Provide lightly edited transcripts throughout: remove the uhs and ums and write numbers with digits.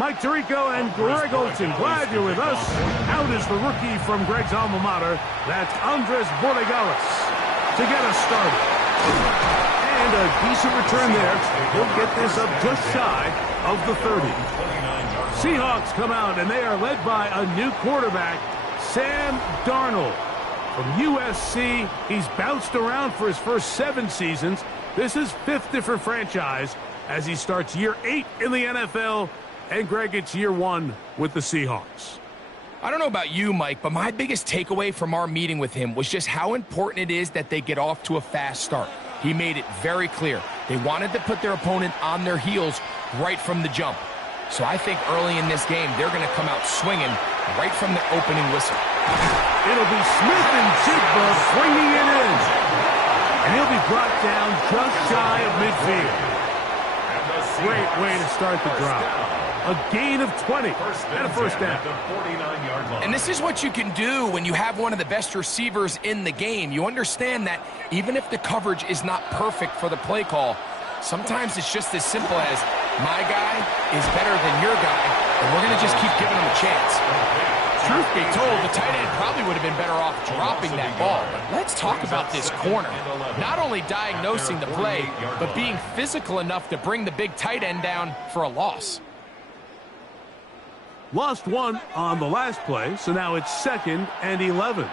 Mike Tirico and Greg Olson, glad you're with us. Out is the rookie from Greg's alma mater. That's Andres Borregales to get us started. And a decent return there. He'll get this up just shy of the 30. Seahawks come out, and they are led by a new quarterback, Sam Darnold. From USC, he's bounced around for his first 7 seasons. This is 5th different franchise as he starts year 8 in the NFL. And, Greg, it's year 1 with the Seahawks. I don't know about you, Mike, but my biggest takeaway from our meeting with him was just how important it is that they get off to a fast start. He made it very clear. They wanted to put their opponent on their heels right from the jump. So I think early in this game, they're going to come out swinging right from the opening whistle. It'll be Smith and Jigba swinging it in. And he'll be brought down just shy of midfield. Great way to start the drive. A gain of 20 and a first down. And this is what you can do when you have one of the best receivers in the game. You understand that even if the coverage is not perfect for the play call, sometimes it's just as simple as my guy is better than your guy, and we're going to just keep giving him a chance. Truth be told, the tight end probably would have been better off dropping that ball. But let's talk about this corner. Not only diagnosing the play, but being physical enough to bring the big tight end down for a loss. Lost 1 on the last play, so now it's 2nd and 11.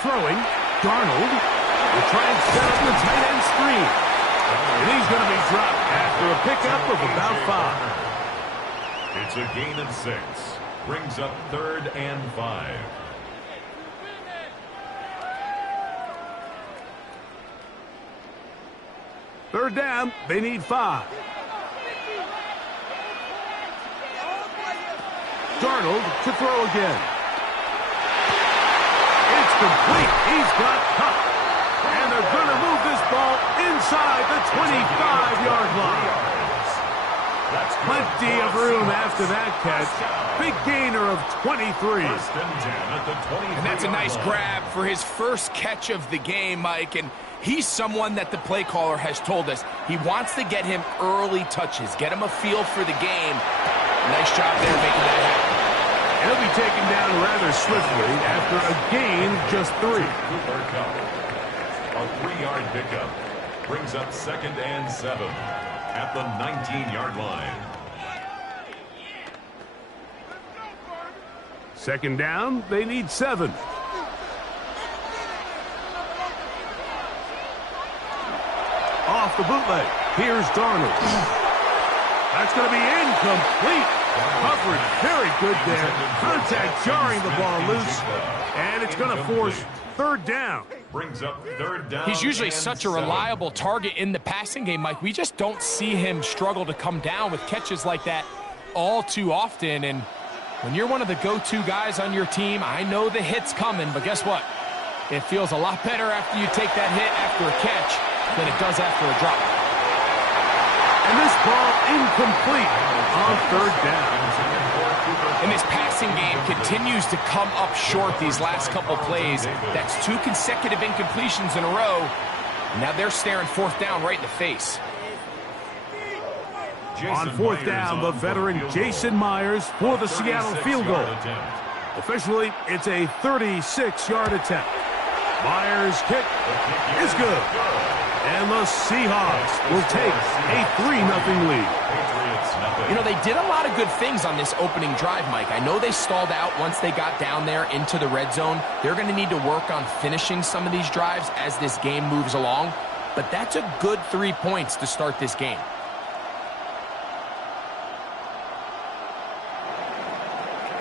Throwing, Darnold will try and set up the tight end screen. And he's going to be dropped after a pickup of about 5. It's a gain of 6. Brings up 3rd and 5. Third down, they need 5. Darnold to throw again. It's complete. He's got cut. And they're going to move this ball inside the 25-yard line. Plenty of room after that catch. Big gainer of 23. And that's a nice grab for his first catch of the game, Mike. And he's someone that the play caller has told us he wants to get him early touches, get him a feel for the game. Nice job there making that happen. He'll be taken down rather swiftly after a gain of just 3. A 3-yard pickup brings up 2nd and 7 at the 19-yard line. 2nd down, they need 7. Off the bootleg. Here's Darnold. That's going to be incomplete. Coverage very good there. Contact jarring the ball loose. And it's going to force 3rd down. Brings up 3rd down. He's usually such a reliable target in the passing game, Mike. We just don't see him struggle to come down with catches like that all too often. And when you're one of the go-to guys on your team, I know the hit's coming, but guess what? It feels a lot better after you take that hit after a catch than it does after a drop. And this ball incomplete on 3rd down. And this passing game continues to come up short these last couple plays. That's 2 consecutive incompletions in a row. Now they're staring 4th down right in the face. On 4th down, the veteran Jason Myers for the Seattle field goal. Officially, it's a 36-yard attempt. Myers' kick is good. And the Seahawks will take a 3-0 lead. You know, they did a lot of good things on this opening drive, Mike. I know they stalled out once they got down there into the red zone. They're going to need to work on finishing some of these drives as this game moves along. But that's a good 3 points to start this game.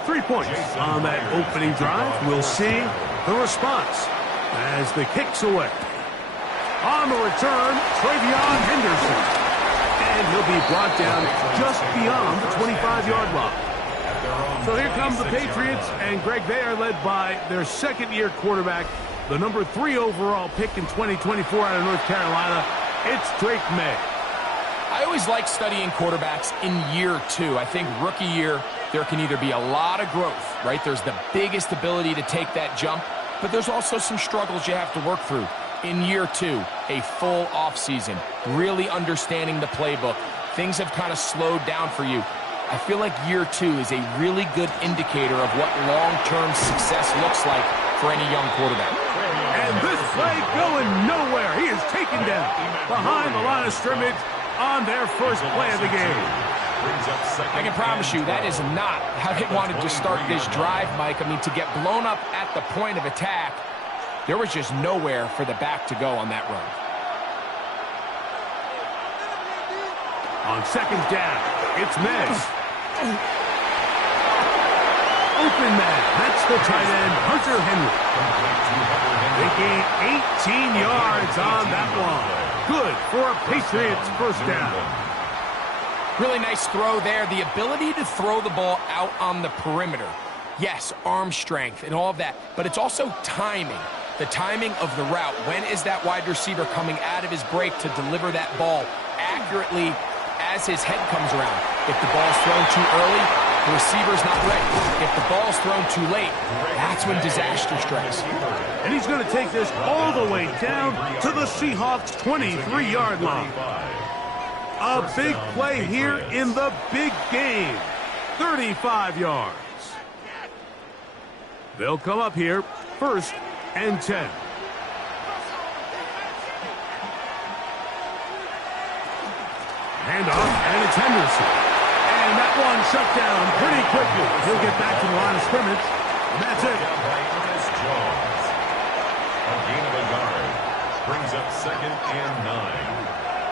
Three points on that opening drive. We'll see the response as the kick's away. On the return, Travion Henderson. And he'll be brought down just beyond the 25-yard line. So here come the Patriots, and Greg, they are led by their 2nd-year quarterback, the number 3 overall pick in 2024 out of North Carolina. It's Drake May. I always like studying quarterbacks in year 2. I think rookie year, there can either be a lot of growth, right? There's the biggest ability to take that jump, but there's also some struggles you have to work through. In year 2, a full offseason, really understanding the playbook. Things have kind of slowed down for you. I feel like year 2 is a really good indicator of what long-term success looks like for any young quarterback. And this play going nowhere. He is taken down behind the line of scrimmage on their first play of the game. I can promise you that is not how they wanted to start this drive, Mike. I mean, to get blown up at the point of attack, there was just nowhere for the back to go on that run. On second down, it's May. Open man. That's the tight end, Hunter Henry. They gain 18 yards on that one. Good for a Patriots first down. Really nice throw there. The ability to throw the ball out on the perimeter. Yes, arm strength and all of that, but it's also timing. The timing of the route. When is that wide receiver coming out of his break to deliver that ball accurately as his head comes around? If the ball's thrown too early, the receiver's not ready. If the ball's thrown too late, that's when disaster strikes. And he's going to take this all the way down to the Seahawks' 23-yard line. A big play here in the big game. 35 yards. They'll come up here, 1st and 10. Handoff, and it's Henderson. And that one shut down pretty quickly. He'll get back to the line of scrimmage, and that's it. A gain of a yard brings up 2nd and 9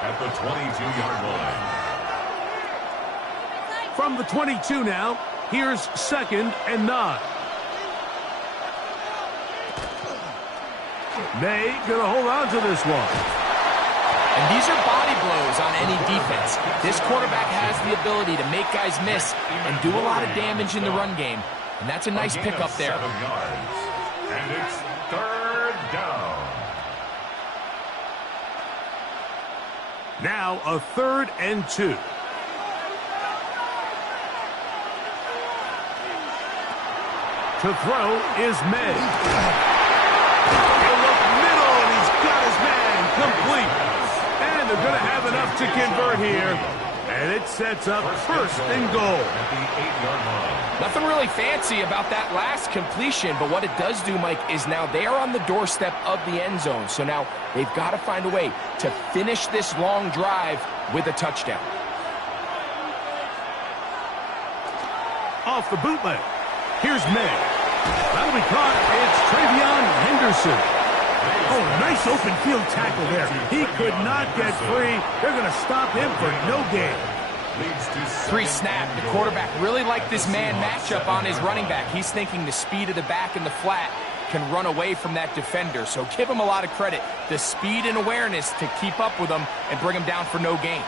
at the 22-yard line. From the 22 now, here's 2nd and 9. May gonna hold on to this one. And these are body blows on any defense. This quarterback has the ability to make guys miss and do a lot of damage in the run game. And that's a nice pickup there. 7 yards. And it's 3rd down. Now a 3rd and 2. To throw is May. He'll look middle, and he's got his man complete. And they're going to have enough to convert here. And it sets up 1st and goal. At the 8-yard line. Nothing really fancy about that last completion, but what it does do, Mike, is now they are on the doorstep of the end zone. So now they've got to find a way to finish this long drive with a touchdown. Off the bootleg. Here's May. That'll be caught. It's Travion Henderson. Oh, nice open field tackle there. He could not get free. They're going to stop him for no gain. Pre-snap, the quarterback really liked this man matchup on his running back. He's thinking the speed of the back in the flat can run away from that defender. So give him a lot of credit. The speed and awareness to keep up with him and bring him down for no gain.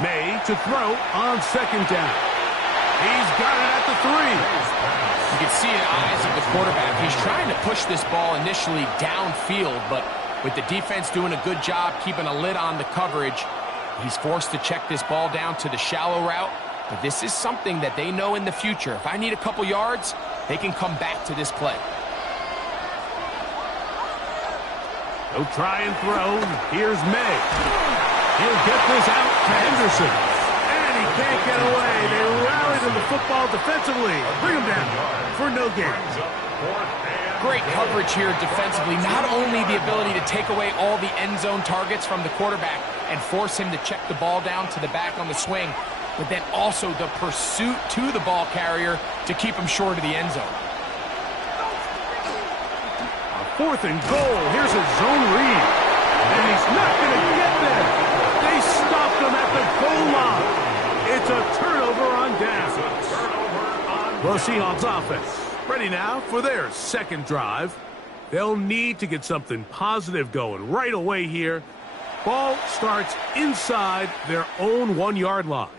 May to throw on 2nd down. He's got it at the 3. You can see in the eyes of the quarterback. He's trying to push this ball initially downfield, but with the defense doing a good job keeping a lid on the coverage, he's forced to check this ball down to the shallow route. But this is something that they know in the future. If I need a couple yards, they can come back to this play. He'll try and throw. Here's May. He'll get this out to Henderson. And he can't get away. They rallied him the football defensively. Bring him down for no gain. Great coverage here defensively. Not only the ability to take away all the end zone targets from the quarterback and force him to check the ball down to the back on the swing, but then also the pursuit to the ball carrier to keep him short of the end zone. A 4th and goal. Here's a zone read. And he's not going to get there. They stopped him at the goal line. It's a turnover on down. The Seahawks offense ready now for their 2nd drive. They'll need to get something positive going right away here. Ball starts inside their own 1-yard line.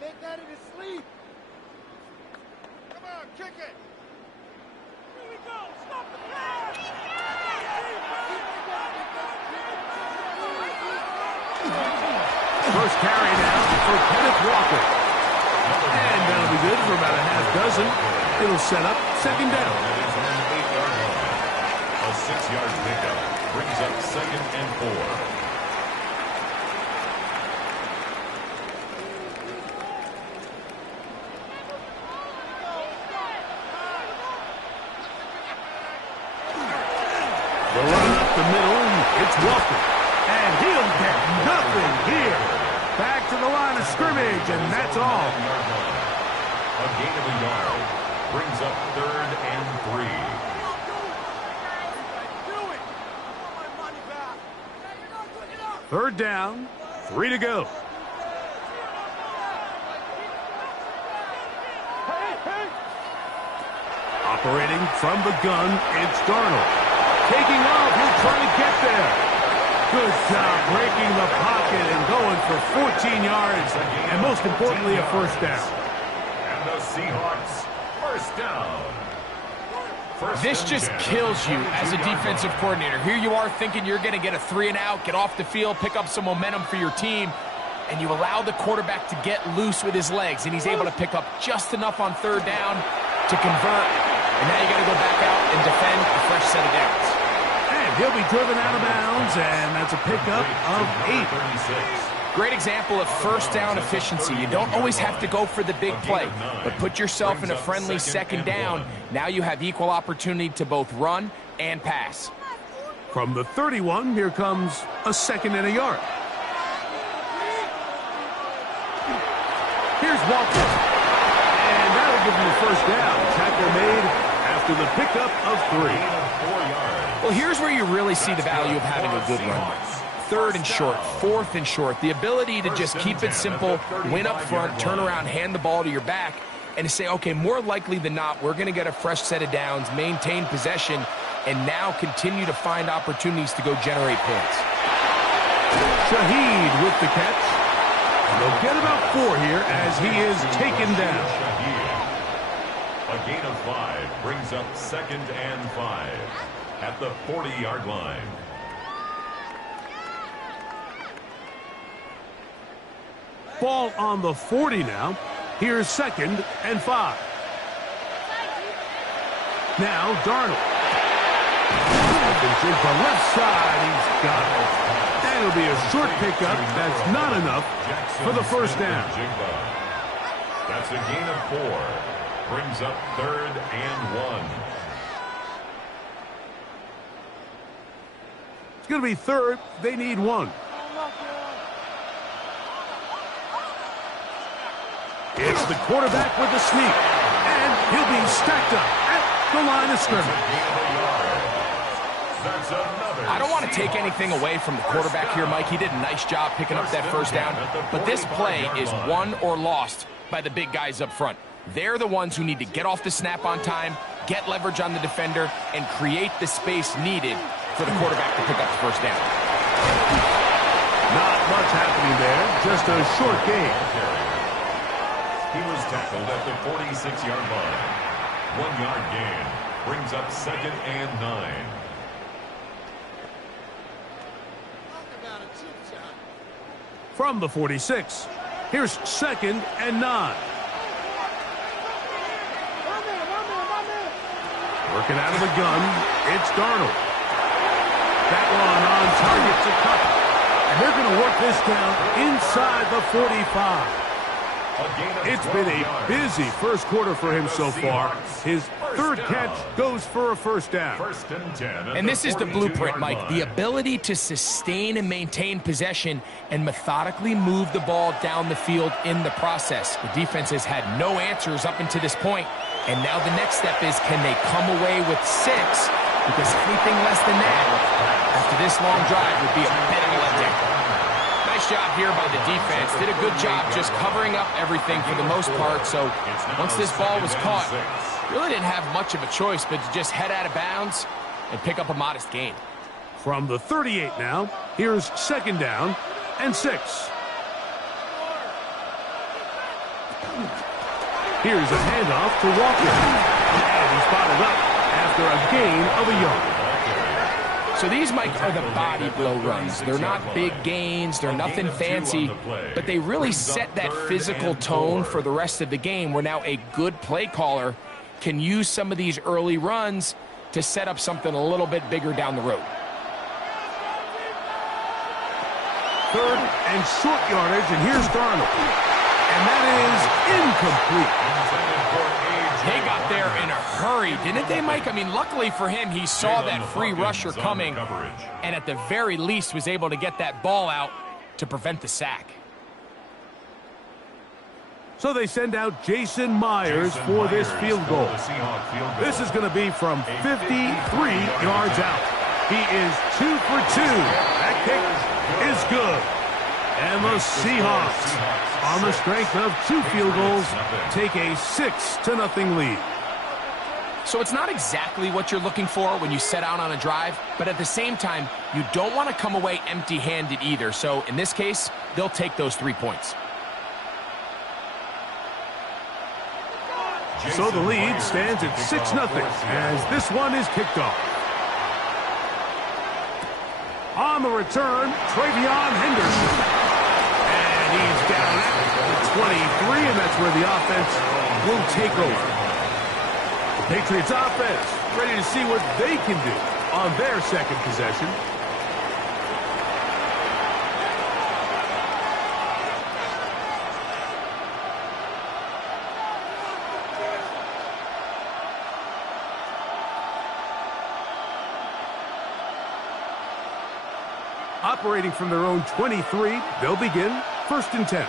Make that in his sleep. Come on, kick it. Here we go. Stop the pass. First carry now for Kenneth Walker. And that'll be good for about a half dozen. It'll set up second down. A 6-yard pickup brings up second and 4. The run up the middle, it's Walker. And he'll get nothing here. Back to the line of scrimmage, and that's all. A gain of a yard brings up third and 3. Third down, 3 to go. Operating from the gun, it's Darnold. Taking off, he'll try to get there. Good job breaking the pocket and going for 14 yards, and most importantly, a first down. And the Seahawks, first down. This just kills you as a defensive coordinator. Here you are thinking you're going to get a 3-and-out, get off the field, pick up some momentum for your team, and you allow the quarterback to get loose with his legs, and he's able to pick up just enough on third down to convert. And now you got to go back out and defend a fresh set of downs. And he'll be driven out of bounds, and that's a pickup of 8. Great example of first down efficiency. You don't always have to go for the big play, but put yourself in a friendly second down. Now you have equal opportunity to both run and pass. From the 31, here comes a second and a yard. Here's Walker. And that'll give him a first down. Tackle made after the pickup of 3. Well, here's where you really see the value of having a good run. Third and short, fourth and short. The ability to just keep it simple, win up front, turn around, hand the ball to your back, and to say, okay, more likely than not, we're going to get a fresh set of downs, maintain possession, and now continue to find opportunities to go generate points. Shaheed with the catch. They'll get about 4 here as he is taken down. A gain of 5 brings up second and 5 at the 40-yard line. Ball on the 40 now. Here's second and 5. Now Darnold. To the left side, he's got it. That'll be a short pickup. That's not enough for the first down. That's a gain of 4. Brings up third and 1. It's going to be third. They need 1. It's the quarterback with the sneak. And he'll be stacked up at the line of scrimmage. I don't want to take anything away from the quarterback here, Mike. He did a nice job picking up that first down. But this play is won or lost by the big guys up front. They're the ones who need to get off the snap on time, get leverage on the defender, and create the space needed for the quarterback to pick up the first down. Not much happening there. Just a short gain. He was tackled at the 46-yard line. 1-yard gain brings up second and 9. From the 46, here's second and 9. Working out of the gun, it's Darnold. That one on target to cover. And they're going to work this down inside the 45. It's been a busy first quarter for him so far. His third catch goes for a first down. And this is the blueprint, Mike. The ability to sustain and maintain possession and methodically move the ball down the field in the process. The defense has had no answers up until this point. And now the next step is, can they come away with 6? Because anything less than that after this long drive would be a bit of a letdown. Nice job here by the defense. Did a good job just covering up everything for the most part. So once this ball was caught, really didn't have much of a choice but to just head out of bounds and pick up a modest gain. From the 38 now, here's second down and 6. Here's a handoff to Walker. And he's spotted up after a gain of a yard. So these, Mike, are the body blow runs. They're not big gains, they're nothing fancy, but they really set that physical tone for the rest of the game, where now a good play caller can use some of these early runs to set up something a little bit bigger down the road. Third and short yardage, and here's Darnold. And that is incomplete. They got there in a hurry, didn't they, Mike? I mean, luckily for him, he saw that free rusher coming, and at the very least was able to get that ball out to prevent the sack. So they send out Jason Myers for this field goal. This is going to be from 53 yards out. He is 2 for 2. That kick is good. And the Seahawks, on the strength of 2 field goals, take a 6-0 lead. So it's not exactly what you're looking for when you set out on a drive, but at the same time, you don't want to come away empty-handed either. So in this case, they'll take those 3 points. So the lead stands at 6-0 as this one is kicked off. On the return, Travion Henderson. And he's down at the 23, and that's where the offense will take over. The Patriots offense ready to see what they can do on their second possession. Operating from their own 23, they'll begin 1st and 10.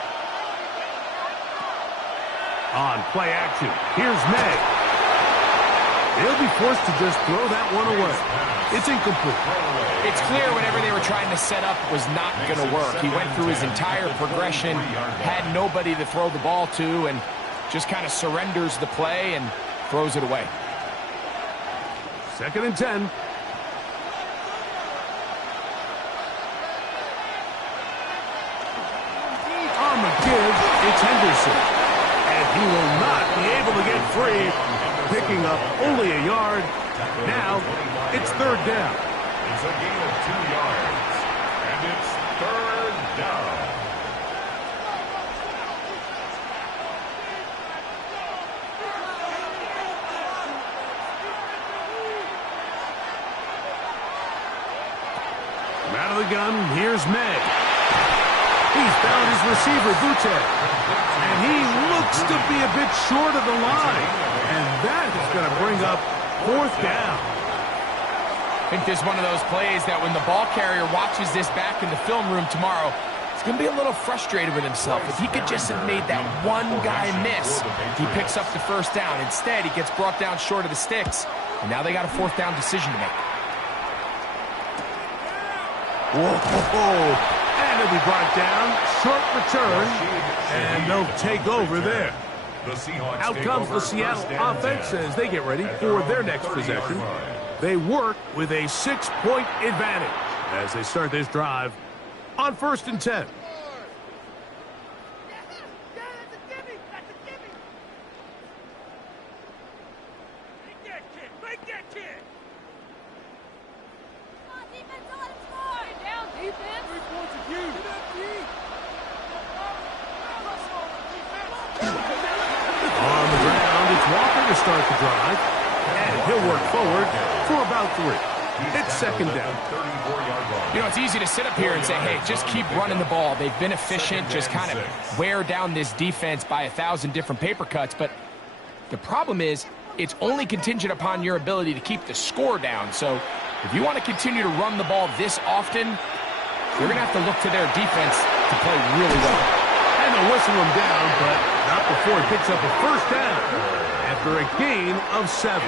On play action, here's May. They'll be forced to just throw that one away. It's incomplete. It's clear whatever they were trying to set up was not going to work. He went through his entire progression, had nobody to throw the ball to, and just kind of surrenders the play and throws it away. 2nd and 10. On the give, it's Henderson. And he will not be able to get free, picking up only a yard. Now, it's 3rd down. It's a gain of 2 yards, and it's 3rd down. From out of the gun, here's May. He's found his receiver, Butte. And he looks to be a bit short of the line. And that is going to bring up 4th down. I think this is one of those plays that when the ball carrier watches this back in the film room tomorrow, he's going to be a little frustrated with himself. If he could just have made that one guy miss, he picks up the 1st down. Instead, he gets brought down short of the sticks. And now they got a 4th down decision to make. Whoa. And it'll be brought down, short return, and they'll take over there. Out comes the Seattle offense as they get ready for their next possession. They work with a 6-point advantage as they start this drive on 1st and 10. Start the drive, and he'll work forward for about 3. It's 2nd down. You know, it's easy to sit up here and say, hey, just keep running the ball. They've been efficient, just kind of wear down this defense by 1,000 different paper cuts. But the problem is, it's only contingent upon your ability to keep the score down. So if you want to continue to run the ball this often, you're going to have to look to their defense to play really well. And they'll whistle him down, but not before he picks up a 1st down. After a gain of 7.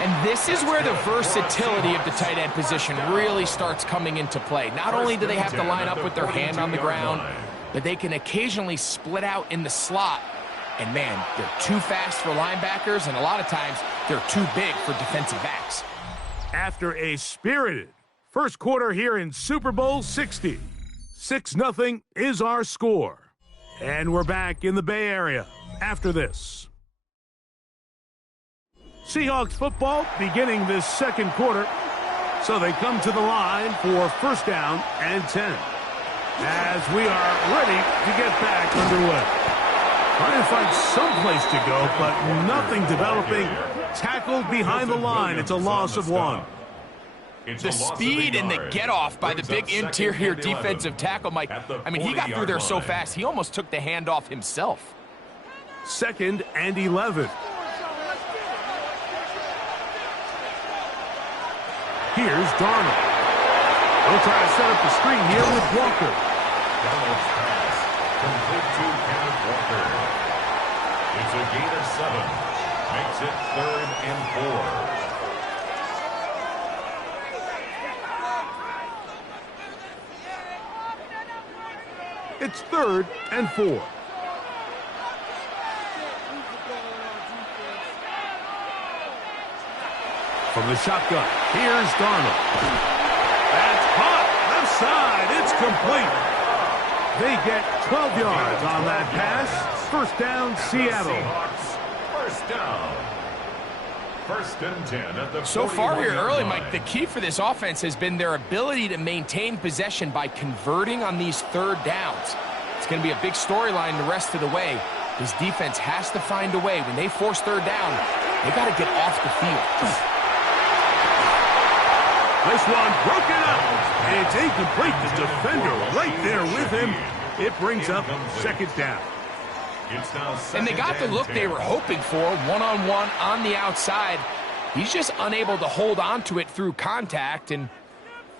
And this is where the versatility of the tight end position really starts coming into play. Not only do they have to line up with their hand on the ground, but they can occasionally split out in the slot. And man, they're too fast for linebackers, and a lot of times they're too big for defensive backs. After a spirited first quarter here in Super Bowl 60, 6-0 is our score. And we're back in the Bay Area after this. Seahawks football beginning this 2nd quarter. So they come to the line for first down and 10. As we are ready to get back underway. Trying to find some place to go, but nothing developing. Tackled behind the line. It's a loss of 1. The speed and the get-off by the big interior defensive tackle, Mike. I mean, he got through there so fast, he almost took the handoff himself. 2nd and 11. Here's Darnold. They'll try to set up the screen here with Walker. Darnold's pass complete to Kenneth Walker. It's a gain of 7. Makes it 3rd and 4. It's 3rd and 4. From the shotgun, here's Darnold. That's caught. Left side. It's complete. They get 12 yards on that pass. First down, Seattle. Seahawks, first down. 1st and 10 at the So far here early, line. Mike, the key for this offense has been their ability to maintain possession by converting on these 3rd downs. It's going to be a big storyline the rest of the way. This defense has to find a way. When they force 3rd down, they got to get off the field. This one broken up. It's incomplete. The defender right there with him. It brings up 2nd down. It's now And they got the look 2nd they and were 10. hoping for, one-on-one on the outside. He's just unable to hold on to it through contact, and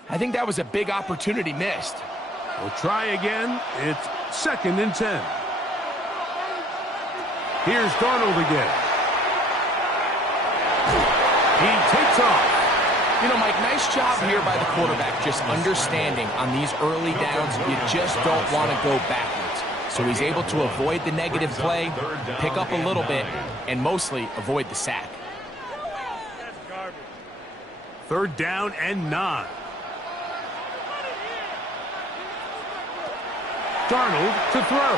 I think that was a big opportunity missed. We'll try again. It's 2nd and 10. Here's Darnold again. He takes off. You know, Mike, nice job here by the quarterback, just understanding on these early downs, you just don't want to go backwards. So he's able to avoid the negative play, pick up a little bit, and mostly avoid the sack. 3rd down and 9. Darnold to throw.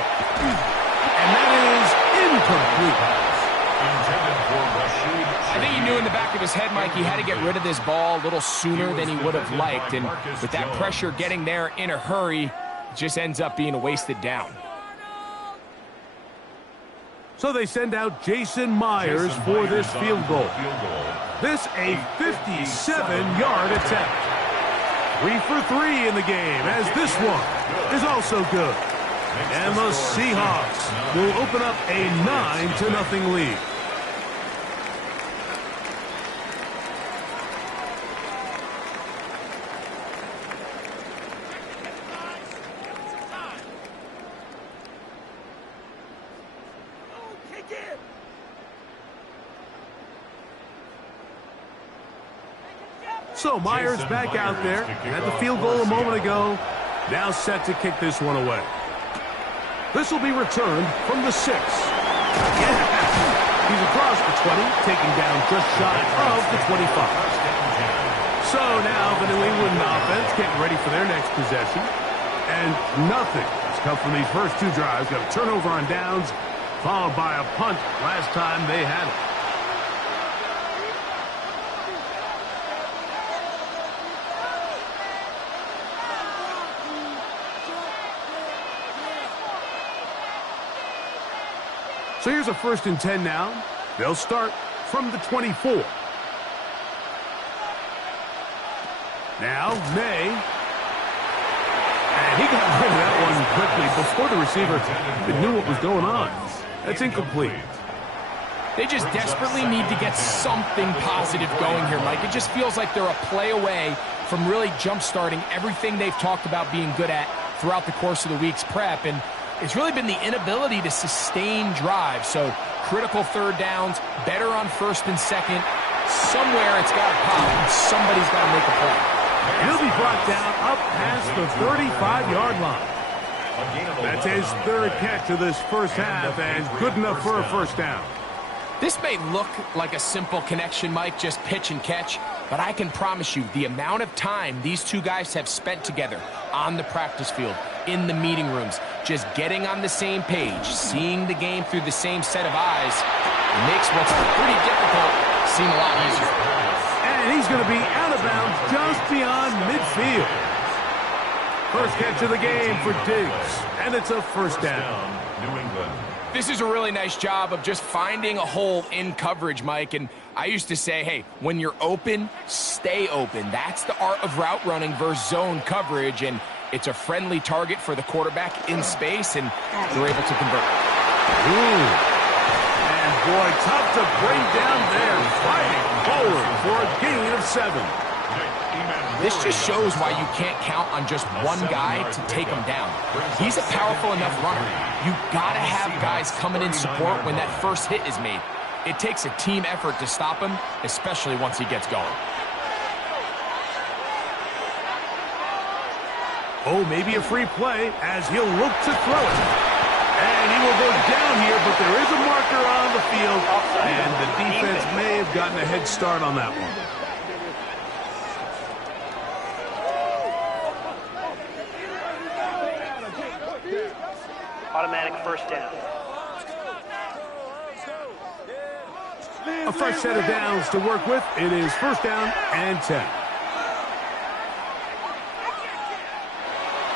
And that is incomplete. Intended for Rashid. I think he knew in the back of his head, Mike, he had to get rid of this ball a little sooner than he would have liked. And with that pressure getting there in a hurry, it just ends up being a wasted down. So they send out Jason Myers for this field goal. This a 57-yard attempt. 3 for 3 in the game, as this one is also good. And the Seahawks will open up a 9-0 lead. So Myers back out there, had the field goal a moment ago, now set to kick this one away. This will be returned from the 6. Again, he's across the 20, taking down just shy of the 25. So now the New England offense getting ready for their next possession. And nothing has come from these first 2 drives. Got a turnover on downs, followed by a punt last time they had it. So here's a 1st and 10 now. They'll start from the 24. Now, May. And he got rid of that one quickly before the receiver knew what was going on. That's incomplete. They just desperately need to get something positive going here, Mike. It just feels like they're a play away from really jump-starting everything they've talked about being good at throughout the course of the week's prep. And it's really been the inability to sustain drives. So critical 3rd downs, better on 1st and 2nd. Somewhere it's got to pop, and somebody's got to make a play. He'll be brought down up past the 35-yard line. That's his 3rd catch of this first half, and good enough for a first down. This may look like a simple connection, Mike, just pitch and catch, but I can promise you the amount of time these 2 guys have spent together on the practice field, in the meeting rooms, just getting on the same page, seeing the game through the same set of eyes, makes what's pretty difficult seem a lot easier. And he's going to be out of bounds just beyond midfield. First catch of the game for Diggs, and it's a first down. New England. This is a really nice job of just finding a hole in coverage, Mike. And I used to say, hey, when you're open, stay open. That's the art of route running versus zone coverage. And it's a friendly target for the quarterback in space, and they're able to convert. Ooh. And boy, tough to bring down there. Fighting forward for a gain of 7. This just shows why you can't count on just one guy to take him down. He's a powerful enough runner. You gotta have guys coming in support when that first hit is made. It takes a team effort to stop him, especially once he gets going. Oh, maybe a free play as he'll look to throw it. And he will go down here, but there is a marker on the field, and the defense may have gotten a head start on that one. Automatic first down. A fresh set of downs to work with. It is first down and 10.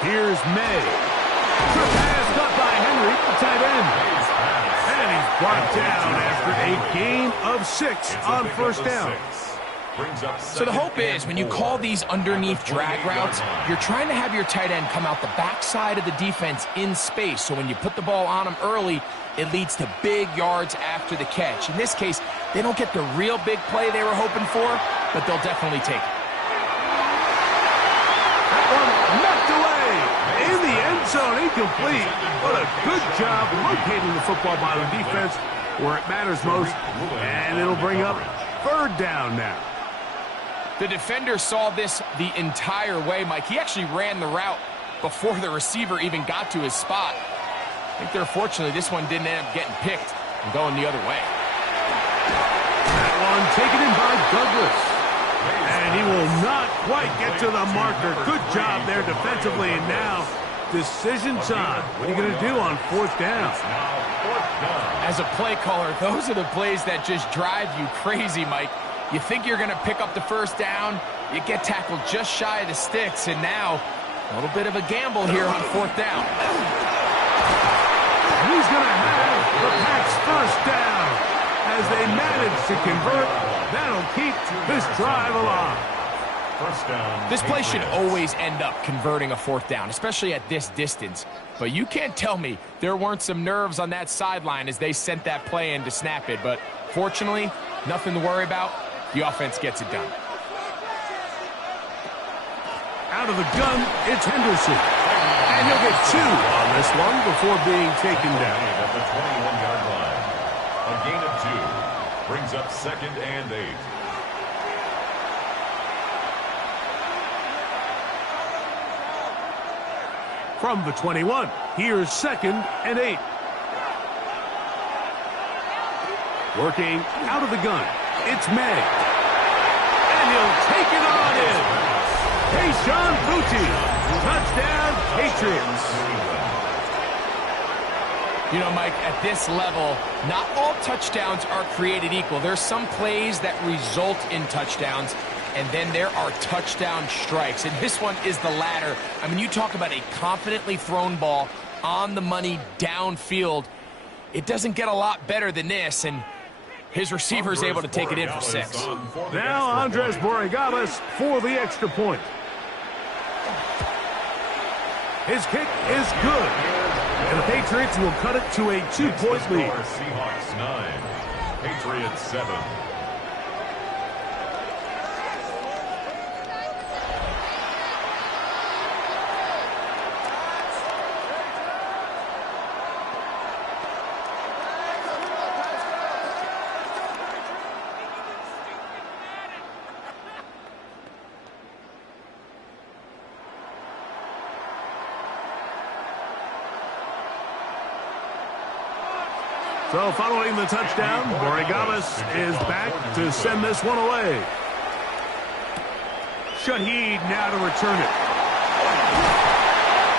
Here's May. Good pass cut by Henry, the tight end. And he's brought down after a gain of 6 on first down. So the hope is when you call these underneath drag routes, you're trying to have your tight end come out the backside of the defense in space. So when you put the ball on him early, it leads to big yards after the catch. In this case, they don't get the real big play they were hoping for, but they'll definitely take it. That one knocked away in the end zone, incomplete. What a good job locating the football by the defense where it matters most. And it'll bring up third down now. The defender saw this the entire way, Mike. He actually ran the route before the receiver even got to his spot. I think they're fortunate this one didn't end up getting picked and going the other way. That one taken in by Douglas. And he will not quite get to the marker. Good job there defensively. And now, decision time. What are you going to do on fourth down? As a play caller, those are the plays that just drive you crazy, Mike. You think you're going to pick up the first down, you get tackled just shy of the sticks, and now a little bit of a gamble here on fourth down. He's going to have the Pats first down. As they manage to convert, that'll keep this drive alive. First down. This play should always end up converting a fourth down, especially at this distance. But you can't tell me there weren't some nerves on that sideline as they sent that play in to snap it. But fortunately, nothing to worry about. The offense gets it done. Out of the gun, it's Henderson. And he'll get 2 on this one before being taken down. At the 21-yard line. A gain of 2 brings up 2nd and 8. From the 21, here's 2nd and 8. Working out of the gun, it's May. And he'll take it on in. Tayshaun Boutte. Touchdown, Patriots. You know, Mike, at this level, not all touchdowns are created equal. There's some plays that result in touchdowns, and then there are touchdown strikes. And this one is the latter. I mean, you talk about a confidently thrown ball on the money downfield. It doesn't get a lot better than this, and his receiver is able to take it in for 6. Now Andres Borregales for the extra point. His kick is good. And the Patriots will cut it to a 2-point lead. Seahawks 9, Patriots 7. So following the touchdown, Borregales is back to send this one away. Shaheed now to return it.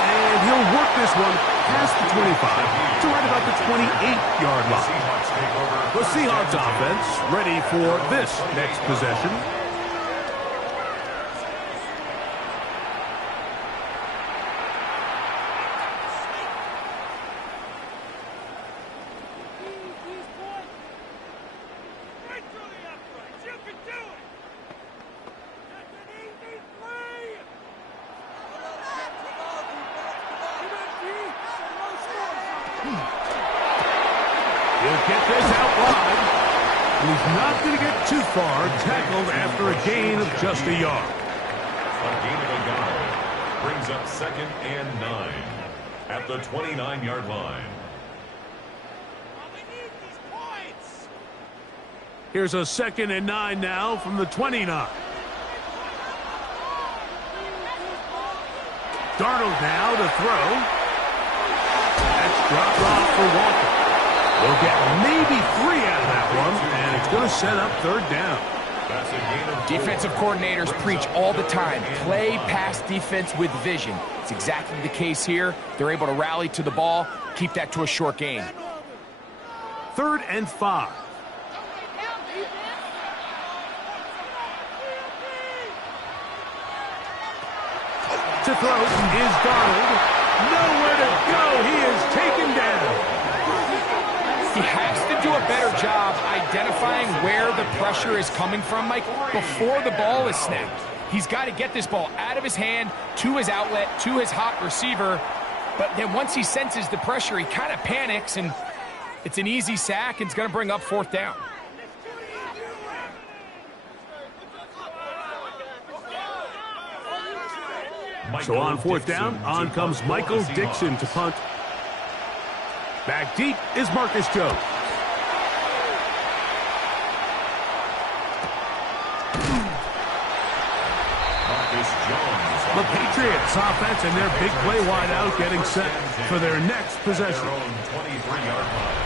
And he'll work this one past the 25 to right about the 28-yard line. The Seahawks offense ready for this next possession. get this out wide. And he's not going to get too far, tackled after a gain of just a yard. A gain of a yard brings up 2nd and 9 at the 29-yard line. Here's a 2nd and 9 now from the 29. Darnold now to throw. That's dropped off for Walker. We'll get maybe 3 out of that one, and it's going to set up 3rd down. That's a gain of 4. Defensive coordinators preach all the time, play pass defense with vision. It's exactly the case here. They're able to rally to the ball, keep that to a short gain. 3rd and 5. To throw is Darnold. Nowhere to go. He is taken down. He has to do a better job identifying where the pressure is coming from, Mike, before the ball is snapped. He's got to get this ball out of his hand, to his outlet, to his hot receiver. But then once he senses the pressure, he kind of panics, and it's an easy sack. It's going to bring up 4th down. So on 4th down, on comes Michael Dixon to punt. Back deep is Marcus Jones. The Patriots offense and their big play wide out getting set for their next possession. 23-yard line.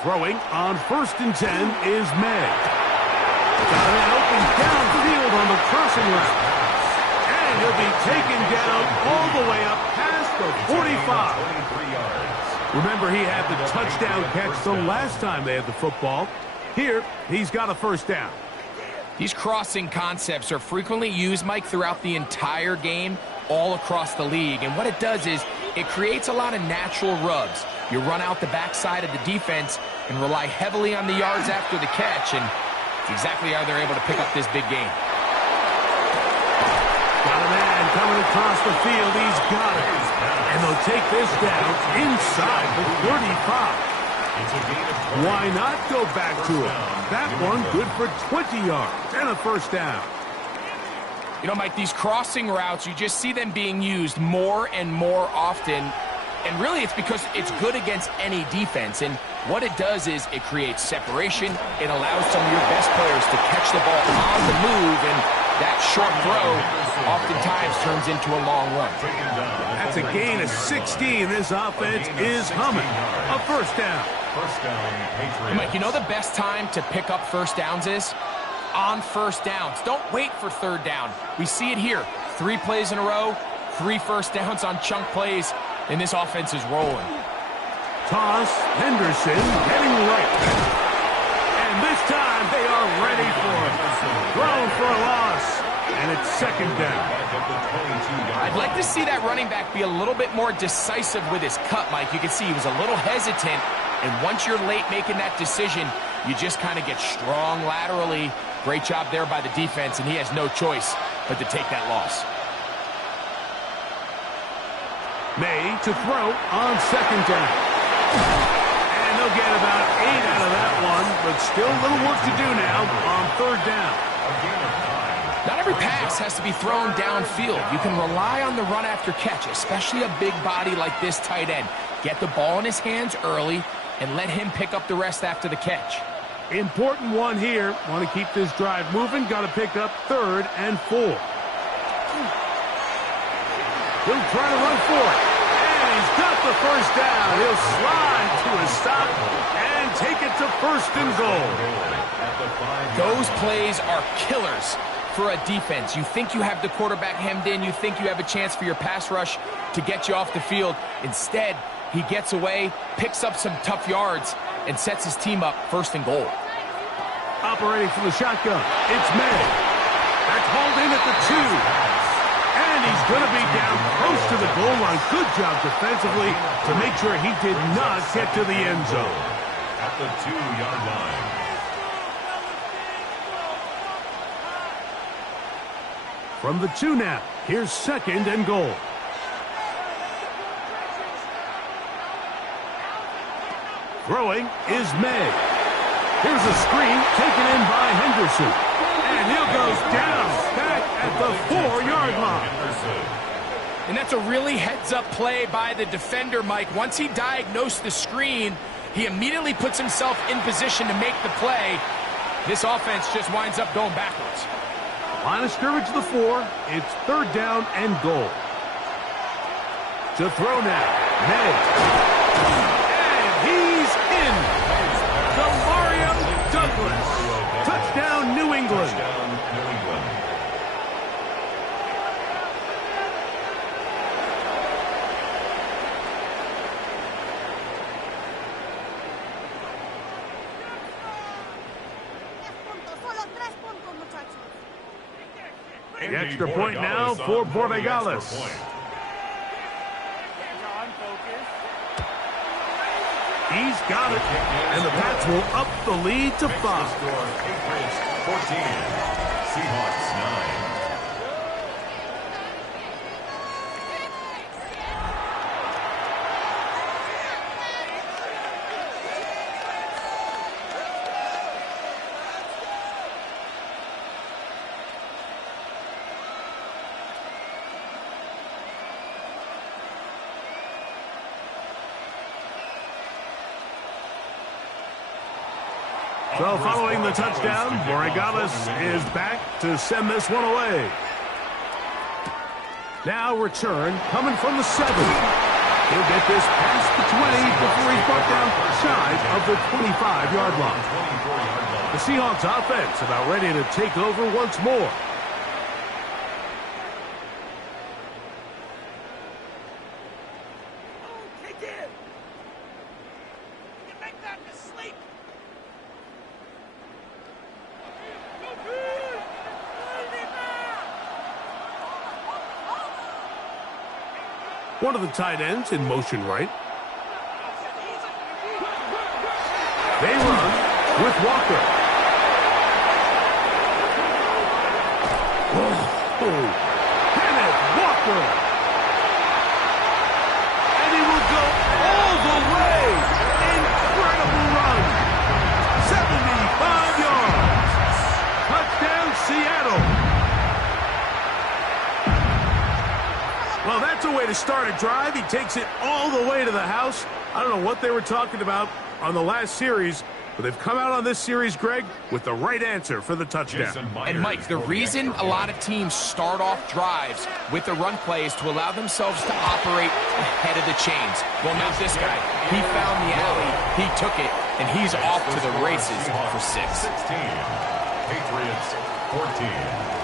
Throwing on 1st and 10 is May. Got it open downfield on the crossing route. And he'll be taken down all the way up past the 45. 23 yards. Remember, he had the touchdown catch the last time they had the football. Here, he's got a 1st down. These crossing concepts are frequently used, Mike, throughout the entire game, all across the league. And what it does is it creates a lot of natural rubs. You run out the backside of the defense and rely heavily on the yards after the catch, and it's exactly how they're able to pick up this big game. Got a man coming across the field. He's got it. And they'll take this down inside the 35. Why not go back to it? That one good for 20 yards and a 1st down. You know, Mike, these crossing routes, you just see them being used more and more often. And really, it's because it's good against any defense. And what it does is it creates separation. It allows some of your best players to catch the ball on the move. And that short throw oftentimes turns into a long run. That's a gain of 16. This offense is humming. A 1st down. 1st down, Patriots. Mike, you know the best time to pick up 1st downs is? On 1st downs. Don't wait for 3rd down. We see it here. 3 plays in a row, 3 1st downs on chunk plays, and this offense is rolling. Toss, Henderson heading right. And this time they are ready for it. Thrown for a loss, and it's 2nd down. I'd like to see that running back be a little bit more decisive with his cut, Mike. You can see he was a little hesitant, and once you're late making that decision, you just kind of get strong laterally. Great job there by the defense, and he has no choice but to take that loss. May to throw on 2nd down. And they'll get about 8 out of that one, but still a little work to do now on 3rd down. Not every pass has to be thrown downfield. You can rely on the run after catch, especially a big body like this tight end. Get the ball in his hands early and let him pick up the rest after the catch. Important one here. Want to keep this drive moving. Got to pick up 3rd and 4. He'll try to run for it. And he's got the 1st down. He'll slide to a stop and take it to 1st and goal. Those plays are killers for a defense. You think you have the quarterback hemmed in. You think you have a chance for your pass rush to get you off the field. Instead, he gets away, picks up some tough yards, and sets his team up 1st and goal. Operating from the shotgun, it's May. That's hauled in at the 2. And he's going to be down close to the goal line. Good job defensively to make sure he did not get to the end zone. At the 2-yard line. From the 2 now, here's 2nd and goal. Throwing is May. Here's a screen taken in by Henderson. And he goes down back at the 4-yard line. And that's a really heads-up play by the defender, Mike. Once he diagnosed the screen, he immediately puts himself in position to make the play. This offense just winds up going backwards. Line of scrimmage to the 4. It's 3rd down and goal. To throw now, May. And he's in. Mario Douglas. Touchdown, New England. The extra point now for Borregales. He's got it, and the Pats will up the lead to 5. Patriots 14, Seahawks 9. So following the touchdown, Borregales is back to send this one away. Now return coming from the 7. He'll get this past the 20 before he's brought down shy of the 25-yard line. The Seahawks offense about ready to take over once more. One of the tight ends in motion right. They run with Walker. Kenneth Walker. And he will go all the way. Incredible run. 75 yards. Touchdown, Seattle. Well, that's a way to start a drive. He takes it all the way to the house. I don't know what they were talking about on the last series, but they've come out on this series, Greg, with the right answer for the touchdown. And, Mike, the reason a lot of teams start off drives with the run play is to allow themselves to operate ahead of the chains. Well, not this guy. He found the alley, he took it, and he's off to the races for 6. 16, Patriots 14.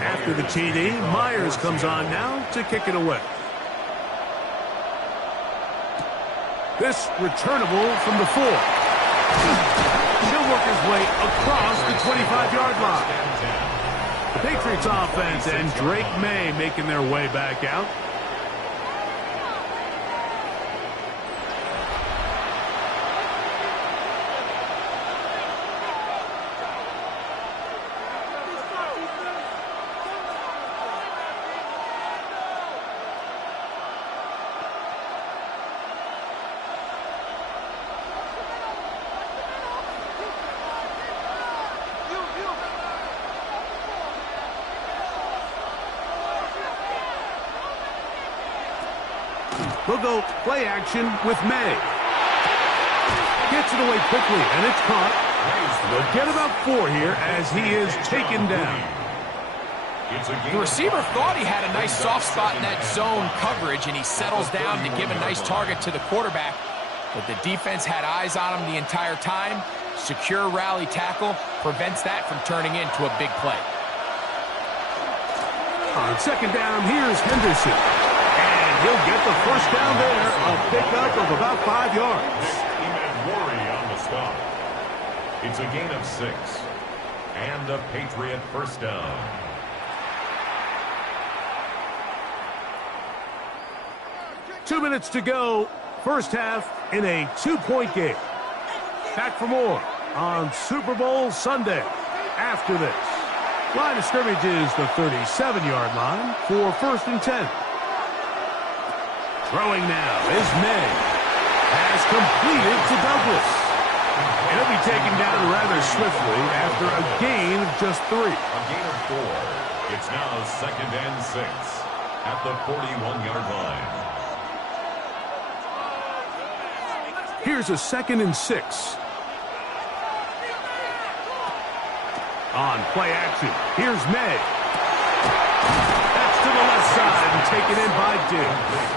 After the TD, Myers comes on now to kick it away. This returnable from the 4. He'll work his way across the 25-yard line. The Patriots offense and Drake May making their way back out. We'll go play action with May. Gets it away quickly, and it's caught. They'll get about 4 here as he is taken down. The receiver thought he had a nice soft spot in that zone coverage, and he settles down to give a nice target to the quarterback. But the defense had eyes on him the entire time. Secure rally tackle prevents that from turning into a big play. On second down, here's Henderson. And he'll get the first down there, a pickup of about 5 yards. Worry on the stop. It's a gain of 6. And a Patriot first down. Two minutes to go. First half in a 2-point game. Back for more on Super Bowl Sunday. After this, line of scrimmage is the 37-yard line for 1st and 10. Throwing now is May. Has completed to Douglas. And he'll be taken down rather swiftly after a gain of just 3. A gain of 4. It's now 2nd and 6 at the 41-yard line. Here's a 2nd and 6. On play action, here's May. That's to the left side and taken in by Diggs.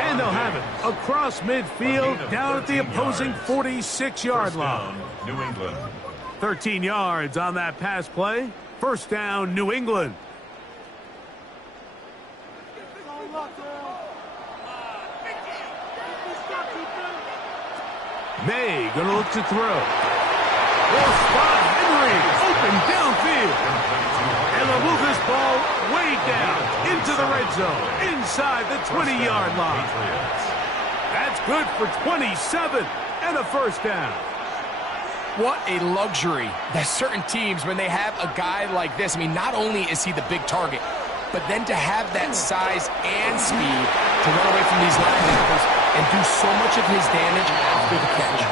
And they'll have it across midfield down at the opposing 46-yard line. New England. 13 yards on that pass play. First down, New England. May going to look to throw. Will spot Henry open downfield. And they'll move this ball way down into the red zone inside the 20-yard line. That's good for 27 and a first down. What a luxury that certain teams, when they have a guy like this, I mean, not only is he the big target, but then to have that size and speed to run away from these linebackers and do so much of his damage after the catch.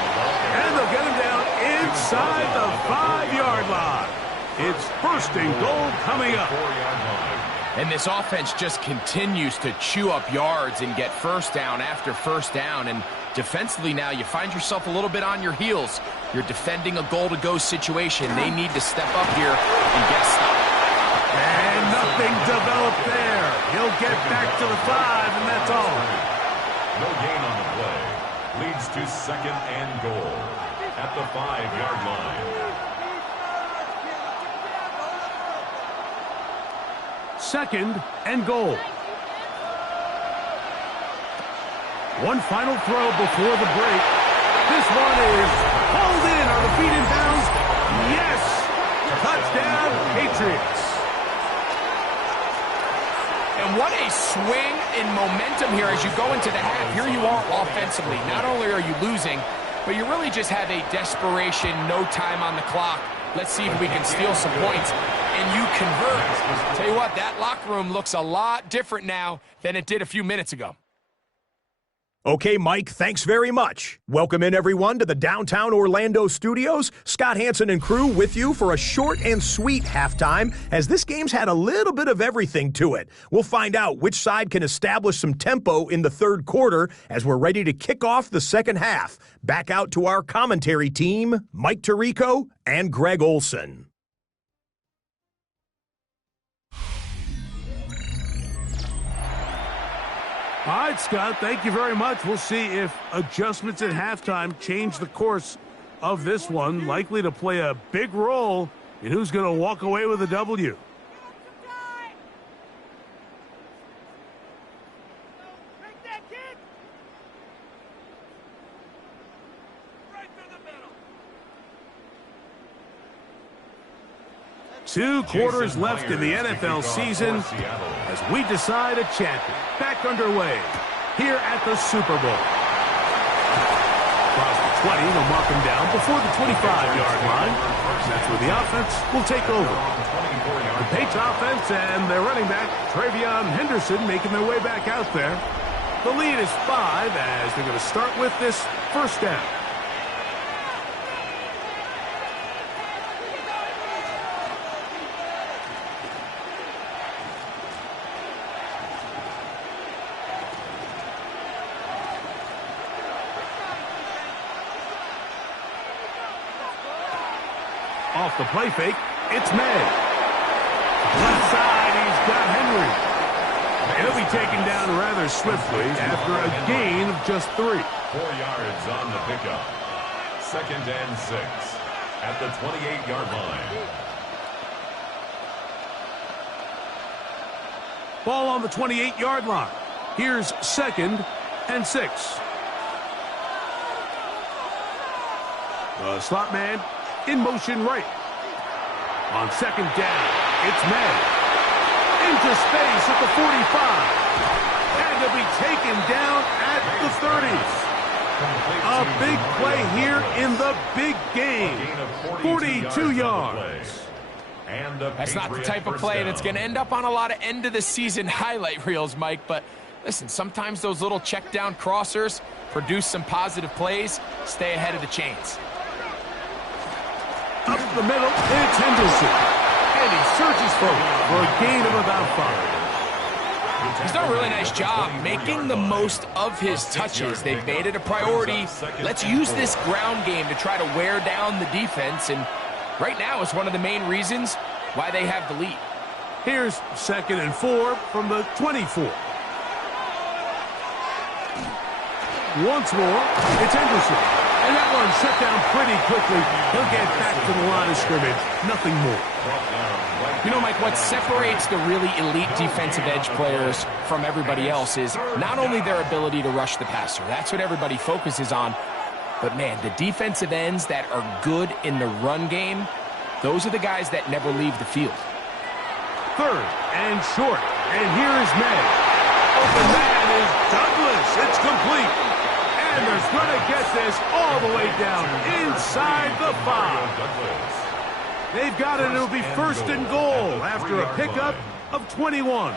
And they'll get him down inside the 5-yard line. It's 1st and goal coming up. And this offense just continues to chew up yards and get first down after first down. And defensively now, you find yourself a little bit on your heels. You're defending a goal-to-go situation. They need to step up here and get a stop. And nothing developed there. He'll get back to the 5, and that's all. No gain on the play. Leads to 2nd and goal at the 5-yard line. 2nd and goal. One final throw before the break. This one is hauled in. Are the feet in bounds? Yes! Touchdown, Patriots. And what a swing in momentum here as you go into the half. Here you are offensively. Not only are you losing, but you really just have a desperation, no time on the clock. Let's see if we can steal some points. And you convert. Tell you what, that locker room looks a lot different now than it did a few minutes ago. Okay, Mike, thanks very much. Welcome in, everyone, to the downtown Orlando studios. Scott Hansen and crew with you for a short and sweet halftime, as this game's had a little bit of everything to it. We'll find out which side can establish some tempo in the third quarter as we're ready to kick off the second half. Back out to our commentary team, Mike Tirico and Greg Olson. All right, Scott, thank you very much. We'll see if adjustments at halftime change the course of this one, likely to play a big role in who's going to walk away with a W. Two quarters left in the NFL season as we decide a champion. Back underway here at the Super Bowl. Across the 20, they'll mark him down before the 25-yard line. That's where the offense will take over. The Patriots offense and their running back, Travion Henderson, making their way back out there. The lead is 5 as they're going to start with this first down. Off the play fake, it's May. Left side, he's got Henry. He'll be taken down rather swiftly after a gain of just 3. 4 yards on the pickup. 2nd and 6 at the 28-yard line. Ball on the 28-yard line. Here's 2nd and 6. The slot man in motion right. On 2nd down, it's May. Into space at the 45. And he'll be taken down at the 30s. A big play here in the big game. 42 yards. That's not the type of play that's going to end up on a lot of end-of-the-season highlight reels, Mike. But listen, sometimes those little check-down crossers produce some positive plays. Stay ahead of the chains. Up the middle, it's Henderson. And he surges forward for a gain of about 5. He's done a really nice job making the most of his touches. They've made it a priority. Let's use this ground game to try to wear down the defense. And right now it's one of the main reasons why they have the lead. Here's 2nd and 4 from the 24. Once more, it's Henderson. And that one shut down pretty quickly. He'll get back to the line of scrimmage. Nothing more. You know, Mike, what separates the really elite defensive edge players from everybody else is not only their ability to rush the passer. That's what everybody focuses on. But, man, the defensive ends that are good in the run game, those are the guys that never leave the field. 3rd and short. And here is May. Open man is Douglas. It's complete. And they're going to get this all the way down inside the 5. They've got it. It'll be 1st and goal after a pickup of 21.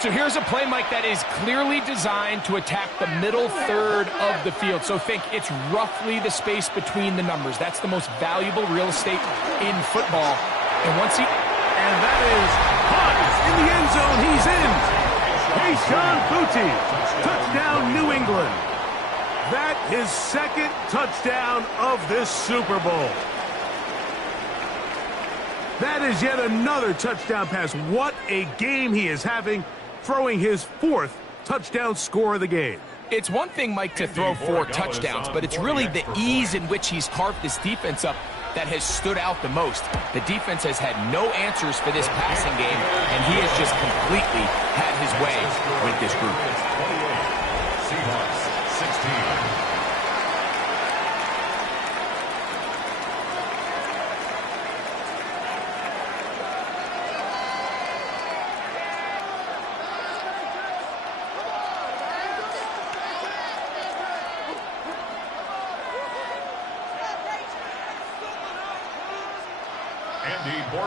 So here's a play, Mike, that is clearly designed to attack the middle third of the field. So think it's roughly the space between the numbers. That's the most valuable real estate in football. And once he... And that is caught in the end zone. He's in. Hayshawn Boutte. Touchdown, New England. That is 2nd touchdown of this Super Bowl. That is yet another touchdown pass. What a game he is having, throwing his 4th touchdown score of the game. It's one thing, Mike, to throw 4 touchdowns, but it's really the ease in which he's carved this defense up that has stood out the most. The defense has had no answers for this passing game, and he has just completely had his way with this group. Seahawks 16.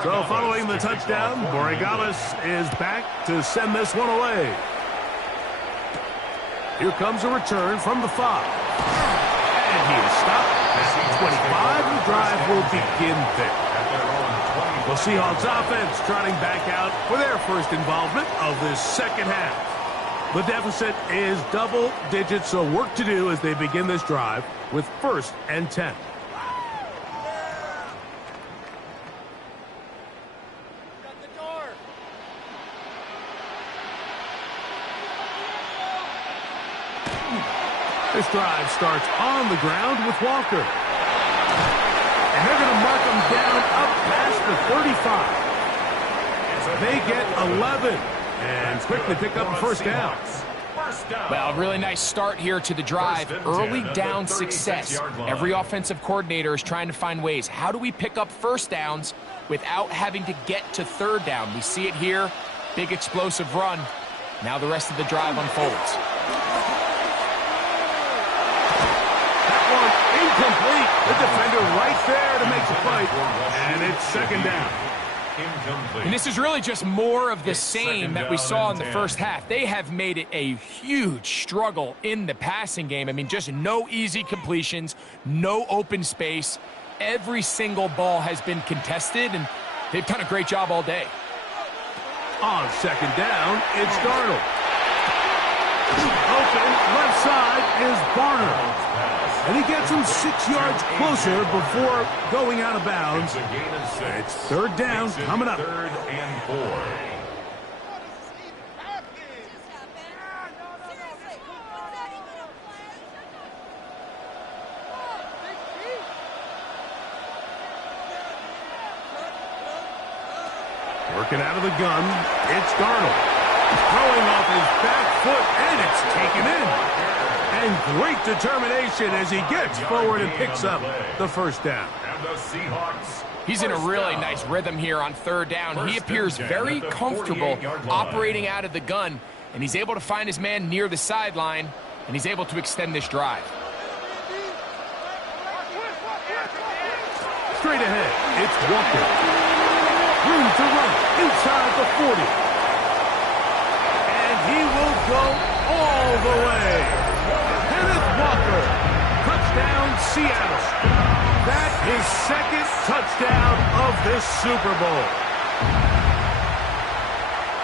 So following the touchdown, Borregales is back to send this one away. Here comes a return from the 5. And he is stopped at 25. The drive will begin there. The Seahawks offense trotting back out for their first involvement of this 2nd half. The deficit is double digits, so work to do as they begin this drive with 1st and 10. This drive starts on the ground with Walker. And they're going to mark him down up past the 35. They get 11 and quickly pick up a 1st down. Well, a really nice start here to the drive. Early down success. Every offensive coordinator is trying to find ways. How do we pick up 1st downs without having to get to 3rd down? We see it here. Big explosive run. Now the rest of the drive unfolds. Incomplete. The defender right there to make the fight. And it's 2nd down. And this is really just more of the same that we saw in the 1st half. They have made it a huge struggle in the passing game. I mean, just no easy completions, no open space. Every single ball has been contested, and they've done a great job all day. On 2nd down, it's Darnold. Open left side is Barner. And he gets him 6 yards closer before going out of bounds. It's a gain of 6. It's third down coming up. Third and 4. Working out of the gun, it's Darnold. Throwing off his back foot, and it's taken in. And great determination as he gets forward and picks up the first down. And the Seahawks. He's in a really nice rhythm here on third down. He appears very comfortable operating out of the gun, and he's able to find his man near the sideline, and he's able to extend this drive. Straight ahead, it's Walker. Room to run inside the 40. And he will go all the way. Kenneth Walker, touchdown Seattle. That is second touchdown of this Super Bowl.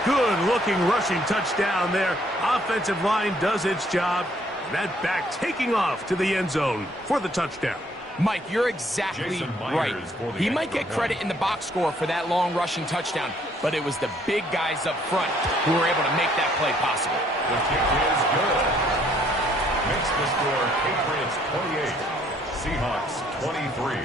Good-looking rushing touchdown there. Offensive line does its job. That back taking off to the end zone for the touchdown. Mike, you're exactly right. He might get credit in the box score for that long rushing touchdown, but it was the big guys up front who were able to make that play possible. The kick is good. Makes the score Patriots 28, Seahawks 23.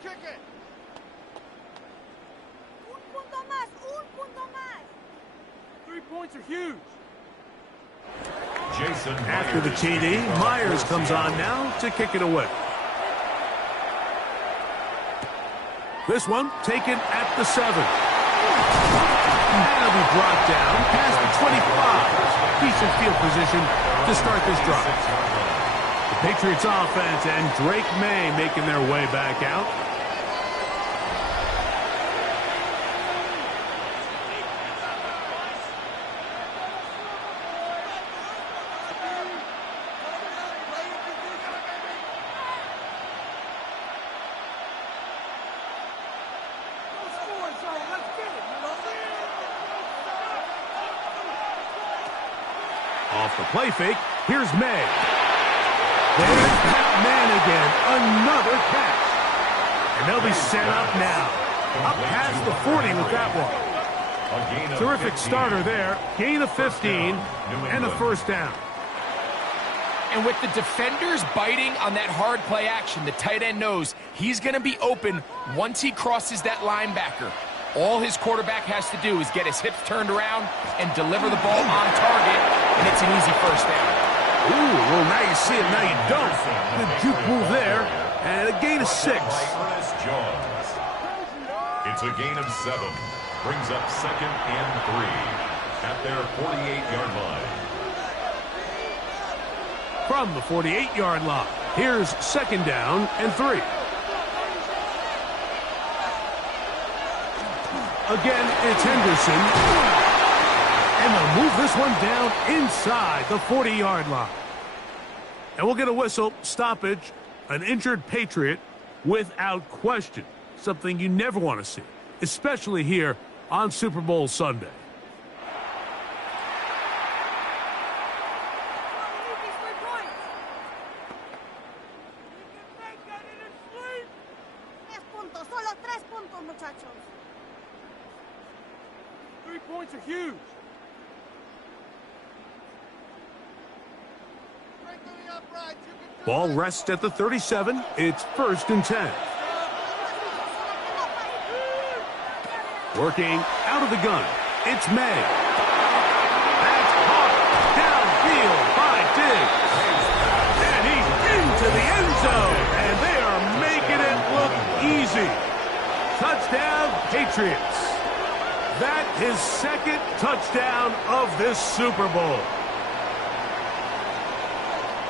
Kick it! Un punto más. 3 points are huge. Jason After the TD, Myers comes on now to kick it away. This one taken at the 7. That'll be brought down past the 25. Decent field position to start this drive. The Patriots offense and Drake May making their way back out. Off the play fake, here's May. There's that man again, another catch. And they'll be set up now. Up past the 40 with that one. Terrific starter there. Gain of 15 and a first down. And with the defenders biting on that hard play action, the tight end knows he's going to be open once he crosses that linebacker. All his quarterback has to do is get his hips turned around and deliver the ball on target, and it's an easy first down. Ooh, well, now you see it, now you don't. Good juke move there, and a gain of 6. It's a gain of 7. Brings up 2nd and 3 at their 48-yard line. From the 48-yard line, here's 2nd down and 3. Again, it's Henderson. And they'll move this one down inside the 40-yard line. And we'll get a whistle, stoppage, an injured Patriot without question. Something you never want to see, especially here on Super Bowl Sunday. Solo 3 puntos, muchachos. 3 points are huge. Ball rests at the 37. It's 1st and 10. Working out of the gun. It's May. That's caught downfield by Diggs. And he's into the end zone. And they are making it look easy. Touchdown, Patriots. That is 2nd touchdown of this Super Bowl.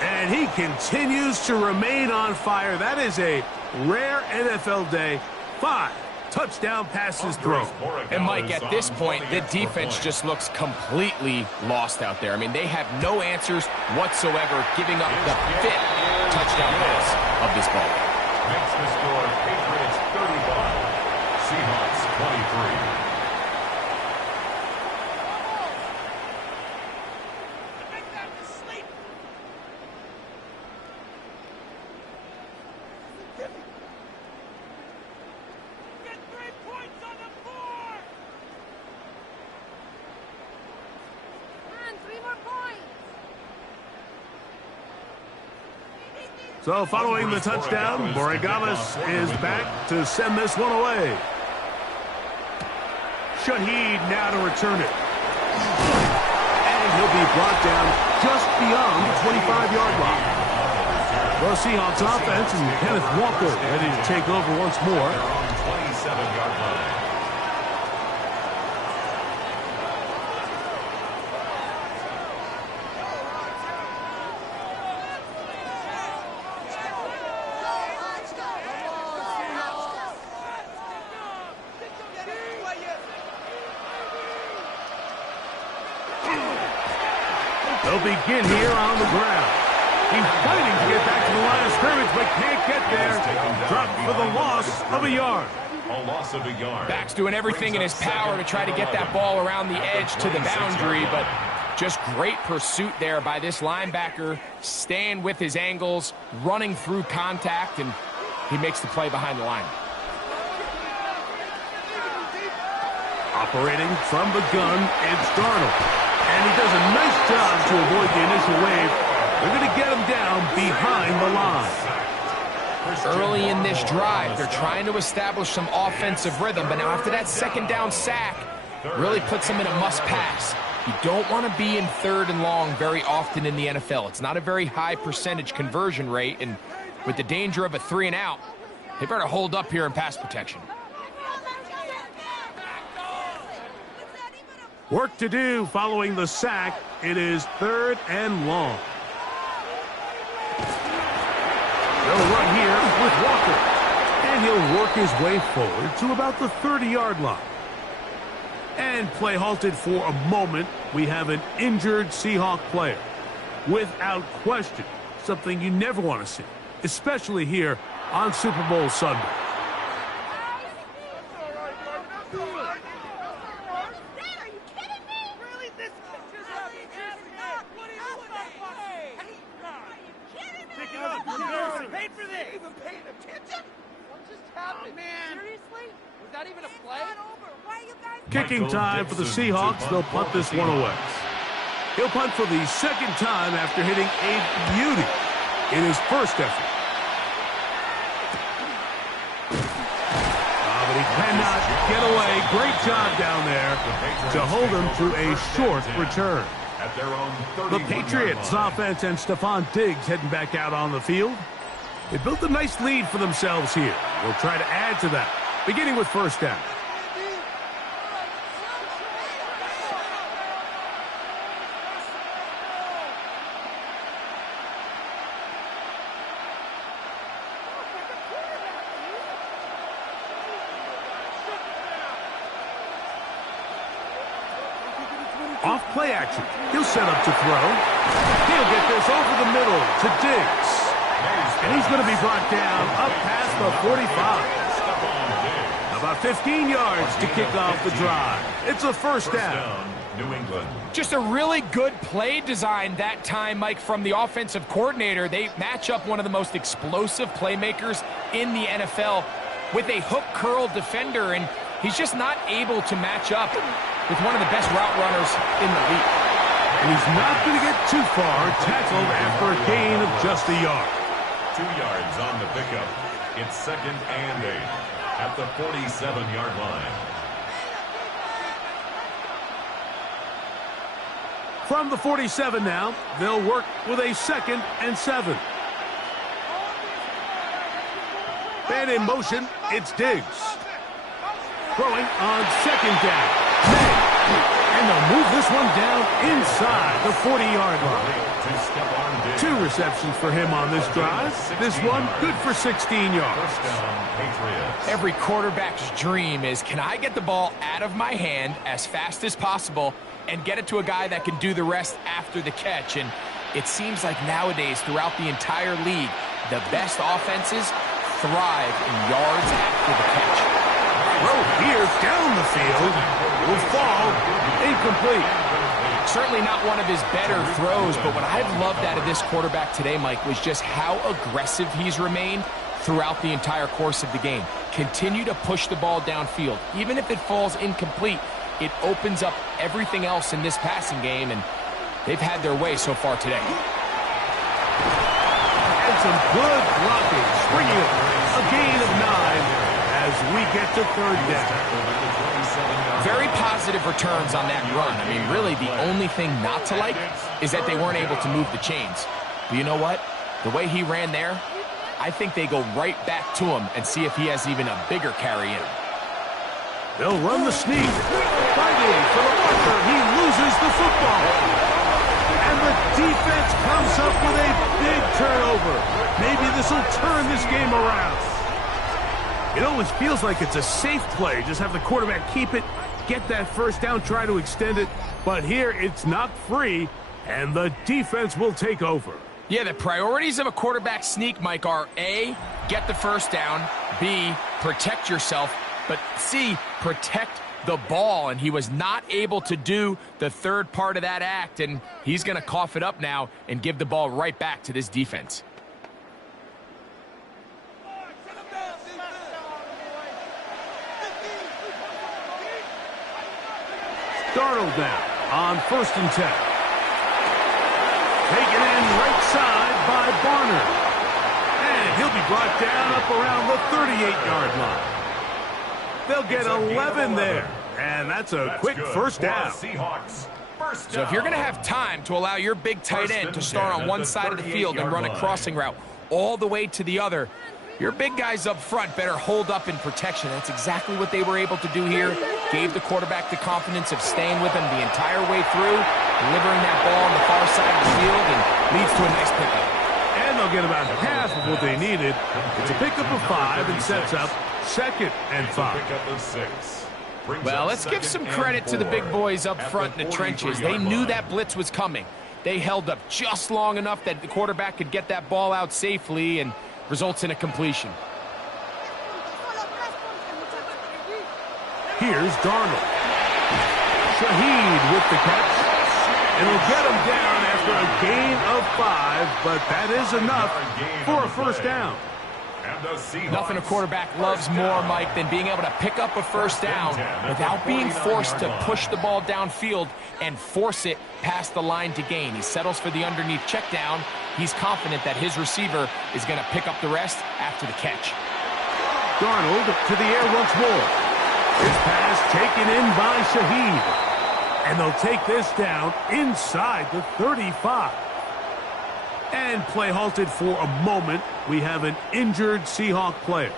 And he continues to remain on fire. That is a rare NFL day. 5 Touchdown pass is thrown. And, Mike, at this point, the defense just looks completely lost out there. I mean, they have no answers whatsoever, giving up the 5th touchdown pass of this ball. Makes the score Patriots 35, Seahawks 23. So following the touchdown, Borregales is back to send this one away. Shaheed now to return it. And he'll be brought down just beyond the 25-yard line. The Seahawks offense and Kenneth Walker ready to take over once more. 27-yard line. They'll begin here on the ground. He's fighting to get back to the line of scrimmage, but can't get there. Dropped for the loss of a yard. A loss of a yard. Back's doing everything in his power to try to get that ball around the edge to the boundary, but just great pursuit there by this linebacker, staying with his angles, running through contact, and he makes the play behind the line. Operating from the gun, it's Darnold. And he does a nice job to avoid the initial wave. They're going to get him down behind the line. Early in this drive, they're trying to establish some offensive rhythm, but now after that second down sack, really puts them in a must-pass. You don't want to be in 3rd and long very often in the NFL. It's not a very high percentage conversion rate, and with the danger of a 3-and-out, they better hold up here in pass protection. Work to do following the sack. It is 3rd and long. They'll run here with Walker. And he'll work his way forward to about the 30-yard line. And play halted for a moment. We have an injured Seahawk player. Without question, something you never want to see, especially here on Super Bowl Sunday. Kicking time for the Seahawks. They'll punt this one away. He'll punt for the 2nd time after hitting a beauty in his first effort. But he cannot get away. Great job down there to hold him to a short return. At their own The Patriots offense and Stephon Diggs heading back out on the field. They built a nice lead for themselves here. They'll try to add to that, beginning with 1st down. Off play action. He'll set up to throw. He'll get this over the middle to Diggs. And he's going to be brought down up past the 45. About 15 yards to kick off the drive. It's a 1st down. New England. Just a really good play design that time, Mike, from the offensive coordinator. They match up one of the most explosive playmakers in the NFL with a hook curl defender, and he's just not able to match up with one of the best route runners in the league. And he's not going to get too far, tackled after a gain of just a yard. 2 yards on the pickup. It's 2nd and 8 at the 47-yard line. From the 47 now, they'll work with a 2nd and 7. And in motion, it's Diggs. Throwing on 2nd down. And they'll move this one down inside the 40-yard line. 2 receptions for him on this drive. This one good for 16 yards. Every quarterback's dream is, can I get the ball out of my hand as fast as possible and get it to a guy that can do the rest after the catch? And it seems like nowadays, throughout the entire league, the best offenses thrive in yards after the catch. Throw here down the field will fall incomplete. Certainly not one of his better throws, but what I've loved out of this quarterback today, Mike, was just how aggressive he's remained throughout the entire course of the game. Continue to push the ball downfield. Even if it falls incomplete, it opens up everything else in this passing game, and they've had their way so far today. And some good blocking, springing it. A gain of 9 as we get to 3rd down. Very positive returns on that run. I mean, really, the only thing not to like is that they weren't able to move the chains. But you know what? The way he ran there, I think they go right back to him and see if he has even a bigger carry in him. They'll run the sneak. Fighting for the marker. He loses the football. And the defense comes up with a big turnover. Maybe this will turn this game around. It always feels like it's a safe play. Just have the quarterback keep it, get that first down, try to extend it. But here it's not free, and the defense will take over. Yeah, the priorities of a quarterback sneak, Mike, are A, get the first down, B, protect yourself, but C, protect the ball. And he was not able to do the third part of that act, and he's going to cough it up now and give the ball right back to this defense. Darnold now on 1st and 10. Taken in right side by Barner. And he'll be brought down up around the 38-yard line. They'll get 11 there. And that's a quick first down. So if you're going to have time to allow your big tight end to start on one side of the field and run a crossing route all the way to the other, your big guys up front better hold up in protection. That's exactly what they were able to do here. Gave the quarterback the confidence of staying with him the entire way through, delivering that ball on the far side of the field, and leads to a nice pickup. And they'll get about half of what they needed. It's a pickup of 5 and sets up 2nd and 5. Well, let's give some credit to the big boys up front in the trenches. They knew that blitz was coming. They held up just long enough that the quarterback could get that ball out safely, and results in a completion. Here's Darnold. Shaheed with the catch. And he'll get him down after a gain of 5, but that is enough for a first down. Nothing a quarterback loves more, Mike, than being able to pick up a first down without being forced to push the ball downfield and force it past the line to gain. He settles for the underneath check down. He's confident that his receiver is going to pick up the rest after the catch. Darnold to the air once more. His pass taken in by Shaheed. And they'll take this down inside the 35. And play halted for a moment. We have an injured Seahawk player.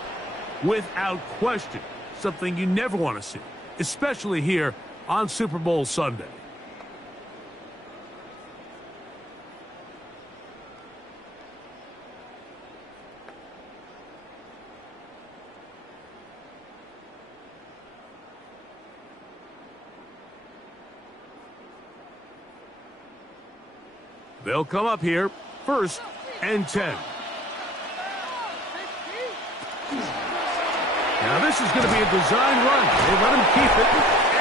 Without question, something you never want to see, especially here on Super Bowl Sunday. They'll come up here, 1st and 10. Now this is going to be a design run. They let him keep it,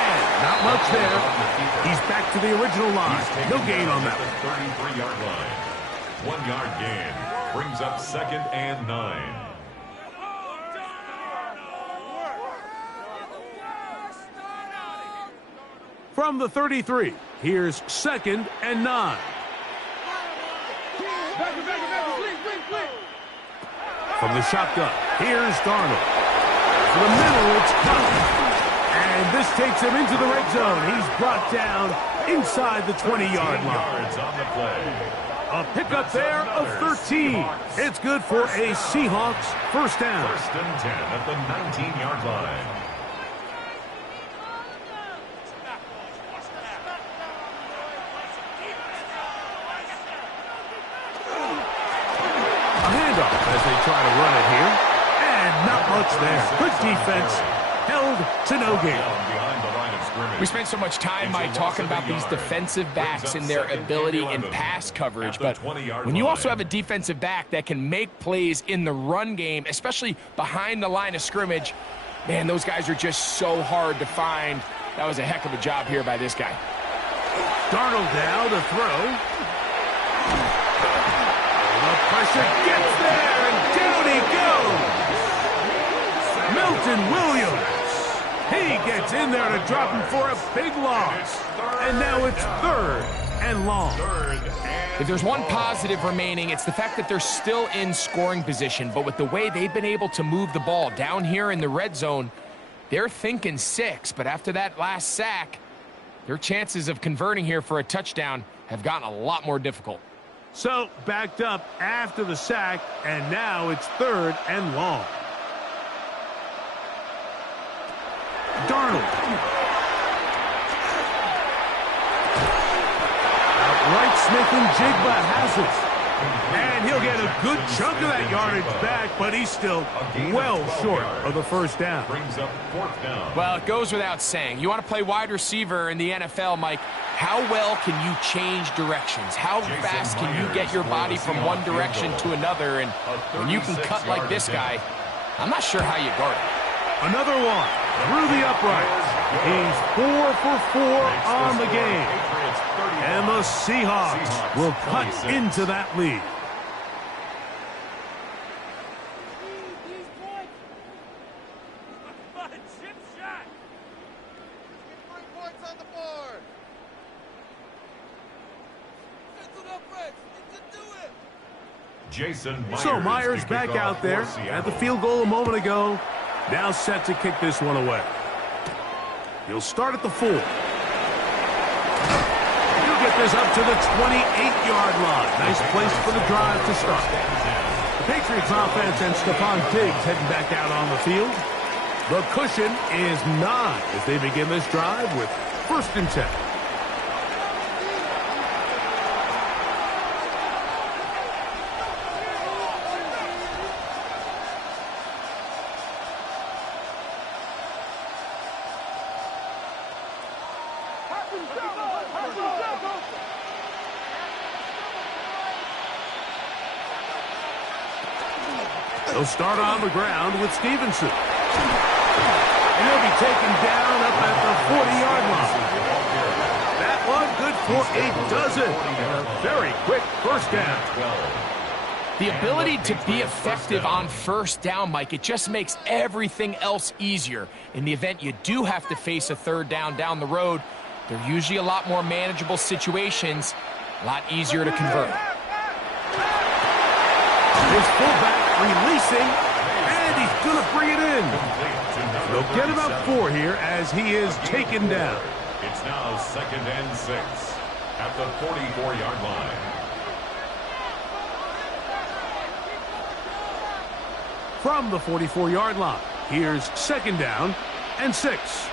and not much there. He's back to the original line. No gain on that one. 33-yard line. 1 yard gain brings up 2nd and 9. From the 33, here's 2nd and 9. From the shotgun, here's Darnold. For the middle, it's Cup. And this takes him into the red zone. He's brought down inside the 20-yard line. A pickup there of 13. It's good for a Seahawks first down. 1st and 10 at the 19-yard line. they try to run it here. And not much there. Good defense. Held to no gain. We spent so much time, Mike, talking about these defensive backs and their ability in pass coverage, but when you also have a defensive back that can make plays in the run game, especially behind the line of scrimmage, man, those guys are just so hard to find. That was a heck of a job here by this guy. Darnold now to throw. The pressure gets there, and down he goes. Milton Williams. He gets in there to drop him for a big loss. And now it's 3rd and long. If there's one positive remaining, it's the fact that they're still in scoring position. But with the way they've been able to move the ball down here in the red zone, they're thinking 6. But after that last sack, their chances of converting here for a touchdown have gotten a lot more difficult. So backed up after the sack, and now it's 3rd and long. Darnold. Outright Smith and Jigba has it. And he'll get a good chunk of that yardage back, but he's still well short of the first down. Brings up 4th down. Well, it goes without saying. You want to play wide receiver in the NFL, Mike, how well can you change directions? How fast can you get your body from one direction to another? And when you can cut like this guy, I'm not sure how you guard it. Another one through the uprights. He's 4 for 4 on the game. And the Seahawks will cut into that lead. So Myers back out there at the field goal a moment ago. Now set to kick this one away. He'll start at the 4. He'll get this up to the 28-yard line. Nice place for the drive to start. The Patriots offense and Stephon Diggs heading back out on the field. The cushion is 9 as they begin this drive with 1st and 10. They'll start on the ground with Stevenson. And he'll be taken down up at the 40-yard line. That one good for a dozen. And a very quick first down. The ability to be effective on first down, Mike, it just makes everything else easier. In the event you do have to face a 3rd down the road, they're usually a lot more manageable situations, a lot easier to convert. His fullback releasing, and he's going to bring it in. They'll get about 4 here as he is taken down. It's now 2nd and 6 at the 44-yard line. From the 44-yard line, here's 2nd down and 6.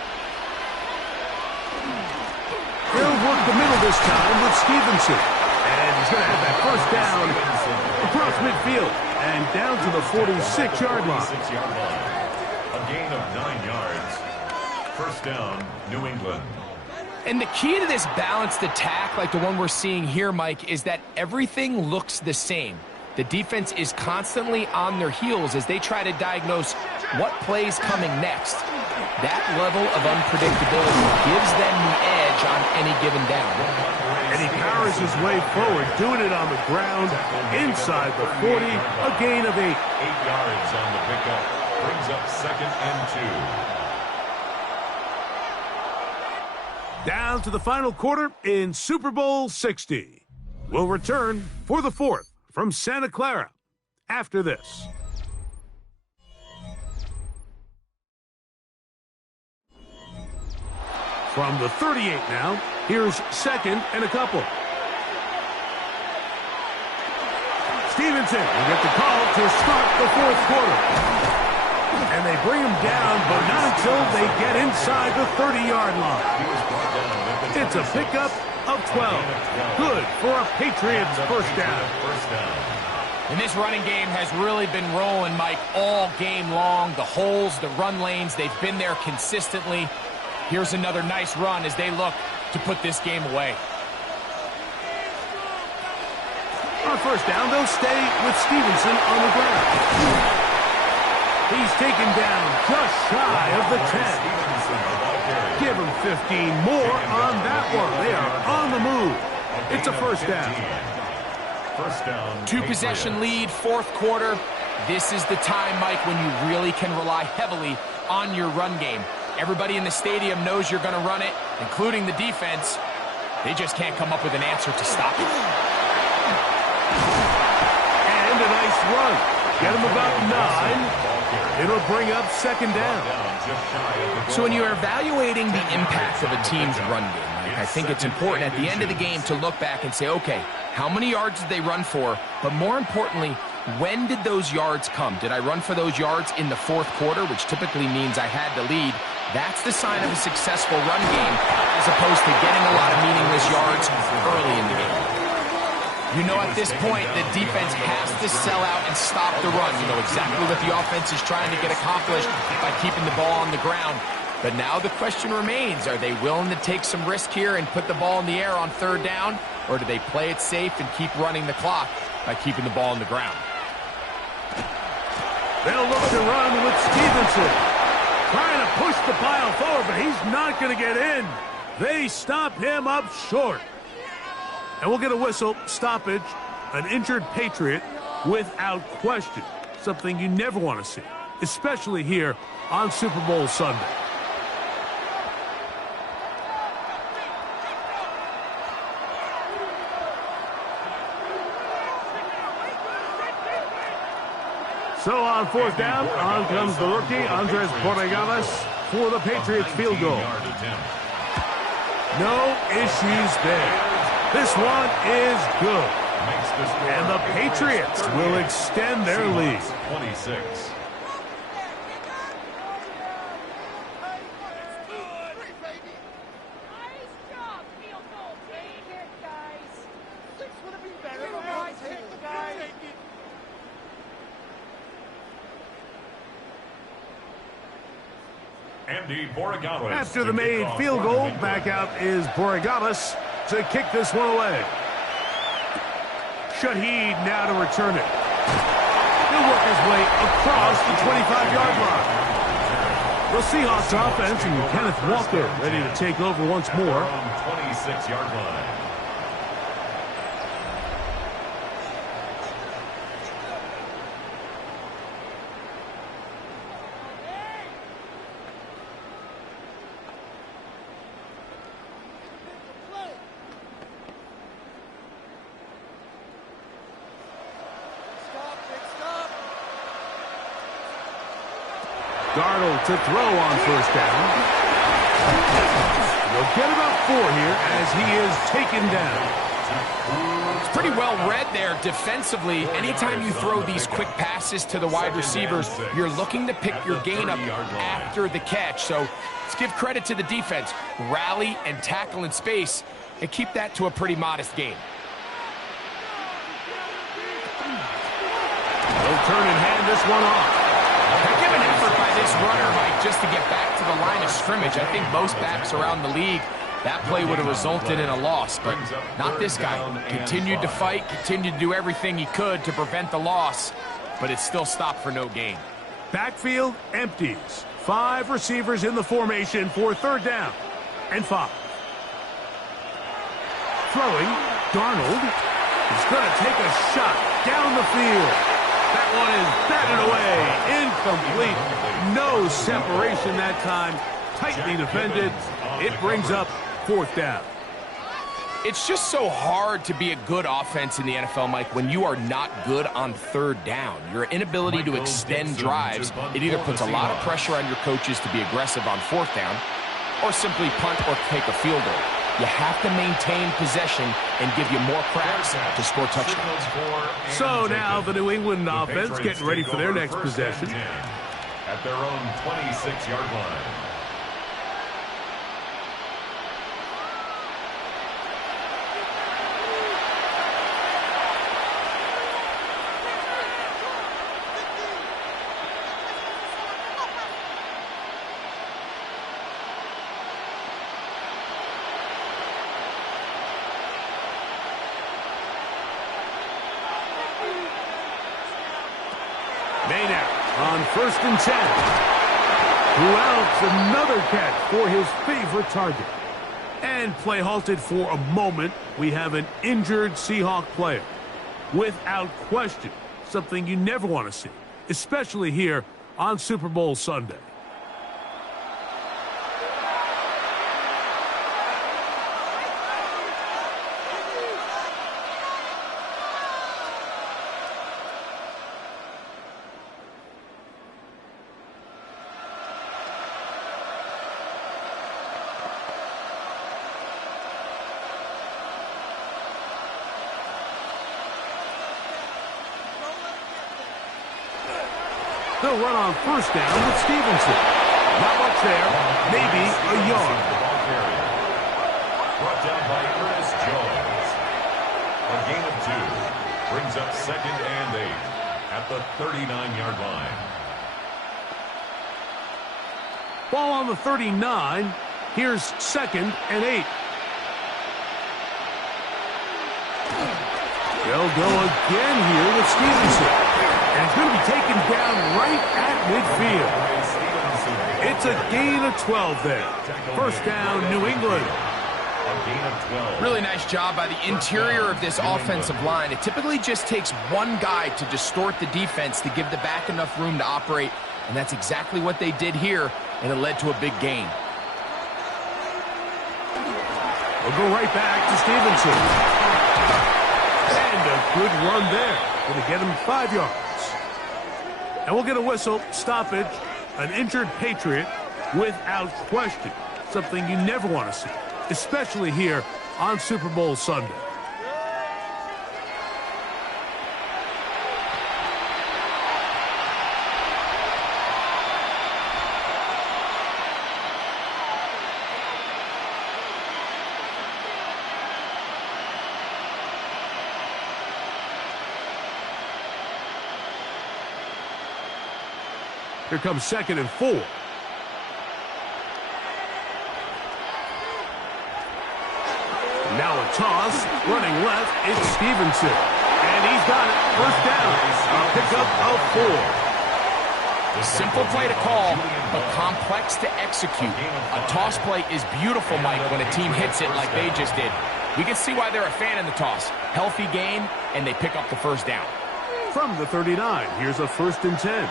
They'll work the middle this time with Stevenson. And he's going to have that first down across midfield and down to the 46-yard line. A gain of 9 yards. First down, New England. And the key to this balanced attack, like the one we're seeing here, Mike, is that everything looks the same. The defense is constantly on their heels as they try to diagnose what play's coming next. That level of unpredictability gives them the edge on any given down. And he powers his way forward, doing it on the ground inside the 40, a gain of 8. 8 yards on the pickup, brings up 2nd and 2. Down to the final quarter in Super Bowl 60. We'll return for the 4th from Santa Clara after this. From the 38 now, here's 2nd and a couple. Stevenson will get the call to start the 4th quarter. And they bring him down, but not until they get inside the 30-yard line. It's a pickup of 12. Good for a Patriots first down. And this running game has really been rolling, Mike, all game long. The holes, the run lanes, they've been there consistently. Here's another nice run as they look to put this game away. On first down, they'll stay with Stevenson on the ground. He's taken down just shy of the 10. Give him 15 more on that one. They are on the move. It's a first down. Two-possession lead, fourth quarter. This is the time, Mike, when you really can rely heavily on your run game. Everybody in the stadium knows you're going to run it, including the defense. They just can't come up with an answer to stop it. And a nice run. Get him about 9. It'll bring up second down. So when you're evaluating the impact of a team's run game, Mike, I think it's important at the end of the game to look back and say, okay, how many yards did they run for? But more importantly, when did those yards come? Did I run for those yards in the fourth quarter, which typically means I had to lead? That's the sign of a successful run game, as opposed to getting a lot of meaningless yards early in the game. You know at this point, the defense has to sell out and stop the run. You know exactly what the offense is trying to get accomplished by keeping the ball on the ground. But now the question remains, are they willing to take some risk here and put the ball in the air on third down? Or do they play it safe and keep running the clock by keeping the ball on the ground? They'll look to run with Stevenson. Trying to push the pile forward, but he's not going to get in. They stop him up short. And we'll get a whistle, stoppage, an injured Patriot without question. Something you never want to see, especially here on Super Bowl Sunday. So on fourth down, on comes the rookie, Andres Borregales, for the Patriots field goal. No issues there. This one is good. And the Patriots will extend their lead. 26. After the made field goal, back out is Borregales to kick this one away. Shaheed now to return it. He'll work his way across the 25-yard line. The Seahawks offense and Kenneth Walker ready to take over once more. 26-yard line. Darnold to throw on first down. They'll get about 4 here as he is taken down. It's pretty well read there defensively. Anytime you throw these quick passes to the wide receivers, you're looking to pick your gain up after the catch. So let's give credit to the defense. Rally and tackle in space and keep that to a pretty modest gain. They'll turn and hand this one off. Heck of an effort by this runner, Mike, just to get back to the line of scrimmage. I think most backs around the league, that play would have resulted in a loss, but not this guy. Continued to fight, continued to do everything he could to prevent the loss, but it still stopped for no gain. Backfield empties. 5 receivers in the formation for third down and 5. Throwing, Darnold is going to take a shot down the field. That one is batted away. Incomplete. No separation that time. Tightly defended. It brings up fourth down. It's just so hard to be a good offense in the NFL, Mike, when you are not good on third down. Your inability to extend drives, it either puts a lot of pressure on your coaches to be aggressive on fourth down or simply punt or take a field goal. You have to maintain possession and give you more cracks to score touchdowns. So now the New England offense getting ready for their next possession. At their own 26-yard line. on 1st and 10. Throughout, another catch for his favorite target. And play halted for a moment. We have an injured Seahawk player. Without question, something you never want to see, especially here on Super Bowl Sunday. They'll run on 1st down with Stevenson. Not much there. Maybe a yard. Brought down by Ernest Jones. A gain of 2. Brings up 2nd and 8 at the 39-yard line. Ball on the 39. Here's 2nd and 8. They'll go again here with Stevenson. And it's going to be taken down right at midfield. It's a gain of 12 there. 1st down, New England. A gain of 12. Really nice job by the interior of this offensive line. It typically just takes one guy to distort the defense to give the back enough room to operate. And that's exactly what they did here, and it led to a big gain. We'll go right back to Stevenson. And a good run there. Going to get him 5 yards. And we'll get a whistle, stoppage, an injured Patriot without question. Something you never want to see, especially here on Super Bowl Sunday. Here comes 2nd and 4. Now a toss, running left, it's Stevenson. And he's got it, 1st down, a pickup of 4. Simple play to call, but complex to execute. A toss play is beautiful, Mike, when a team hits it like they just did. We can see why they're a fan in the toss. Healthy game, and they pick up the 1st down. From the 39, here's a 1st and 10.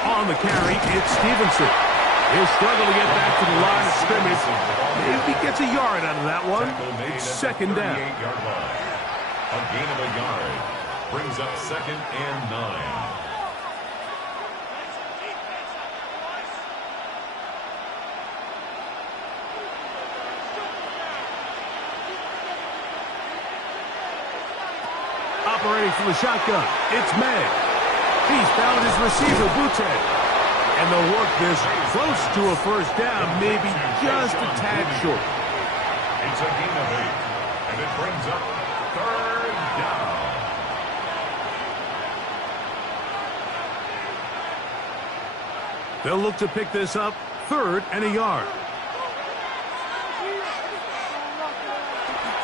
On the carry, it's Stevenson. He'll struggle to get back to the line of scrimmage. Maybe gets a yard out of that one. It's 2nd down. A gain of a yard. Brings up 2nd and 9. Operating from the shotgun, it's May. He's found his receiver, Butte. And they'll work this close to a 1st down, maybe just a tad short. It's a gain of 8. And it brings up 3rd down. They'll look to pick this up, 3rd and a yard.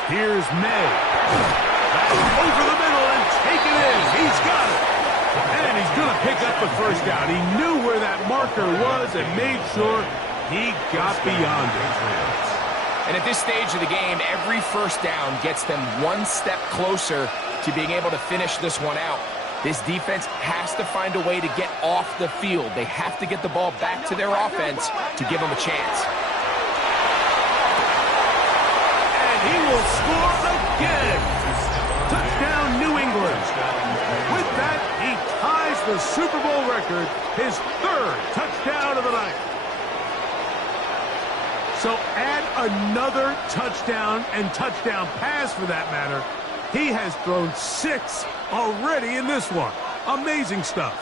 Here's May. Back over the middle and take it in. He's got it. And he's going to pick up the 1st down. He knew where that marker was and made sure he got beyond it. And at this stage of the game, every 1st down gets them one step closer to being able to finish this one out. This defense has to find a way to get off the field. They have to get the ball back to their offense to give them a chance. And he will score again. Touchdown, New England. With that, he ties the Super Bowl record, his 3rd touchdown of the night. So add another touchdown and touchdown pass for that matter. He has thrown 6 already in this one. Amazing stuff.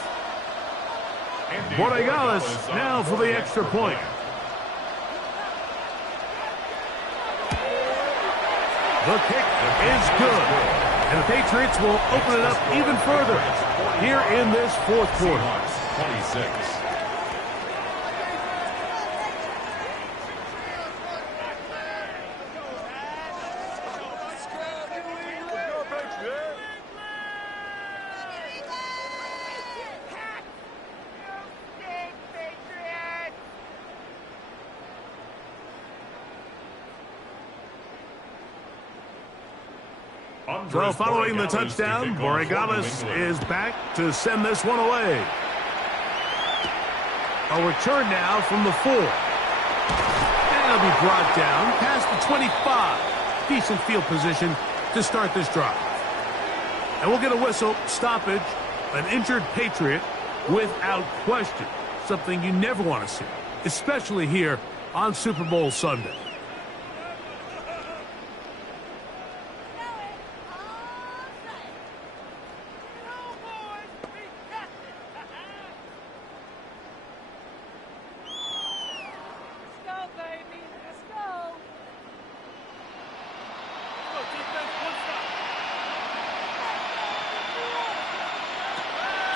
Borregales now for the extra point. The kick is good. And the Patriots will open it up even further here in this 4th quarter. 26. So following the touchdown, Borregales is back to send this one away. A return now from the 4. And it'll be brought down past the 25. Decent field position to start this drive. And we'll get a whistle, stoppage, an injured Patriot without question. Something you never want to see, especially here on Super Bowl Sunday.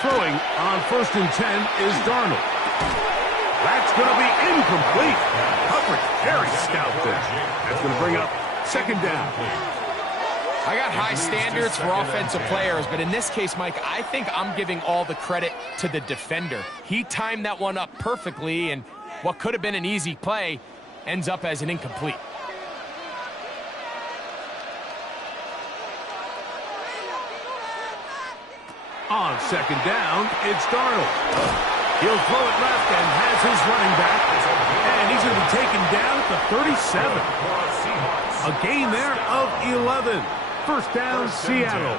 Throwing on 1st and 10 is Darnold. That's going to be incomplete. Coverage very stout there. That's going to bring up 2nd down. I got high standards for offensive players, but in this case, Mike, I think I'm giving all the credit to the defender. He timed that one up perfectly, and what could have been an easy play ends up as an incomplete. On 2nd down, it's Darnold. He'll throw it left and has his running back. And he's going to be taken down at the 37. A gain there of 11. 1st down, Seattle.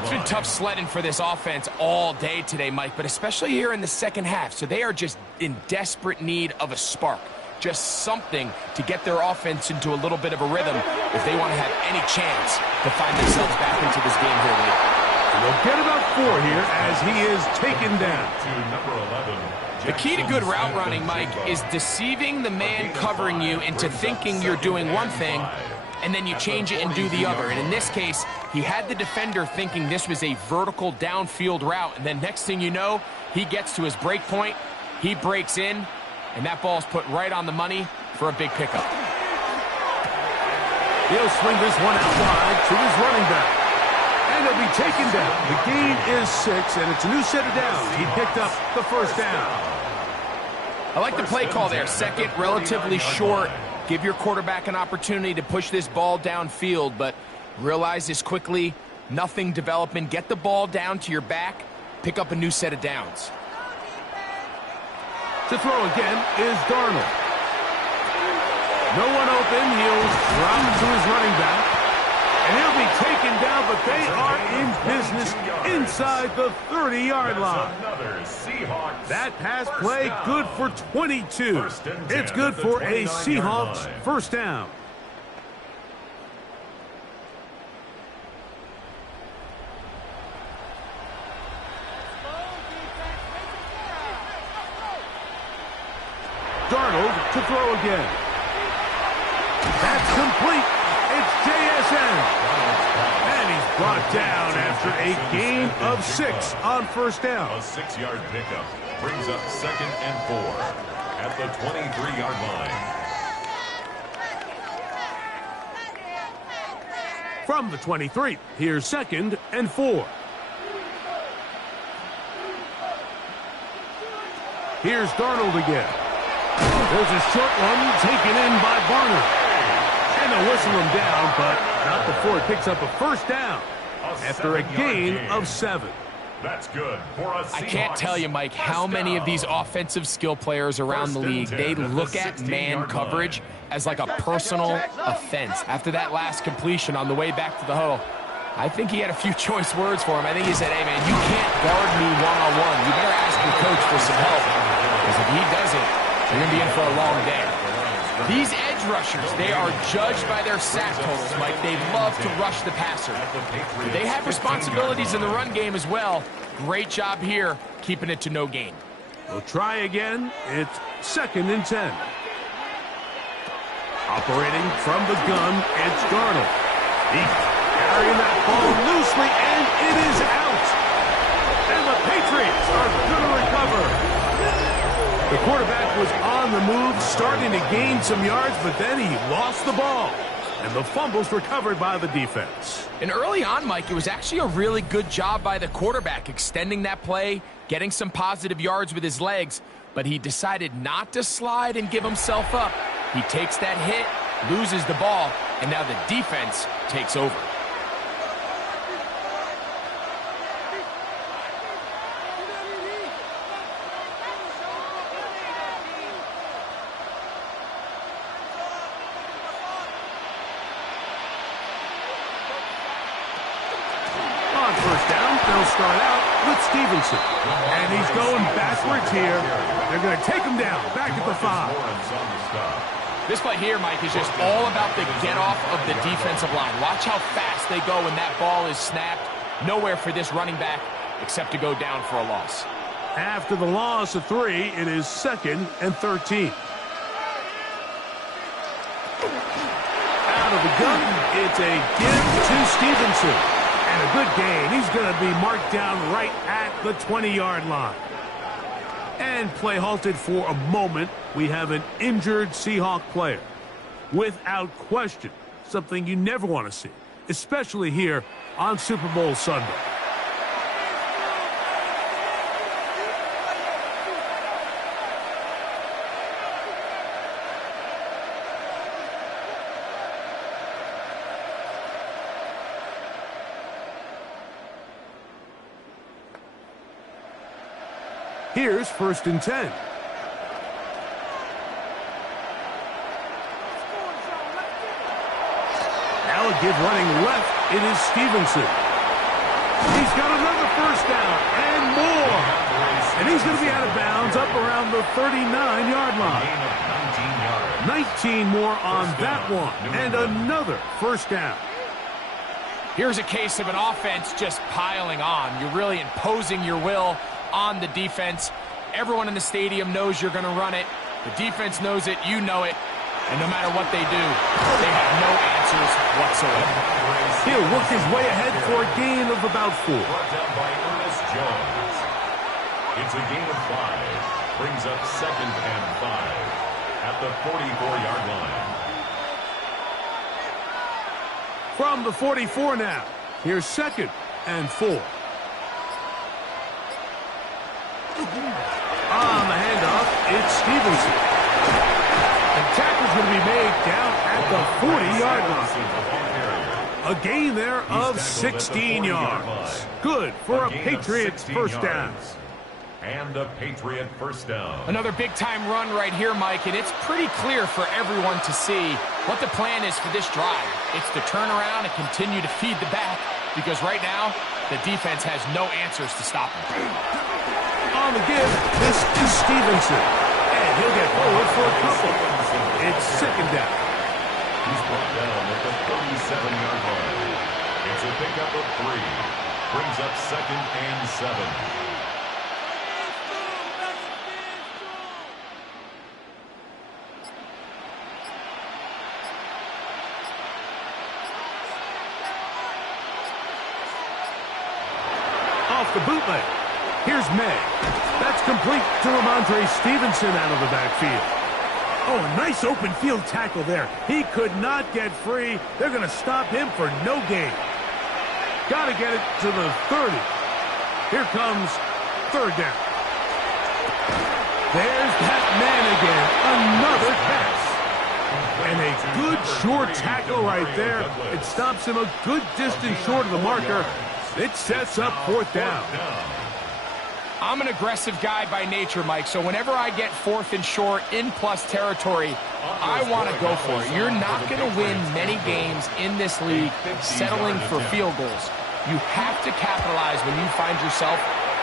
It's been tough sledding for this offense all day today, Mike, but especially here in the 2nd half. So they are just in desperate need of a spark. Just something to get their offense into a little bit of a rhythm if they want to have any chance to find themselves back into this game here late. They'll get about 4 here as he is taken down. The key to good route running, Mike, is deceiving the man covering you into thinking you're doing one thing, and then you change it and do the other. And in this case, he had the defender thinking this was a vertical downfield route, and then next thing you know, he gets to his break point, he breaks in, and that ball's put right on the money for a big pickup. He'll swing this one out wide to his running back. And he'll be taken down. The gain is 6, and it's a new set of downs. He picked up the 1st down. I like the play call there. 2nd, relatively short. Give your quarterback an opportunity to push this ball downfield, but realize this quickly. Nothing development. Get the ball down to your back. Pick up a new set of downs. To throw again is Darnold. No one open. He'll drop to his running back. And he'll be taken down, but they are in business inside the 30-yard line. That pass play good for 22. It's good for a Seahawks 1st down. Darnold to throw again. That's complete. It's JSN. And he's brought down after a gain of 6 on 1st down. A 6-yard pickup brings up 2nd and 4 at the 23-yard line. From the 23, here's 2nd and 4. Here's Darnold again. There's a short one taken in by Barner. And they'll whistle him down, but not before it picks up a 1st down after a gain of 7. That's good for a Seahawks. I can't tell you, Mike, how many of these offensive skill players around the league, they look at man coverage as like a personal offense. After that last completion on the way back to the huddle, I think he had a few choice words for him. I think he said, hey, man, you can't guard me one-on-one. You better ask your coach for some help, because if he doesn't, you're going to be in for a long day. These edge rushers, they are judged by their sack totals, Mike. They love to rush the passer. They have responsibilities in the run game as well. Great job here, keeping it to no gain. We'll try again. It's 2nd and 10. Operating from the gun, it's Darnold. He's carrying that ball loosely, and it is out. And the Patriots are going to recover. The quarterback was on the move, starting to gain some yards, but then he lost the ball. And the fumble's recovered by the defense. And early on, Mike, it was actually a really good job by the quarterback, extending that play, getting some positive yards with his legs, but he decided not to slide and give himself up. He takes that hit, loses the ball, and now the defense takes over. start out with Stevenson. And he's going backwards here. They're going to take him down, back at the 5. This play here, Mike, is just all about the get-off of the defensive line. Watch how fast they go when that ball is snapped. Nowhere for this running back except to go down for a loss. After the loss of 3, it is 2nd and 13. Out of the gun, it's a give to Stevenson. And a good gain. He's going to be marked down right at the 20-yard line. And play halted for a moment. We have an injured Seahawk player. Without question, something you never want to see, especially here on Super Bowl Sunday. Here's 1st and 10. Now a give running left. It is Stevenson. He's got another 1st down and more. And he's going to be out of bounds up around the 39-yard line. 19 more on that one. And another 1st down. Here's a case of an offense just piling on. You're really imposing your will on the defense. Everyone in the stadium knows you're going to run it. The defense knows it. You know it. And no matter what they do, they have no answers whatsoever. He'll work his way ahead for a gain of about 4. Brought down by Ernest Jones. It's a gain of 5. Brings up 2nd and 5 at the 44-yard line. From the 44 now. Here's 2nd and 4. On the handoff, it's Stevenson. And tackle's going to be made down at the 40-yard line. A gain there of 16 yards. Good for a Patriots 1st down. And a Patriot 1st down. Another big-time run right here, Mike, and it's pretty clear for everyone to see what the plan is for this drive. It's to turn around and continue to feed the back, because right now, the defense has no answers to stop him. On the give, this is Stevenson. And he'll get forward for a couple. It's 2nd down. He's brought down at the 37-yard line. It's a pickup of 3. Brings up 2nd and 7. Off the bootleg. Here's May. That's complete to Ramondre Stevenson out of the backfield. Oh, a nice open field tackle there. He could not get free. They're going to stop him for no gain. Got to get it to the 30. Here comes 3rd down. There's that man again. Another catch. And a good short tackle right there. It stops him a good distance short of the marker. It sets up 4th down. I'm an aggressive guy by nature, Mike, so whenever I get 4th and short in plus territory, I want to go for it. You're not going to win many games in this league settling for field goals. You have to capitalize when you find yourself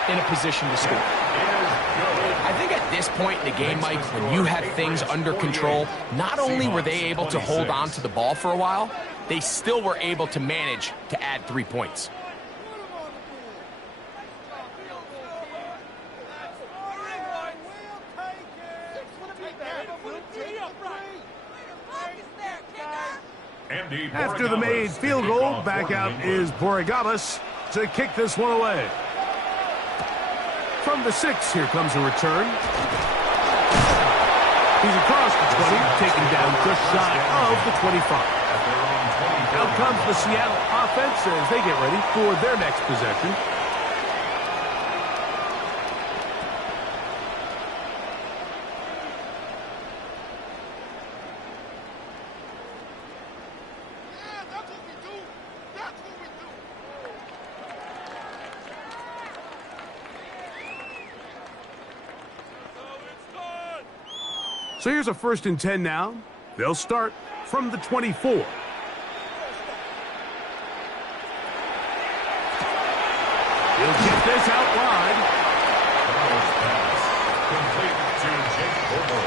in a position to score. I think at this point in the game, Mike, when you have things under control, not only were they able to hold on to the ball for a while, they still were able to manage to add 3 points. After the made field goal, back out is Borregales to kick this one away. From the 6, here comes a return. He's across the 20, taken down just shy of the 25. Out comes the Seattle offense as they get ready for their next possession. So here's a 1st and 10 now. They'll start from the 24. He'll get this out wide. Darnold's pass complete to Jake Bobo.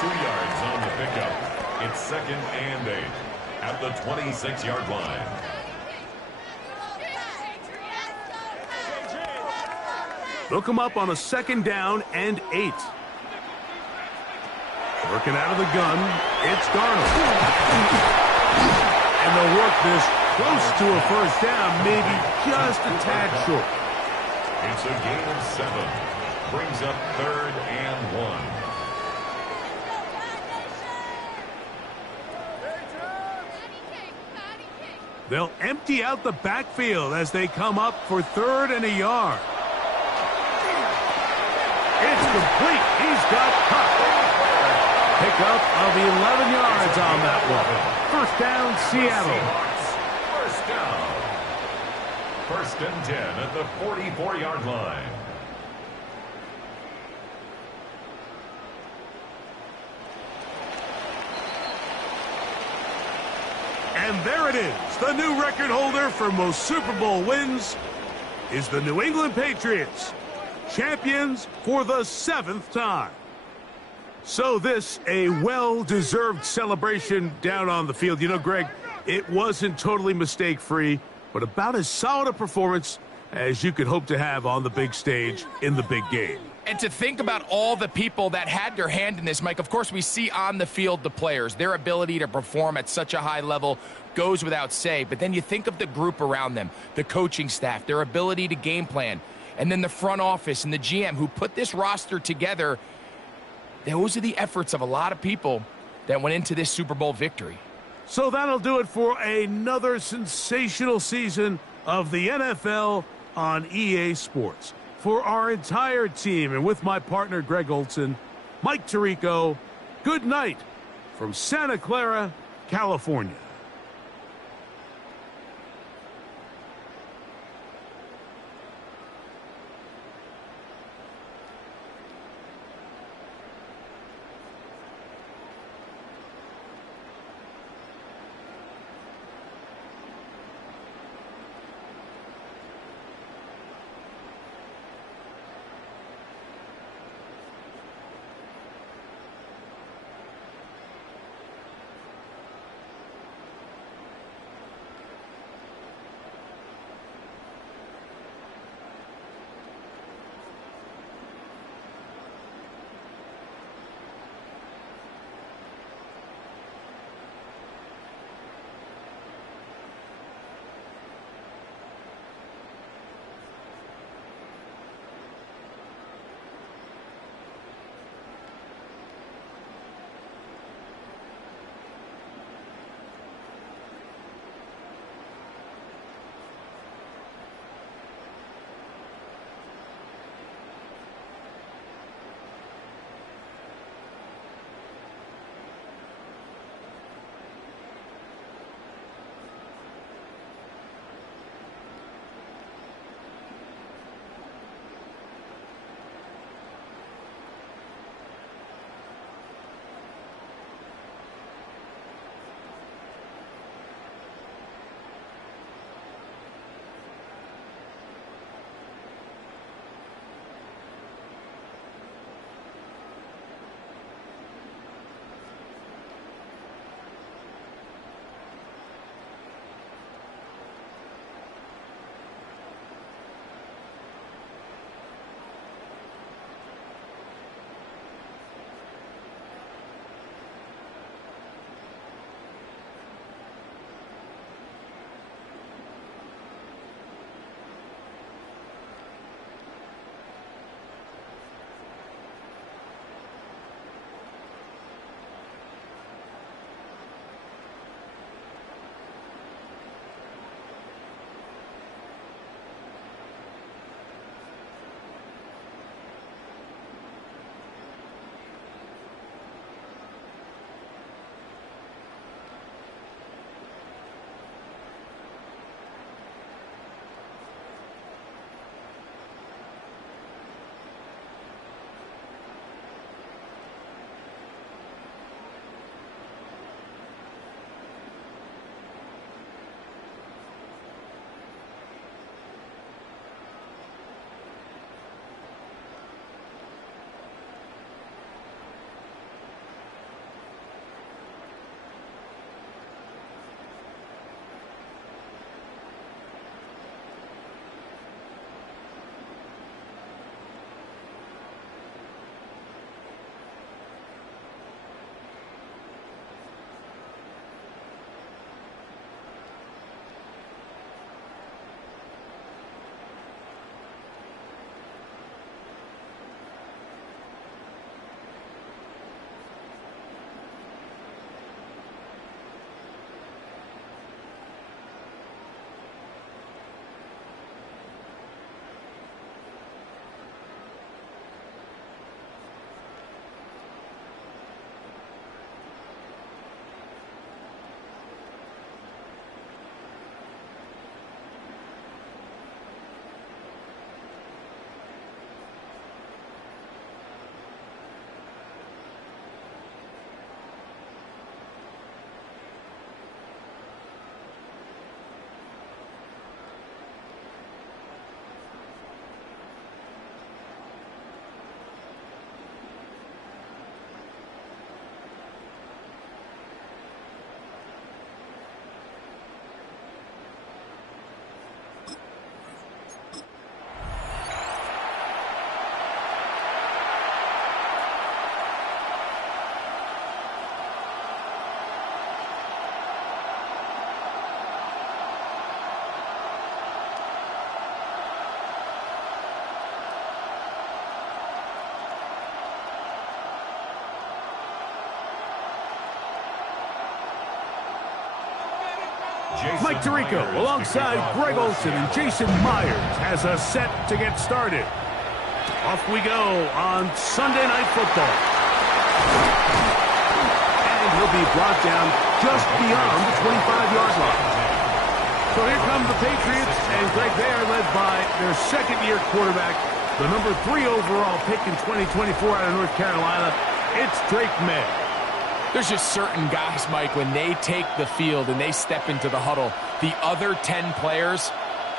2 yards on the pickup. It's 2nd and 8 at the 26-yard line. They'll come up on a 2nd down and 8. Working out of the gun, it's Darnold. And they'll work this close to a 1st down, maybe just a tad short. It's a gain of 7. Brings up 3rd and 1. They'll empty out the backfield as they come up for 3rd and a yard. It's complete. He's got Cup. Pickup of 11 yards on that one. 1st down, Seattle. Seahawks. 1st down. 1st and 10 at the 44-yard line. And there it is. The new record holder for most Super Bowl wins is the New England Patriots. Champions for the 7th time. So this, a well-deserved celebration down on the field. You know, Greg, it wasn't totally mistake-free, but about as solid a performance as you could hope to have on the big stage in the big game. And to think about all the people that had their hand in this, Mike, of course we see on the field the players. Their ability to perform at such a high level goes without say. But then you think of the group around them, the coaching staff, their ability to game plan, and then the front office and the GM who put this roster together. Those are the efforts of a lot of people that went into this Super Bowl victory. So that'll do it for another sensational season of the NFL on EA Sports. For our entire team and with my partner Greg Olson, Mike Tirico, good night from Santa Clara, California. Mike Tirico, alongside Greg Olsen and Jason Myers, has us set to get started. Off we go on Sunday Night Football. And he'll be brought down just beyond the 25-yard line. So here come the Patriots, and Greg, they are led by their second-year quarterback, the number 3 overall pick in 2024 out of North Carolina. It's Drake May. There's just certain guys, Mike, when they take the field and they step into the huddle, the other 10 players,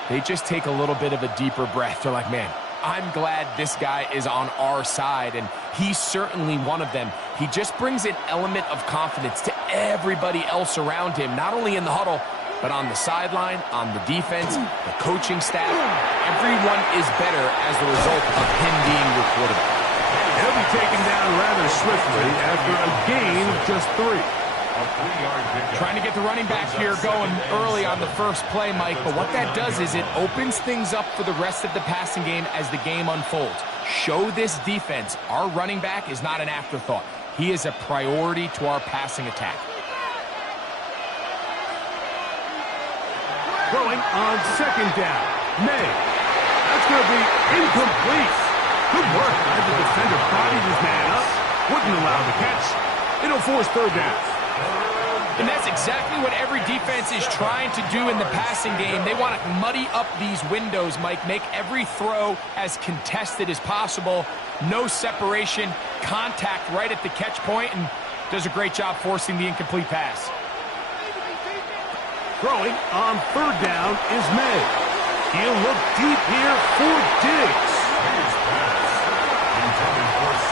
they just take a little bit of a deeper breath. They're like, man, I'm glad this guy is on our side, and he's certainly one of them. He just brings an element of confidence to everybody else around him, not only in the huddle, but on the sideline, on the defense, the coaching staff. Everyone is better as a result of him being your quarterback. He'll be taken down rather swiftly after a gain of just 3. Trying to get the running back here going early on the first play, Mike, but what that does is it opens things up for the rest of the passing game as the game unfolds. Show this defense our running back is not an afterthought. He is a priority to our passing attack. Throwing on second down. May. That's going to be incomplete. Good work by the defender. Bodied his man up. Wouldn't allow the catch. It'll force third down. And that's exactly what every defense is trying to do in the passing game. They want to muddy up these windows, Mike. Make every throw as contested as possible. No separation. Contact right at the catch point, and does a great job forcing the incomplete pass. Throwing on third down is May. He'll look deep here for Diggs.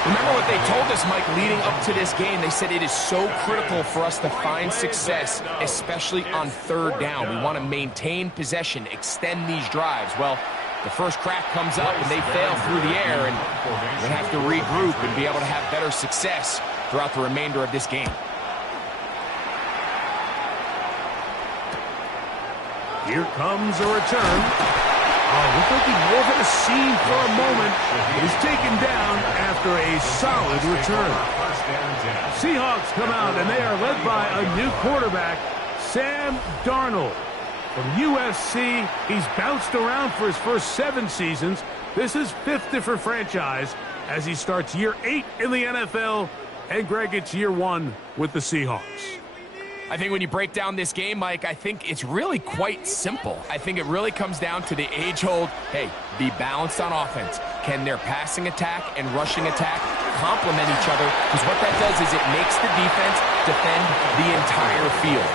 Remember what they told us, Mike, leading up to this game. They said it is so critical for us to find success, especially on third down. We want to maintain possession, extend these drives. Well, the first crack comes up and they fail through the air, and we're going to have to regroup and be able to have better success throughout the remainder of this game. Here comes a return. Oh, we're thinking more of a scene for a moment. He's taken down after a solid return. Seahawks come out, and they are led by a new quarterback, Sam Darnold. From USC, he's bounced around for his first 7 seasons. This is 5th different franchise as he starts year 8 in the NFL. And, Greg, it's year 1 with the Seahawks. I think when you break down this game, Mike, I think it's really quite simple. I think it really comes down to the age-old, hey, be balanced on offense. Can their passing attack and rushing attack complement each other? Because what that does is it makes the defense defend the entire field.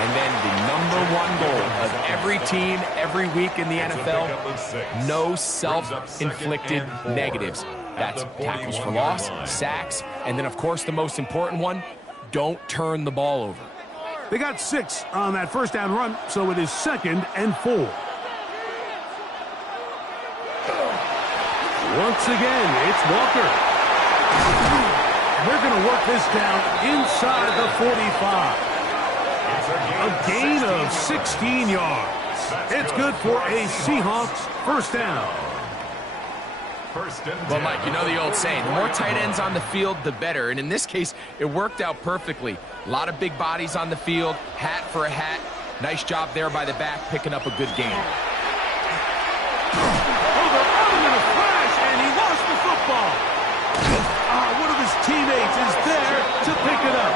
And then the number 1 goal of every team, every week in the NFL, no self-inflicted negatives. That's tackles for loss, sacks, and then, of course, the most important one, don't turn the ball over. They got 6 on that first down run, so it is 2nd and 4. Once again, it's Walker. They're going to work this down inside the 45. A gain of 16 yards. It's good for a Seahawks first down. Well, Mike, you know the old saying, the more tight ends on the field, the better. And in this case, it worked out perfectly. A lot of big bodies on the field, hat for a hat. Nice job there by the back, picking up a good gain. Oh, they're out in a flash, and he lost the football. One of his teammates is there to pick it up.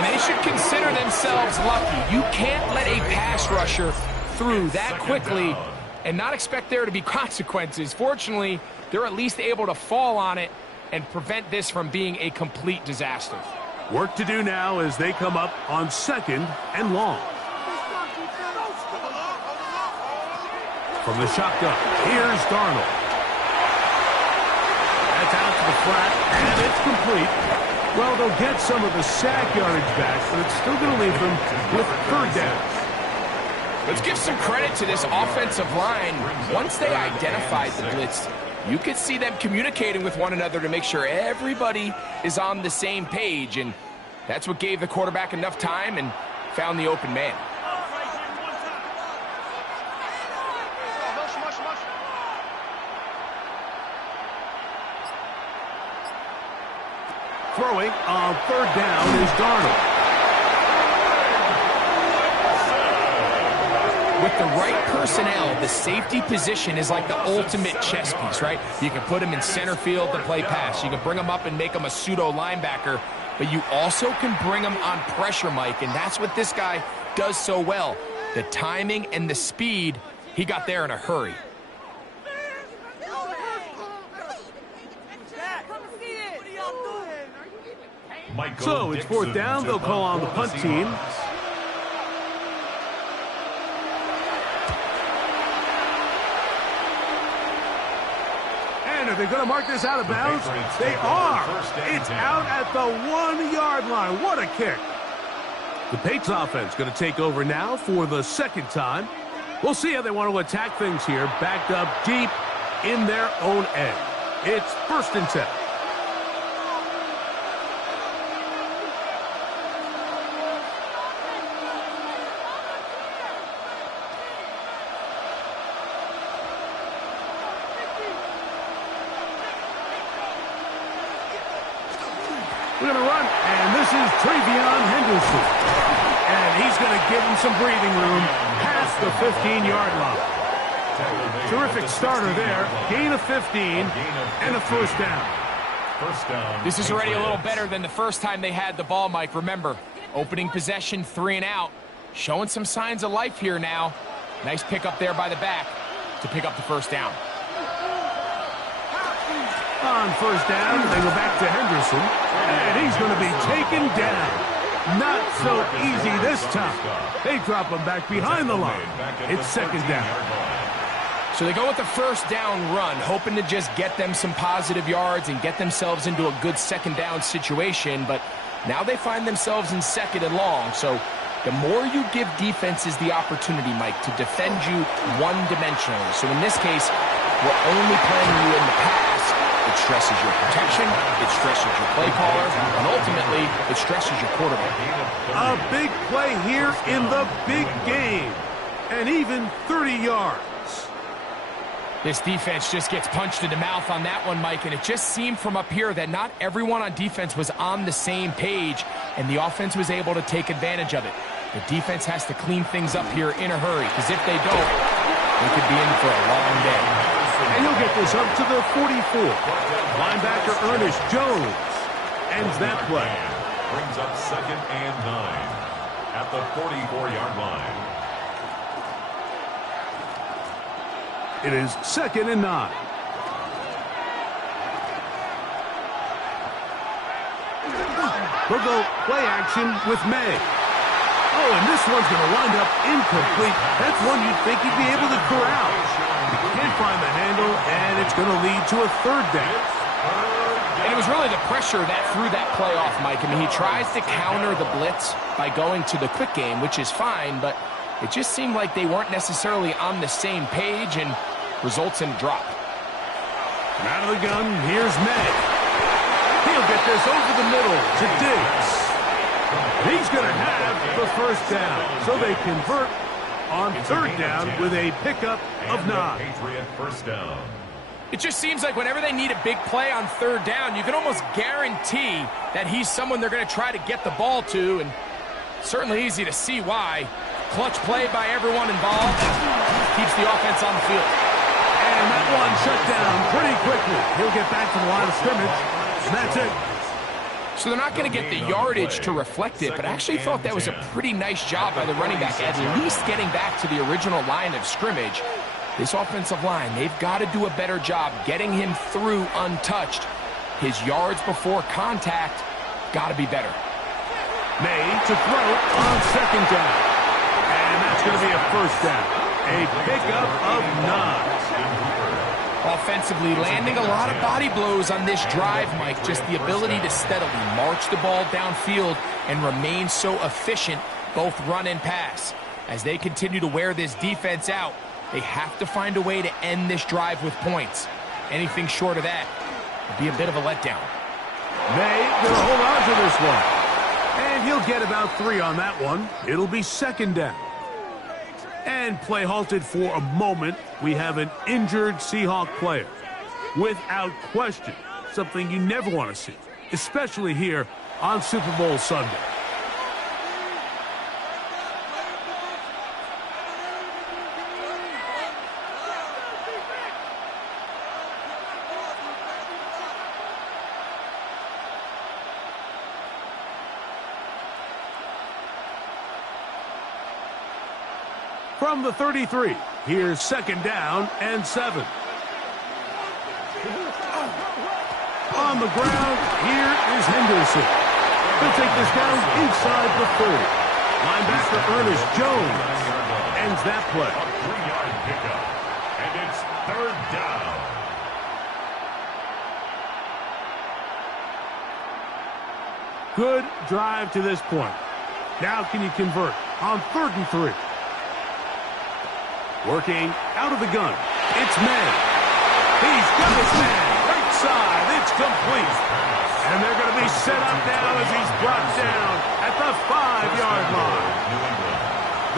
And they should consider themselves lucky. You can't let a pass rusher through that quickly and not expect there to be consequences. Fortunately, they're at least able to fall on it and prevent this from being a complete disaster. Work to do now as they come up on 2nd and long. From the shotgun, here's Darnold. That's out to the flat, and it's complete. Well, they'll get some of the sack yardage back, but it's still going to leave them with third down. Let's give some credit to this offensive line. Once they identified the blitz, you could see them communicating with one another to make sure everybody is on the same page, and that's what gave the quarterback enough time and found the open man. Throwing on third down is Darnold. with the right personnel, the safety position is like the ultimate chess piece, right? You can put him in center field to play pass. You can bring him up and make him a pseudo linebacker, but you also can bring him on pressure, Mike, and that's what this guy does so well. The timing and the speed, he got there in a hurry. So it's fourth down. They'll call on the punt team. And are they going to mark this out of bounds? They are. It's out at the 1-yard line. What a kick. The Patriots offense going to take over now for the second time. We'll see how they want to attack things here. Backed up deep in their own end. It's 1st and 10. We're going to run, and this is Travion Henderson. And he's going to give him some breathing room past the 15-yard line. Terrific starter there. Gain of 15 and a first down. This is already a little better than the first time they had the ball, Mike. Remember, opening possession, 3 and out. Showing some signs of life here now. Nice pickup there by the back to pick up the first down. On first down, they go back to Henderson, and he's going to be taken down. Not so easy this time. They drop him back behind the line. It's 2nd down. So they go with the first down run, hoping to just get them some positive yards and get themselves into a good 2nd down situation, but now they find themselves in 2nd and long. So the more you give defenses the opportunity, Mike, to defend you one-dimensionally. So in this case, we're only playing you in the pass. It stresses your protection, it stresses your play caller, and ultimately, it stresses your quarterback. A big play here in the big game, and even 30 yards. This defense just gets punched in the mouth on that one, Mike, and it just seemed from up here that not everyone on defense was on the same page, and the offense was able to take advantage of it. The defense has to clean things up here in a hurry, because if they don't, they could be in for a long day. And he'll get this up to the 44. Linebacker Ernest Jones ends that play. Brings up 2nd and 9 at the 44-yard line. It is 2nd and 9. They'll go play action with May. Oh, and this one's going to wind up incomplete. That's one you'd think he'd be able to corral. Can't find the handle, and it's going to lead to a 3rd down. And it was really the pressure that threw that play off, Mike. I mean, he tries to counter the blitz by going to the quick game, which is fine, but it just seemed like they weren't necessarily on the same page and results in a drop. And out of the gun, here's May. He'll get this over the middle to Diggs. He's going to have the first down, so they convert on 3rd down with a pickup of 9. Patriot first down. It just seems like whenever they need a big play on 3rd down, you can almost guarantee that he's someone they're going to try to get the ball to, and certainly easy to see why. Clutch play by everyone involved. Keeps the offense on the field. And that one shut down pretty quickly. He'll get back to the line of scrimmage, and that's it. So they're not going to get the yardage to reflect it, but I actually thought that was a pretty nice job by the running back, at least getting back to the original line of scrimmage. This offensive line, they've got to do a better job getting him through untouched. His yards before contact got to be better. May to throw on 2nd down. And that's going to be a first down. A pickup of 9. Offensively, landing a lot of body blows on this drive, Mike. Just the ability to steadily march the ball downfield and remain so efficient, both run and pass. As they continue to wear this defense out, they have to find a way to end this drive with points. Anything short of that would be a bit of a letdown. May going to hold on to this one. And he'll get about 3 on that one. It'll be 2nd down. And play halted for a moment. We have an injured Seahawk player. Without question, something you never want to see, especially here on Super Bowl Sunday. From the 33, here's second down and 7. On the ground, here is Henderson. He'll take this down inside the 30. Linebacker Ernest Jones ends that play. A 3-yard pickup, and it's third down. Good drive to this point. Now can you convert on 3rd and 3? Working out of the gun. It's man. He's got his man. Right side. It's complete. And they're going to be set up now as he's brought down at the 5-yard line.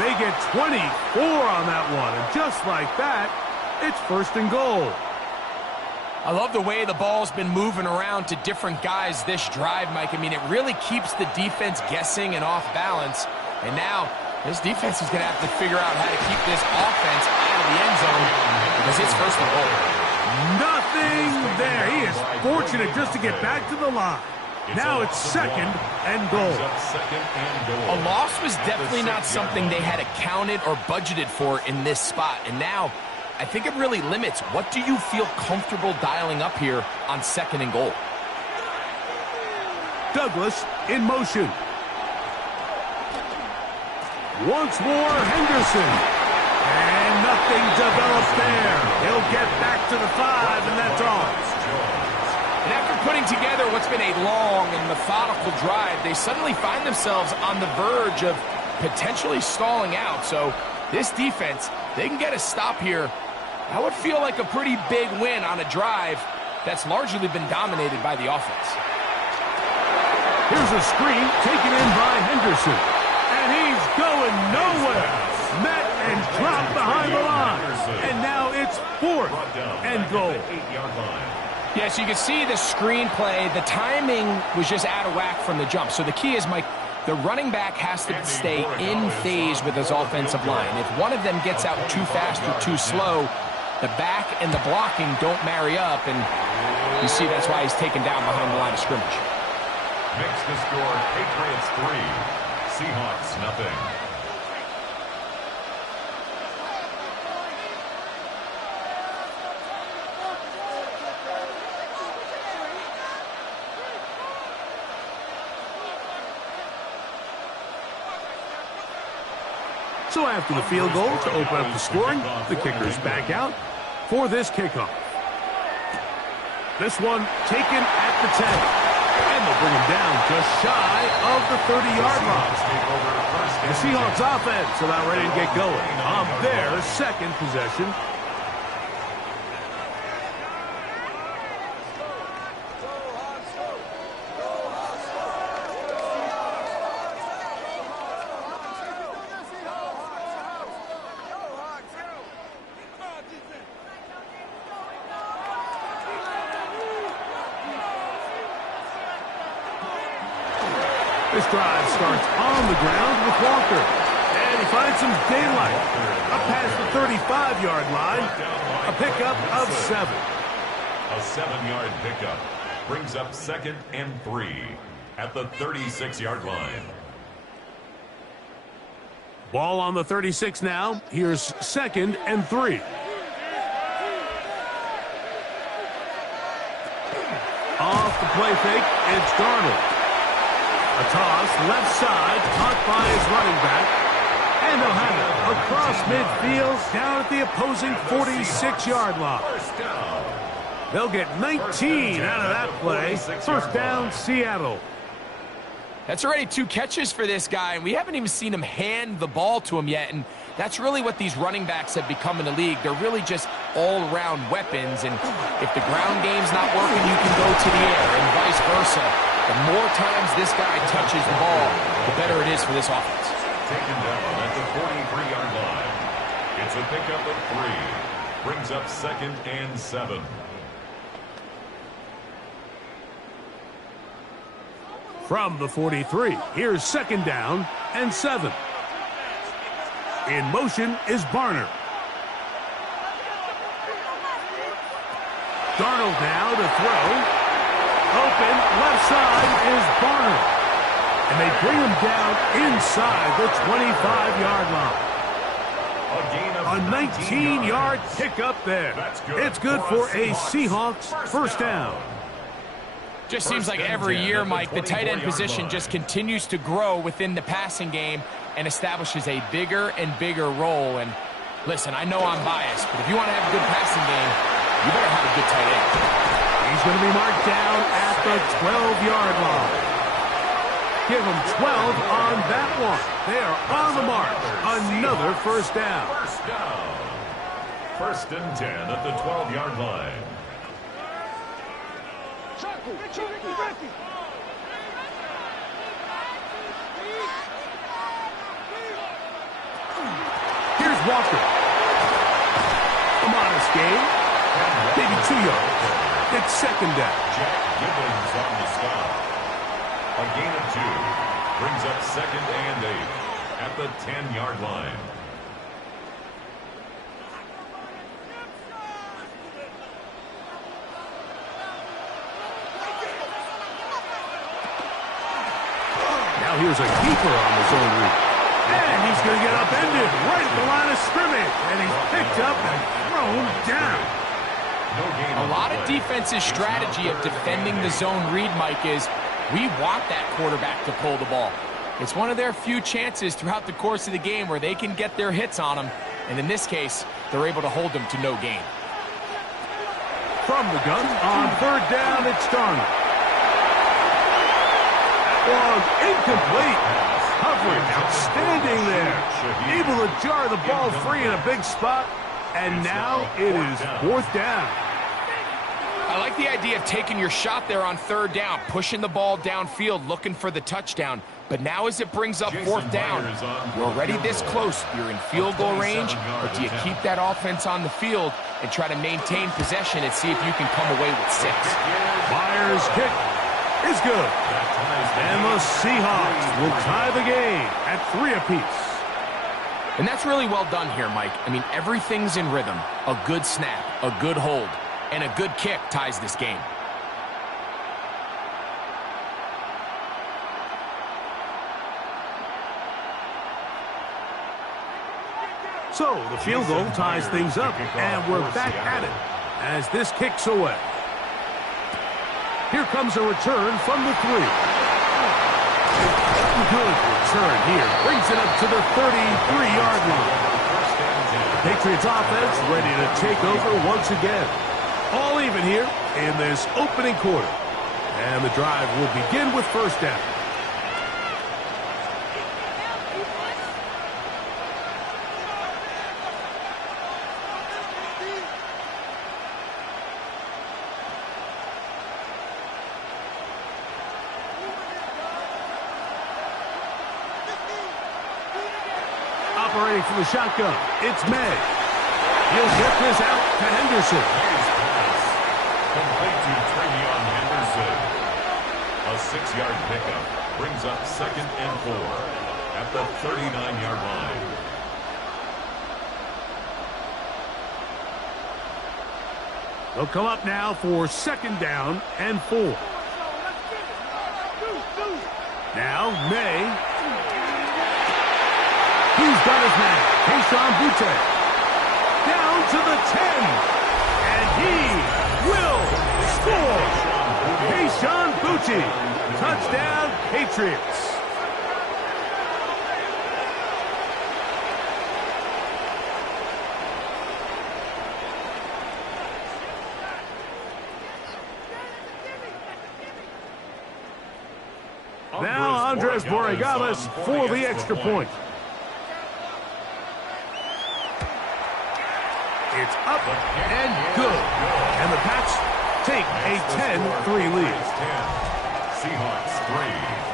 They get 24 on that one. And just like that, it's 1st and goal. I love the way the ball's been moving around to different guys this drive, Mike. I mean, it really keeps the defense guessing and off balance. And now this defense is going to have to figure out how to keep this offense out of the end zone because it's 1st and goal. Nothing there. He is fortunate just to get back to the line. Now it's 2nd and goal. A loss was definitely not something they had accounted or budgeted for in this spot. And now I think it really limits. What do you feel comfortable dialing up here on 2nd and goal? Douglas in motion. Once more, Henderson. And nothing develops there. He'll get back to the 5, and that's all. And after putting together what's been a long and methodical drive, they suddenly find themselves on the verge of potentially stalling out. So this defense, they can get a stop here. That would feel like a pretty big win on a drive that's largely been dominated by the offense. Here's a screen taken in by Henderson. And he's going nowhere. Met and dropped behind the line. And now it's 4th and goal. Yeah, so you can see the screenplay. The timing was just out of whack from the jump. So the key is, Mike, the running back has to stay in phase with his offensive line. If one of them gets out too fast or too slow, the back and the blocking don't marry up. And you see that's why he's taken down behind the line of scrimmage. Makes the score Patriots 3, Seahawks nothing. So after the field goal to open up the scoring, the kicker's back out for this kickoff. This one taken at the 10. And they'll bring him down just shy of the 30-yard line. The Seahawks offense about ready to get going on their 2nd possession. This drive starts on the ground with Walker. And he finds some daylight. Up past the 35-yard line. A pickup of 7. A 7-yard pickup brings up 2nd and 3 at the 36-yard line. Ball on the 36 now. Here's 2nd and 3. Off the play fake, it's Darnold. A toss, left side, caught by his running back. And they'll have it across midfield, down at the opposing 46-yard line. They'll get 19 out of that play. 1st down, Seattle. That's already 2 catches for this guy, and we haven't even seen him hand the ball to him yet. And that's really what these running backs have become in the league. They're really just all-around weapons. And if the ground game's not working, you can go to the air and vice versa. The more times this guy touches the ball, the better it is for this offense. Taken down at the 43-yard line. It's a pickup of 3. Brings up 2nd and 7. From the 43, here's 2nd down and 7. In motion is Barner. Darnold now to throw. Open, left side is Barner. And they bring him down inside the 25-yard line. A 19-yard pickup there. It's good for a Seahawks first down. Just seems like every year, Mike, the tight end position just continues to grow within the passing game and establishes a bigger and bigger role. And listen, I know I'm biased, but if you want to have a good passing game, you better have a good tight end. He's going to be marked down at the 12-yard line. Give him 12 on that one. They are on the mark. Another first down. First and 10 at the 12-yard line. Here's Walker. A modest gain. Maybe 2 yards. It's second down. Jack Gibbons on the stop. A gain of 2 brings up second and 8 at the 10-yard line. Now here's a keeper on the zone read. And he's going to get upended right at the line of scrimmage. And he's picked up and thrown down. A lot of defense's strategy of defending the zone read, Mike, is we want that quarterback to pull the ball. It's one of their few chances throughout the course of the game where they can get their hits on them. And in this case, they're able to hold them to no gain. From the gun, on third down, it's Darnold. Long, incomplete. Coverage, outstanding there. Able to jar the ball free in a big spot. And now it is fourth down. I like the idea of taking your shot there on third down, pushing the ball downfield, looking for the touchdown. But now as it brings up fourth down, you're already this close. You're in field goal range, but do you keep that offense on the field and try to maintain possession and see if you can come away with 6? Myers' kick is good. And the Seahawks will tie the game at 3 apiece. And that's really well done here, Mike. I mean, everything's in rhythm. A good snap, a good hold, and a good kick ties this game. So the field goal ties things up, and we're back at it as this kicks away. Here comes a return from the 3. Good return here. Brings it up to the 33-yard line. Patriots offense ready to take over once again. All even here in this opening quarter. And the drive will begin with first down. Operating from the shotgun, it's May. He'll get this out to Henderson. Complete to Travion Henderson. A 6-yard pickup brings up second and 4 at the 39-yard line. They'll come up now for second down and 4. Now May. He's got his man, Keyshawn Butte. Down to the 10. And he will score. Keyshawn Butte. Touchdown, Patriots. Now Andres Borregales for the extra point. It's up and good. And the Pats take a 10-3 lead. Seahawks 3.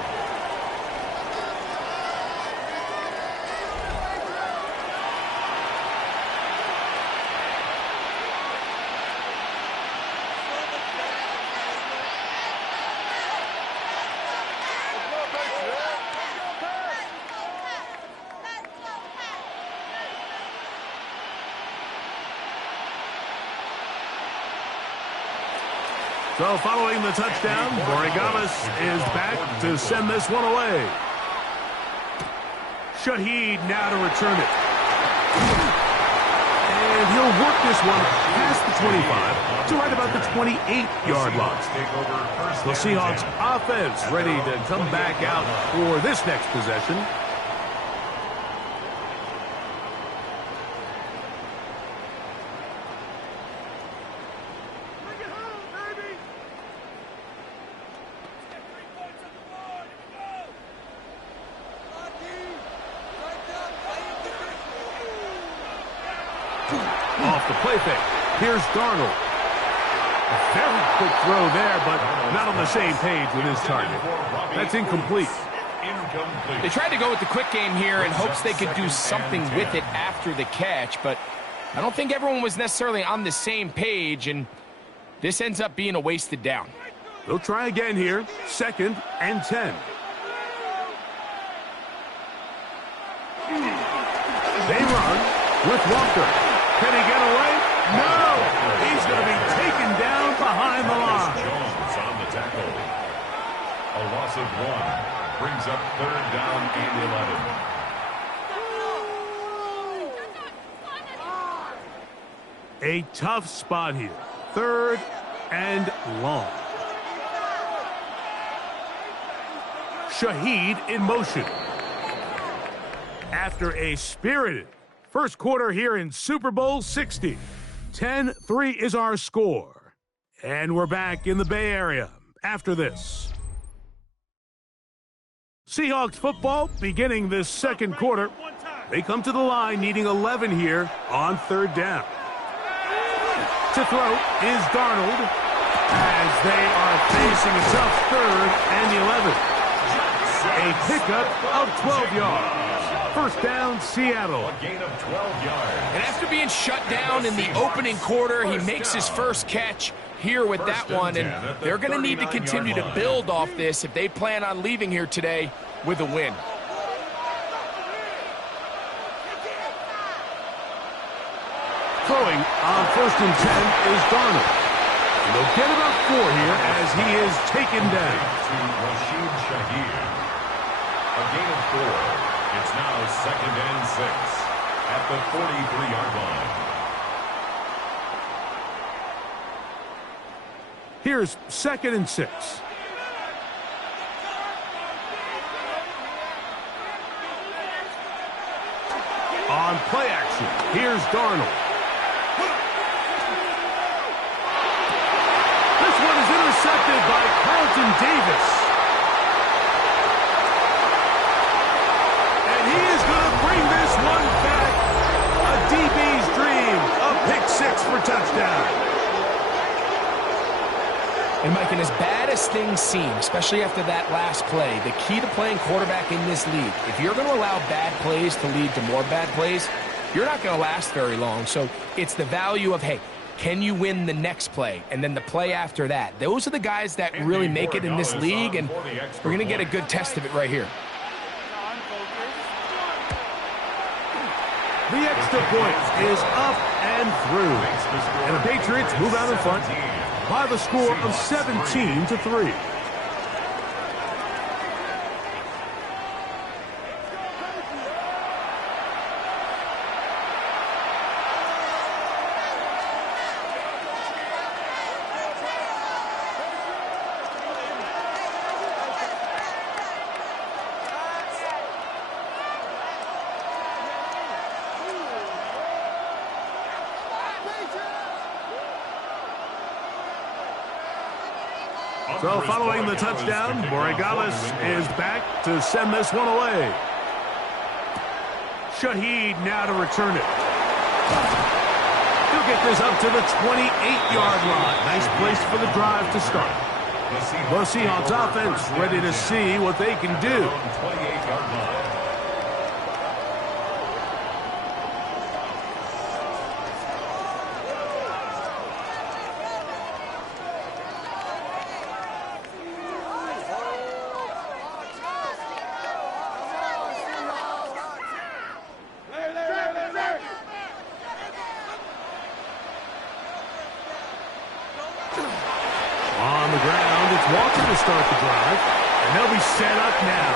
So following the touchdown, Borregales is back to send this one away. Shaheed now to return it. he'll work this one past the 25 to right about the 28-yard line. The Seahawks offense ready to come back out for this next possession. Off the play fake. Here's Darnold. A very quick throw there, but not on the same page with his target. That's incomplete. They tried to go with the quick game here in hopes they could do something with it after the catch, but I don't think everyone was necessarily on the same page, and this ends up being a wasted down. They'll try again here. 2nd and 10. They run with Walker. Can he get away? No! He's going to be taken down behind the line. Jones on the tackle. A loss of 1 brings up 3rd down and 11. A tough spot here. 3rd and long. Shaheed in motion. After a spirited first quarter here in Super Bowl 60. 10-3 is our score. And we're back in the Bay Area after this. Seahawks football beginning this second quarter. They come to the line needing 11 here on 3rd down. To throw is Darnold as they are facing a tough 3rd and 11. A pickup of 12 yards. First down, Seattle. A gain of 12 yards. And after being shut down in the opening quarter, he makes his first catch here with that one, and they're going to need to continue to build off this if they plan on leaving here today with a win. Throwing on 1st and 10 is Darnold. And they'll get about 4 here as he is taken down. To Rashid Shaheed. A gain of 4. It's now 2nd and 6 at the 43-yard line. Here's 2nd and 6. On play action, here's Darnold. This one is intercepted by Carlton Davis. And he is going to bring this one back. A DB's dream. A pick 6 for touchdown. And Mike, and as bad as things seem, especially after that last play, the key to playing quarterback in this league, if you're going to allow bad plays to lead to more bad plays, you're not going to last very long. So it's the value of, hey, can you win the next play? And then the play after that. Those are the guys that really make it in this league, and we're going to get a good test of it right here. The extra point is up and through. And the Patriots move out in front by the score of 17-3. So following the touchdown, Borregales is back to send this one away. Shaheed now to return it. He'll get this up to the 28-yard line. Nice place for the drive to start. The Seahawks offense ready to see what they can do. 28-yard line. On the ground, it's Walker to start the drive, and they'll be set up now.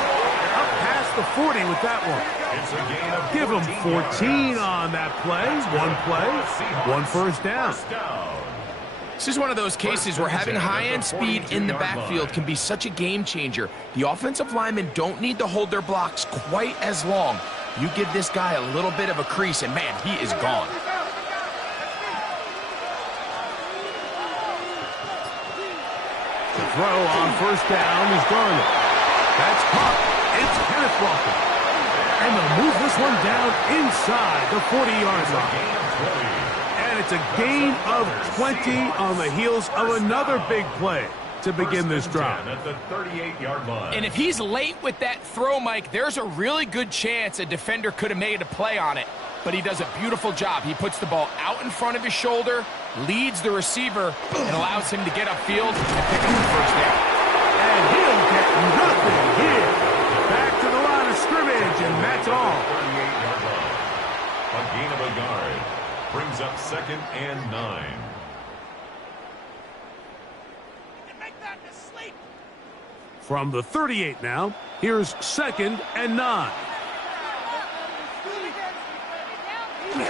Up past the 40 with that one. It's a gain of Give him 14 yards. on that play. One play, one first down. First down. This is one of those cases where having high-end speed in the backfield can be such a game changer. The offensive linemen don't need to hold their blocks quite as long. You give this guy a little bit of a crease, and man, he is gone. The throw on first down is Darnold. That's caught. It's Kenneth Walker. And they'll move this one down inside the 40-yard line. And it's a gain of 20 on the heels of another big play to begin this drive. At the 38-yard line. And if he's late with that throw, Mike, there's a really good chance a defender could have made a play on it. But he does a beautiful job. He puts the ball out in front of his shoulder, leads the receiver, and allows him to get upfield and pick up the first down. And he'll get nothing here. Back to the line of scrimmage, and that's all. 38-yard line. A gain of a yard. Brings up 2nd and 9. From the 38 now, here's 2nd and 9. We'll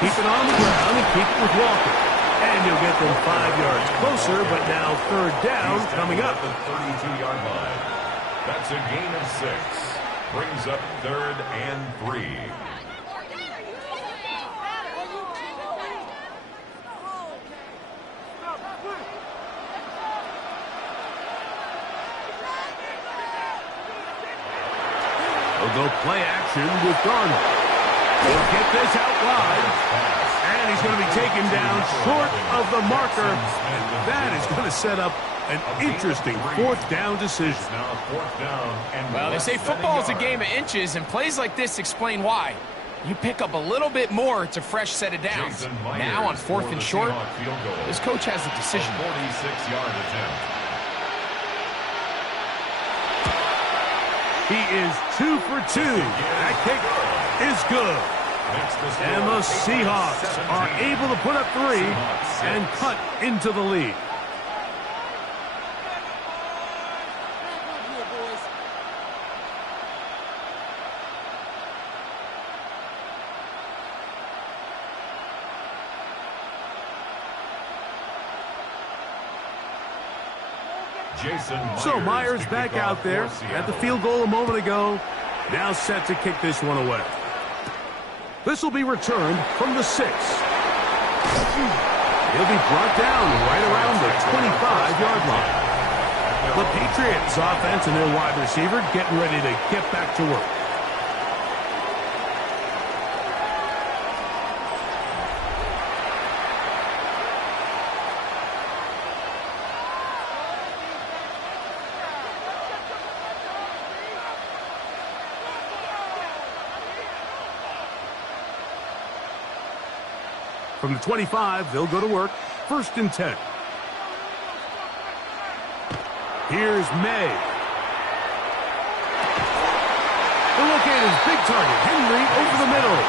keep it on the ground and keep it with Walker. And you'll get them 5 yards closer, but now 3rd down coming up. At the 32-yard line. That's a gain of 6. Brings up 3rd and 3. They'll go play action with Darnold. He'll get this out wide. And he's going to be taken down short of the marker. And that is going to set up an interesting 4th down decision. Now 4th down. And Well, they say football is a game of inches, and plays like this explain why. You pick up a little bit more, it's a fresh set of downs. Now on 4th and short, this coach has a decision. 46-yard attempt. He is 2 for 2. That kick is good. And the Seahawks are able to put up 3 and cut into the lead. So Myers back out there at the field goal a moment ago. Now set to kick this one away. This will be returned from the 6. He'll be brought down right around the 25-yard line. The Patriots offense and their wide receiver getting ready to get back to work. From the 25, they'll go to work. 1st and 10. Here's May. They'll locate his big target, Henry, over the middle.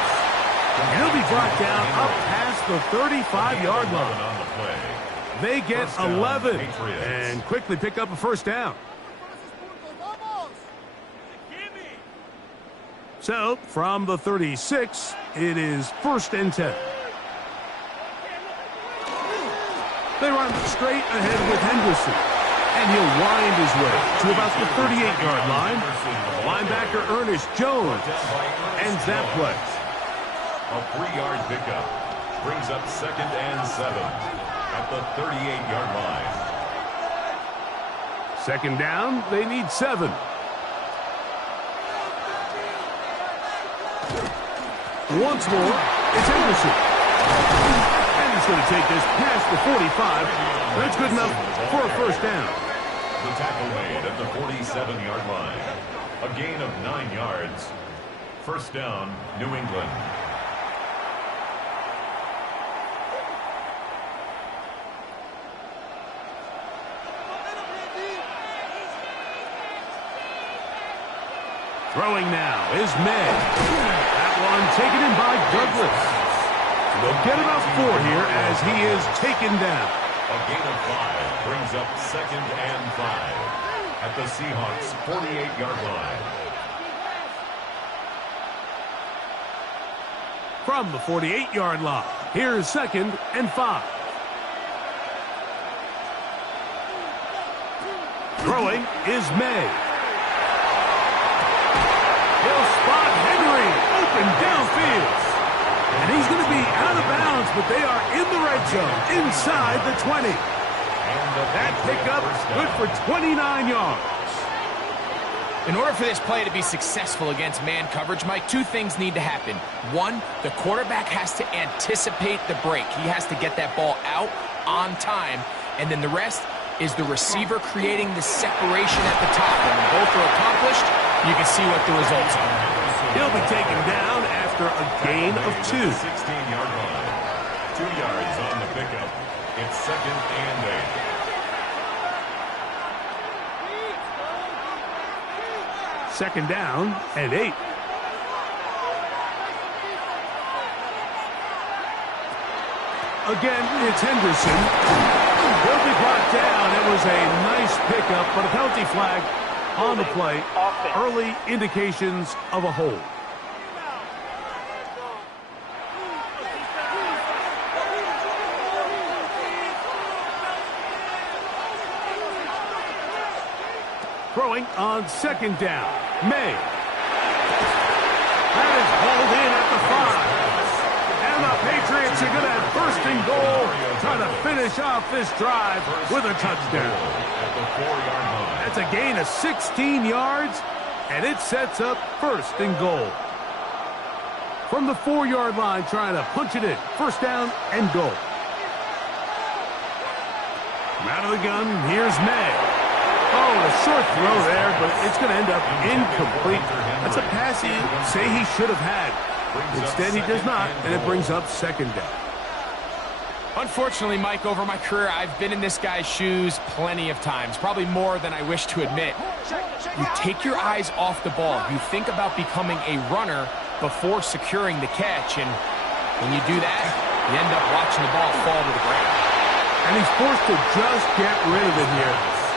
And he'll be brought down up past the 35-yard line. They get 11 and quickly pick up a 1st down. So, from the 36, it is 1st and 10. They run straight ahead with Henderson. And he'll wind his way to about the 38-yard line. Linebacker Ernest Jones ends that play. A 3-yard pickup. Brings up 2nd and 7 at the 38-yard line. 2nd down, they need 7. Once more, it's Henderson. He's going to take this past the 45. That's good enough for a 1st down. The tackle made at the 47-yard line. A gain of 9 yards. 1st down, New England. Throwing now is May. That one taken in by Douglas. They'll get about 4 here as he is taken down. A gain of 5 brings up 2nd and 5 at the Seahawks 48-yard line. from the 48-yard line. Here's 2nd and 5. Throwing is May. He'll spot Henry open downfield. And he's going to be out of bounds, but they are in the red zone inside the 20. That pickup good for 29 yards. In order for this play to be successful against man coverage, Mike, two things need to happen. One, the quarterback has to anticipate the break. He has to get that ball out on time. And then the rest is the receiver creating the separation at the top. And when both are accomplished, you can see what the results are. He'll be taken down after a gain of 2. 16-yard line. 2 yards on the pickup. It's 2nd and 8. Second down and 8. Again, it's Henderson. He'll be brought down. It was a nice pickup, but a penalty flag on the play. Early indications of a hold. Throwing on 2nd down. May. That is hauled in at the 5. And the Patriots are going to have 1st and goal, trying to finish off this drive with a touchdown. That's a gain of 16 yards, and it sets up 1st and goal. From the 4-yard line, trying to punch it in. 1st down and goal. From out of the gun, here's May. Oh, a short throw there, but it's going to end up incomplete. That's a pass he say he should have had. Instead, he does not, and it brings up 2nd down. Unfortunately, Mike, over my career, I've been in this guy's shoes plenty of times, probably more than I wish to admit. You take your eyes off the ball. You think about becoming a runner before securing the catch, and when you do that, you end up watching the ball fall to the ground. And he's forced to just get rid of it here.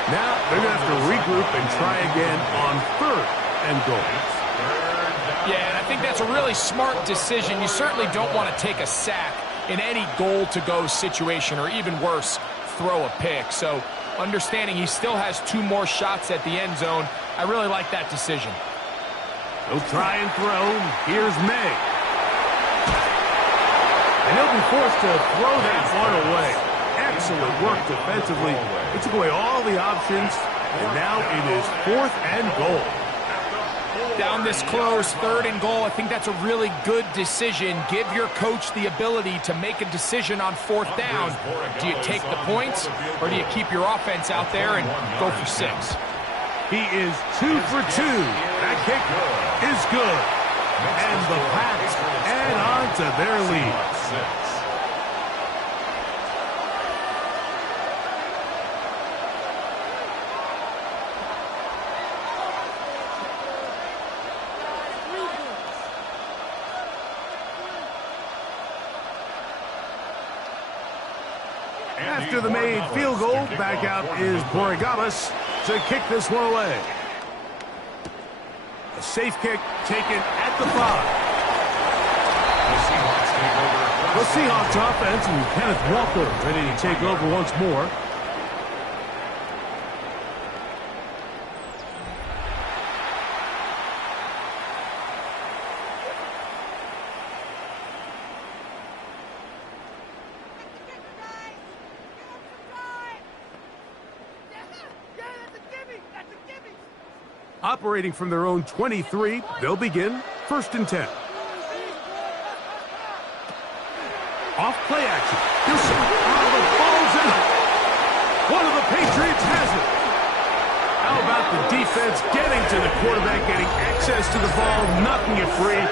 Now they're going to have to regroup and try again on 3rd and goal. Yeah, and I think that's a really smart decision. You certainly don't want to take a sack in any goal-to-go situation, or even worse, throw a pick. So understanding he still has 2 more shots at the end zone, I really like that decision. He'll try and throw. Here's May. And he'll be forced to throw that one away. Excellent work defensively. It took away all the options, and now it is 4th and goal. Down this close, 3rd and goal, I think that's a really good decision. Give your coach the ability to make a decision on 4th down. Do you take the points, or do you keep your offense out there and go for 6? He is 2 for 2. That kick is good. And the Pats add on to their lead. After the made field goal, back out is Borregales to kick this one away. A safe kick taken at the 5. The Seahawks offense and Kenneth Walker ready to take over once more. Operating from their own 23, they'll begin 1st and 10. Off play action. Here's some. Oh, the ball's in. One of the Patriots has it. How about the defense getting to the quarterback, getting access to the ball, knocking it free,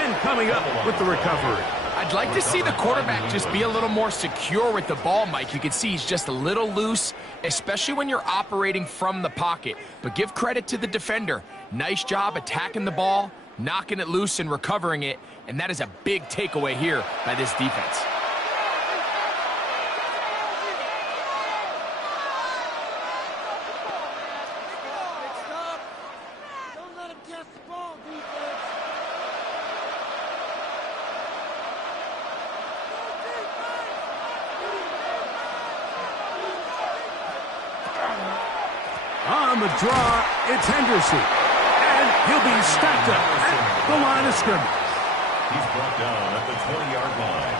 and coming up with the recovery. I'd like to see the quarterback just be a little more secure with the ball, Mike. You can see he's just a little loose, especially when you're operating from the pocket. But give credit to the defender. Nice job attacking the ball, knocking it loose and recovering it, and that is a big takeaway here by this defense. the draw, it's Henderson. And he'll be stacked up at the line of scrimmage. He's brought down at the 20-yard line.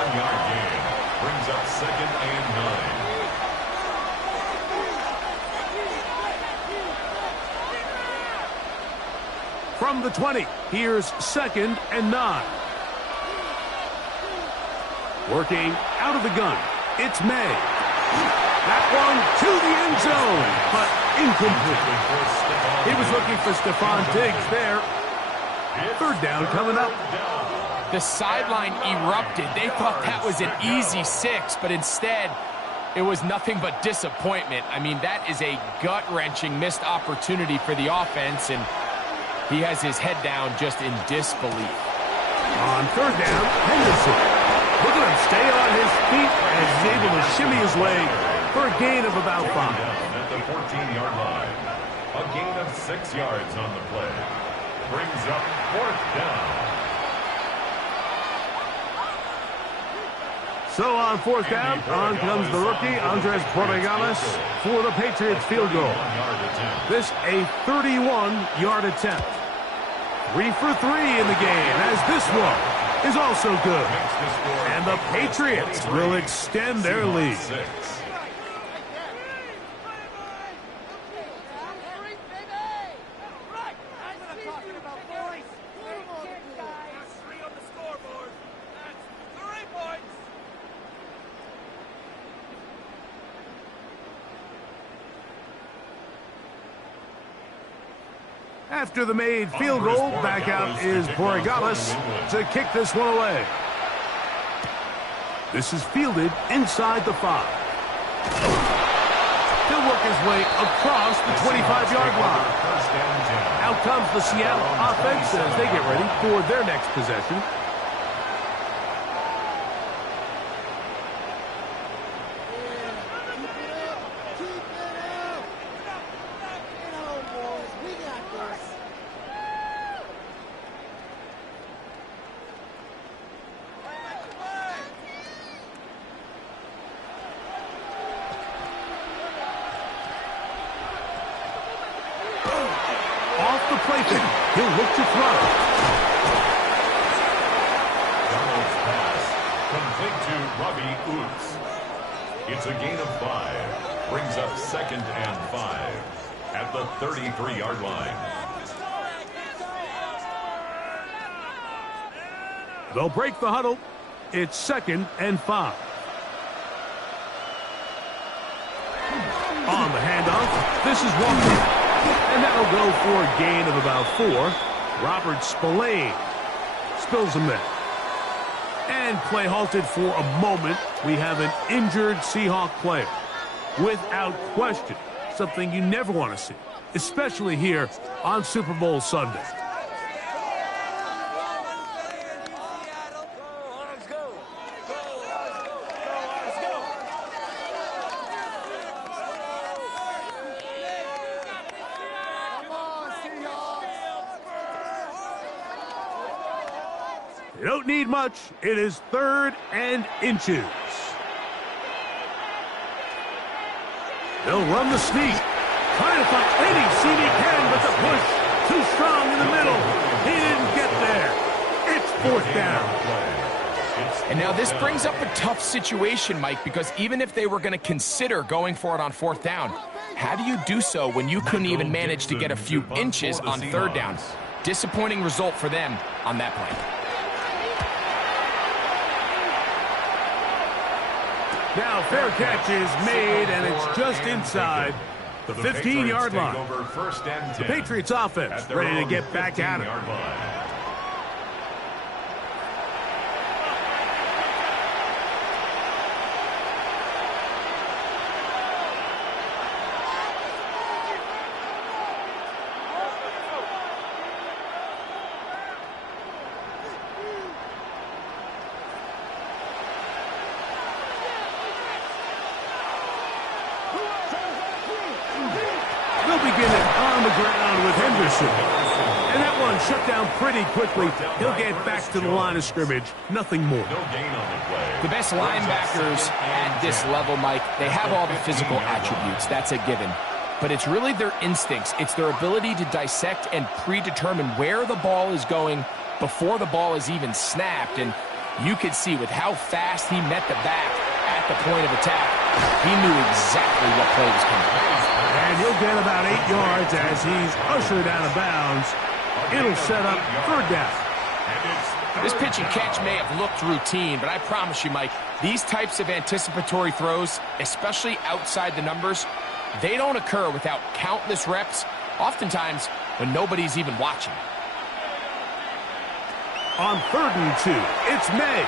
1-yard gain brings up 2nd and 9. From the 20, here's 2nd and 9. Working out of the gun, it's May. That one to the end zone, but incomplete. He was looking for Stephon Diggs there. 3rd down coming up. The sideline erupted. They thought that was an easy 6, but instead, it was nothing but disappointment. I mean, that is a gut-wrenching missed opportunity for the offense, and he has his head down just in disbelief. On 3rd down, Henderson. Look at him stay on his feet as he's able to shimmy his way for a gain of about 5. At the 14-yard line. A gain of 6 yards on the play. Brings up 4th down. So on 4th down, on comes the rookie, Andres Borregales, for the Patriots field goal. This a 31-yard attempt. 3 for 3 in the game, as this one is also good. And the Patriots will extend their lead. After the made field goal, back out is Borregales to kick this one away. This is fielded inside the 5. He'll work his way across the 25-yard line. Out comes the Seattle offense as they get ready for their next possession. Off the plaything, he'll look to throw. Donald's pass complete to Robbie Oots. It's a gain of 5. Brings up 2nd and 5 at the 33-yard line. They'll break the huddle. It's 2nd and 5. On the handoff, this is Walker. And that'll go for a gain of about 4. Robert Spillane spills him there. And play halted for a moment. We have an injured Seahawk player. Without question, something you never want to see, especially here on Super Bowl Sunday. You don't need much. It is 3rd and inches. They'll run the sneak. Trying to find any seam he can, but the push too strong in the middle. He didn't get there. It's 4th down. And now this brings up a tough situation, Mike, because even if they were going to consider going for it on 4th down, how do you do so when you couldn't even manage to get a few inches on 3rd down? Disappointing result for them on that play. Now fair catch is made, and it's just inside the 15-yard line. The Patriots offense ready to get back at it. They'll begin it on the ground with Henderson. And that one shut down pretty quickly. He'll get back to the line of scrimmage. Nothing more. The best linebackers at this level, Mike, they have all the physical attributes. That's a given. but it's really their instincts. It's their ability to dissect and predetermine where the ball is going before the ball is even snapped. And you could see with how fast he met the back at the point of attack, he knew exactly what play was coming. And he'll get about 8 yards as he's ushered out of bounds. It'll set up third down. This pitch and catch may have looked routine, but I promise you, Mike, these types of anticipatory throws, especially outside the numbers, they don't occur without countless reps, oftentimes when nobody's even watching. On 3rd and 2, it's May.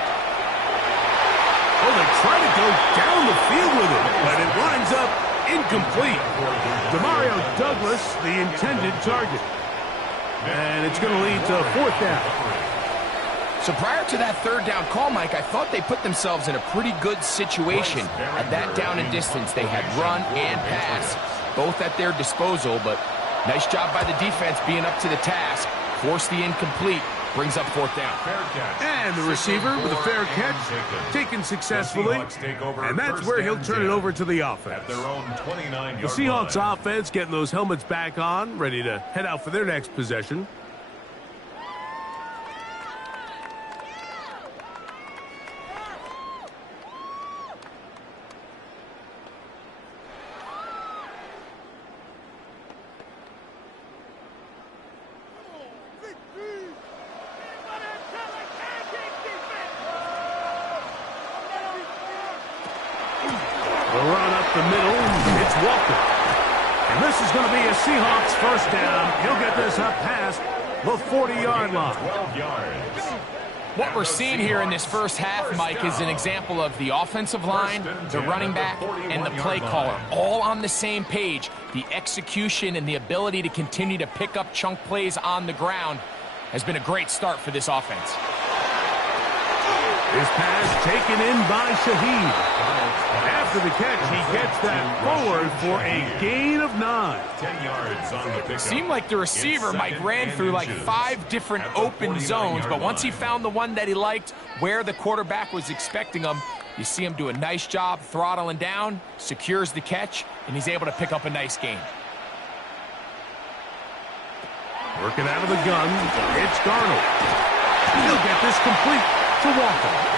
Oh, they try to go down the field with it, but it winds up incomplete. Demario Douglas, the intended target. And it's going to lead to 4th down. So prior to that 3rd down call, Mike, I thought they put themselves in a pretty good situation. At that down and distance, they had run and pass, both at their disposal, but nice job by the defense being up to the task. Forced the incomplete, brings up 4th down. And the receiver with a fair catch, taken successfully, and that's where he'll turn it over to the offense. The Seahawks offense getting those helmets back on, ready to head out for their next possession. The middle, it's Walker. And this is going to be a Seahawks 1st down. He'll get this up past the 40-yard line. 12 yards. What we're seeing here in this first half, Mike, is an example of the offensive line, the running back, and the play caller all on the same page. The execution and the ability to continue to pick up chunk plays on the ground has been a great start for this offense. This pass taken in by Shaheed. After the catch, he gets that forward for a gain of 9. 10 yards on the pickup. Seemed like the receiver, Mike, ran through like 5 different open zones, but once he found the one that he liked, where the quarterback was expecting him, you see him do a nice job throttling down, secures the catch, and he's able to pick up a nice gain. Working out of the gun, it's Darnold. He'll get this complete to Walker.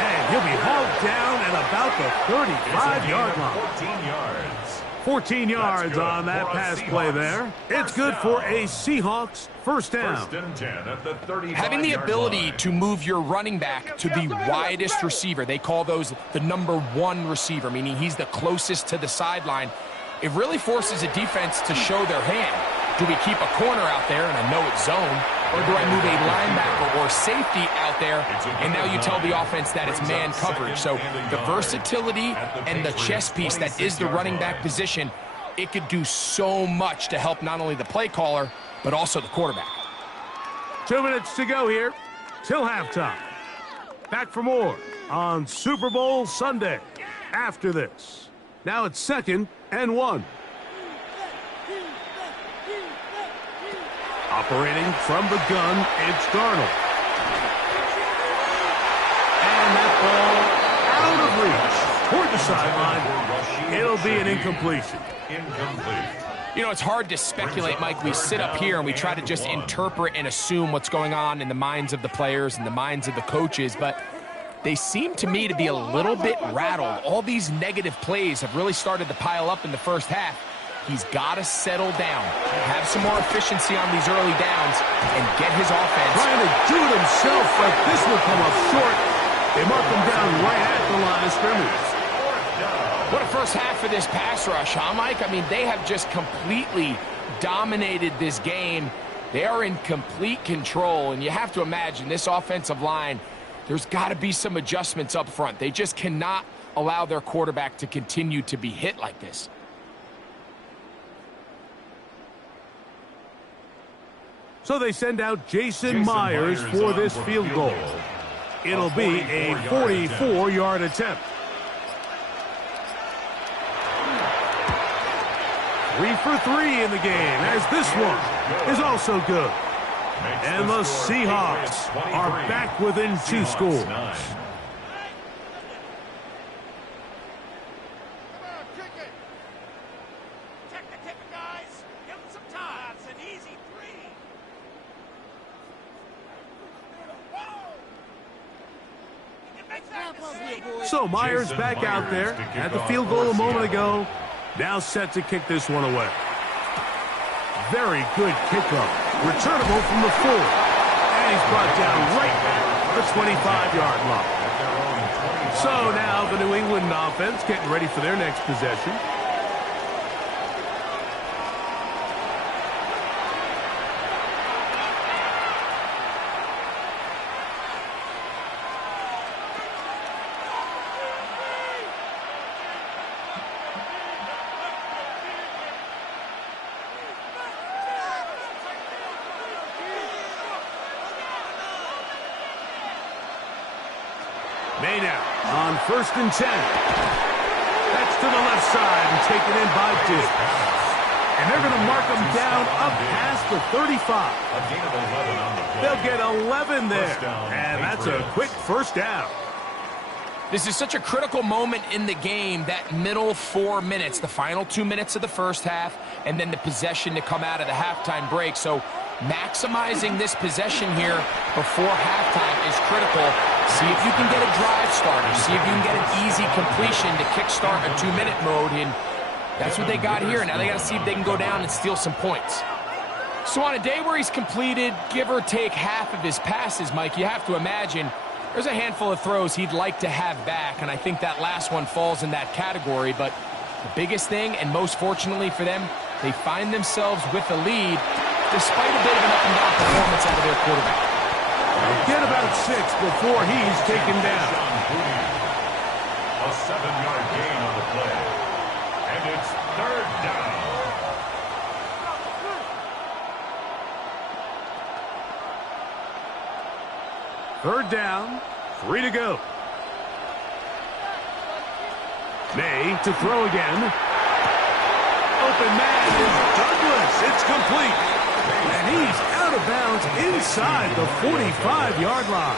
And he'll be hauled down at about the 35-yard line. 14 yards. 14 yards on that pass play there. It's good for a Seahawks 1st down. 1st and 10 at the 35-yard Having the ability line. to move your running back to the widest receiver, they call those the number 1 receiver, meaning he's the closest to the sideline. It really forces a defense to show their hand. Do we keep a corner out there, and I know it's zone, or do I move a linebacker or safety out there, and now you tell the offense that it's man coverage. So the versatility and the chess piece that is the running back position, it could do so much to help not only the play caller, but also the quarterback. 2 minutes to go here till halftime. Back for more on Super Bowl Sunday after this. Now it's 2nd and 1. Operating from the gun, it's Darnold. And that ball out of reach toward the sideline. It'll be an incompletion. You know, it's hard to speculate, Mike. We sit up here and we try to just interpret and assume what's going on in the minds of the players and the minds of the coaches, but they seem to me to be a little bit rattled. All these negative plays have really started to pile up in the first half. He's got to settle down, have some more efficiency on these early downs, and get his offense. Trying to do it himself, but this will come up short. They mark him down right at the line of scrimmage. What a first half for this pass rush, huh, Mike? I mean, they have just completely dominated this game. They are in complete control, and you have to imagine this offensive line, there's got to be some adjustments up front. They just cannot allow their quarterback to continue to be hit like this. So they send out Jason Myers for this field goal. It'll be a 44-yard attempt. 3 for 3 in the game, as this one is also good. And the Seahawks are back within 2 scores. guys. Give him some time. It's an easy three. Whoa! You can make that mistake. So Myers back out there at the field goal a moment ago. Now set to kick this one away. Very good kickoff. Returnable from the 4. And he's brought down right at the 25-yard line. So now the New England offense getting ready for their next possession. May now on 1st and 10. That's to the left side and taken in by Duke. And they're going to mark them down up past the 35. They'll get 11 there. And that's a quick first down. This is such a critical moment in the game, that middle 4 minutes, the final 2 minutes of the first half, and then the possession to come out of the halftime break. So maximizing this possession here before halftime is critical. See if you can get a drive started. See if you can get an easy completion to kickstart a 2-minute mode. And that's what they got here. Now they got to see if they can go down and steal some points. So on a day where he's completed, give or take half of his passes, Mike, you have to imagine there's a handful of throws he'd like to have back. And I think that last one falls in that category. But the biggest thing, and most fortunately for them, they find themselves with the lead despite a bit of an up-and-down performance out of their quarterback. Get about 6 before he's taken down. A 7-yard gain on the play. And it's 3rd down. Third down, 3 to go. May to throw again. Open man is Douglas. It's complete. And he's out of bounds inside the 45-yard line.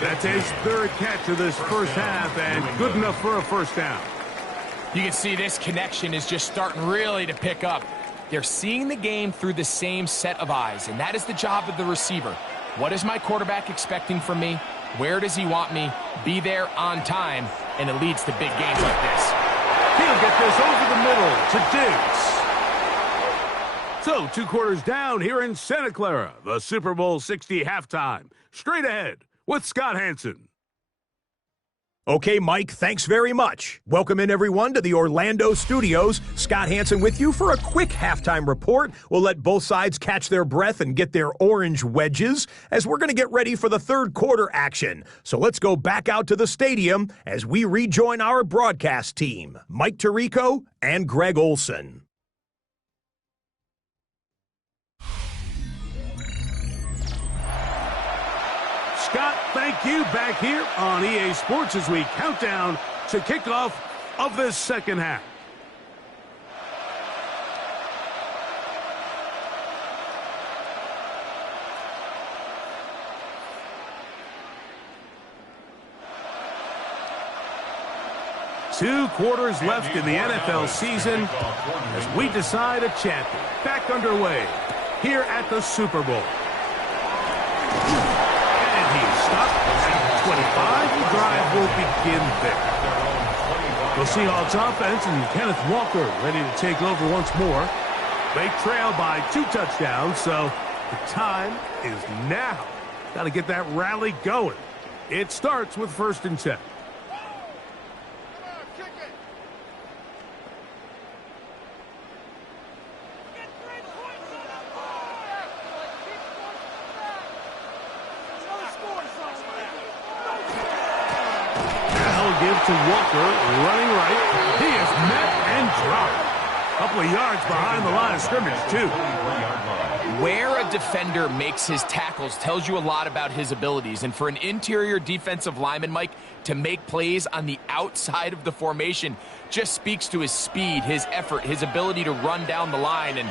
That's his 3rd catch of this first half, and good enough for a first down. You can see this connection is just starting really to pick up. They're seeing the game through the same set of eyes, and that is the job of the receiver. What is my quarterback expecting from me? Where does he want me? Be there on time, and it leads to big games like this. He'll get this over the middle to Diggs. So 2 quarters down here in Santa Clara, the Super Bowl 60 halftime. Straight ahead with Scott Hanson. Okay, Mike, thanks very much. Welcome in, everyone, to the Orlando studios. Scott Hanson with you for a quick halftime report. We'll let both sides catch their breath and get their orange wedges as we're going to get ready for the 3rd quarter action. So let's go back out to the stadium as we rejoin our broadcast team, Mike Tirico and Greg Olson. Scott, thank you. Back here on EA Sports as we count down to kickoff of this second half. Two quarters left in the NFL season as we decide a champion. Back underway here at the Super Bowl. Stopped at 25. The drive will begin there. The Seahawks offense and Kenneth Walker ready to take over once more. They trail by 2 touchdowns, so the time is now. Got to get that rally going. It starts with 1st and 10. To Walker, running right. He is met and dropped. Couple of yards behind the line of scrimmage, too. Where a defender makes his tackles tells you a lot about his abilities. And for an interior defensive lineman, Mike, to make plays on the outside of the formation just speaks to his speed, his effort, his ability to run down the line. And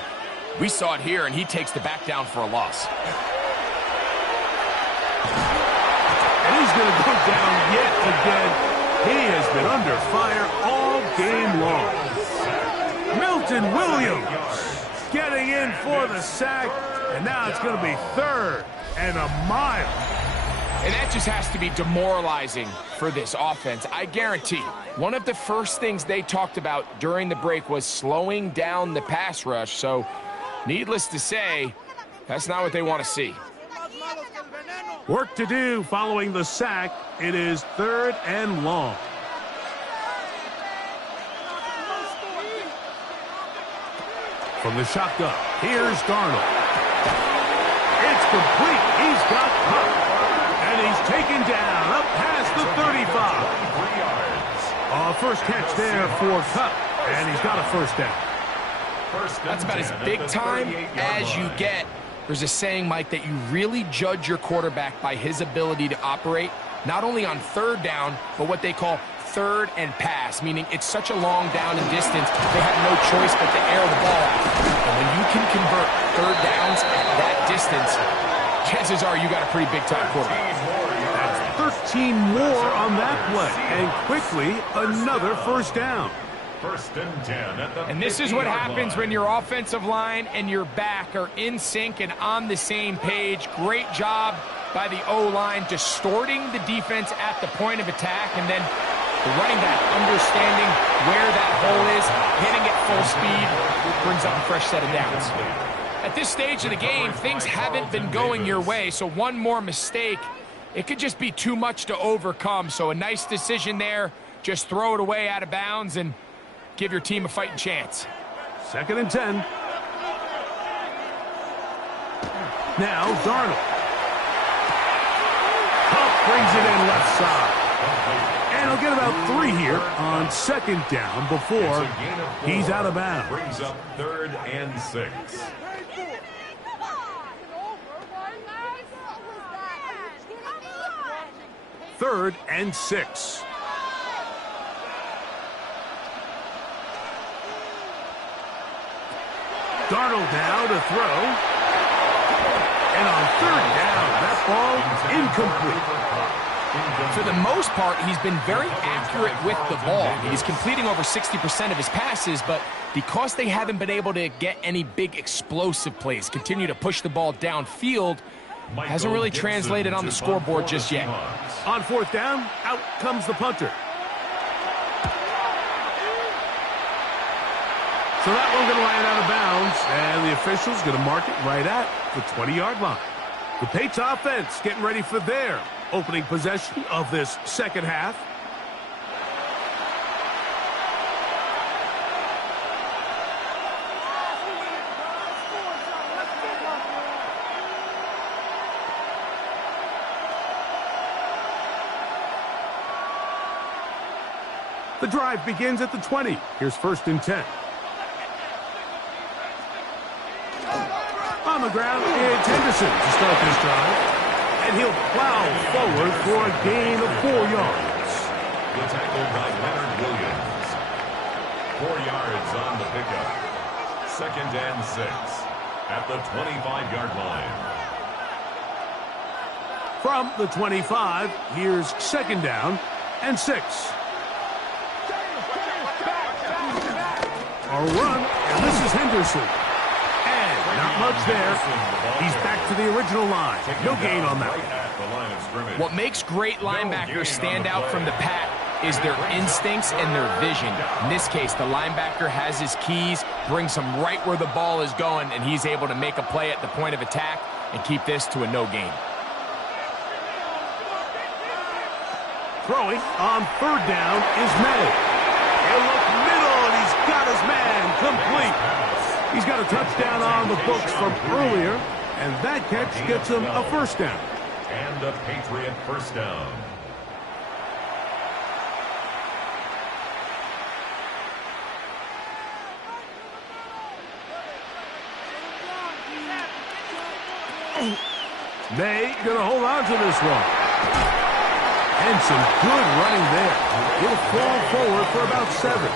we saw it here, and he takes the back down for a loss. And he's going to go down yet again. He has been under fire all game long. Jameson Williams getting in for the sack, and now it's going to be 3rd and a mile. And that just has to be demoralizing for this offense. I guarantee one of the first things they talked about during the break was slowing down the pass rush. So, needless to say, that's not what they want to see. Work to do following the sack. It is 3rd and long. From the shotgun, here's Darnold. It's complete. He's got Cup. And he's taken down up past the 35. First catch there for Cup. And he's got a first down. That's about as big time as you get. There's a saying, Mike, that you really judge your quarterback by his ability to operate, not only on 3rd down, but what they call 3rd and pass, meaning it's such a long down and distance, they have no choice but to air the ball out. And when you can convert 3rd downs at that distance, chances are you got a pretty big-time quarterback. That's 13 more on that play. And quickly, another first down. 1st and 10 at the And this is what happens when your offensive line and your back are in sync and on the same page. Great job by the O-line distorting the defense at the point of attack, and then the running back understanding where that hole is, hitting it full speed, brings up a fresh set of downs. At this stage of the game, things haven't been going your way, so one more mistake, it could just be too much to overcome. So a nice decision there, just throw it away out of bounds and give your team a fighting chance. 2nd and 10. Now Darnold. Cup brings it in left side. And he'll get about 3 here on 2nd down before he's out of bounds. Brings up 3rd and 6. 3rd and 6. Darnold now to throw. And on 3rd down, that ball incomplete. For the most part, he's been very accurate with the ball. He's completing over 60% of his passes, but because they haven't been able to get any big explosive plays, continue to push the ball downfield, hasn't really translated on the scoreboard just yet. On 4th down, out comes the punter. So that one's going to land out of bounds, and the official's going to mark it right at the 20-yard line. The Patriots offense getting ready for their opening possession of this 2nd half. The drive begins at the 20. Here's 1st and 10. On the ground, it's Henderson to start this drive. And he'll plow forward for a gain of 4 yards. The tackle by Leonard Williams. 4 yards on the pickup. 2nd and 6 at the 25-yard line. From the 25, here's 2nd down and 6. A run, and this is Henderson. And not much there. He's back to the original line. No gain on that. What makes great linebackers stand out from the pack is their instincts and their vision. In this case, the linebacker has his keys, brings him right where the ball is going, and he's able to make a play at the point of attack and keep this to a no gain. Throwing on 3rd down is May. He'll look middle, and he's got his man complete. He's got a touchdown on the books from earlier, and that catch gets him a 1st down. And a Patriot 1st down. May going to hold on to this one. And some good running there. He'll fall forward for about 7.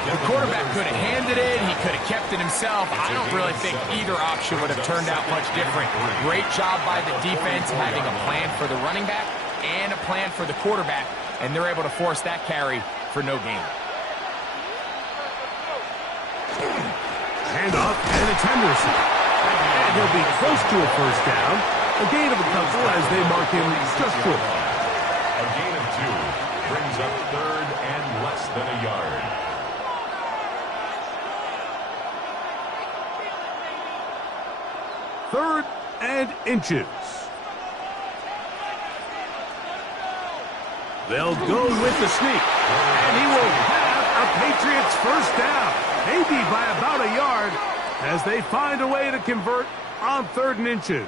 The quarterback could have handed it. He could have kept it himself. I don't really think either option would have turned out much different. Great job by the defense having a plan for the running back and a plan for the quarterback, and they're able to force that carry for no gain. Handoff, and it's Henderson. And he'll be close to a first down. A gain of a couple as they mark him just short. A gain of 2 brings up 3rd and less than a yard. Third and inches. They'll go with the sneak. And he will have a Patriots first down. Maybe by about a yard as they find a way to convert on 3rd and inches.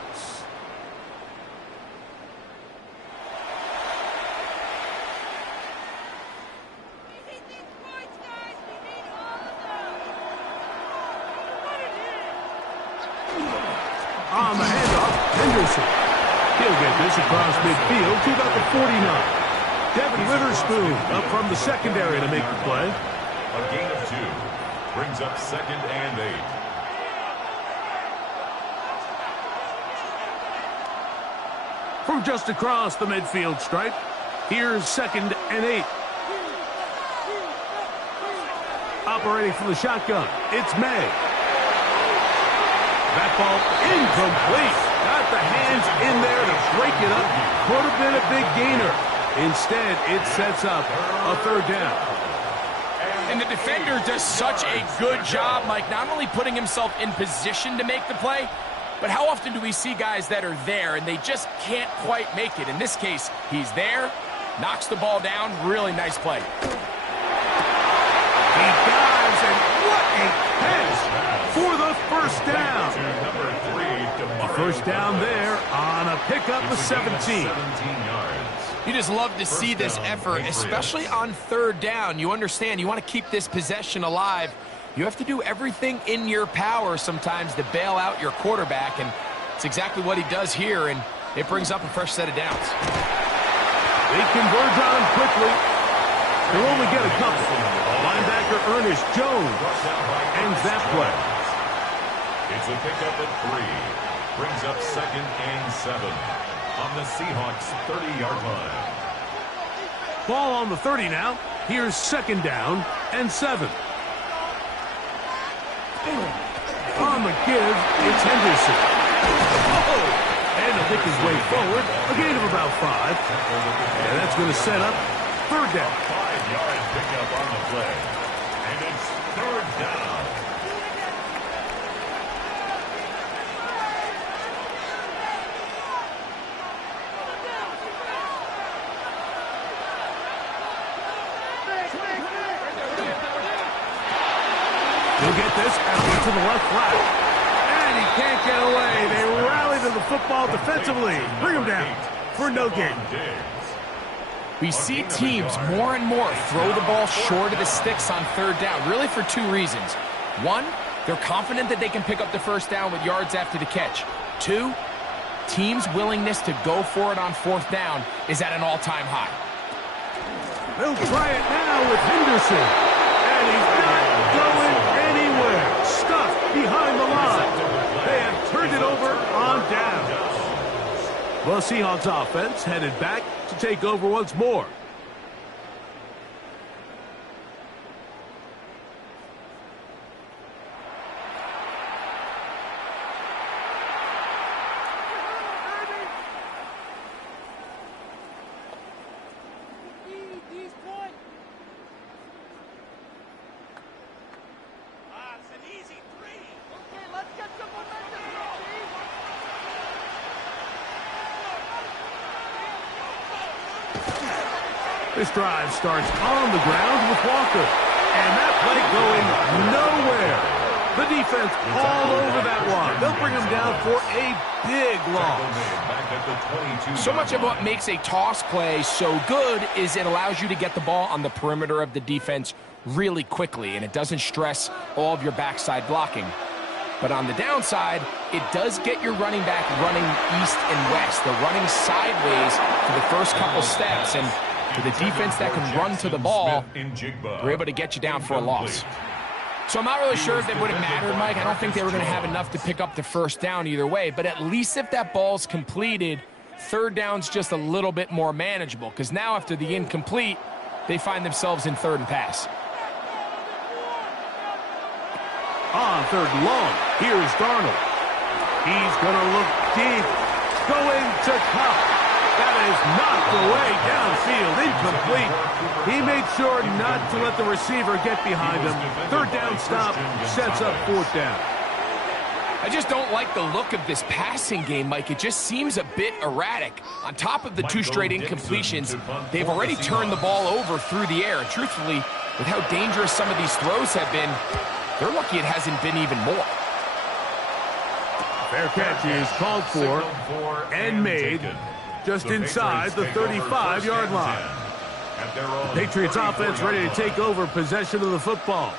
On the handoff, Henderson. He'll get this across midfield to about the 49. Devin Witherspoon up from the secondary to make the play. A gain of 2 brings up 2nd and 8. From just across the midfield stripe, here's 2nd and 8. Operating from the shotgun, it's May. That ball incomplete. Got the hands in there to break it up. Could have been a big gainer. Instead, it sets up a 3rd down. And the defender does such a good job, Mike, not only putting himself in position to make the play, but how often do we see guys that are there and they just can't quite make it? In this case, he's there, knocks the ball down, really nice play. He dives, and what a catch for the first down. A first down there on a pickup of 17. You just love to see this effort, especially on 3rd down. You understand, you want to keep this possession alive. You have to do everything in your power sometimes to bail out your quarterback, and it's exactly what he does here, and it brings up a fresh set of downs. They converge on him quickly. They'll only get a couple. Linebacker Ernest Jones ends that play. It's a pickup of 3. Brings up 2nd and 7 on the Seahawks 30-yard line. Ball on the 30 now. Here's 2nd down and 7. On the give, it's Henderson. And he'll pick his way forward. A gain of about 5. And that's going to set up 3rd down. 5-yard pickup on the play. And it's 3rd down. He'll get this out to the left flat. And he can't get away. They rally to the football defensively. Bring him down for no gain. We see teams more and more throw the ball short of the sticks on 3rd down, really for 2 reasons. 1, they're confident that they can pick up the first down with yards after the catch. 2, teams' willingness to go for it on 4th down is at an all-time high. They'll try it now with Henderson. And he's not going anywhere. Stuffed behind the line. They have turned it over on down. The Seahawks offense headed back to take over once more. This drive starts on the ground with Walker. And that play going nowhere. The defense all over that one. They'll bring him down for a big loss. So much of what makes a toss play so good is it allows you to get the ball on the perimeter of the defense really quickly, and it doesn't stress all of your backside blocking. But on the downside, it does get your running back running east and west. They're running sideways for the first couple steps, and for the defense that can run to the ball, we're able to get you down for a loss. So I'm not really sure if it would have mattered, Mike. I don't think they were going to have enough to pick up the first down either way, but at least if that ball's completed, 3rd down's just a little bit more manageable, because now after the incomplete, they find themselves in 3rd and pass. On third and long, here's Darnold. He's going to look deep. Going to Cup. That is knocked away downfield, incomplete. He made sure not to let the receiver get behind him. Third down stop sets up fourth down. I just don't like the look of this passing game, Mike. It just seems a bit erratic. On top of the two straight incompletions, they've already turned the ball over through the air. And truthfully, with how dangerous some of these throws have been, they're lucky it hasn't been even more. Fair catch is called for and made just inside the 35-yard line. The Patriots offense ready to take over possession of the football.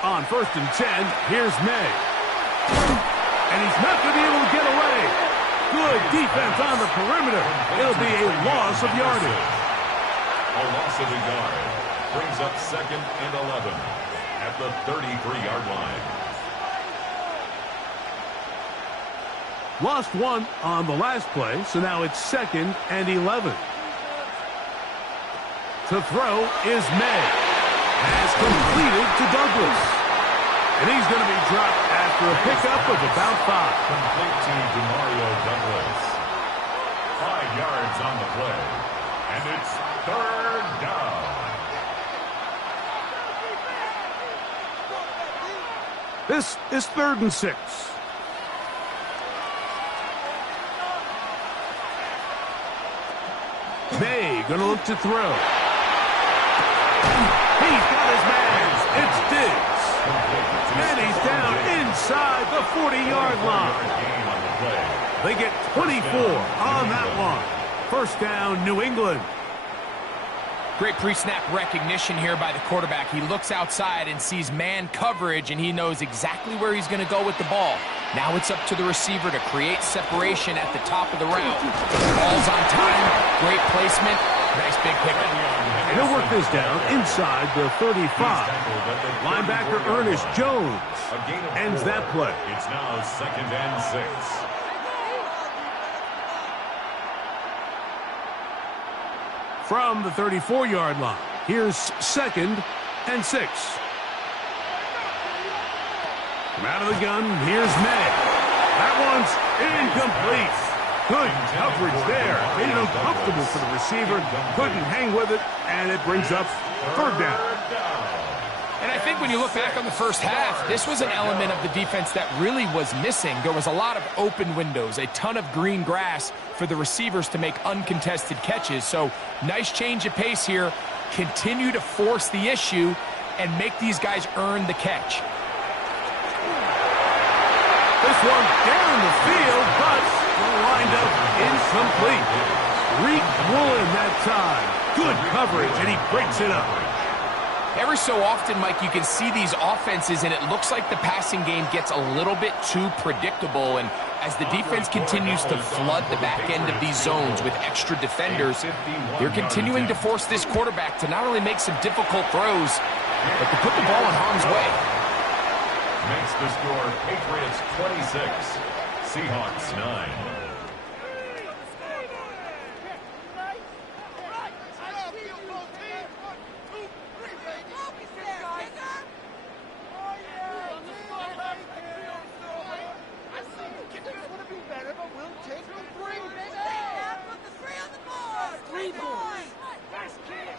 On 1st and 10, here's May. And he's not going to be able to get away. Good defense on the perimeter. It'll be a loss of yardage. A loss of a yard brings up 2nd and 11 at the 33-yard line. Lost one on the last play, so now it's 2nd and 11. To throw is May. Has completed to Douglas. And he's going to be dropped after a pickup of about 5. Complete to DeMario Douglas. 5 yards on the play. And it's 3rd down. This is 3rd and 6. May going to look to throw. He's got his man. It's Diggs. And he's down inside the 40-yard line. They get 24 on that one. First down, New England. Great pre-snap recognition here by the quarterback. He looks outside and sees man coverage, and he knows exactly where he's going to go with the ball. Now it's up to the receiver to create separation at the top of the route. Ball's on time. Great placement. Nice big pickup. And he'll work this down inside the 35. Linebacker Ernest Jones ends that play. It's now 2nd and 6. From the 34-yard line, here's 2nd and 6. From out of the gun, here's May. That one's incomplete. Good coverage there. Made it uncomfortable for the receiver. Couldn't hang with it, and it brings up 3rd down. And I think when you look back on the first half, this was an element of the defense that really was missing. There was a lot of open windows, a ton of green grass for the receivers to make uncontested catches. So nice change of pace here. Continue to force the issue and make these guys earn the catch. This one down the field, but lined up incomplete. Reek Woolen that time. Good coverage, and he breaks it up. Every so often, Mike, you can see these offenses, and it looks like the passing game gets a little bit too predictable. And as the defense continues to flood the back end of these zones with extra defenders, they're continuing to force this quarterback to not only make some difficult throws, but to put the ball in harm's way. Makes the score Patriots 26, Seahawks 9.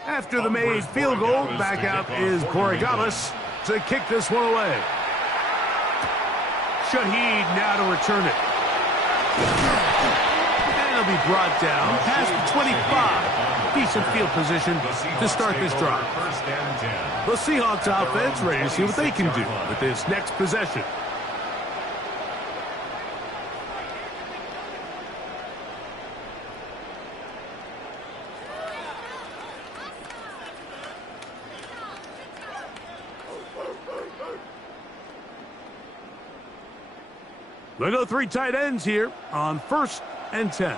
After the made field goal, back out is Borregales to kick this one away. Shaheed now to return it. And it'll be brought down past the 25. Decent field position to start this drive. The Seahawks offense ready to see what they can do with this next possession. They'll go 3 tight ends here on 1st and 10.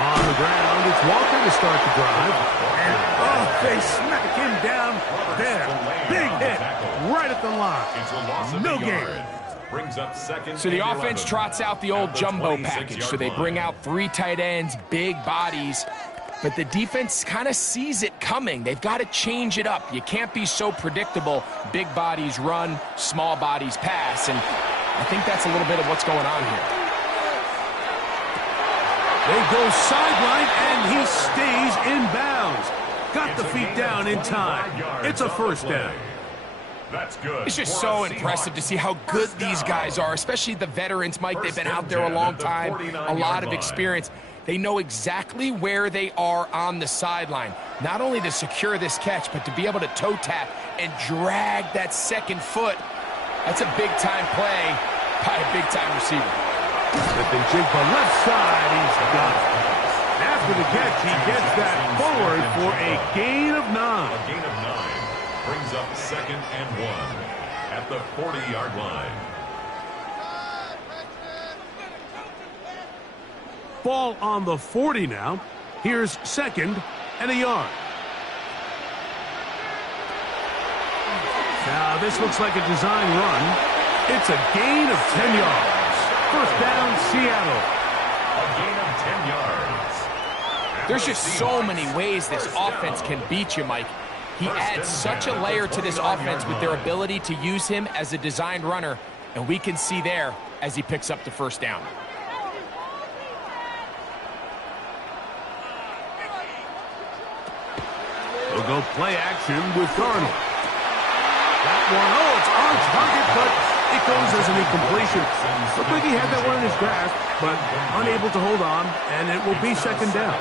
On the ground, it's Walker to start the drive. And, oh, they smack him down there. Big hit right at the line. No gain. Brings up second. So the and offense 11 trots out the old at jumbo 26-yard package. So they bring line. out 3 tight ends, big bodies. But the defense kind of sees it coming. They've got to change it up. You can't be so predictable. Big bodies run, small bodies pass. And I think that's a little bit of what's going on here. They go sideline, and he stays in bounds. Got the feet down in time. It's a first down. That's good. It's just so impressive to see how good these guys are, especially the veterans, Mike. They've been out there a long time, a lot of experience. They know exactly where they are on the sideline, not only to secure this catch, but to be able to toe tap and drag that second foot. That's a big-time play by a big-time receiver. Flipping jig to left side, he's got it. After the catch, he gets that forward for a gain of 9. A gain of 9 brings up second and 1 at the 40-yard line. Ball on the 40 now. Here's second and a yard. Now this looks like a design run. It's a gain of 10 yards. First down, Seattle. A gain of 10 yards. There's just so many ways this offense can beat you, Mike. He adds such a layer to this offense with their ability to use him as a designed runner, and we can see there as he picks up the first down. We'll go play action with Darnold. That one, oh, it's on target, but it goes as an incompletion. Looked like he had that one in his grasp, but unable to hold on, and it will be second down.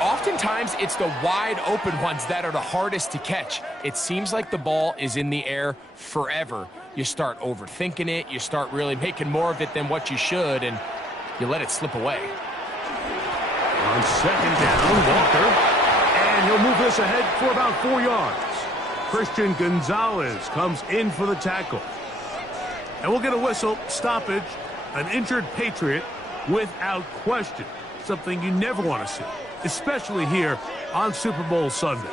Oftentimes, it's the wide open ones that are the hardest to catch. It seems like the ball is in the air forever. You start overthinking it, you start really making more of it than what you should, and you let it slip away. On second down, Walker, and he'll move this ahead for about 4 yards. Christian Gonzalez comes in for the tackle. And we'll get a whistle, stoppage, an injured Patriot without question. Something you never want to see, especially here on Super Bowl Sunday.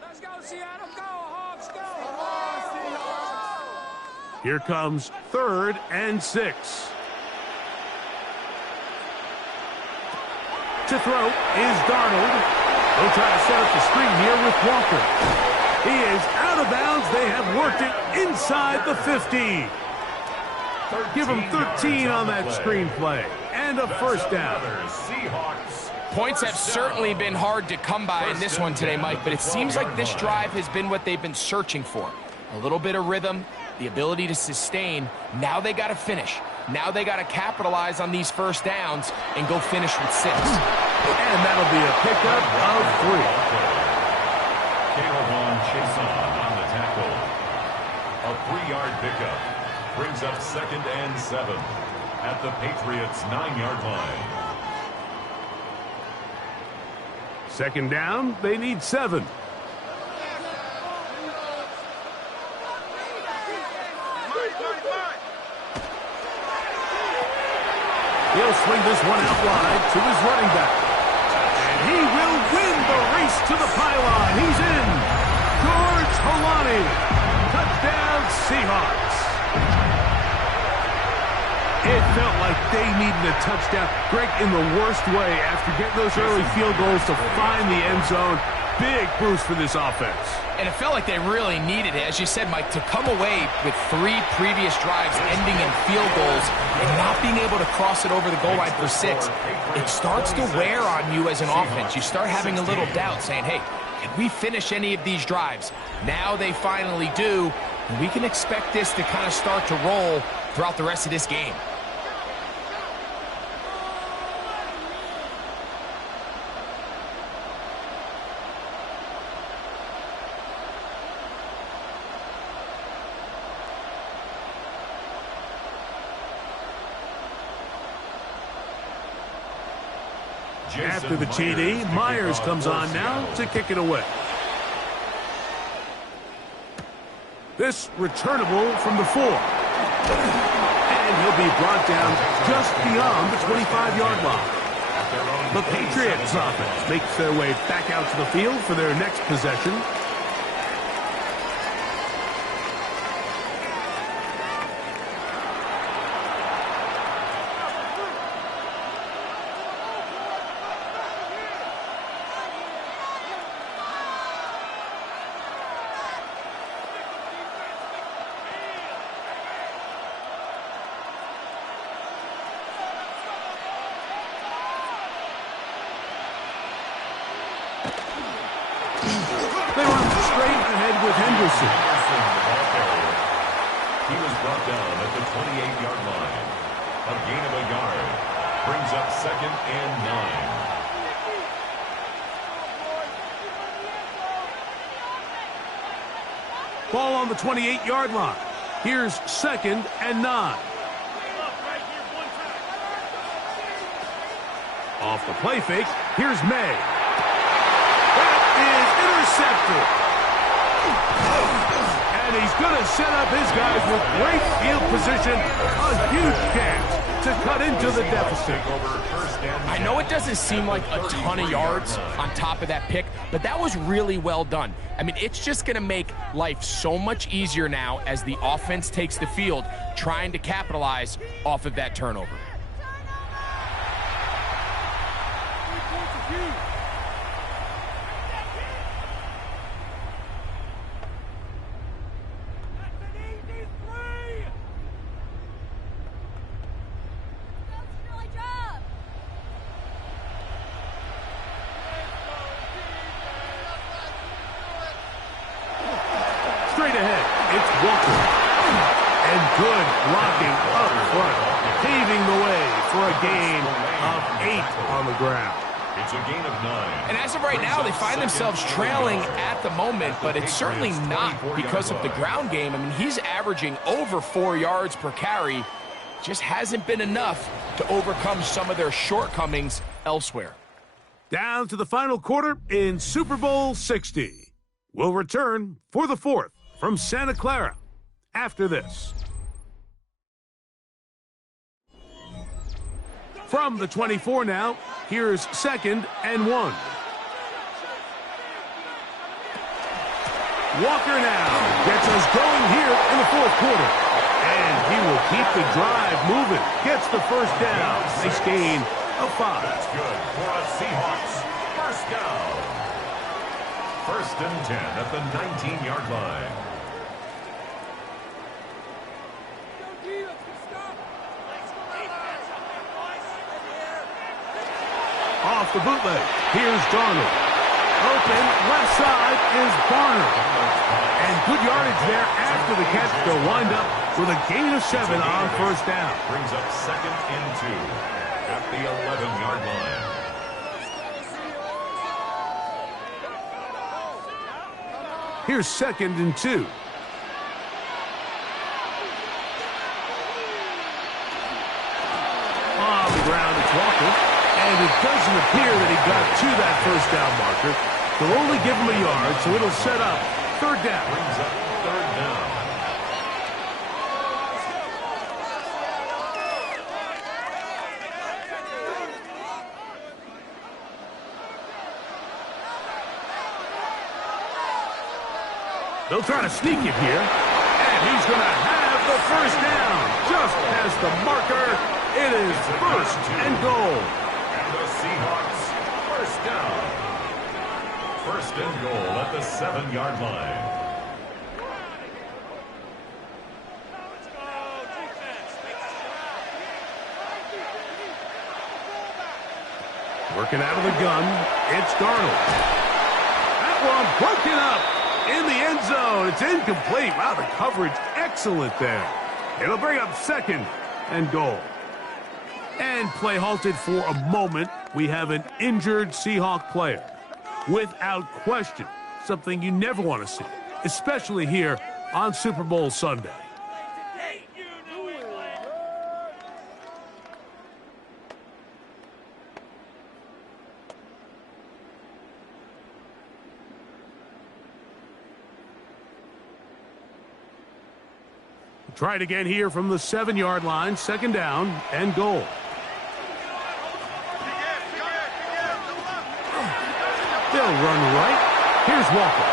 Let's go, Seattle. Go, Hawks, go. Here comes 3rd and 6. To throw is Darnold. They'll try to set up the screen here with Walker. He is out of bounds. They have worked it inside the 50. Give him 13 on that screenplay. And a first down. Points have certainly been hard to come by in this one today, Mike, but it seems like this drive has been what they've been searching for. A little bit of rhythm, the ability to sustain. Now they got to finish. Now they got to capitalize on these first downs and go finish with 6. And that'll be a pickup of 3. Caleb Chason on the tackle. A 3-yard pickup brings up second and 7 at the Patriots' 9-yard line. Second down, they need 7. He'll swing this one out wide to his running back. And he will win the race to the pylon. He's in. George Holani. Touchdown, Seahawks. It felt like they needed a touchdown. Greg, in the worst way, after getting those early field goals to find the end zone. Big boost for this offense. And it felt like they really needed it. As you said, Mike, to come away with 3 previous drives ending in field goals and not being able to cross it over the goal line for 6, it starts to wear on you as an offense. You start having a little doubt saying, hey, can we finish any of these drives? Now they finally do, and we can expect this to kind of start to roll throughout the rest of this game. After the TD, Myers comes on now to kick it away. This returnable from the 4. And he'll be brought down just beyond the 25-yard line. The Patriots offense makes their way back out to the field for their next possession. They run straight ahead with Henderson. He was brought down at the 28-yard line. A gain of a yard brings up 2nd and 9. Ball on the 28-yard line. Here's 2nd and 9. Off the play fake, here's May. That is intercepted. And he's going to set up his guys with great field position. A huge chance to cut into the deficit. I know it doesn't seem like a ton of yards on top of that pick, but that was really well done. I mean, it's just going to make life so much easier now as the offense takes the field, trying to capitalize off of that turnover. Straight ahead, it's Walker. And good blocking up front, paving the way for a gain of 8 on the ground. It's a gain of 9. And as of right now, they find themselves trailing at the moment, but it's certainly not because of the ground game. I mean, he's averaging over 4 yards per carry. Just hasn't been enough to overcome some of their shortcomings elsewhere. Down to the final quarter in Super Bowl 60. We'll return for the 4th from Santa Clara after this. From the 24 now, here's 2nd and 1. Walker now gets us going here in the 4th quarter. And he will keep the drive moving. Gets the first down. Nice gain of 5. That's good for a Seahawks first down. 1st and 10 at the 19-yard line. Off the bootleg, here's Darnold. Open, left side is Barner. And good yardage there after the catch. They'll wind up with a gain of 7 on first down. Brings up 2nd and 2 at the 11-yard line. Here's 2nd and 2. On the ground, it's Walker. And it doesn't appear that he got to that first down marker. They'll only give him a yard, so it'll set up 3rd down. Brings up 3rd down. They'll try to sneak it here. And he's going to have the first down. Just past the marker. It is 1st and goal. And the Seahawks first down. 1st and goal at the 7-yard line. Working out of the gun, it's Darnold. That one broken up in the end zone. It's incomplete. Wow, the coverage excellent there. It'll bring up 2nd and goal. And play halted for a moment. We have an injured Seahawk player. Without question, something you never want to see, especially here on Super Bowl Sunday. Try it again here from the 7-yard line. Second down and goal. They'll run right. Here's Walker.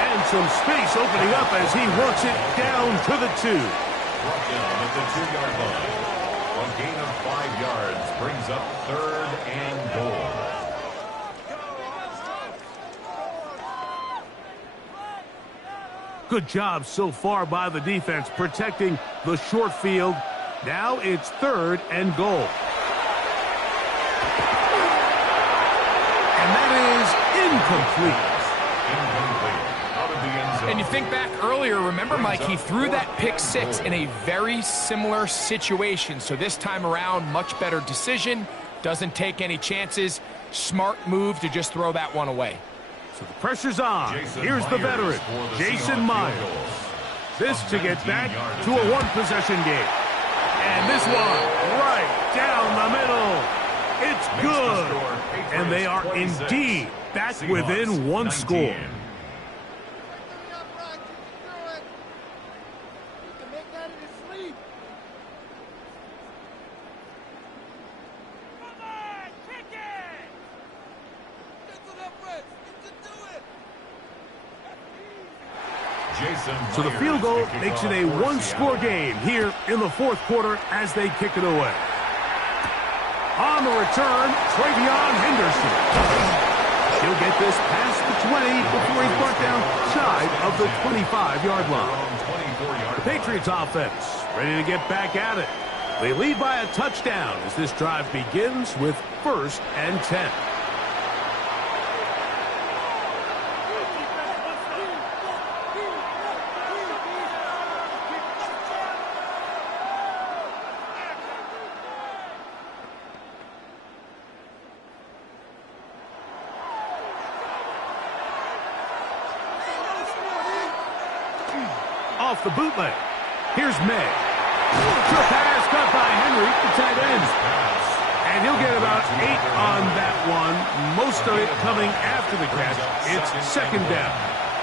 And some space opening up as he works it down to the 2. Brought down at the 2-yard line. A gain of 5 yards brings up third and goal. Good job so far by the defense protecting the short field. Now it's third and goal. And that is incomplete. And you think back earlier, remember, Mike, he threw that pick 6 in a very similar situation. So this time around, much better decision. Doesn't take any chances. Smart move to just throw that one away. So the pressure's on. Here's the veteran, Jason Myers. This to get back to a one-possession game. And this one right down the middle. It's good. And they are indeed back within one score. So the field goal makes it a one-score game here in the fourth quarter as they kick it away. On the return, Travion Henderson. He'll get this past the 20 before he's brought down shy of the 25-yard line. The Patriots offense ready to get back at it. They lead by a touchdown as this drive begins with 1st and 10. Off the bootleg. Here's May. Good pass caught by Henry, the tight end. And he'll get about 8 on that one. Most of it coming after the catch. It's second down.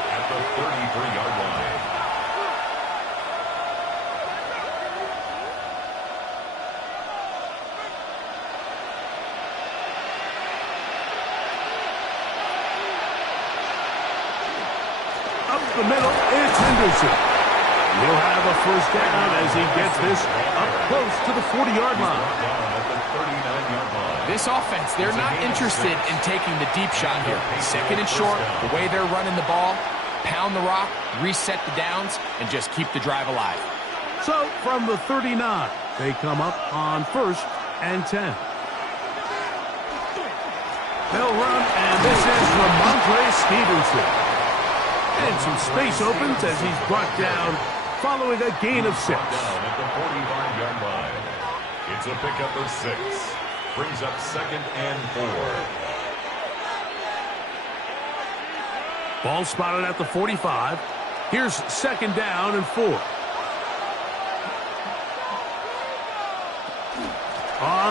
At the 33-yard line. Up the middle, it's Henderson. He'll have a first down as he gets this up close to the 40-yard line. This offense, they're not interested in taking the deep shot here. Second and short, the way they're running the ball, pound the rock, reset the downs, and just keep the drive alive. So from the 39, they come up on 1st and 10. They'll run, and this is Ramondre Stevenson. And some space opens as he's brought down following a gain of 6. Down at the 45-yard line. It's a pickup of 6. Brings up 2nd and 4. Ball spotted at the 45. Here's 2nd down and 4. On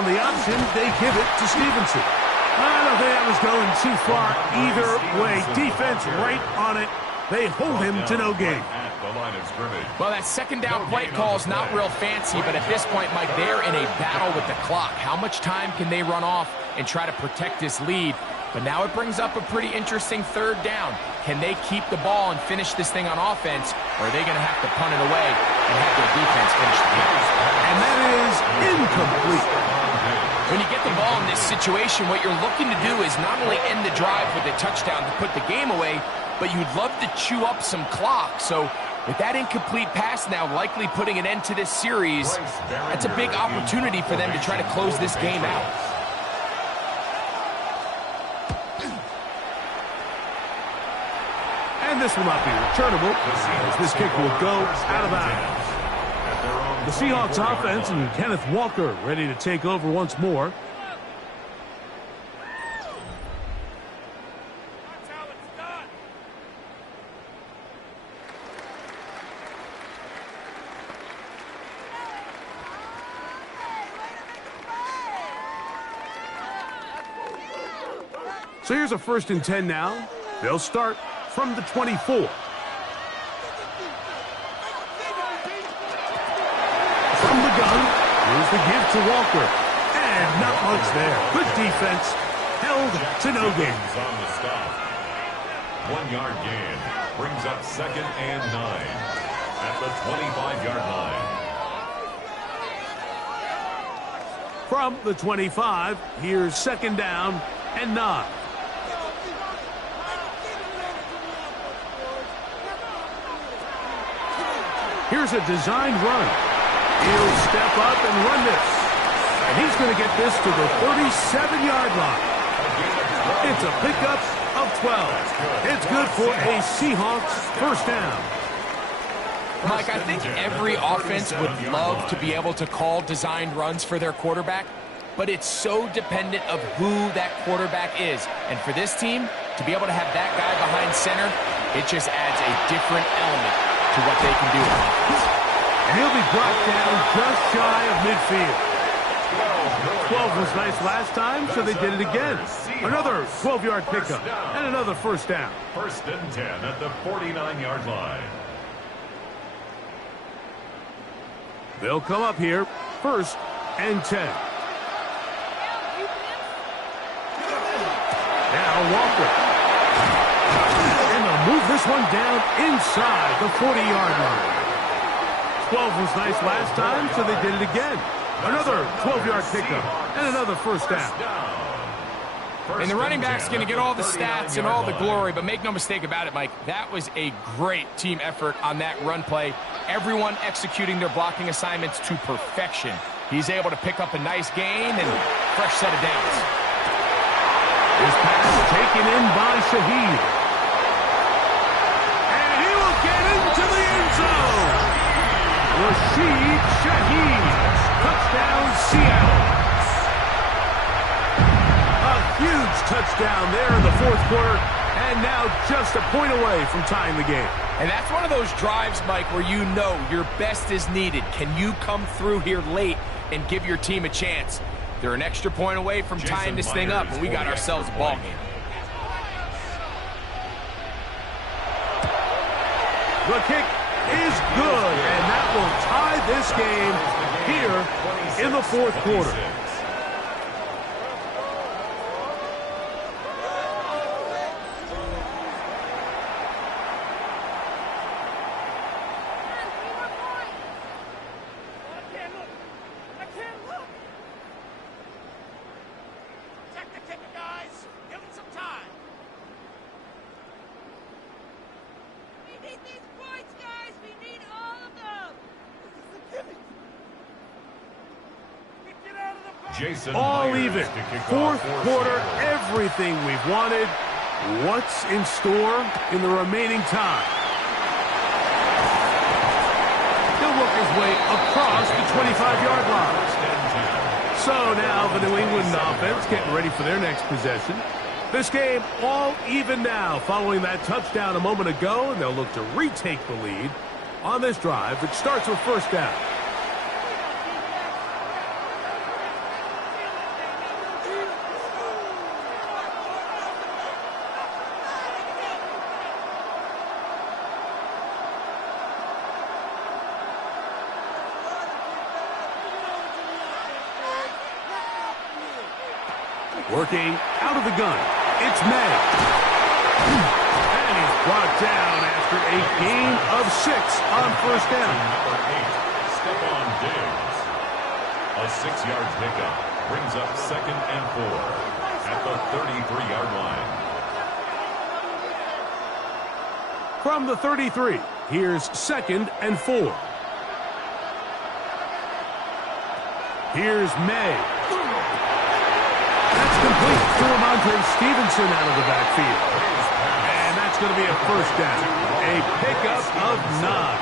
the option, they give it to Stevenson. I don't think that was going too far either way. Defense right on it. They hold him to no gain. Well, that second down play call is not real fancy, but at this point, Mike, they're in a battle with the clock. How much time can they run off and try to protect this lead? But now it brings up a pretty interesting 3rd down. Can they keep the ball and finish this thing on offense, or are they going to have to punt it away and have their defense finish the game? And that is incomplete. When you get the ball in this situation, what you're looking to do is not only end the drive with a touchdown to put the game away, but you'd love to chew up some clock. So with that incomplete pass now likely putting an end to this series, that's a big opportunity for them to try to close this game out. And this will not be returnable as this kick will go out of bounds. The Seahawks offense and Kenneth Walker ready to take over once more. So here's a 1st and 10 now. They'll start from the 24. Here's the give to Walker. And not much there. Good defense. Held to no gain. On the stop. 1 yard gain. Brings up 2nd and 9 at the 25-yard line. From the 25, here's 2nd down and 9. Here's a designed run. He'll step up and run this. And he's going to get this to the 37-yard line. It's a pickup of 12. It's good for a Seahawks first down. Mike, I think every offense would love to be able to call designed runs for their quarterback, but it's so dependent of who that quarterback is. And for this team, to be able to have that guy behind center, it just adds a different element to what they can do on offense. And he'll be brought down just shy of midfield. 12 was nice last time, so they did it again. Another 12-yard pickup and another first down. 1st and 10 at the 49-yard line. They'll come up here, 1st and 10. Now Walker. And they'll move this one down inside the 40-yard line. 12 was nice last time, so they did it again. Another 12-yard pickup and another first down. And the running back's going to get all the stats and all the glory, but make no mistake about it, Mike, that was a great team effort on that run play. Everyone executing their blocking assignments to perfection. He's able to pick up a nice gain and fresh set of downs. His pass taken in by Shaheed. And he will get into the end zone. Rashid Shaheed. Touchdown, Seattle. A huge touchdown there in the 4th quarter, and now just a point away from tying the game. And that's one of those drives, Mike, where you know your best is needed. Can you come through here late and give your team a chance? They're an extra point away from tying this thing up, and we got ourselves a ball game. The kick is good, and that will tie this game here in the 4th quarter. All even. 4th quarter, everything we've wanted. What's in store in the remaining time? He'll work his way across the 25-yard line. So now the New England offense getting ready for their next possession. This game all even now following that touchdown a moment ago, and they'll look to retake the lead on this drive, which starts with first down. Working out of the gun, it's May. And he's brought down after a gain of 6 on first down. Number 8, Stephon Diggs. A 6-yard pickup brings up 2nd and 4 at the 33-yard line. From the 33, here's 2nd and 4. Here's May. That's complete to Ramondre Stevenson out of the backfield. And that's going to be a first down. A pickup of 9.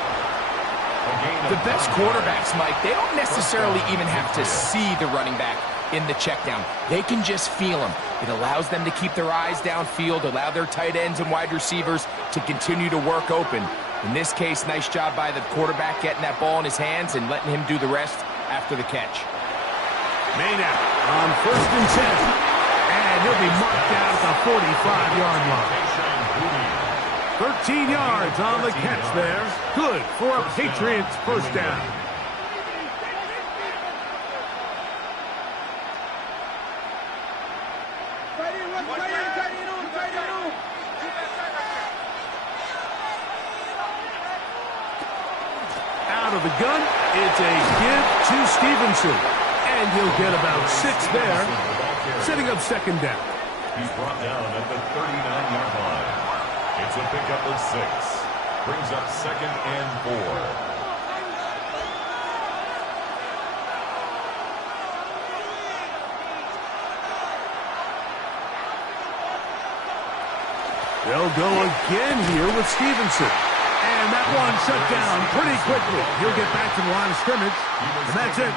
The best quarterbacks, Mike, they don't necessarily even have to see the running back in the check down. They can just feel him. It allows them to keep their eyes downfield, allow their tight ends and wide receivers to continue to work open. In this case, nice job by the quarterback getting that ball in his hands and letting him do the rest after the catch. May now on 1st and 10. And he'll be marked down at the 45-yard line. 13 yards on the catch there. Good for a Patriots first down. of the gun. It's a give to Stevenson. And he'll get about 6 there, setting up second down. He's brought down at the 39-yard line. It's a pickup of 6. Brings up second and 4. They'll go again here with Stevenson. And that one shut down pretty quickly. He'll get back to the line of scrimmage, and that's it.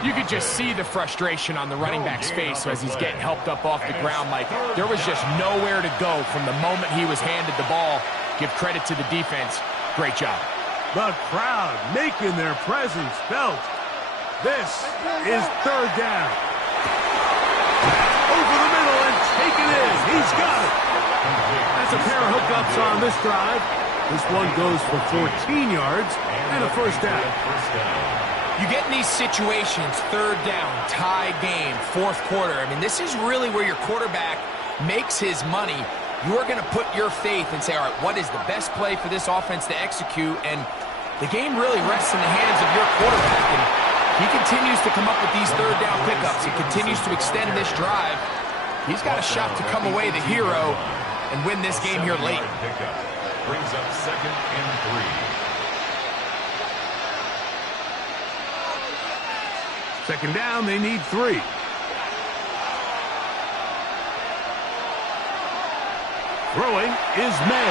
You could just see the frustration on the running back's face as he's getting helped up off the ground, Mike. There was just nowhere to go from the moment he was handed the ball. Give credit to the defense. Great job. The crowd making their presence felt. This is third down. Over the middle and take it in. He's got it. That's a pair of hookups on this drive. This one goes for 14 yards and a first down. You get in these situations, third down, tie game, fourth quarter. I mean, this is really where your quarterback makes his money. You're going to put your faith and say, all right, what is the best play for this offense to execute? And the game really rests in the hands of your quarterback. And he continues to come up with these third down pickups. He continues to extend this drive. He's got a shot to come away the hero and win this game here late. Brings up second and 3. Second down, they need 3. Throwing is May.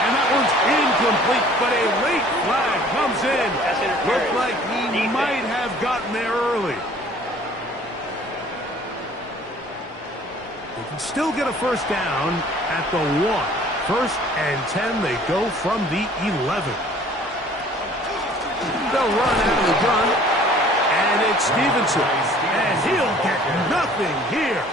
And that one's incomplete, but a late flag comes in. Looks like he might have gotten there early. They can still get a first down at the 1. First and 10, they go from the 11. They'll run out of the gun, and it's Stevenson. And he'll get nothing here.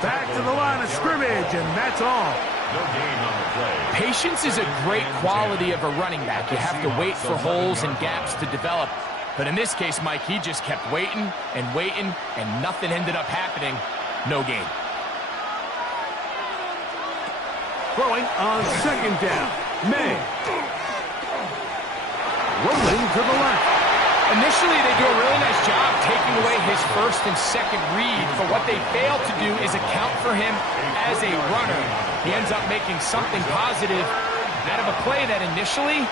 Back to the line of scrimmage, and that's all. No gain on the play. Patience is a great quality of a running back. You have to wait for holes and gaps to develop. But in this case, Mike, he just kept waiting, and nothing ended up happening. No gain. Throwing on second down. May. Rolling to the left. Initially, they do a really nice job taking away his first and second read, but what they fail to do is account for him as a runner. He ends up making something positive out of a play that initially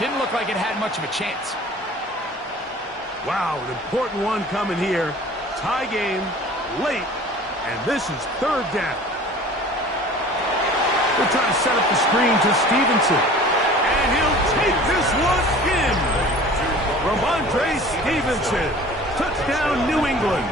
didn't look like it had much of a chance. Wow, an important one coming here. Tie game, late, and this is third down. They're trying to set up the screen to Stevenson. And he'll take this one in. Ramondre Stevenson. Touchdown, New England.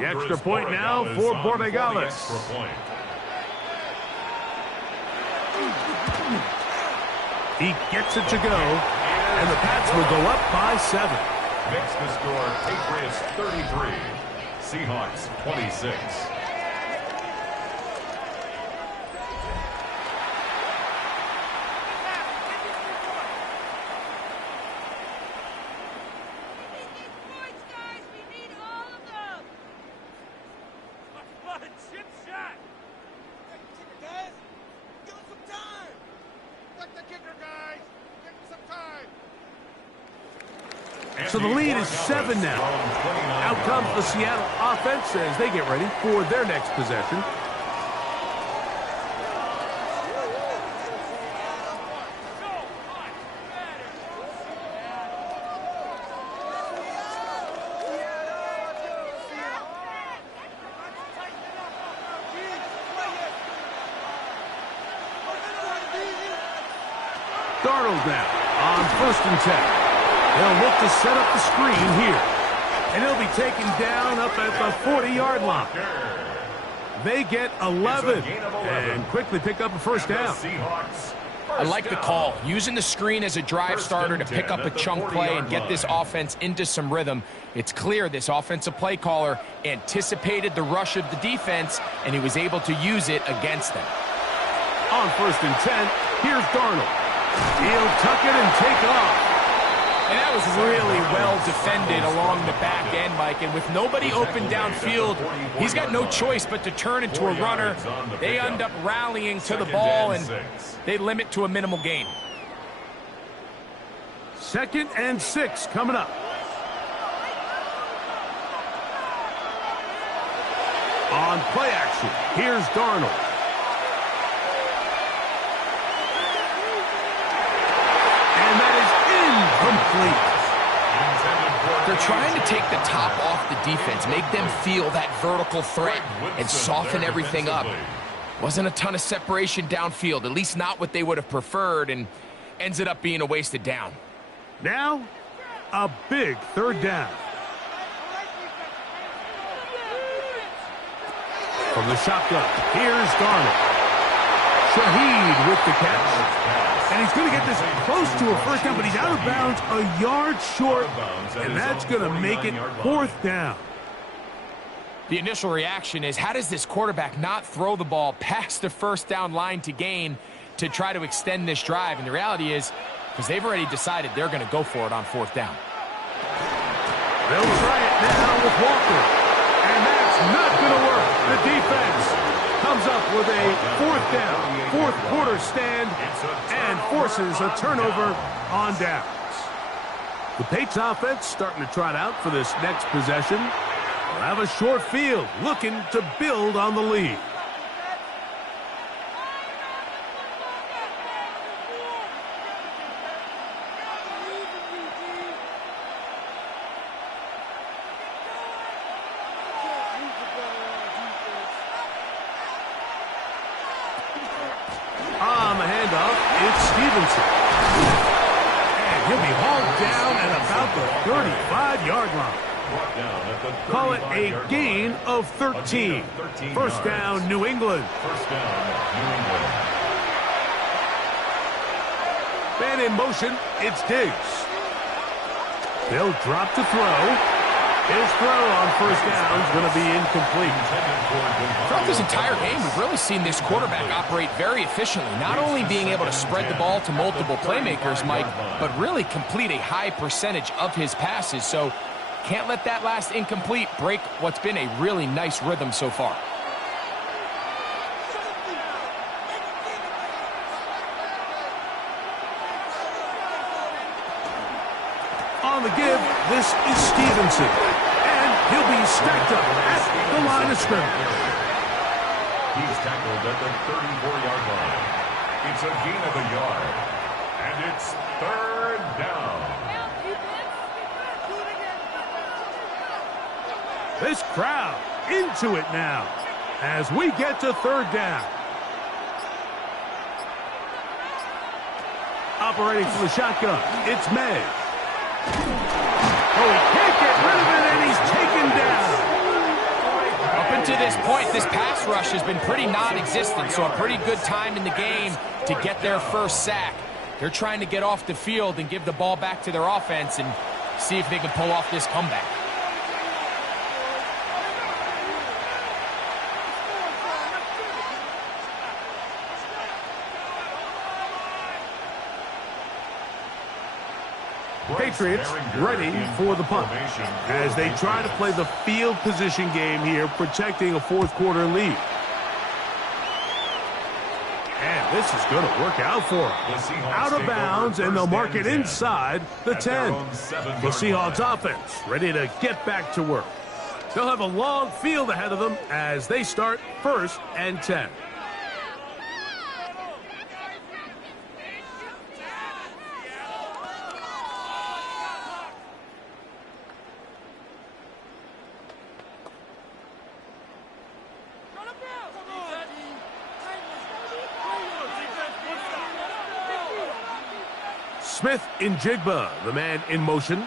The extra point now for Borregales. He gets it to go, and the Pats will go up by 7. Makes the score Patriots 33, Seahawks 26. So the lead is 7 now. Out comes the Seattle offense as they get ready for their next possession. Darnold now on first and 10. They'll look to set up the screen here. And he'll be taken down up at the 40-yard line. They get 11 and quickly pick up a first down. I like the call. Using the screen as a drive starter to pick up a chunk play and get this offense into some rhythm. It's clear this offensive play caller anticipated the rush of the defense, and he was able to use it against them. On first and 10, here's Darnold. He'll tuck it and take off. And really well defended along the back end, Mike, and with nobody open downfield, he's got no choice but to turn into a runner. They end up rallying to the ball, and they limit to a minimal gain. 2nd and 6 coming up. On play action, here's Darnold. And that is incomplete. They're trying to take the top off the defense, make them feel that vertical threat, and soften everything up. Wasn't a ton of separation downfield, at least not what they would have preferred, and ends it up being a wasted down. Now, a big 3rd down. From the shotgun, here's Darnold. Shaheed with the catch. And he's going to get this close to a 1st down, but he's out of bounds a yard short, and that's going to make it 4th down. The initial reaction is, how does this quarterback not throw the ball past the 1st down line to gain to try to extend this drive? And the reality is, because they've already decided they're going to go for it on 4th down. They'll try it now with Walker. And that's not going to work. The defense comes up with a 4th down, 4th quarter stand, and forces a turnover on downs. The Patriots offense starting to trot out for this next possession. They'll have a short field, looking to build on the lead. On the handoff, it's Stevenson. And he'll be hauled down at about the 35-yard line. Call it a gain of 13. 1st down, New England. Man in motion, it's Diggs. They'll drop to throw. His throw on 1st down is going to be incomplete. Throughout this entire game, we've really seen this quarterback operate very efficiently, not only being able to spread the ball to multiple playmakers, Mike, but really complete a high percentage of his passes. So can't let that last incomplete break what's been a really nice rhythm so far. On the give, this is Stevenson. And he'll be stacked up at the line of scrimmage. He's tackled at the 34-yard line. It's a gain of a yard. And it's 3rd down. This crowd into it now as we get to 3rd down. Operating from the shotgun, it's May. Oh, he can't get rid of it, and he's taken down. Up until this point, this pass rush has been pretty non-existent, so a pretty good time in the game to get their 1st sack. They're trying to get off the field and give the ball back to their offense and see if they can pull off this comeback. Patriots ready for the punt as they try to play the field position game here, protecting a 4th quarter lead. And this is going to work out for them. Out of bounds, and they'll mark it inside the 10. The Seahawks offense ready to get back to work. They'll have a long field ahead of them as they start 1st and 10. Smith in Jigba, the man in motion. Oh,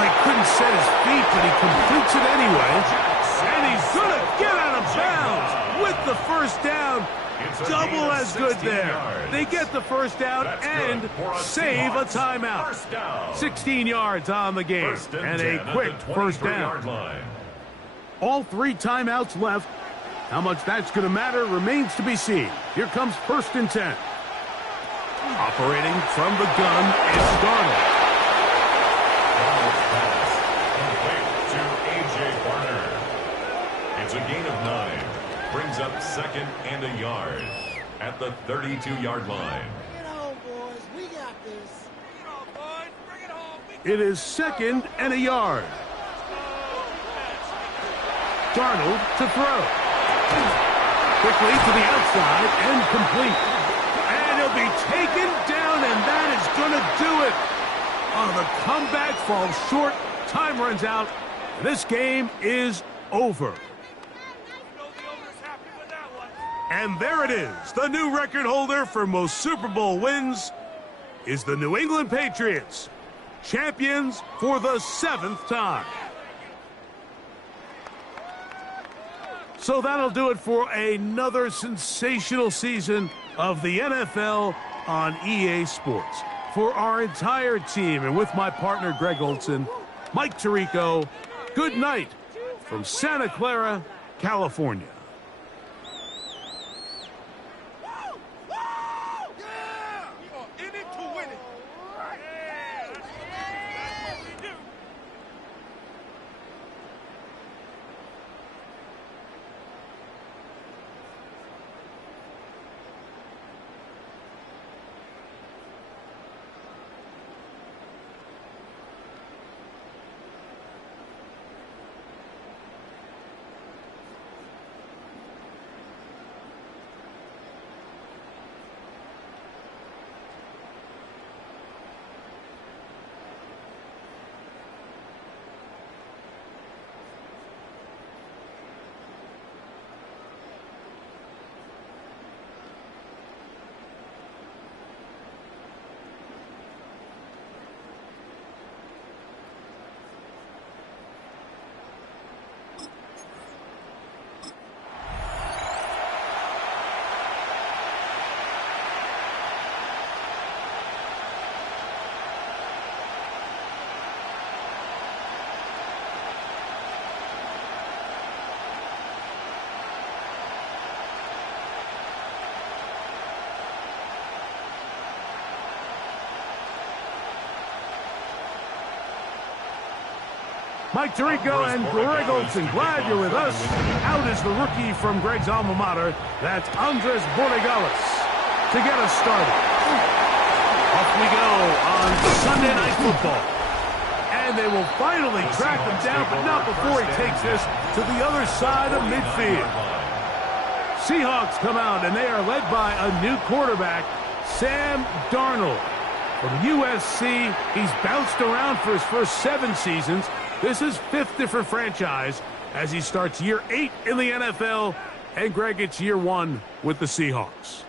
he couldn't set his feet, but he completes it anyway. And he's going to get out of bounds with the 1st down. Double as good there. They get the 1st down and save a timeout. 16 yards on the game and a quick 1st down. All 3 timeouts left. How much that's going to matter remains to be seen. Here comes 1st and 10. Operating from the gun, it's Darnold. Darnold's pass complete to A.J. Barner. It's a gain of 9. Brings up 2nd and a yard at the 32-yard line. Bring it home, boys. We got this. Bring it home, boys. Bring it home. It is 2nd and a yard. Darnold to throw. Quickly to the outside and complete. And he'll be taken down, and that is going to do it. Oh, the comeback falls short. Time runs out. This game is over. And there it is. The new record holder for most Super Bowl wins is the New England Patriots, champions for the 7th time. So that'll do it for another sensational season of the NFL on EA Sports. For our entire team and with my partner Greg Olson, Mike Tirico, good night from Santa Clara, California. Mike Tirico and Greg Olson, glad you're with us. Out is the rookie from Greg's alma mater. That's Andres Borregales to get us started. Off we go on Sunday Night Football. And they will finally track him down, but not before he takes this to the other side of midfield. Seahawks come out, and they are led by a new quarterback, Sam Darnold. From USC, he's bounced around for his first 7 seasons. This is 5th different franchise as he starts year 8 in the NFL, and Greg, it's year 1 with the Seahawks.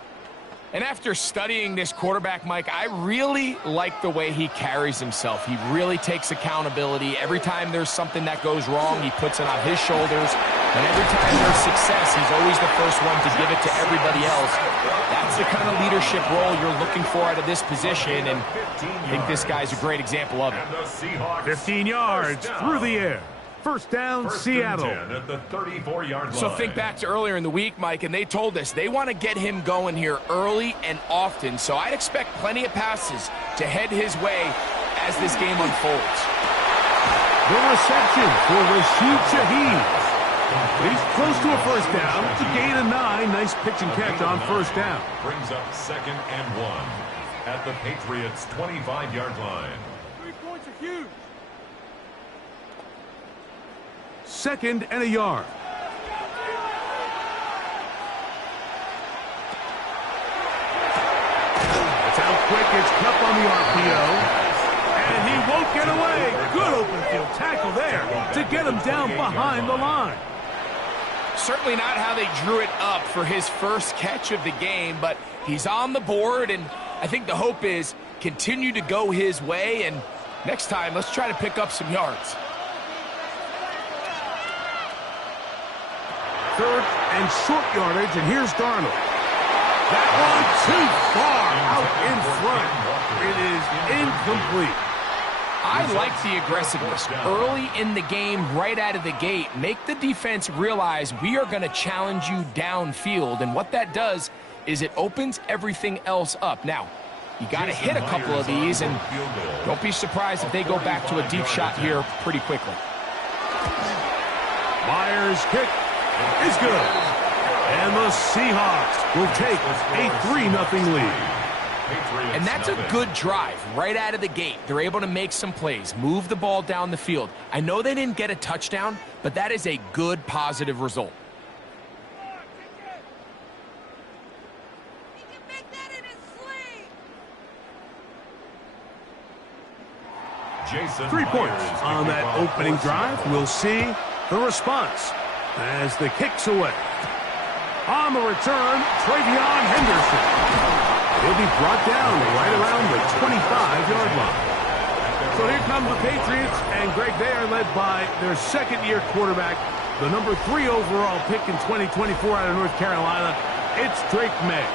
And after studying this quarterback, Mike, I really like the way he carries himself. He really takes accountability. Every time there's something that goes wrong, he puts it on his shoulders. And every time there's success, he's always the first one to give it to everybody else. That's the kind of leadership role you're looking for out of this position, and I think this guy's a great example of it. 15 yards through the air. First down, Seattle. At the 34-yard line. So think back to earlier in the week, Mike, and they told us they want to get him going here early and often. So I'd expect plenty of passes to head his way as this game unfolds. The reception for Rashid Shaheed. He's close to a first down. It's a gain of 9. Nice pitch and catch on first down. Brings up 2nd and 1 at the Patriots' 25-yard line. 3 points are huge. 2nd and a yard. It's out quick. It's Cup on the RPO. And he won't get away. Good open field tackle there to get him down behind the line. Certainly not how they drew it up for his first catch of the game, but he's on the board, and I think the hope is continue to go his way, and next time, let's try to pick up some yards. 3rd and short yardage, and here's Darnold. That one too far out in front. It is incomplete. I like the aggressiveness early in the game, right out of the gate. Make the defense realize we are going to challenge you downfield, and what that does is it opens everything else up. Now, You got to hit a couple of these, and don't be surprised if they go back to a deep shot here pretty quickly. Myers' kick is good. And the Seahawks will take a 3-0 lead. And that's a good drive right out of the gate. They're able to make some plays, move the ball down the field. I know they didn't get a touchdown, but that is a good, positive result. He can make that in his sleep. 3 points on that opening drive. We'll see the response as the kick's away. On the return, Travion Henderson. He'll be brought down right around the 25-yard line. So here come the Patriots, and Greg, they are led by their second-year quarterback, the number 3 overall pick in 2024 out of North Carolina. It's Drake May.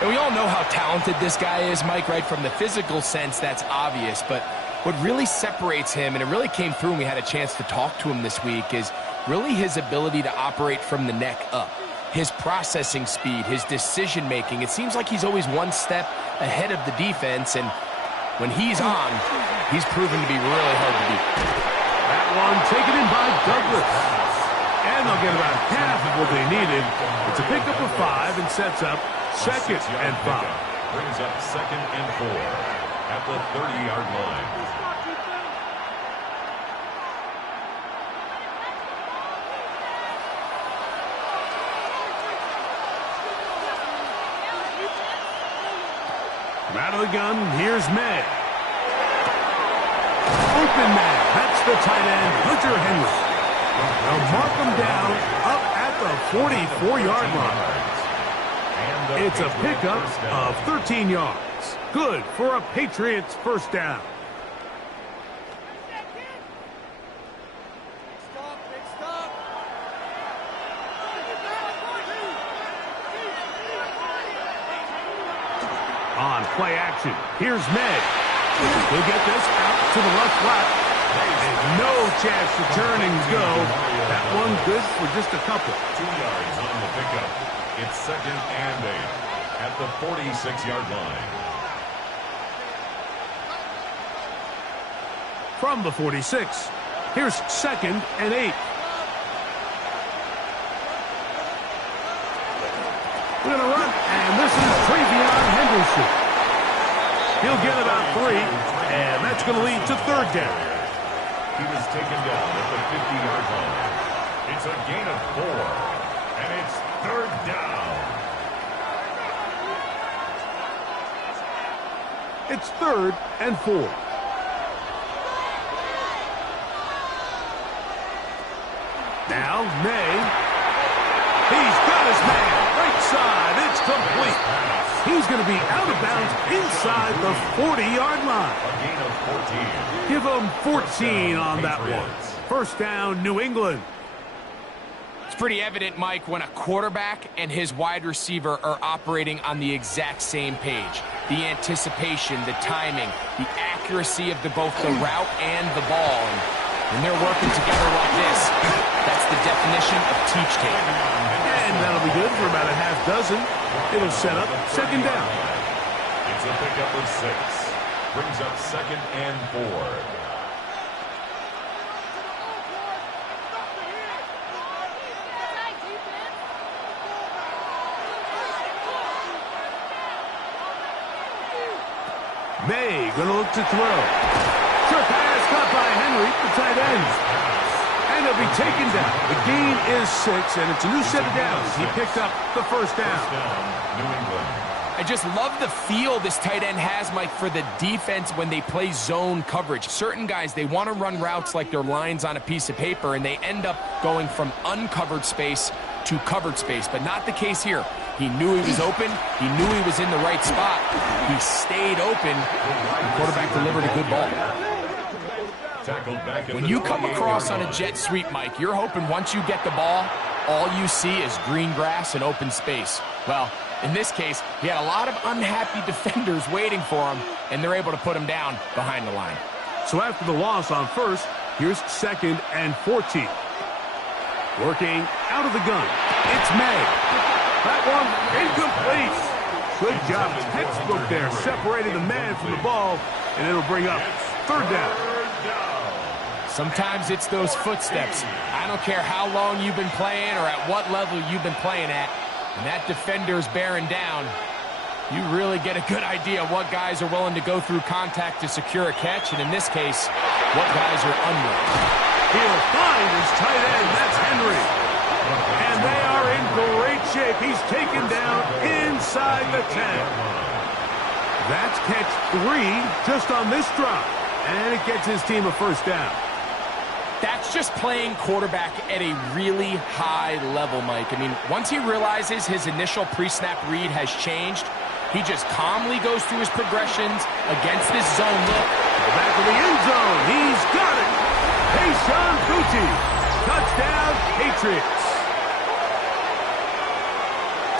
And we all know how talented this guy is, Mike, right? From the physical sense, that's obvious. But what really separates him, and it really came through when we had a chance to talk to him this week, is really his ability to operate from the neck up. His processing speed, his decision-making. It seems like he's always one step ahead of the defense, and when he's on, he's proven to be really hard to beat. That one taken in by Douglas. And they'll get about half of what they needed. It's a pickup of 5 and sets up 2nd and 5. Brings up 2nd and 4 at the 30-yard line. Out of the gun, here's May. Open man. That's the tight end, Hunter Henry. They'll mark him down up at the 44-yard line. It's a pickup of 13 yards. Good for a Patriots first down. On play action, here's May. He'll get this out to the left flat. And no chance to turn and go. That one good for just a couple. 2 yards on the pickup. It's 2nd and 8 at the 46-yard line. From the 46, here's 2nd and 8. We're going to run, and this is Travion Henderson. He'll get about 3, and that's going to lead to 3rd down. He was taken down at the 50-yard line. It's a gain of 4, and it's 3rd down. It's 3rd and 4. Now, May. He's got his man. Right side. It's complete. He's going to be out of bounds inside the 40-yard line. A gain of 14. Give him 14 on that one. First down, New England. It's pretty evident, Mike, when a quarterback and his wide receiver are operating on the exact same page. The anticipation, the timing, the accuracy of both the route and the ball. And when they're working together like this, that's the definition of teach tape. And that'll be good for about a half dozen. It'll set up 2nd down. It's a pickup of 6. Brings up 2nd and 4. May going to look to throw. Short pass caught by Henry, the tight end. And he'll be taken down. The gain is 6, and it's a new set of downs. He picked up the first down. New England. I just love the feel this tight end has, Mike, for the defense when they play zone coverage. Certain guys, they want to run routes like they're lines on a piece of paper, and they end up going from uncovered space to covered space, but not the case here. He knew he was open. He knew he was in the right spot. He stayed open. The quarterback delivered a good ball. When you come across on a jet sweep, Mike, you're hoping once you get the ball, all you see is green grass and open space. Well, in this case, he had a lot of unhappy defenders waiting for him, and they're able to put him down behind the line. So after the loss on first, here's 2nd and 14. Working out of the gun. It's May. That one incomplete. Good job. Textbook there. Separating the man from the ball, and it'll bring up third down. Sometimes it's those footsteps. I don't care how long you've been playing or at what level you've been playing at. When that defender's bearing down, you really get a good idea of what guys are willing to go through contact to secure a catch, and in this case, what guys are unwilling. He'll find his tight end. That's Henry. And they are in great shape. He's taken down inside the 10. That's catch 3 just on this drop. And it gets his team a first down. That's just playing quarterback at a really high level, Mike. I mean, once he realizes his initial pre-snap read has changed, he just calmly goes through his progressions against this zone look. Back to the end zone. He's got it. Sean Booty. Touchdown, Patriots.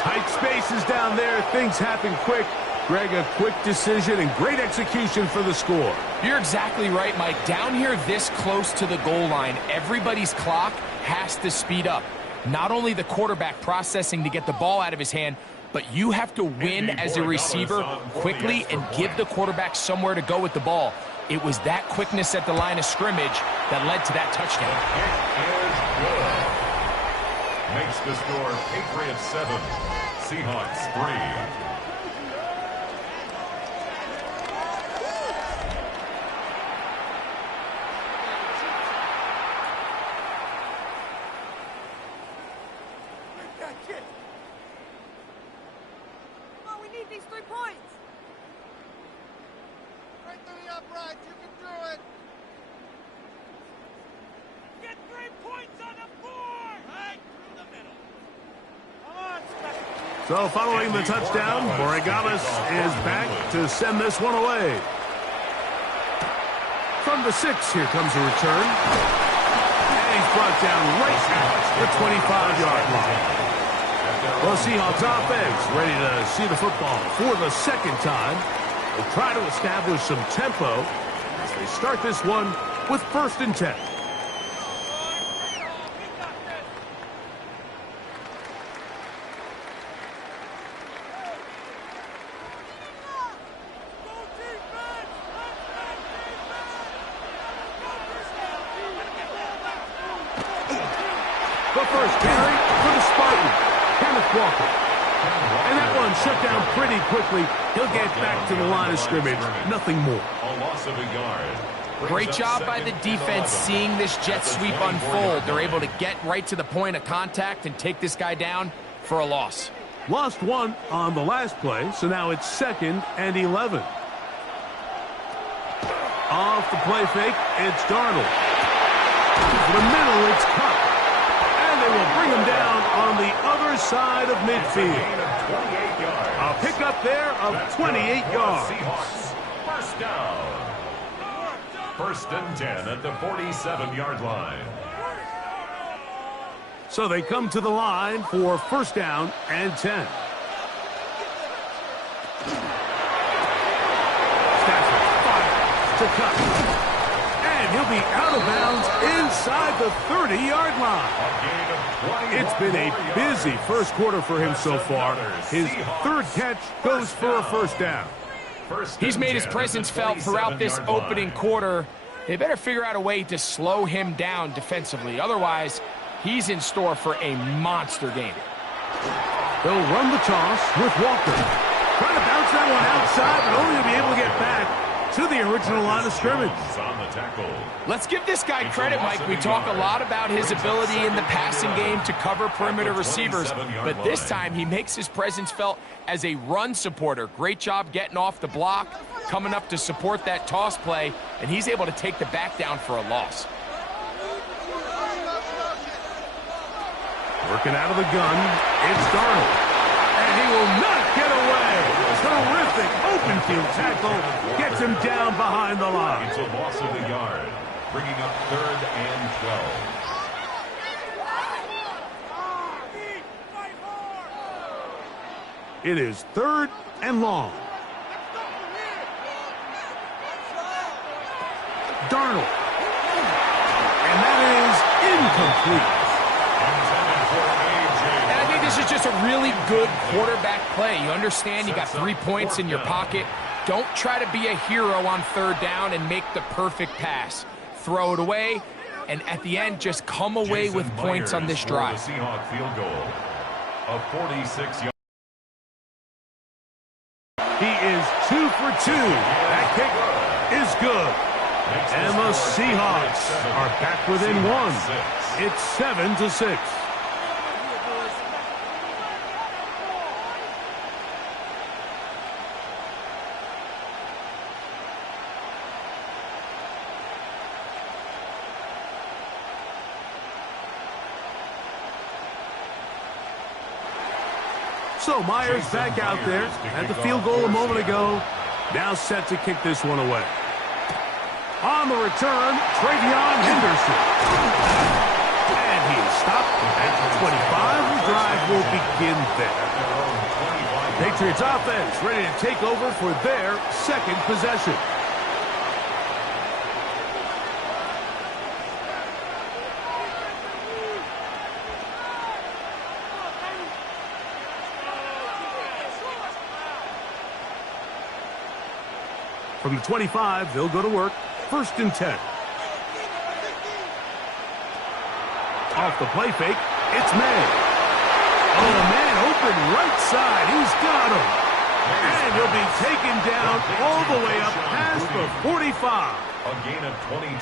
Tight spaces down there. Things happen quick. Greg, a quick decision and great execution for the score. You're exactly right, Mike. Down here this close to the goal line, everybody's clock has to speed up. Not only the quarterback processing to get the ball out of his hand, but you have to win as a receiver quickly and give the quarterback somewhere to go with the ball. It was that quickness at the line of scrimmage that led to that touchdown. Makes the score Patriots 7, Seahawks 3. These 3 points. Right through the upright. You can do it. Get 3 points on the board. Right through the middle. Come on, So following the touchdown, Borregales is back to send this one away. From the 6, here comes a return. And he's brought down right at the 25-yard line. Well, Seahawks offense ready to see the football for the second time. They'll try to establish some tempo as they start this one with 1st and 10. The first carry for the Spartans. Walker. And that one shut down pretty quickly. He'll get back to the line of scrimmage. Nothing more. A loss of a yard. Great job by the defense seeing this jet sweep unfold. They're able to get right to the point of contact and take this guy down for a loss. Lost 1 on the last play, so now it's 2nd and 11. Off the play fake, it's Darnold. To the middle, it's Cup. And they will bring him down on the other side of midfield. A pickup there of 28 yards. First down. 1st and 10 at the 47-yard line. So they come to the line for 1st down and 10. Stafford fires to Cup. And he'll be out of bounds inside the 30-yard line. It's been a busy first quarter for him so far. His 3rd catch goes for a 1st down. He's made his presence felt throughout this opening quarter. They better figure out a way to slow him down defensively. Otherwise, he's in store for a monster game. They'll run the toss with Walker. Trying to bounce that one outside, but only to be able to get back to the original line of scrimmage. Let's give this guy credit, Mike. We talk a lot about his ability in the passing game to cover perimeter receivers, but this time he makes his presence felt as a run supporter. Great job getting off the block, coming up to support that toss play, and he's able to take the back down for a loss. Working out of the gun, it's Darnold. And he will not get away. Terrific open field tackle gets him down behind the line. It's a loss of a yard, bringing up 3rd and 12. It is 3rd and long. Darnold. And that is incomplete. And I think this is just a really good quarterback play. You understand you got 3 points in your pocket. Don't try to be a hero on third down and make the perfect pass. Throw it away, and at the end, just come away with points on this drive. The Seahawks field goal. A 46-yard. He is 2 for 2. That kick is good. And the Seahawks are back within 1. It's 7-6. So Myers back out there at the field goal a moment ago. Now set to kick this one away. On the return, Travion Henderson. And he is stopped at the 25. The drive will begin there. Patriots offense ready to take over for their second possession. From the 25, they'll go to work. 1st and 10. Off the play fake, it's May. Oh, man, open right side. He's got him. And he'll be taken down all the way up past the 45. A gain of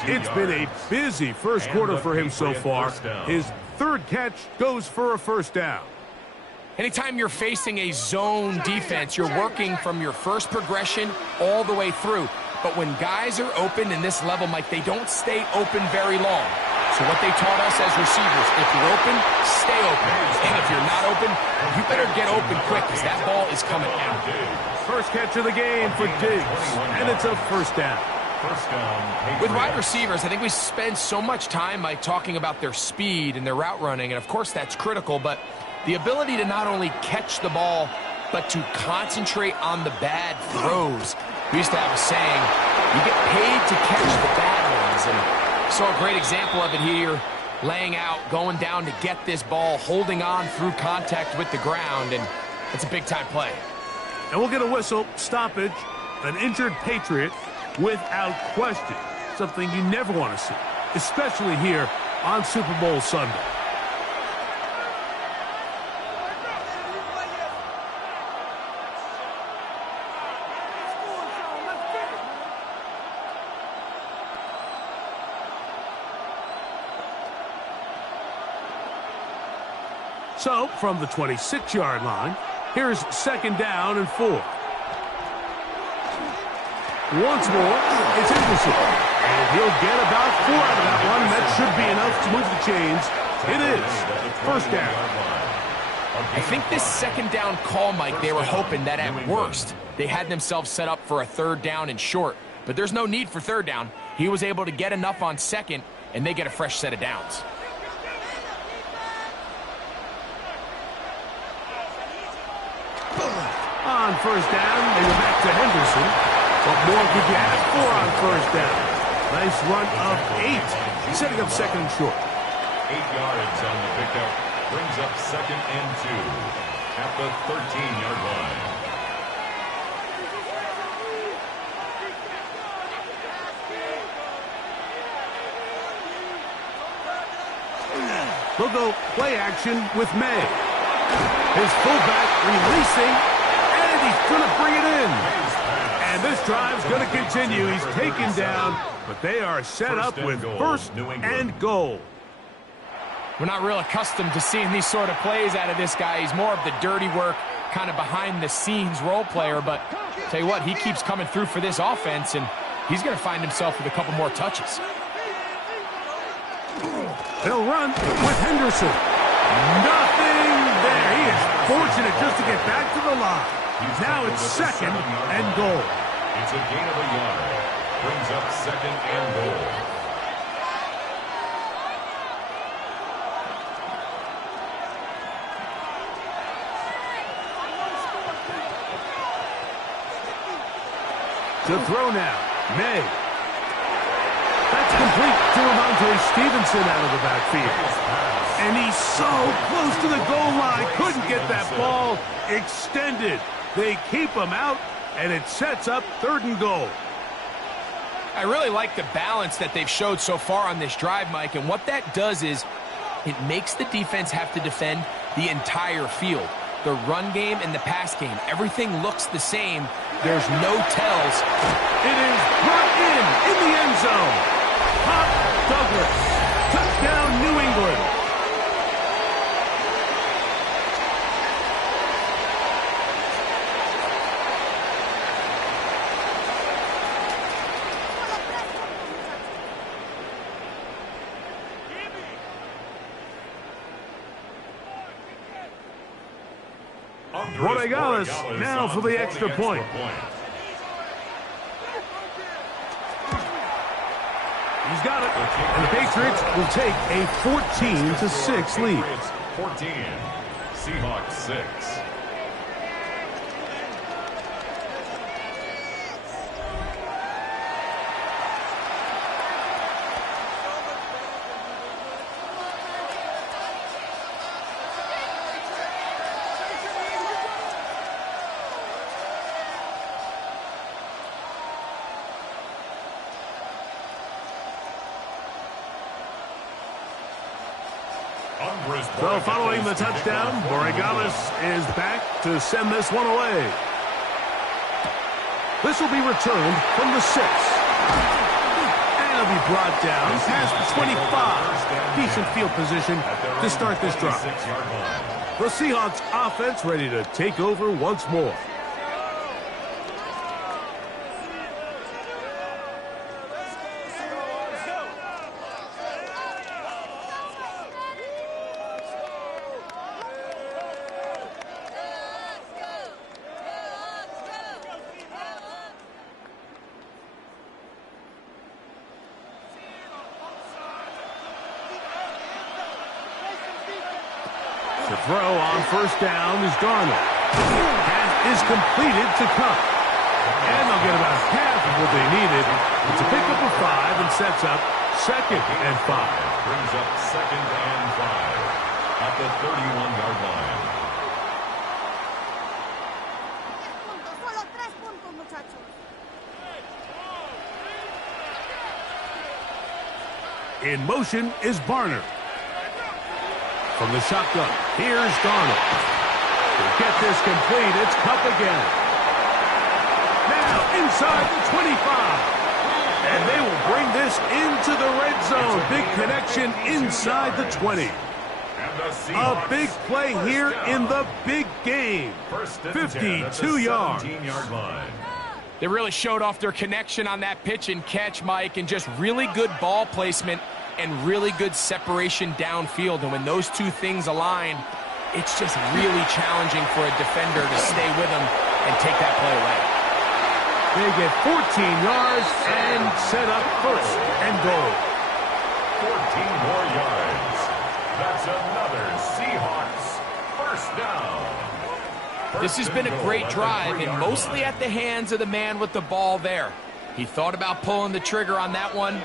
22 It's been a busy first quarter for him so far. His 3rd catch goes for a 1st down. Anytime you're facing a zone defense, you're working from your first progression all the way through. But when guys are open in this level, Mike, they don't stay open very long. So what they taught us as receivers, if you're open, stay open. And if you're not open, you better get open quick because that ball is coming out. First catch of the game for Diggs, and it's a 1st down. With wide receivers, I think we spend so much time, Mike, talking about their speed and their route running, and of course that's critical, but the ability to not only catch the ball, but to concentrate on the bad throws. We used to have a saying, you get paid to catch the bad ones. And saw a great example of it here, laying out, going down to get this ball, holding on through contact with the ground, and it's a big-time play. And we'll get a whistle, stoppage, an injured Patriot without question. Something you never want to see, especially here on Super Bowl Sunday. So, from the 26-yard line, here's 2nd down and 4. Once more, it's Henderson. And he'll get about 4 out of that one. That should be enough to move the chains. It is 1st down. I think this 2nd down call, Mike, they were hoping that at worst, they had themselves set up for a 3rd down and short. But there's no need for 3rd down. He was able to get enough on 2nd, and they get a fresh set of downs. On 1st down, they go back to Henderson. What more could you ask for on 1st down? Nice run of 8, setting up 2nd and short. 8 yards on the pickup, brings up 2nd and 2 at the 13-yard line. They'll go play action with May. His fullback releasing, and he's going to bring it in. And this drive's going to continue. He's taken down, but they are set up with 1st and goal. We're not real accustomed to seeing these sort of plays out of this guy. He's more of the dirty work, kind of behind-the-scenes role player. But tell you what, he keeps coming through for this offense, and he's going to find himself with a couple more touches. They'll run with Henderson. Nothing there. He is fortunate just to get back to the line. Now it's 2nd and goal. It's a gain of a yard. Brings up 2nd and goal. To throw now, May. That's complete to Ramondre Stevenson out of the backfield. And he's so close to the goal line. Couldn't get that ball extended. They keep him out, and it sets up 3rd and goal. I really like the balance that they've showed so far on this drive, Mike, and what that does is it makes the defense have to defend the entire field. The run game and the pass game, everything looks the same. There's no tells. It is brought in the end zone. Pop Douglas. Touchdown, New England. Borregales now for the extra point. He's got it. And the Patriots will take a 14-6 lead. 14, Seahawks 6. So following the touchdown, Borregales is back to send this one away. This will be returned from the 6. And it'll be brought down past the 25. Decent field position to start this drive. The Seahawks offense ready to take over once more. The throw on 1st down is Darnold. Pass is completed to Cup. And they'll get about half of what they needed. It's a pickup of 5 and sets up 2nd and 5. Brings up 2nd and 5 at the 31-yard line. Solo 3 puntos, muchachos. In motion is Barner. From the shotgun, here's Darnold. To get this complete, it's Cup again. Now inside the 25. And they will bring this into the red zone. Big connection inside the 20. A big play here in the big game. 52 yards. They really showed off their connection on that pitch and catch, Mike, and just really good ball placement and really good separation downfield. And when those two things align, it's just really challenging for a defender to stay with them and take that play away. They get 14 yards and set up 1st and goal. 14 more yards. That's another Seahawks 1st down. This has been a great drive, and mostly at the hands of the man with the ball there. He thought about pulling the trigger on that one,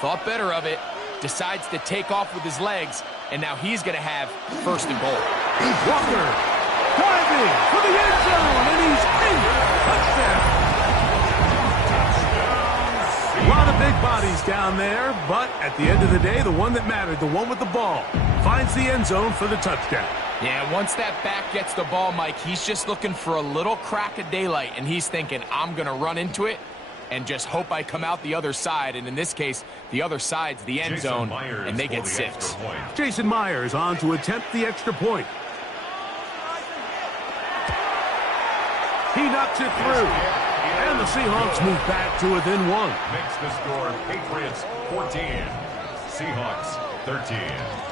thought better of it, decides to take off with his legs, and now he's going to have 1st and goal. Walker driving for the end zone, and he's in. Touchdown. A lot of big bodies down there, but at the end of the day, the one that mattered, the one with the ball, finds the end zone for the touchdown. Yeah, once that back gets the ball, Mike, he's just looking for a little crack of daylight, and he's thinking, I'm going to run into it and just hope I come out the other side. And in this case, the other side's the end zone, and they get 6. Jason Myers on to attempt the extra point. He knocks it through. And the Seahawks move back to within 1. Makes the score Patriots 14, Seahawks 13.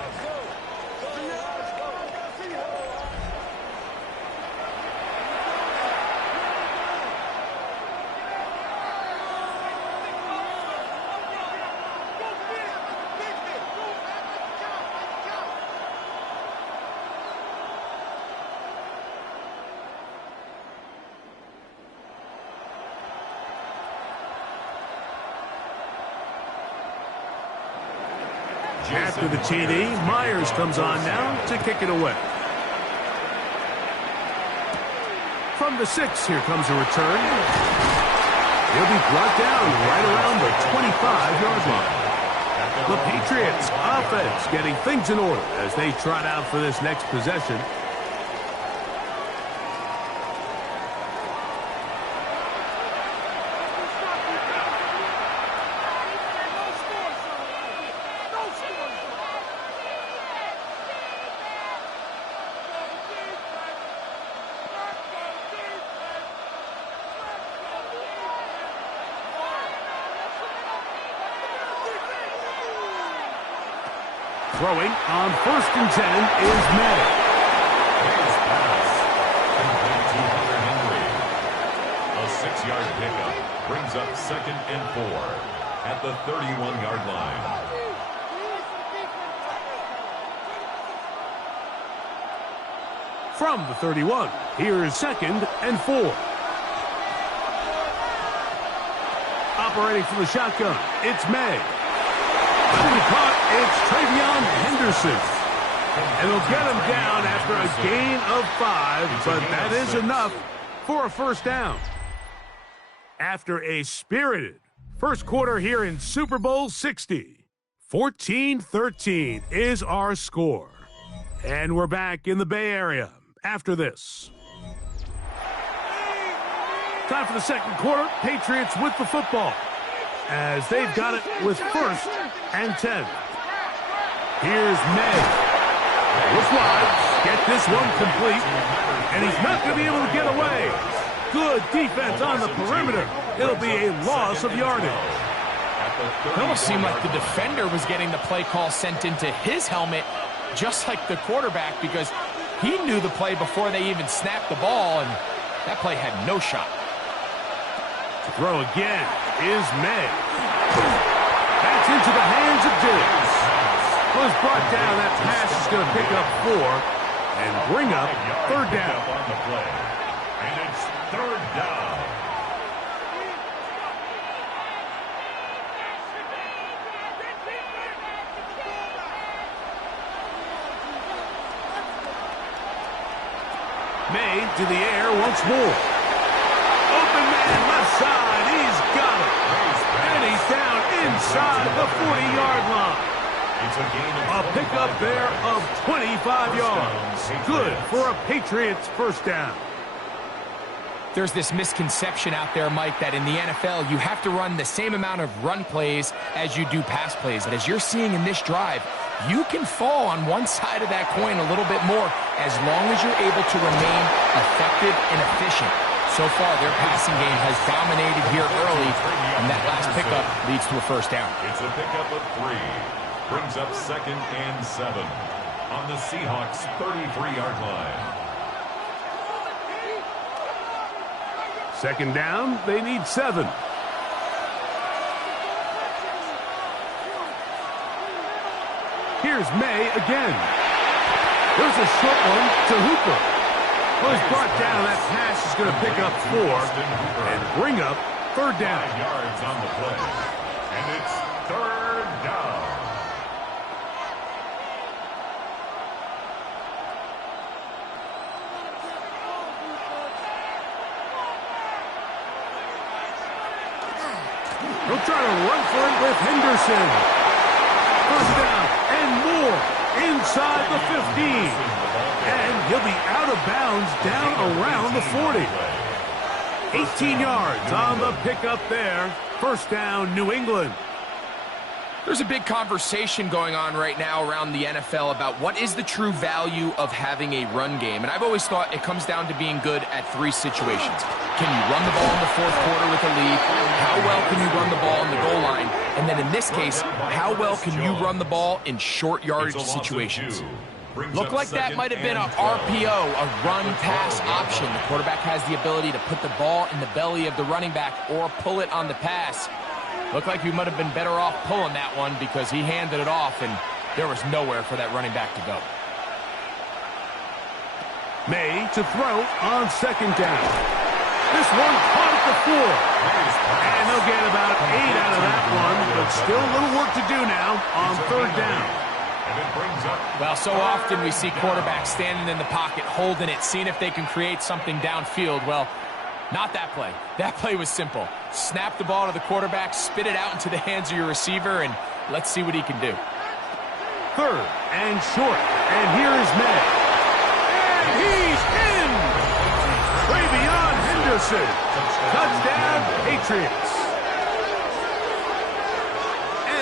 After the TD, Myers comes on now to kick it away. From the 6, here comes a return. He'll be brought down right around the 25-yard line. The Patriots offense getting things in order as they trot out for this next possession. Throwing on 1st and 10 is May. His pass complete to Hunter Henry. A 6-yard pickup brings up 2nd and 4 at the 31-yard line. From the 31, here's 2nd and 4. Operating from the shotgun, it's May. Caught, it's Travion Henderson. And they'll get him down after a gain of 5, but that is enough for a 1st down. After a spirited first quarter here in Super Bowl 60, 14-13 is our score. And we're back in the Bay Area after this. Time for the 2nd quarter. Patriots with the football, as they've got it with 1st and 10. Here's May. Looks wide. Get this one complete. And he's not going to be able to get away. Good defense on the perimeter. It'll be a loss of yardage. It almost seemed like the defender was getting the play call sent into his helmet, just like the quarterback, because he knew the play before they even snapped the ball, and that play had no shot. To throw again is May. That's into the hands of Diggs. Was brought down. That pass is going to pick up 4 and bring up 3rd down. On the play. And it's 3rd down. May to the air once more. Open man left side. He's got it. And he's down inside the 40-yard line. It's a pickup there of 25 yards. Good for a Patriots 1st down. There's this misconception out there, Mike, that in the NFL you have to run the same amount of run plays as you do pass plays. And as you're seeing in this drive, you can fall on one side of that coin a little bit more as long as you're able to remain effective and efficient. So far, their passing game has dominated here early, and that last pickup leads to a 1st down. It's a pickup of 3. Brings up 2nd and 7 on the Seahawks' 33-yard line. 2nd down, they need 7. Here's May again. There's a short one to Hooper. Was brought down. That pass is going to pick up 4 and bring up 3rd down. 5 yards on the play. And it's 3rd down. He'll try to run for it with Henderson. 1st down and more inside the 15. And he'll be out of bounds down around the 40. 18 yards on the pickup there. 1st down, New England. There's a big conversation going on right now around the NFL about what is the true value of having a run game. And I've always thought it comes down to being good at 3 situations. Can you run the ball in the 4th quarter with a lead? How well can you run the ball in the goal line? And then in this case, how well can you run the ball in short yardage situations? Looked like that might have been a RPO, a run-pass option. The quarterback has the ability to put the ball in the belly of the running back or pull it on the pass. Looked like we might have been better off pulling that one because he handed it off, and there was nowhere for that running back to go. May to throw on 2nd down. This one caught at the 4. And they'll get about 8 out of that one, but but still a little work to do now on third down. And it brings up. Well, so often we see quarterbacks standing in the pocket, holding it, seeing if they can create something downfield. Well, not that play. That play was simple. Snap the ball to the quarterback, spit it out into the hands of your receiver, and let's see what he can do. Third and short. And here is May. And he's in! Travion Henderson. Touchdown, Patriots.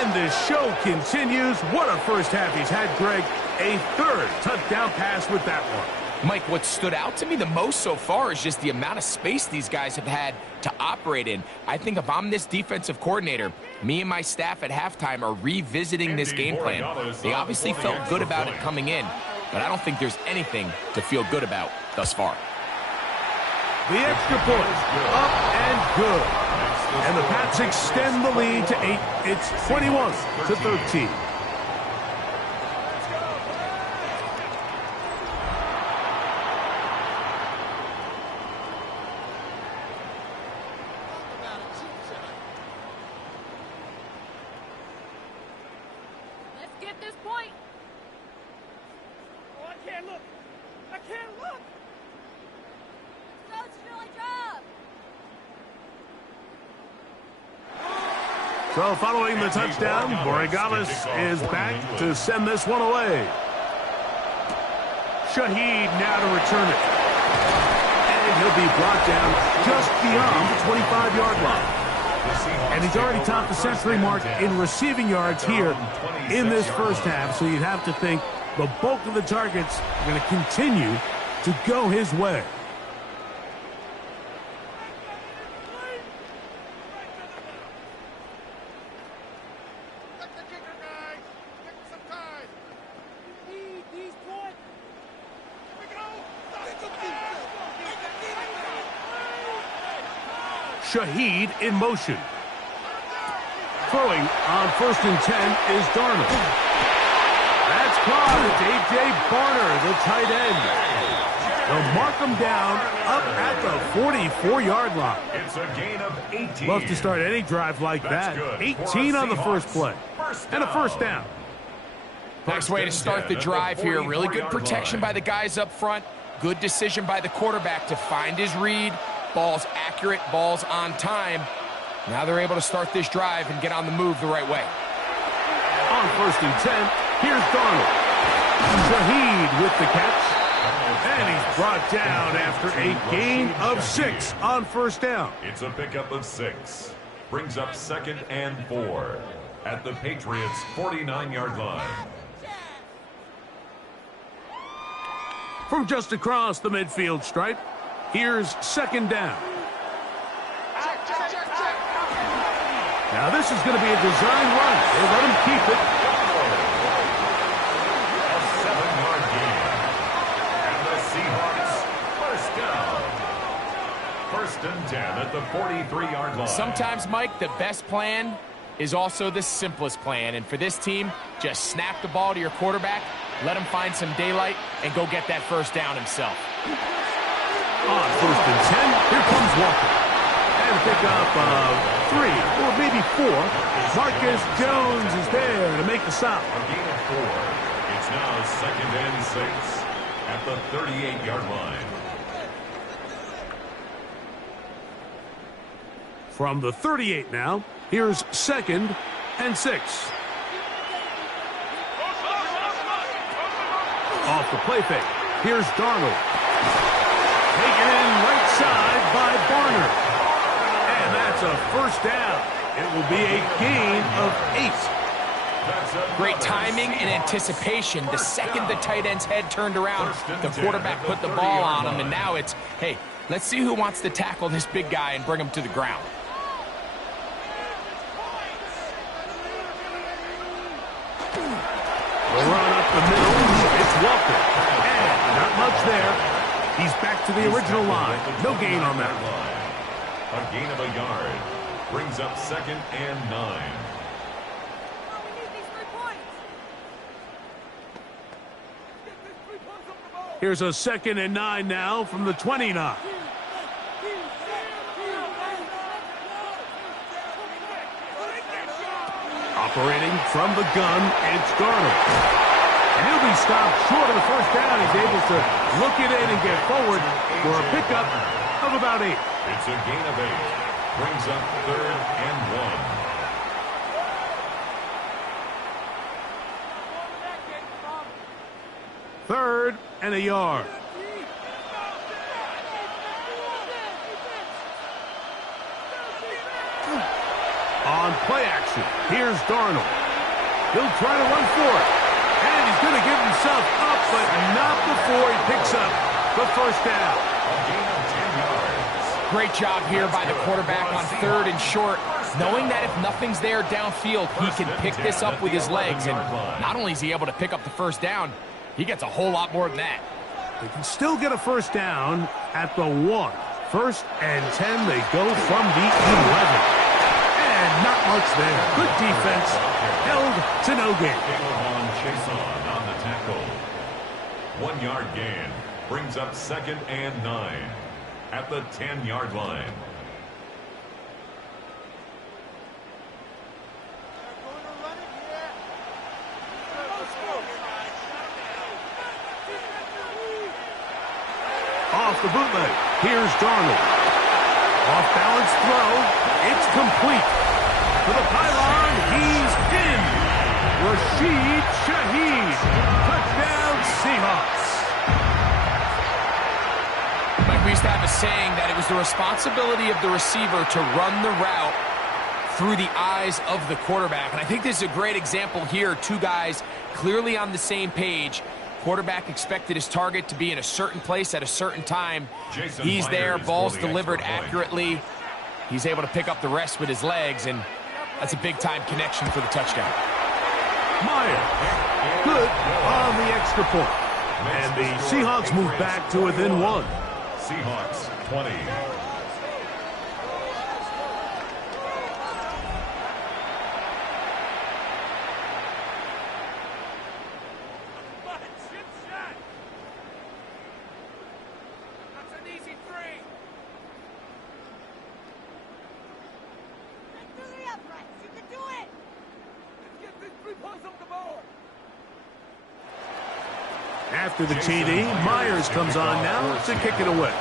And the show continues. What a first half he's had, Greg. A third touchdown pass with that one. Mike, what stood out to me the most so far is just the amount of space these guys have had to operate in. I think if I'm this defensive coordinator, me and my staff at halftime are revisiting this game plan. They obviously felt good about it coming in, but I don't think there's anything to feel good about thus far. The extra point, up and good. And the Pats extend the lead to 8. It's 21-13. Let's get this point. Oh, I can't look. I can't look. Coach, really job. So following the touchdown, Borregales is back to send this one away. Shaheed now to return it. And he'll be brought down just beyond the 25-yard line. And he's already topped the century mark in receiving yards here in this first half, so you'd have to think the bulk of the targets are going to continue to go his way. Let the kicker, guys. Give him some time. Need these points. Here we go. Shaheed in motion. Throwing on 1st and 10 is Darnold. That's caught. It's A.J. Barner, the tight end. They'll mark him down up at the 44-yard line. It's a gain of 18. Love to start any drive like that. 18 on the first play. And a first down. Nice way to start the drive here. Really good protection by the guys up front. Good decision by the quarterback to find his read. Ball's accurate, ball's on time. Now they're able to start this drive and get on the move the right way. On 1st and 10, here's Darnold. Shaheed with the catch. And he's brought down after a gain of 6 on 1st down. It's a pickup of 6. Brings up 2nd and 4 at the Patriots' 49-yard line. From just across the midfield stripe, here's 2nd down. Now this is going to be a design run. They let him keep it. A 7-yard gain. And the Seahawks first down. 1st and 10 at the 43-yard line. Sometimes, Mike, the best plan is also the simplest plan. And for this team, just snap the ball to your quarterback, let him find some daylight, and go get that first down himself. On 1st and 10, here comes Walker. And pick up 3 or maybe 4. Marcus Jones is there to make the stop. A gain of 4. It's now 2nd and 6 at the 38-yard line. From the 38 now, here's 2nd and 6. Off the play fake. Here's Darnold. Taken in right side by Barner. And that's a first down. It will be a gain of 8. Great timing and anticipation. The second the tight end's head turned around, the quarterback put the ball on him, and now it's, hey, let's see who wants to tackle this big guy and bring him to the ground. Run up the middle. It's Walker. And not much there. He's back to the original line. No gain on that. A gain of a yard. Brings up 2nd and 9. Oh, we need these 3 points. Here's a 2nd and 9 now from the 29. Operating from the gun, it's Darnold. And he'll be stopped short of the first down. He's able to look it in and get forward for a pickup of about 8. It's a gain of 8. Brings up 3rd and 1. 3rd and a yard. On play action, here's Darnold. He'll try to run for it. And he's going to give himself up, but not before he picks up the first down. A gain of 10 yards. Great job here by the quarterback on 3rd and short, knowing that if nothing's there downfield, he can pick this up with his legs. And not only is he able to pick up the first down, he gets a whole lot more than that. They can still get a first down at the 1. 1st and 10, they go from the 11. And not much there. Good defense, held to no gain. Chase on the tackle. 1-yard gain brings up 2nd and 9 at the 10-yard line. Off the bootleg, here's Darnold. Off-balance throw, it's complete. To the pylon, he's in. Rashid Shaheed. Touchdown, Seahawks. Like we used to have a saying that it was the responsibility of the receiver to run the route through the eyes of the quarterback. And I think this is a great example here. 2 guys clearly on the same page. Quarterback expected his target to be in a certain place at a certain time. He's there, ball's delivered accurately. He's able to pick up the rest with his legs, and that's a big-time connection for the touchdown. Meyer, good on the extra point. And the Seahawks move back to within 1. Seahawks 20. After the TD, Myers comes on now to kick it away.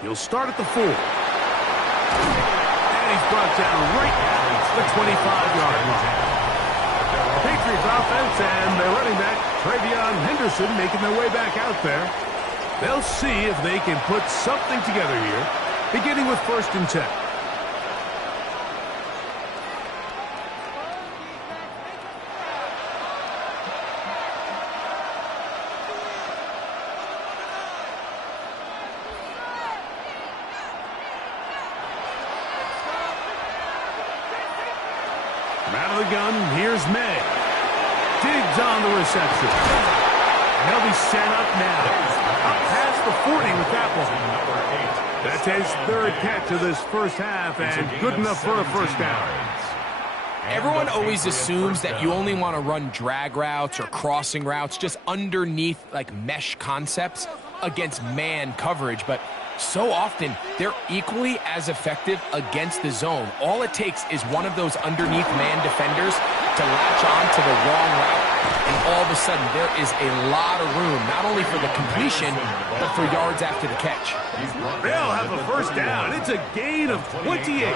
He'll start at the 4. And he's brought down right at the 25-yard line. Patriots offense and their running back, Travion Henderson, making their way back out there. They'll see if they can put something together here, beginning with 1st and 10. Out of the gun, here's May. Diggs on the reception. And he'll be set up now. Up past the 40 with that one. That's his 3rd catch of this first half, and good enough for a first down. Everyone always assumes that you only want to run drag routes or crossing routes just underneath like mesh concepts against man coverage, but so often they're equally as effective against the zone. All it takes is one of those underneath man defenders to latch on to the wrong route, and all of a sudden there is a lot of room, not only for the completion, but for yards after the catch. They'll have a first down. It's a gain of 28.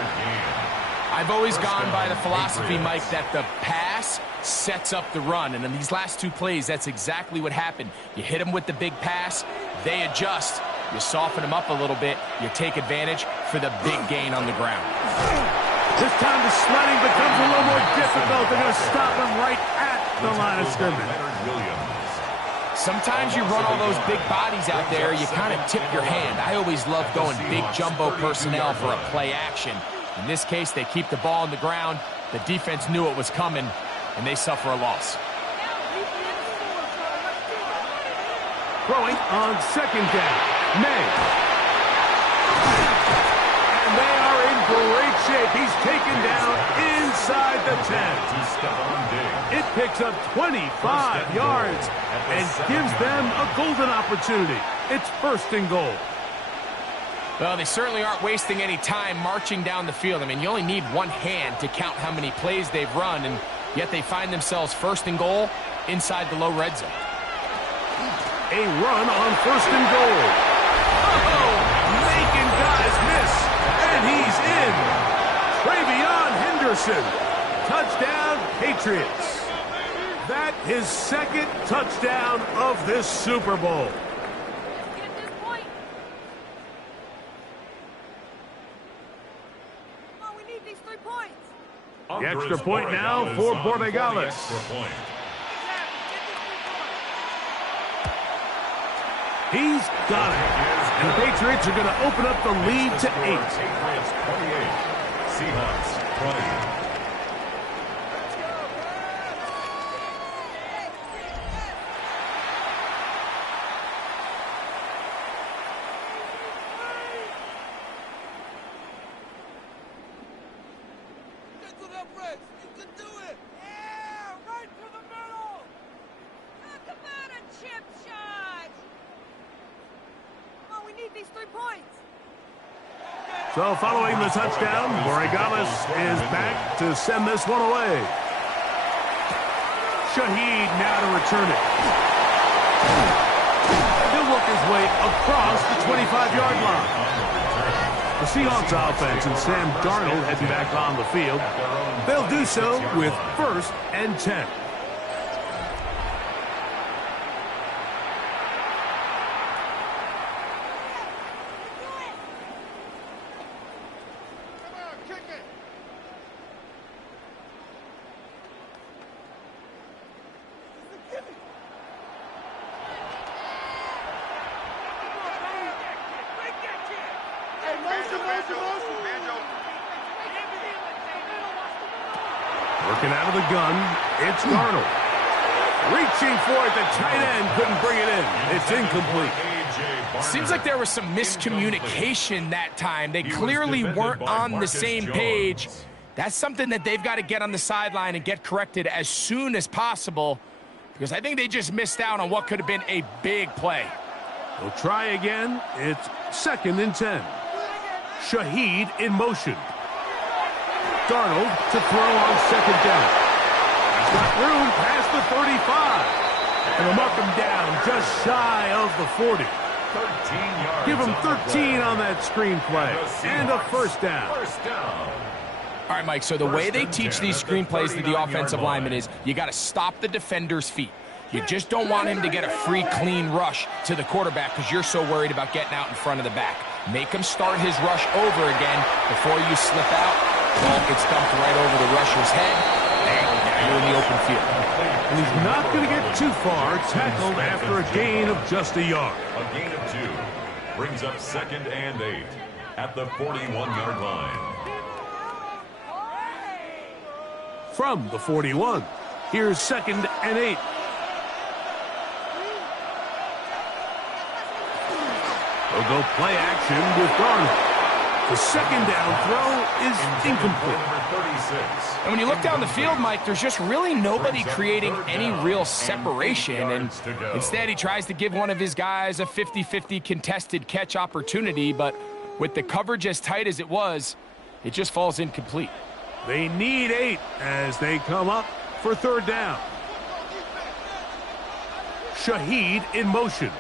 I've always gone by the philosophy, Mike, that the pass sets up the run. And in these last 2 plays, that's exactly what happened. You hit them with the big pass, they adjust. You soften them up a little bit, you take advantage for the big gain on the ground. This time the sledding becomes a little more difficult. They're going to stop him right at the line of scrimmage. Sometimes you run all those big bodies out there, you kind of tip your hand. I always love going big jumbo personnel for a play action. In this case, they keep the ball on the ground. The defense knew it was coming, and they suffer a loss. Throwing on 2nd down. May. And they are in great shape. He's taken down inside the 10. It picks up 25 yards and gives them a golden opportunity. It's 1st and goal. Well, they certainly aren't wasting any time marching down the field. I mean, you only need one hand to count how many plays they've run, and yet they find themselves first and goal inside the low red zone. A run on first and goal. Oh, making guys miss, and he's in. Travion Henderson, touchdown Patriots. That his second touchdown of this Super Bowl. Get this point. Come on, we need these 3 points. The extra point now for Borregales. He's got it. And the Patriots are going to open up the lead to 8. Patriots 28, Seahawks 20. Get to that press. You can do it. Yeah, right to the middle. Come on, a chip shot. Come on, we need these 3 points. So following the touchdown, Borregales is back to send this one away. Shaheed now to return it. He'll work his way across the 25-yard line. The Seahawks offense and Sam Darnold heading back on the field. They'll do so with 1st and 10. Come on, kick it. Hey, motion. Working out of the gun, it's Darnold. Reaching for it, the tight end couldn't bring it in. It's incomplete. Seems like there was some miscommunication that time. They clearly weren't on the same page. That's something that they've got to get on the sideline and get corrected as soon as possible, because I think they just missed out on what could have been a big play. We'll try again. It's 2nd and 10. Shaheed in motion. Darnold to throw on 2nd down. He's got room past the 35. And they'll mark him down just shy of the 40. 13 yards. Give him on the 13 play. on that screen play. And a first down. First down. All right, Mike, so the way they teach these screenplays to the offensive lineman is you got to stop the defender's feet. You just don't want him to get a free, clean rush to the quarterback because you're so worried about getting out in front of the back. Make him start his rush over again before you slip out. Ball gets dumped right over the rusher's head, and now you're in the open field. And he's not going to get too far. Tackled after a gain of just a yard. A gain of 2 brings up 2nd and 8 at the 41-yard line. From the 41, here's 2nd and 8. They'll go play action with Darnold. The 2nd down throw is incomplete. And when you look down the field, Mike, there's just really nobody creating any real separation. And instead, he tries to give one of his guys a 50-50 contested catch opportunity. But with the coverage as tight as it was, it just falls incomplete. They need 8 as they come up for 3rd down. Shaheed in motion.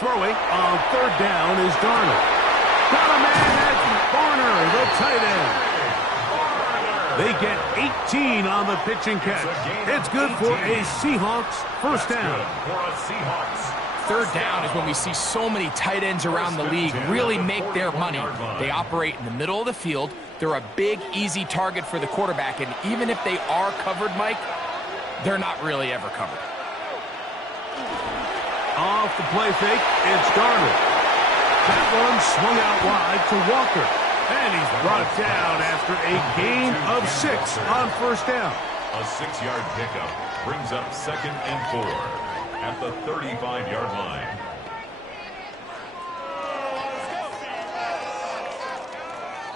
Throwing on 3rd down is Darnold. Got a man at Barner, the tight end. They get 18 on the pitch and catch. It's good for a Seahawks first down. For a Seahawks. 3rd down is when we see so many tight ends around the league really make their money. They operate in the middle of the field. They're a big, easy target for the quarterback. And even if they are covered, Mike, they're not really ever covered. Off the play fake, it's Darnold. That one swung out wide to Walker. And he's brought down after a gain of 6 on first down. A 6-yard pickup brings up 2nd and 4 at the 35-yard line.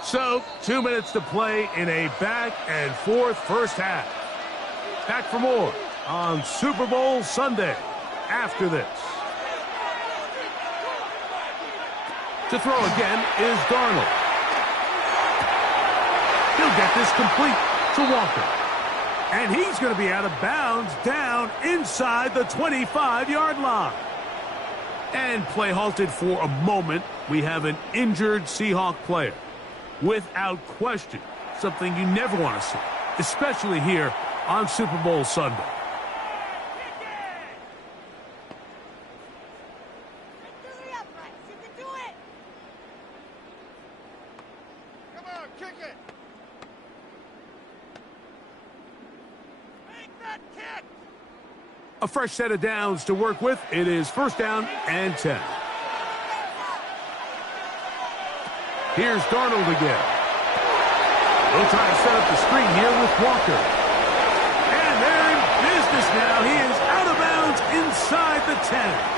So, 2 minutes to play in a back-and-forth first half. Back for more on Super Bowl Sunday after this. To throw again is Darnold. He'll get this complete to Walker. And he's going to be out of bounds down inside the 25-yard line. And play halted for a moment. We have an injured Seahawk player. Without question, something you never want to see, especially here on Super Bowl Sunday. Come on, kick it. Make that kick. A fresh set of downs to work with. It is first down and 10. Here's Darnold again. They'll try to set up the screen here with Walker. And they're in business now. He is out of bounds inside the 10.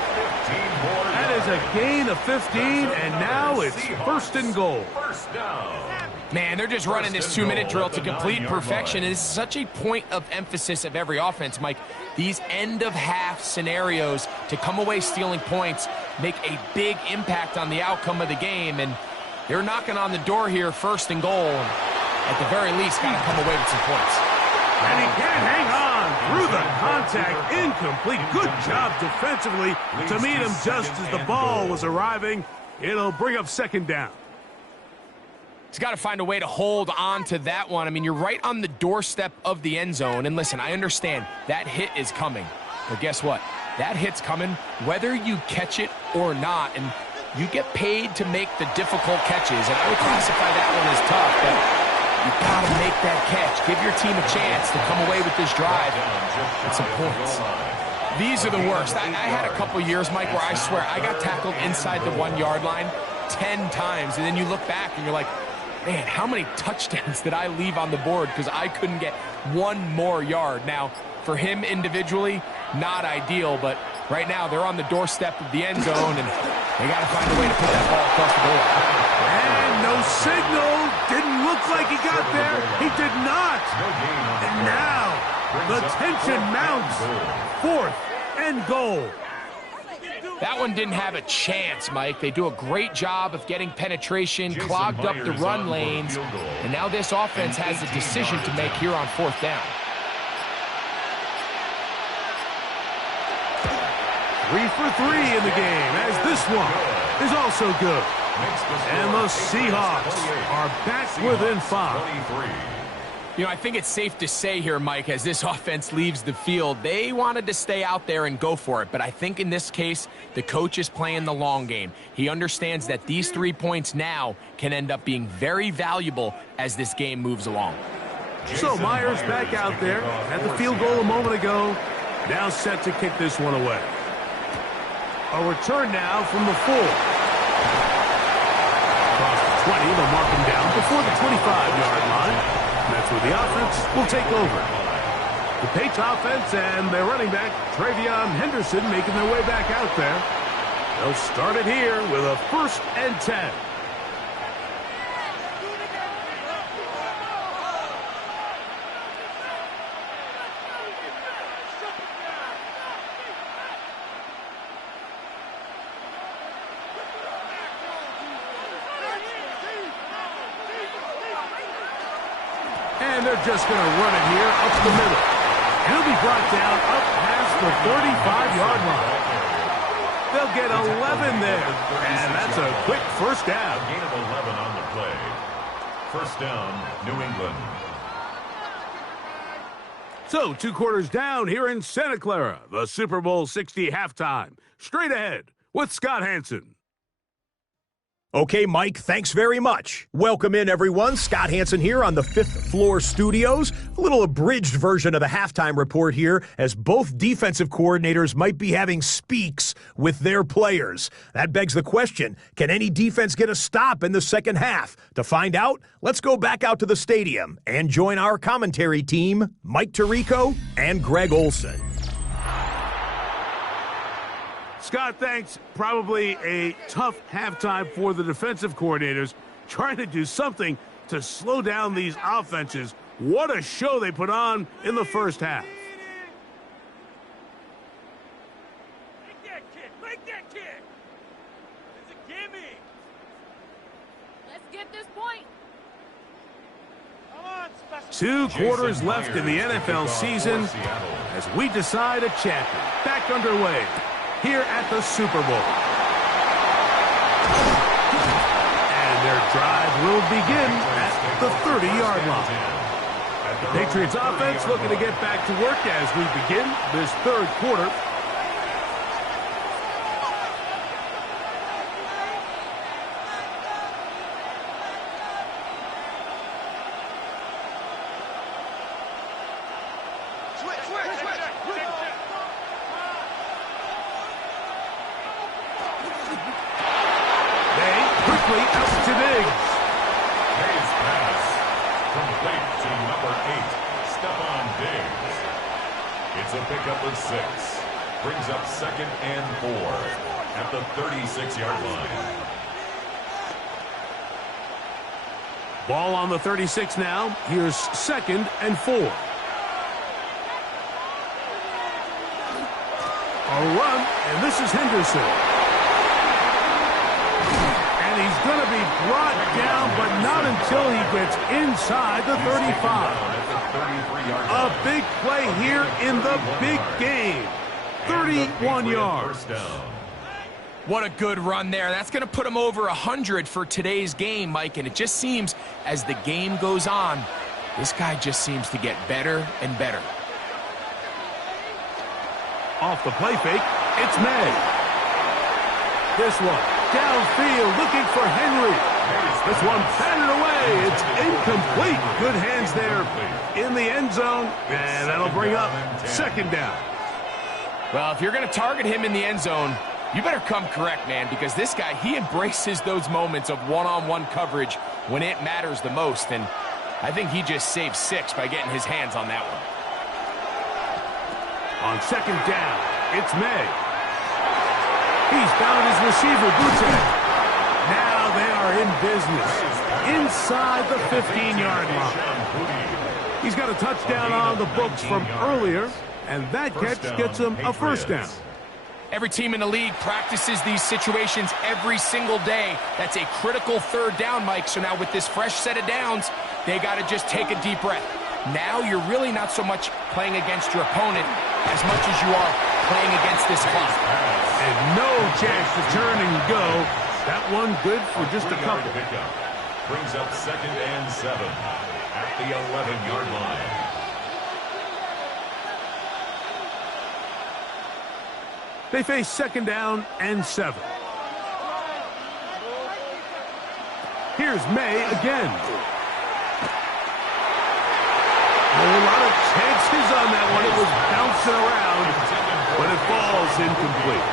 That is a gain of 15, and now it's first and goal. First down. Man, they're just running this 2-minute drill to complete perfection. It is such a point of emphasis of every offense, Mike. These end-of-half scenarios to come away stealing points make a big impact on the outcome of the game, and they're knocking on the door here, first and goal. At the very least, got to come away with some points. And he can't hang on through the contact. Incomplete. Good job defensively to meet him just as the ball was arriving. It'll bring up second down. He's got to find a way to hold on to that one. I mean, you're right on the doorstep of the end zone. And listen, I understand that hit is coming. But guess what? That hit's coming whether you catch it or not. And you get paid to make the difficult catches. And I would classify that one as tough. But you got to make that catch. Give your team a chance to come away with this drive with some points. These are the worst. I had a couple years, Mike, where I swear I got tackled inside the 1-yard line 10 times. And then you look back and you're like, man, how many touchdowns did I leave on the board because I couldn't get one more yard? Now, for him individually, not ideal, but right now they're on the doorstep of the end zone, and they got to find a way to put that ball across the board. And no signal. Didn't look like he got there. He did not. And now the tension mounts. Fourth and goal. That one didn't have a chance, Mike. They do a great job of getting penetration, clogged up the run lanes, and now this offense has a decision to make here on fourth down. 3 for 3 in the game, as this one is also good. And the Seahawks are back within 5. You know, I think it's safe to say here, Mike, as this offense leaves the field, they wanted to stay out there and go for it. But I think in this case, the coach is playing the long game. He understands that these 3 points now can end up being very valuable as this game moves along. So Myers back out there at the field goal a moment ago. Now set to kick this one away. A return now from the 4. Across the 20, they'll mark him down before the 25-yard line. That's where the offense will take over. The Patriots offense and their running back, Travion Henderson, making their way back out there. They'll start it here with a first and 10. And they're just going to run it here up the middle. He'll be brought down up past the 35-yard line. They'll get 11 there. And that's a quick first down. Gain of 11 on the play. First down, New England. So 2 quarters down here in Santa Clara. The Super Bowl 60 halftime. Straight ahead with Scott Hanson. Okay, Mike, thanks very much. Welcome in, everyone. Scott Hanson here on the 5th floor studios. A little abridged version of the halftime report here, as both defensive coordinators might be having speaks with their players. That begs the question, can any defense get a stop in the second half? To find out, let's go back out to the stadium and join our commentary team, Mike Tirico and Greg Olson. Scott, thanks. Probably a tough halftime for the defensive coordinators, trying to do something to slow down these offenses. What a show they put on in the first half. Make that kick! Make that kick! It's a gimme! get this point. 2 quarters left in the NFL season as we decide a champion. Back underway here at the Super Bowl. And their drive will begin at the 30-yard line. The Patriots offense looking to get back to work as we begin this third quarter. Pickup of 6. Brings up 2nd and 4 at the 36-yard line. Ball on the 36 now. Here's 2nd and 4. A run, and this is Henderson. And he's going to be brought down, but not until he gets inside the 35. A big play here in the big game. 31 yards. What a good run there. That's going to put him over 100 for today's game, Mike. And it just seems as the game goes on, this guy just seems to get better and better. Off the play fake, it's May. This one, downfield, looking for Henry. This one batted away. It's incomplete. Good hands there in the end zone, and that'll bring up 2nd down. Well, if you're going to target him in the end zone, you better come correct, man, because this guy, he embraces those moments of one-on-one coverage when it matters the most, and I think he just saved 6 by getting his hands on that one. On 2nd down, it's May. He's found his receiver, Boutte. Now they are in business inside the 15-yard line. He's got a touchdown on the books from earlier, and that catch gets him a 1st down. Every team in the league practices these situations every single day. That's a critical 3rd down, Mike. So now with this fresh set of downs, they got to just take a deep breath. Now you're really not so much playing against your opponent as much as you are playing against this clock. And no chance to turn and go. That one good for just a couple. Brings up 2nd and 7 at the 11-yard line. They face 2nd down and 7. Here's May again. A lot of chances on that one. It was bouncing around, but it falls incomplete.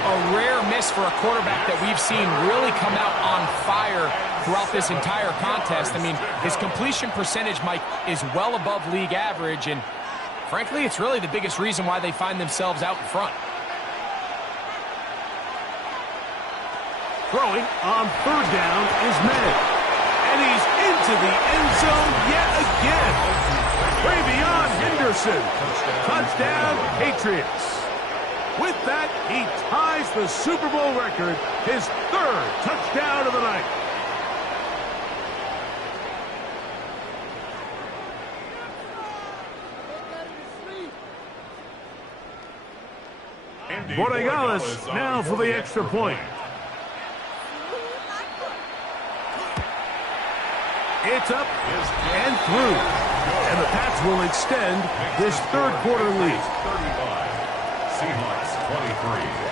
A rare miss for a quarterback that we've seen really come out on fire throughout this entire contest. I mean, his completion percentage, Mike, is well above league average, and frankly, it's really the biggest reason why they find themselves out in front. Throwing on 3rd down is May. And he's into the end zone yet again. Way beyond Henderson. Touchdown, Patriots. With that, he ties the Super Bowl record, his 3rd touchdown of the night. Borregales now for the extra point. It's up and through. And the Pats will extend this 3rd quarter lead. 35. Seahawks 23.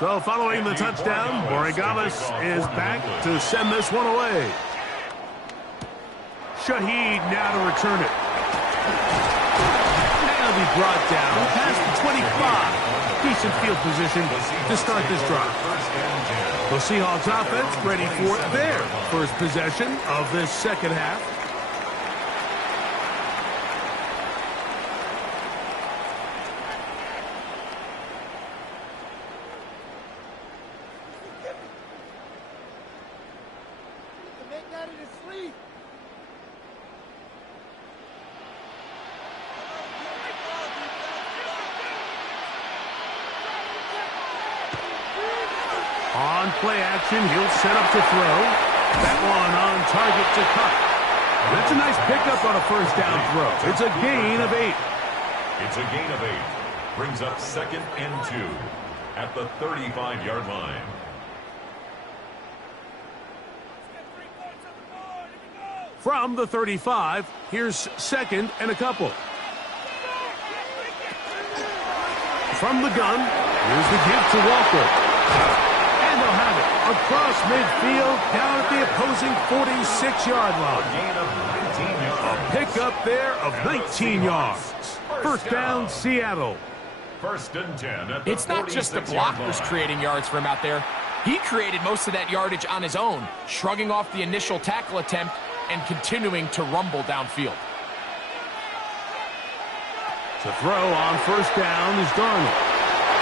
So following the touchdown, Borregales is back to send this one away. Shaheed now to return it. And Now be brought down past the 25. Decent field position to start this drive. The Seahawks offense ready for their first possession of this second half. Make that in his sleep. On play action, he'll set up to throw. That one on target to cut. That's a nice pickup on a first down throw. It's a gain of 8. It's a gain of 8. Brings up 2nd and 2 at the 35-yard line. From the 35, here's 2nd and a couple. From the gun, here's the give to Walker. And they'll have it across midfield, down at the opposing 46-yard line. Gain of 19 yards. A pickup there of 19 yards. First down, Seattle. 1st and 10 at the It's not just the blockers creating yards for him out there. He created most of that yardage on his own, shrugging off the initial tackle attempt and continuing to rumble downfield. To throw on first down is Darnold.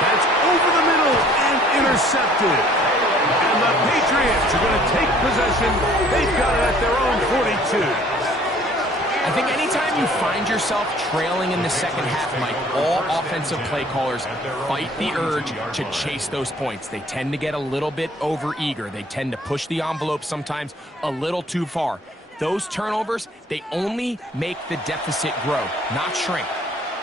That's over the middle and intercepted. And the Patriots are going to take possession. They've got it at their own 42. I think anytime you find yourself trailing in the second half, Mike, all offensive play callers fight the urge to chase those points. They tend to get a little bit overeager. They tend to push the envelope sometimes a little too far. Those turnovers, they only make the deficit grow, not shrink.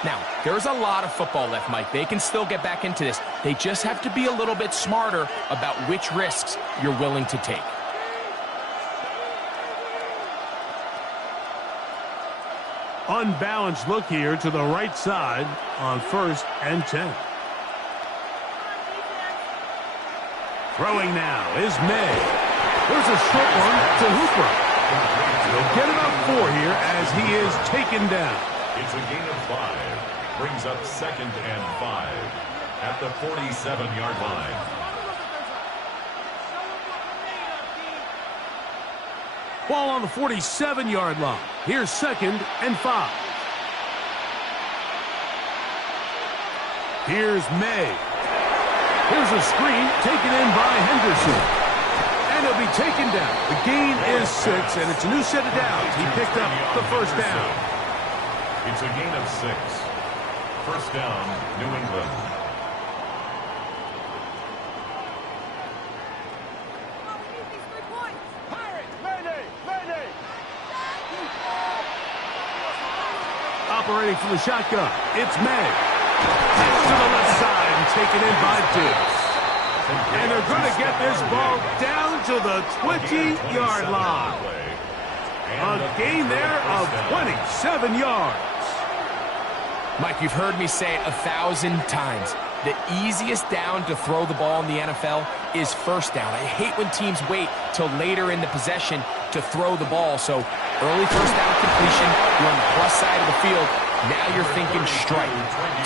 Now, there's a lot of football left, Mike. They can still get back into this. They just have to be a little bit smarter about which risks you're willing to take. Unbalanced look here to the right side on 1st and 10. Throwing now is May. There's a short one to Hooper. He'll get about 4 here as he is taken down. It's a gain of 5. Brings up 2nd and 5 at the 47-yard line. Ball on the 47-yard line. Here's 2nd and 5. Here's May. Here's a screen taken in by Henderson. And he'll be taken down. The gain is 6, and it's a new set of downs. He picked up the first down. It's a gain of 6. First down, New England. Operating from the shotgun, it's May. Pitch to the left side and taken in by Diggs. And they're going to get this ball down to the 20-yard line. A gain there of 27 yards. Mike, you've heard me say it 1,000 times. The easiest down to throw the ball in the NFL is first down. I hate when teams wait till later in the possession to throw the ball. So early first down completion, you're on the plus side of the field. Now you're thinking strike,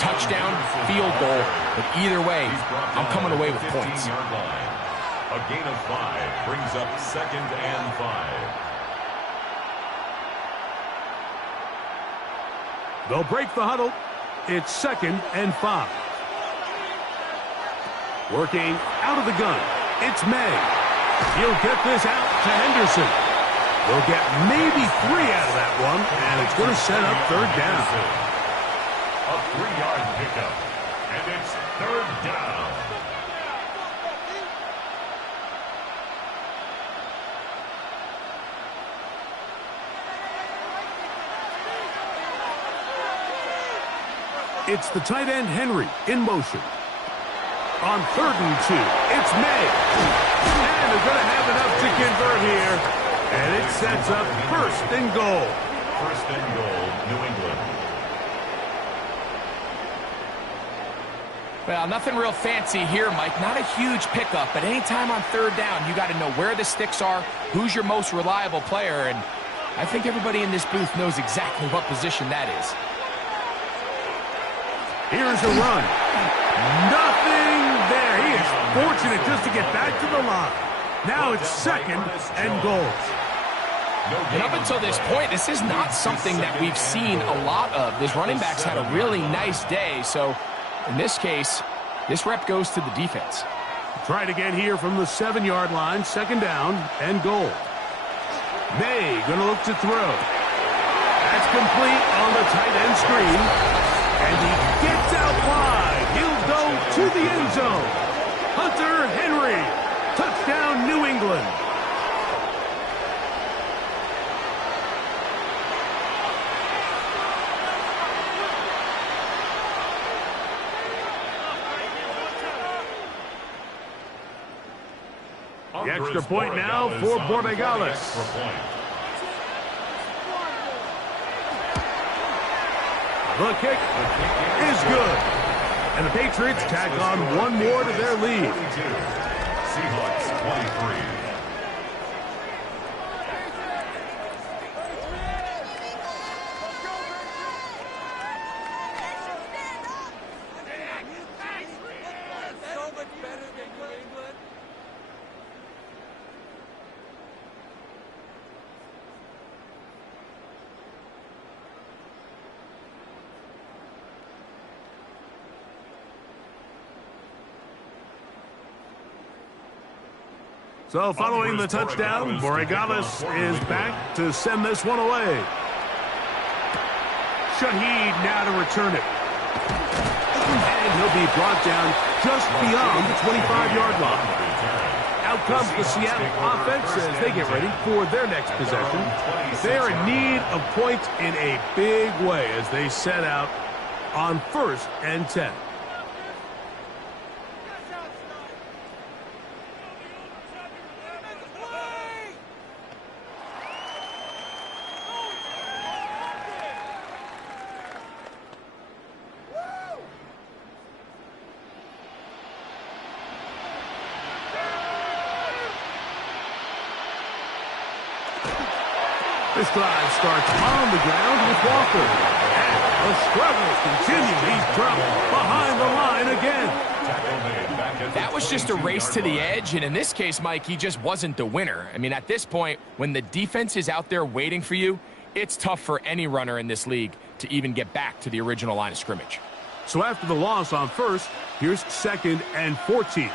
touchdown, field goal. But either way, I'm coming away with points. A gain of 5 brings up 2nd and 5. They'll break the huddle. It's 2nd and 5. Working out of the gun. It's May. He'll get this out to Henderson. They'll get maybe 3 out of that one, and it's going to set up third down. A 3-yard pickup, and it's third down. It's the tight end, Henry, in motion. On 3rd and 2, it's May. And they're going to have enough to convert here. And it sets up 1st and goal. 1st and goal, New England. Well, nothing real fancy here, Mike. Not a huge pickup, but anytime on 3rd down, you got to know where the sticks are, who's your most reliable player, and I think everybody in this booth knows exactly what position that is. Here's a run. Nothing there. He is fortunate just to get back to the line. Now it's 2nd and goal. And up until this point, this is not something that we've seen a lot of. This running back's had a really nice day. So in this case, this rep goes to the defense. Try it again here from the 7-yard line. 2nd down and goal. May going to look to throw. That's complete on the tight end screen. And he gets out wide. He'll go to the end zone. Hunter Henry. Touchdown, New England. The extra point now for Borregales. The kick is good. And the Patriots tack on one more to their lead. Seahawks 23. So following the touchdown, Borregales is back to send this one away. Shaheed now to return it. And he'll be brought down just beyond the 25-yard line. Out comes the Seattle offense as they get ready for their next possession. They're in need of points in a big way as they set out on 1st and 10. This drive starts on the ground with Walker. And the struggles continue. He's dropped behind the line again. That was just a race to the edge, and in this case, Mike, he just wasn't the winner. I mean, at this point, when the defense is out there waiting for you, it's tough for any runner in this league to even get back to the original line of scrimmage. So after the loss on 1st, here's 2nd and 14.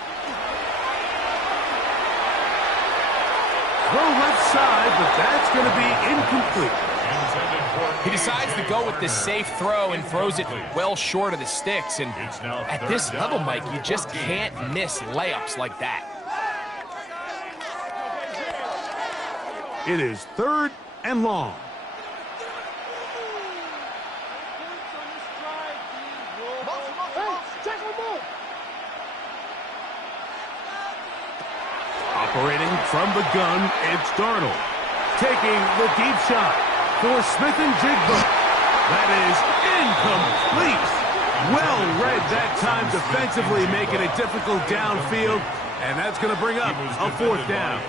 Throw left side, but that's going to be incomplete. He decides to go with the safe throw and throws it well short of the sticks. And at this level, Mike, you just can't miss layups like that. It is 3rd and long. Operating from the gun, it's Darnold. Taking the deep shot for Smith and Jigba. That is incomplete. Well read that time defensively, making it difficult downfield. And that's going to bring up a 4th down.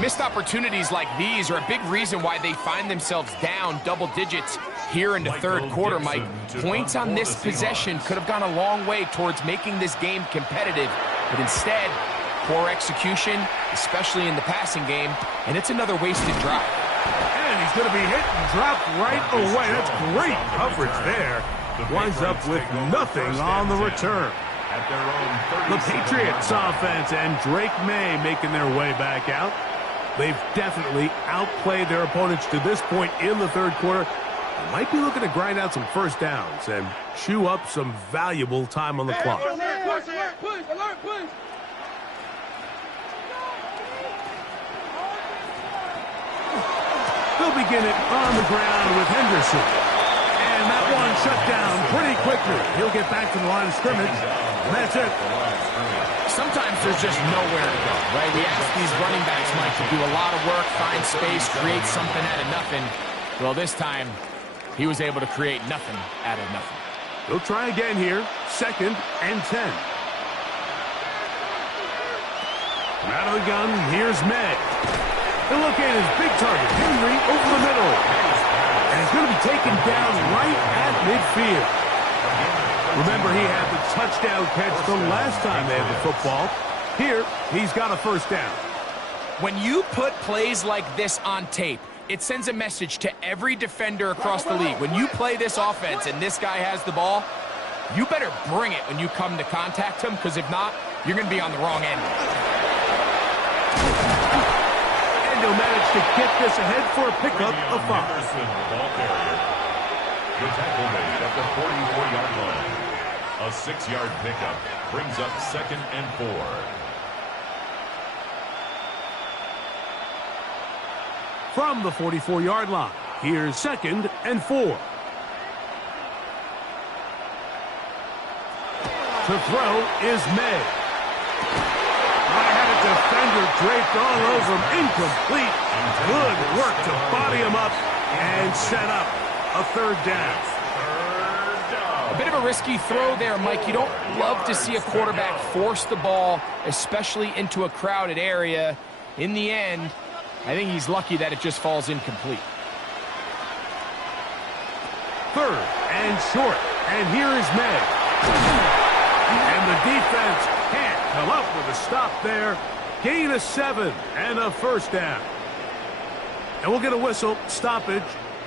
Missed opportunities like these are a big reason why they find themselves down double digits here in the 3rd quarter, Mike. Points on this possession could have gone a long way towards making this game competitive. But instead, poor execution, especially in the passing game, and it's another wasted drive. And he's going to be hit and dropped right away. That's great coverage there. Winds up with nothing on the return. The Patriots offense and Drake May making their way back out. They've definitely outplayed their opponents to this point in the 3rd quarter. They might be looking to grind out some 1st downs and chew up some valuable time on the clock. They'll begin it on the ground with Henderson. And that one shut down pretty quickly. He'll get back to the line of scrimmage, and that's it. Sometimes there's just nowhere to go, right? We ask these running backs, Mike, to do a lot of work, find space, create something out of nothing. Well, this time, he was able to create nothing out of nothing. They'll try again here, 2nd and 10. From out of the gun, here's May. They'll look at his big target, Henry, over the middle. And he's going to be taken down right at midfield. Remember, he had the touchdown catch the last time they had the football. Here, he's got a first down. When you put plays like this on tape, it sends a message to every defender across the league. When you play this offense and this guy has the ball, you better bring it when you come to contact him, because if not, you're going to be on the wrong end. And he'll manage to get this ahead for a pickup of 5. Anderson, the ball carrier. The tackle made at the 44-yard line. A 6-yard pickup brings up 2nd and 4. From the 44-yard line, here's 2nd and 4. To throw is May. I had a defender draped all over him. Incomplete. Good work to body him up and set up a 3rd down. A bit of a risky throw there, Mike. You don't love to see a quarterback force the ball, especially into a crowded area. In the end, I think he's lucky that it just falls incomplete. 3rd and short. And here is May. And the defense can't come up with a stop there. Gain of 7 and a first down. And we'll get a whistle, stoppage,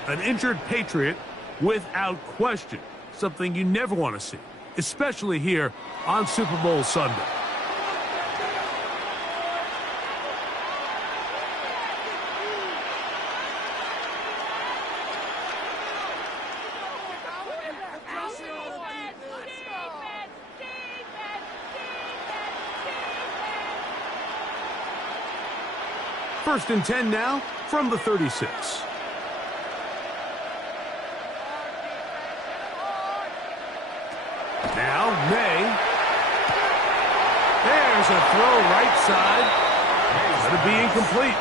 an injured Patriot without question. Something you never want to see, especially here on Super Bowl Sunday. First and 10 now from the 36. Now May. There's a throw right side. Let it be incomplete.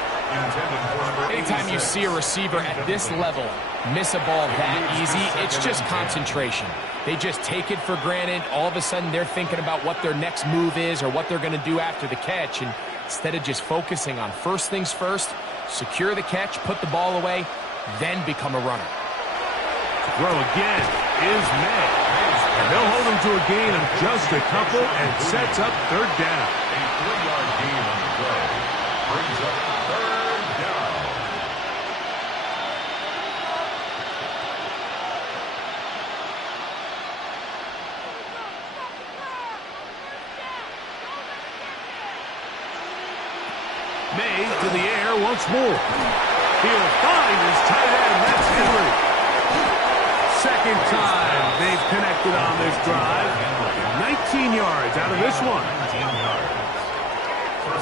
Anytime you see a receiver at this level miss a ball that easy, it's just concentration. They just take it for granted. All of a sudden, they're thinking about what their next move is or what they're going to do after the catch. And instead of just focusing on first things first, secure the catch, put the ball away, then become a runner. Throw again is May. And they'll hold him to a gain of just a couple and sets up 3rd down. A 3-yard gain on the play brings up 3rd down. May to the air once more. He'll find his tight end. That's Henry. Second time they've connected on this drive. 19 yards out of this one.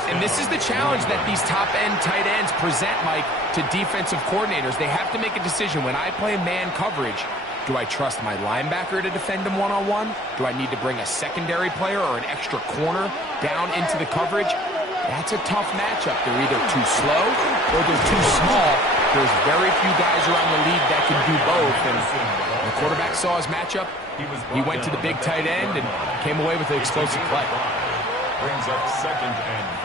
And this is the challenge that these top-end tight ends present, Mike, to defensive coordinators. They have to make a decision. When I play man coverage, do I trust my linebacker to defend him one-on-one? Do I need to bring a secondary player or an extra corner down into the coverage? That's a tough matchup. They're either too slow or they're too small. There's very few guys around the league that can do both. And the quarterback saw his matchup. He went to the big tight end and came away with an explosive play. Brings up 2nd and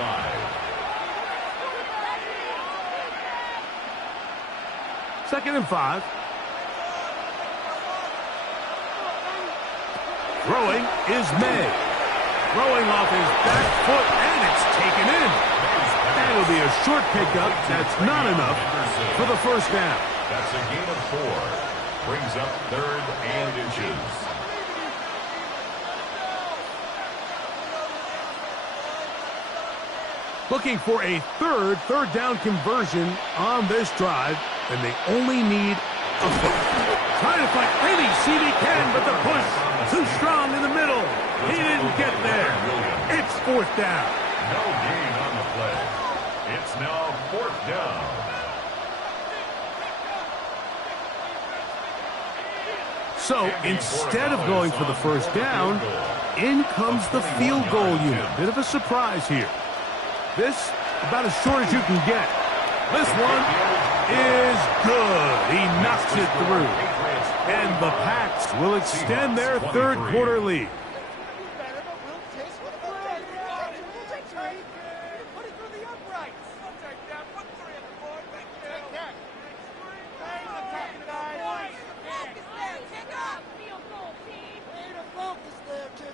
5. Second and 5. Throwing is May. Throwing off his back foot, and it's taken in. And it'll be a short pickup. That's not enough for the first down. That's a gain of 4. Brings up 3rd and inches. Looking for a third down conversion on this drive, and they only need a foot. Trying to find any seed he can, but the push too strong in the middle. He didn't get there. It's 4th down. No gain on the play. It's now 4th down. So instead of going for the first down, in comes the field goal unit. Bit of a surprise here. This, about as short as you can get. This one is good. He knocks it through. And the Pats will extend their 3rd quarter lead.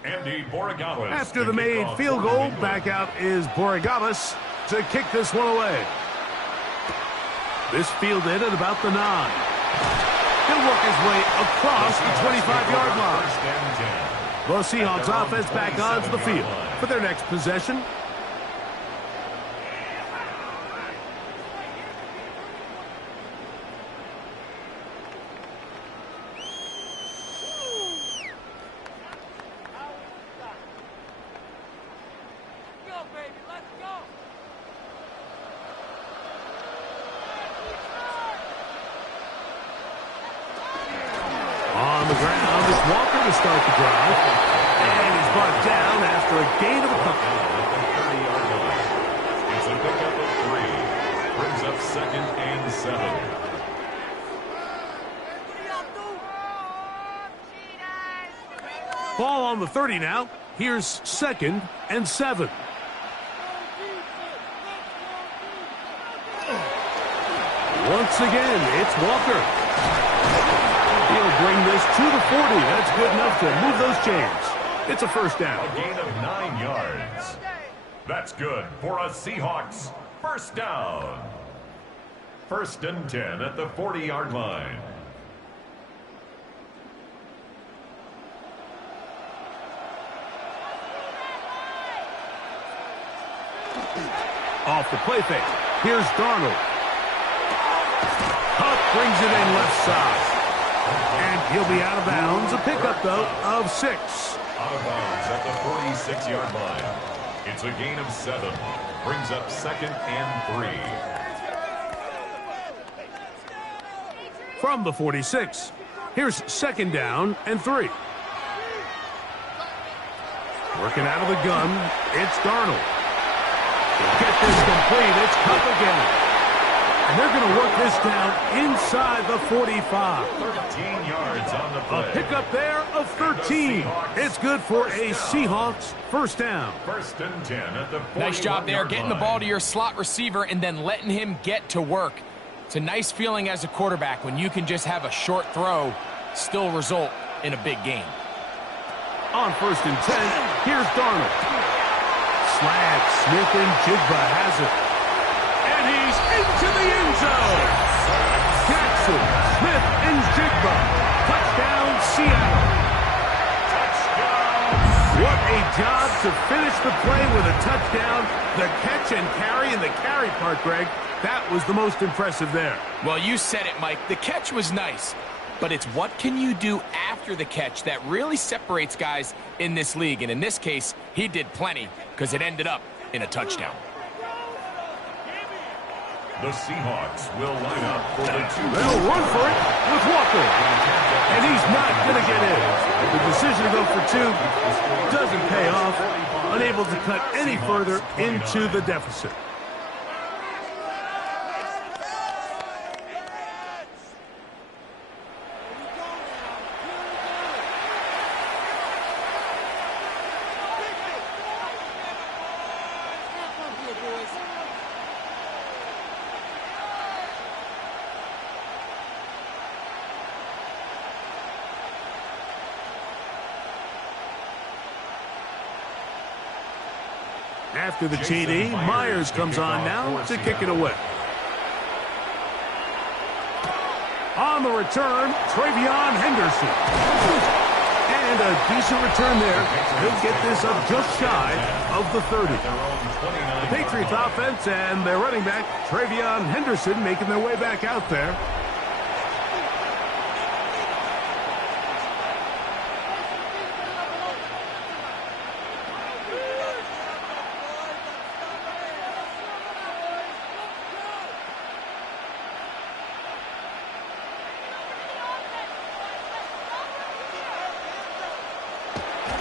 Andy Borregales. After the made field goal, back out is Borregales to kick this one away. This fielded at about the 9. He'll work his way across the 25-yard line. The Seahawks offense back onto the field for their next possession. On the ground is Walker to start the drive. And he's brought down after a gain of a couple. It's a pickup of 3. Brings up 2nd and 7. Ball on the 30 now. Here's 2nd and 7. Once again, it's Walker. He'll bring this to the 40. That's good enough to move those chains. It's a first down. A gain of 9 yards. That's good for a Seahawks first down. 1st and 10 at the 40-yard line. Off the play fake. Here's Darnold. Huck brings it in left side. And he'll be out of bounds. A pickup, though, of 6. Out of bounds at the 46-yard line. It's a gain of 7. Brings up 2nd and 3. From the 46. Here's 2nd down and 3. Working out of the gun, it's Darnold. Get this complete. It's Cup again. And they're going to work this down inside the 45. 13 yards on the play. A pickup there of 13. It's good for a Seahawks first down. 1st and 10 at the 41-yard Nice job there, getting the line. ball to your slot receiver and then letting him get to work. It's a nice feeling as a quarterback when you can just have a short throw still result in a big game. On 1st and 10, here's Darnold. Slant, Smith and Jigba has it. And he's into the end zone. Jackson, Smith, and Jigba. Touchdown, Seattle. What a job to finish the play with a touchdown. The catch and carry, and the carry part, Greg, that was the most impressive there. Well, you said it, Mike. The catch was nice, but it's what can you do after the catch that really separates guys in this league. And in this case, he did plenty because it ended up in a touchdown. The Seahawks will line up for the 2. They'll run for it with Walker. And he's not going to get in. The decision to go for 2 doesn't pay off. Unable to cut any further into the deficit. After the TD, Myers comes on now to kick it away. On the return, Travion Henderson. And a decent return there. He'll get this up just shy of the 30. The Patriots offense and their running back, Travion Henderson, making their way back out there.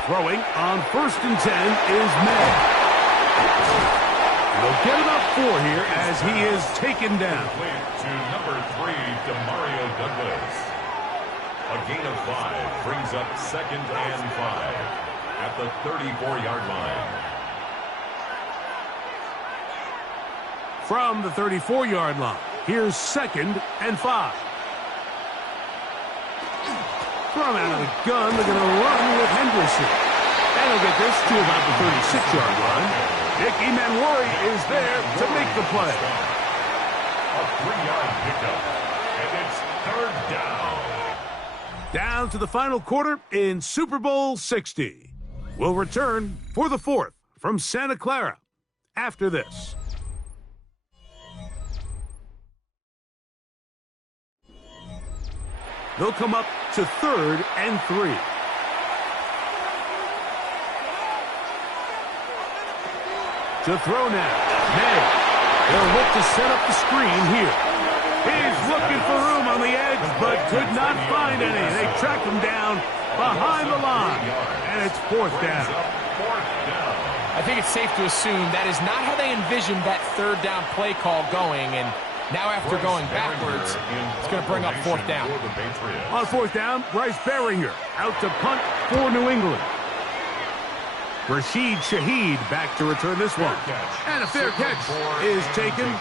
Throwing on 1st and 10 is May. They'll get about 4 here as he is taken down. To number 3, Demario Douglas. A gain of 5 brings up 2nd and 5 at the 34-yard line. From the 34-yard line, here's 2nd and 5. From out of the gun, they're going to run with Henderson. And he'll get this to about the 36-yard line. Nick Emanwari is there to make the play. A 3-yard pickup. And it's third down. Down to the final quarter in Super Bowl 60. We'll return for the fourth from Santa Clara after this. They'll come up to 3rd and 3. To throw now. May. They'll look to set up the screen here. He's looking for room on the edge, but could not find any. They track him down behind the line, and it's 4th down. I think it's safe to assume that is not how they envisioned that 3rd down play call going, and now after going backwards, it's going to bring up 4th down. On 4th down, Bryce Beringer out to punt for New England. Rashid Shaheed back to return this one. And a fair catch is taken.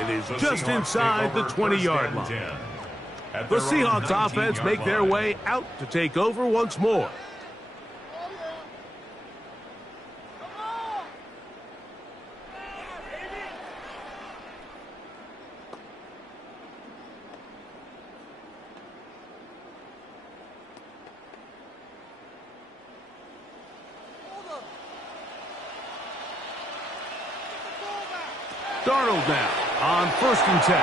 It is just inside the 20-yard line. The Seahawks offense make their way out to take over once more. Darnold now on 1st and 10.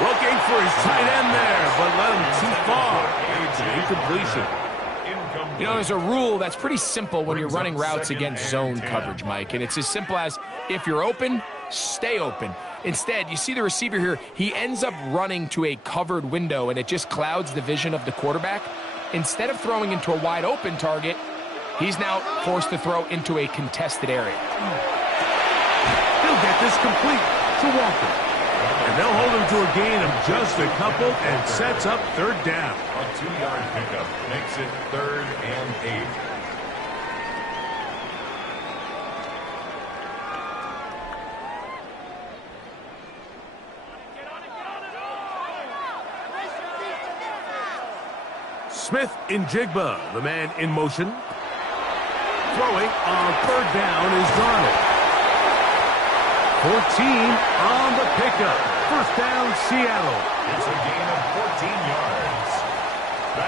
Looking for his tight end there, but let him too far. It's an incompletion. You know, there's a rule that's pretty simple when you're running routes against zone coverage, Mike, and it's as simple as if you're open, stay open. Instead, you see the receiver here, he ends up running to a covered window, and it just clouds the vision of the quarterback. Instead of throwing into a wide open target, he's now forced to throw into a contested area. He'll get this complete to Walker. And they'll hold him to a gain of just a couple and sets up 3rd down. A 2-yard pickup makes it 3rd and 8. Smith in Jigba, the man in motion. Throwing on 3rd down is Darnold. 14 on the pickup. 1st down, Seattle. It's a gain of 14 yards.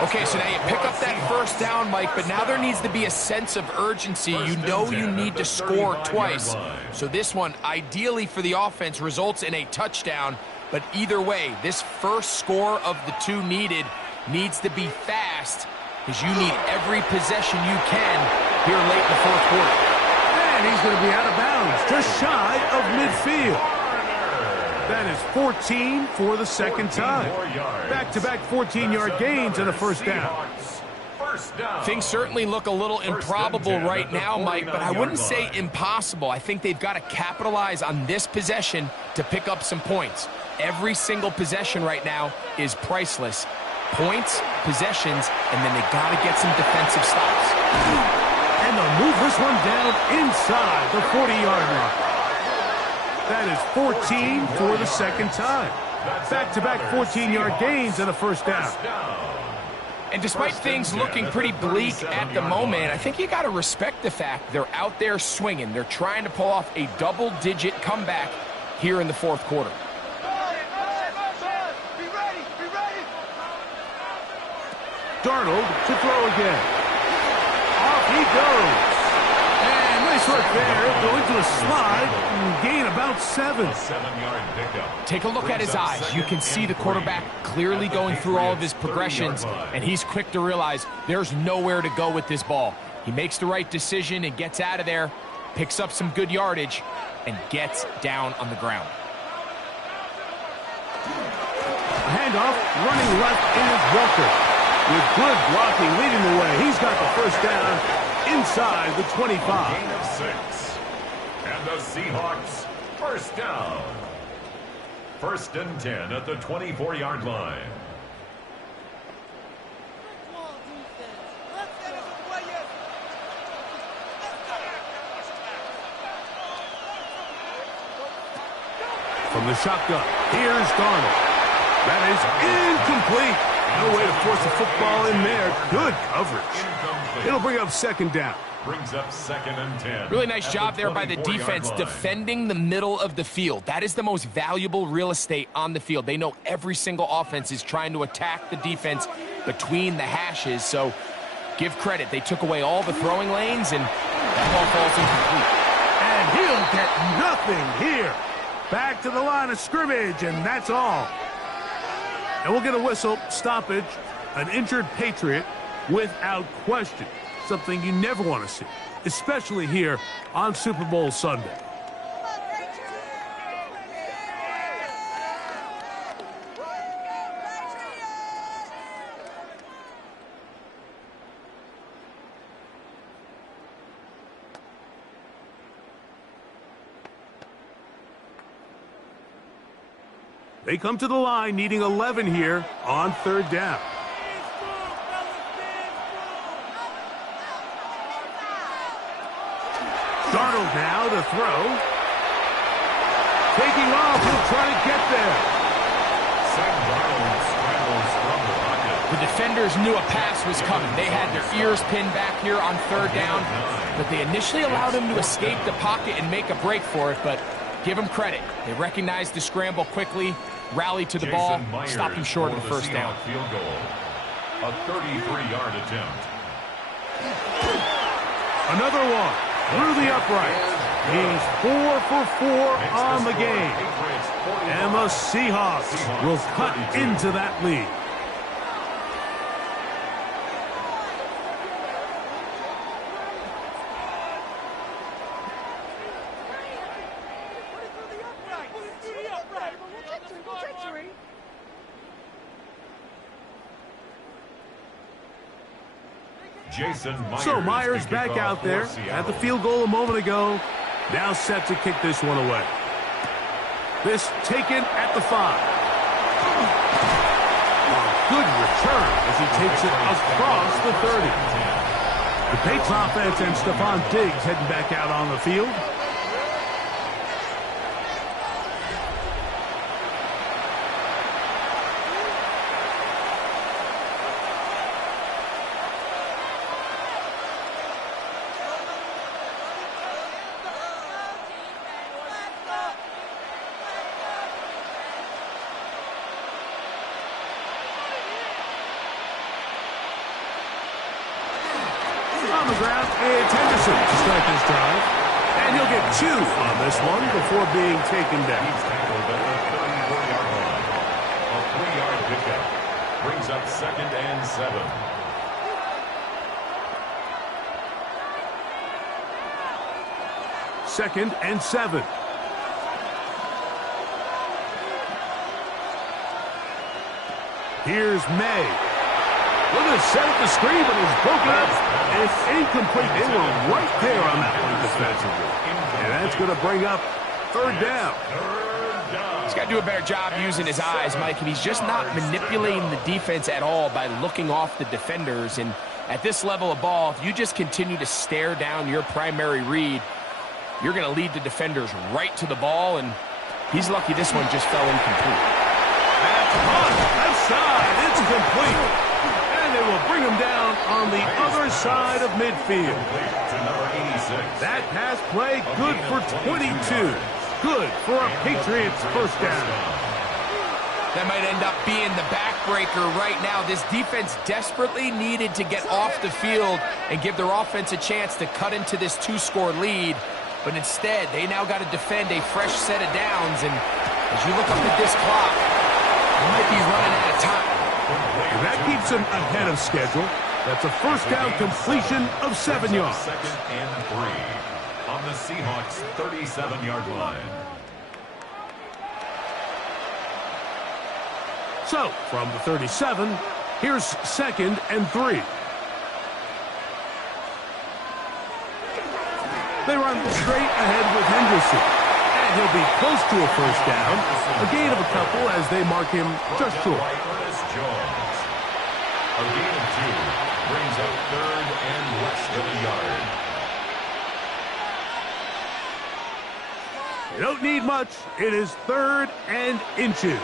Okay, so now you pick up that 1st down, Mike, but now there needs to be a sense of urgency. You know you need to score twice. So this one, ideally for the offense, results in a touchdown. But either way, this first score of the 2 needed needs to be fast because you need every possession you can here late in the 4th quarter. And he's going to be out of bounds, just shy of midfield. That is 14 for the 2nd time. Back-to-back 14-yard gains and a 1st down. Things certainly look a little improbable right now, Mike, but I wouldn't say impossible. I think they've got to capitalize on this possession to pick up some points. Every single possession right now is priceless. Points, possessions, and then they got to get some defensive stops. And they'll move this one down inside the 40-yard line. That is 14 for the 2nd time. Back-to-back 14-yard gains and a 1st down. And despite things looking pretty bleak at the moment, I think you got to respect the fact they're out there swinging. They're trying to pull off a double-digit comeback here in the 4th quarter. Darnold to throw again. Off he goes. And nice work there. Going to a slide and gain about 7. A 7-yard pickup. Take a look at his eyes. You can see the quarterback clearly going through all of his progressions, and he's quick to realize there's nowhere to go with this ball. He makes the right decision and gets out of there, picks up some good yardage, and gets down on the ground. A handoff, running left is Walker. With good blocking leading the way, he's got the 1st down inside the 25. Gain of 6. And the Seahawks 1st down. 1st and 10 at the 24-yard line. From the shotgun, here's Darnold. That is incomplete. No way to force the football in there. Good coverage. It'll bring up second down. Brings up 2nd and 10. Really nice job there by the defense defending the middle of the field. That is the most valuable real estate on the field. They know every single offense is trying to attack the defense between the hashes, so give credit. They took away all the throwing lanes, and that ball falls incomplete. And he'll get nothing here. Back to the line of scrimmage, and that's all. And we'll get a whistle, stoppage, an injured Patriot without question. Something you never want to see, especially here on Super Bowl Sunday. They come to the line needing 11 here on 3rd down. Darnold now to throw. Taking off, he'll try to get there. Sam Darnold scrambles from the pocket. The defenders knew a pass was coming. They had their ears pinned back here on 3rd down, but they initially allowed him to escape the pocket and make a break for it, but give him credit. They recognized the scramble quickly, rallied to the ball, stopped him short of the 1st down. Field goal. A 33-yard attempt. Another one. Through the uprights. He's 4 for 4 on the game. And the Seahawks will cut into that lead. So Myers back out there at the field goal a moment ago. Now set to kick this one away. This taken at the 5. A good return as he takes it across the 30. The Patriots offense and Stephon Diggs heading back out on the field. On the ground, it's Henderson to start this drive. And he'll get 2 on this one before being taken down. He's tackled at the 34-yard line. A 3-yard pickup brings up 2nd and 7. Second and 7. Here's May. Look at set at the screen, but it's broken up. It's incomplete. They were right there on that one defensively. And that's going to bring up 3rd down. He's got to do a better job using his eyes, Mike, and he's just not manipulating the defense at all by looking off the defenders. And at this level of ball, if you just continue to stare down your primary read, you're going to lead the defenders right to the ball, and he's lucky this one just fell incomplete. That's caught. Left side. It's complete. And they will bring him down on the other side of midfield. That pass play good for 22. Good for a Patriots 1st down. That might end up being the backbreaker right now. This defense desperately needed to get off the field and give their offense a chance to cut into this 2-score lead. But instead, they now got to defend a fresh set of downs. And as you look up at this clock, they might be running out of time. And that keeps him ahead of schedule. That's a 1st down completion of 7 yards. 2nd and 3 on the Seahawks 37-yard line. So, from the 37, here's 2nd and 3. They run straight ahead with Henderson. And he'll be close to a 1st down. A gain of a couple as they mark him just short. A gain of 2 brings up 3rd and less than a yard. They don't need much. It is 3rd and inches.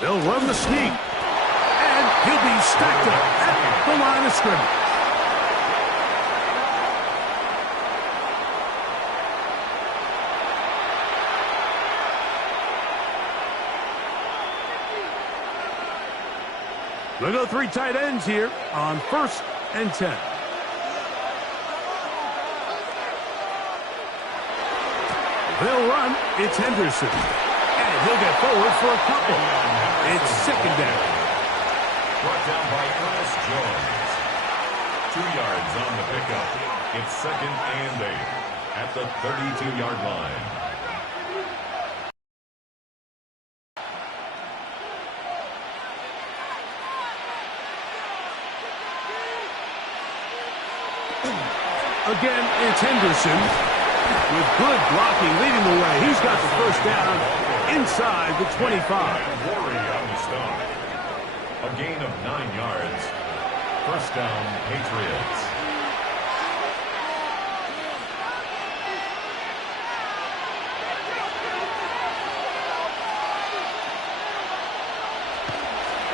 They'll run the sneak. And he'll be stacked up at the line of scrimmage. They'll go 3 tight ends here on 1st and 10. They'll run. It's Henderson. And he'll get forward for a couple. It's 2nd down. Brought down by Ernest Jones. 2 yards on the pickup. It's 2nd and 8 at the 32-yard line. Again, it's Henderson with good blocking leading the way. He's got the 1st down inside the 25. Worry on the stop. A gain of 9 yards. 1st down, Patriots.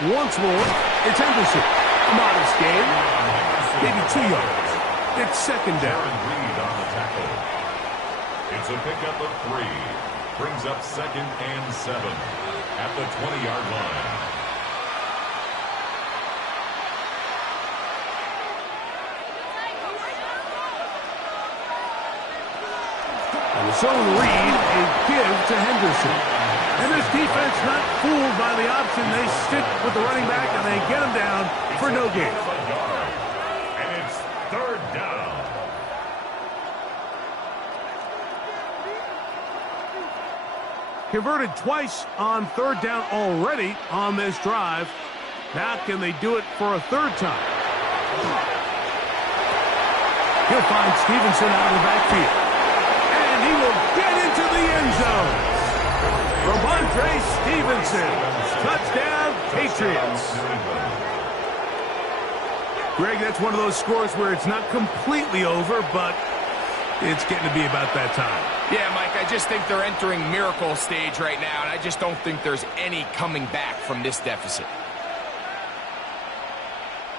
Once more, it's Henderson. A modest gain, maybe 2 yards. It's 2nd down. Reed on the tackle. It's a pickup of 3. Brings up 2nd and 7 at the 20-yard line. And the zone read, a give to Henderson. And this defense not fooled by the option. They stick with the running back and they get him down for no gain. And it's 3rd down. Converted twice on 3rd down already on this drive. Now can they do it for a 3rd time? He'll find Stevenson out of the backfield. And he will get into the end zone. Ramondre Stevenson. Touchdown, Patriots. Greg, that's one of those scores where it's not completely over, but it's getting to be about that time. Yeah, Mike, I just think they're entering miracle stage right now, and I just don't think there's any coming back from this deficit.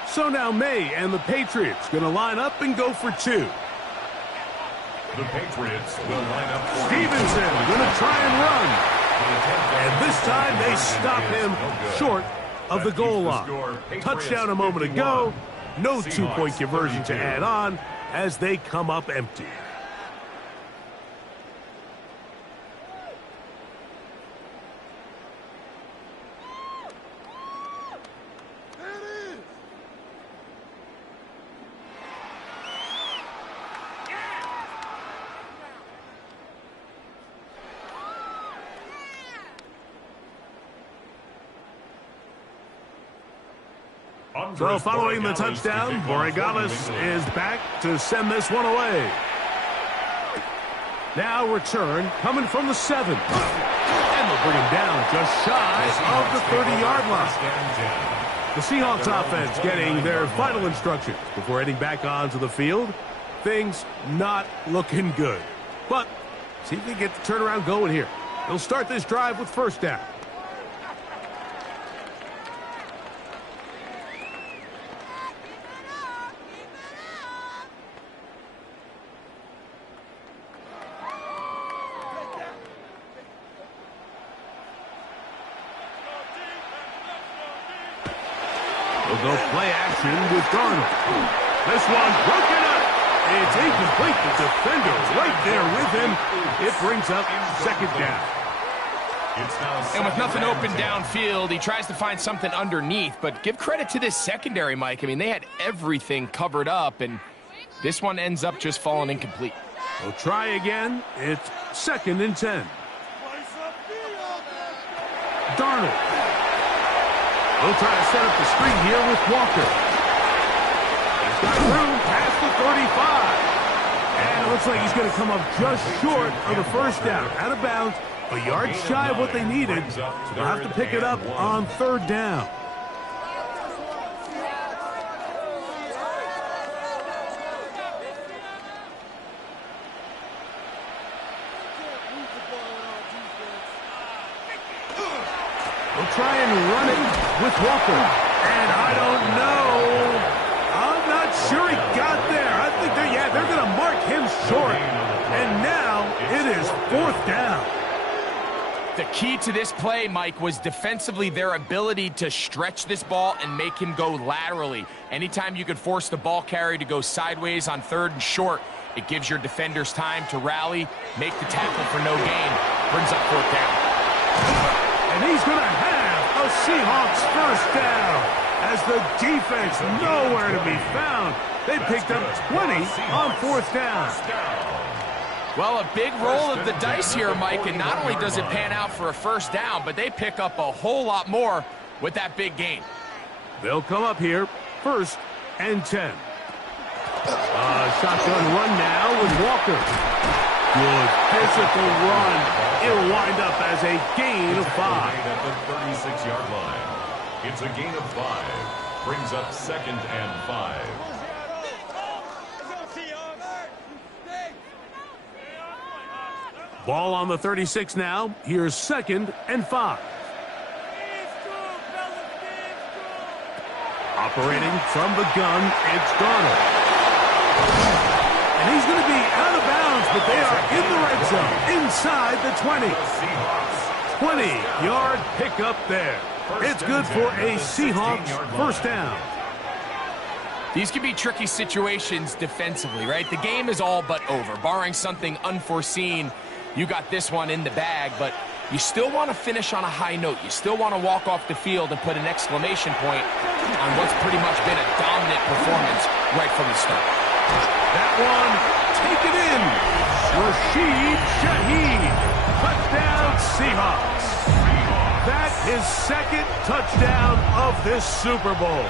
So now May and the Patriots going to line up and go for 2. The Patriots will line up for Stevenson going to try and run. And this time they stop him short of the goal line. Touchdown a moment ago. No 2-point conversion to add on as they come up empty. So following the touchdown, Borregales is back to send this one away. Now return coming from the 7. And they'll bring him down just shy of the 30-yard line. The Seahawks offense getting their final instructions before heading back onto the field. Things not looking good. But see if they get the turnaround going here. They'll start this drive with 1st down. They'll go play action with Darnold. This one broken up. It's incomplete. The defender right there with him. It brings up 2nd down. And with nothing open downfield, he tries to find something underneath. But give credit to this secondary, Mike. I mean, they had everything covered up, and this one ends up just falling incomplete. They'll try again. It's 2nd and 10. Darnold. They'll try to set up the screen here with Walker. He's got room past the 35. And it looks like he's going to come up just short of the 1st down. Out of bounds, a yard shy of what they needed. So they'll have to pick it up on 3rd down. We'll try and run it with Walker. And I don't know. I'm not sure he got there. I think they're going to mark him short. And now it is 4th down. The key to this play, Mike, was defensively their ability to stretch this ball and make him go laterally. Anytime you could force the ball carrier to go sideways on 3rd and short, it gives your defenders time to rally, make the tackle for no gain, brings up 4th down. And he's going to have a Seahawks 1st down as the defense nowhere to be found. They picked up 20 on 4th down. Well, a big roll of the dice here, Mike, and not only does it pan out for a 1st down, but they pick up a whole lot more with that big gain. They'll come up here, 1st and 10. Shotgun run now with Walker. Good physical run. It'll wind up as a gain of 5. At the 36-yard line. It's a gain of 5. Brings up 2nd and 5. Ball on the 36 now. Here's 2nd and 5. Operating from the gun, it's Garner. And he's going to be out of bounds, but they are in the red zone, inside the 20. 20-yard pickup there. It's good for a Seahawks 1st down. These can be tricky situations defensively, right? The game is all but over. Barring something unforeseen, you got this one in the bag, but you still want to finish on a high note. You still want to walk off the field and put an exclamation point on what's pretty much been a dominant performance right from the start. That one, take it in. Rashid Shaheed. Touchdown, Seahawks. That is 2nd touchdown of this Super Bowl.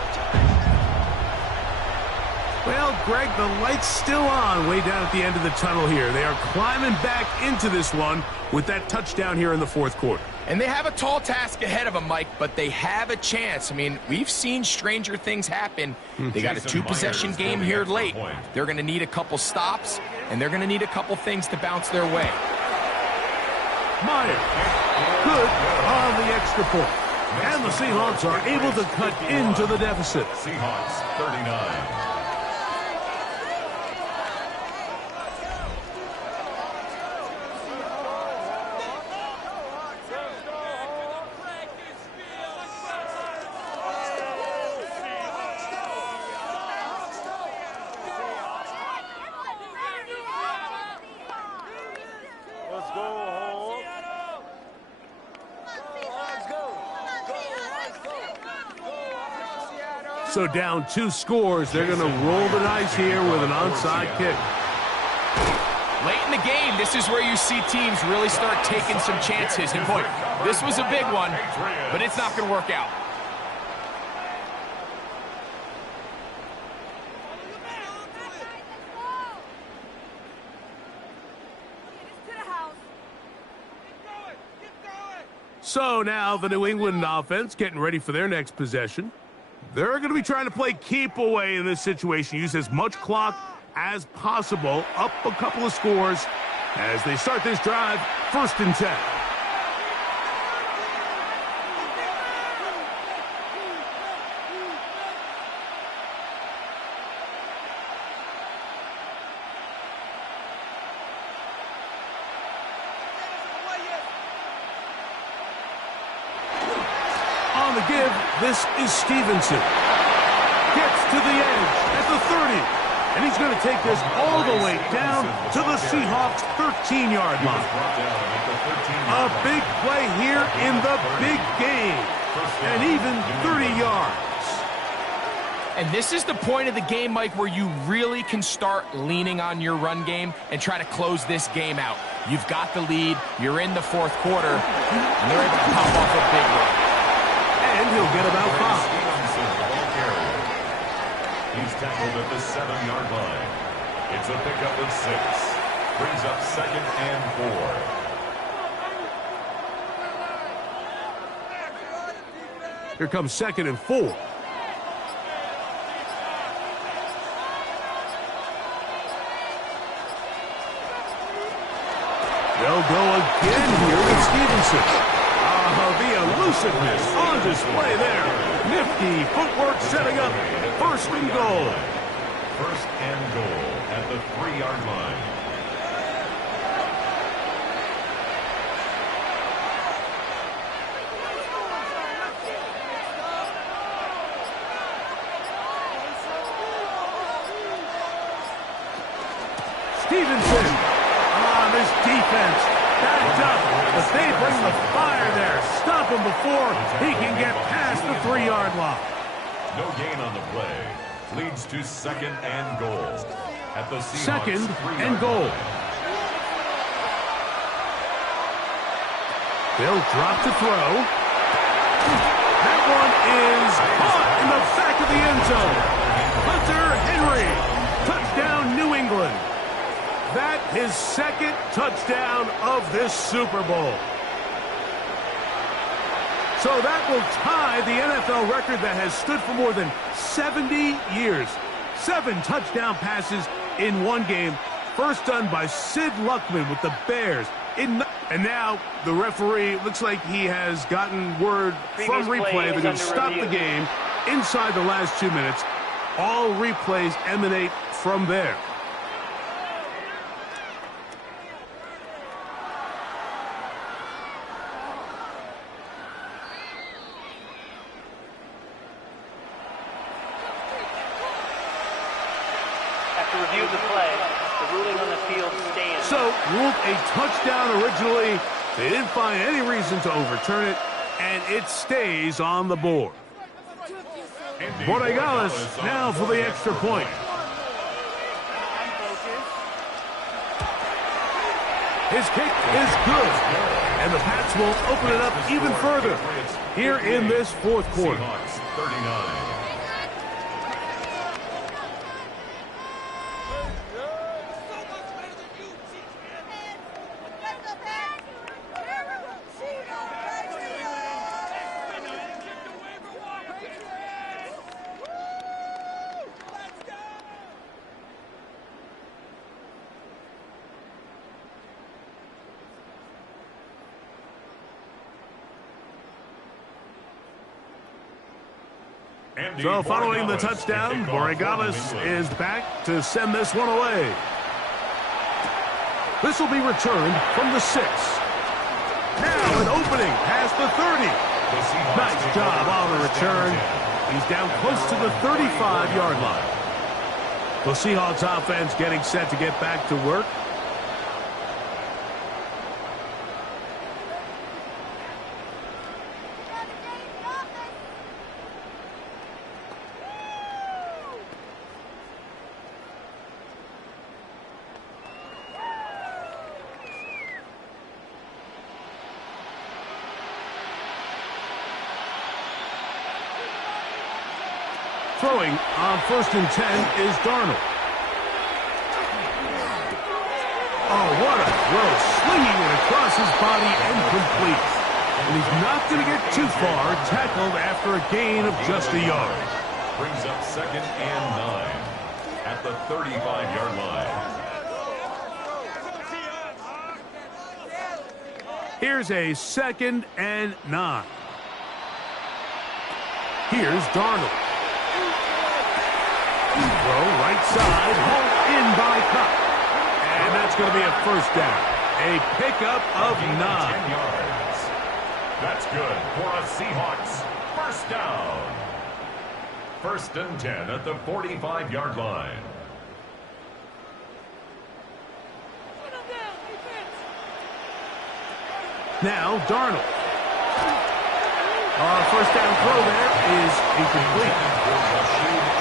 Well, Greg, the light's still on way down at the end of the tunnel here. They are climbing back into this one with that touchdown here in the 4th quarter. And they have a tall task ahead of them, Mike, but they have a chance. I mean, we've seen stranger things happen. They got a 2-possession game here late. They're going to need a couple stops, and they're going to need a couple things to bounce their way. Myers, good on the extra point. And the Seahawks are able to cut into the deficit. Seahawks 39. So down 2 scores, they're going to roll the dice here with an onside kick. Late in the game, this is where you see teams really start taking some chances. And boy, this was a big one, but it's not going to work out. So now the New England offense getting ready for their next possession. They're going to be trying to play keep away in this situation. Use as much clock as possible. Up a couple of scores as they start this drive. 1st and 10. On the give, this is Stevenson. Gets to the edge at the 30. And he's going to take this all the way down to the Seahawks 13-yard line. A big play here in the big game. And even 30 yards. And this is the point of the game, Mike, where you really can start leaning on your run game and try to close this game out. You've got the lead. You're in the 4th quarter. And they're able to pop off a big run. And he'll get about 5. He's tackled at the 7-yard line. It's a pickup of 6. Brings up 2nd and 4. Here comes 2nd and 4. They'll go again here with Stevenson. The Explosiveness on display there. Nifty footwork setting up first and goal. First and goal at the 3-yard line. Stevenson on this defense. Backed up, but they bring the fire there. Stop him before he can get past the 3-yard line. No gain on the play. Leads to second and goal at the Seahawks. Second and goal. They'll drop to throw. That one is caught in the back of the end zone. Hunter Henry. Touchdown, New England. That his second touchdown of this Super Bowl. So that will tie the NFL record that has stood for more than 70 years. 7 touchdown passes in one game. First done by Sid Luckman with the Bears. And now the referee looks like he has gotten word from replay. They're going to stop the game inside the last 2 minutes. All replays emanate from there. To review the play, the ruling on the field stands. So, ruled a touchdown originally. They didn't find any reason to overturn it, and it stays on the board. Borregales now for the extra point. His kick is good, and the Pats will open it up even further here in this fourth quarter. Seahawks 39. So following the touchdown, Borregales is back to send this one away. This will be returned from the 6. Now an opening past the 30. Nice job on the return. He's down close to the 35-yard line. The Seahawks offense getting set to get back to work. Throwing on 1st and 10 is Darnold. Oh, what a throw. Slinging it across his body and complete. And he's not going to get too far. Tackled after a gain of just a yard. Brings up second and 9 at the 35-yard line. Here's a 2nd and 9. Here's Darnold. Throw right side, hauled in by Cup. And that's going to be a first down. A pickup of 9. 10 yards. That's good for a Seahawks first down. 1st and 10 at the 45-yard line. Now Darnold. First down throw there is incomplete.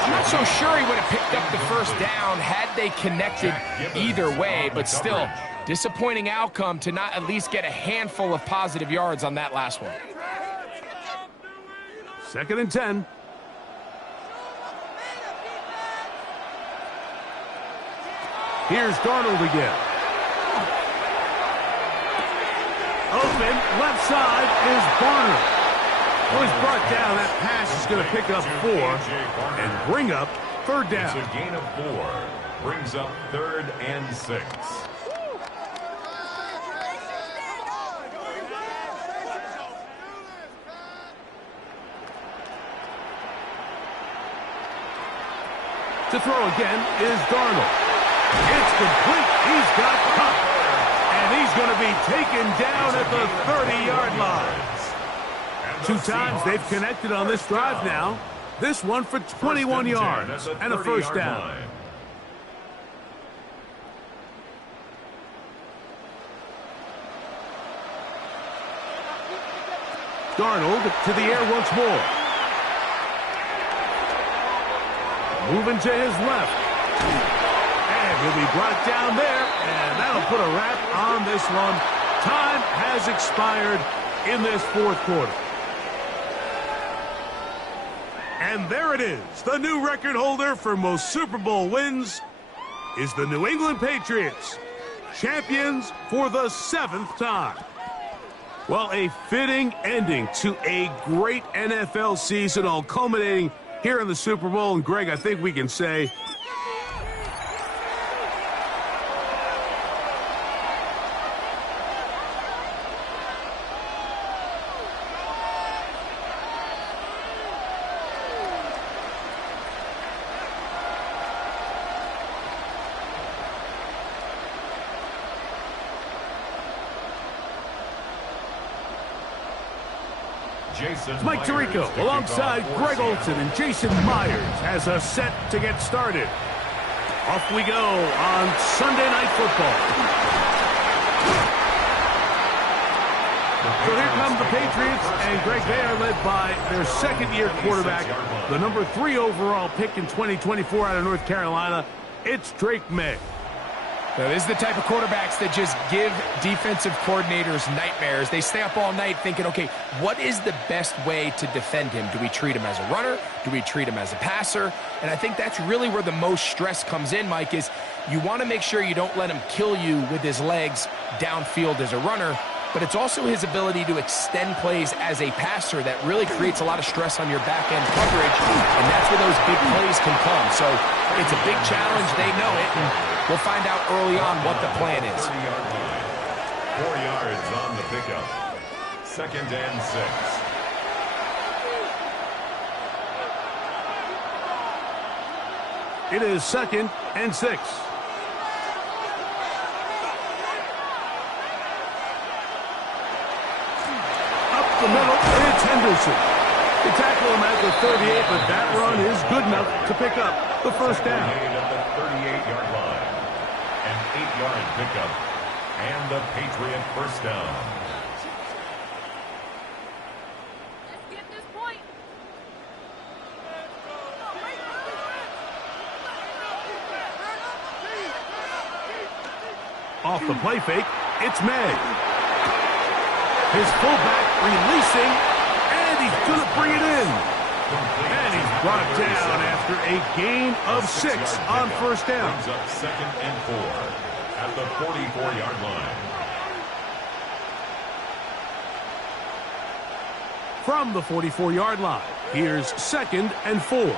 I'm not so sure he would have picked up the first down had they connected either way, but still, disappointing outcome to not at least get a handful of positive yards on that last one. 2nd and 10. Here's Darnold again. Open, left side is Barner. Well, he's brought down. That pass is going to pick up 4 and bring up 3rd down. It's a gain of 4. Brings up 3rd and 6. To throw again is Darnold. It's complete. He's got Cup. And he's going to be taken down at the 30-yard line. 2 times they've connected on this drive now. This one for 21 yards and a first down. Darnold to the air once more. Moving to his left. And he'll be brought down there, and that'll put a wrap on this one. Time has expired in this fourth quarter. And there it is. The new record holder for most Super Bowl wins is the New England Patriots, champions for the 7th time. Well, a fitting ending to a great NFL season, all culminating here in the Super Bowl. And, Greg, I think we can say Mike Tirico alongside Greg Olsen and Jason Myers has us set to get started. Off we go on Sunday Night Football. So here come the Patriots, and Greg, they are led by their second-year quarterback, the number 3 overall pick in 2024 out of North Carolina. It's Drake May. Now, this is the type of quarterbacks that just give defensive coordinators nightmares. They stay up all night thinking, okay, what is the best way to defend him? Do we treat him as a runner? Do we treat him as a passer? And I think that's really where the most stress comes in, Mike, is you want to make sure you don't let him kill you with his legs downfield as a runner, but it's also his ability to extend plays as a passer that really creates a lot of stress on your back-end coverage, and that's where those big plays can come. So it's a big challenge. They know it, and we'll find out early on what the plan is. 4 yards on the pickup. 2nd and 6. It is 2nd and 6. The middle, it's Henderson. They tackle him at the 38, but that run is good enough to pick up the first down. At the 38-yard line. An 8-yard pickup. And the Patriot first down. Let's get this point. Off the play fake, it's May. His fullback releasing, and he's going to bring it in. And he's brought down after a gain of 6 on first down. Brings up 2nd and 4 at the 44-yard line. From the 44-yard line, here's 2nd and 4.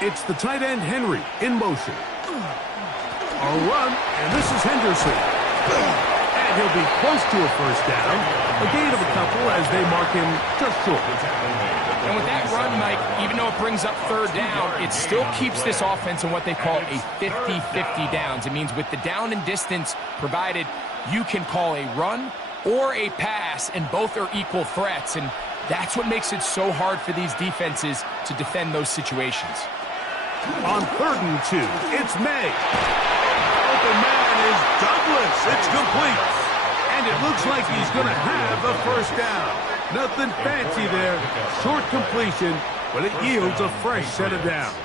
It's the tight end Henry in motion. A run, and this is Henderson. And he'll be close to a first down. A gain of a couple as they mark him just short. And with that run, Mike, even though it brings up 3rd down, it still keeps this offense in what they call a 50-50 downs. It means with the down and distance provided, you can call a run or a pass, and both are equal threats. And that's what makes it so hard for these defenses to defend those situations. On 3rd and 2, it's May. Open man is Douglas. It's complete. And it looks like he's going to have the first down. Nothing fancy there. Short completion, but it yields a fresh set of downs.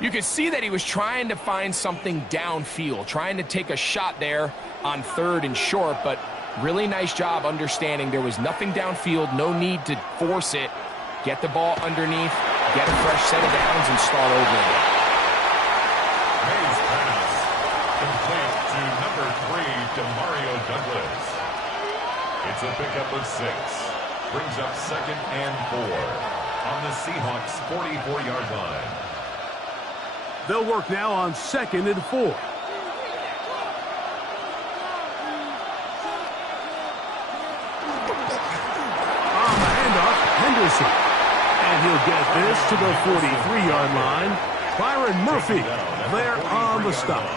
You could see that he was trying to find something downfield, trying to take a shot there on 3rd and short, but really nice job understanding there was nothing downfield, no need to force it. Get the ball underneath, get a fresh set of downs, and start over again. May's pass complete to number 3, Demario Douglas. It's a pickup of 6. Brings up 2nd and 4 on the Seahawks 44-yard line. They'll work now on 2nd and 4. On the handoff, Henderson. And he'll get this to the 43-yard line. Byron Murphy there on the stop.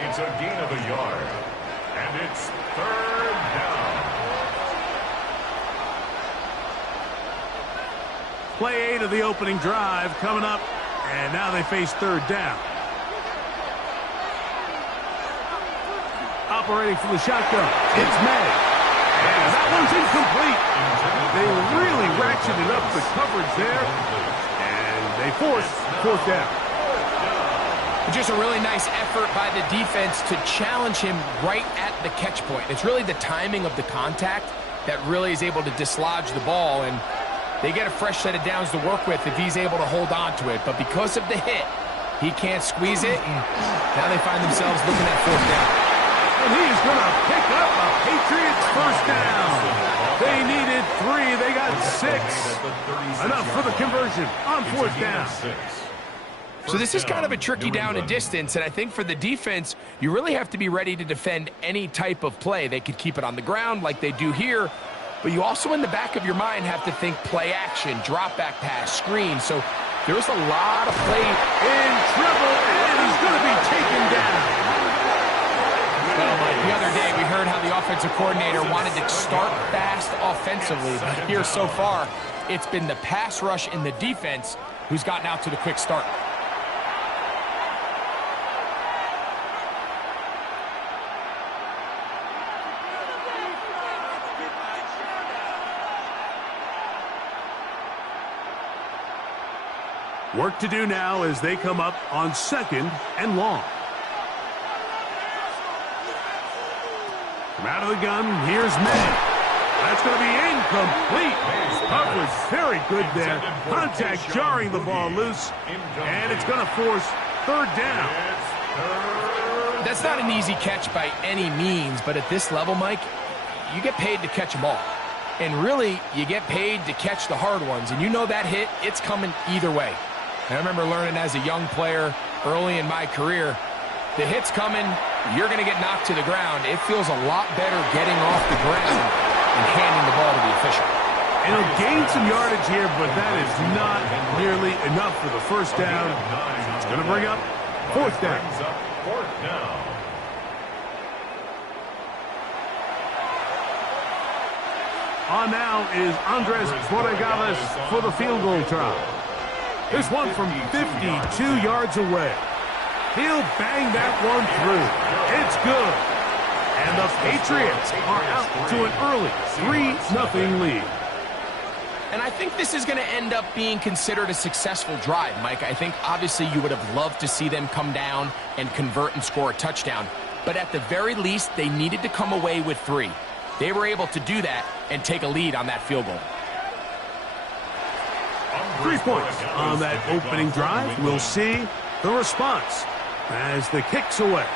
It's a gain of a yard, and it's third down. Play 8 of the opening drive coming up, and now they face third down. Operating from the shotgun, it's May. And that one's incomplete. They really ratcheted up the coverage there, and they force fourth down. Just a really nice effort by the defense to challenge him right at the catch point. It's really the timing of the contact that really is able to dislodge the ball, and they get a fresh set of downs to work with if he's able to hold on to it. But because of the hit, he can't squeeze it, and now they find themselves looking at fourth down. And he is going to pick up a Patriots first down. They needed 3. They got 6. Enough for the conversion on fourth down. So this is kind of a tricky down and distance, and I think for the defense, you really have to be ready to defend any type of play. They could keep it on the ground like they do here, but you also in the back of your mind have to think play action, drop back pass, screen. So there's a lot of play. In trouble, and he's going to be taken down. Well, Mike, the other day we heard how the offensive coordinator wanted to start fast offensively, but here so far, it's been the pass rush in the defense who's gotten out to the quick start. Work to do now as they come up on second and long. From out of the gun, here's May. That's going to be incomplete. Coverage very good there. Contact jarring the ball loose, and it's going to force third down. That's not an easy catch by any means, but at this level, Mike, you get paid to catch them all. And really, you get paid to catch the hard ones. And you know that hit, it's coming either way. And I remember learning as a young player early in my career, the hit's coming, you're going to get knocked to the ground. It feels a lot better getting off the ground and handing the ball to the official. And he'll gain some yardage here, but that is not nearly enough for the first down. It's going to bring up fourth down. On now is Andres Borregales for the field goal try. This one from 52 yards away. He'll bang that one through. It's good. And the Patriots are out to an early 3-0 lead. And I think this is going to end up being considered a successful drive, Mike. I think obviously you would have loved to see them come down and convert and score a touchdown. But at the very least, they needed to come away with 3. They were able to do that and take a lead on that field goal. 3 points on that opening drive. We'll see the response as the kick's away.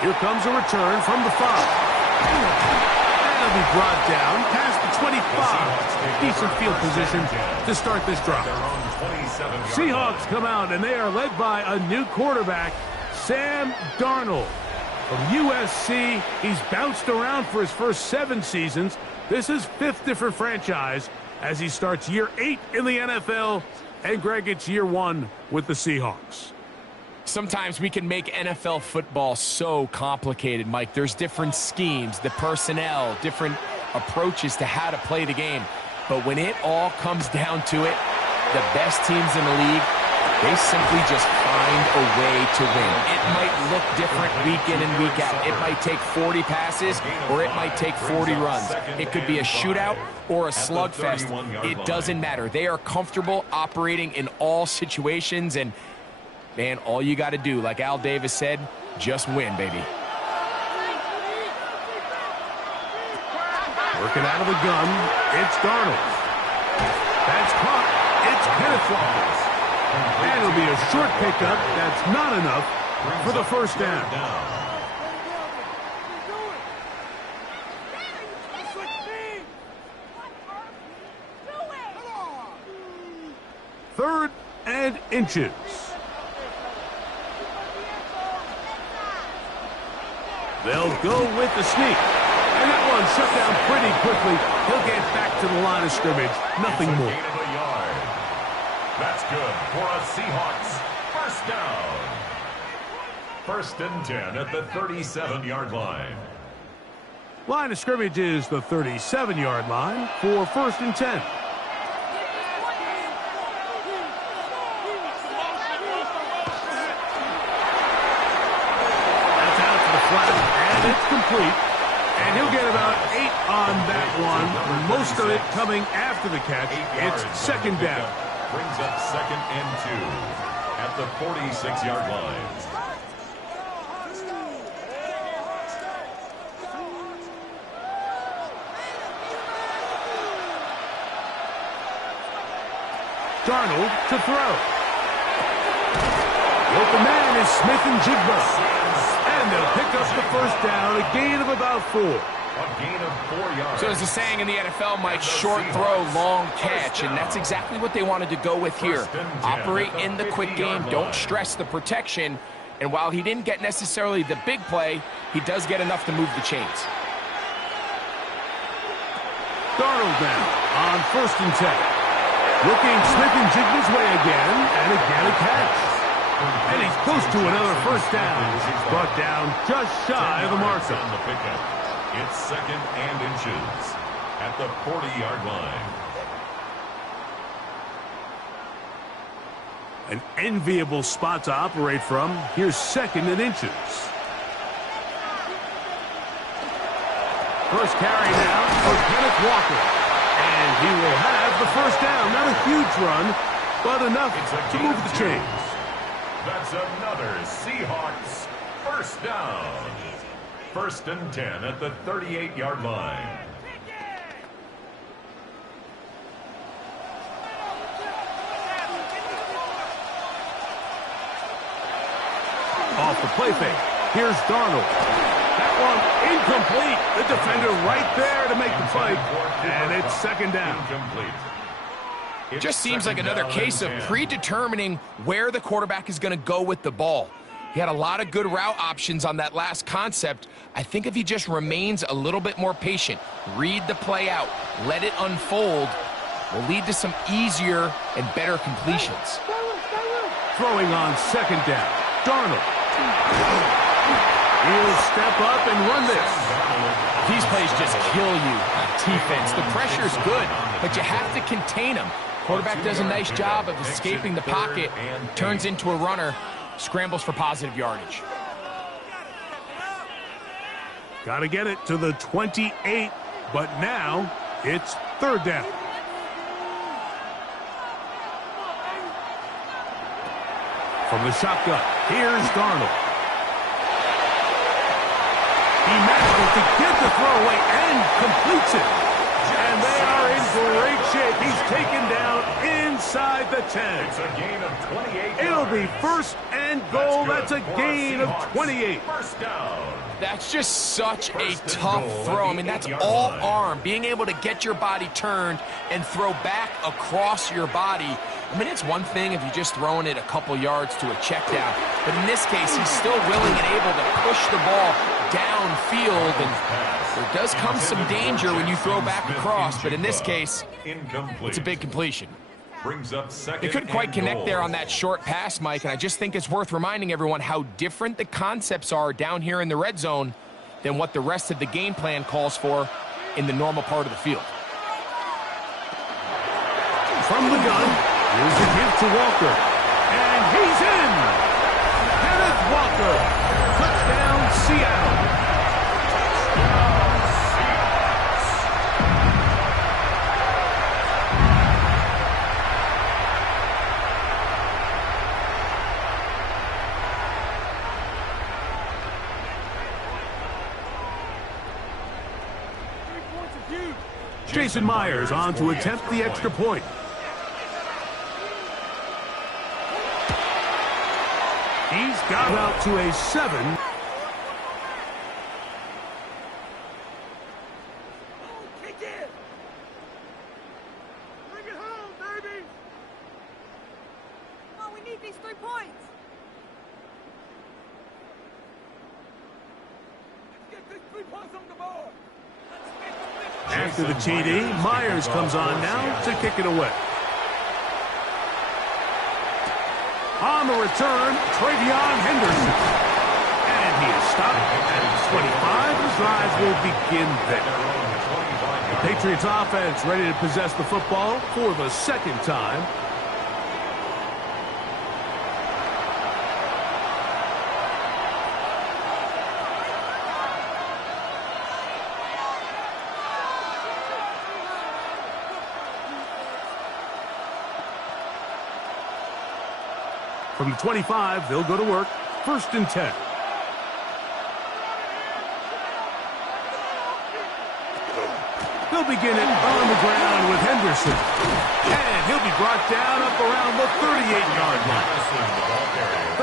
Here comes a return from the 5. And it'll be brought down past the 25. Decent field position to start this drive. Seahawks come out, and they are led by a new quarterback, Sam Darnold. From USC, he's bounced around for his first 7 seasons. This is 5th different franchise as he starts year 8 in the NFL. And Greg, it's year 1 with the Seahawks. Sometimes we can make NFL football so complicated, Mike. There's different schemes, the personnel, different approaches to how to play the game. But when it all comes down to it, the best teams in the league, they simply just find a way to win. It might look different week in and week out. It might take 40 passes or it might take 40 runs. It could be a shootout or a slugfest. It doesn't matter. They are comfortable operating in all situations, and man, all you got to do, like Al Davis said, just win, baby. Working out of the gun, it's Darnold. That's caught. It's Kenneth Walker. And it'll be a short pickup. That's not enough for the first down. Third and inches. They'll go with the sneak. And that one shut down pretty quickly. He'll get back to the line of scrimmage. Nothing more. That's good for a Seahawks first down. 1st and 10 at the 37-yard line. Line of scrimmage is the 37-yard line for 1st and 10. That's out to the flat, and it's complete. And he'll get about 8 on that one, most of it coming after the catch. It's 2nd down. Brings up 2nd and 2 at the 46-yard line. Darnold to throw. The open man is Smith and Jigba. And they'll pick up the 1st down, a gain of about 4. A gain of 4 yards. So as the saying in the NFL, Mike, short throw, long catch, and that's exactly what they wanted to go with here. Operate in the quick game, don't stress the protection, and while he didn't get necessarily the big play, he does get enough to move the chains. Darnold now on 1st and 10. Looking Smith and Jigba's way again, and again a catch. And he's close to another 1st down. Brought down just shy of the marker. It's 2nd and inches at the 40-yard line. An enviable spot to operate from. Here's 2nd and inches. First carry now for Kenneth Walker. And he will have the 1st down. Not a huge run, but enough to move the chains. That's another Seahawks 1st down. 1st and 10 at the 38-yard line. Off the play fake. Here's Darnold. That one incomplete. The defender right there to make the play. And it's 2nd down. Incomplete. It just seems like another case of predetermining where the quarterback is going to go with the ball. He had a lot of good route options on that last concept. I think if he just remains a little bit more patient, read the play out, let it unfold, will lead to some easier and better completions. Throwing on 2nd down. Darnold. He'll step up and run this. These plays just kill you on defense. The pressure's good, but you have to contain him. Quarterback does a nice job of escaping the pocket, turns into a runner, scrambles for positive yardage. Got to get it to the 28, but now it's 3rd down. From the shotgun, here's Darnold. He manages to get the throw away and completes it. And they are in great shape. He's taken down inside the 10. It's a gain of 28 It'll be yards. 1st and goal. That's a gain of 28. 1st down. That's just such a tough throw. I mean, that's all arm. Being able to get your body turned and throw back across your body. I mean, it's one thing if you're just throwing it a couple yards to a check down. But in this case, he's still willing and able to push the ball downfield. And there does come some danger when you throw back across. But in this case, it's a big completion. Brings up 2nd. They couldn't quite and connect goal. there on that short pass, Mike, and I just think it's worth reminding everyone how different the concepts are down here in the red zone than what the rest of the game plan calls for in the normal part of the field. From the gun, here's the give to Walker. And he's in! Kenneth Walker. Touchdown, Seattle. Jason Myers on to attempt the extra point. He's got out to a 7. Kick it! Bring it home, baby! Come on, we need these 3 points. Let's get these 3 points on the board! After the TD, Myers comes on now to kick it away. On the return, Travion Henderson. And he is stopped at his 25. The drive will begin there. The Patriots offense ready to possess the football for the second time. From the 25, they'll go to work. 1st and 10. They'll begin it on the ground with Henderson. And he'll be brought down up around the 38-yard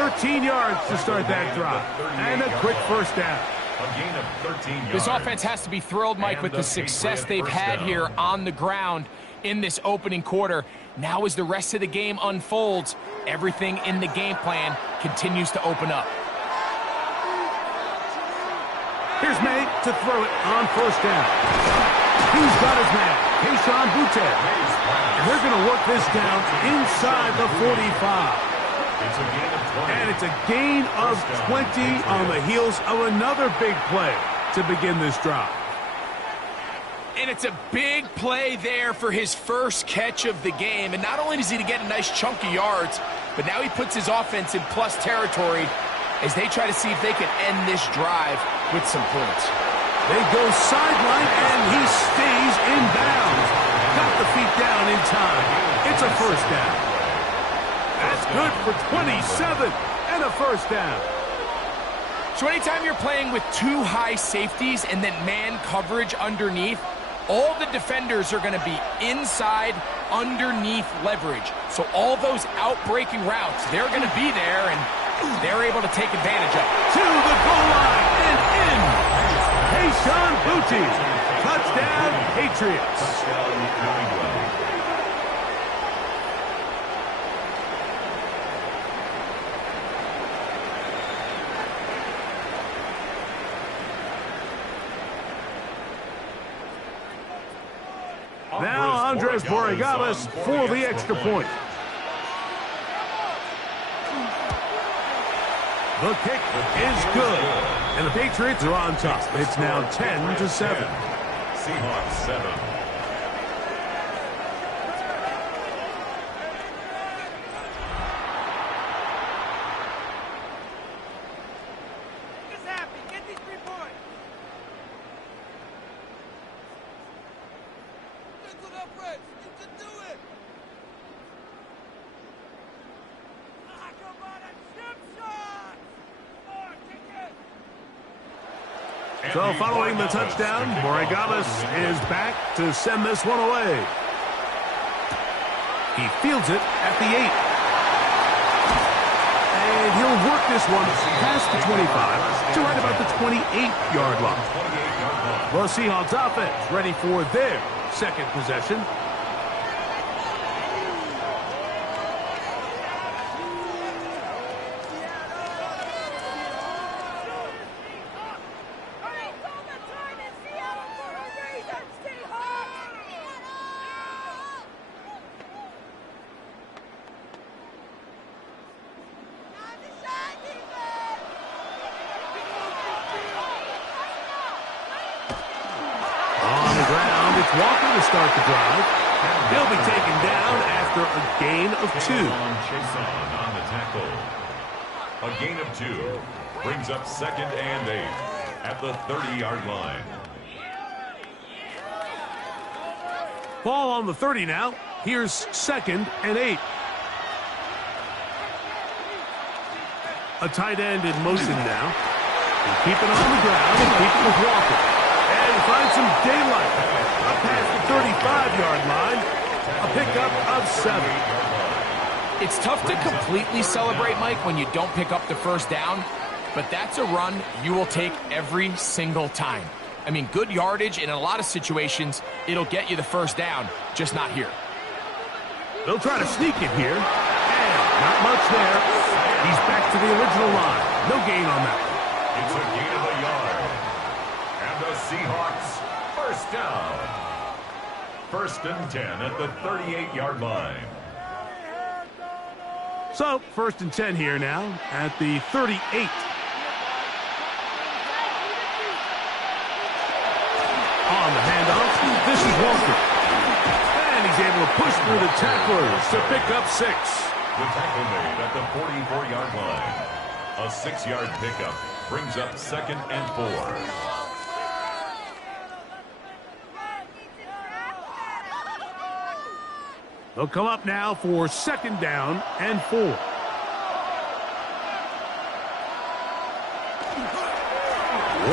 line. 13 yards to start that drive. And a quick first down. A gain of 13 yards. This offense has to be thrilled, Mike, with the success they've had here on the ground in this opening quarter. Now as the rest of the game unfolds, everything in the game plan continues to open up. Here's May to throw it on 1st down. He's got his man, Keyshawn Boutte. And they're going to work this down inside the 45. It's a gain of 20. And it's a gain of 20 on the heels of another big play to begin this drive. And it's a big play there for his first catch of the game. And not only does he get a nice chunk of yards, but now he puts his offense in plus territory as they try to see if they can end this drive with some points. They go sideline, and he stays in bounds. Got the feet down in time. It's a 1st down. That's good for 27 and a 1st down. So anytime you're playing with 2 high safeties and then man coverage underneath, all the defenders are going to be inside, underneath leverage. So all those out-breaking routes, they're going to be there, and they're able to take advantage of it. To the goal line and in. Keyshawn Boutte. Touchdown, Patriots. Touchdown, New England. Now Andres Borregales for the extra point. The kick is good. And the Patriots are on top. It's now 10-7. Seahawks 7. Just happy. Get these 3 points. Mental upgrades. You can do it. Come on, a chip shot. More, kick it. So following the touchdown, Borregales is back to send this one away. He fields it at the 8. And he'll work this one past the 25 to right about the 28-yard line. The Seahawks offense ready for their second possession. Walker to start the drive. He'll be taken down after a gain of 2. On the tackle. A gain of 2 brings up 2nd and 8 at the 30-yard line. Ball on the 30 now. Here's 2nd and 8. A tight end in motion now. They keep it on the ground and keep it with Walker. And find some daylight. Up past the 35-yard line, a pickup of 7. It's tough to completely celebrate, Mike, when you don't pick up the 1st down, but that's a run you will take every single time. I mean, good yardage, and in a lot of situations, it'll get you the 1st down, just not here. They'll try to sneak it here, and not much there. He's back to the original line. No gain on that. It's a gain of a yard. And the Seahawks, 1st down. 1st and 10 at the 38-yard line. So, 1st and 10 here now at the 38. On the handoff, this is Walker. And he's able to push through the tacklers to pick up 6. The tackle made at the 44-yard line. A 6-yard pickup brings up 2nd and 4. They'll come up now for 2nd down and 4.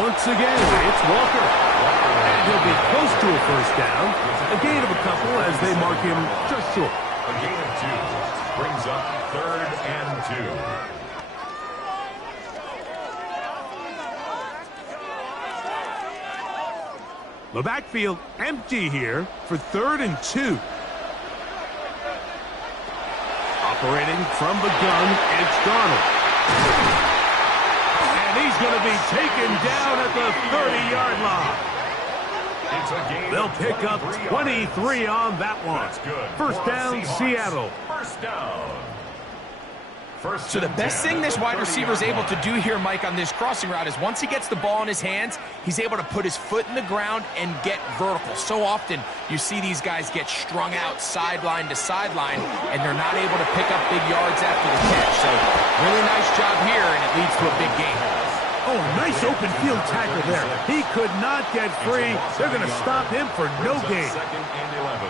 Once again, it's Walker. And he'll be close to a 1st down. A gain of a couple as they mark him just short. A gain of 2 brings up 3rd and 2. The backfield empty here for 3rd and 2. Operating from the gun, it's Darnold. And he's going to be taken down at the 30-yard line. They'll pick up 23 on that one. That's good. 1st down, Seattle. 1st down. So the best thing this wide receiver is able to do here, Mike, on this crossing route is once he gets the ball in his hands, he's able to put his foot in the ground and get vertical. So often you see these guys get strung out sideline to sideline, and they're not able to pick up big yards after the catch. So really nice job here, and it leads to a big gain. Oh, nice open field tackle there. He could not get free. They're going to stop him for no gain. 2nd and 11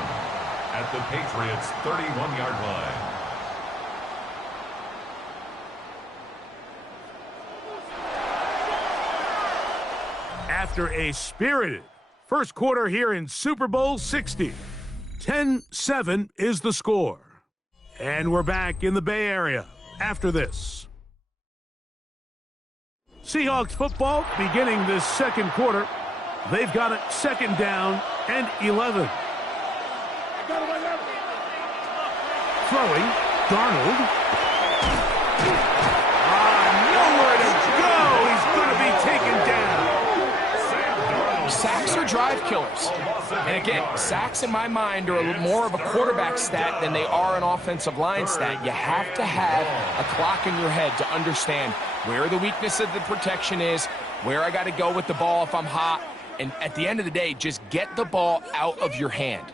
at the Patriots' 31-yard line. After a spirited 1st quarter here in Super Bowl 60, 10-7 is the score. And we're back in the Bay Area after this. Seahawks football beginning this 2nd quarter. They've got it 2nd down and 11. Throwing, Darnold. Nowhere to go. He's going to be taken down. Sacks are drive killers. And again, sacks in my mind are more of a quarterback stat than they are an offensive line stat. You have to have a clock in your head to understand where the weakness of the protection is, where I got to go with the ball if I'm hot, and at the end of the day, just get the ball out of your hand.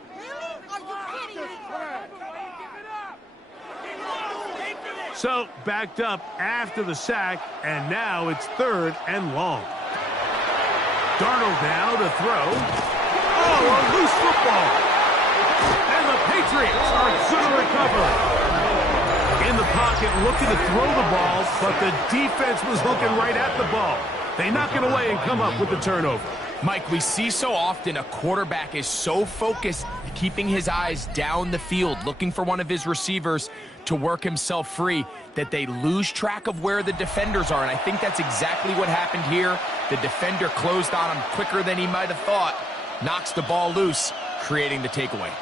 So, backed up after the sack, and now it's 3rd and long. Darnold now to throw. Oh, a loose football. And the Patriots are going to recover. In the pocket, looking to throw the ball, but the defense was looking right at the ball. They knock it away and come up with the turnover. Mike, we see so often a quarterback is so focused, keeping his eyes down the field, looking for one of his receivers to work himself free, that they lose track of where the defenders are. And I think that's exactly what happened here. The defender closed on him quicker than he might have thought, knocks the ball loose, creating the takeaway.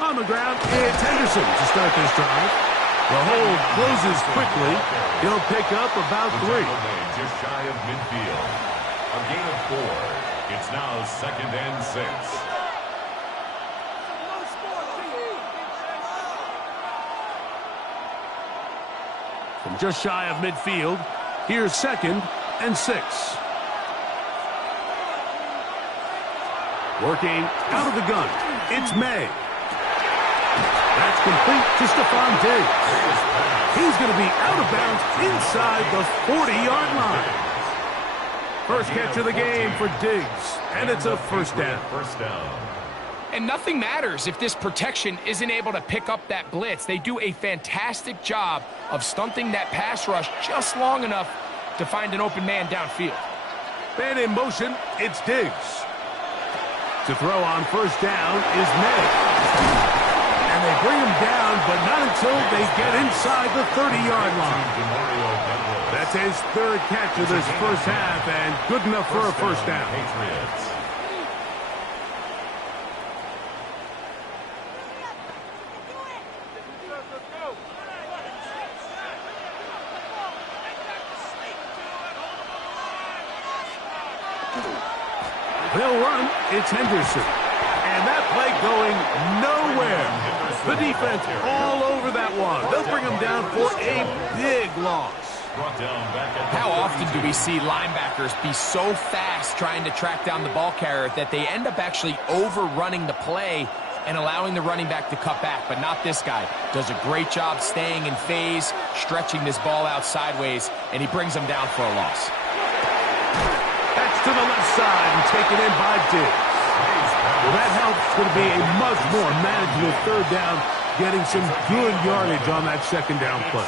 On the ground, it's Henderson to start this drive. The hold closes quickly. He'll pick up about 3. Just shy of midfield. A gain of 4. It's now 2nd and 6. From just shy of midfield, here's 2nd and 6. Working out of the gun, it's May. That's complete to Stephon Diggs. He's going to be out of bounds inside the 40-yard line. First catch of the game for Diggs, and it's a 1st down. 1st down. And nothing matters if this protection isn't able to pick up that blitz. They do a fantastic job of stunting that pass rush just long enough to find an open man downfield. Man in motion, it's Diggs. To throw on 1st down is May. And they bring him down, but not until they get inside the 30-yard line. That's his 3rd catch of this 1st half, and good enough for a 1st down. Patriots. They'll run. It's Henderson. And that play going nowhere. The defense all over that one. They'll bring him down for a big loss. How often do we see linebackers be so fast trying to track down the ball carrier that they end up actually overrunning the play and allowing the running back to cut back? But not this guy. Does a great job staying in phase, stretching this ball out sideways, and he brings them down for a loss. That's to the left side and taken in by Diggs. Well, that helps. Going to be a much more manageable third down, getting some good yardage on that second down play.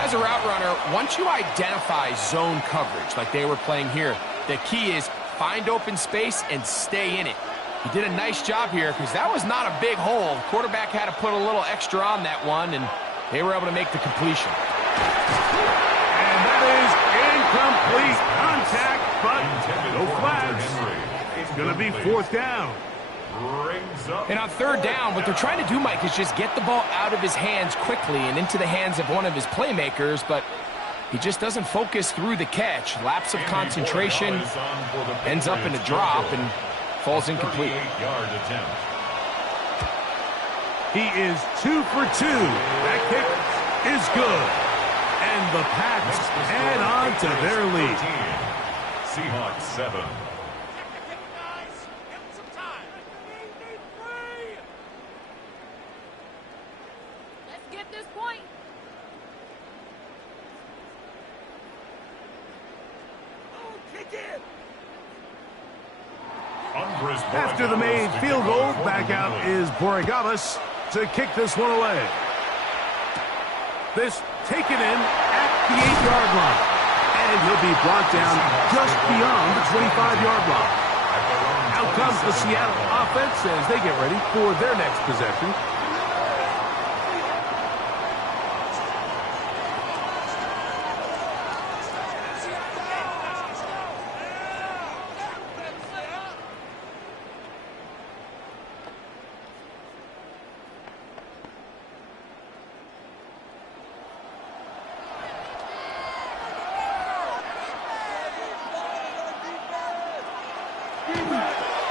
As a route runner, once you identify zone coverage like they were playing here, the key is find open space and stay in it. He did a nice job here because that was not a big hole. The quarterback had to put a little extra on that one, and they were able to make the completion. And that is incomplete contact, but no flags. It's going to be fourth down. And on third down, what they're trying to do, Mike, is just get the ball out of his hands quickly and into the hands of one of his playmakers, but he just doesn't focus through the catch. Lapse of concentration, ends up in a drop, and falls incomplete. He is 2 for 2. That kick is good. And the Pats add on to their lead. Seahawks 7. After the made field goal, back out is Borregales to kick this one away. This taken in at the 8-yard line. And he'll be brought down just beyond the 25-yard line. Out comes the Seattle offense as they get ready for their next possession.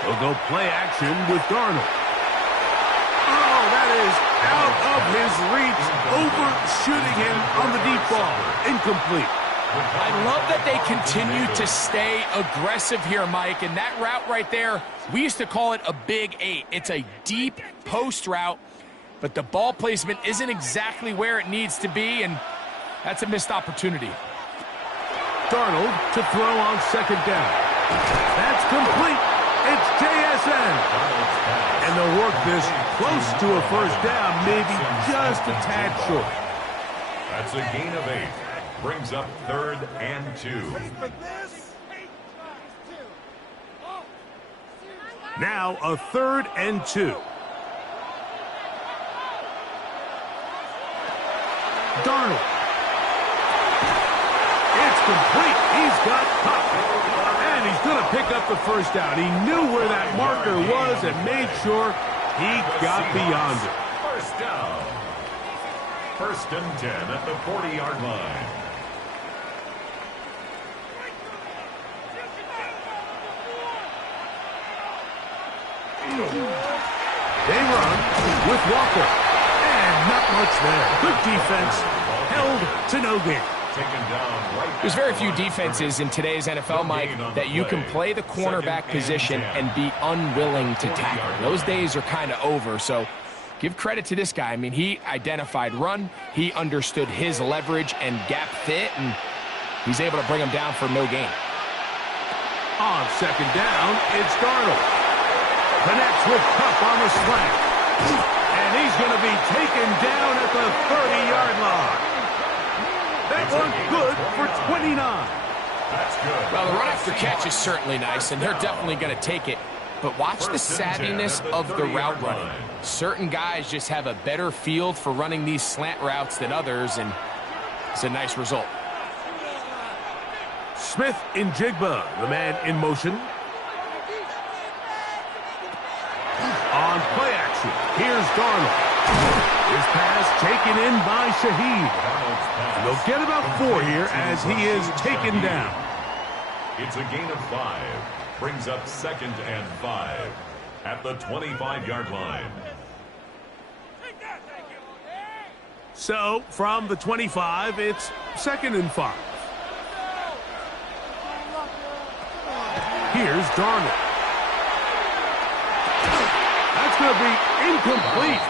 They'll go play action with Darnold. Oh, that is out of his reach, overshooting him on the deep ball. Incomplete. I love that they continue to stay aggressive here, Mike, and that route right there, we used to call it a big 8. It's a deep post route, but the ball placement isn't exactly where it needs to be, and that's a missed opportunity. Darnold to throw on second down. That's complete. It's JSN. And they'll work this close to a first down, maybe just a tad short. That's a gain of 8. Brings up 3rd and 2. Now a 3rd and 2. Darnold. It's complete. He's got Cup. And he's going to pick up the first down. He knew where that marker was and made sure he got beyond it. First down. 1st and 10 at the 40-yard line. They run with Walker. And not much there. Good defense. Held to no gain. There's very few defenses in today's NFL, Mike, that you can play the cornerback position and be unwilling to tackle. Those days are kind of over, so give credit to this guy. I mean, he identified run, he understood his leverage and gap fit, and he's able to bring him down for no gain. On second down, it's Darnold. Connects with Cup on the slant. And he's going to be taken down at the 30-yard line. That one's good for 29. That's good. Well, the run after catch is certainly nice, and they're definitely going to take it. But watch the savviness of the route running. Certain guys just have a better field for running these slant routes than others, and it's a nice result. Smith in Jigba, the man in motion. On play action, here's Darnold. His pass taken in by Shaheed. And they'll get about 4 here as he is taken down. It's a gain of 5. brings up 2nd and 5 at the 25-yard line. So, from the 25, it's 2nd and 5. Here's Darnold. That's going to be incomplete.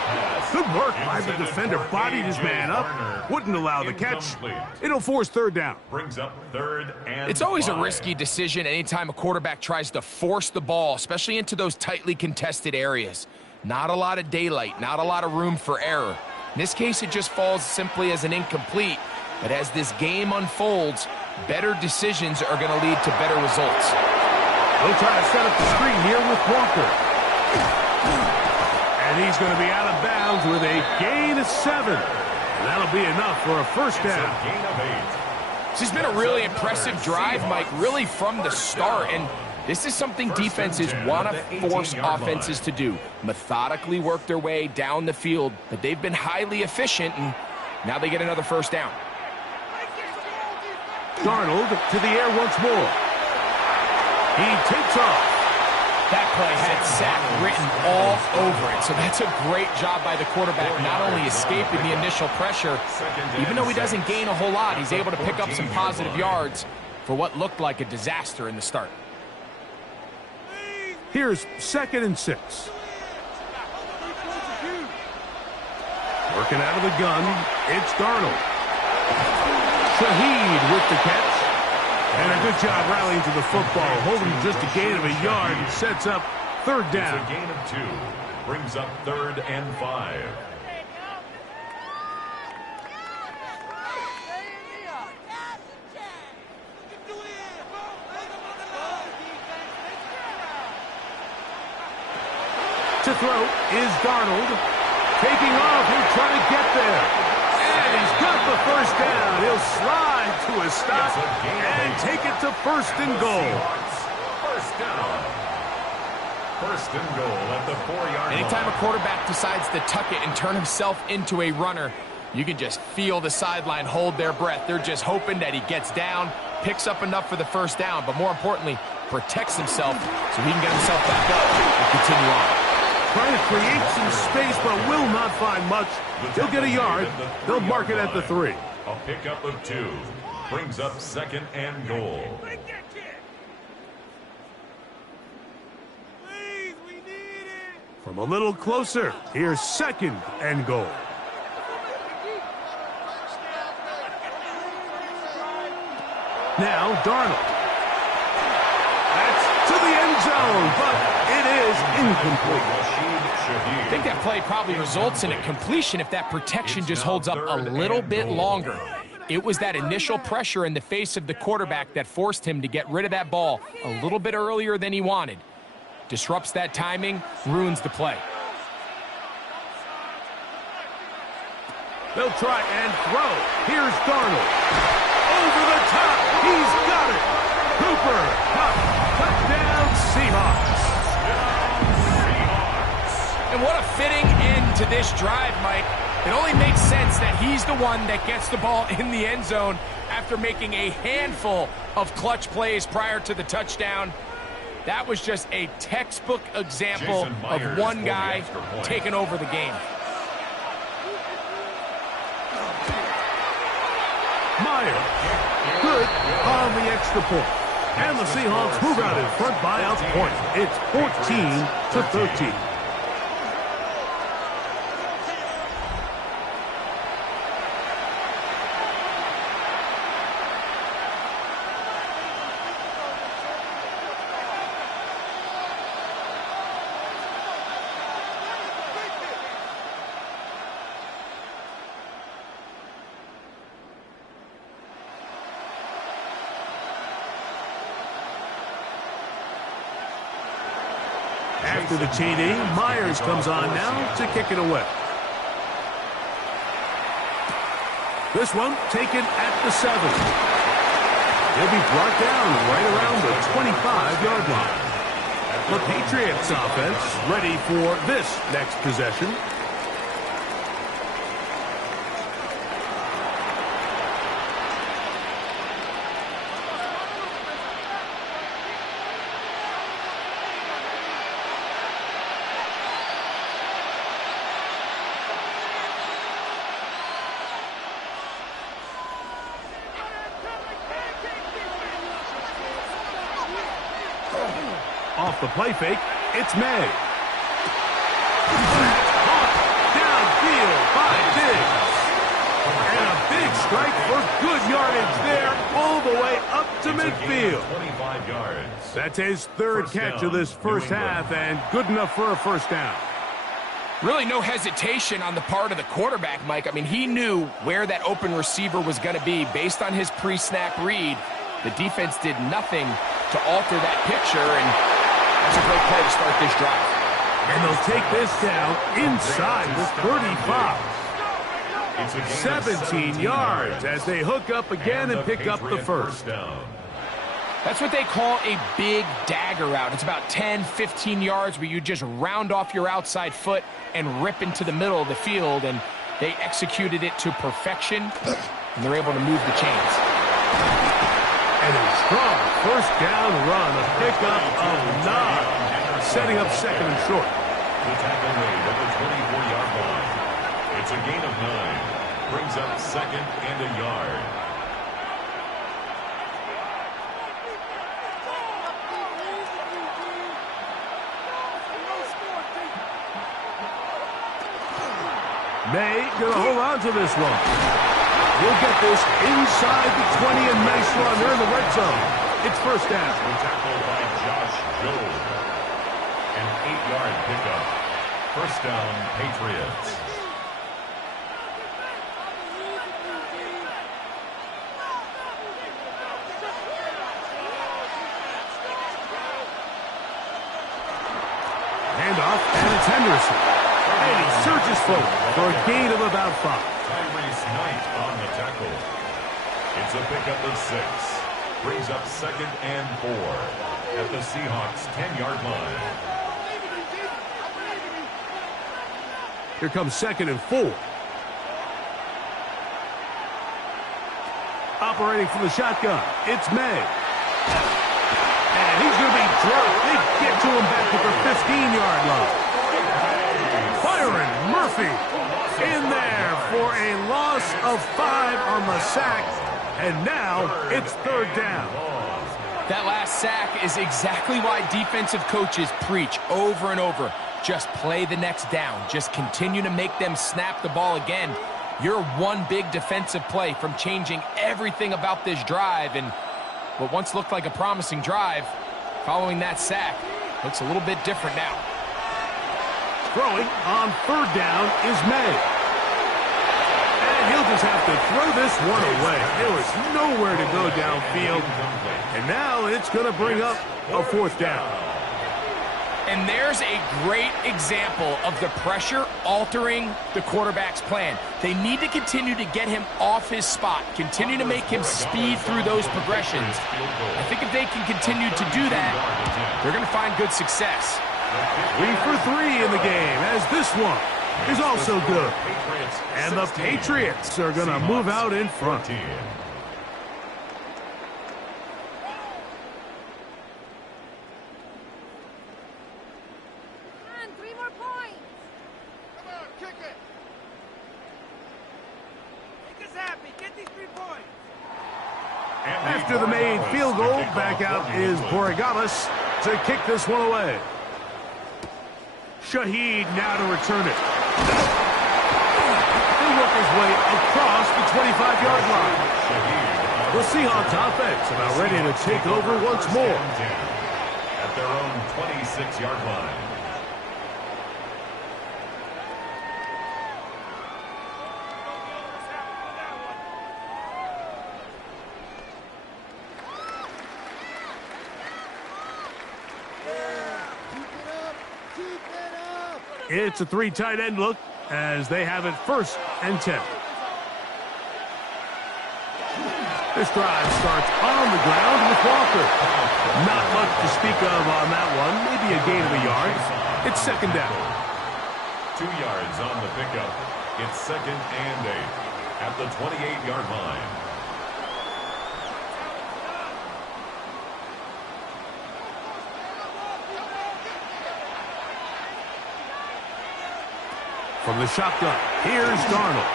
Good work by the defender. Bodied his man up. Wouldn't allow the catch. It'll force 3rd down. Brings up 3rd and It's always 5. a risky decision anytime a quarterback tries to force the ball, especially into those tightly contested areas. Not a lot of daylight, not a lot of room for error. In this case, it just falls simply as an incomplete. But as this game unfolds, better decisions are going to lead to better results. They'll try to set up the screen here with Walker. And he's going to be out of bounds with a gain of 7. And that'll be enough for a 1st down. A gain of 8. This has been a really impressive drive, Mike, really from the start. And this is something defenses want to force offenses to do. Methodically work their way down the field, but they've been highly efficient, and now they get another 1st down. Darnold to the air once more. He takes off. That play had sack written all over it, so that's a great job by the quarterback, not only escaping the initial pressure, even though he doesn't gain a whole lot, he's able to pick up some positive yards for what looked like a disaster in the start. Here's 2nd and 6. Working out of the gun, it's Darnold. Shaheed with the catch. And a good job rallying to the football, holding just a gain of a yard and sets up 3rd down. It's a gain of 2. Brings up 3rd and 5. To throw is Darnold. Taking off, he'll try to get there. And he's got the 1st down. He'll slide to a stop and take it to 1st and goal. 1st down. 1st and goal at the 4-yard line. Anytime a quarterback decides to tuck it and turn himself into a runner, you can just feel the sideline hold their breath. They're just hoping that he gets down, picks up enough for the 1st down, but more importantly, protects himself so he can get himself back up and continue on. Trying to create some space, but will not find much. He'll get a yard. They'll mark it at the 3. A pickup of 2. Brings up 2nd and goal. From a little closer, here's 2nd and goal. Now Darnold. That's to the end zone, but it is incomplete. I think that play probably results in a completion if that protection just holds up a little bit longer. It was that initial pressure in the face of the quarterback that forced him to get rid of that ball a little bit earlier than he wanted. Disrupts that timing, ruins the play. They'll try and throw. Here's Darnold. Over the top. He's got it. Cooper Kupp. Touchdown Seahawks. And what a fitting end to this drive, Mike. It only makes sense that he's the one that gets the ball in the end zone after making a handful of clutch plays prior to the touchdown. That was just a textbook example of one guy taking over the game. Meyer. Good on the extra point. And the Seahawks move out in front by a point. It's 14-13. After the TD, Myers comes on now to kick it away. This one taken at the 7. He'll be brought down right around the 25-yard line. The Patriots offense ready for this next possession. off the play fake. It's May. Caught downfield by Diggs. And a big strike for good yardage there all the way up to midfield. 25 yards. That's his third catch of this first half, and good enough for a first down. Really no hesitation on the part of the quarterback, Mike. I mean, he knew where that open receiver was going to be based on his pre-snap read. The defense did nothing to alter that picture, and that's a great play to start this drive. And they'll take this down inside the 35. 17 yards as they hook up again and pick up the first. That's what they call a big dagger route. It's about 10, 15 yards where you just round off your outside foot and rip into the middle of the field, and they executed it to perfection, and they're able to move the chains. And a strong first down run, a pickup of 9, setting up second and short. The tackle made at the 24-yard line. It's a gain of 9. Brings up second and a yard. May going to hold on to this one. He'll get this inside the 20, and nice run. They're in the red zone. It's first down. Tackled by Josh Jobe. An 8-yard pickup. First down, Patriots. Handoff, and it's Henderson. And he surges forward for a gain of about 5. Tyrese Knight on the tackle. It's a pickup of 6. Brings up second and 4 at the Seahawks 10-yard line. Here comes second and 4. Operating from the shotgun, it's May. And he's going to be dropped. They get to him back at the 15-yard line. Byron Murphy in there for a loss of 5 on the sack. And now it's third down. That last sack is exactly why defensive coaches preach over and over. Just play the next down. Just continue to make them snap the ball again. You're one big defensive play from changing everything about this drive, and what once looked like a promising drive, following that sack, looks a little bit different now. Throwing on third down is May. And he'll just have to throw this one away. There was nowhere to go downfield. And now it's going to bring up a fourth down. And there's a great example of the pressure altering the quarterback's plan. They need to continue to get him off his spot, continue to make him speed through those progressions. I think if they can continue to do that, they're going to find good success. 3 for 3 in the game, as this one is also good. And the Patriots are going to move out in front. After the made field goal, back out is Borregales to kick this one away. Shaheed now to return it. He'll work his way across the 25-yard line. The Seahawks offense about ready to take over once more. At their own 26-yard line. It's a 3 tight end look as they have it first and 10. This drive starts on the ground with Walker. Not much to speak of on that one. Maybe a gain of a yard. It's second down. 2 yards on the pickup. It's second and 8 at the 28-yard line. From the shotgun, here's Darnold.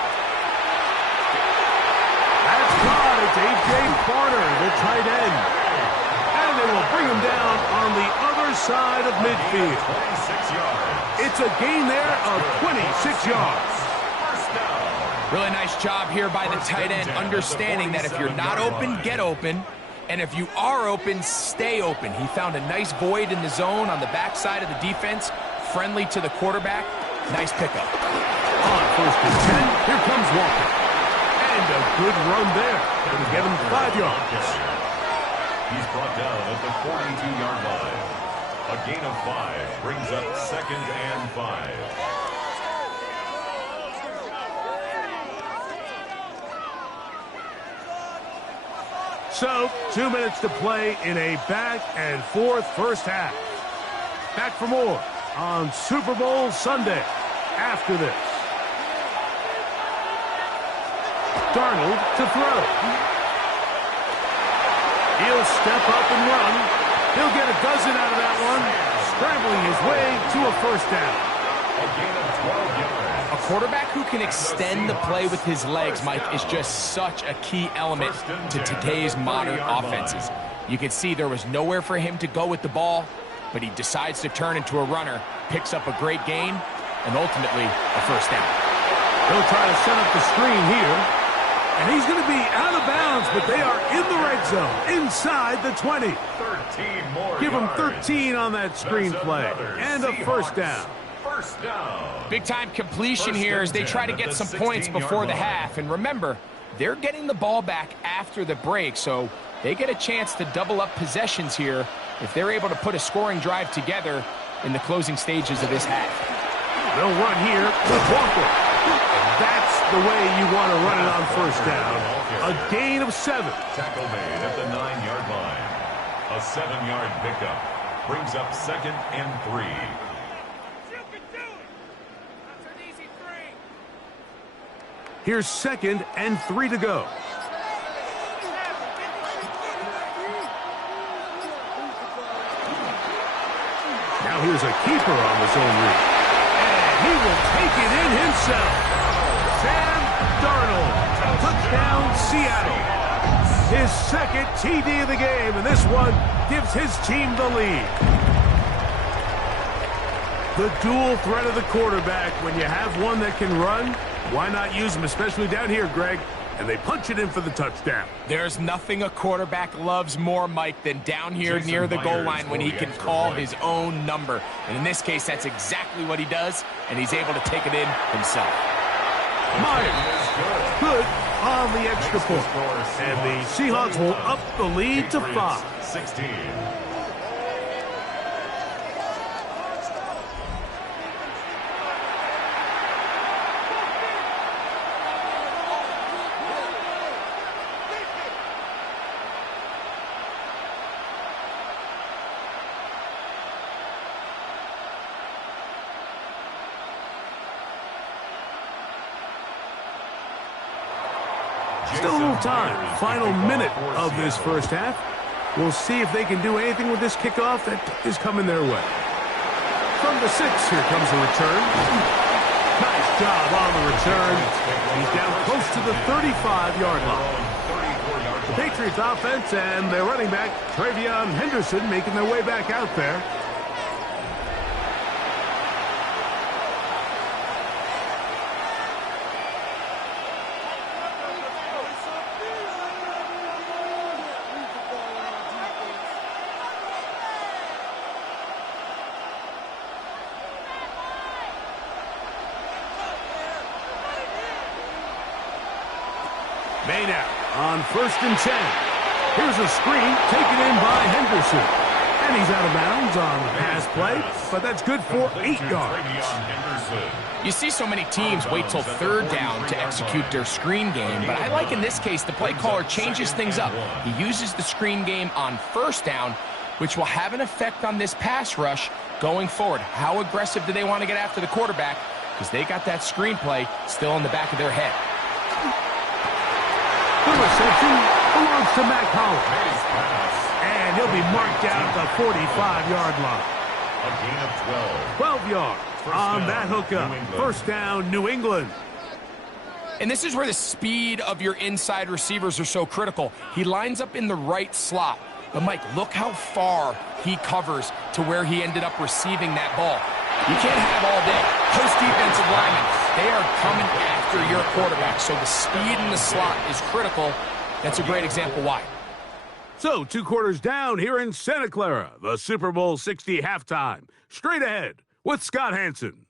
That's caught. It's A.J. Barner, the tight end. And they will bring him down on the other side of midfield. 26 yards. It's a gain there of 26 yards. First down. Really nice job here by the tight end, understanding that if you're not open, get open. And if you are open, stay open. He found a nice void in the zone on the backside of the defense, friendly to the quarterback. Nice pickup. On first and 10, here comes Walker. And a good run there. It'll get him 5 yards. He's brought down at the 42-yard line. A gain of 5 brings up 2nd and 5. So, 2 minutes to play in a back-and-forth first half. Back for more on Super Bowl Sunday after this. Darnold to throw. He'll step up and run. He'll get a dozen out of that one, scrambling his way to a first down. A gain of 12 yards. A quarterback who can extend the play with his legs, Mike, is just such a key element to today's modern offenses. You can see there was nowhere for him to go with the ball, but he decides to turn into a runner, picks up a great gain, and ultimately a first down. He'll try to set up the screen here, and he's going to be out of bounds, but they are in the red zone, inside the 20. 13 more Give him yards. 13 on that screen play, and a first down. First down. Big-time completion here as they try to get some points before the half. And remember, they're getting the ball back after the break, so they get a chance to double up possessions here if they're able to put a scoring drive together in the closing stages of this half. They'll run here with Walker. That's the way you want to run it on first down. A gain of 7. Tackle made at the 9-yard line. A 7-yard pickup brings up 2nd and 3. You can do it. That's an easy 3. Here's 2nd and 3 to go. Now here's a keeper on the zone read. And he will take it in himself. Sam Darnold. Touchdown, Seattle. His 2nd TD of the game, and this one gives his team the lead. The dual threat of the quarterback. When you have one that can run, why not use him, especially down here, Greg? And they punch it in for the touchdown. There's nothing a quarterback loves more, Mike, than down here near the goal line when he can call his own number. And in this case, that's exactly what he does, and he's able to take it in himself. Myers, good on the extra point. And the Seahawks will up the lead to 5. 16. Still a little time. Final minute of this first half. We'll see if they can do anything with this kickoff that is coming their way. From the 6, here comes the return. Nice job on the return. He's down close to the 35-yard line. The Patriots offense and their running back, Travion Henderson, making their way back out there. Maynard on 1st and 10. Here's a screen taken in by Henderson. And he's out of bounds on the pass play, but that's good for 8 yards. You see so many teams wait till 3rd down to execute their screen game, but I like in this case the play caller changes things up. He uses the screen game on 1st down, which will have an effect on this pass rush going forward. How aggressive do they want to get after the quarterback? Because they got that screen play still in the back of their head. The reception belongs to Mac Hollins. And he'll be marked down at the 45-yard line. A gain of 12. 12 yards on that hookup. First down, New England. And this is where the speed of your inside receivers are so critical. He lines up in the right slot. But, Mike, look how far he covers to where he ended up receiving that ball. You can't have all day. Those defensive linemen, they are coming after your quarterback, so the speed in the slot is critical. That's a great example why. So, 2 quarters down here in Santa Clara, the Super Bowl 60 halftime. Straight ahead with Scott Hanson.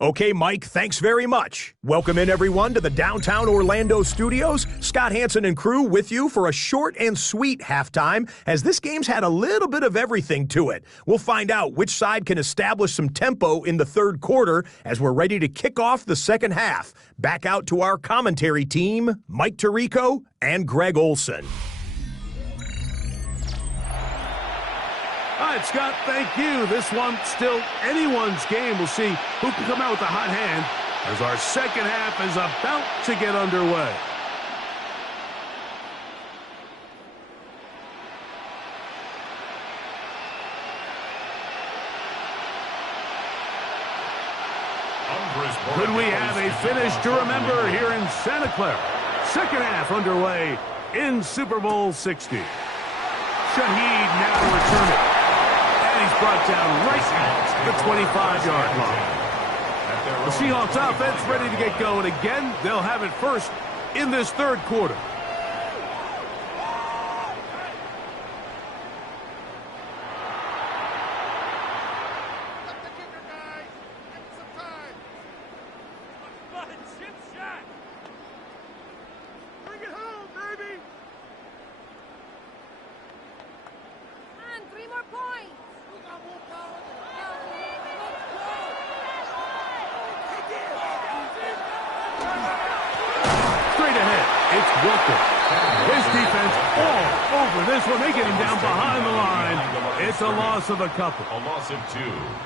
Okay, Mike, thanks very much. Welcome in, everyone, to the downtown Orlando studios. Scott Hanson and crew with you for a short and sweet halftime, as this game's had a little bit of everything to it. We'll find out which side can establish some tempo in the third quarter as we're ready to kick off the second half. Back out to our commentary team, Mike Tirico and Greg Olson. All right, Scott, thank you. This one still anyone's game. We'll see who can come out with a hot hand as our second half is about to get underway. Could we have a finish to remember here in Santa Clara? Second half underway in Super Bowl 60. Shaheed now returning. And he's brought down right at the 25-yard line. The Seahawks offense ready to get going again. They'll have it first in this third quarter. His defense all over this one. They get him down behind the line. It's a loss of a couple. A loss of 2.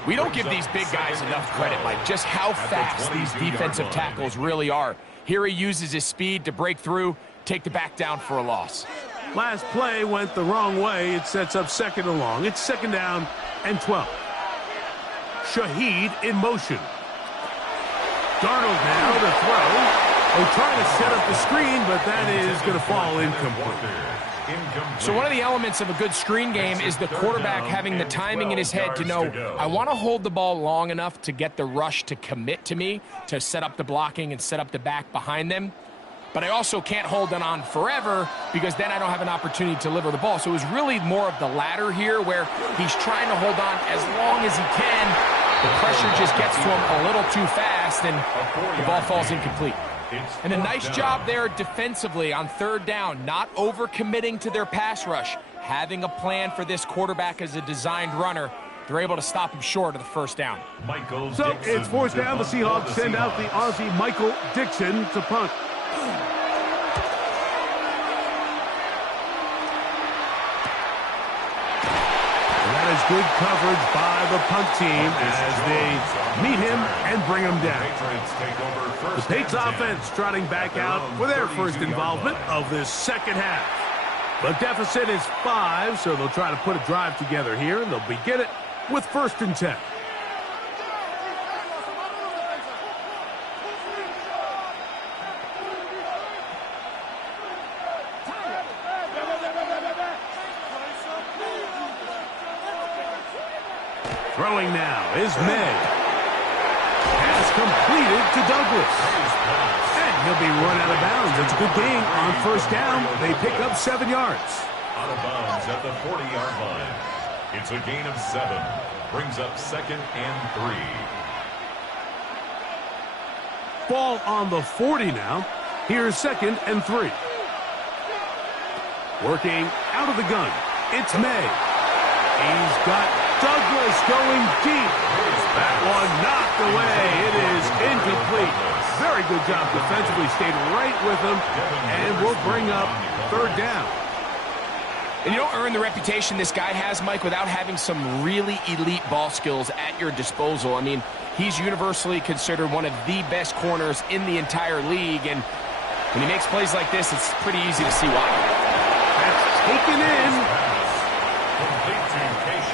We don't give these big guys enough credit, Mike, just how fast these defensive tackles really are. Here he uses his speed to break through, take the back down for a loss. Last play went the wrong way. It sets up second and long. It's second down and 12. Shaheed in motion. Darnold now to throw. They're trying to set up the screen, but that is going to fall incomplete. So one of the elements of a good screen game is the quarterback having the timing in his head to know, I want to hold the ball long enough to get the rush to commit to me, to set up the blocking and set up the back behind them. But I also can't hold it on forever because then I don't have an opportunity to deliver the ball. So it was really more of the latter here where he's trying to hold on as long as he can. The pressure just gets to him a little too fast and the ball falls incomplete. And a nice job there defensively on third down, not overcommitting to their pass rush, having a plan for this quarterback as a designed runner. They're able to stop him short of the first down. So it's fourth down. The Seahawks send out the Aussie Michael Dixon to punt. That is good coverage by the punt team as they meet him and bring him down. The Patriots offense trotting back out for their first involvement of this second half. The deficit is 5, so they'll try to put a drive together here, and they'll begin it with 1st and 10. Throwing now is May. Pass completed to Douglas. And he'll be run out of bounds. It's a good gain on 1st down. They pick up 7 yards. Out of bounds at the 40-yard line. It's a gain of 7. Brings up 2nd and 3. Ball on the 40 now. Here's 2nd and 3. Working out of the gun. It's May. He's got Douglas going deep. That one knocked away. It is incomplete. Very good job defensively. Stayed right with him and will bring up 3rd down. And you don't earn the reputation this guy has, Mike, without having some really elite ball skills at your disposal. I mean, he's universally considered one of the best corners in the entire league. And when he makes plays like this, it's pretty easy to see why. That's taken in.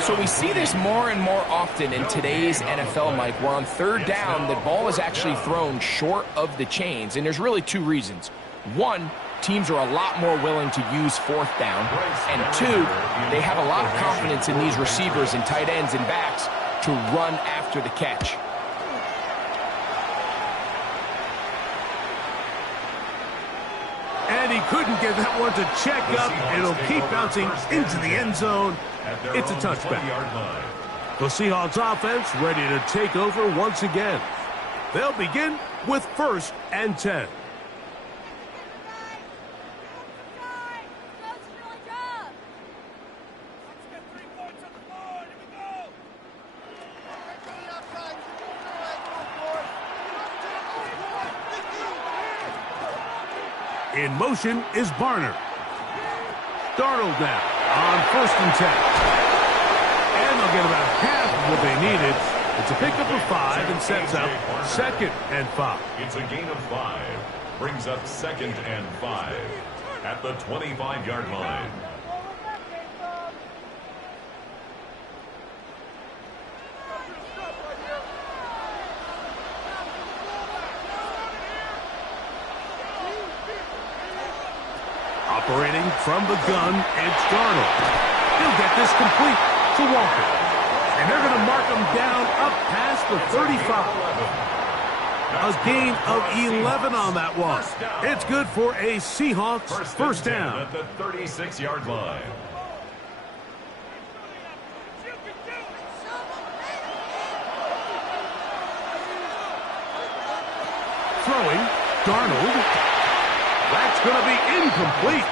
So we see this more and more often in today's NFL, Mike, where on 3rd down, the ball is actually thrown short of the chains. And there's really 2 reasons. One, teams are a lot more willing to use fourth down. And two, they have a lot of confidence in these receivers and tight ends and backs to run after the catch. And he couldn't get that one to check up. It'll keep bouncing into the end zone. It's a touchback. The Seahawks offense ready to take over once again. They'll begin with 1st and 10. In motion is Barner. Darnold now on 1st and 10. And they'll get about half of what they needed. It's a pickup of 5 and sets up 2nd and 5. It's a gain of 5. Brings up 2nd and 5 at the 25-yard line. Operating from the gun, it's Darnold. He'll get this complete to Walker. And they're going to mark him down up past the 35. A gain of 11 on that one. It's good for a Seahawks first down. At the 36-yard line. Throwing, Darnold. That's going to be incomplete.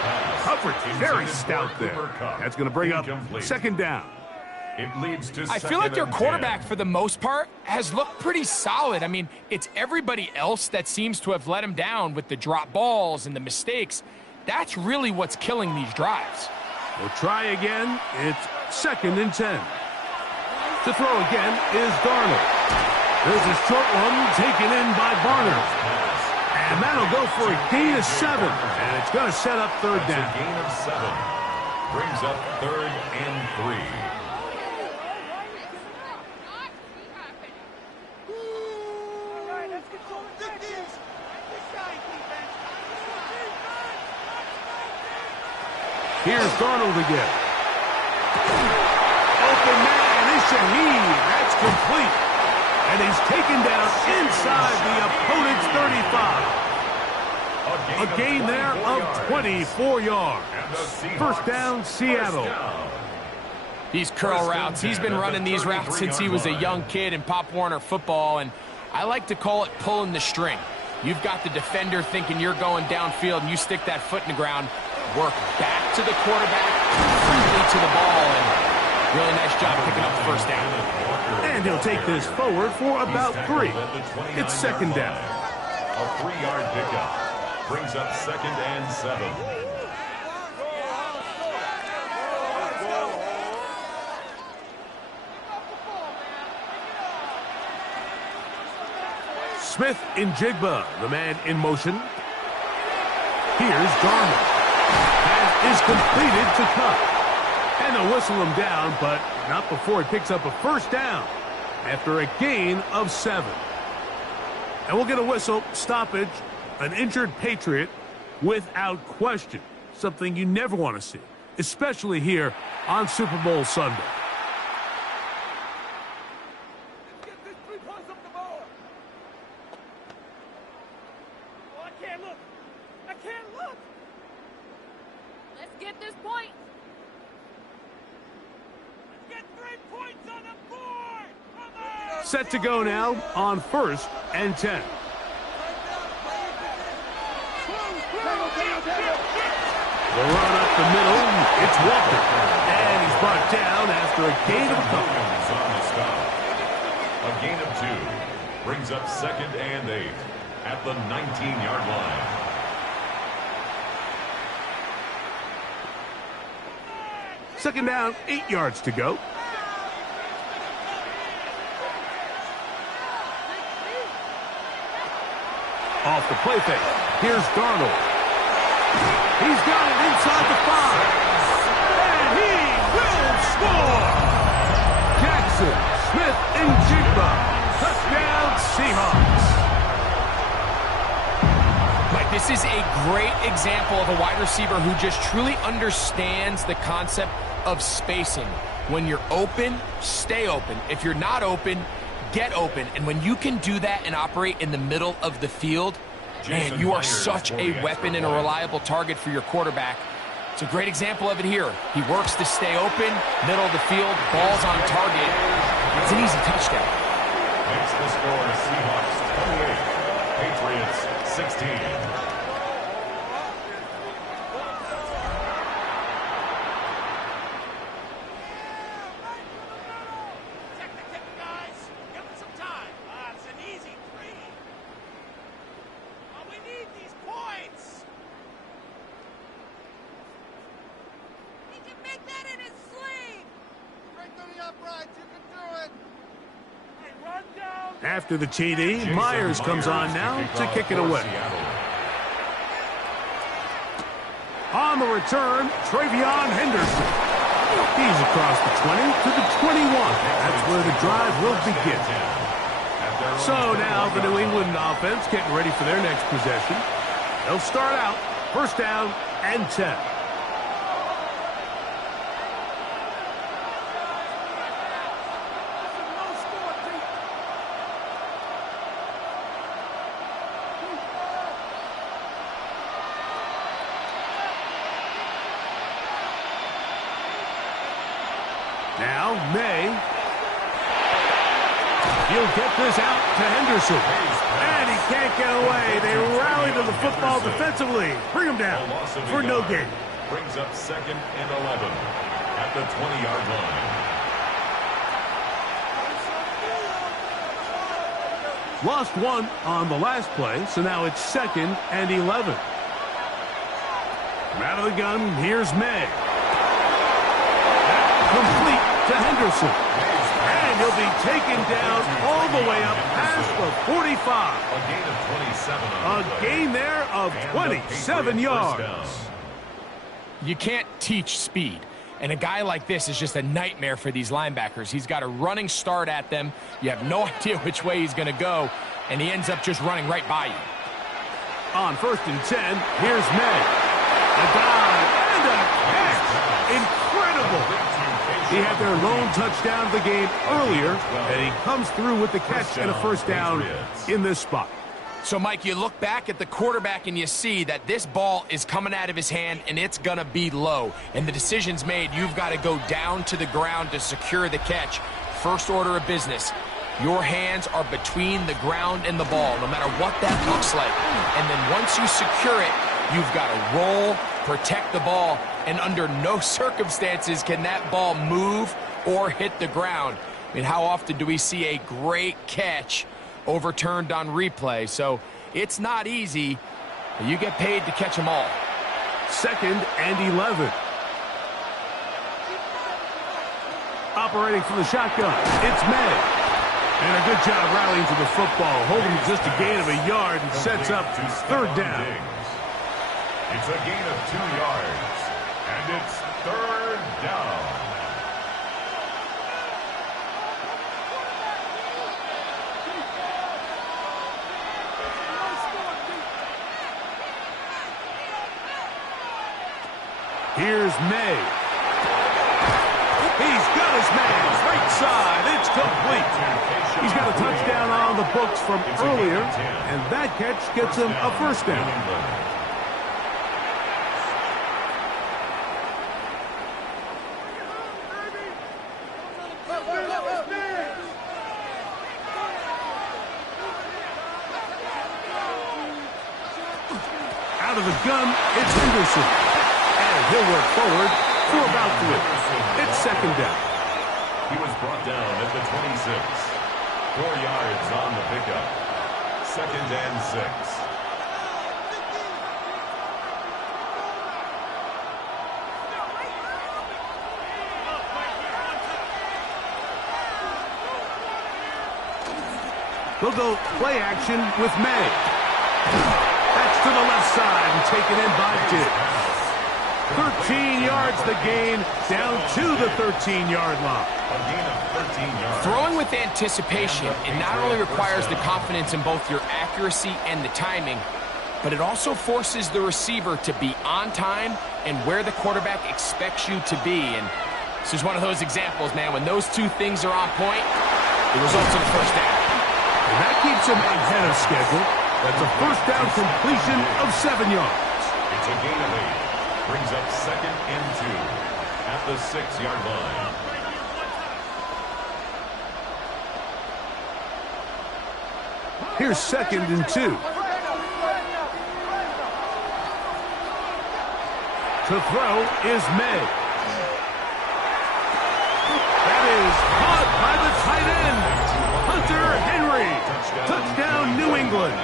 Coverage very stout there. That's going to bring up 2nd down. It leads to I feel like their quarterback, for the most part, has looked pretty solid. I mean, it's everybody else that seems to have let him down with the drop balls and the mistakes. That's really what's killing these drives. We'll try again. It's 2nd and 10. To throw again is Darnold. There's a short one taken in by Barner. And that'll go for a gain of 7. And it's going to set up 3rd down. A gain of 7. Brings up 3rd and 3. Here's Darnold again. Open man is Shaheed. That's complete. And he's taken down inside the opponent's 35. A gain there of 24 yards. First down, Seattle. These curl routes, he's been running these routes since he was a young kid in Pop Warner football, and I like to call it pulling the string. You've got the defender thinking you're going downfield, and you stick that foot in the ground, work back to the quarterback, freely to the ball, and really nice job picking up the first down. And he'll take this forward for about 3. It's 2nd down. A 3-yard pickup. Brings up 2nd and 7. Smith in Jigba, the man in motion. Here's Darnold. Pass is completed to Cup. And they'll whistle him down, but not before he picks up a first down after a gain of 7. And we'll get a whistle, stoppage, an injured Patriot without question. Something you never want to see, especially here on Super Bowl Sunday. Set to go now on 1st and 10. The run up the middle, it's Walker. And he's brought down after a gain of a couple. A gain of 2. Brings up 2nd and 8 at the 19-yard line. Second down, 8 yards to go. Off the play fake. Here's Darnold. He's got it inside the 5. And he will score! Jackson, Smith, and Jigba. Touchdown, Seahawks. Mike, This is a great example of a wide receiver who just truly understands the concept of spacing. When you're open, stay open. If you're not open, get open. And when you can do that and operate in the middle of the field, man, you are such a weapon and a reliable target for your quarterback. It's a great example of it here. He works to stay open, middle of the field, ball's on target. It's an easy touchdown. Makes the score Seahawks 28, Patriots 16. After the TD, Myers comes on now to kick it away. On the return, Travion Henderson. He's across the 20 to the 21. That's where the drive will begin. So now the New England offense getting ready for their next possession. They'll start out first down and 10. Now, May. He'll get this out to Henderson. And he can't get away. They rally to the football defensively. Bring him down for no gain. Brings up 2nd and 11 at the 20-yard line. Lost one on the last play, so now it's 2nd and 11. From out of the gun, here's May. Complete to Henderson. And he'll be taken down all the way up past the 45. A gain of 27. A gain there of 27 yards. You can't teach speed. And a guy like this is just a nightmare for these linebackers. He's got a running start at them. You have no idea which way he's going to go. And he ends up just running right by you. On 1st and 10, here's May. A dive and a catch. Incredible. He had their lone touchdown of the game earlier, and he comes through with the catch and a first down in this spot. So, Mike, you look back at the quarterback and you see that this ball is coming out of his hand and it's going to be low. And the decision's made. You've got to go down to the ground to secure the catch. First order of business. Your hands are between the ground and the ball, no matter what that looks like. And then once you secure it, you've got to roll, protect the ball, and under no circumstances can that ball move or hit the ground. I mean, how often do we see a great catch overturned on replay? So it's not easy, but you get paid to catch them all. 2nd and 11. Operating from the shotgun, it's May. And a good job rallying to the football, holding just a gain of a yard and sets up 3rd down. It's a gain of 2 yards, and it's 3rd down. Here's May. He's got his man, right side, it's complete. He's got a touchdown on the books from earlier, and that catch gets him a first down. Out of the gun, it's Henderson. And he'll work forward for about 3. It's 2nd down. He was brought down at the 26. 4 yards on the pickup. 2nd and 6. They'll go play action with May. That's to the left side and taken in by Diggs. 13 yards the gain, down to the 13-yard line. A gain of 13 yards. Throwing with anticipation, it not only requires the confidence in both your accuracy and the timing, but it also forces the receiver to be on time and where the quarterback expects you to be. And this is one of those examples, man. When those two things are on point, it results in a first down. And that keeps him ahead of schedule. That's a first down completion of 7 yards. It's a gain of 8. Brings up 2nd and 2 at the 6-yard line. Here's 2nd and 2. To throw is May. That is caught by the tight end, Hunter Henry. Touchdown, New England.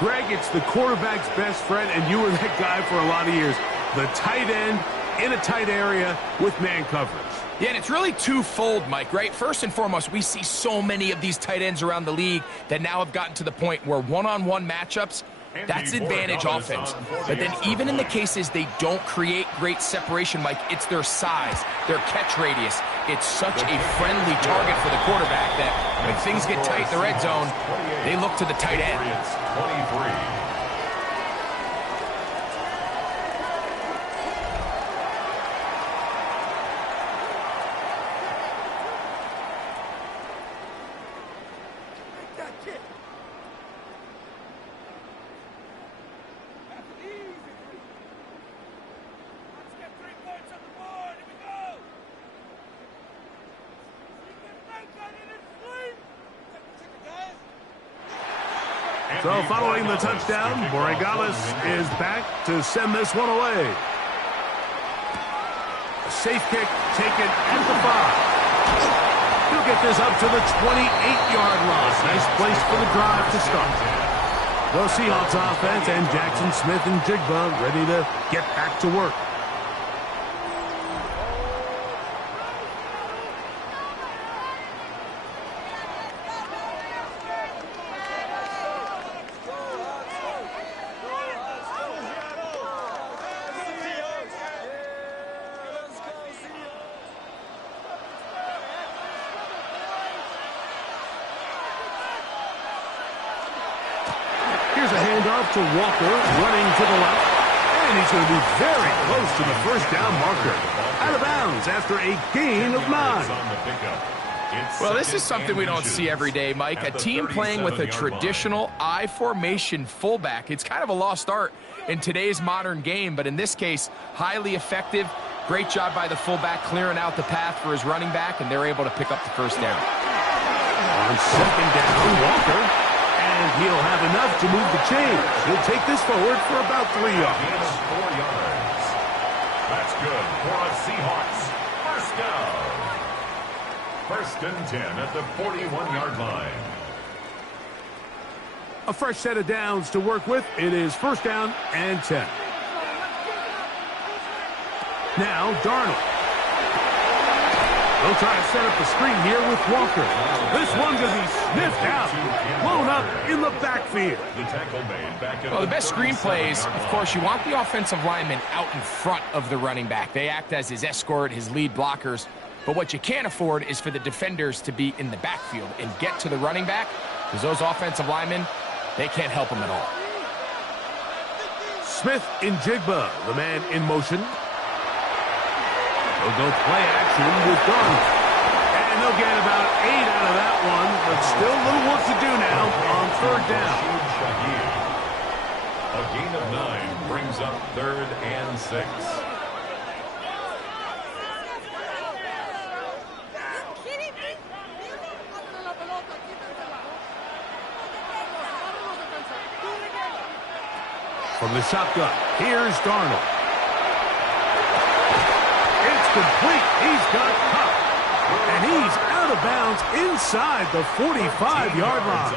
Greg, it's the quarterback's best friend, and you were that guy for a lot of years. The tight end in a tight area with man coverage. Yeah, and it's really twofold, Mike, right? First and foremost, we see so many of these tight ends around the league that now have gotten to the point where one-on-one matchups, that's advantage offense. But then even in the cases they don't create great separation, Mike, it's their size, their catch radius. It's such a friendly target for the quarterback that when things get tight in the red zone, they look to the tight end. 23. So following the touchdown, Borregales is back to send this one away. A safe kick taken at the 5. He'll get this up to the 28-yard line. Nice place for the drive to start. The Seahawks offense and Jackson Smith and Jigba ready to get back to work. Here's a handoff to Walker, running to the left. And he's going to be very close to the first down marker. Out of bounds after a gain of 9. Well, this is something we don't see every day, Mike. A team playing with a traditional I formation fullback. It's kind of a lost art in today's modern game, but in this case, highly effective. Great job by the fullback clearing out the path for his running back, and they're able to pick up the first down. On 2nd down, Walker. And he'll have enough to move the chains. He'll take this forward for about 3 yards. 4 yards. That's good for a Seahawks first down. 1st and 10 at the 41-yard line. A fresh set of downs to work with. It is 1st down and 10. Now Darnold. They'll try to set up the screen here with Walker. This one's going to be sniffed out. Blown up in the backfield. Well, the best screen plays, of course, you want the offensive lineman out in front of the running back. They act as his escort, his lead blockers. But what you can't afford is for the defenders to be in the backfield and get to the running back, because those offensive linemen, they can't help him at all. Smith in Jigba, the man in motion. They'll go play action with Darnold. And they'll get about 8 out of that one, but still a little work to do now on 3rd down. A gain of 9 brings up 3rd and 6. From the shotgun, here's Darnold. It's complete. He's got caught. And he's out of bounds inside the 45-yard line.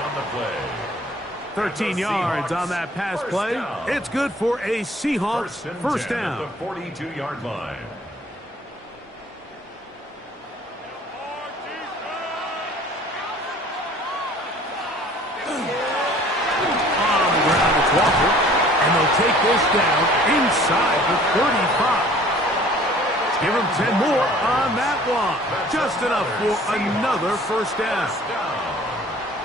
13 yards on that pass play. It's good for a Seahawks first down. At the 42-yard line. On the ground, it's Walker. And they'll take this down inside the 35. Give him 10 more on that one. Just enough for another first down.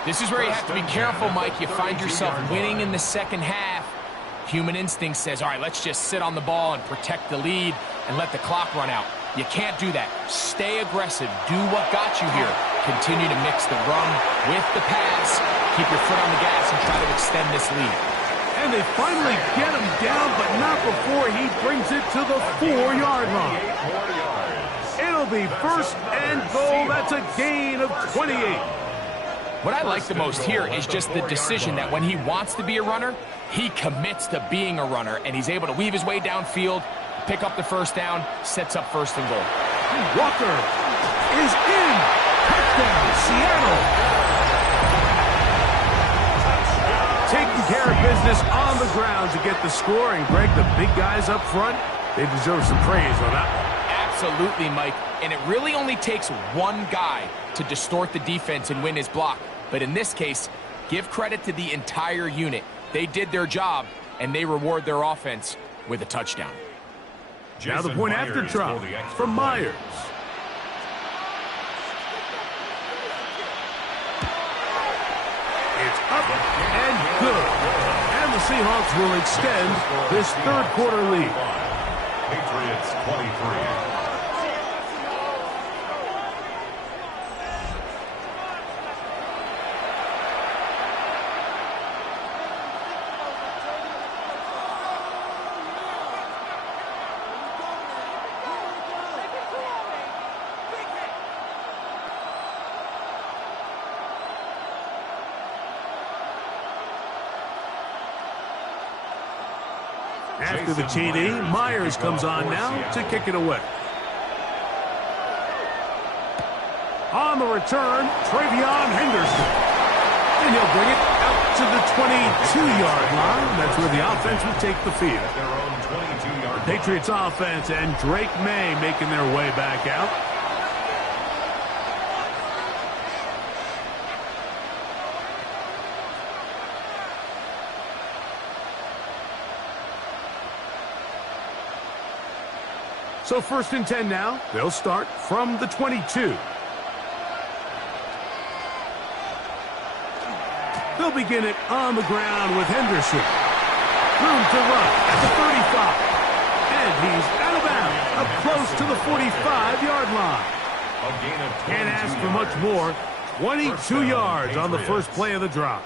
This is where you have to be careful, Mike. You find yourself winning in the second half. Human instinct says, all right, let's just sit on the ball and protect the lead and let the clock run out. You can't do that. Stay aggressive. Do what got you here. Continue to mix the run with the pass. Keep your foot on the gas and try to extend this lead. And they finally get him down, but not before he brings it to the 4-yard line. It'll be first and goal. That's a gain of 28. What I like the most here is just the decision that when he wants to be a runner, he commits to being a runner, and he's able to weave his way downfield, pick up the first down, sets up first and goal. Walker is in. Touchdown, Seattle. Taking care of business on the ground to get the score, and Greg, the big guys up front, they deserve some praise on that one. Absolutely, Mike. And it really only takes one guy to distort the defense and win his block. But in this case, give credit to the entire unit. They did their job, and they reward their offense with a touchdown. Now the point after try from Myers. It's up and good. And the Seahawks will extend this third quarter lead. Patriots 23. After the TD, Myers comes on now to kick it away. On the return, Travion Henderson. And he'll bring it out to the 22-yard line. That's where the offense will take the field. The Patriots offense and Drake May making their way back out. So first and 10 now. They'll start from the 22. They'll begin it on the ground with Henderson. Room to run at the 35. And he's out of bounds, up close to the 45-yard line. Can't ask for much more. 22 yards on the first play of the drive.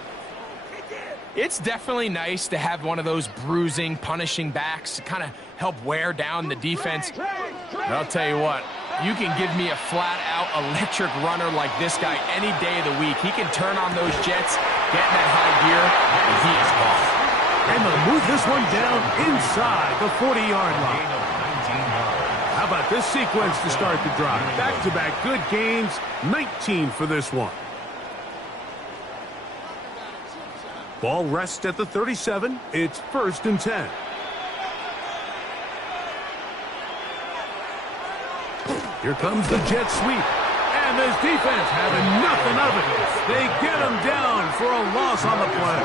It's definitely nice to have one of those bruising, punishing backs to kind of help wear down the defense. But I'll tell you what, you can give me a flat-out electric runner like this guy any day of the week. He can turn on those jets, get in that high gear, and he is off. And they'll move this one down inside the 40-yard line. How about this sequence to start the drive? Back-to-back good gains, 19 for this one. Ball rests at the 37. It's first and 10. Here comes the jet sweep. And this defense having nothing of it. They get him down for a loss on the play.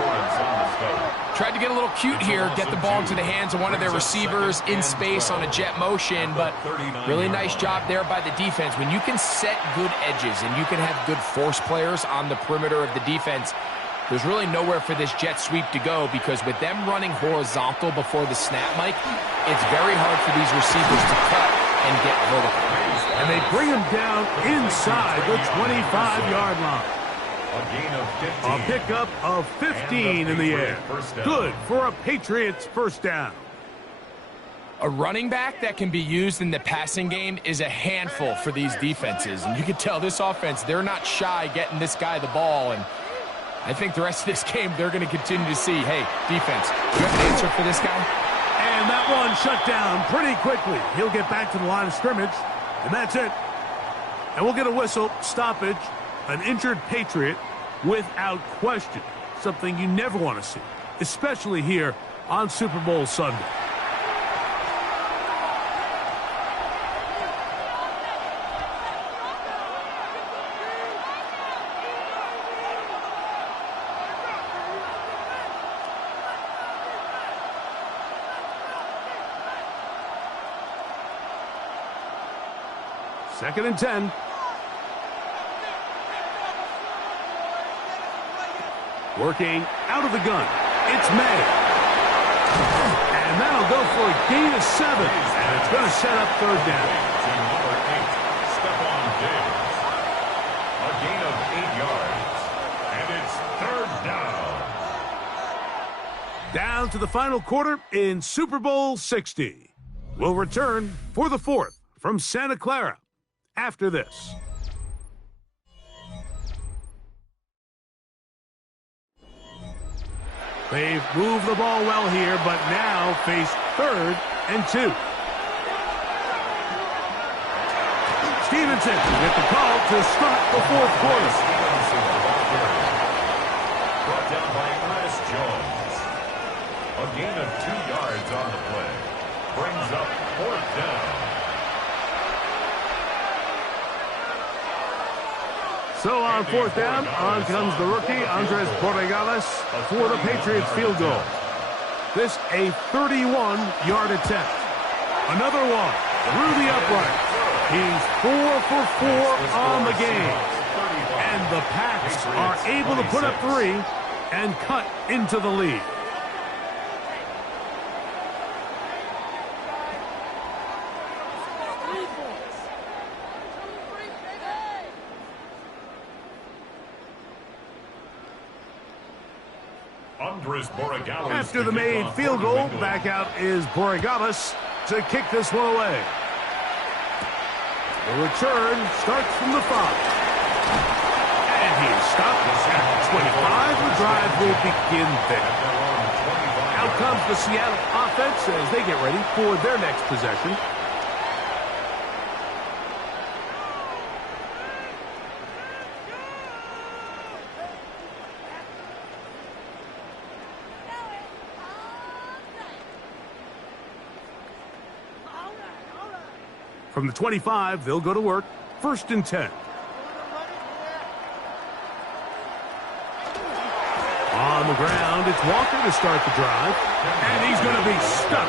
Tried to get a little cute here, get the ball into the hands of one of their receivers in space on a jet motion, but really nice job there by the defense. When you can set good edges and you can have good force players on the perimeter of the defense, there's really nowhere for this jet sweep to go, because with them running horizontal before the snap, Mike, it's very hard for these receivers to cut and get vertical. And they bring him down inside the 25-yard line. A pickup of 15 in the air. Good for a Patriots first down. A running back that can be used in the passing game is a handful for these defenses. And you can tell this offense, they're not shy getting this guy the ball. And I think the rest of this game, they're going to continue to see, hey, defense, you have an answer for this guy? And that one shut down pretty quickly. He'll get back to the line of scrimmage, and that's it. And we'll get a whistle, stoppage, an injured Patriot without question. Something you never want to see, especially here on Super Bowl Sunday. Second and 10. Working out of the gun. It's May. And that'll go for a gain of 7. And it's going to set up third down. To number 8, Stephon Diggs. A gain of 8 yards. And it's third down. Down to the final quarter in Super Bowl 60. We'll return for the 4th from Santa Clara after this. They've moved the ball well here, but now face 3rd and 2. Stevenson with the call to start the 4th quarter. Brought down by Ernest Jones. A gain of 2 yards on the play. Brings up 4th down. So on 4th down, on comes the rookie, Andres Borregales, for the Patriots field goal. This a 31-yard attempt. Another one through the upright. He's 4 for 4 on the game. And the Pats are able to put up 3 and cut into the lead. After the made field goal, back out is Borregales to kick this one away. The return starts from the 5. And he is stopped at the 25. The drive will begin there. Out comes the Seattle offense as they get ready for their next possession. From the 25, they'll go to work. 1st and 10. On the ground, it's Walker to start the drive. And he's going to be stuck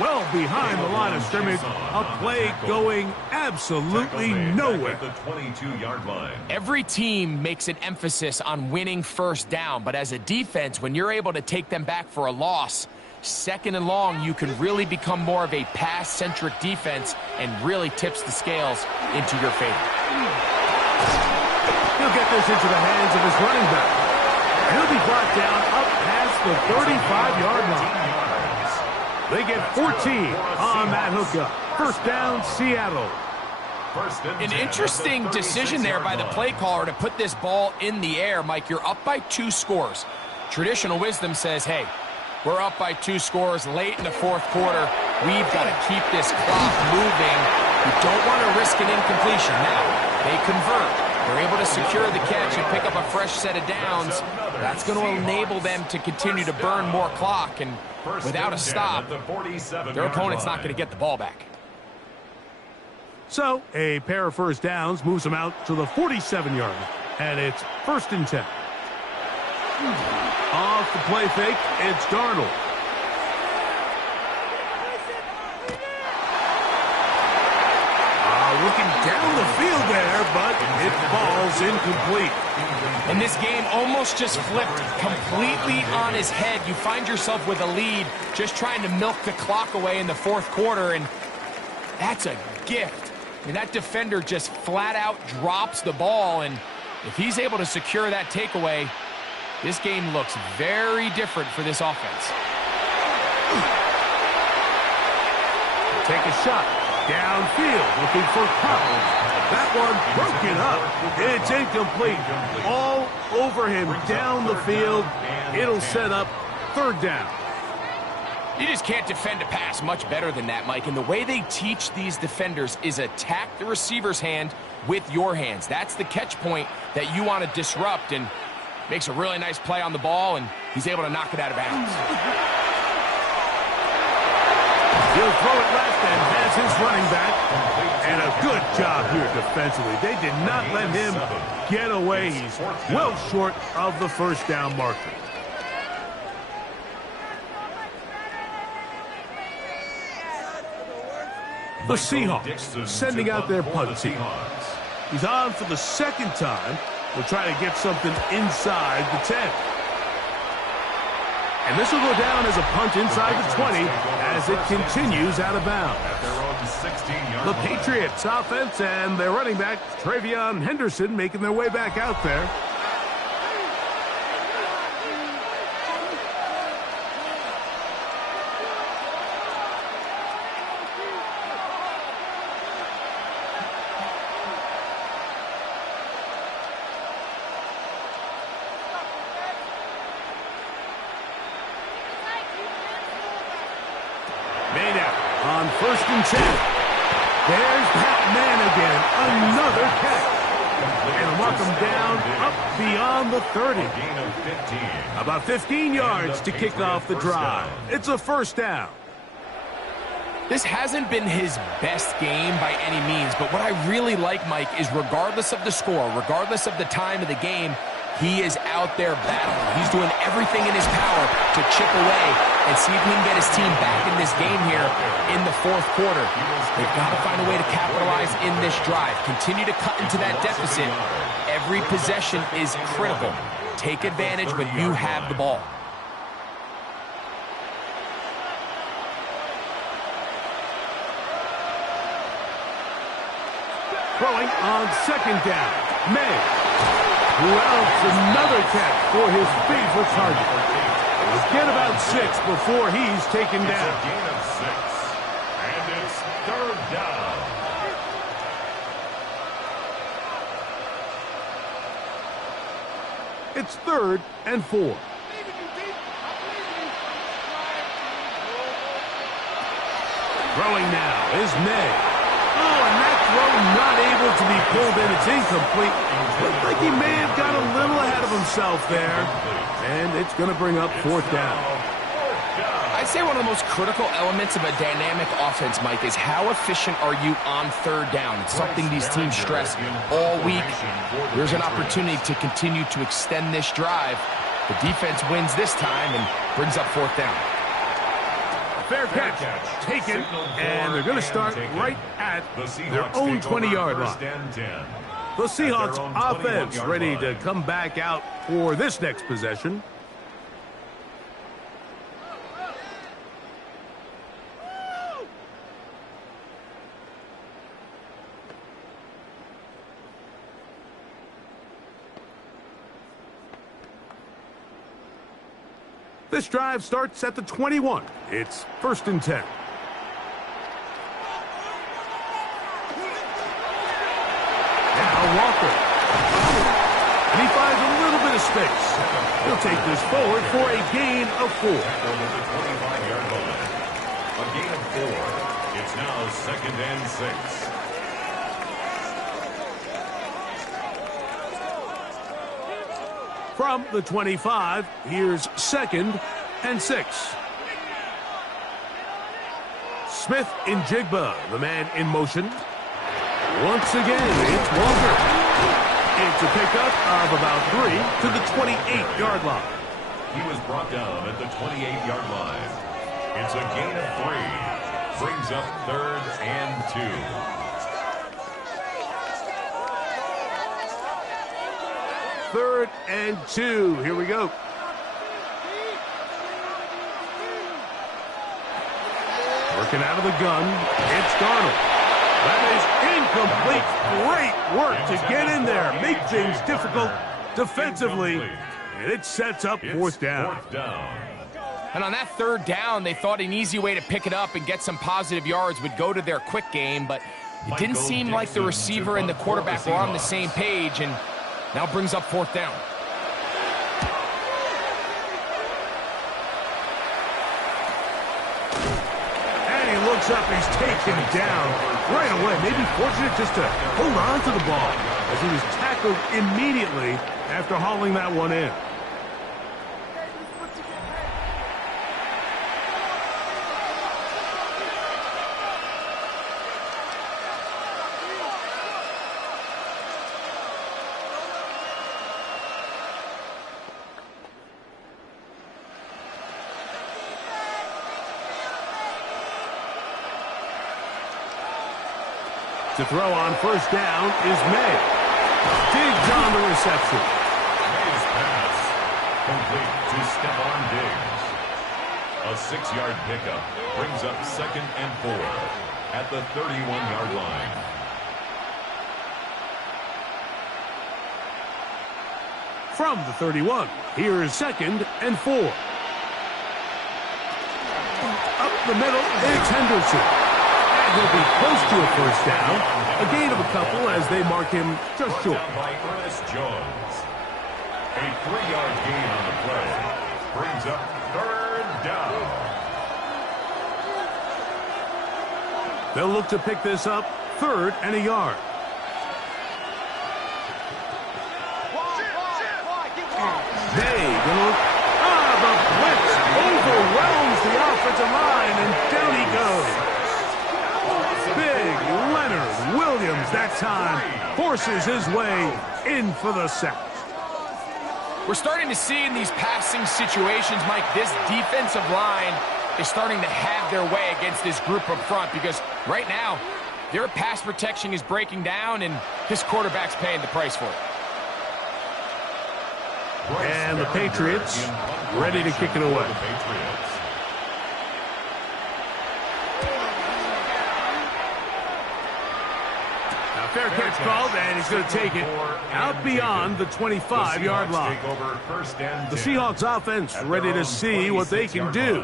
well behind the line of scrimmage. A play going absolutely nowhere. The 22-yard line. Every team makes an emphasis on winning 1st down, but as a defense, when you're able to take them back for a loss, 2nd and long, you can really become more of a pass-centric defense and really tips the scales into your favor. He'll get this into the hands of his running back. He'll be brought down up past the 35-yard line. They get 14 on that hookup. 1st down, Seattle. An interesting decision there by the play caller to put this ball in the air. Mike, you're up by 2 scores. Traditional wisdom says, hey, we're up by 2 scores late in the 4th quarter. We've got to keep this clock moving. We don't want to risk an incompletion. Now, they convert. They're able to secure the catch and pick up a fresh set of downs. That's going to enable them to continue to burn more clock. And without a stop, their opponent's not going to get the ball back. So, a pair of 1st downs moves them out to the 47-yard line. And it's 1st and 10. Off the play fake, it's Darnold. Looking down the field there, but it falls incomplete. And this game almost just flipped completely on his head. You find yourself with a lead, just trying to milk the clock away in the 4th quarter, and that's a gift. I mean, that defender just flat out drops the ball, and if he's able to secure that takeaway, this game looks very different for this offense. Take a shot. Downfield, looking for Powell. That one broken up. It's incomplete. All over him down the field. It'll set up 3rd down. You just can't defend a pass much better than that, Mike. And the way they teach these defenders is attack the receiver's hand with your hands. That's the catch point that you want to disrupt, and makes a really nice play on the ball, and he's able to knock it out of bounds. He'll throw it left and has his running back. And a good job here defensively. They did not let him get away. He's well short of the 1st down marker. The Seahawks sending out their punt team. He's on for the 2nd time. We'll try to get something inside the 10. And this will go down as a punt inside the 20 as it continues out of bounds. At their own 16-yard The line. Patriots offense and their running back, Travion Henderson, making their way back out there. Made out on 1st and 10. There's Pat Man again. Another catch. And walk him down up beyond the 30. Gain of 15. About 15 yards to kick off the drive. It's a first down. This hasn't been his best game by any means, but what I really like, Mike, is regardless of the score, regardless of the time of the game, he is out there battling. He's doing everything in his power to chip away and see if he can get his team back in this game here in the 4th quarter. They've got to find a way to capitalize in this drive. Continue to cut into that deficit. Every possession is critical. Take advantage when you have the ball. Throwing on 2nd down. May. Who else? Another catch for his favorite target. He'll get about 6 before he's taken It's down. a gain of 6. And it's 3rd down. It's 3rd and 4. Throwing now is May. Oh, and that throw not able to be pulled in. It's incomplete. Looked like he may have got a little ahead of himself there. And it's going to bring up 4th down. I'd say one of the most critical elements of a dynamic offense, Mike, is how efficient are you on 3rd down. It's something these teams stress all week. There's an opportunity to continue to extend this drive. The defense wins this time and brings up 4th down. Fair catch taken, and they're going to start right at their own 20-yard line. The Seahawks offense ready to come back out for this next possession. This drive starts at the 21. It's 1st and 10. Now Walker. And he finds a little bit of space. He'll take this forward for a gain of 4. Over the 25-yard line. A gain of 4. It's now 2nd and 6. From the 25, here's 2nd and 6. Smith in Jigba, the man in motion. Once again, it's Walker. It's a pickup of about 3 to the 28-yard line. He was brought down at the 28-yard line. It's a gain of 3. Brings up 3rd and 2. 3rd and 2. Here we go. Working out of the gun. It's Darnold. That is incomplete. Great work to get in there. Make things difficult defensively. And it sets up 4th down. And on that 3rd down, they thought an easy way to pick it up and get some positive yards would go to their quick game, but it didn't seem like the receiver and the quarterback were on the same page, and now brings up 4th down. And he looks up, he's taken down right away. Maybe fortunate just to hold on to the ball as he was tackled immediately after hauling that one in. To throw on 1st down is May. Diggs on the reception. May's pass complete to Stephon Diggs. A 6-yard pickup brings up 2nd and 4 at the 31-yard line. From the 31, here is 2nd and 4. Up the middle, it's Henderson. And he'll be close to a first down. A gain of a couple as they mark him just short. Down by Ernest Jones. A 3-yard gain on the play brings up 3rd down. They'll look to pick this up 3rd and a yard. The blitz overwhelms the offensive line, and down he goes. Big Leonard Williams that time forces his way in for the sack. We're starting to see in these passing situations, Mike, this defensive line is starting to have their way against this group up front because right now, their pass protection is breaking down, and this quarterback's paying the price for it. And the Patriots ready to kick it away. Now fair catch called, and he's going to take it out beyond the 25-yard line. The Seahawks offense ready to see what they can do.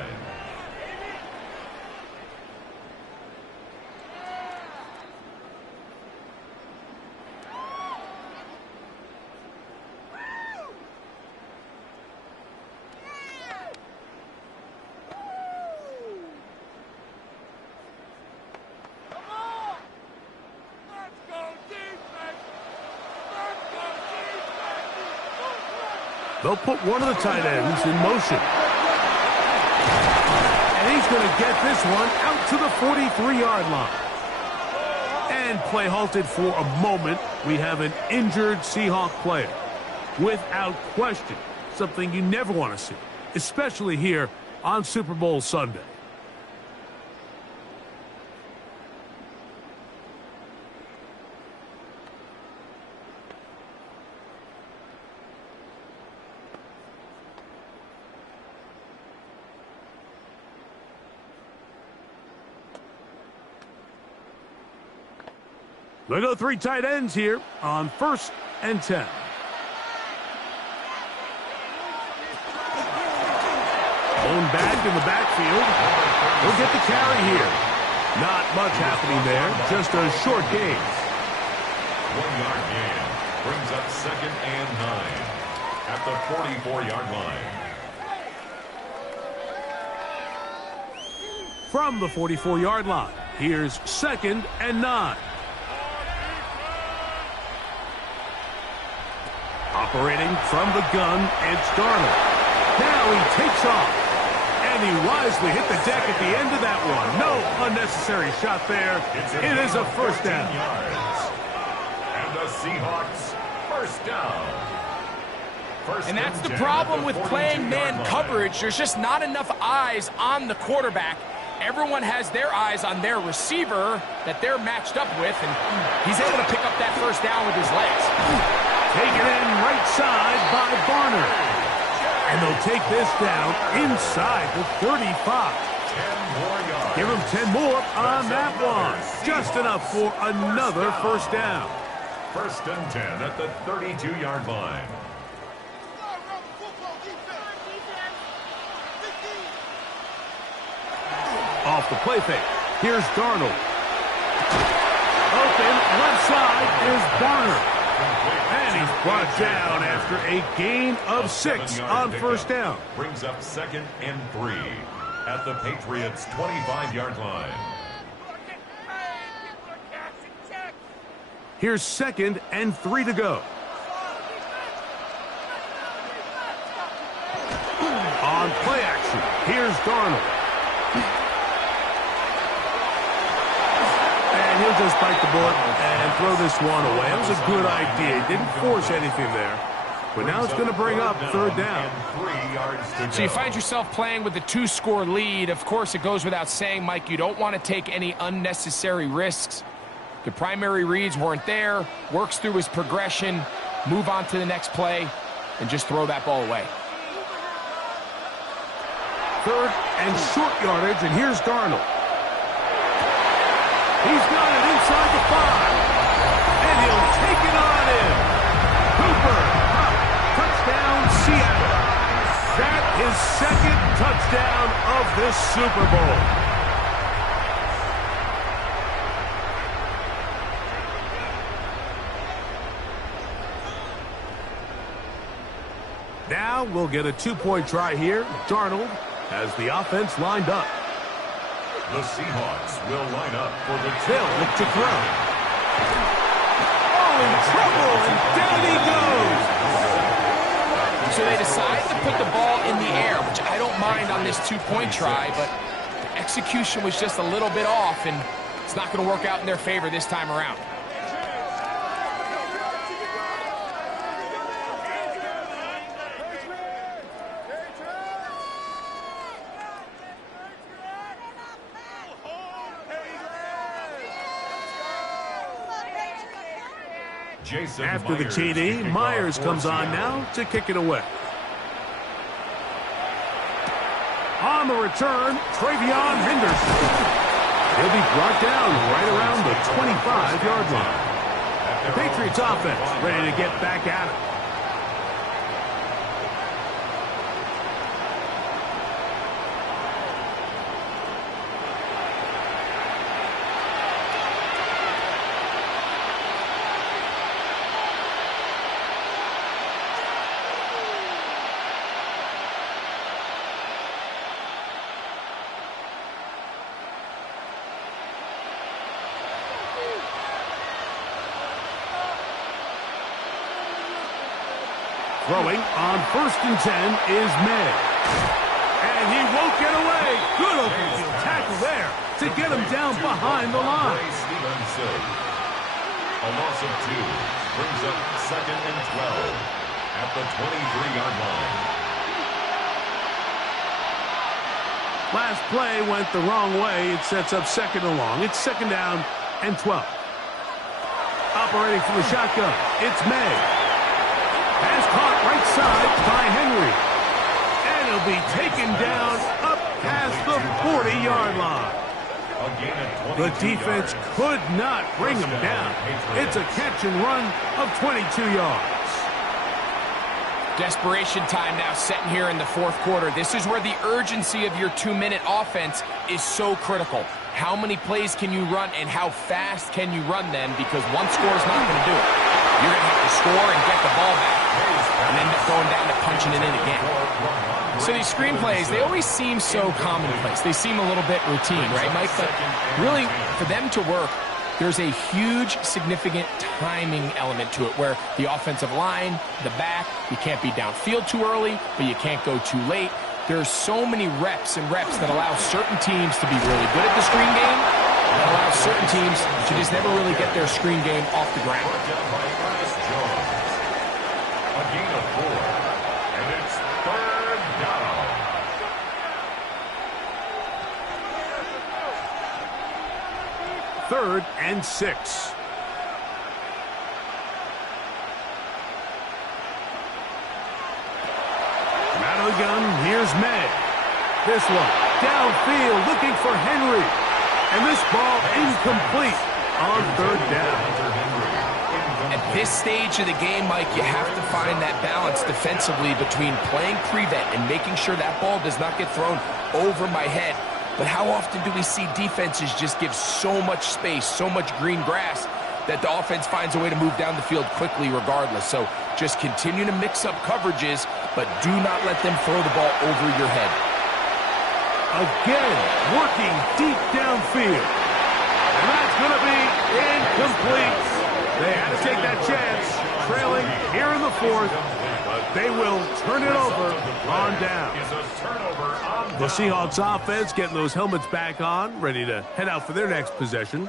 They'll put one of the tight ends in motion. And he's going to get this one out to the 43-yard line. And play halted for a moment. We have an injured Seahawk player. Without question, something you never want to see, especially here on Super Bowl Sunday. They go 3 tight ends here on 1st and 10. Blown back in the backfield. He'll get the carry here. Not much happening there, just a short gain. 1-yard gain brings up 2nd and 9 at the 44-yard line. From the 44-yard line, here's 2nd and 9. Operating from the gun, it's Darnold. Now he takes off. And he wisely hit the deck at the end of that one. No unnecessary shot there. It is a first down. And the Seahawks, first down. And that's the problem with playing man coverage. There's just not enough eyes on the quarterback. Everyone has their eyes on their receiver that they're matched up with, and he's able to pick up that first down with his legs. Taken in right side by Barner. And they'll take this down inside the 35. 10 more yards. Give him 10 more on that one. Just enough for another first down. 1st and 10 at the 32-yard line. Off the play fake. Here's Darnold. Open left side is Barner. And he's brought down after a gain of 6 on first down. Brings up 2nd and 3 at the Patriots' 25-yard line. Here's 2nd and 3 to go. On play action, here's Darnold. And he'll just bite the bullet and throw this one away. That was a good idea. He didn't force anything there. But now it's going to bring up 3rd down. So you find yourself playing with a 2-score lead. Of course, it goes without saying, Mike, you don't want to take any unnecessary risks. The primary reads weren't there. Works through his progression. Move on to the next play. And just throw that ball away. 3rd and short yardage, and here's Darnold. He's got it inside the 5, and he'll take it on in. Cooper, touchdown, Seattle. That is 2nd touchdown of this Super Bowl. Now we'll get a 2-point try here. Darnold has the offense lined up. The Seahawks will line up for the They'll look to throw. Oh, in trouble, and down he goes. So they decide to put the ball in the air, which I don't mind on this 2-point try, but the execution was just a little bit off, and it's not going to work out in their favor this time around. After the TD, Myers comes on now to kick it away. On the return, Travion Henderson. He'll be brought down right around the 25-yard line. The Patriots offense ready to get back at it. Throwing on 1st and 10 is May. And he won't get away. Good open field tackle there to get him down behind the line. A loss of 2 brings up 2nd and 12 at the 23-yard line. Last play went the wrong way. It sets up 2nd and long. It's 2nd down and 12. Operating from the shotgun, it's May. Has caught right side by Henry. And he'll be taken down up past the 40-yard line. The defense could not bring him down. It's a catch and run of 22 yards. Desperation time now setting here in the 4th quarter. This is where the urgency of your 2-minute offense is so critical. How many plays can you run and how fast can you run them? Because one score is not going to do it. You're going to have to score and get the ball back and end up going down and punching it in again. So these screenplays, they always seem so commonplace. They seem a little bit routine, right, Mike? But really, for them to work, there's a huge, significant timing element to it where the offensive line, the back, you can't be downfield too early, but you can't go too late. There's so many reps and reps that allow certain teams to be really good at the screen game and allow certain teams to just never really get their screen game off the ground. A gain of 4, and it's 3rd down. Third and 6. Out of the gun, here's May. This one, downfield, looking for Henry. And this ball incomplete on 3rd down. At this stage of the game, Mike, you have to find that balance defensively between playing prevent and making sure that ball does not get thrown over my head. But how often do we see defenses just give so much space, so much green grass, that the offense finds a way to move down the field quickly regardless? So just continue to mix up coverages, but do not let them throw the ball over your head. Again, working deep downfield. And that's going to be incomplete. They had to take that chance, trailing here in the 4th, but they will turn it over on down. The Seahawks offense getting those helmets back on, ready to head out for their next possession.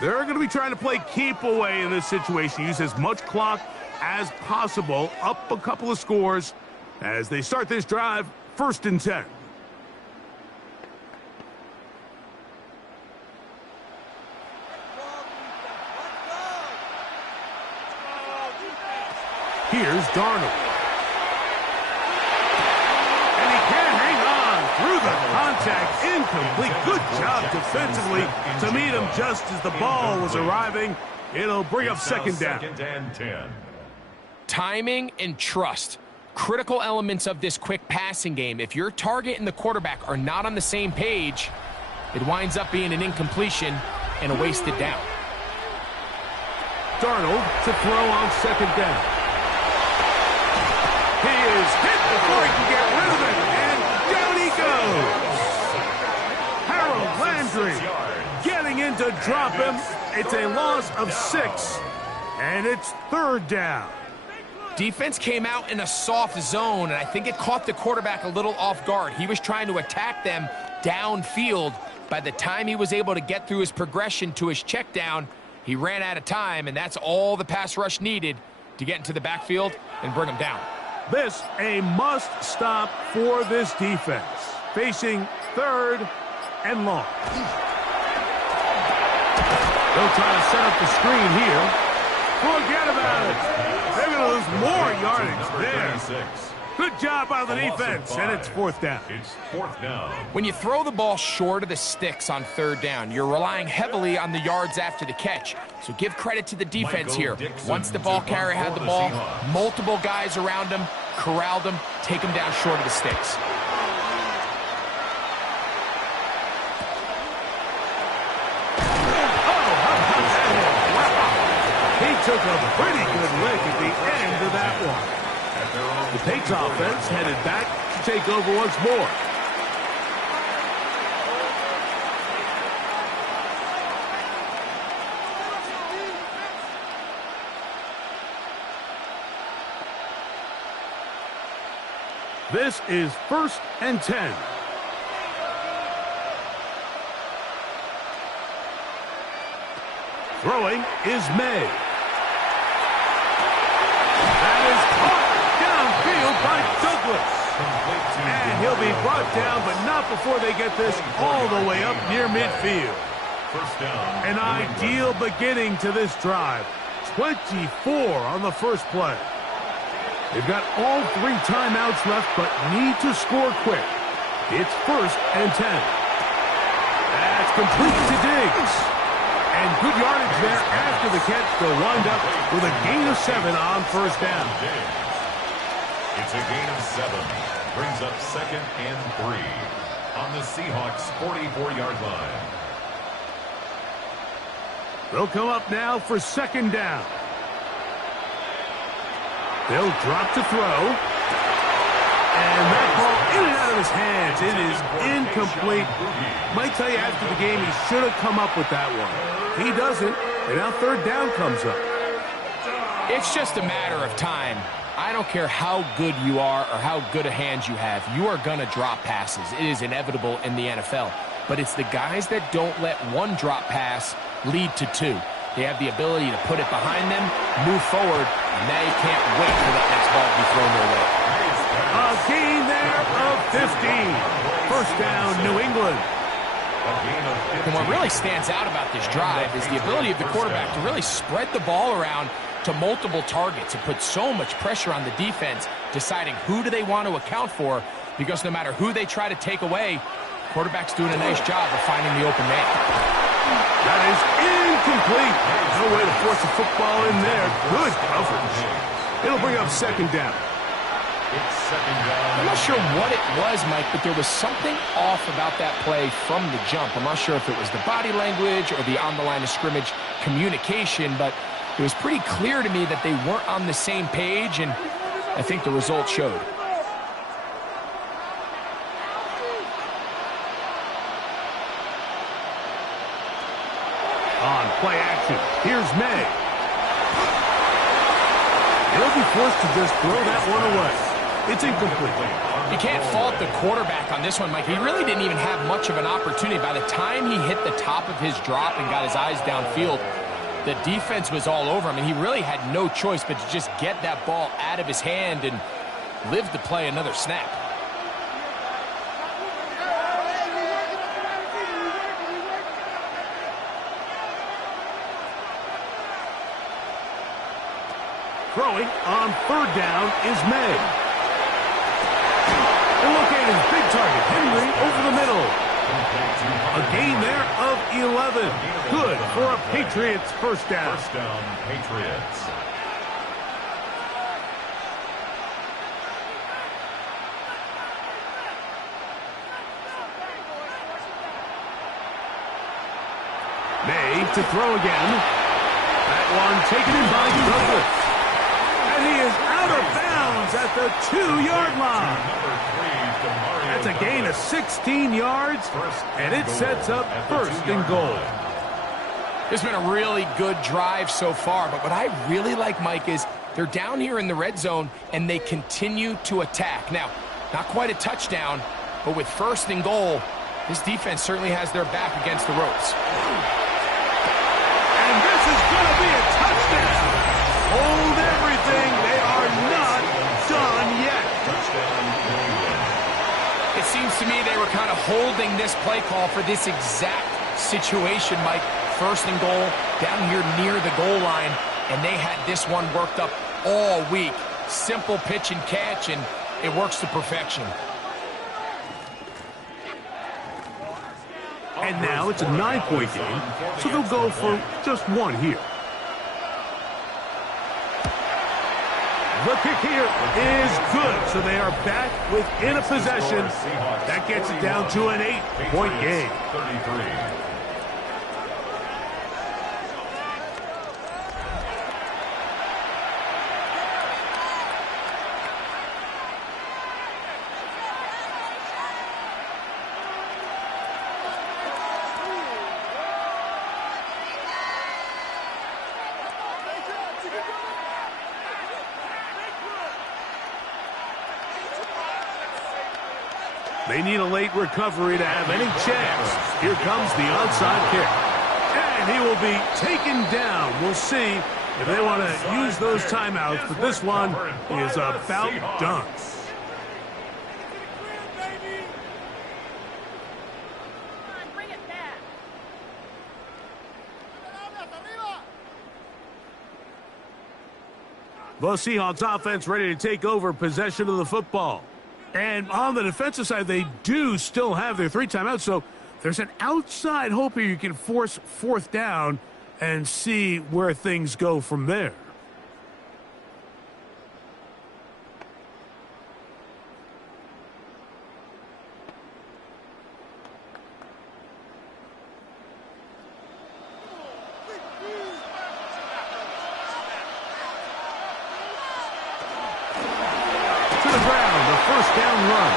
They're going to be trying to play keep away in this situation, use as much clock as possible, up a couple of scores as they start this drive, 1st and 10. Here's Darnold. And he can't hang on through the contact, incomplete. Good job defensively to meet him just as the ball was arriving. It'll bring up second down. Second and 10. Timing and trust. Critical elements of this quick passing game. If your target and the quarterback are not on the same page, it winds up being an incompletion and a wasted down. Darnold to throw on second down. He is hit before he can get rid of it, and down he goes. Harold Landry getting in to drop him. It's a loss of 6, and it's third down. Defense came out in a soft zone, and I think it caught the quarterback a little off guard. He was trying to attack them downfield. By the time he was able to get through his progression to his check down, he ran out of time, and that's all the pass rush needed to get into the backfield and bring him down. This a must stop for this defense. Facing third and long. They'll try to set up the screen here. Forget about it. They're going to lose more yardage there. Good job by the defense, and it's fourth down. It's fourth down. When you throw the ball short of the sticks on third down, you're relying heavily on the yards after the catch. So give credit to the defense here. Once the ball carrier had the ball, multiple guys around him, corralled him, take him down short of the sticks. He took a pretty good lick at the end of that one. The Patriots offense headed back to take over once more. This is first and 10. Throwing is May. That is caught downfield by Douglas. And he'll be brought down, but not before they get this all the way up near midfield. First down. An ideal beginning to this drive. 24 on the first play. They've got all 3 timeouts left, but need to score quick. It's first and 10. That's complete to Diggs. And good yardage there after the catch. They'll wind up with a gain of 7 on first down. It's a gain of 7. Brings up second and 3 on the Seahawks 44-yard line. They'll come up now for second down. They'll drop to throw. And that ball in and out of his hands. It is incomplete. Might tell you after the game he should have come up with that one. He doesn't, and now third down comes up. It's just a matter of time. I don't care how good you are or how good a hand you have. You are going to drop passes. It is inevitable in the NFL. But it's the guys that don't let one drop pass lead to 2. They have the ability to put it behind them, move forward, and they can't wait for that next ball to be thrown their way. A gain there of 15. First down, New England. And what really stands out about this drive is the ability of the quarterback to really spread the ball around to multiple targets. It puts so much pressure on the defense, deciding who do they want to account for, because no matter who they try to take away, the quarterback's doing a nice job of finding the open man. That is incomplete. No way to force a football in there. Good coverage. It'll bring up second down. I'm not sure what it was, Mike, but there was something off about that play from the jump. I'm not sure if it was the body language or the on-the-line of scrimmage communication, but it was pretty clear to me that they weren't on the same page, and I think the result showed. On play action, here's May. He'll be forced to just throw that one away. It's incomplete. You can't fault the quarterback on this one, Mike. He really didn't even have much of an opportunity. By the time he hit the top of his drop and got his eyes downfield, the defense was all over him, and he really had no choice but to just get that ball out of his hand and live to play another snap. Throwing on third down is May. And look at his big target, Henry, over the middle. A gain there of 11. Good for a Patriots first down. First down, Patriots. May to throw again. That one taken in by Douglas. And he is out of bounds at the 2-yard line. That's a gain of 16 yards, and it sets up first and goal. It's been a really good drive so far, but what I really like, Mike, is they're down here in the red zone, and they continue to attack. Now, not quite a touchdown, but with first and goal, this defense certainly has their back against the ropes. And this is going to be a touchdown. Hold everything. They are not done yet. It seems to me they were kind of holding this play call for this exact situation, Mike. First and goal, down here near the goal line, and they had this one worked up all week. Simple pitch and catch, and it works to perfection. And now it's a 9-point game, so they'll go for just one here. The kick here is good, so they are back within a possession. That gets it down to an 8-point game. 33. They need a late recovery to have any chance. Here comes the onside kick. And he will be taken down. We'll see if they want to use those timeouts, but this one is about done. The Seahawks offense ready to take over possession of the football. And on the defensive side, they do still have their 3 timeouts, so there's an outside hope here you can force fourth down and see where things go from there. First down run.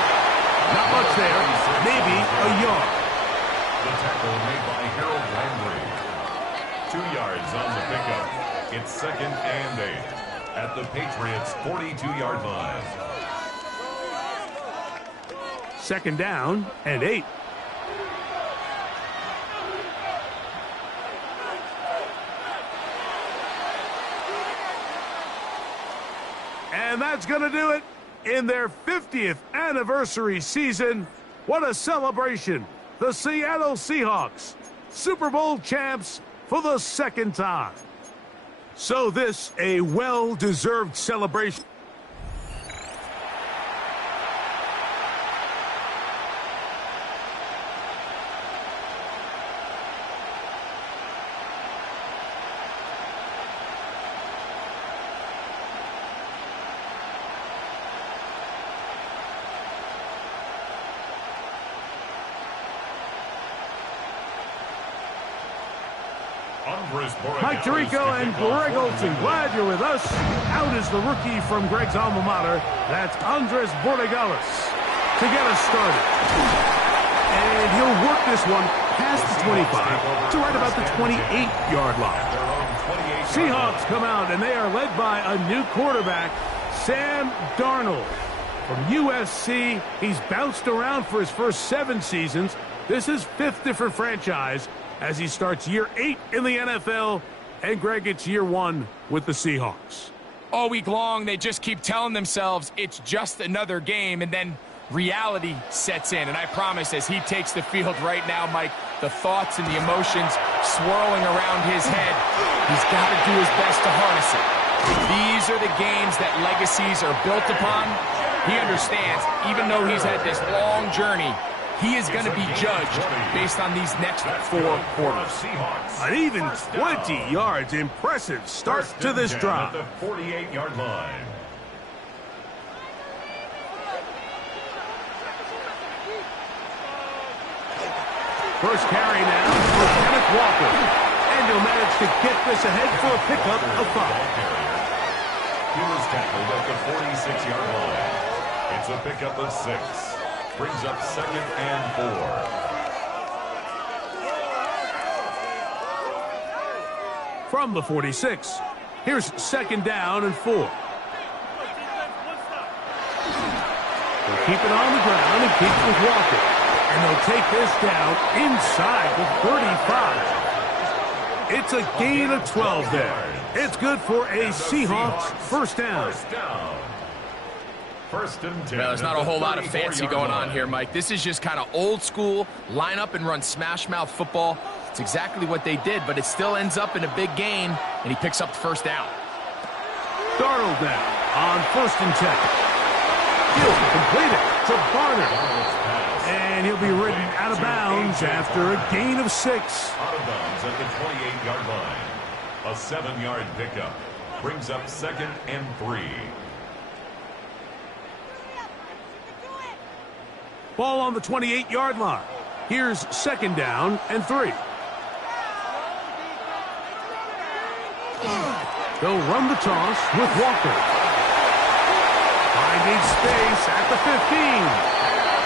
Not much there. Maybe a yard. The tackle made by Harold Landry. 2 yards on the pickup. It's second and 8 at the Patriots' 42-yard line. Second down and 8. And that's going to do it. In their 50th anniversary season, what a celebration. The Seattle Seahawks, Super Bowl champs for the 2nd time. So this, a well-deserved celebration. Mike Tirico and Greg Olsen, glad you're with us. Out is the rookie from Greg's alma mater. That's Andres Borregales to get us started. And he'll work this one past the 25 to right about the 28-yard line. Seahawks come out, and they are led by a new quarterback, Sam Darnold. From USC, he's bounced around for his first 7 seasons. This is 5th different franchise as he starts year 8 in the NFL. And, Greg, it's year 1 with the Seahawks. All week long, they just keep telling themselves it's just another game, and then reality sets in. And I promise, as he takes the field right now, Mike, the thoughts and the emotions swirling around his head, he's got to do his best to harness it. These are the games that legacies are built upon, He understands, even though he's had this long journey, he is going to be judged based on these next 4 quarters. An even 20 yards. Impressive start to this drive. At the 48-yard line. First carry now for Kenneth Walker. And he'll manage to get this ahead for a pickup of 5. He was tackled at the 46-yard line. It's a pickup of 6. Brings up 2nd and 4. From the 46, here's 2nd down and 4. They'll keep it on the ground and keep with Walker. And they'll take this down inside the 35. It's a gain of 12 there. It's good for a Seahawks first down. First and 10. Well, there's not a whole lot of fancy going on here, Mike. This is just kind of old school, line up and run smash mouth football. It's exactly what they did, but it still ends up in a big gain, and he picks up the first down. Darnold now on 1st and 10. He'll complete it to Barner. And he'll be ridden out of bounds after a gain of 6. Out of bounds at the 28-yard line. A 7-yard pickup. Brings up 2nd and 3. Ball on the 28-yard line. Here's 2nd down and 3. They'll run the toss with Walker. Finding space at the 15.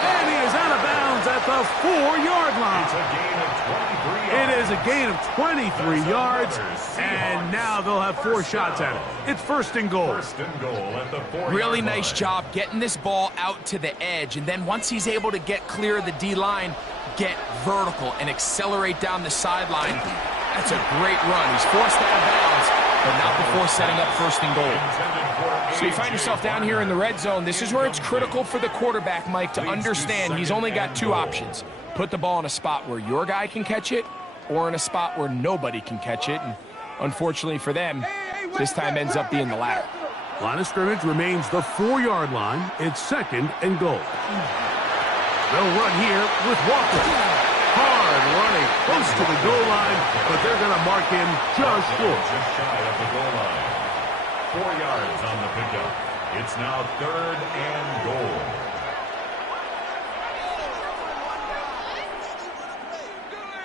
And he is out of bounds at the 4-yard line. It's a gain of 23 yards. It is a gain of 23 yards, and now they'll have 4 shots at it. It's 1st and goal. 1st and goal at the 4-yard Really line. nice job getting this ball out to the edge, and then once he's able to get clear of the D-line, get vertical and accelerate down the sideline. That's a great run. He's forced out of bounds, but not before setting up 1st and goal. So you find yourself down here in the red zone. This is where it's critical for the quarterback, Mike, to understand he's only got 2 options. Put the ball in a spot where your guy can catch it, or in a spot where nobody can catch it. And unfortunately for them, this time ends up being the latter. Line of scrimmage remains the 4-yard line. It's 2nd and goal. They'll run here with Walker. Hard running close to the goal line, but they're going to mark him just short. Just shy of the goal line. 4 yards on the pickup. It's now 3rd and goal.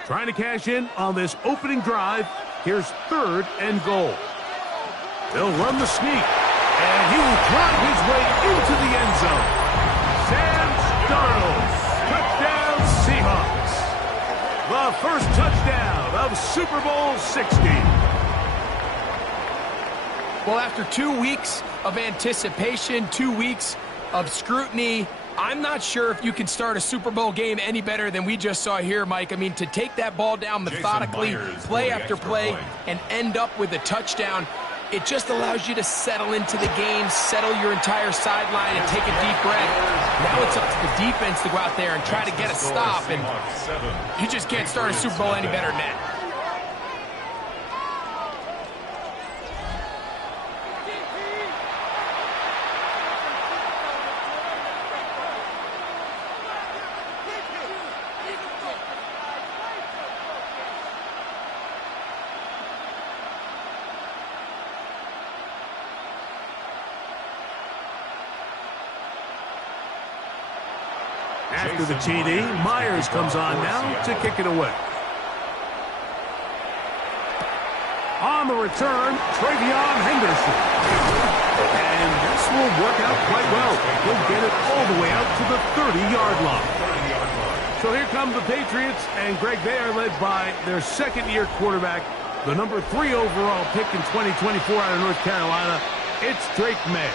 Trying to cash in on this opening drive. Here's 3rd and goal. They'll run the sneak, and he will drive his way into the end zone. Sam Darnold, touchdown Seahawks. The first touchdown of Super Bowl 60. Well, after 2 weeks of anticipation, 2 weeks of scrutiny, I'm not sure if you can start a Super Bowl game any better than we just saw here, Mike. I mean, to take that ball down methodically, play after play, and end up with a touchdown, it just allows you to settle into the game, settle your entire sideline, and take a deep breath. Now it's up to the defense to go out there and try to get a stop, and you just can't start a Super Bowl any better than that. After the TD, Myers comes on now to kick it away. On the return, Travion Henderson. And this will work out quite well. He'll get it all the way out to the 30-yard line. So here come the Patriots, and Greg, they are led by their 2nd-year quarterback, the number 3 overall pick in 2024 out of North Carolina. It's Drake May.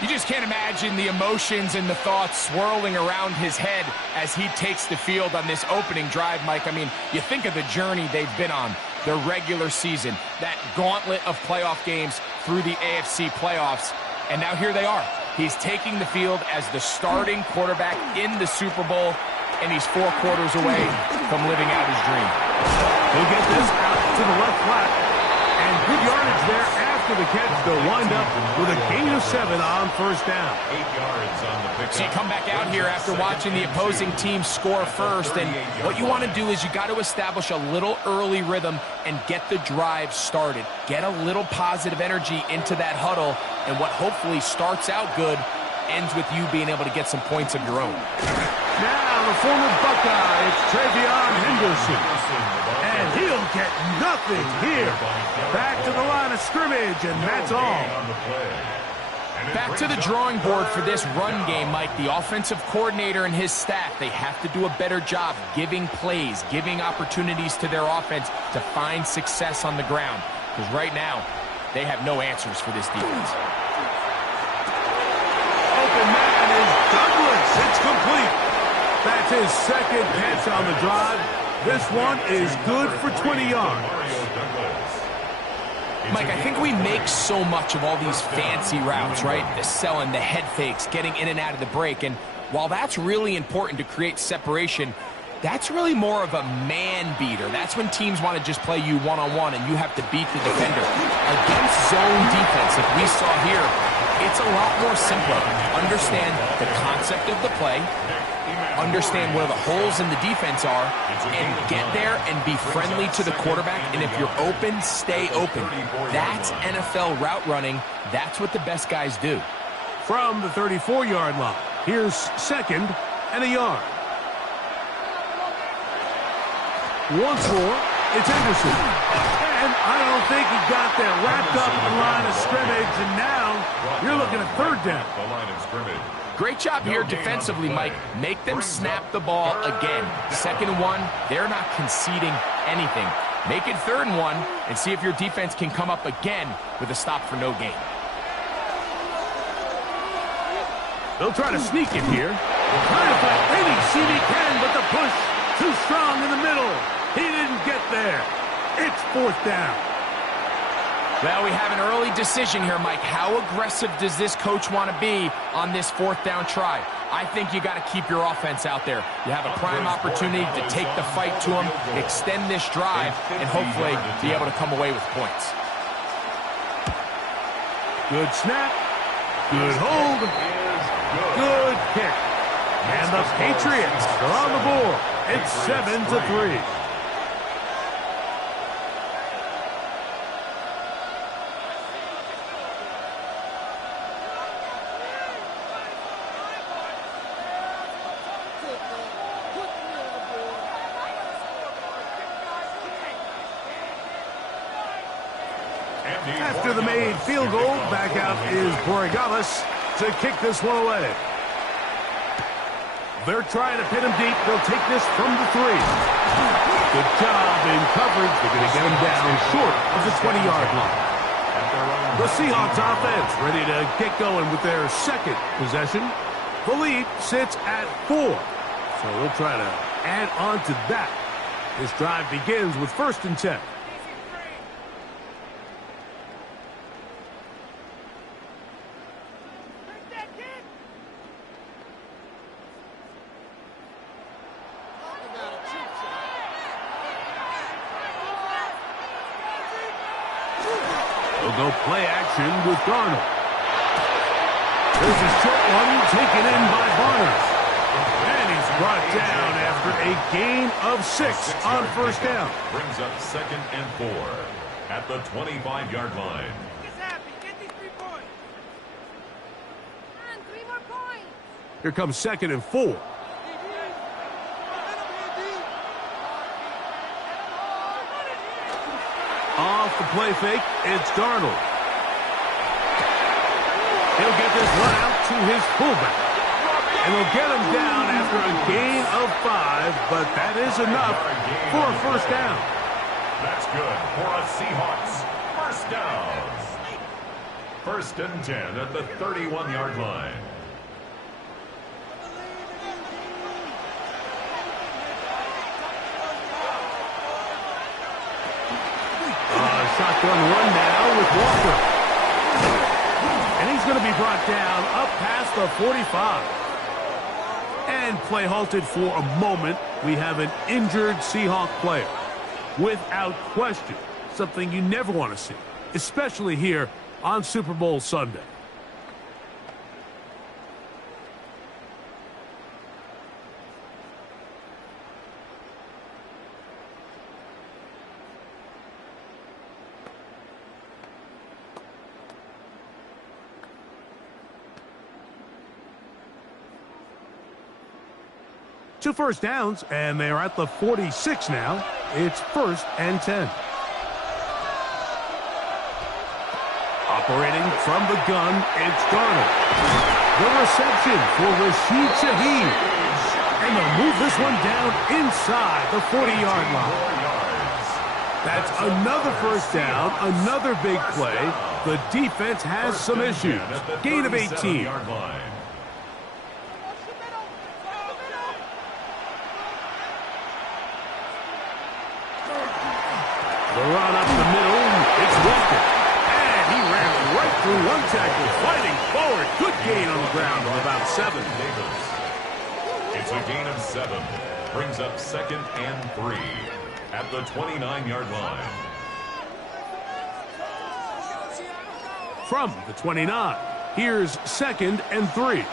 You just can't imagine the emotions and the thoughts swirling around his head as he takes the field on this opening drive, Mike. I mean, you think of the journey they've been on, their regular season, that gauntlet of playoff games through the AFC playoffs, and now here they are. He's taking the field as the starting quarterback in the Super Bowl, and he's 4 quarters away from living out his dream. He'll get this out to the left flat, and Good yardage there after the catch. They'll wind up with a gain of 7 on first down. 8 yards on the pickup. So you come back out here after watching the opposing team score first, and what you want to do is you got to establish a little early rhythm and get the drive started. Get a little positive energy into that huddle, and what hopefully starts out good ends with you being able to get some points of your own. Now the former Buckeye, it's Travion Henderson. And he'll get nothing here. Back to the line of scrimmage, and that's all. Back to the drawing board for this run game, Mike. The offensive coordinator and his staff, they have to do a better job giving plays, giving opportunities to their offense to find success on the ground. Because right now, they have no answers for this defense. Open man is Douglas. It's complete. That's his second catch on the drive. This one is good for 20 yards. Mike, I think we make so much of all these fancy routes, right? The selling, the head fakes, getting in and out of the break. And while that's really important to create separation, that's really more of a man beater. That's when teams want to just play you one-on-one and you have to beat the defender. Against zone defense, like we saw here, it's a lot more simple. Understand the concept of the play, understand where the holes in the defense are, and get there and be friendly to the quarterback. And if you're open, stay open. That's NFL route running. That's what the best guys do. From the 34-yard line, here's 2nd and a yard. Once more, it's Henderson. And I don't think he got that wrapped up in the line of scrimmage, and now you're looking at 3rd down. The line of scrimmage. Great job here defensively, Mike. Make them snap the ball again. 2nd and 1, they're not conceding anything. Make it 3rd and 1 and see if your defense can come up again with a stop for no gain. They'll try to sneak it here. Trying to fight maybe CD can, but the push too strong in the middle. He didn't get there. It's 4th down. Well, we have an early decision here, Mike. How aggressive does this coach want to be on this 4th down try? I think you got to keep your offense out there. You have a prime opportunity to take the fight to them, extend this drive, and hopefully be able to come away with points. Good snap. Good hold. Good kick. And the Patriots are on the board. It's 7-3. After the made field goal, back out is Borregales to kick this one away. They're trying to pin him deep. They'll take this from the 3. Good job in coverage. They're going to get him down short of the 20-yard line. The Seahawks offense ready to get going with their 2nd possession. The lead sits at 4. So they'll try to add on to that. This drive begins with 1st and 10. They'll go play action with Darnold. There's a short one taken in by Barner. And he's brought down after a gain of 6 on 1st down. Brings up 2nd and 4 at the 25-yard line. Get happy. Get these 3 points. Come on, 3 more points. Here comes 2nd and 4. Off the play fake, it's Darnold. He'll get this one out to his fullback. And they'll get him down after a gain of 5, but that is enough for a 1st down. That's good for a Seahawks 1st down. 1st and 10 at the 31-yard line. Shotgun run now with Walker. And he's going to be brought down up past the 45. And play halted for a moment. We have an injured Seahawk player. Without question, something you never want to see. especially here on Super Bowl Sunday. Two first downs, and they are at the 46 now. It's 1st and 10. Operating from the gun, it's Darnold. The reception for Rashid Shaheed. And they'll move this one down inside the 40-yard line. That's another first down, another big play. The defense has some issues. Gain of 18. The run up the middle, it's Walker. And he ran right through one tackle, fighting forward. Good gain on the ground of about 7. It's a gain of 7. Brings up 2nd and 3 at the 29-yard line. From the 29, here's 2nd and 3.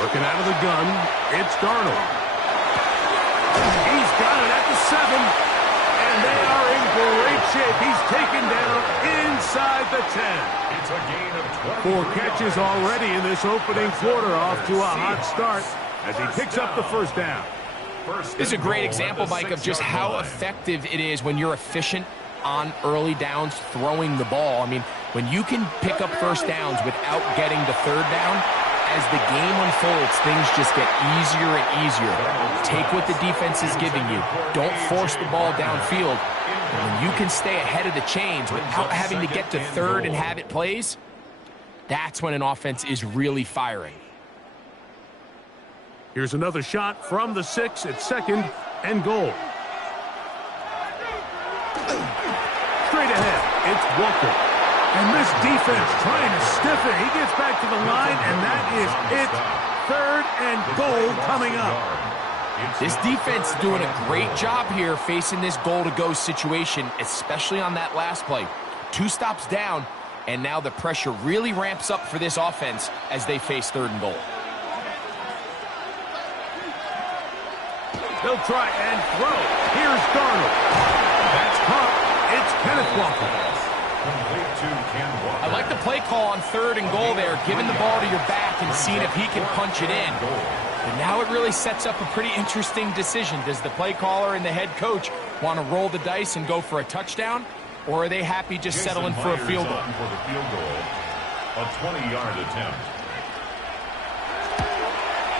Working out of the gun, it's Darnold. He's got it at the 7, and they are in great shape. He's taken down inside the 10. It's a gain of 4 catches already in this opening quarter, off to a hot start as he picks up the first down. This is a great example, Mike, of just how effective it is when you're efficient on early downs throwing the ball. I mean, when you can pick up first downs without getting the 3rd down, as the game unfolds, things just get easier and easier. Take what the defense is giving you. Don't force the ball downfield. And when you can stay ahead of the chains without having to get to 3rd and have it plays, that's when an offense is really firing. Here's another shot from the 6 at 2nd and goal. Straight ahead, it's Walker. And this defense trying to stiff it. He gets back to the line, and that is it. 3rd and goal coming up. This defense doing a great job here facing this goal-to-go situation, especially on that last play. 2 stops down, and now the pressure really ramps up for this offense as they face 3rd and goal. They'll try and throw. Here's Darnold. That's caught. It's Kenneth Walker. I like the play call on 3rd and goal there, giving the ball to your back and seeing if he can punch it in. But now it really sets up a pretty interesting decision. Does the play caller and the head coach want to roll the dice and go for a touchdown, or are they happy just settling for a field goal? For the field goal, a 20-yard attempt.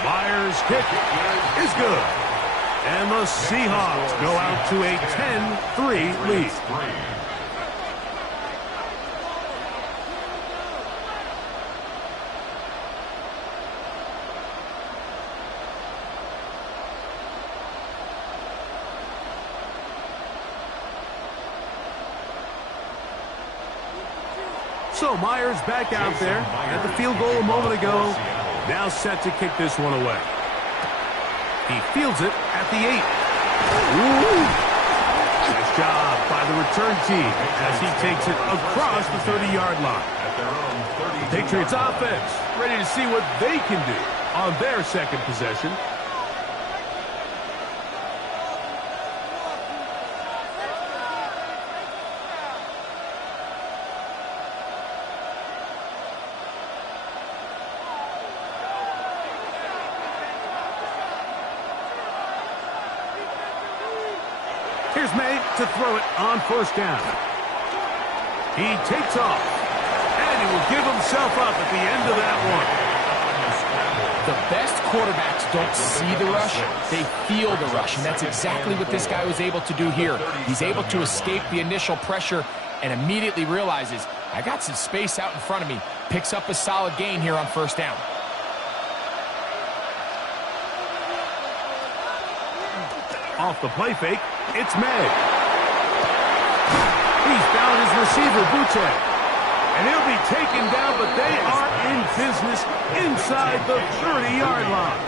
Myers' kick is good. And the Seahawks go out to a 10-3 lead. So Myers back out there at the field goal a moment ago. Now set to kick this one away. He fields it at the 8. Ooh. Nice job by the return team as he takes it across the 30-yard line. The Patriots offense ready to see what they can do on their 2nd possession. Here's May to throw it on 1st down. He takes off, and he will give himself up at the end of that one. The best quarterbacks don't see the rush, they feel the rush, and that's exactly what this guy was able to do here. He's able to escape the initial pressure and immediately realizes, I got some space out in front of me. Picks up a solid gain here on 1st down. Off the play fake, it's May. He's found his receiver, Butte. And he'll be taken down, but they are in business inside the 30-yard line.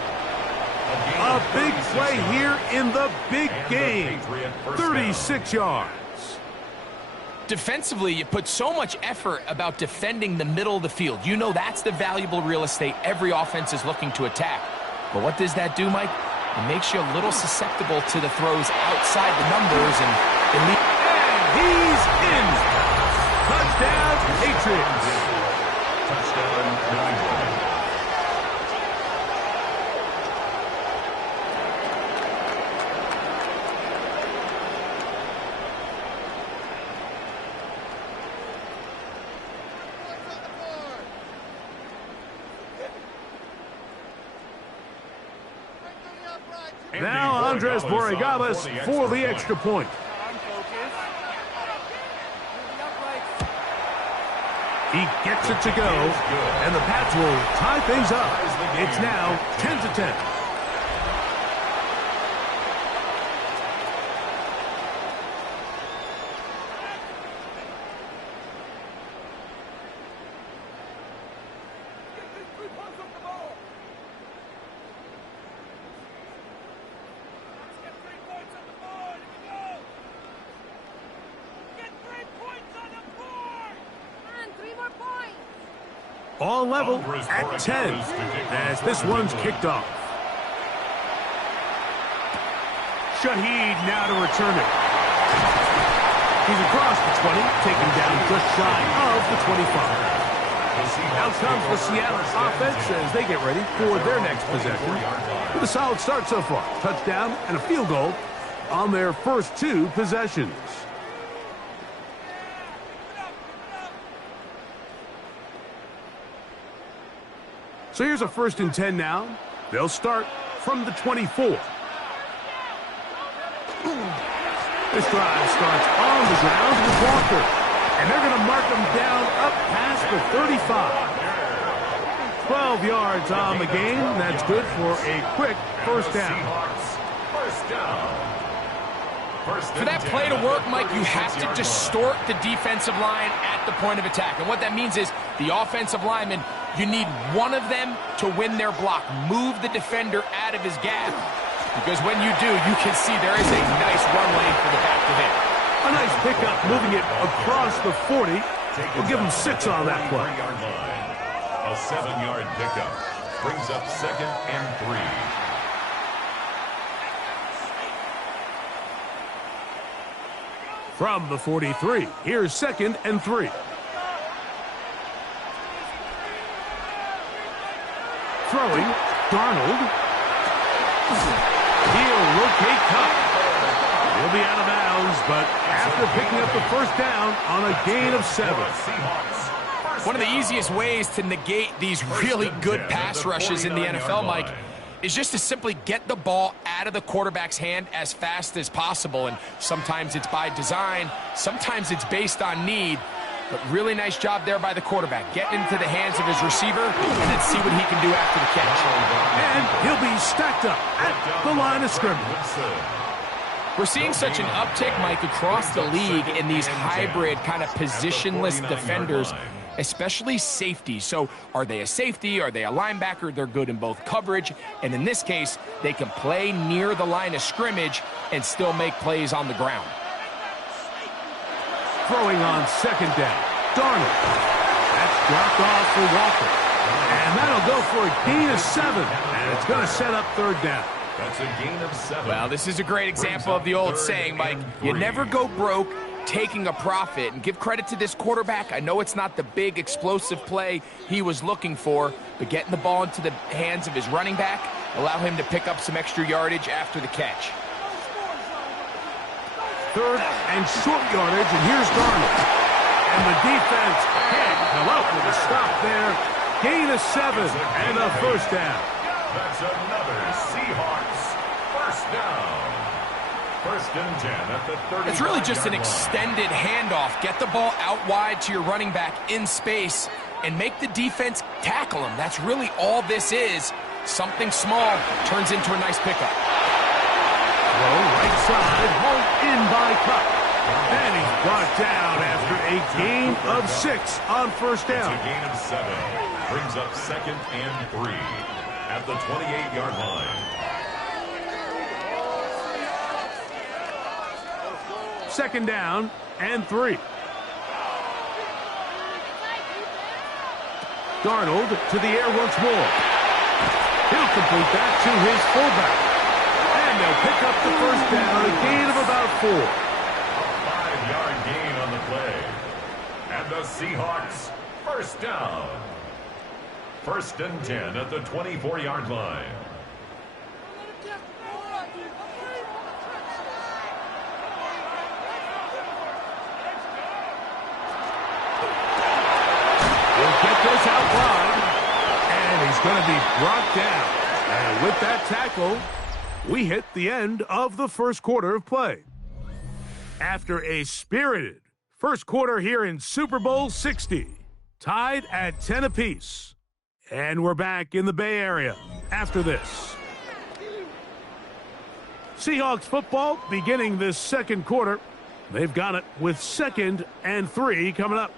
A big play here in the big game. 36 yards. Defensively, you put so much effort about defending the middle of the field. You know that's the valuable real estate every offense is looking to attack. But what does that do, Mike? It makes you a little susceptible to the throws outside the numbers. And he's in. Touchdown, Patriots. Touchdown, New England. Now Andres Borregales for the extra point. He gets it to go, and the Pats will tie things up. It's now 10-10. All level at 10 as this one's kicked off. Shaheed now to return it. He's across the 20, taken down just shy of the 25. Out comes the Seattle offense as they get ready for their next possession. With a solid start so far. Touchdown and a field goal on their first two possessions. So here's a 1st and 10 now. They'll start from the 24. This drive starts on the ground with Walker. And they're going to mark him down up past the 35. 12 yards on the game. That's good for a quick first down. For that play to work, Mike, you have to distort the defensive line at the point of attack. And what that means is the offensive lineman, you need one of them to win their block. Move the defender out of his gap. Because when you do, you can see there is a nice run lane for the back to hit. A nice pickup, moving it across the 40. We'll give him 6 on that play. A 7-yard pickup brings up 2nd and 3. From the 43, here's 2nd and 3. Throwing, Darnold. He'll rotate Cup. He'll be out of bounds, but after picking up the first down on a gain of 7. One of the easiest ways to negate these really good pass rushes in the NFL, Mike, is just to simply get the ball out of the quarterback's hand as fast as possible. And sometimes it's by design, sometimes it's based on need. But really nice job there by the quarterback. Getting into the hands of his receiver and then see what he can do after the catch. And he'll be stacked up at the line of scrimmage. We're seeing such an uptick, Mike, across the league in these hybrid kind of positionless defenders, especially safety. So are they a safety? Are they a linebacker? They're good in both coverage. And in this case, they can play near the line of scrimmage and still make plays on the ground. Throwing on 2nd down. Darnold. That's dropped off for Walker. And that'll go for a gain of 7. And it's going to set up 3rd down. That's a gain of 7. Well, this is a great example of the old saying, Mike, you never go broke taking a profit. And give credit to this quarterback. I know it's not the big explosive play he was looking for, but getting the ball into the hands of his running back, allow him to pick up some extra yardage after the catch. 3rd and short yardage, and here's Darnold. And the defense can't come up with a stop there. Gain of 7 and a first down. That's another Seahawks first down. 1st and 10 at the 30. It's really just an extended handoff. Get the ball out wide to your running back in space and make the defense tackle him. That's really all this is. Something small turns into a nice pickup. Throw right side, hauled in by Cup. And he's brought down after a gain of 6 on first down. It's a gain of 7. Brings up 2nd and 3 at the 28-yard line. second down and 3. Darnold to the air once more. He'll complete that to his fullback. And they'll pick up the first down, a gain of about 4. A 5-yard gain on the play. And the Seahawks, first down. First and 10 at the 24-yard line. He'll get this out wide. And he's going to be brought down. And with that tackle, we hit the end of the first quarter of play. After a spirited first quarter here in Super Bowl 60, tied at 10 apiece. And we're back in the Bay Area after this. Seahawks football beginning this second quarter. They've got it with 2nd and 3 coming up.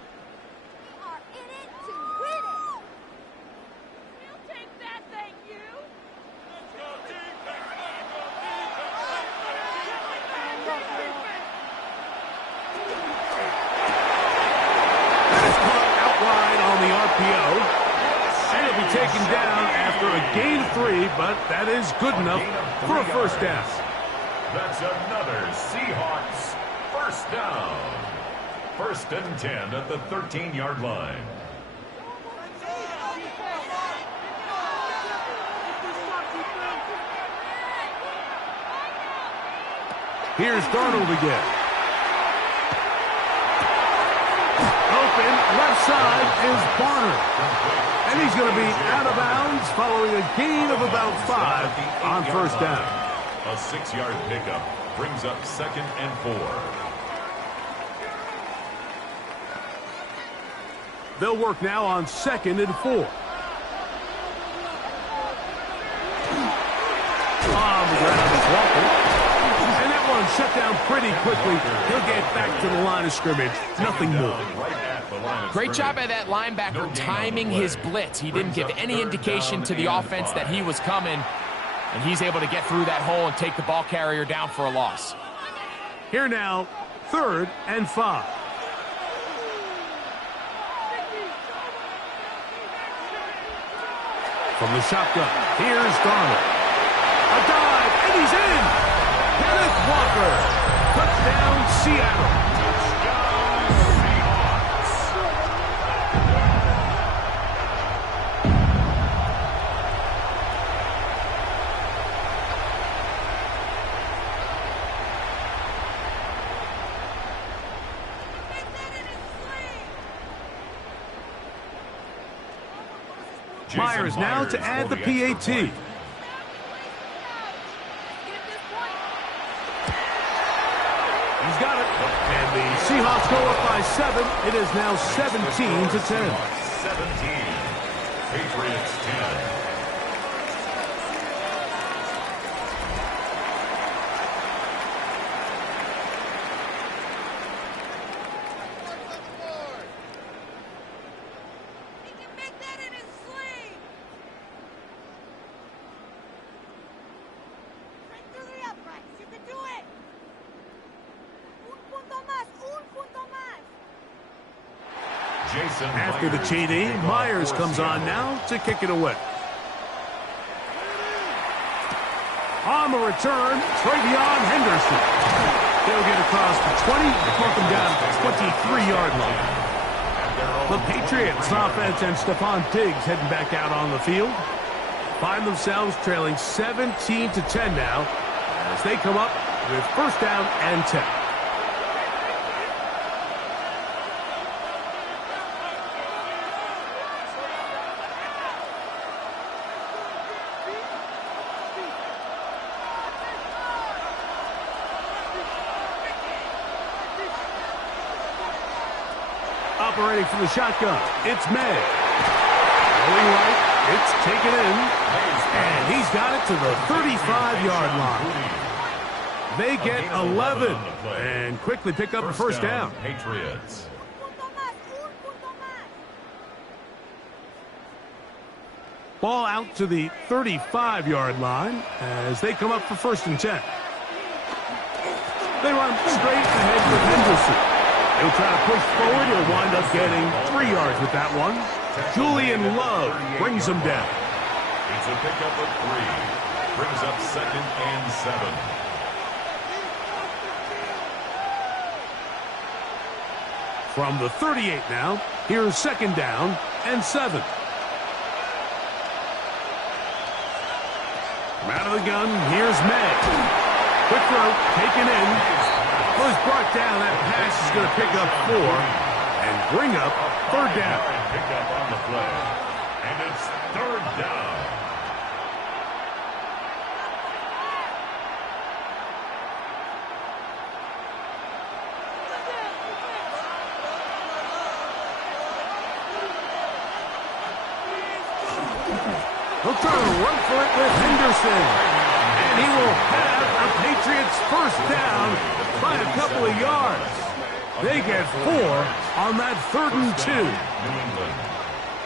Taken down after a gain of 3, but that is good enough for a first down. That's another Seahawks first down. First and 10 at the 13-yard line. Here's Darnold again. Open, left side is Barner. And he's going to be out of bounds following a gain of about 5 on first down. A 6-yard pickup brings up 2nd and 4. They'll work now on 2nd and 4. On the ground is Walker. And that one shut down pretty quickly. He'll get back to the line of scrimmage. Nothing more. Great job by that linebacker timing his blitz. He didn't give any indication to the offense that he was coming, and he's able to get through that hole and take the ball carrier down for a loss. Here now, 3rd and 5. From the shotgun, here's Darnold. A dive, and he's in! Kenneth Walker, touchdown Seattle. Myers now to add the PAT. He's got it. And the Seahawks go up by 7. It is now 17 to 10. 17. Patriots 10. After the TD, Myers comes on now to kick it away. On the return, Travion Henderson. They'll get across the 20, mark them down at the 23-yard line. The Patriots offense and Stephon Diggs heading back out on the field. Find themselves trailing 17 to 10 now as they come up with first down and 10. Operating from the shotgun, it's May. Going right, it's taken in, and he's got it to the 35-yard line. They get 11 and quickly pick up a first down. Patriots. Ball out to the 35-yard line as they come up for first and 10. They run straight ahead with Henderson. He'll try to push forward. He'll wind up getting 3 yards with that one. Julian Love brings him down. It's a pickup of 3. Brings up 2nd and 7. From the 38 now, here's 2nd down and 7. From out of the gun, here's May. Quick throw, taken in. Was brought down. That pass is going to pick up 4 and bring up 3rd down. Pick up on the play. And it's 3rd down. He'll try to run for it with Henderson. And he will have a Patriots 1st down by a couple of yards. They get 4 on that 3rd and 2.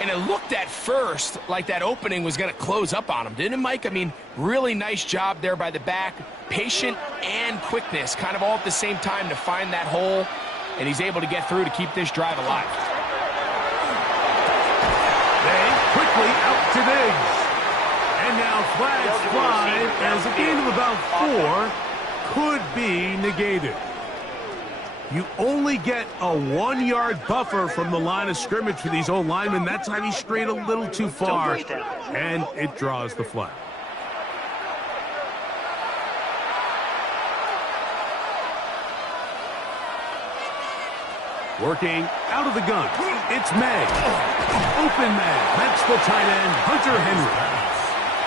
And it looked at first like that opening was going to close up on him, didn't it, Mike? I mean, really nice job there by the back. Patient and quickness, kind of all at the same time to find that hole. And he's able to get through to keep this drive alive. They quickly out to Diggs. And now flags fly as a gain of about 4 could be negated. You only get a 1-yard buffer from the line of scrimmage for these old linemen. That time he strayed a little too far, and it draws the flag. Working out of the gun, it's May. Open man, that's the tight end, Hunter Henry.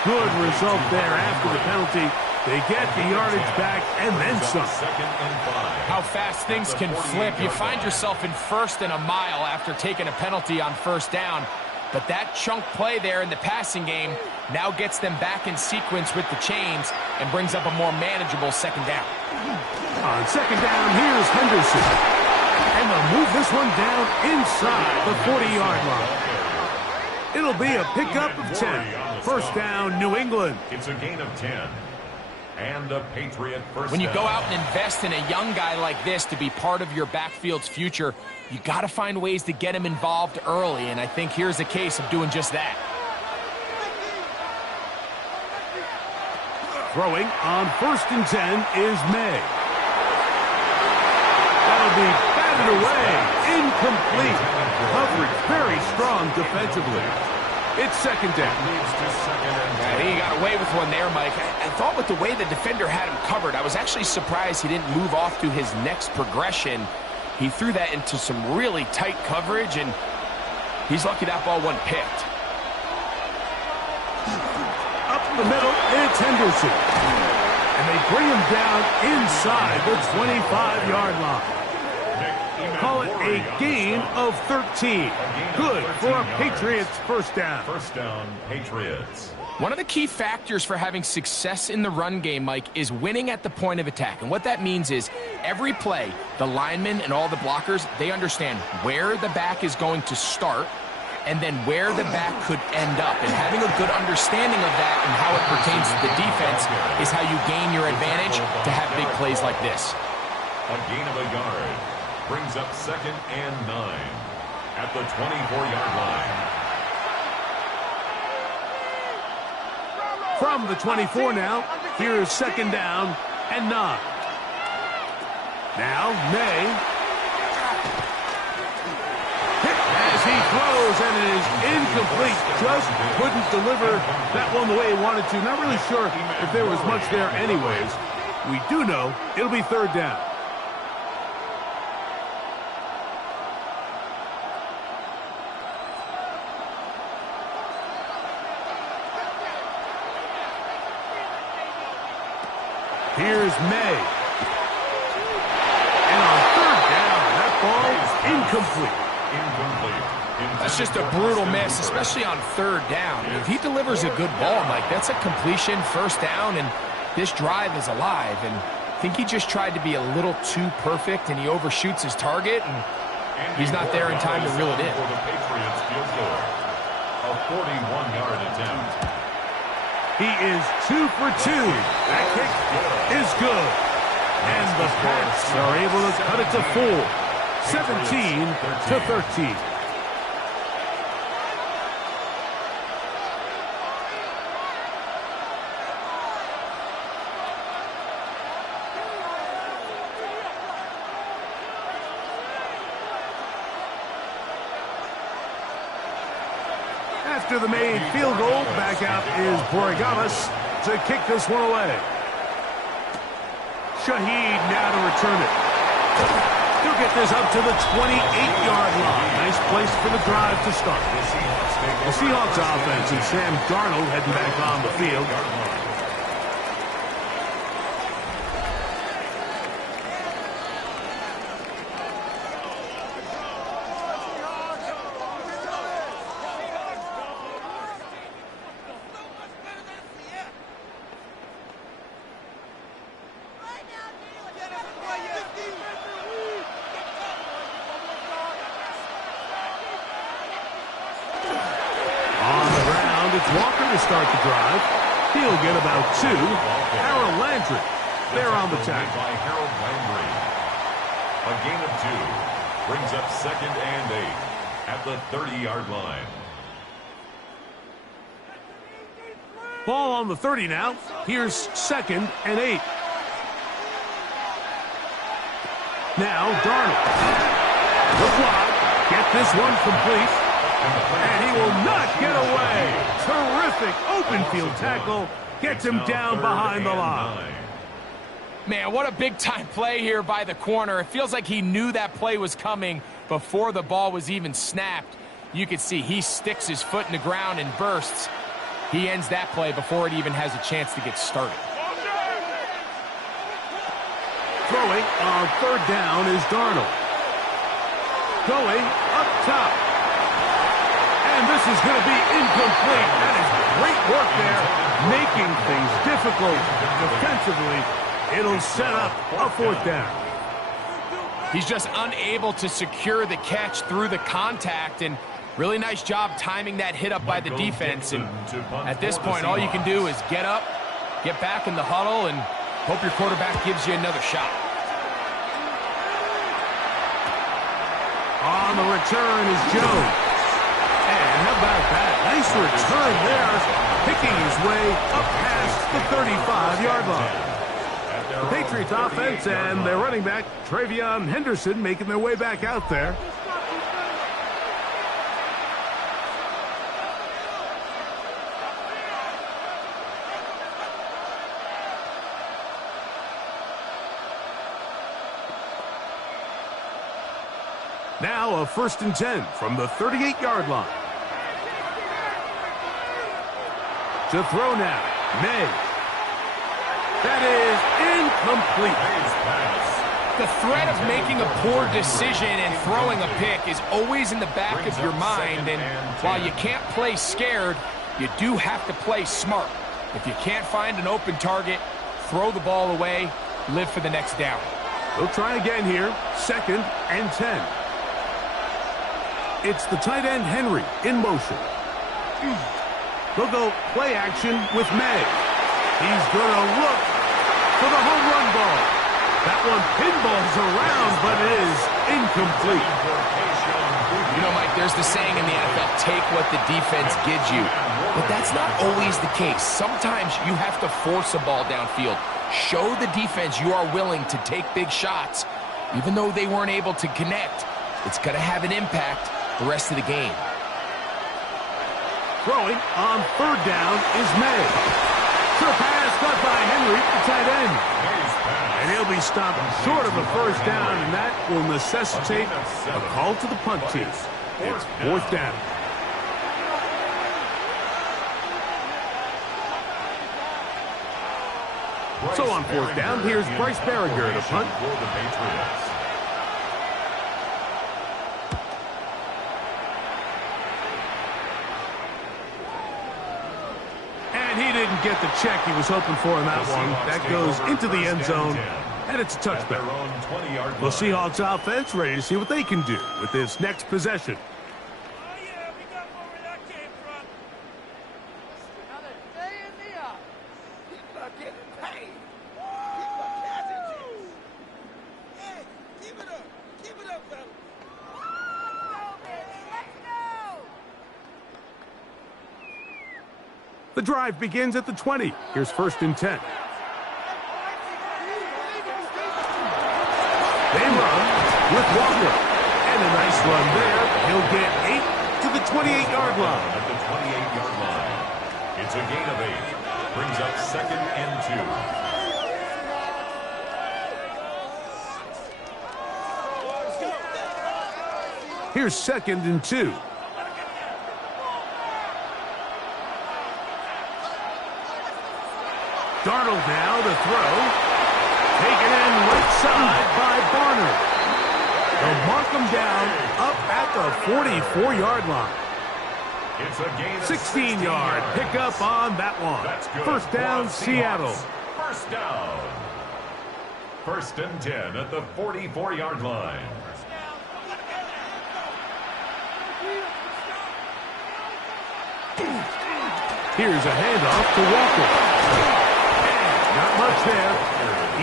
Good result there after the penalty. They get the yardage back and then some. How fast things can flip. You find yourself in 1st and a mile after taking a penalty on 1st down. But that chunk play there in the passing game now gets them back in sequence with the chains and brings up a more manageable 2nd down. On 2nd down, here's Henderson. And they'll move this one down inside the 40-yard line. It'll be a pickup of 10. 1st down, New England. It's a gain of 10. And a Patriot 1st When you down. go out and invest in a young guy like this to be part of your backfield's future, you got to find ways to get him involved early, and I think here's a case of doing just that. Throwing on 1st and 10 is May. That'll be batted away. Incomplete. Coverage very strong defensively. It's 2nd down. I think he got away with one there, Mike. I thought with the way the defender had him covered, I was actually surprised he didn't move off to his next progression. He threw that into some really tight coverage, and he's lucky that ball wasn't picked. Up the middle, it's Henderson. And they bring him down inside the 25-yard line. Call it a gain of 13. Good for a Patriots 1st down. 1st down, Patriots. One of the key factors for having success in the run game, Mike, is winning at the point of attack. And what that means is every play, the linemen and all the blockers, they understand where the back is going to start and then where the back could end up. And having a good understanding of that and how it pertains to the defense is how you gain your advantage to have big plays like this. A gain of a yard. Brings up 2nd and 9 at the 24-yard line. From the 24 now, here's 2nd down and 9. Now, May. Hit as he throws, and it is incomplete. Just couldn't deliver that one the way he wanted to. Not really sure if there was much there anyways. We do know it'll be 3rd down. Here's May. And on 3rd down, that ball is incomplete. That's just a brutal miss, especially on 3rd down. If he delivers a good ball, Mike, that's a completion, 1st down, and this drive is alive. And I think he just tried to be a little too perfect, and he overshoots his target, and he's not there in time to reel it in. For the Patriots field goal. A 41-yard attempt. He is 2 for 2. That kick is good. And the Pats are able to cut it to 4, 17-13. After the made field goal, back out is Borregales to kick this one away. Shaheed now to return it. He'll get this up to the 28-yard line. Nice place for the drive to start. The Seahawks offense and Sam Darnold heading back on the field. It's Walker to start the drive. He'll get about 2. Harold Landry there on the tackle. By Harold Landry. A gain of 2 brings up 2nd and 8 at the 30-yard line. Ball on the 30 now. Here's 2nd and 8. Now Darnold. The block. Get this one complete. And he will not get away. Terrific open field tackle. Gets him down behind the line. Man, what a big-time play here by the corner. It feels like he knew that play was coming before the ball was even snapped. You can see he sticks his foot in the ground and bursts. He ends that play before it even has a chance to get started. Throwing on 3rd down is Darnold. Going up top. And this is going to be incomplete. That is great work there, making things difficult defensively. It'll set up a 4th down. He's just unable to secure the catch through the contact, and really nice job timing that hit up by the defense. And at this point, all you can do is get up, get back in the huddle, and hope your quarterback gives you another shot. On the return is Jones. And how about that? Nice return there, picking his way up past the 35-yard line. The Patriots offense and their running back, Travion Henderson, making their way back out there. Now a 1st and 10 from the 38-yard line. To throw now, May. That is incomplete. The threat of making a poor decision and throwing a pick is always in the back of your mind, and while you can't play scared, you do have to play smart. If you can't find an open target, throw the ball away, live for the next down. They'll try again here, 2nd and 10. It's the tight end Henry in motion. They'll go play action with May. He's going to look for the home run ball. That one pinballs around, but it is incomplete. You know, Mike, there's the saying in the NFL, take what the defense gives you. But that's not always the case. Sometimes you have to force a ball downfield. Show the defense you are willing to take big shots. Even though they weren't able to connect, it's going to have an impact the rest of the game. Throwing on 3rd down is May. Sure pass cut by Henry, the tight end. And he'll be stopped short of a 1st down, and that will necessitate a call to the punt team. It's 4th down. So on 4th down, here's Bryce Berringer to punt. And he didn't get the check he was hoping for in that one. That goes into the end zone, and it's a touchback. The Seahawks offense ready to see what they can do with this next possession. Oh, yeah, we got where that came from. Another day in the office. People are getting paid. People are catching checks. The drive begins at the 20. Here's 1st and 10. They run with Walker. And a nice run there. He'll get 8 to the 28-yard line. At the 28-yard line. It's a gain of 8. Brings up 2nd and 2. Here's 2nd and 2. Darnold now to throw. Taken in right side by Barner. They'll mark him down up at the 44-yard line. It's a gain of 16-yard pickup on that one. That's good. 1st down, For Seattle. Seahawks. 1st down. 1st and 10 at the 44-yard line. Here's a handoff to Walker. Not much there.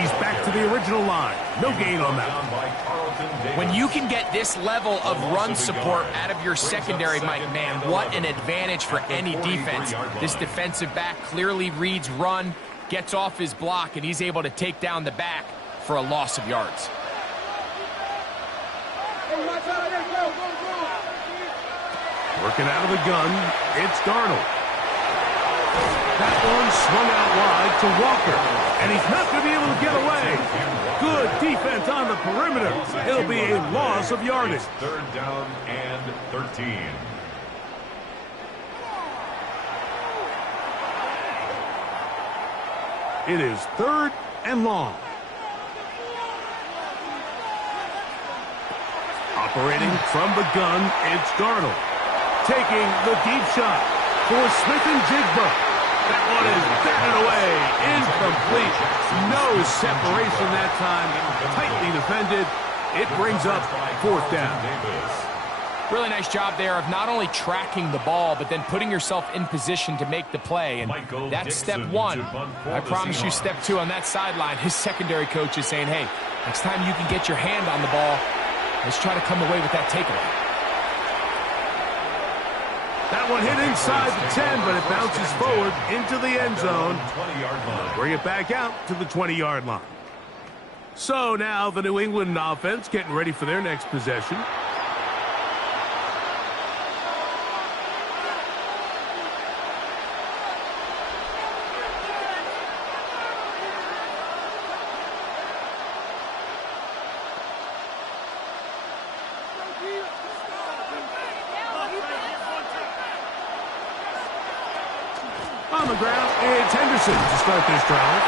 He's back to the original line. No gain on that. When you can get this level of run support out of your secondary, Mike, man, what an advantage for any defense. This defensive back clearly reads run, gets off his block, and he's able to take down the back for a loss of yards. Working out of the gun, it's Darnold. That one swung out wide to Walker, and he's not going to be able to get away. Good defense on the perimeter. It'll be a loss of yardage. 3rd down and 13. It is 3rd and long. Operating from the gun, it's Darnold. Taking the deep shot for Smith and Jigba. That one is batted away. Incomplete. No separation that time. Tightly defended. It brings up 4th down. Really nice job there of not only tracking the ball, but then putting yourself in position to make the play. And that's step 1. I promise you step 2 on that sideline. His secondary coach is saying, hey, next time you can get your hand on the ball, let's try to come away with that takeaway. That one hit inside the 10, but it bounces forward into the end zone. Bring it back out to the 20-yard line. So now the New England offense getting ready for their next possession. On the ground, it's Henderson to start this drive.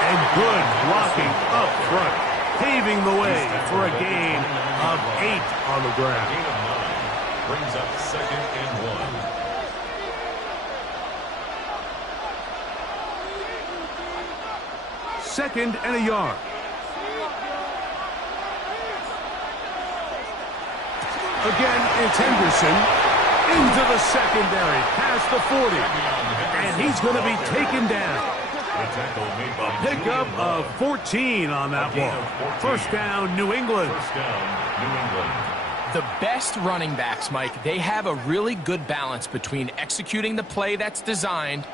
And good blocking up front, paving the way for a gain of 8 on the ground. Gain of 9 brings up 2nd and 1. 2nd and a yard. Again, it's Henderson into the secondary, past the 40. And he's going to be taken down. A pickup of 14 on that one. 1st down, New England. 1st down, New England. The best running backs, Mike, they have a really good balance between executing the play that's designed,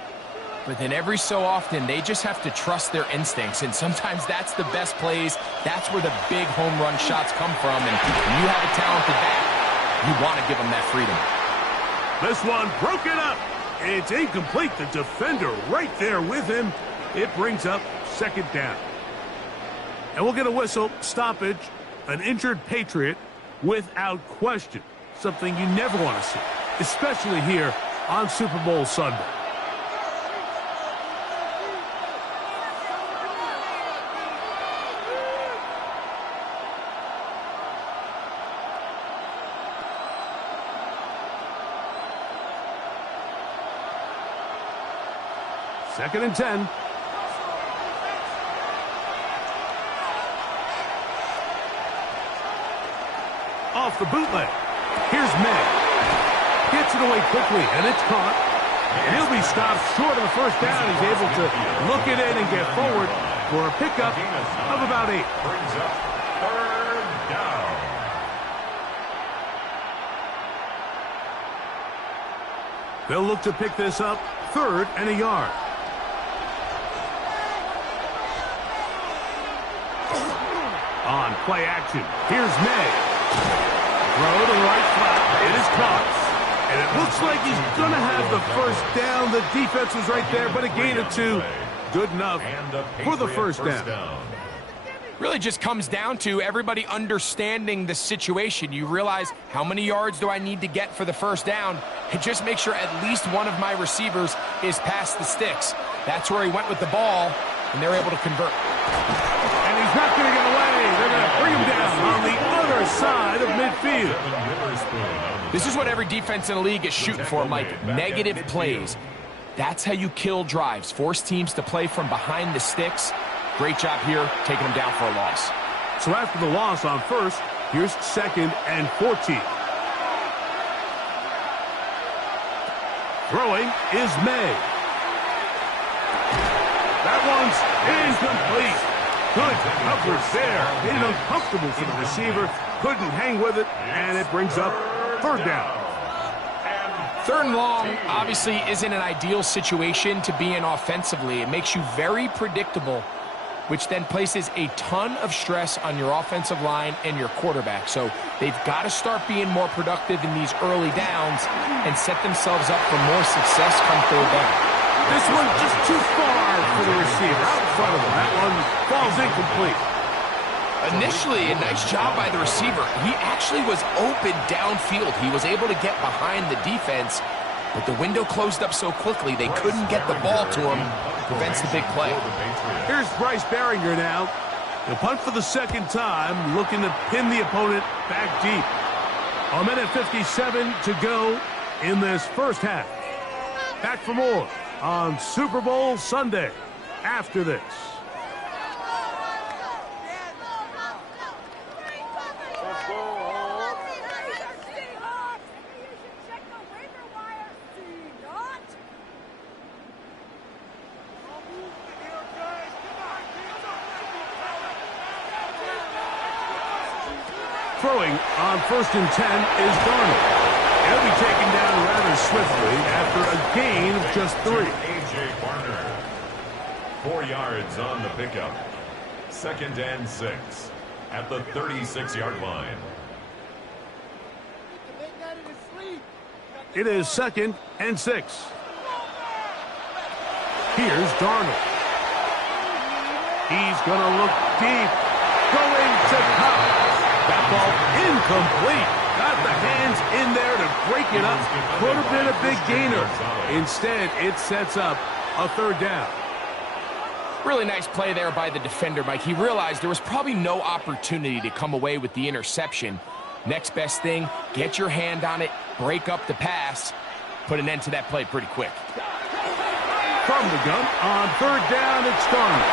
but then every so often they just have to trust their instincts, and sometimes that's the best plays. That's where the big home run shots come from, and when you have a talented back, you want to give them that freedom. This one broken up. It's incomplete. The defender right there with him. It brings up 2nd down. And we'll get a whistle, stoppage, an injured Patriot without question. Something you never want to see, especially here on Super Bowl Sunday. Second and 10. Off the bootleg. Here's May. Gets it away quickly, and it's caught. And he'll be stopped short of the 1st down. He's able to look it in and get forward for a pickup of about 8. Brings up 3rd down. They'll look to pick this up 3rd and a yard. On play action, here's May. Throw to the right flat. It is caught. And it looks like he's going to have the first down. The defense was right there, but a gain of 2. Good enough for the first down. Really just comes down to everybody understanding the situation. You realize, how many yards do I need to get for the first down? And just make sure at least one of my receivers is past the sticks. That's where he went with the ball, and they're able to convert. And he's not going to get away. They're going to bring him down on the other side of midfield. This is what every defense in the league is shooting for, Mike. Negative plays. That's how you kill drives. Force teams to play from behind the sticks. Great job here, taking them down for a loss. So after the loss on 1st, here's 2nd and 14. Throwing is May. That one's incomplete. Good coverage there. Made it uncomfortable for the receiver. Couldn't hang with it, and it brings up 3rd down. 3rd and long obviously isn't an ideal situation to be in offensively. It makes you very predictable, which then places a ton of stress on your offensive line and your quarterback. So they've got to start being more productive in these early downs and set themselves up for more success come 3rd down. This one just too far for the receiver. Out in front of him. That one falls incomplete. Initially, a nice job by the receiver. He actually was open downfield. He was able to get behind the defense, but the window closed up so quickly they couldn't get the ball to him. Prevents the big play. Here's Bryce Barringer now. He'll punt for the 2nd time, looking to pin the opponent back deep. A minute 57 to go in this first half. Back for more on Super Bowl Sunday after this. Throwing on 1st and 10 is Darnold. He'll be taken down rather swiftly after a gain of just 3. A.J. Barner. 4 yards on the pickup. 2nd and 6 at the 36-yard line. It is 2nd and 6. Here's Darnold. He's going to look deep. Going to Cobb. That ball incomplete. Got the hands in there to break it up. Could have been a big gainer. Instead, it sets up a 3rd down. Really nice play there by the defender, Mike. He realized there was probably no opportunity to come away with the interception. Next best thing, get your hand on it, break up the pass, put an end to that play pretty quick. From the gun, on 3rd down, it's Darnold.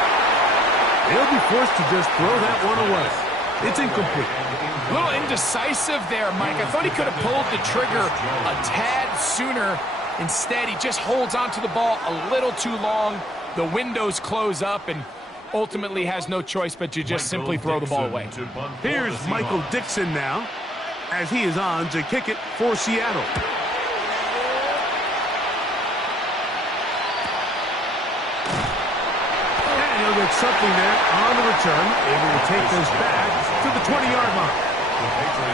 He'll be forced to just throw that one away. It's incomplete. A little indecisive there, Mike. I thought he could have pulled the trigger a tad sooner. Instead, he just holds onto the ball a little too long. The windows close up and ultimately has no choice but to just simply throw the ball away. Here's Michael Dixon now as he is on to kick it for Seattle. And he'll get something there on the return, able to take this back to the 20-yard line.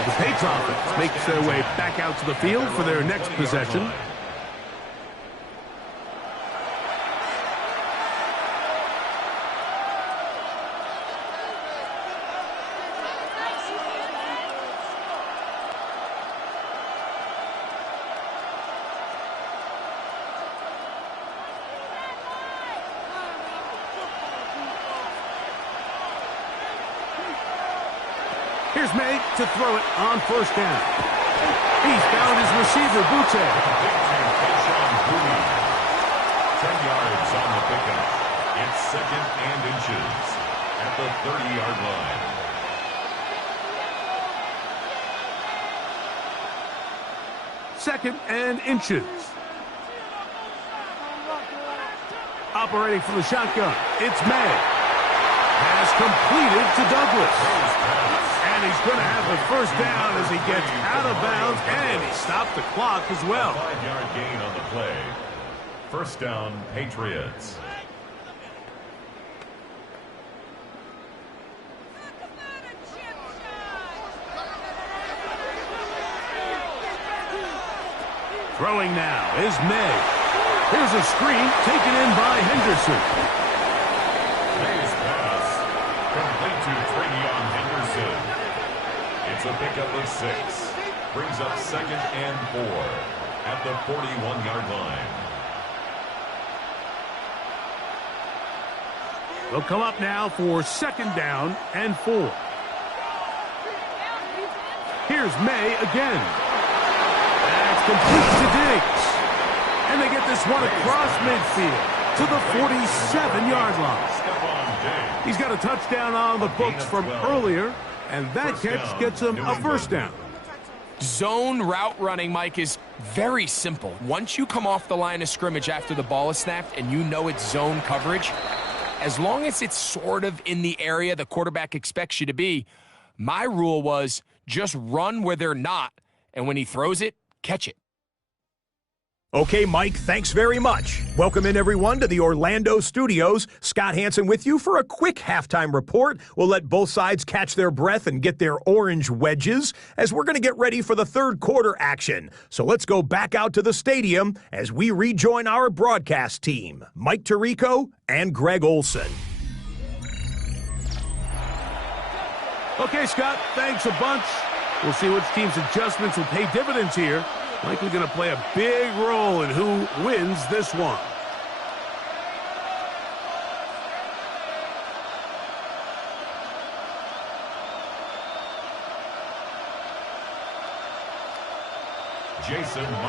The Patriots offense makes their way back out to the field for their next possession. Here's May to throw it on 1st down. He's found his receiver, Butte. 10 yards on the pickup. It's 2nd and inches at the 30-yard line. Second and inches. Operating from the shotgun, it's May. Has completed to Douglas. And he's going to have the first down as he gets out of bounds, and he stop the clock as well. A 5-yard gain on the play. First down, Patriots. Throwing now is May. Here's a screen taken in by Henderson. May's pass complete to Travion Henderson. It's a pickup of 6. Brings up 2nd and 4 at the 41-yard line. They'll come up now for 2nd down and 4. Here's May again. That's complete to Diggs. And they get this one across midfield to the 47-yard line. He's got a touchdown on the books from earlier, and that catch gets him a first down. Zone route running, Mike, is very simple. Once you come off the line of scrimmage after the ball is snapped and you know it's zone coverage, as long as it's sort of in the area the quarterback expects you to be, my rule was just run where they're not, and when he throws it, catch it. Okay, Mike, thanks very much. Welcome in, everyone, to the Orlando studios. Scott Hansen with you for a quick halftime report. We'll let both sides catch their breath and get their orange wedges as we're going to get ready for the third quarter action. So let's go back out to the stadium as we rejoin our broadcast team, Mike Tirico and Greg Olson. Okay, Scott, thanks a bunch. We'll see which team's adjustments will pay dividends here. Likely going to play a big role in who wins this one.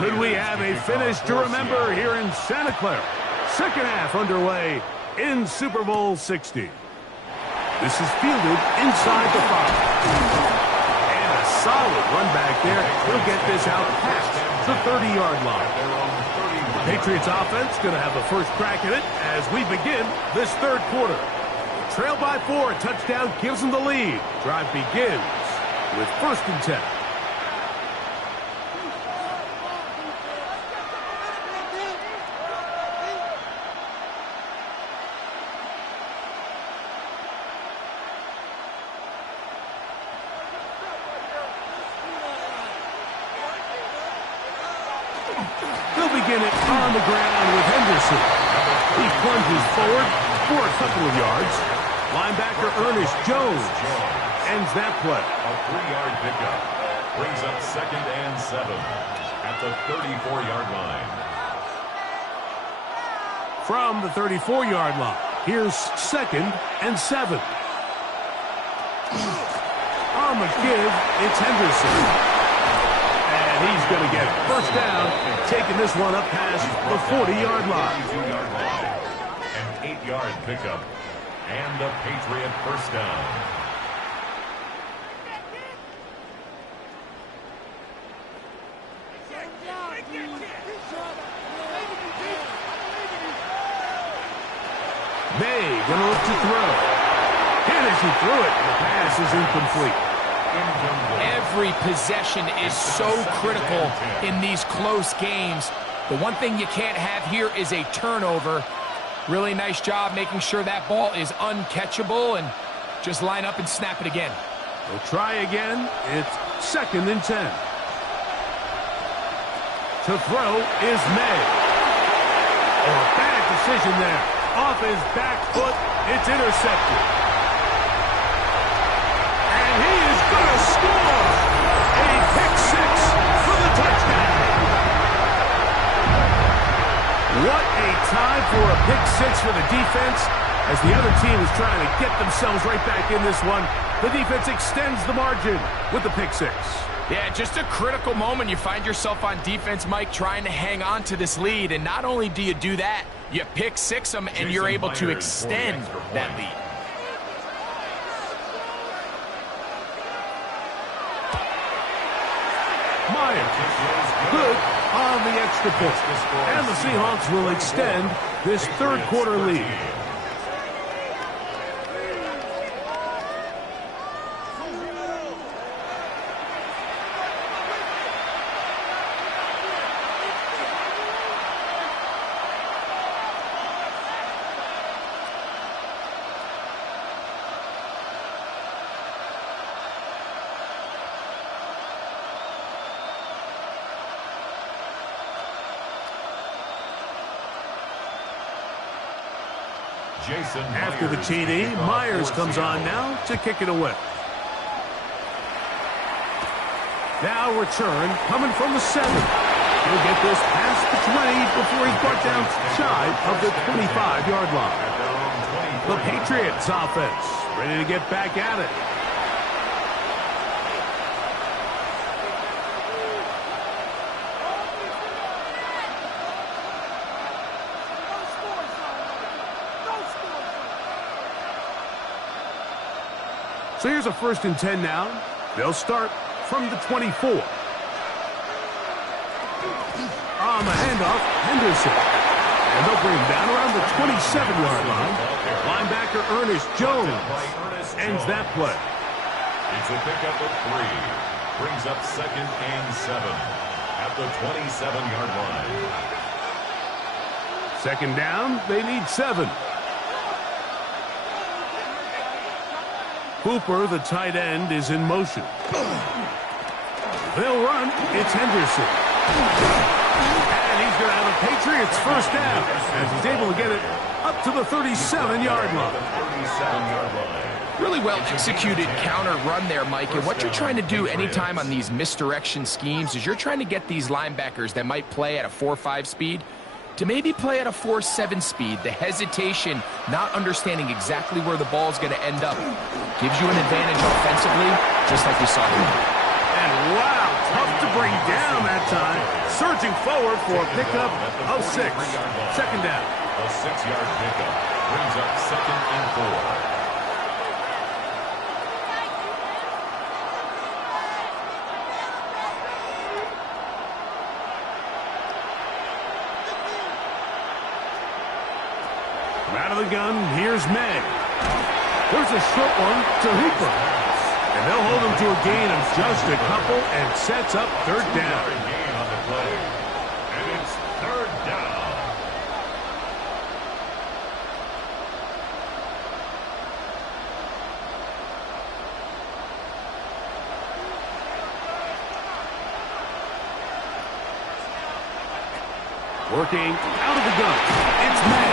Could we have a finish to remember here in Santa Clara? Second half underway in Super Bowl 60. This is fielded inside the 5. And a solid run back there. He'll get this out past the 30-yard line. The Patriots offense going to have the first crack at it as we begin this third quarter. Trail by 4, a touchdown gives them the lead. Drive begins with 1st and 10. Begin it on the ground with Henderson. He plunges forward for a couple of yards. Linebacker Ernest Jones ends that play. A 3-yard pickup brings up 2nd and 7 at the 34-yard line. From the 34-yard line, here's 2nd and 7. On the give, it's Henderson. He's going to get first down, taking this one up past the 40-yard line. An 8-yard pickup and a Patriot first down. May going to look to throw. And as he threw it, the pass is incomplete. Every possession is so critical in these close games. The one thing you can't have here is a turnover. Really nice job making sure that ball is uncatchable, and just line up and snap it again. We'll try again. It's 2nd and 10. To throw is May. Oh, a bad decision there. Off his back foot, it's intercepted. Going to score a pick 6 for the touchdown. What a time for a pick 6 for the defense as the other team is trying to get themselves right back in this one. The defense extends the margin with the pick 6. Yeah, just a critical moment. You find yourself on defense, Mike, trying to hang on to this lead, and not only do you do that, you pick 6 them and you're able to extend that lead. Good on the extra point. And the Seahawks will extend this third quarter lead. After the TD, Myers comes on now to kick it away. Now return coming from the 7. He'll get this past the 20 before he's brought down shy of the 25-yard line. The Patriots offense ready to get back at it. So here's a 1st and 10 now. They'll start from the 24. On the handoff, Henderson. And they'll bring him down around the 27-yard line. Linebacker Ernest Jones ends that play. It's a pickup of 3. Brings up 2nd and 7 at the 27-yard line. 2nd down, they need 7. Cooper, the tight end, is in motion. They'll run. It's Henderson. And he's going to have a Patriots 1st down as he's able to get it up to the 37-yard line. Really well executed counter run there, Mike. And what you're trying to do anytime on these misdirection schemes is you're trying to get these linebackers that might play at a 4.5 speed to maybe play at a 4.7 speed. The hesitation, not understanding exactly where the ball is going to end up, gives you an advantage offensively, just like we saw here. And wow, tough to bring down that time. Surging forward for a pickup of 6. 2nd down. A 6-yard pickup brings up 2nd and 4. Out of the gun, here's May. There's a short one to Hooper. And they'll hold him to a gain of just a couple and sets up 3rd down. Gain on the play. And it's 3rd down. Working out of the gun. It's May.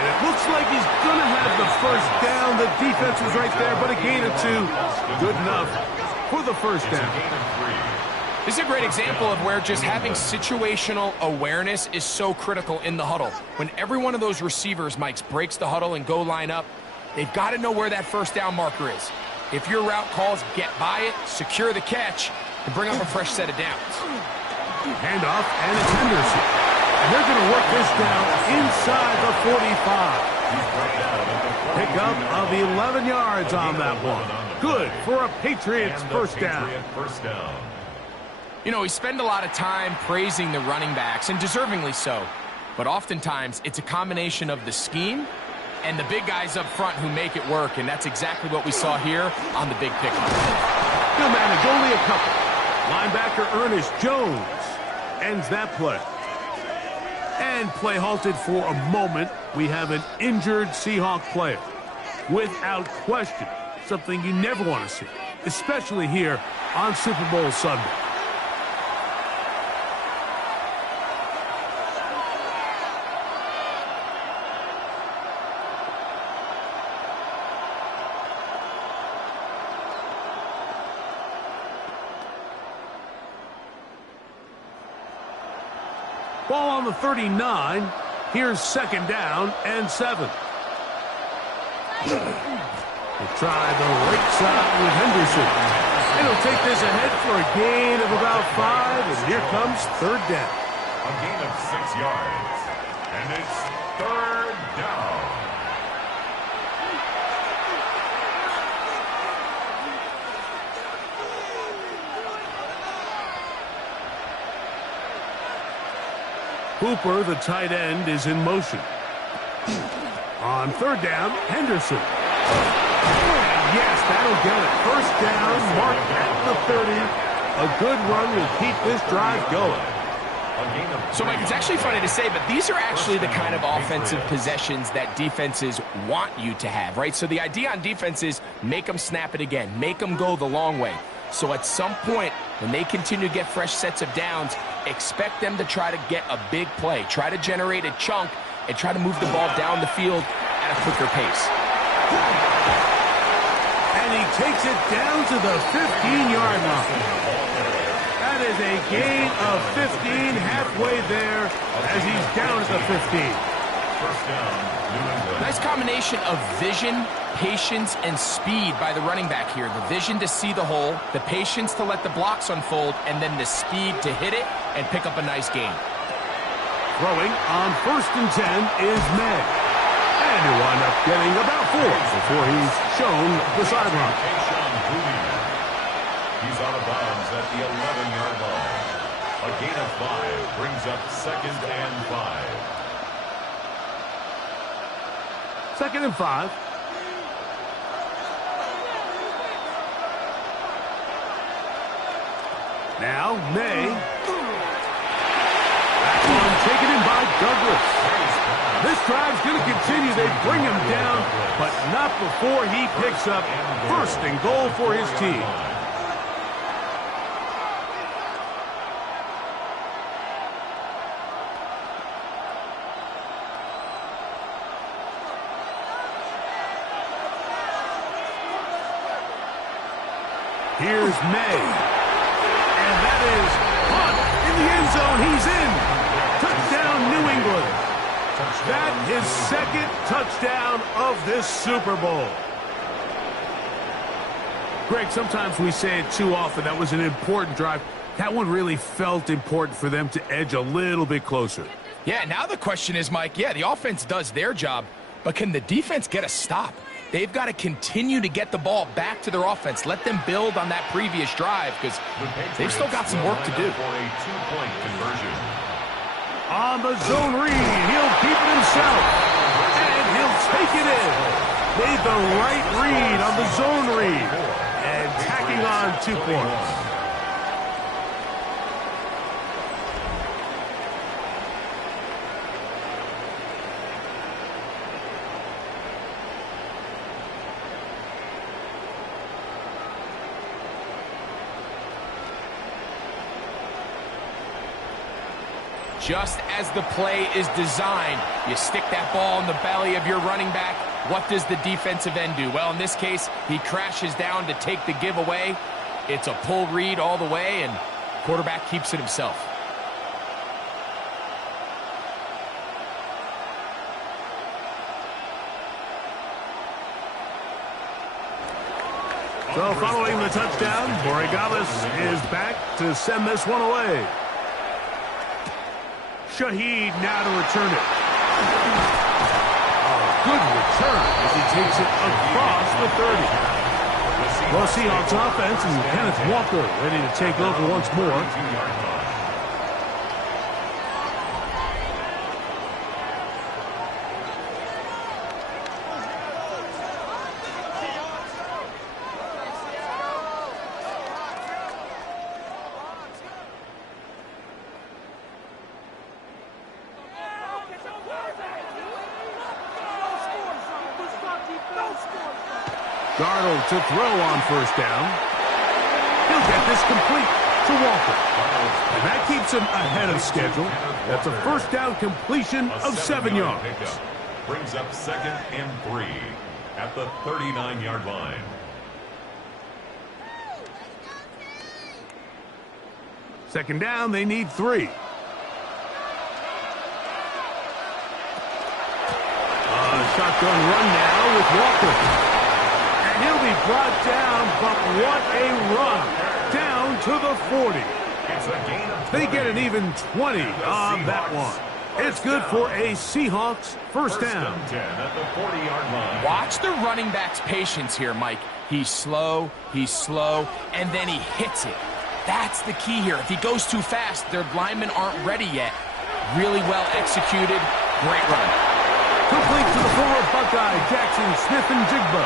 And it looks like he's going to have the 1st down. The defense was right there, but a gain of 2. Good enough for the 1st down. This is a great example of where just having situational awareness is so critical in the huddle. When every one of those receivers, Mike, breaks the huddle and go line up, they've got to know where that 1st down marker is. If your route calls, get by it, secure the catch, and bring up a fresh set of downs. Handoff, and it's Henderson. And they're going to work this down inside the 45. Pickup of 11 yards on that one. Good for a Patriots 1st down. You know, we spend a lot of time praising the running backs, and deservingly so. But oftentimes, it's a combination of the scheme and the big guys up front who make it work, and that's exactly what we saw here on the big pickup. He'll manage only a couple. Linebacker Ernest Jones ends that play. And play halted for a moment. We have an injured Seahawk player. Without question, something you never want to see, especially here on Super Bowl Sunday. Ball on the 39. Here's 2nd down and 7. They try the right side with Henderson. And he'll take this ahead for a gain of about 5. And here comes 3rd down. A gain of 6 yards. And it's 3rd down. Cooper, the tight end, is in motion. On 3rd down, Henderson. And yes, that'll get it. 1st down, marked at the 30. A good run will keep this drive going. So, Mike, it's actually funny to say, but these are actually the kind of offensive possessions that defenses want you to have, right? So the idea on defense is make them snap it again, make them go the long way. So at some point, when they continue to get fresh sets of downs, expect them to try to get a big play, try to generate a chunk, and try to move the ball down the field at a quicker pace. And he takes it down to the 15-yard line. That is a gain of 15 halfway there as he's down at the 15. First down, New England. Nice combination of vision, patience, and speed by the running back here. The vision to see the hole, the patience to let the blocks unfold, and then the speed to hit it and pick up a nice gain. Throwing on 1st and 10 is May. And he'll wind up getting about 4 before he's shown the sideline. He's out of bounds at the 11-yard line. A gain of 5 brings up 2nd and 5. 2nd and 5. Now, May. That one taken in by Douglas. This drive's going to continue. They bring him down, but not before he picks up 1st and goal for his team. Here's May. And that is caught in the end zone. He's in. Touchdown, New England. That is 2nd touchdown of this Super Bowl. Greg, sometimes we say it too often. That was an important drive. That one really felt important for them to edge a little bit closer. Yeah, now the question is, Mike, yeah, the offense does their job, but can the defense get a stop? They've got to continue to get the ball back to their offense. Let them build on that previous drive because they've still got some work to do. For a 2-point conversion. On the zone read, he'll keep it himself. And he'll take it in. Made the right read on the zone read. And tacking on 2 points. Just as the play is designed, you stick that ball in the belly of your running back. What does the defensive end do? Well, in this case, he crashes down to take the giveaway. It's a pull read all the way, and quarterback keeps it himself. So following the touchdown, Borregales is back to send this one away. Shaheed now to return it. Good return as he takes it across the 30. Well, Seahawks offense and Kenneth Walker ready to take over once more. Darnold to throw on 1st down. He'll get this complete to Walker. And that keeps him ahead of schedule. That's a 1st down completion of 7 yards. Brings up 2nd and 3 at the 39-yard line. Second down, they need 3. Shotgun run now with Walker. He'll be brought down, but what a run. Down to the 40. It's a gain of 20. They get an even 20 on that one. It's good for a Seahawks 1st down. 10 at the 40-yard line. Watch the running back's patience here, Mike. He's slow, and then he hits it. That's the key here. If he goes too fast, their linemen aren't ready yet. Really well executed. Great run. Complete to the former Buckeye, Jackson Smith-Njigba.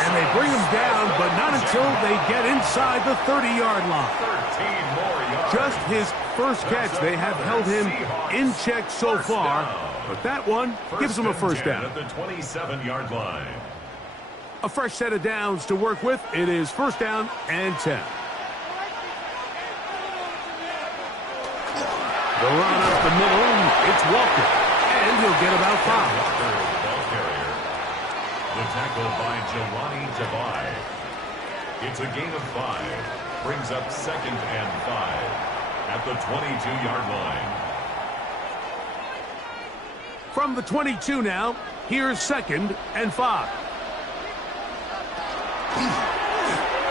And they bring him down, but not until they get inside the 30-yard line. 13 more yards. Just his first catch. They have held him in check so far, but that one gives them a 1st down. At the 27-yard line. A fresh set of downs to work with. It is 1st down and 10. The run up the middle. It's Walker. And and he'll get about 5. Ball carrier. The tackle by Jelani Tavai. It's a gain of 5. Brings up 2nd and 5 at the 22-yard line. From the 22 now, here's 2nd and 5.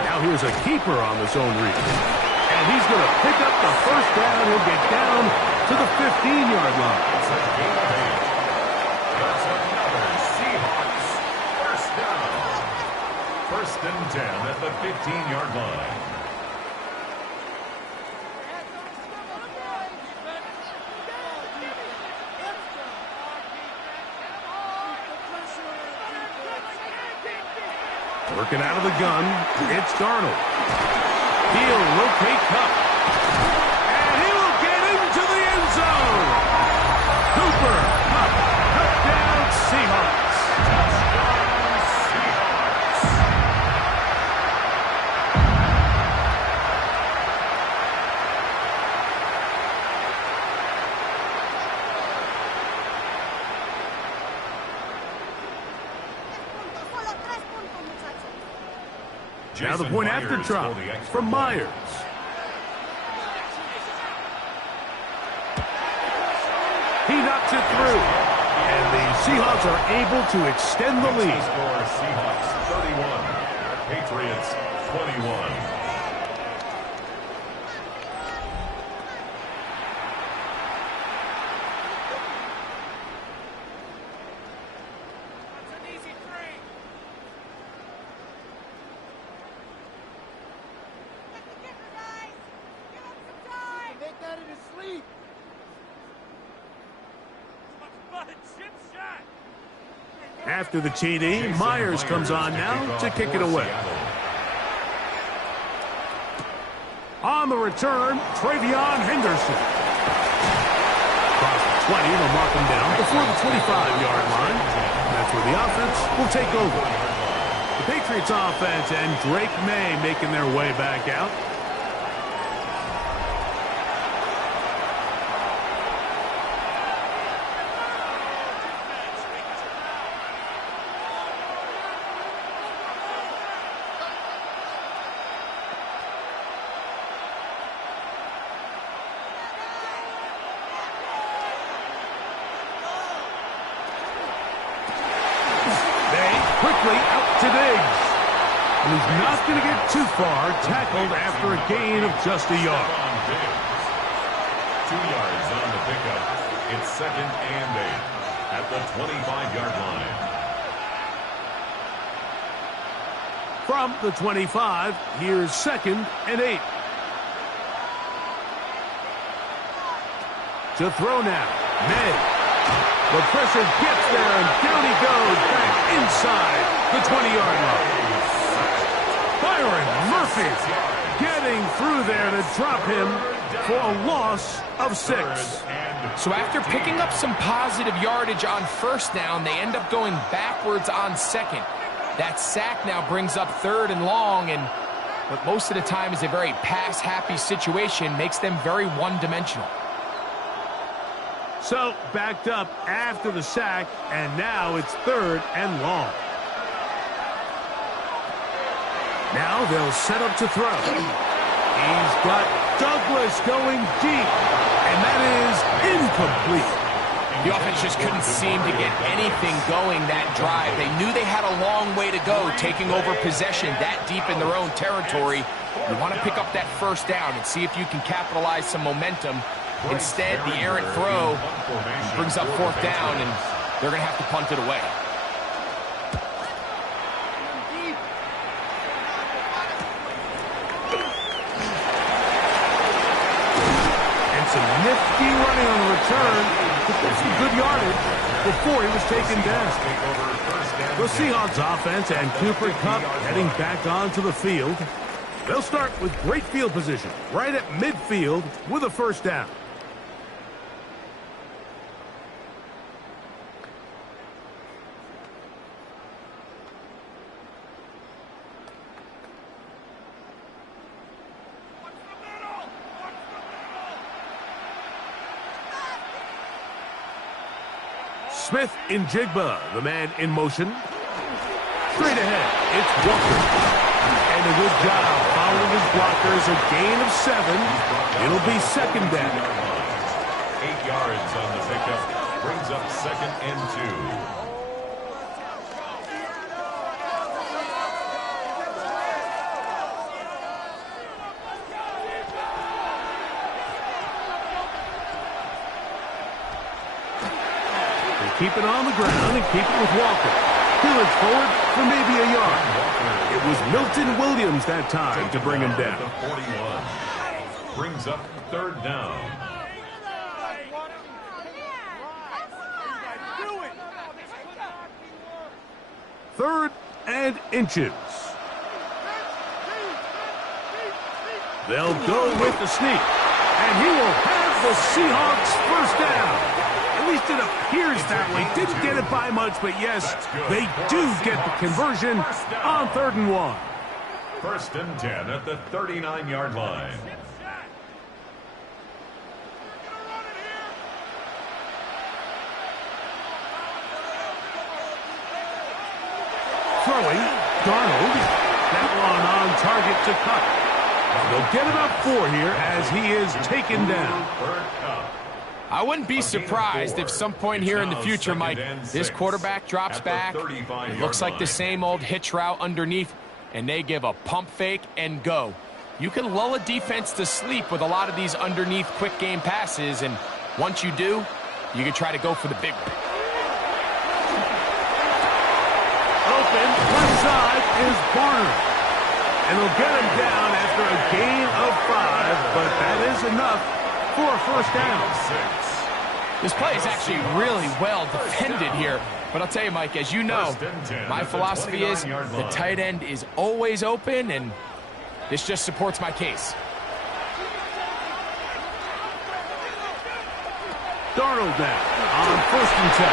Now here's a keeper on the zone read. And he's going to pick up the first down. He'll get down to the 15-yard line. It's a gain of 8. That's another Seahawks first down. 1st and 10 at the 15-yard line. Working out of the gun, it's Darnold. He'll rotate Cup. And he will get into the end zone. Cooper Cup, touchdown Seahawks. Touchdown Seahawks. Now the Jason point after Myers drop for the extra from point. Myers. He knocks it through. And the Seahawks are able to extend the lead. Score Seahawks 31, Patriots 21. That's an easy 3. Make that in his sleep. But a chip shot. After the TD, Myers comes on now to kick it away. On the return, Travion Henderson. Across the 20, they'll mark him down before the 25-yard line. That's where the offense will take over. The Patriots offense and Drake May making their way back out. Quickly out to Diggs. And he's not going to get too far, tackled after a gain of just a yard. 2 yards on the pickup. It's 2nd and 8 at the 25-yard line. From the 25, here's 2nd and 8. To throw now, May. The pressure gets there, and down he goes back inside the 20-yard line. Byron Murphy getting through there to drop him for a loss of 6. So after picking up some positive yardage on first down, they end up going backwards on 2nd. That sack now brings up 3rd and long, and what most of the time is a very pass-happy situation makes them very one-dimensional. So, backed up after the sack, and now it's 3rd and long. Now they'll set up to throw. He's got Douglas going deep, and that is incomplete. The offense just couldn't seem to get anything going that drive. They knew they had a long way to go, taking over possession that deep in their own territory. You want to pick up that first down and see if you can capitalize some momentum. Instead, the errant throw brings up 4th down, and they're going to have to punt it away. And some nifty running on the return to get some good yardage before he was taken down. The Seahawks offense and Cooper Kupp heading back onto the field. They'll start with great field position right at midfield with a first down. Smith in Jigba, the man in motion. Straight ahead, it's Walker. And a good job following his blockers, a gain of 7. It'll be second down. 8 yards on the pickup. Brings up 2nd and 2. Keep it on the ground and keep it with Walker. He looks forward for maybe a yard. It was Milton Williams that time to bring him down. 41. Brings up 3rd down. Third and inches. They'll go with the sneak. And he will have the Seahawks first down. At least it appears that way. Didn't get it by much, but yes, they do get the conversion on 3rd and 1. 1st and 10 at the 39-yard line. Throwing, Darnold. That one on target to cut. They'll get about 4 here as he is taken down. I wouldn't be surprised if some point here in the future, Mike, this quarterback drops back. It looks like the same old hitch route underneath, and they give a pump fake and go. You can lull a defense to sleep with a lot of these underneath quick game passes, and once you do, you can try to go for the big one. Open, left side is Barner. And they'll get him down after a gain of 5, but that is enough for a first down. This play is actually really well defended here. But I'll tell you, Mike, as you know, my philosophy is the tight end is always open, and this just supports my case. Darnold now on 1st and 10.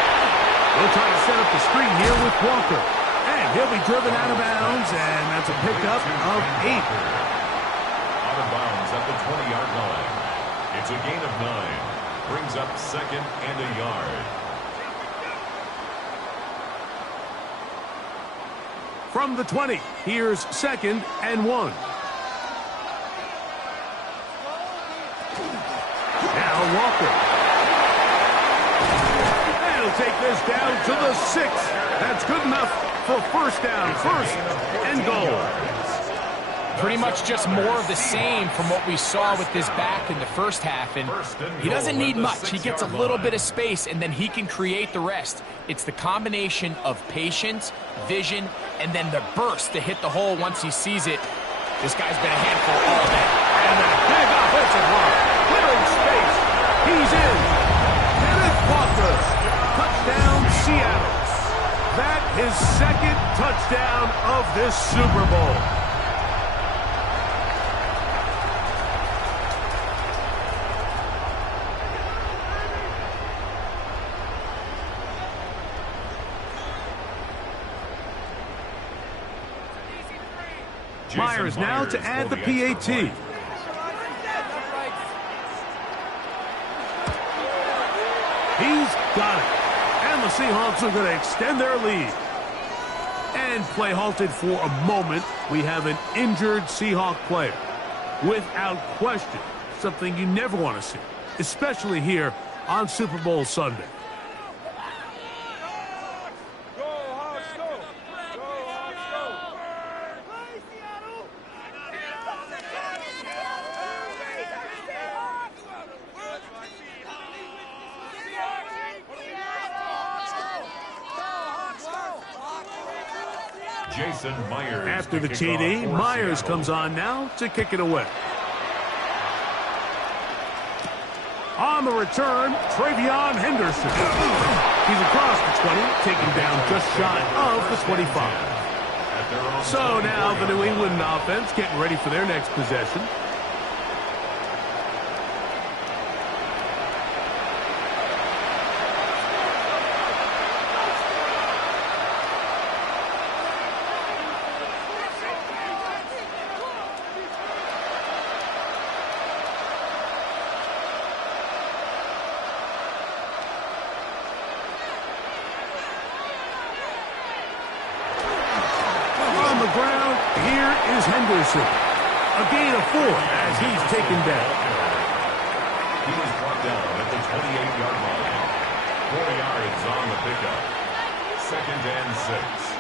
They'll try to set up the screen here with Walker. And he'll be driven out of bounds, and that's a pickup of 8. Out of bounds at the 20-yard line. It's a gain of 9. Brings up 2nd and a yard. From the 20, here's 2nd and 1. Now Walker. And he'll take this down to the 6. That's good enough for first down, 1st and goal. Pretty much just more of the same from what we saw with this back in the first half. And he doesn't need much. He gets a little bit of space, and then he can create the rest. It's the combination of patience, vision, and then the burst to hit the hole once he sees it. This guy's been a handful all day. And a big offensive run. Clearing space. He's in. Kenneth Walker. Touchdown, Seattle. That his 2nd touchdown of this Super Bowl. Myers now to add the PAT. He's got it. And the Seahawks are going to extend their lead. And play halted for a moment. We have an injured Seahawk player. Without question, something you never want to see, especially here on Super Bowl Sunday. After the TD, Myers comes on now to kick it away. On the return, Travion Henderson. He's across the 20, taken down just shy of the 25. So now the New England offense getting ready for their next possession. Henderson. A gain of 4 as he's taken down. He was brought down at the 28-yard line. 4 yards on the pickup. 2nd and 6.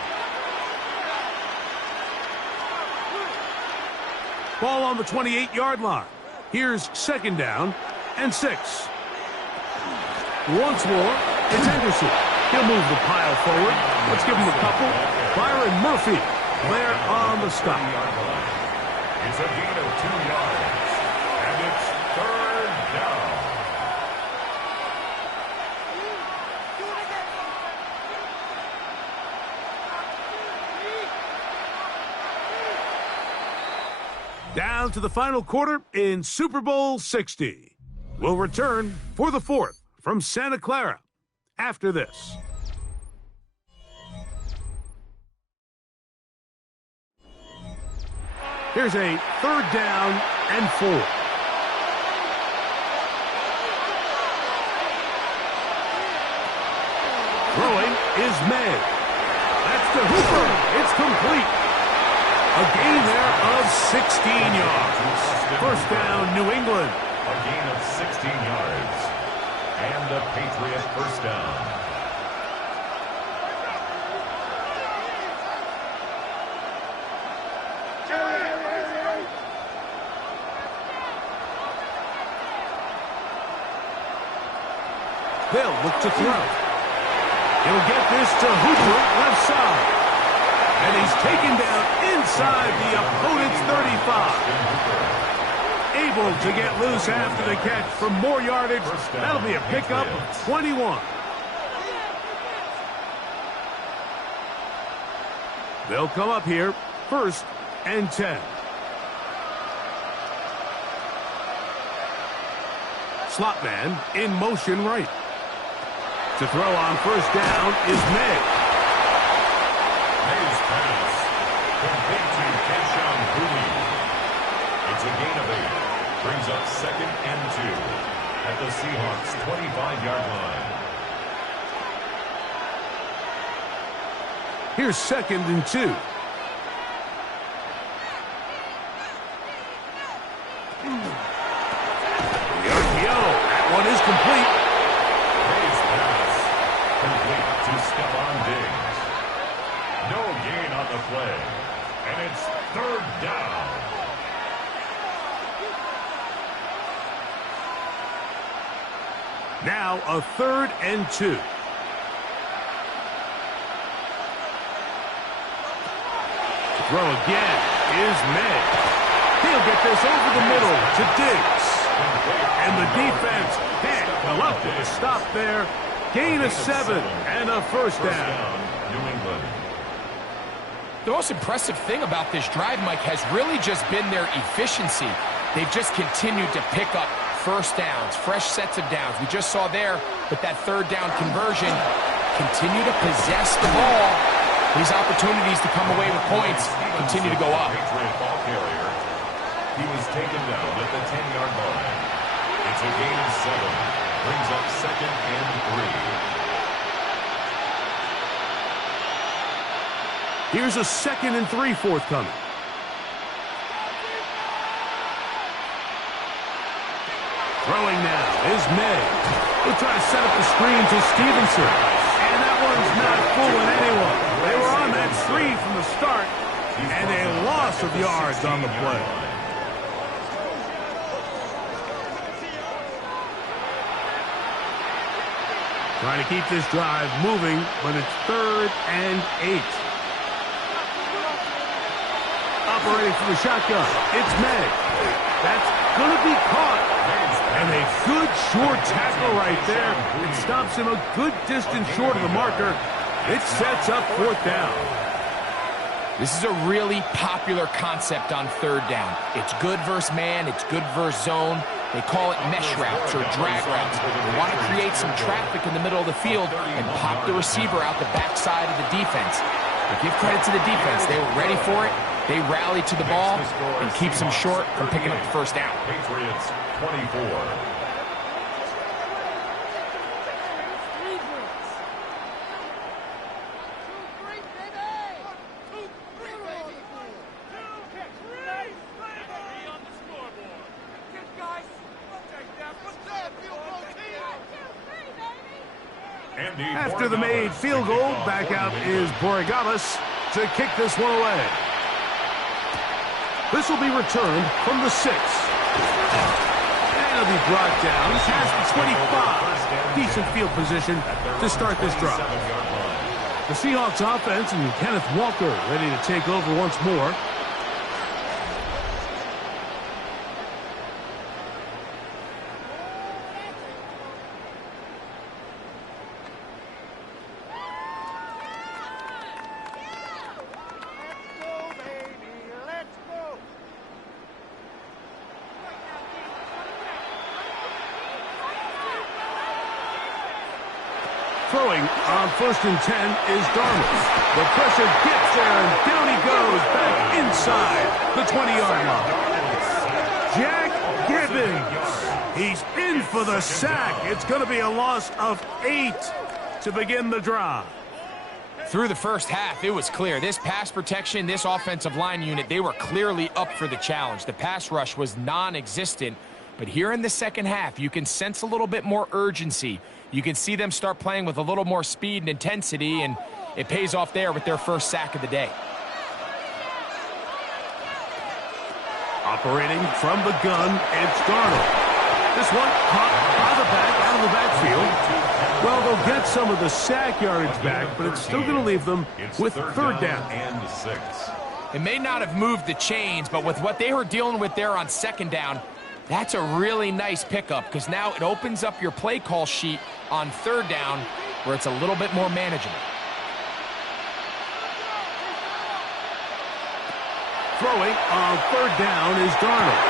Ball on the 28-yard line. Here's 2nd down and 6. Once more, it's Henderson. He'll move the pile forward. Let's give him a couple. Byron Murphy there on the stop. It's a gain of 2 yards. And it's 3rd down. Down to the final quarter in Super Bowl 60. We'll return for the 4th from Santa Clara after this. Here's a 3rd down and 4. Throwing is May. That's to Hooper. It's complete. A gain there of 16 yards. 1st down, New England. A gain of 16 yards. And the Patriots 1st down. They'll look to throw. He'll get this to Hooper, left side. And he's taken down inside the opponent's 35. Able to get loose after the catch for more yardage. That'll be a pickup of 21. They'll come up here, 1st and 10. Slot man in motion right. To throw on 1st down is May. May's pass. Complete to Keyshawn Cooley. It's a gain of 8. Brings up 2nd and 2 at the Seahawks 25-yard line. Here's 2nd and 2. The RPO. That one is complete. May's pass. Complete to Stephon Diggs. No gain on the play. And it's 3rd down. Now a 3rd and 2. Throw again is May. He'll get this over the middle to Diggs. And the defense can't come up with a stop there. Gain of 7 and a 1st down. New England. The most impressive thing about this drive, Mike, has really just been their efficiency. They've just continued to pick up 1st downs, fresh sets of downs. We just saw there with that 3rd down conversion, continue to possess the ball. These opportunities to come away with points continue to go up. Patriot ball carrier. He was taken down at the 10-yard line. It's a gain of 7. Brings up 2nd and 3. Here's a 2nd and 3 forthcoming. Throwing now is May. He'll try to set up the screen to Stevenson. And that one's not fooling anyone. They were on that screen from the start, and a loss of yards on the play. Trying to keep this drive moving, but it's 3rd and 8. Operating from the shotgun, it's May. That's going to be caught. And a good short tackle right there. It stops him a good distance short of the marker. It sets up 4th down. This is a really popular concept on 3rd down. It's good versus man. It's good versus zone. They call it mesh routes or drag routes. They want to create some traffic in the middle of the field and pop the receiver out the backside of the defense. But give credit to the defense. They were ready for it. They rallied to the ball and keeps them short from picking up the 1st down. Patriots 24. After the made field goal, back out is Borregales to kick this one away. This will be returned from the 6. And it'll be brought down past the 25. Decent field position to start this drive. The Seahawks offense and Kenneth Walker ready to take over once more. Throwing on 1st and 10 is Darnold. The pressure gets there, and down he goes back inside the 20-yard line. Jack Gibbons. He's in for the sack. It's going to be a loss of 8 to begin the drive. Through the first half, it was clear. This pass protection, this offensive line unit, they were clearly up for the challenge. The pass rush was non-existent. But here in the second half, you can sense a little bit more urgency. You can see them start playing with a little more speed and intensity, and it pays off there with their first sack of the day. Operating from the gun, it's Darnold. This one caught by the back, out of the backfield. Well, they'll get some of the sack yardage back, but it's still going to leave them with 3rd down. And 6. It may not have moved the chains, but with what they were dealing with there on 2nd down, that's a really nice pickup because now it opens up your play call sheet on 3rd down where it's a little bit more manageable. Throwing on 3rd down is Darnold.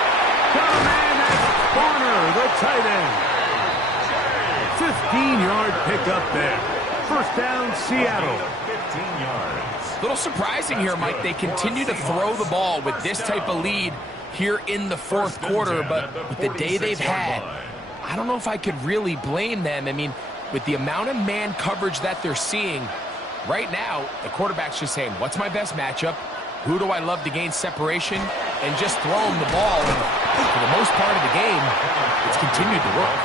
Got a man, that's Barner, the tight end. 15-yard pickup there. 1st down, Seattle. 15 yards. A little surprising here, Mike. They continue to throw the ball with this type of lead here in the 4th quarter, but with the day they've had, I don't know if I could really blame them. I mean, with the amount of man coverage that they're seeing, right now, the quarterback's just saying, what's my best matchup? Who do I love to gain separation? And just throw them the ball. And for the most part of the game, it's continued to work.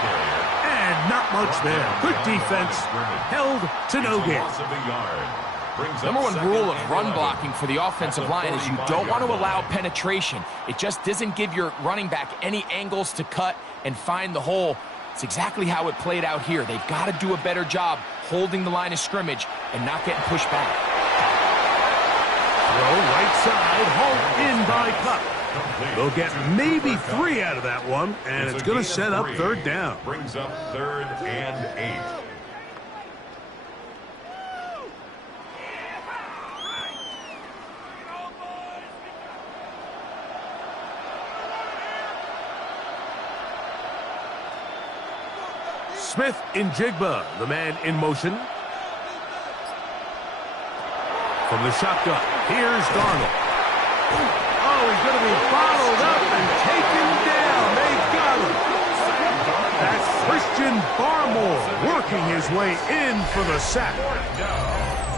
And not much there. Good defense. Held to no gain. Number one rule of run blocking for the offensive line is you don't want to allow penetration. It just doesn't give your running back any angles to cut and find the hole. It's exactly how it played out here. They've got to do a better job holding the line of scrimmage and not getting pushed back. Throw right side, hauled in by Cup. They'll get maybe 3 out of that one, and it's going to set up 3rd down. Brings up 3rd and 8. Smith in Jigba, the man in motion. From the shotgun, here's Darnold. Oh, he's going to be bottled up and taken down. They got him. That's Christian Barmore working his way in for the sack.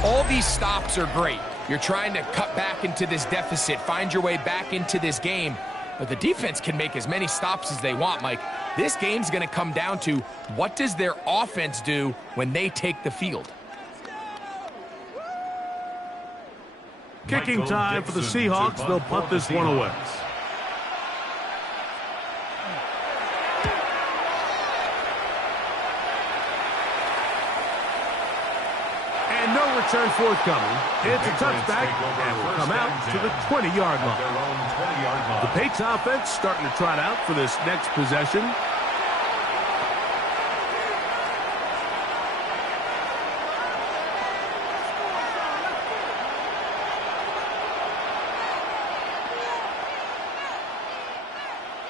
All these stops are great. You're trying to cut back into this deficit, find your way back into this game. But the defense can make as many stops as they want, Mike. This game's going to come down to what does their offense do when they take the field. Kicking time for the Seahawks. They'll punt this one away. And no return forthcoming. It's a touchback and will come out to the 20-yard line. The Patriots offense starting to trot out for this next possession.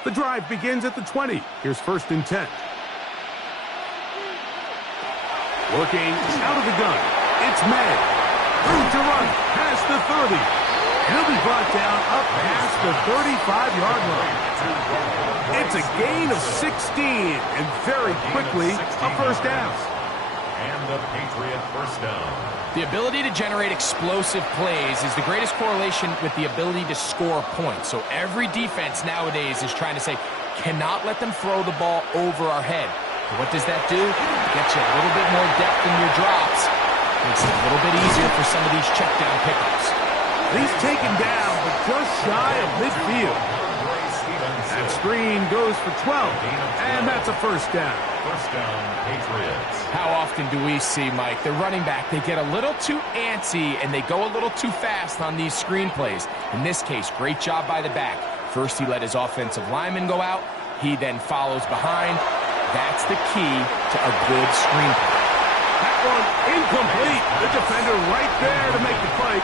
The drive begins at the 20. Here's 1st and 10. Looking out of the gun. It's May. Room to run past the 30. And he'll be brought down up past the 35-yard line. It's a gain of 16, and very quickly a 1st down. And the Patriot 1st down. The ability to generate explosive plays is the greatest correlation with the ability to score points. So every defense nowadays is trying to say, cannot let them throw the ball over our head. What does that do? Gets you a little bit more depth in your drops. Makes it a little bit easier for some of these check down pickups. He's taken down, but just shy of midfield. That screen goes for 12, and that's a first down. First down, Patriots. How often do we see, Mike, the running back, they get a little too antsy and they go a little too fast on these screen plays. In this case, great job by the back. First, he let his offensive lineman go out. He then follows behind. That's the key to a good screen play. That one incomplete. The defender right there to make the play,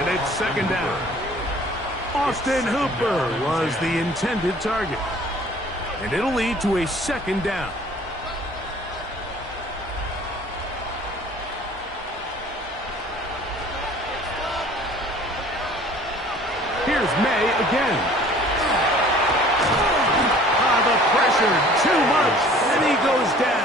and it's second down. Austin Hooper was the intended target, and it'll lead to a second down. Here's May again. The pressure, too much, and he goes down.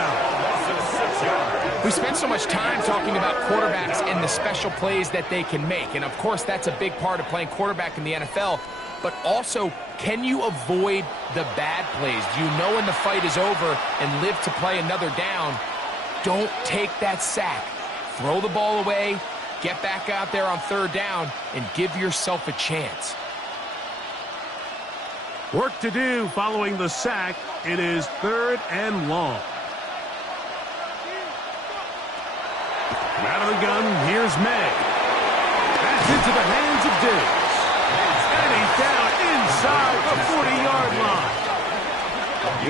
We spend so much time talking about quarterbacks and the special plays that they can make, and of course that's a big part of playing quarterback in the NFL, but also, can you avoid the bad plays? Do you know when the fight is over and live to play another down? Don't take that sack. Throw the ball away, get back out there on third down, and give yourself a chance. Work to do following the sack. It is third and long. Out of the gun, here's May. That's into the hands of Diggs. And he's down inside the 40-yard line.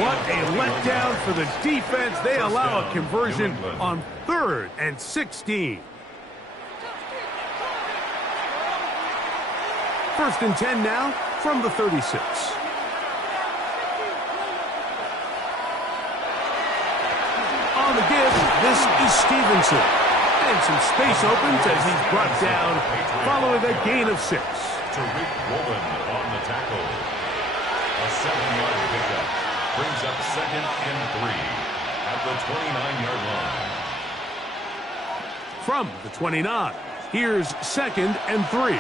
What a letdown for the defense. They allow a conversion on 3rd and 16. First and 10 now from the 36. On the give, this is Stevenson. And some space opens as he's brought down following a gain of 6. Tariq Woolen on the tackle. A 7-yard pickup brings up 2nd and 3 at the 29-yard line. From the 29, here's 2nd and 3.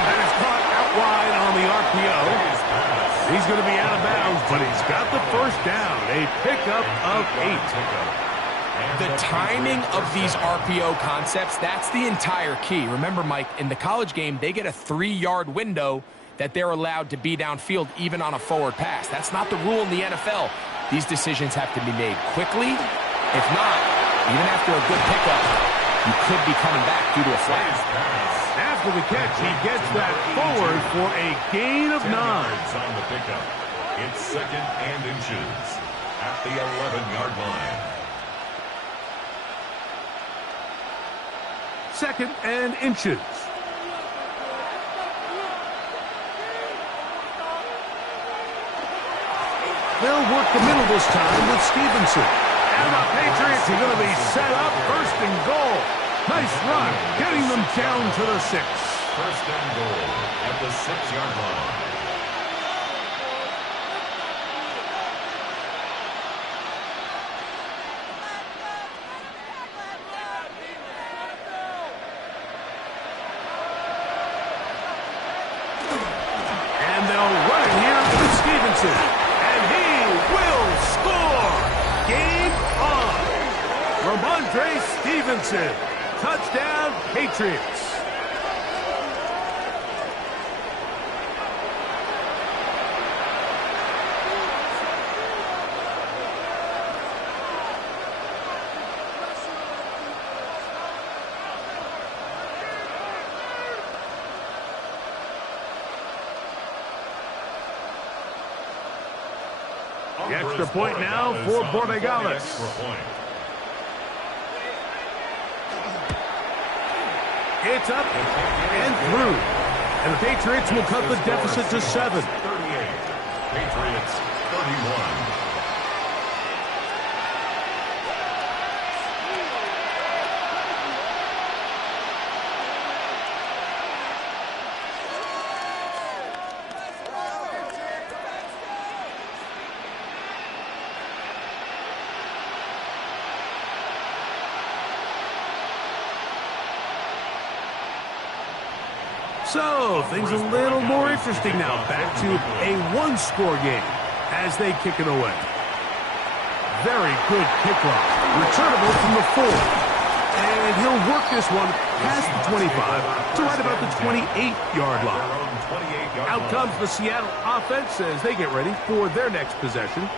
That is caught out wide on the RPO. He's going to be out of bounds, but he's got the first down. A pickup of 8. The timing of these RPO concepts, that's the entire key. Remember, Mike, in the college game, they get a 3-yard window that they're allowed to be downfield even on a forward pass. That's not the rule in the NFL. These decisions have to be made quickly. If not, even after a good pickup, you could be coming back due to a flag. After the catch, he gets that forward for a gain of 9. On the pickup. It's 2nd and inches at the 11-yard line. 2nd and inches. They'll work the middle this time with Stevenson. And the Patriots are going to be set up 1st and goal. Nice run, getting them down to the 6. 1st and goal at the 6-yard line. And they'll run it here with Stevenson. And he will score. Game on. Ramondre Stevenson. Touchdown, Patriots. The extra point now for Borregales. It's up and through. And the Patriots will cut the deficit to 7. 38. Patriots 31. So, things a little more interesting now. Back to a one-score game as they kick it away. Very good kickoff. Returnable from the 4. And he'll work this one past the 25 to right about the 28-yard line. Out comes the Seattle offense as they get ready for their next possession.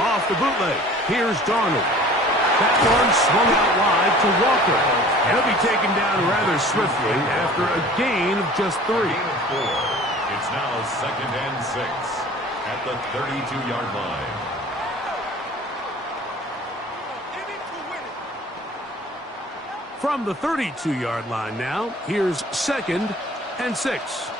Off the bootleg. Here's Darnold. That one swung out wide to Walker. And he'll be taken down rather swiftly after a gain of just 3. Gain of 4. It's now 2nd and 6 at the 32-yard line. From the 32-yard line now, here's 2nd and 6.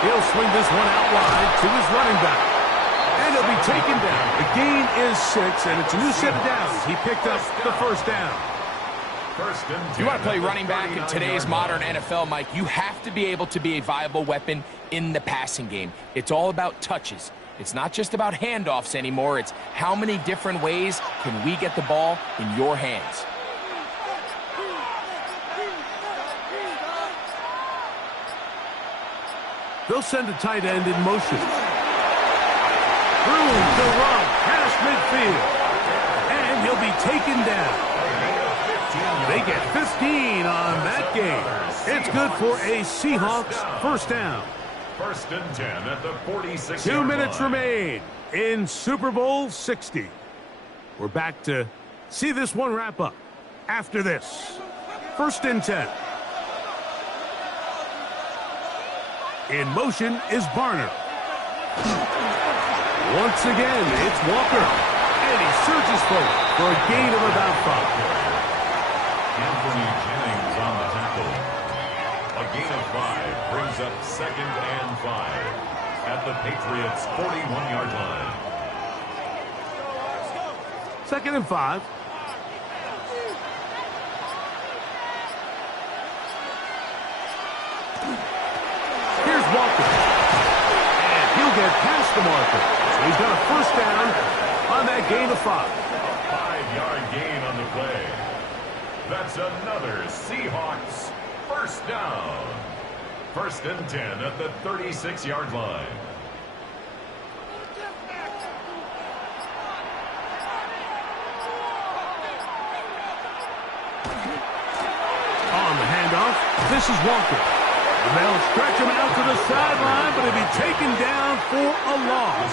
He'll swing this one out wide to his running back. And he'll be taken down. The gain is 6, and it's a new set of downs. He picked up the first down. You want to play running back in today's modern NFL, Mike, you have to be able to be a viable weapon in the passing game. It's all about touches. It's not just about handoffs anymore. It's how many different ways can we get the ball in your hands. They'll send a tight end in motion. Through the run, past midfield. And he'll be taken down. They get 15 on that game. It's good for a Seahawks first down. 1st and 10 at the 46. 2 minutes remain in Super Bowl 60. We're back to see this one wrap up after this. 1st and 10. In motion is Barner. Once again, it's Walker. And he surges forward for a gain of about 5. Anthony Jennings on the tackle. A gain of 5 brings up 2nd and 5 at the Patriots' 41-yard line. 2nd and 5. Here's Walker. And he'll get past the marker. So he's got a first down on that gain of 5. 5-yard gain on the play. That's another Seahawks first down. 1st and 10 at the 36-yard line. On the handoff, this is Walker. They'll stretch him out to the sideline, but he'll be taken down for a loss.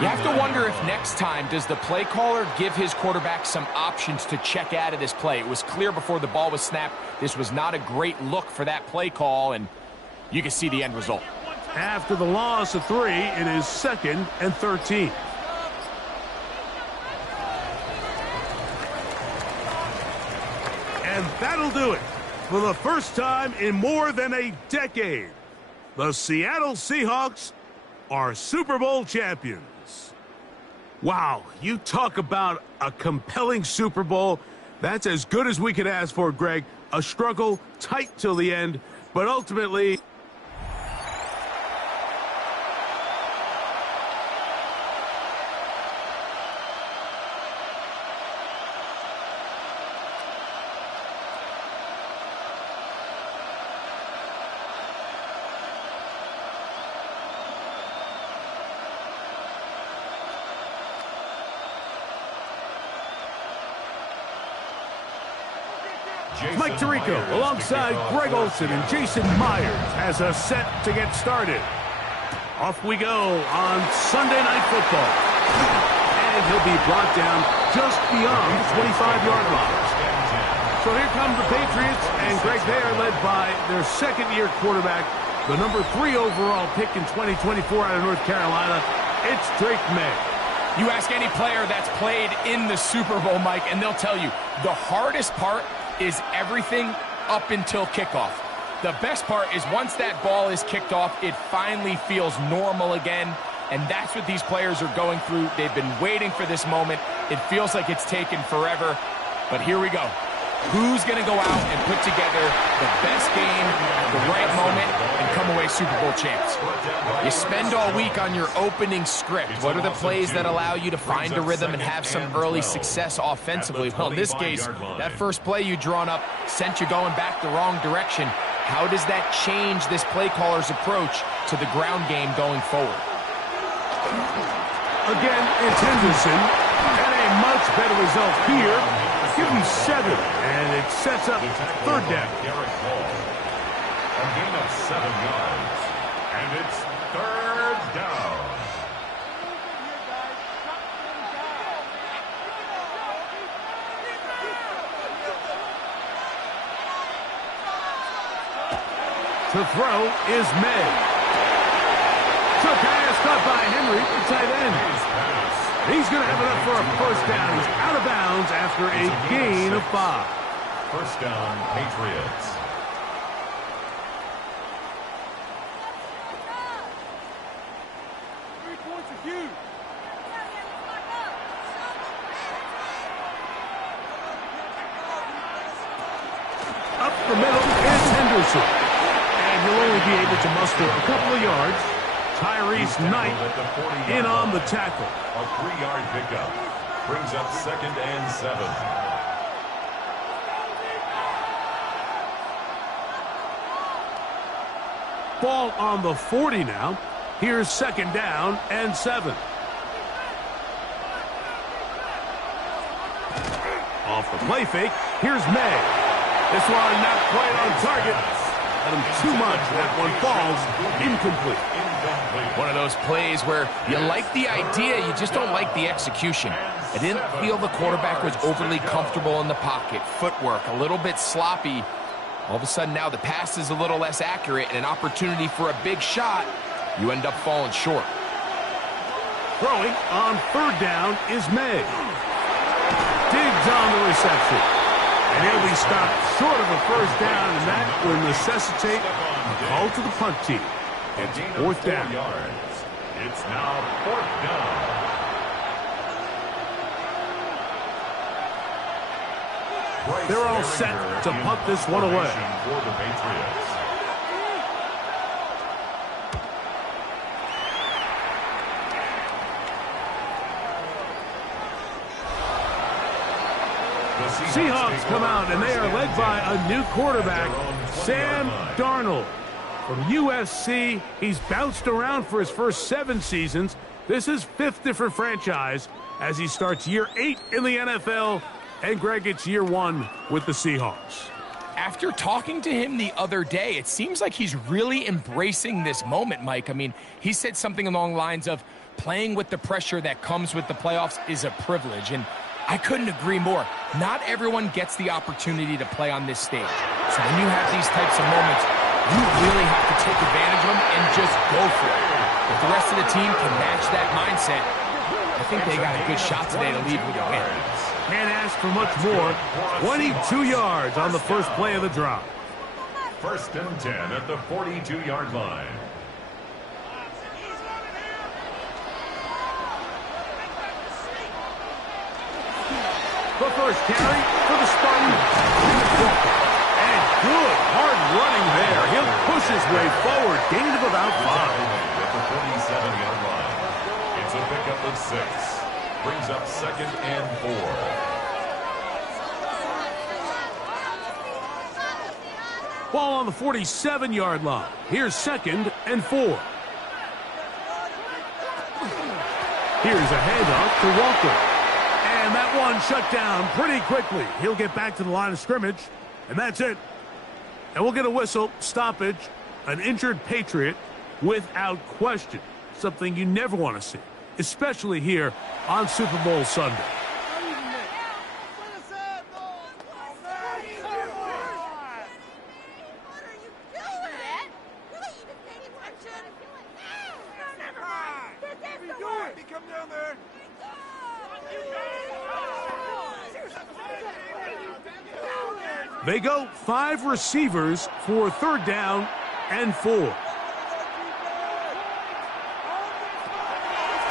You have to wonder if next time does the play caller give his quarterback some options to check out of this play. It was clear before the ball was snapped. This was not a great look for that play call, and you can see the end result. After the loss of 3, it is 2nd and 13. And that'll do it. For the first time in more than a decade, the Seattle Seahawks are Super Bowl champions. Wow, you talk about a compelling Super Bowl. That's as good as we could ask for, Greg. A struggle, tight till the end, but ultimately... Mike Tirico alongside Greg Olsen and Jason Myers has us set to get started. Off we go on Sunday Night Football. And he'll be brought down just beyond the 25-yard line. So here come the Patriots, and Greg, they are led by their second-year quarterback, the number 3 overall pick in 2024 out of North Carolina. It's Drake May. You ask any player that's played in the Super Bowl, Mike, and they'll tell you the hardest part is everything up until kickoff. The best part is once that ball is kicked off, it finally feels normal again, and that's what these players are going through. They've been waiting for this moment. It feels like it's taken forever, but here we go. Who's going to go out and put together the best game at the right moment and come away Super Bowl champs? You spend all week on your opening script. What are the plays that allow you to find a rhythm and have some early success offensively? Well, in this case, that first play you drawn up sent you going back the wrong direction. How does that change this play caller's approach to the ground game going forward? Again, it's Henderson, and a much better result here. Give him 7, and it sets up third down. A gain of 7 yards, and it's third down. To throw is May. To pass, caught by Henry, the tight end. He's going to have enough for a first down. He's out of bounds after a gain of 5. First down, Patriots. Up the middle is Henderson. And he'll only be able to muster a couple of yards. Tyrese Knight in on the tackle. A 3-yard pickup. Brings up 2nd and 7. Ball on the 40 now. Here's 2nd down and 7. Off the play fake. Here's May. This one not quite on target. Let him too much. That one falls incomplete. One of those plays where you like the idea, you just don't like the execution. I didn't feel the quarterback was overly comfortable in the pocket. Footwork a little bit sloppy. All of a sudden now the pass is a little less accurate and an opportunity for a big shot. You end up falling short. Throwing on 3rd down is May. Digs on the reception. And he'll be stopped short of a first down, and that will necessitate a call to the punt team. It's 4th down. Yards. It's now 4th down. They're all set to punt this one away. For the Patriots. Seahawks come out, and they are led by a new quarterback, Sam Darnold. From USC, he's bounced around for his first 7 seasons. This is 5th different franchise as he starts year 8 in the NFL. And, Greg, it's year 1 with the Seahawks. After talking to him the other day, it seems like he's really embracing this moment, Mike. I mean, he said something along the lines of playing with the pressure that comes with the playoffs is a privilege. And I couldn't agree more. Not everyone gets the opportunity to play on this stage. So when you have these types of moments, you really have to take advantage of them and just go for it. If the rest of the team can match that mindset, I think they got a good shot today to leave with a win. Can't ask for much more. 22 yards on the first play of the drive. 1st and 10 at the 42-yard line. The first carry for the Spartans. And good hard running there. He'll push his way forward. Gain of about 5. At the 47-yard line. It's a pickup of 6. Brings up 2nd and 4. Ball on the 47-yard line. Here's 2nd and 4. Here's a handoff to Walker. And that one shut down pretty quickly. He'll get back to the line of scrimmage, and that's it. And we'll get a whistle, stoppage, an injured Patriot without question. Something you never want to see, especially here on Super Bowl Sunday. Come down there. They go 5 receivers for 3rd down and 4.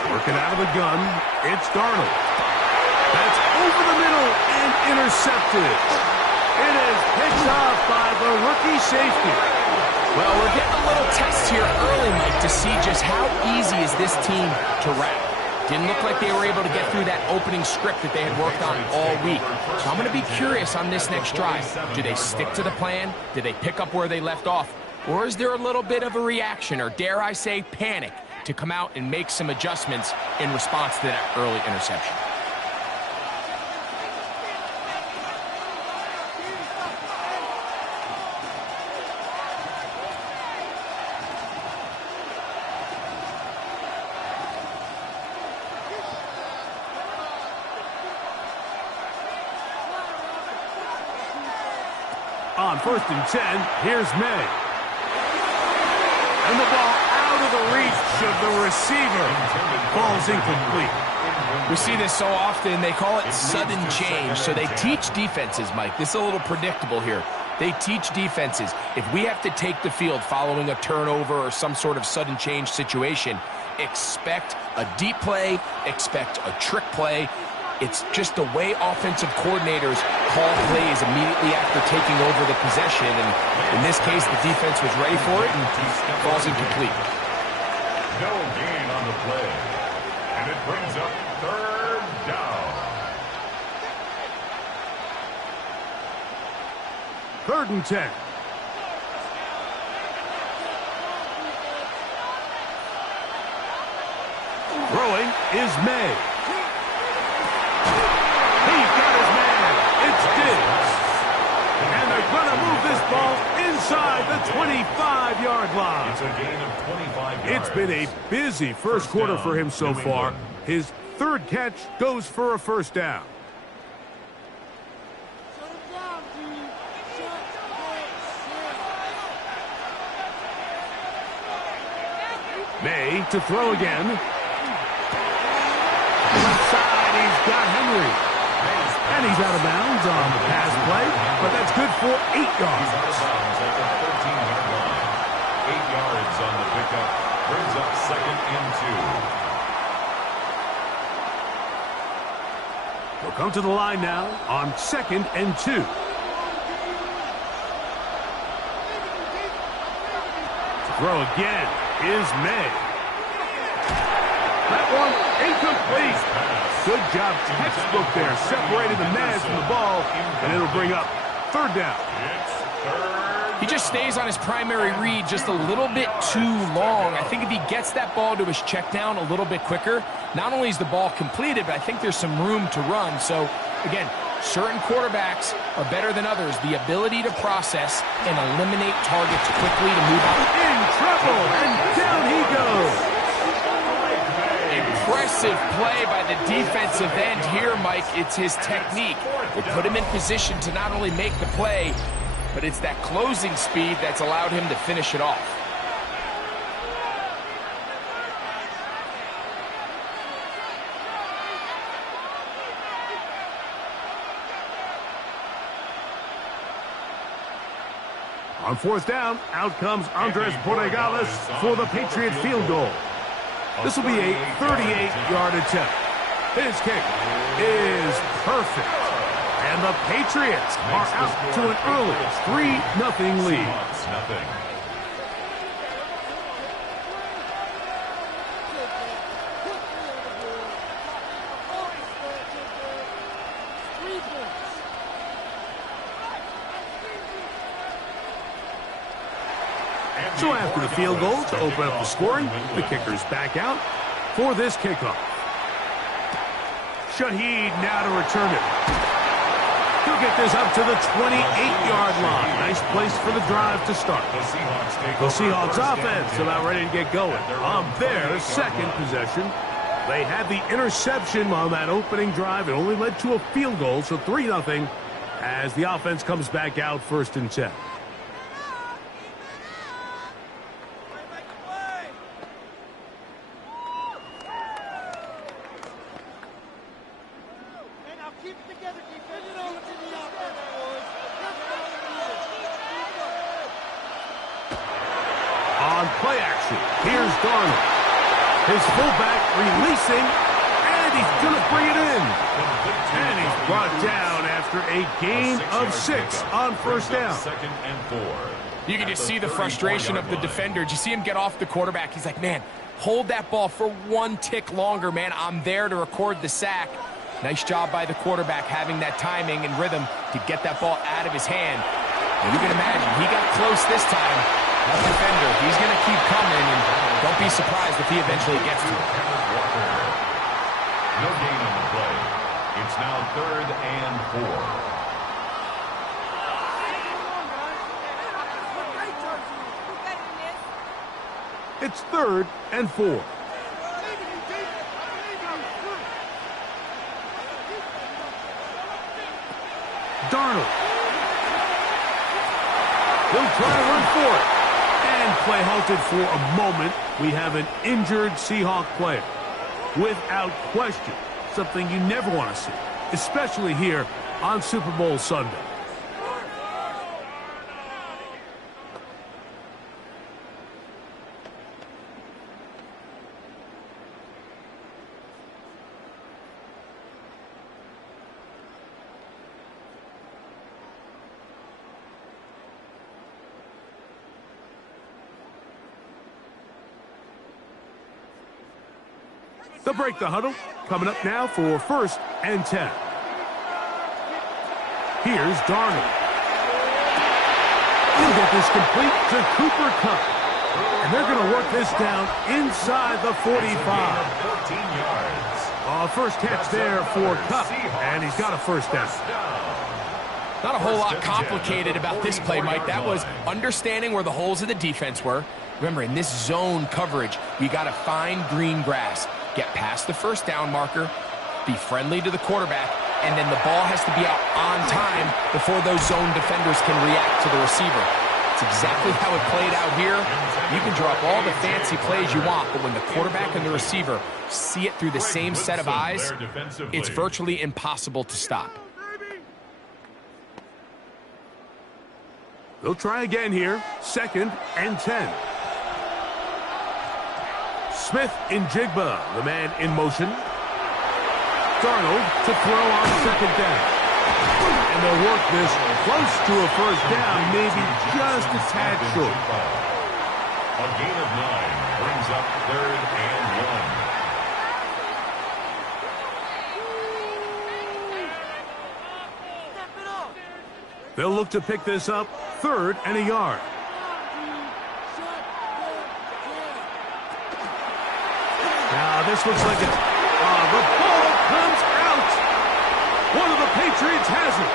Working out of the gun, it's Darnold. That's over the middle and intercepted. It is picked off by the rookie safety. Well, we're getting a little test here early, Mike, to see just how easy is this team to wrap. Didn't look like they were able to get through that opening script that they had worked on all week. So I'm going to be curious on this next drive. Do they stick to the plan? Do they pick up where they left off? Or is there a little bit of a reaction, or dare I say panic, to come out and make some adjustments in response to that early interception? On 1st and 10, here's May. And the ball out of the reach of the receiver. Ball's incomplete. We see this so often, they call it sudden change. So they teach defenses, Mike. This is a little predictable here. They teach defenses, if we have to take the field following a turnover or some sort of sudden change situation, expect a deep play, expect a trick play. It's just the way offensive coordinators call plays immediately after taking over the possession. And in this case, the defense was ready for it and falls incomplete. No gain on the play. And it brings up 3rd down. 3rd and 10. Throwing is May. He got his man. It's Diggs. And they're going to move this ball inside the 25-yard line. It's a gain of 25 yards. It's been a busy first quarter for him so far. His 3rd catch goes for a 1st down. May to throw again. Left side, he's got Henry. And he's out of bounds on the pass play, but that's good for 8 yards. He's out of bounds at the 13-yard line. 8 yards on the pickup. Brings up 2nd and 2. We'll come to the line now on 2nd and 2. To throw again is May. That one incomplete. Good job, textbook there, separating the man from the ball, and it'll bring up 3rd down. He just stays on his primary read just a little bit too long. I think if he gets that ball to his check down a little bit quicker, not only is the ball completed, but I think there's some room to run. So, again, certain quarterbacks are better than others. The ability to process and eliminate targets quickly to move on. In trouble, and down he goes. Impressive play by the defensive end here, Mike. It's his technique. Will put him in position to not only make the play, but it's that closing speed that's allowed him to finish it off. On 4th down, out comes Andres Borregales for the Patriot field goal. This will be a 38-yard attempt. His kick is perfect. And the Patriots are out to an early 3-0 lead. Nothing. So after the field goal to open up the scoring, the kicker's back out for this kickoff. Shaheed now to return it. He'll get this up to the 28-yard line. Nice place for the drive to start. The Seahawks offense about ready to get going on their 2nd possession. They had the interception on that opening drive. It only led to a field goal, so 3-0 as the offense comes back out 1st and 10. Keep it together, defense. Get over to the offense, boys. play action. Here's Darnold. His fullback releasing, and he's going to bring it in. And he's brought down after a gain of 6 on first down. Second and 4. You can just see the frustration of the defender. Did you see him get off the quarterback? He's like, man, hold that ball for 1 tick longer, man. I'm there to record the sack. Nice job by the quarterback having that timing and rhythm to get that ball out of his hand. And you can imagine, he got close this time. That defender, he's going to keep coming, and don't be surprised if he eventually gets to it. No gain on the play. It's now 3rd and 4. It's 3rd and 4. Darnold. He'll try to run for it. And play halted for a moment. We have an injured Seahawk player. Without question, something you never want to see, especially here on Super Bowl Sunday. They'll break the huddle. Coming up now for 1st and 10. Here's Darnold. He'll get this complete to Cooper Kupp. And they're going to work this down inside the 45. 14 yards. First catch there for Kupp. And he's got a first down. Not a whole lot complicated about this play, Mike. That was understanding where the holes of the defense were. Remember, in this zone coverage, you got to find green grass. Get past the first down marker, be friendly to the quarterback, and then the ball has to be out on time before those zone defenders can react to the receiver. It's exactly how it played out here. You can draw up all the fancy plays you want, but when the quarterback and the receiver see it through the same set of eyes, it's virtually impossible to stop. They'll try again here. 2nd and 10. Smith in Jigba, the man in motion. Darnold to throw on 2nd down. And they'll work this close to a first down, maybe just a tad short. A gain of 9 brings up 3rd and 1. They'll look to pick this up 3rd and a yard. Now this looks like it's... the ball comes out. One of the Patriots has it.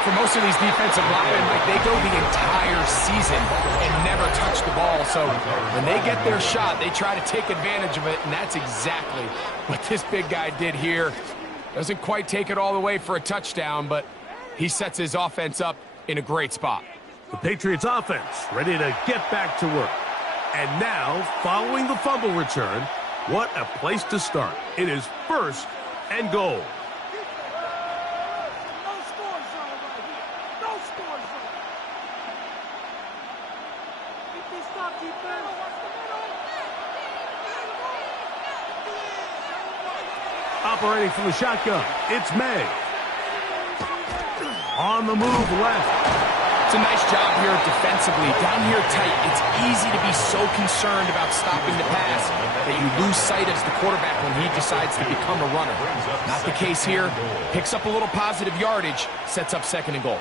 For most of these defensive linemen, Mike, they go the entire season and never touch the ball. So when they get their shot, they try to take advantage of it, and that's exactly what this big guy did here. Doesn't quite take it all the way for a touchdown, but he sets his offense up in a great spot. The Patriots offense ready to get back to work. And now, following the fumble return, what a place to start. It is 1st and goal. No score zone right here. No score zone. Keep this stop, defense. Operating from the shotgun, it's May. On the move left. It's a nice job here defensively. Down here tight, it's easy to be so concerned about stopping the pass that you lose sight of the quarterback when he decides to become a runner. Not the case here. Picks up a little positive yardage, sets up 2nd and goal.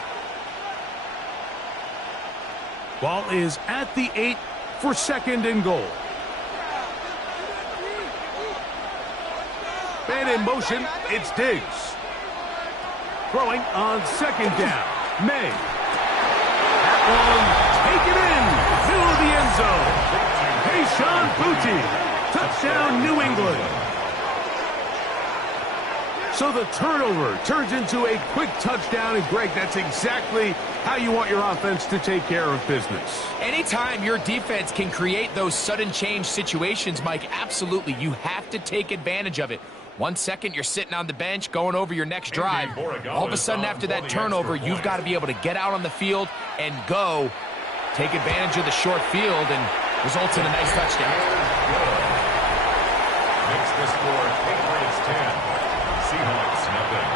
Ball is at the 8 for 2nd and goal. Man in motion, it's Diggs. Throwing on 2nd down. May. Take it in, middle of the end zone. Sean Booty, touchdown New England. So the turnover turns into a quick touchdown, and Greg, that's exactly how you want your offense to take care of business. Anytime your defense can create those sudden change situations, Mike, absolutely, you have to take advantage of it. 1 second, you're sitting on the bench, going over your next drive. All of a sudden, after that turnover, you've got to be able to get out on the field and go take advantage of the short field and results in a nice touchdown. Makes the score Patriots 10, Seahawks nothing.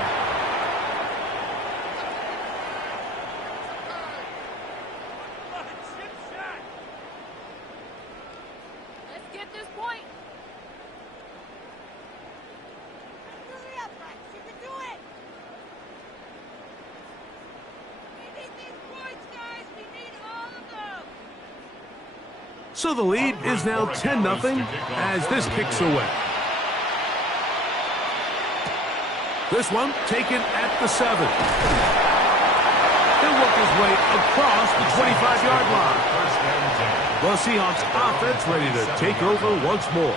So the lead is now 10-0 as this kicks away. This one taken at the 7. He'll work his way across the 25-yard line. The Seahawks offense ready to take over once more.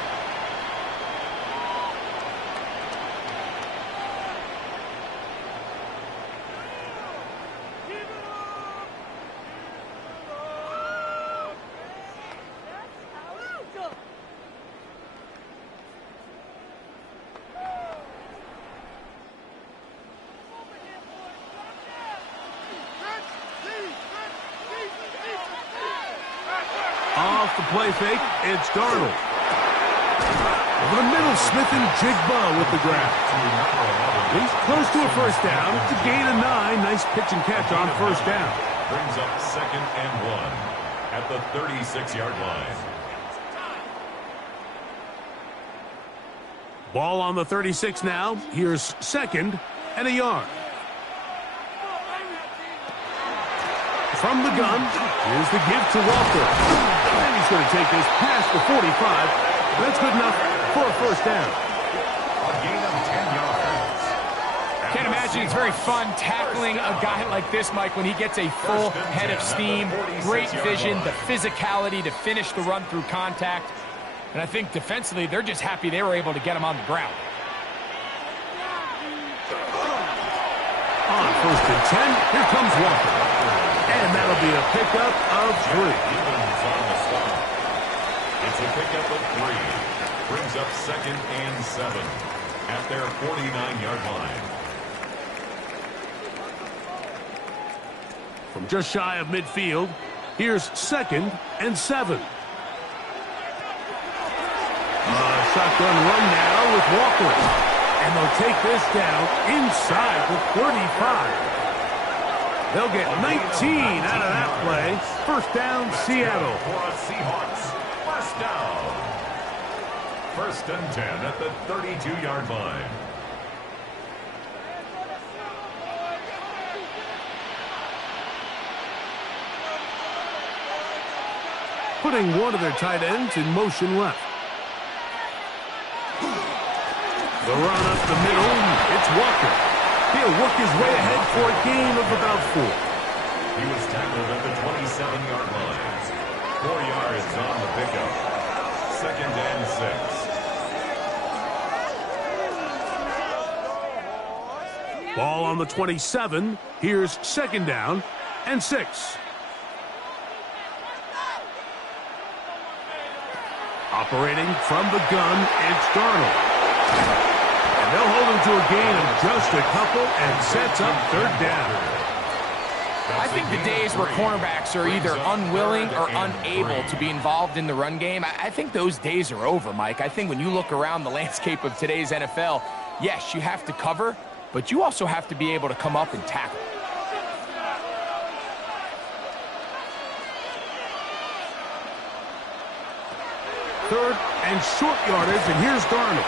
Off the play fake, it's Darnold. Over the middle, Smith and Jigba with the grab. He's close to a first down. It's a gain of 9. Nice pitch and catch on first down. Brings up 2nd and 1 at the 36-yard line. Ball on the 36 now. Here's 2nd and a yard. From the gun, here's the give to Walker. And he's going to take this past the 45. That's good enough for a first down. A gain of 10 yards. Can't imagine it's very fun tackling a guy like this, Mike, when he gets a full head of steam, great vision, the physicality to finish the run through contact. And I think defensively, they're just happy they were able to get him on the ground. On 1st and 10, here comes Walker. And that'll be a pickup of 3. Evans on the stop. It's a pickup of 3. Brings up 2nd and 7 at their 49-yard line. From just shy of midfield, here's 2nd and 7. Shotgun run now with Walker. And they'll take this down inside the 35. They'll get 19 out of that play. First down, Seattle. For a Seahawks first down. 1st and 10 at the 32-yard line. Putting one of their tight ends in motion left. The run up the middle, it's Walker. He'll work his way ahead for a gain of about 4. He was tackled at the 27-yard line. 4 yards on the pickup. 2nd and 6. Ball on the 27. Here's 2nd down and 6. Operating from the gun, it's Darnold. And they'll hold him to a gain of just a couple and sets up 3rd down. I think the days where cornerbacks are either unwilling or unable to be involved in the run game, I think those days are over, Mike. I think when you look around the landscape of today's NFL, yes, you have to cover, but you also have to be able to come up and tackle. Third and short yardage, and here's Darnold.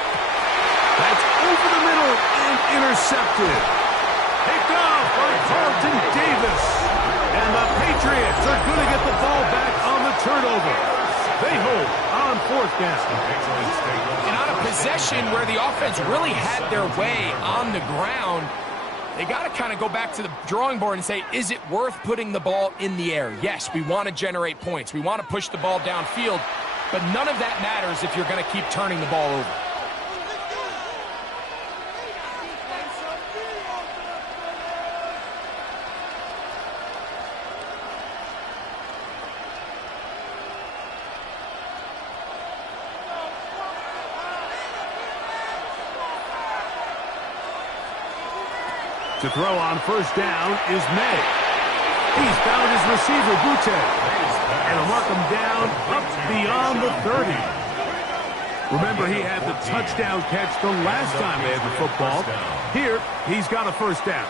That's over the middle and intercepted. Picked off by Carlton Davis. And the Patriots are going to get the ball back on the turnover. They hold on 4th down. And on a possession where the offense really had their way on the ground, they got to kind of go back to the drawing board and say, is it worth putting the ball in the air? Yes, we want to generate points. We want to push the ball downfield, but none of that matters if you're going to keep turning the ball over. To throw on 1st down is May. He's found his receiver, Butte. And he'll mark him down up beyond the 30. Remember, he had the touchdown catch the last time they had the football. Here, he's got a first down.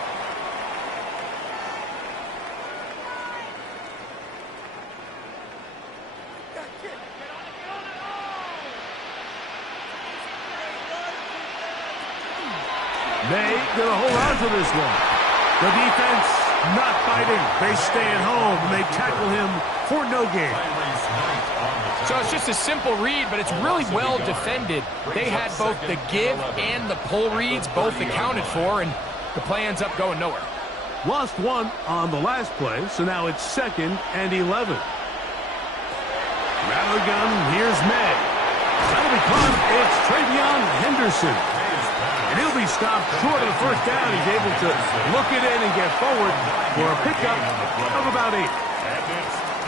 They gonna hold on to this one. The defense not fighting. They stay at home. They tackle him for no gain. So it's just a simple read, but it's really well defended. They had both the give and the pull reads both accounted for, and the play ends up going nowhere. Lost one on the last play, so now it's 2nd and 11. Rattle gun, here's May. That'll be caught. It's Travion Henderson. And he'll be stopped short of the first down. He's able to look it in and get forward for a pickup of about 8.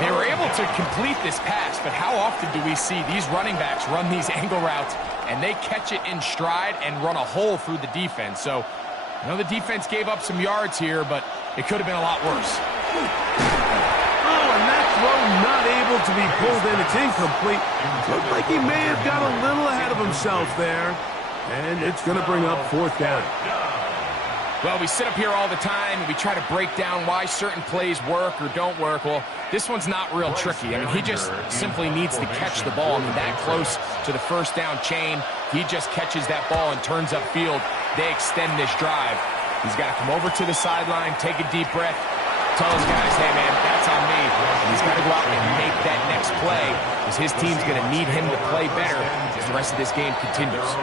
They were able to complete this pass, but how often do we see these running backs run these angle routes and they catch it in stride and run a hole through the defense? So, I know the defense gave up some yards here, but it could have been a lot worse. Oh, and that throw not able to be pulled in. It's incomplete. Looked like he may have got a little ahead of himself there. And it's going to bring up 4th down. Well, we sit up here all the time and we try to break down why certain plays work or don't work. Well, this one's not real tricky. I mean, he just simply needs to catch the ball. I mean, that close to the first down chain, he just catches that ball and turns upfield. They extend this drive. He's got to come over to the sideline, take a deep breath, tell his guys, hey, man, that's on me. And he's got to go out and make that next play because his team's going to need him to play better as the rest of this game continues.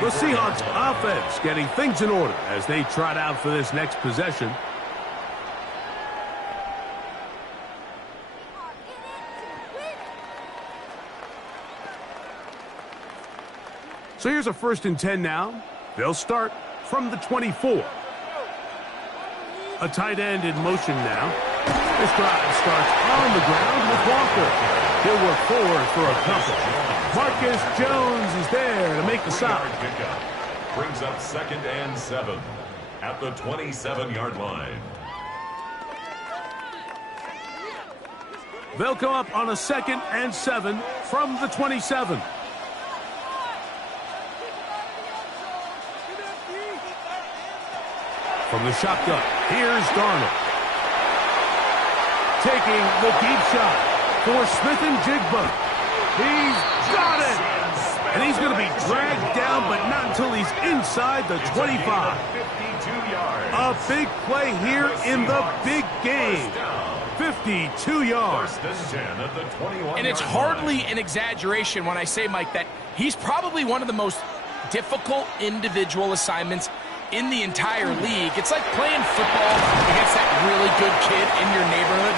The Seahawks offense getting things in order as they trot out for this next possession. So here's a 1st and 10 now. They'll start from the 24. A tight end in motion now. This drive starts on the ground with Walker. He'll work forward for a couple. Marcus Jones is there to make the stop. Brings up 2nd and 7 at the 27-yard line. They'll come up on a 2nd and 7 from the 27. From the shotgun, here's Darnold. Taking the deep shot for Smith and Jigba. He's got it! And he's going to be dragged down, but not until he's inside the 25. A big play here in the big game. 52 yards. And it's hardly an exaggeration when I say, Mike, that he's probably one of the most difficult individual assignments in the entire league. It's like playing football against that really good kid in your neighborhood.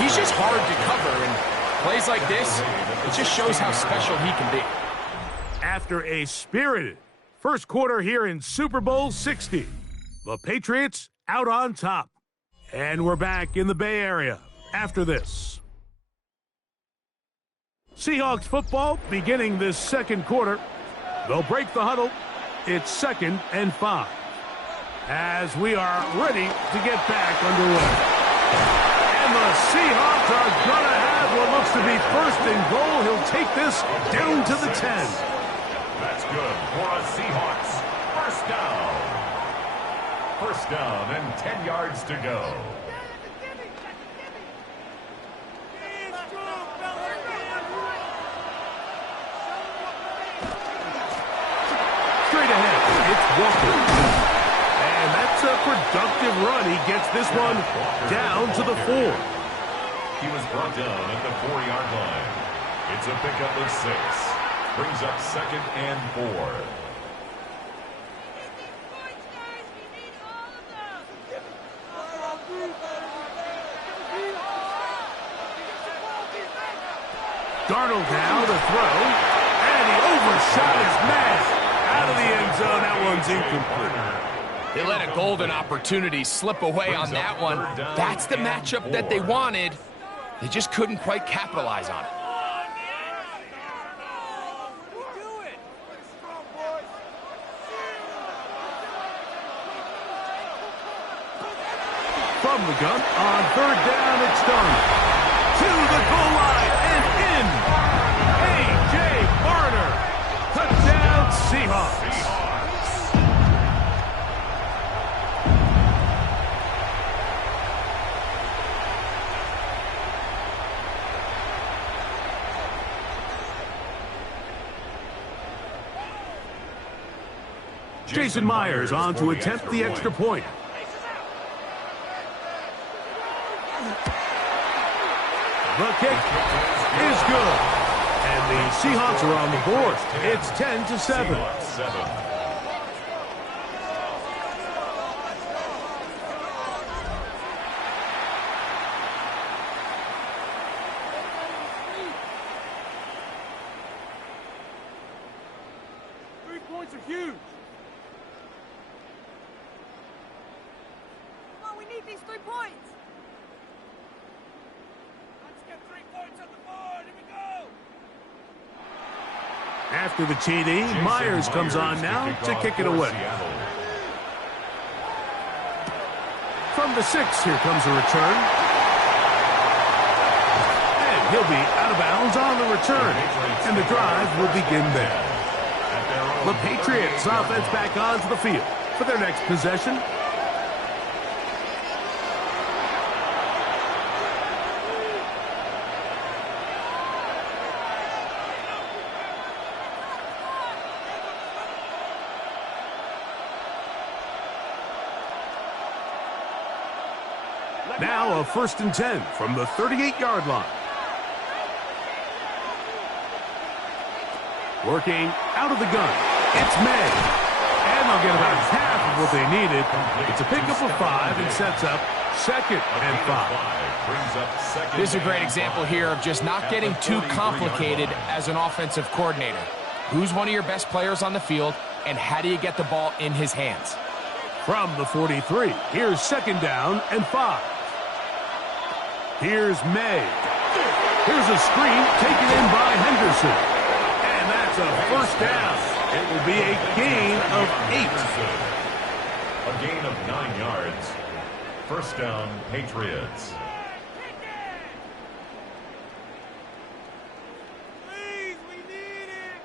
He's just hard to cover, and plays like this, it just shows how special he can be. After a spirited first quarter here in Super Bowl 60, the Patriots out on top. And we're back in the Bay Area after this. Seahawks football beginning this second quarter. They'll break the huddle. It's 2nd and 5. As we are ready to get back underway. And the Seahawks are going to have what looks to be 1st and goal. He'll take this down to the 10. That's good for a Seahawks. 1st down. 1st down and 10 yards to go. Straight ahead, it's Walker. And that's a productive run. He gets this one down to the 4. He was brought down at the 4-yard line. It's a pickup of 6. Brings up 2nd and 4. Darnold now to throw, and he overshot his man out of the end zone. That one's incomplete. They let a golden opportunity slip away on that one. That's the matchup that they wanted. They just couldn't quite capitalize on it. From the gun, on third down, it's done. To the goal line and in. A.J. Barner. Touchdown, Seahawks. Jason Myers on to attempt the extra point. The kick is good. And the Seahawks are on the board. It's 10-7. Points are huge. Come on, we need these 3 points. Let's get 3 points on the board. Here we go. After the TD, Myers comes on now to kick it away. From the 6, here comes a return. And he'll be out of bounds on the return. And the drive will begin there. The Patriots offense back onto the field for their next possession. Now a 1st and 10 from the 38-yard line. Working out of the gun. It's May. And they'll get about half of what they needed. It's a pickup of 5 and sets up 2nd and 5. This is a great example here of just not getting too complicated as an offensive coordinator. Who's one of your best players on the field, and how do you get the ball in his hands? From the 43, here's 2nd down and 5. Here's May. Here's a screen taken in by Henderson. And that's a 1st down. It will be a gain of 8. A gain of 9 yards. 1st down, Patriots. Please, we need it.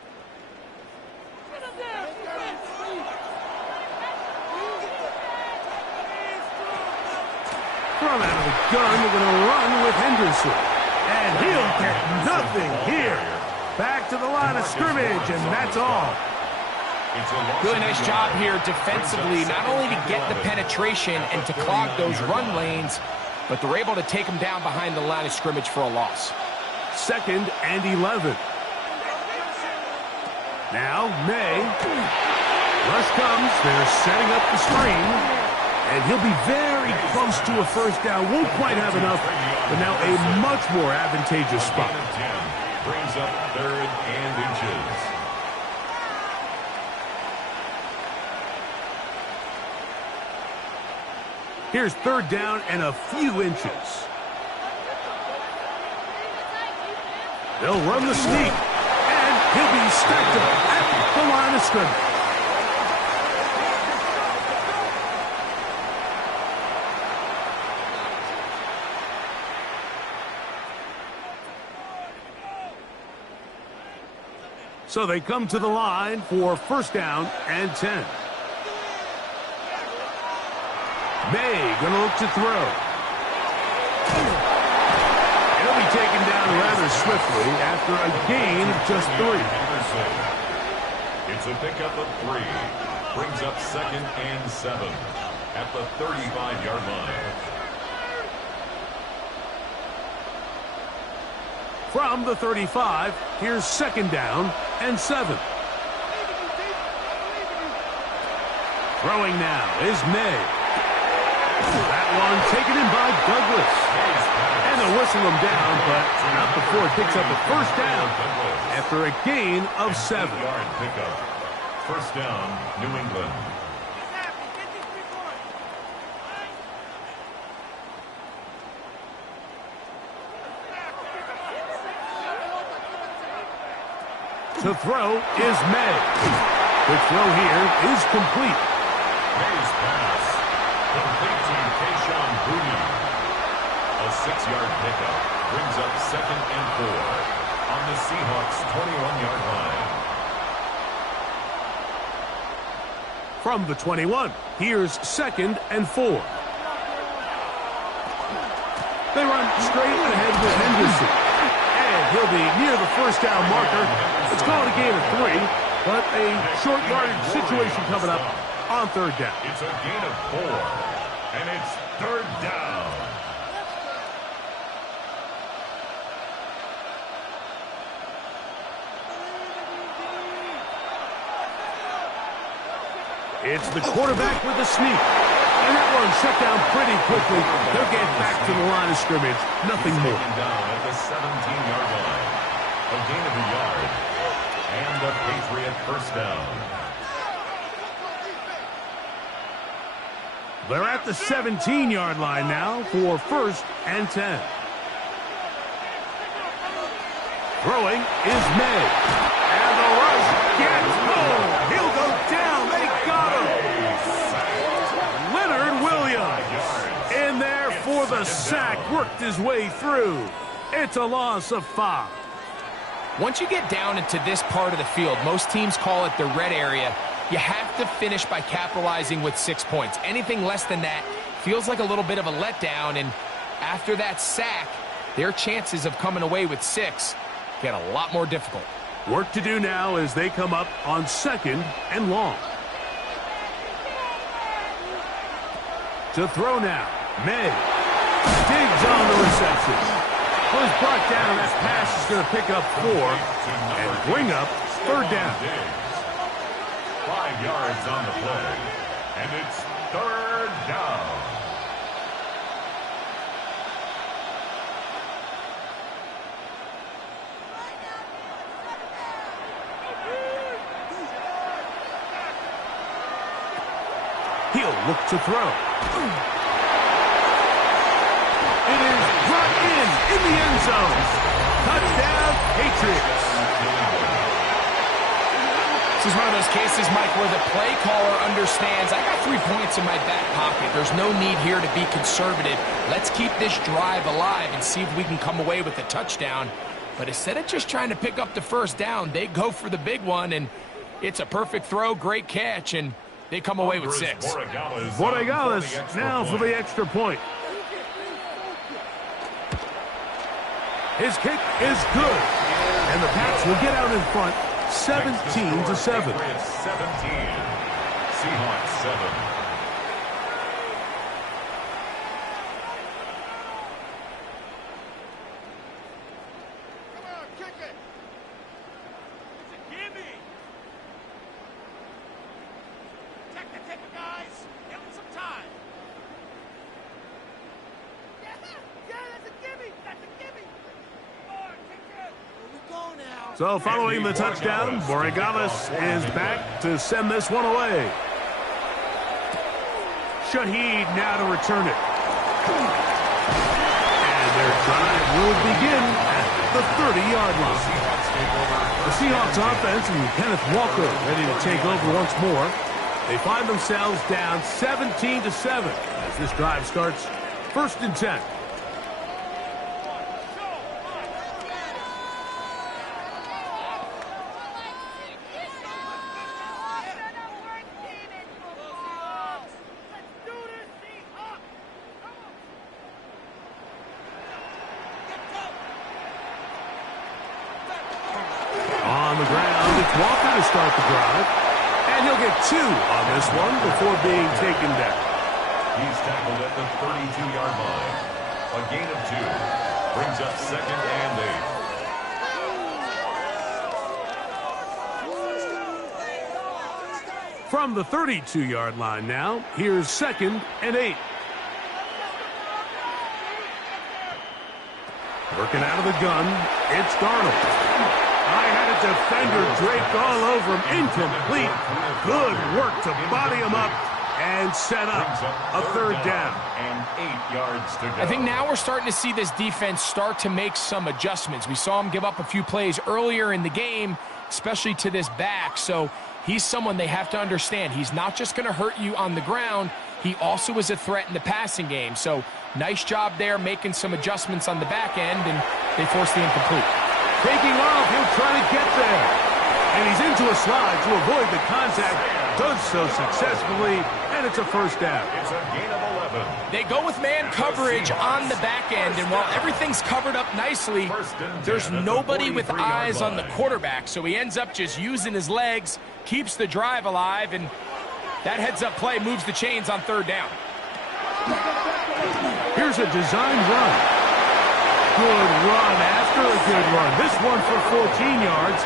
From out of the gun, they're going to run with Henderson. And he'll get nothing here. Back to the line of scrimmage, and that's all. Really nice job here defensively, not only to get the penetration and to clog those run lanes, but they're able to take them down behind the line of scrimmage for a loss. 2nd and 11. Now, May. Rush comes. They're setting up the screen. And he'll be very close to a 1st down. Won't quite have enough, but now a much more advantageous spot. Brings up 3rd and inches. Here's 3rd down and a few inches. They'll run the sneak, and he'll be stacked up at the line of scrimmage. So they come to the line for 1st down and 10. May gonna look to throw. It'll be taken down rather swiftly after a gain of just 3. It's a pickup of 3. Brings up 2nd and 7 at the 35-yard line. From the 35, here's 2nd down and 7. Throwing now is May. That one taken in by Douglas. And they'll whistle him down, but not before it picks up a 1st down after a gain of 7. 7-yard pickup. 1st down, New England. To throw is May. The throw here is complete. May's pass. Complete to Keyshawn Boutte. brings up 2nd and 4 on the Seahawks' 21-yard line. From the 21, here's 2nd and 4. They run straight ahead with Henderson. And he'll be near the first down marker. Let's call it a gain of 3, but a short yardage situation coming up on 3rd down. It's a gain of 4, and it's 3rd down. It's the quarterback with the sneak. And that one shut down pretty quickly. They'll get back to the line of scrimmage. Nothing more. Down at the 17-yard line. A gain of a yard. And the Patriot first down. They're at the 17-yard line now for 1st and 10. Throwing is May. And the rush gets home. He'll go down. They got him. Leonard Williams in there for the sack. Worked his way through. It's a loss of 5. Once you get down into this part of the field, most teams call it the red area. You have to finish by capitalizing with 6 points. Anything less than that feels like a little bit of a letdown, and after that sack, their chances of coming away with 6 get a lot more difficult. Work to do now as they come up on 2nd and long. To throw now, May digs on the reception. Was brought down. That pass is going to pick up 4 and bring up 3rd down. 5 yards on the play, and it's 3rd down. He'll look to throw. It is brought in the end zone. Touchdown, Patriots. This is one of those cases, Mike, where the play caller understands, I got 3 points in my back pocket. There's no need here to be conservative. Let's keep this drive alive and see if we can come away with a touchdown. But instead of just trying to pick up the 1st down, they go for the big one, and it's a perfect throw, great catch, and they come away with 6. Borregales now for the extra point. His kick is good. And the Pats will get out in front 17-7. 17. Seahawks 7. So following the touchdown, Borregales is back to send this one away. Shaheed now to return it. And their drive will begin at the 30-yard line. The Seahawks offense and Kenneth Walker ready to take over once more. They find themselves down 17-7 as this drive starts 1st and 10. Walker to start the drive, and he'll get 2 on this one before being taken down. He's tackled at the 32-yard line. A gain of 2 brings up 2nd and 8. From the 32-yard line now, here's 2nd and 8. Working out of the gun, it's Darnold. I had a defender draped all over him. Incomplete. Good work to body him up and set up a 3rd down. And 8 yards to go. I think now we're starting to see this defense start to make some adjustments. We saw him give up a few plays earlier in the game, especially to this back. So he's someone they have to understand. He's not just going to hurt you on the ground. he also is a threat in the passing game. So nice job there making some adjustments on the back end, and they forced the incomplete. Taking off, he'll try to get there. And he's into a slide to avoid the contact. Does so successfully, and it's a first down. It's a gain of 11. They go with man coverage on the back end, and while everything's covered up nicely, there's nobody with eyes on the quarterback, so he ends up just using his legs, keeps the drive alive, and that heads-up play moves the chains on third down. Here's a design run. Good run after a good run. This one for 14 yards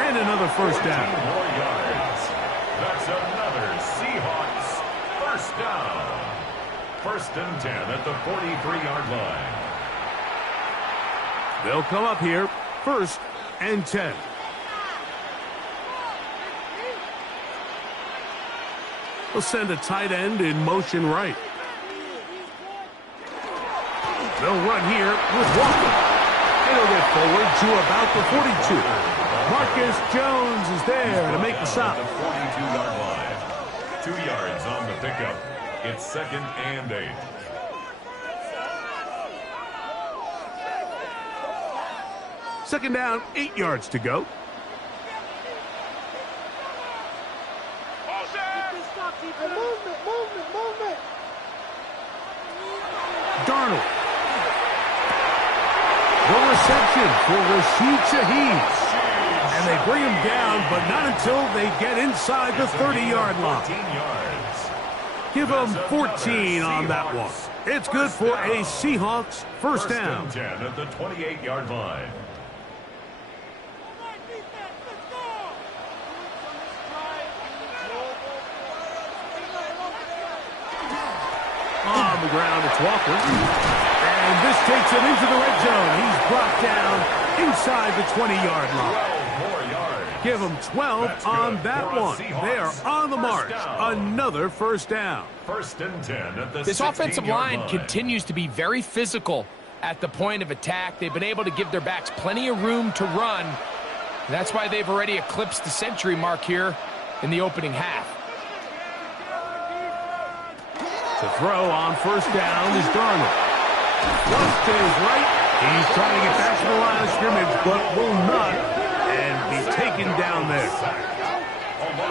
and another first down. 14 more yards. That's another Seahawks first down. First and 10 at the 43-yard line. They'll come up here, first and 10. They'll send a tight end in motion right. They'll run here with Walker. It'll get forward to about the 42. Marcus Jones is there to make the stop. The 42-yard line. 2 yards on the pickup. It's second and 8. Second down, 8 yards to go. Movement. Darnold. The reception for Rashid Shaheed. And they bring him down, but not until they get inside the 30-yard line. 14 yards. Give them 14 on that one. It's good for a Seahawks first down. First and 10 at the 28-yard line. On the ground, it's Walker. And this takes him into the red zone. He's brought down inside the 20-yard line. 12 more yards. Give them 12 on that one. They are on the march. Another first down. First and 10 at the This offensive 16-yard line continues to be very physical at the point of attack. They've been able to give their backs plenty of room to run. That's why they've already eclipsed the century mark here in the opening half. The throw on first down is Darnold. Once to his right. He's trying to get back to the line of scrimmage, but will not, and be taken down there.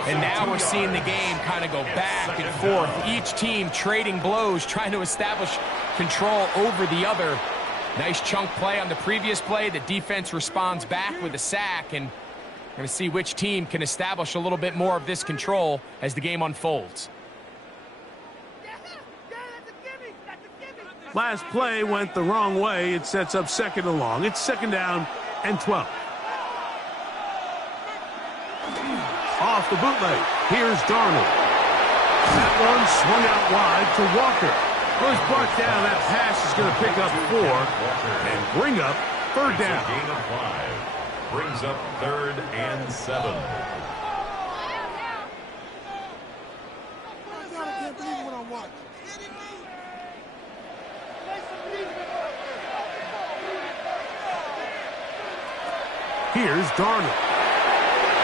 And now we're seeing the game kind of go back and forth. Each team trading blows, trying to establish control over the other. Nice chunk play on the previous play. The defense responds back with a sack, and we're going to see which team can establish a little bit more of this control as the game unfolds. Last play went the wrong way. It sets up second and long. It's second down and 12. Off the bootleg. Here's Darnold. That one swung out wide to Walker. Was brought down. That pass is going to pick up 4 and bring up third down. Gain of 5. Brings up third and 7. I can't believe what I'm watching. Here's Darnold.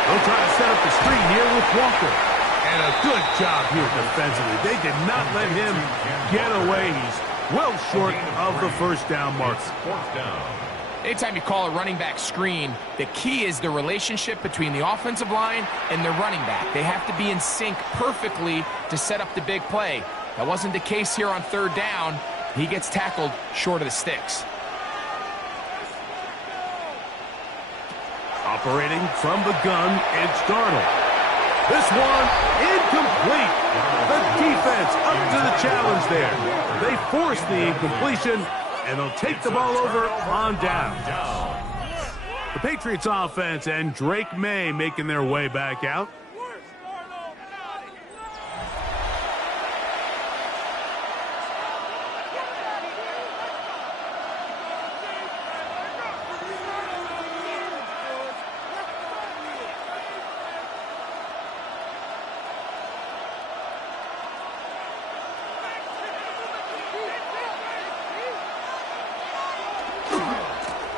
They'll try to set up the screen here with Walker. And a good job here defensively. They did not let him get away. He's well short of the first down mark. Fourth down. Anytime you call a running back screen, the key is the relationship between the offensive line and the running back. They have to be in sync perfectly to set up the big play. That wasn't the case here on third down. He gets tackled short of the sticks. Operating from the gun, it's Darnold. This one, incomplete. The defense up to the challenge there. They force the incompletion, and they'll take the ball over on down. The Patriots offense and Drake May making their way back out.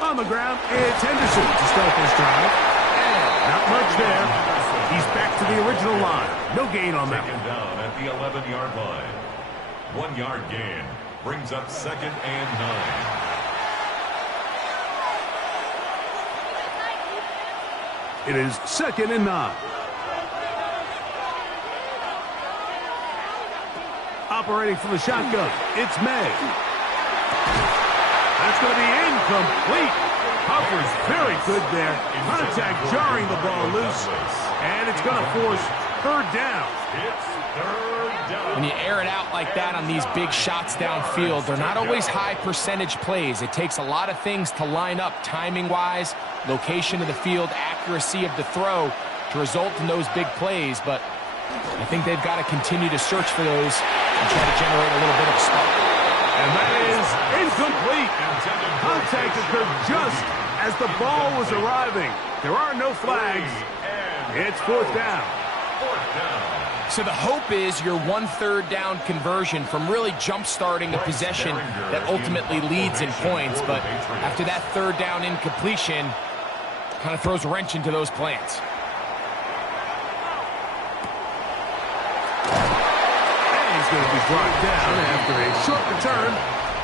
On the ground, it's Henderson to start this drive. Not much there. He's back to the original line. No gain on that. Taken down at the 11-yard line. 1 yard gain. Brings up 2nd and 9. It is 2nd and 9. Operating from the shotgun, it's May. That's going to be incomplete. Hopper's very good there. Contact jarring the ball loose. And it's going to force 3rd down. It's 3rd down. When you air it out like that on these big shots downfield, they're not always high percentage plays. It takes a lot of things to line up timing-wise, location of the field, accuracy of the throw to result in those big plays. But I think they've got to continue to search for those and try to generate a little bit of a spark. And that is incomplete. Contact occurred just as the ball was arriving. There are no flags. It's 4th down. 4th down. So the hope is your 1/3 down conversion from really jump-starting a possession that ultimately leads in points. But after that 3rd down incompletion, kind of throws a wrench into those plans. Going to be brought down after a short return,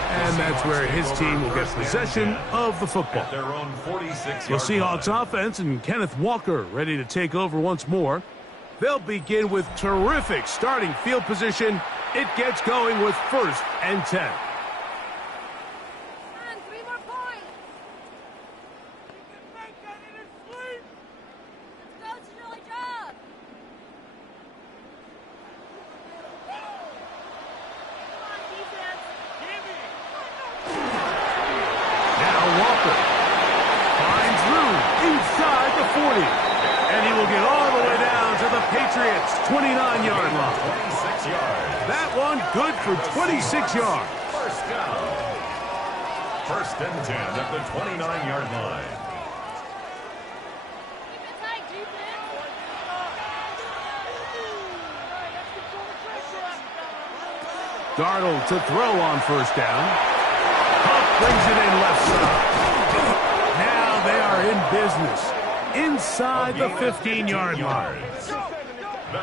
and that's where his team will get possession of the football. At their own 46 The Seahawks offense and Kenneth Walker ready to take over once more. They'll begin with terrific starting field position. It gets going with 1st and 10. Come on, 3 more points. You can make that in his sleep. Let's go, Jolly Job. Come on, defense. Now Walker finds room inside the 40, and he will get all the way down to the Patriots' 29-yard line. 26 yards. That one good for 26 yards. 1st down. 1st and 10 at the 29-yard line. Keep it tight, defense. Darnold to throw on 1st down. Huff brings it in left side. Now they are in business inside the 15-yard line.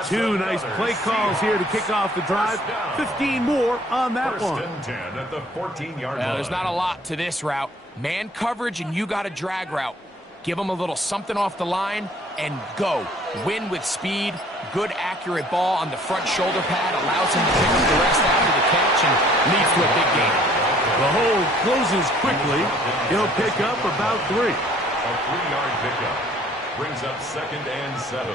2 nice play calls here to kick off the drive. 15 more on that 1st one. and 10 at the 14-yard line. Well, there's not a lot to this route. Man coverage and you got a drag route. Give them a little something off the line and go. Win with speed. Good, accurate ball on the front shoulder pad. Allows him to pick up the rest after the catch and leads to a big gain. The hole closes quickly. He'll pick up about 3. A 3-yard pickup. Brings up 2nd and 7.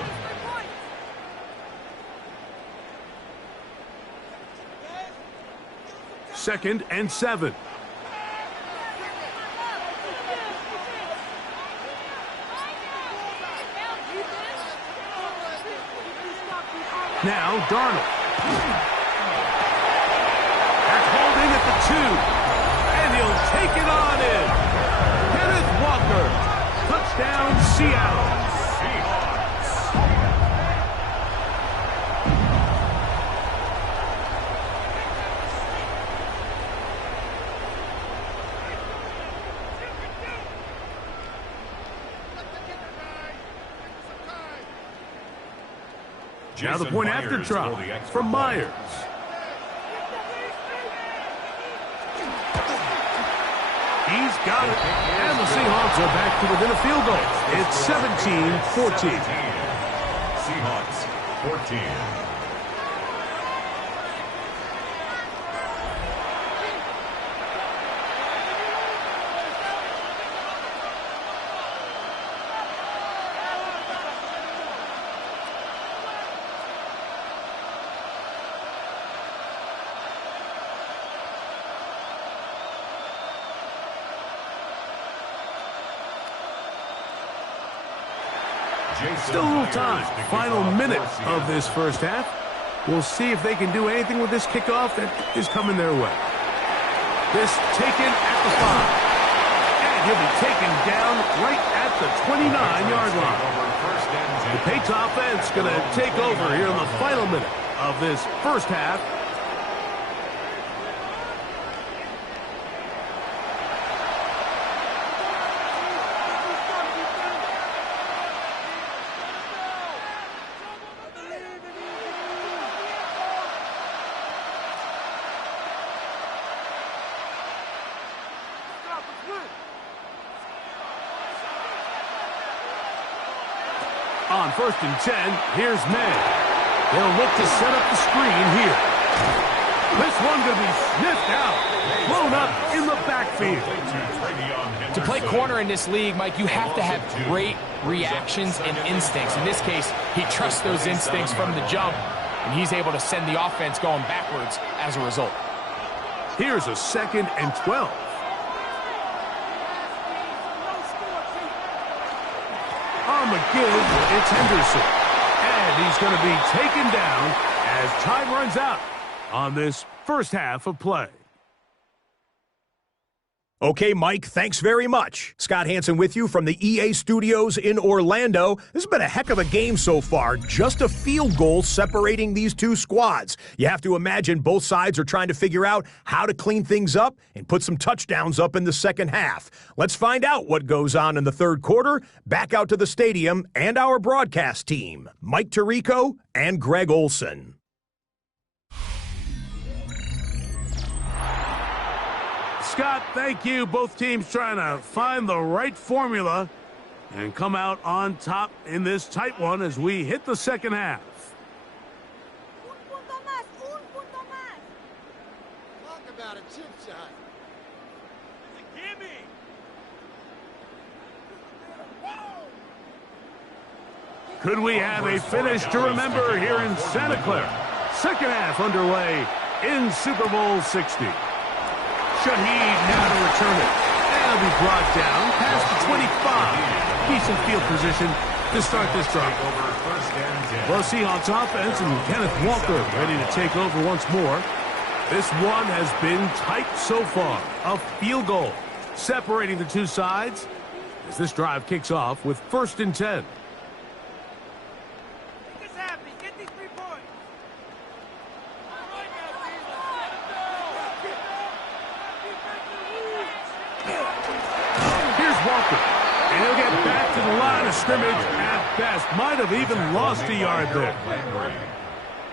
Second and 7. Now Darnold. That's holding at the 2. And he'll take it on in. Kenneth Walker. Touchdown, Seattle. Now the point after try from Myers. He's got it. And the Seahawks are back to within a field goal. It's 17-14. Seahawks 14. Still a little time. Final minute of this 1st half. We'll see if they can do anything with this kickoff that is coming their way. This taken at the 5. And he'll be taken down right at the 29-yard line. The Patriots offense going to take over here in the final minute of this 1st half. On 1st and 10, here's May. They'll look to set up the screen here. This one going to be sniffed out, blown up in the backfield. To play corner in this league, Mike, you have to have great reactions and instincts. In this case, he trusts those instincts from the jump, and he's able to send the offense going backwards as a result. Here's a 2nd and 12. On the give, it's Henderson. And he's going to be taken down as time runs out on this first half of play. Okay, Mike, thanks very much. Scott Hansen with you from the EA Studios in Orlando. This has been a heck of a game so far. Just a field goal separating these two squads. You have to imagine both sides are trying to figure out how to clean things up and put some touchdowns up in the second half. Let's find out what goes on in the third quarter. Back out to the stadium and our broadcast team, Mike Tirico and Greg Olson. Scott, thank you. Both teams trying to find the right formula and come out on top in this tight one as we hit the second half. Talk about a chip shot. It's a gimme. Could we have a finish to remember here in Santa Clara? Second half underway in Super Bowl 60. Shaheed now to return it. And it'll be brought down past the 25. Decent field position to start this drive. Well, Seahawks offense and Kenneth Walker ready to take over once more. This one has been tight so far. A field goal separating the two sides as this drive kicks off with 1st and 10. Make us happy. Get these 3 points. Here's Walker, and he'll get back to the line of scrimmage at best. Might have even lost a yard there.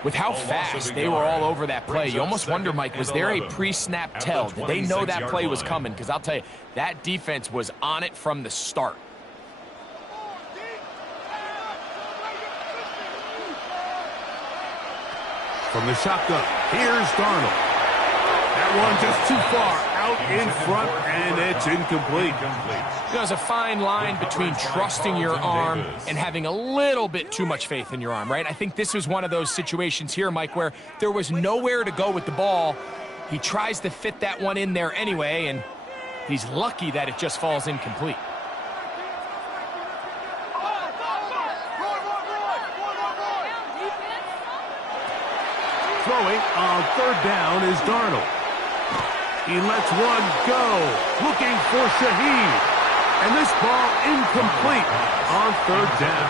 With how fast they were all over that play, you almost wonder, Mike, was there a pre-snap tell? Did they know that play was coming? Because I'll tell you, that defense was on it from the start. From the shotgun, here's Darnold. That one just too far out in front, and it's incomplete. There's a fine line between trusting your arm and having a little bit too much faith in your arm, right? I think this was one of those situations here, Mike, where there was nowhere to go with the ball. He tries to fit that one in there anyway, and he's lucky that it just falls incomplete. Throwing on 3rd down is Darnold. He lets one go, looking for Shaheed. And this ball incomplete on 3rd down.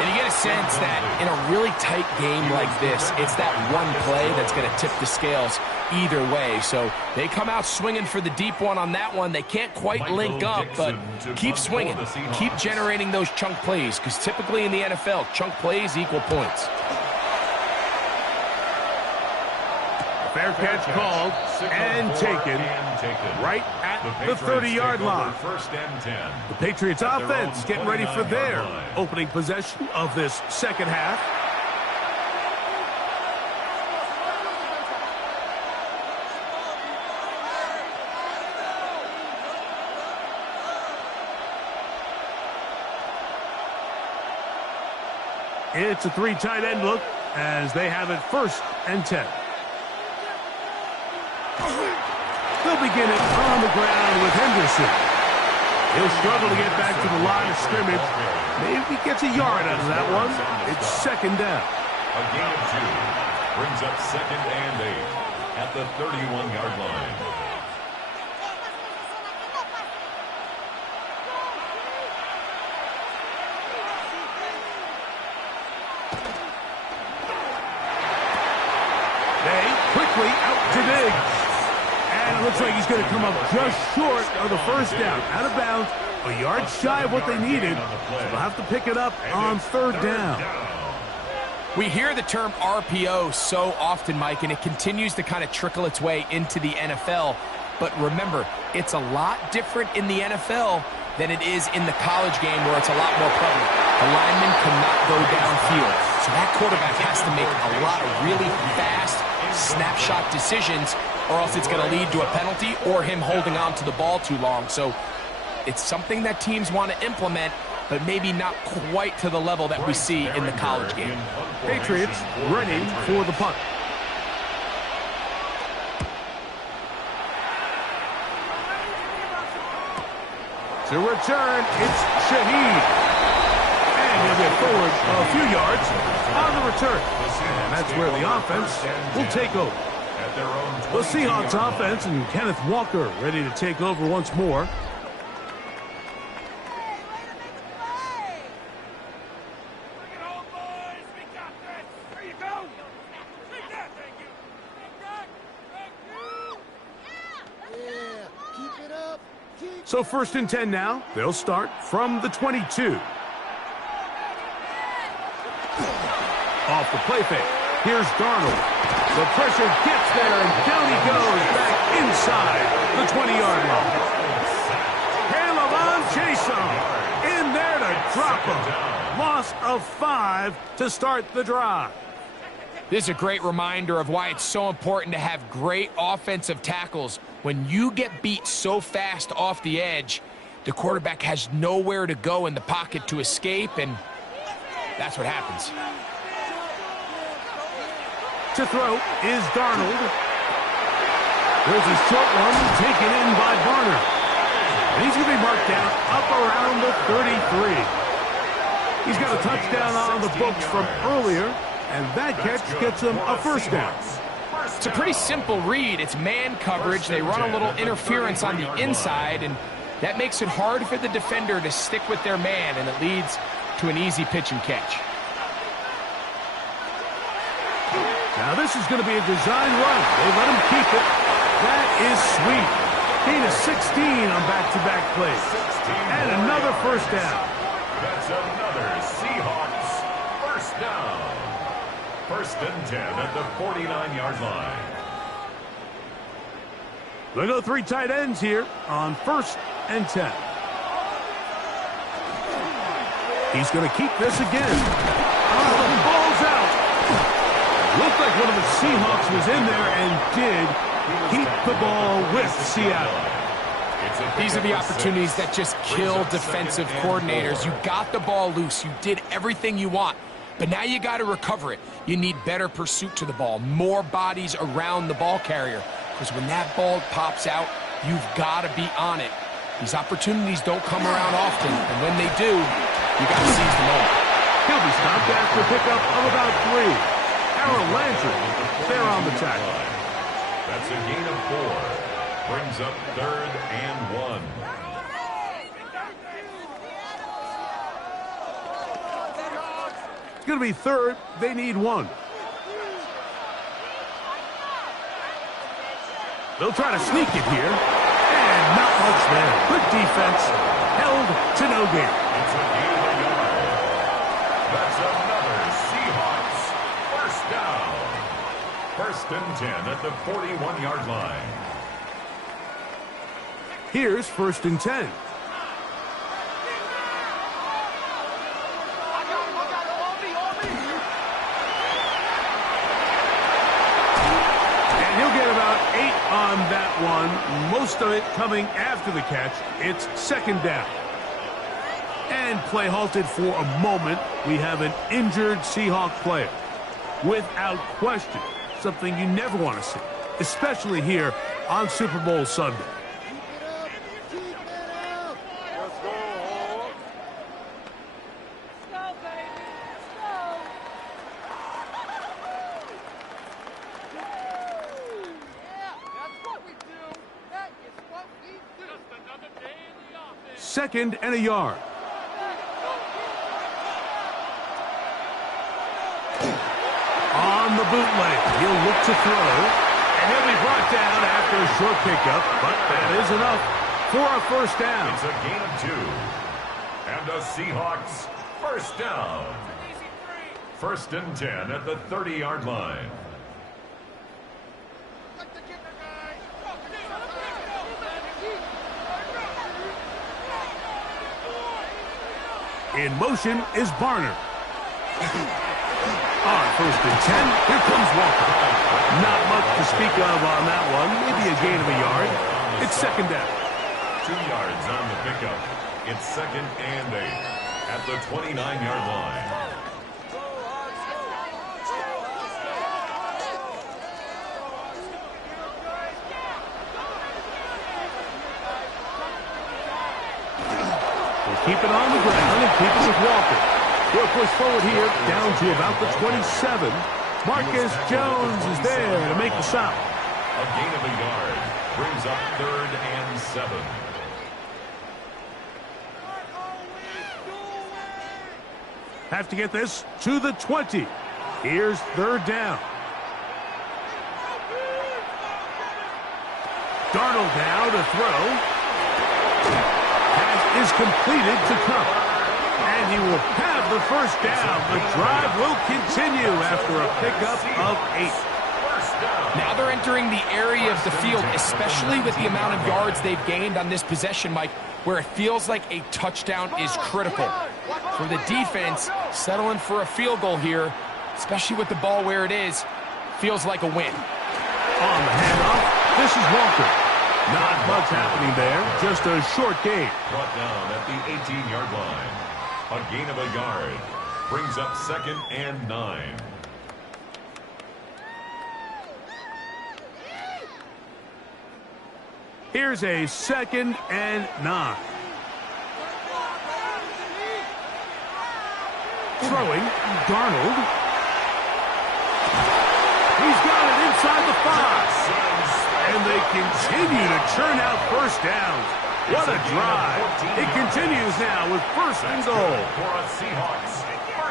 And you get a sense that in a really tight game like this, it's that one play that's going to tip the scales either way. So they come out swinging for the deep one on that one. They can't quite link up, but keep swinging. Keep generating those chunk plays, because typically in the NFL, chunk plays equal points. Fair catch called and taken right at the 30-yard line. The Patriots offense getting ready for their opening possession of this second half. It's a 3 tight end look as they have it 1st and 10. They'll begin it on the ground with Henderson. He'll struggle to get back to the line of scrimmage. Maybe he gets a yard out of that one. It's 2nd down. A gain of 2 brings up 2nd and 8 at the 31-yard line. They quickly out to Diggs. And it looks like he's going to come up just short of the 1st down. Out of bounds, a yard shy of what they needed. So they'll have to pick it up on 3rd down. We hear the term RPO so often, Mike, and it continues to kind of trickle its way into the NFL. But remember, it's a lot different in the NFL than it is in the college game where it's a lot more prevalent. The lineman cannot go downfield. So that quarterback has to make a lot of really fast snapshot decisions, or else it's going to lead to a penalty or him holding on to the ball too long. So it's something that teams want to implement, but maybe not quite to the level that we see in the college game. Patriots ready for the punt. To return, it's Shaheed. And he'll get forward a few yards on the return. And that's where the offense will take over. The Seahawks offense and Kenneth Walker ready to take over once more. So 1st and 10 now. They'll start from the 22. Off the play fake. Here's Darnold. The pressure gets there, and down he goes back inside the 20-yard line. Caleb Chason in there to drop him. Loss of 5 to start the drive. This is a great reminder of why it's so important to have great offensive tackles. When you get beat so fast off the edge, the quarterback has nowhere to go in the pocket to escape, and that's what happens. To throw is Darnold. There's a short one taken in by Barner. And he's going to be marked down up around the 33. He's got a touchdown on the books from earlier, and that catch gets him a 1st down. It's a pretty simple read. It's man coverage. They run a little interference on the inside, and that makes it hard for the defender to stick with their man, and it leads to an easy pitch and catch. Now this is going to be a design run. They let him keep it. That is sweet. Gain of 16 on back-to-back plays. And another 1st down. That's another Seahawks 1st down. 1st and 10 at the 49-yard line. They go 3 tight ends here on 1st and 10. He's going to keep this again. Oh, the ball's out. Looked like one of the Seahawks was in there and did keep the ball with Seattle. These are the opportunities that just kill defensive coordinators. You got the ball loose. You did everything you want. But now you got to recover it. You need better pursuit to the ball, more bodies around the ball carrier. Because when that ball pops out, you've got to be on it. These opportunities don't come around often, and when they do, you got to seize the moment. He'll be stopped after a pickup of about 3. Aaron Landry there on the tackle. That's a gain of 4. Brings up 3rd and 1. It's going to be 3rd. They need 1. They'll try to sneak it here. And not much there. Good defense. Held to no gain. It's a gain of a yard. That's another Seahawks 1st down. 1st and 10 at the 41-yard line. Here's 1st and 10. And he'll get about 8 on that one. Most of it coming after the catch. It's 2nd down. And play halted for a moment. We have an injured Seahawk player. Without question, something you never want to see, especially here on Super Bowl Sunday. Second and a yard. On the bootleg, he'll look to throw, and he'll be brought down after a short pickup, but that is enough for a 1st down. It's a gain of 2. And a Seahawks 1st down. First and 10 at the 30-yard line. In motion is Barner. On first and 10, here comes Walker. Not much to speak of on that one. Maybe a gain of a yard. It's second down. 2 yards on the pickup. It's second and 8 at the 29-yard line. Keep it on the ground and keep it with Walker. We'll push forward here down to about the 27. Marcus Jones is there to make the stop. A gain of a yard brings up 3rd and 7. Have to get this to the 20. Here's 3rd down. Darnold now to throw. Is completed to Cup. And he will have the first down. The drive will continue after a pickup of 8. Now they're entering the area of the field, especially with the amount of yards they've gained on this possession, Mike, where it feels like a touchdown is critical. For the defense, settling for a field goal here, especially with the ball where it is, feels like a win. On the handoff, this is Walker. Not much happening there, just a short gain. Brought down at the 18-yard line. A gain of a yard brings up 2nd and 9. Here's a 2nd and 9. Throwing, Darnold. He's got it inside the 5. And they continue to churn out first downs. What a drive. It continues now with 1st and goal.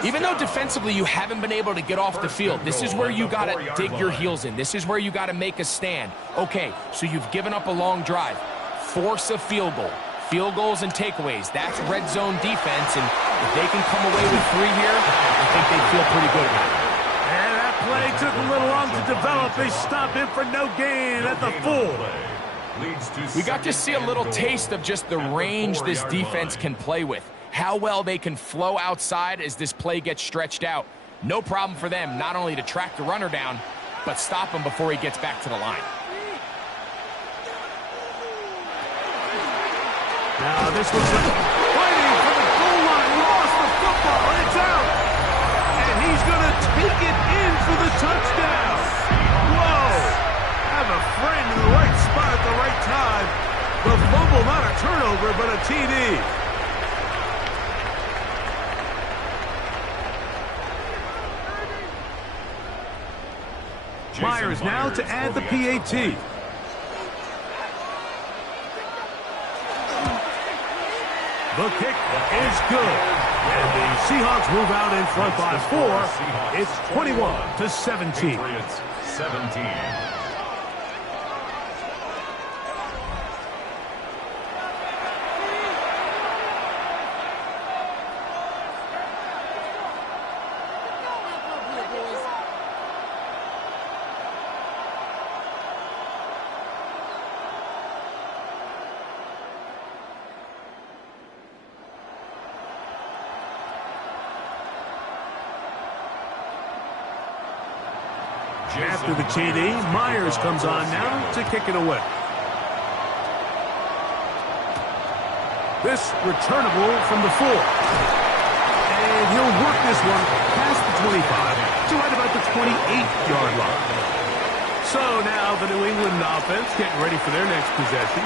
Even though defensively you haven't been able to get off the field, this is where you got to dig your heels in. This is where you got to make a stand. Okay, so you've given up a long drive. Force a field goal. Field goals and takeaways. That's red zone defense, and if they can come away with 3 here, I think they feel pretty good about it. Play took a little long to develop. They stopped him for no gain at the 4. We got to see a little taste of just the range this defense can play with. How well they can flow outside as this play gets stretched out. No problem for them not only to track the runner down, but stop him before he gets back to the line. Now this was fighting for the goal line. Lost the football. It's out. And he's going to take it in for the touchdown. Whoa. Have a friend in the right spot at the right time. The fumble, not a turnover, but a TD. Myers now to add the PAT. The kick is good. And the Seahawks move out in front by 4. It's 21-17. Patriots 17. After the TD, Myers comes on now to kick it away. This returnable from the 4. And he'll work this one past the 25 to right about the 28-yard line. So now the New England offense getting ready for their next possession.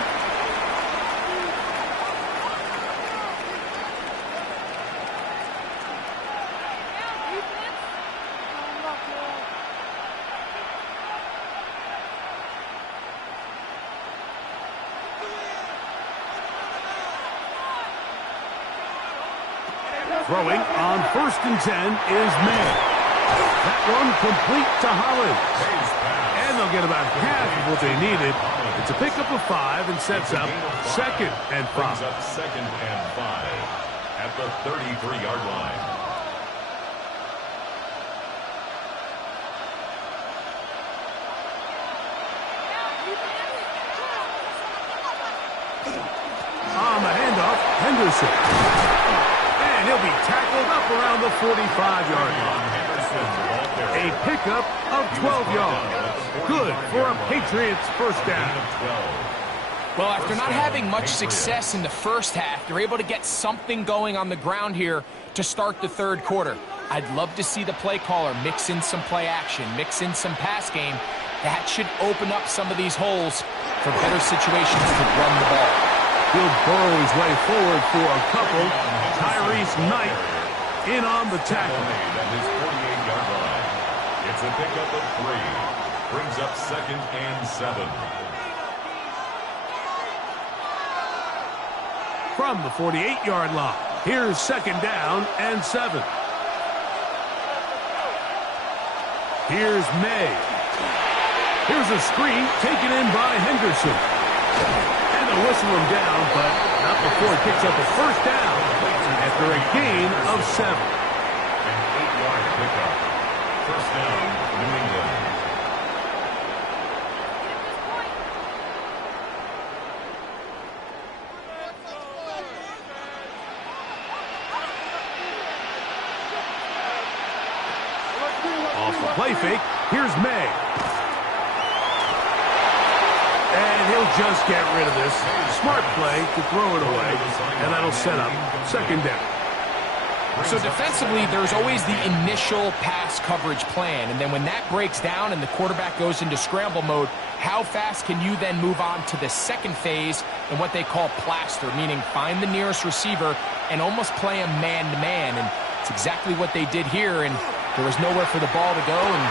Throwing on 1st and 10 is May. That one complete to Holland. And they'll get about half of what they needed. It's a pickup of 5 and sets up 2nd and 5. Brings up 2nd and 5 at the 33-yard line. On the handoff, Henderson. And he'll be tackled up around the 45-yard line. A pickup of 12 yards. Good for a Patriots first down. Well, after not having much success in the first half, they're able to get something going on the ground here to start the third quarter. I'd love to see the play caller mix in some play action, mix in some pass game. That should open up some of these holes for better situations to run the ball. He'll burrow his way forward for a couple. Tyrese Knight in on the tackle. At his 48-yard line. It's a pickup of 3. Brings up 2nd and 7. From the 48-yard line, here's 2nd down and 7. Here's May. Here's a screen taken in by Henderson. And they'll whistle him down, but not before he picks up a first down after a gain of 7. An 8-yard pickup. First down, New England. Off the play fake, here's May. And he'll just get rid of this. Smart play to throw it away, and that'll set up 2nd down. So defensively, there's always the initial pass coverage plan, and then when that breaks down and the quarterback goes into scramble mode, how fast can you then move on to the second phase in what they call plaster, meaning find the nearest receiver and almost play him man-to-man, and it's exactly what they did here, and there was nowhere for the ball to go, and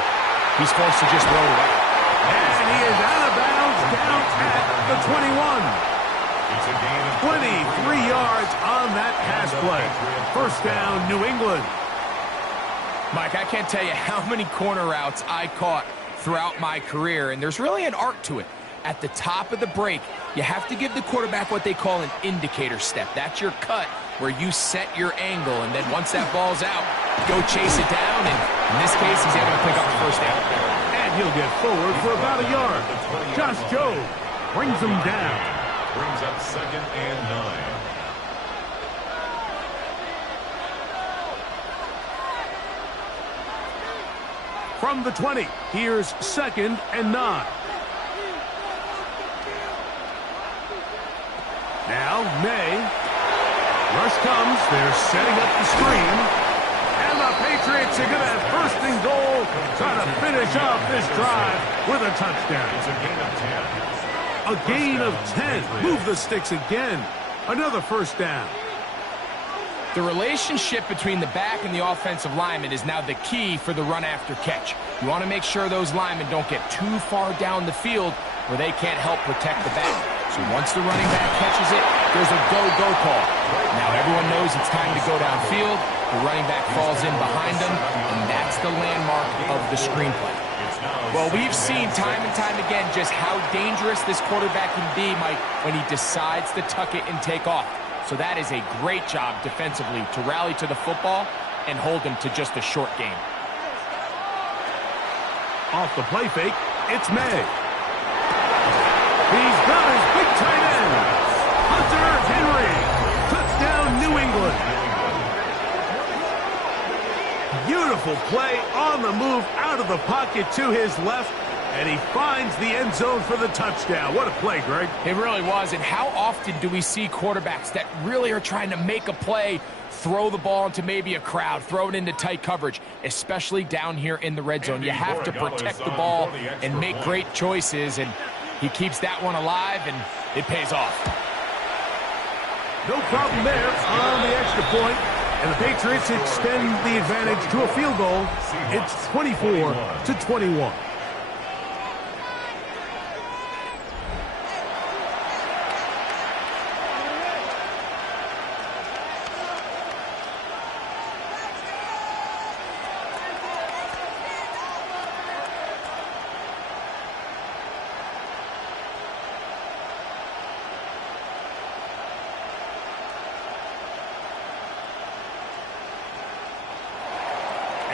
he's forced to just roll it away. And he is out of bounds down at the 21. It's a gain of 23 yards on that pass play. First down, New England. Mike, I can't tell you how many corner routes I caught throughout my career, and there's really an art to it. At the top of the break, you have to give the quarterback what they call an indicator step. That's your cut where you set your angle, and then once that ball's out, go chase it down, and in this case, he's able to pick up the first down. And he'll get forward for about a yard. Josh Jobe brings him down. Brings up 2nd and 9. From the 20, here's 2nd and 9. Now, May. Rush comes. They're setting up the screen. And the Patriots are going to have first and goal, trying to finish off this drive with a touchdown. It's a gain of 10. A gain of 10. Move the sticks again. Another first down. The relationship between the back and the offensive lineman is now the key for the run after catch. You want to make sure those linemen don't get too far down the field where they can't help protect the back. So once the running back catches it, there's a go-go call. Now everyone knows it's time to go downfield. The running back falls in behind them, and that's the landmark of the screenplay. Well, we've seen time and time again just how dangerous this quarterback can be, Mike, when he decides to tuck it and take off. So that is a great job defensively to rally to the football and hold him to just a short game. Off the play fake, it's May. He's got his big tight end, Hunter Henry. Touchdown, New England. Beautiful play on the move out of the pocket to his left, and he finds the end zone for the touchdown. What a play, Greg. It really was, and how often do we see quarterbacks that really are trying to make a play, throw the ball into maybe a crowd, throw it into tight coverage, especially down here in the red zone. You have to protect the ball and make great choices, and he keeps that one alive, and it pays off. No problem there on the extra point. And the Patriots extend the advantage to a field goal. It's 24-21.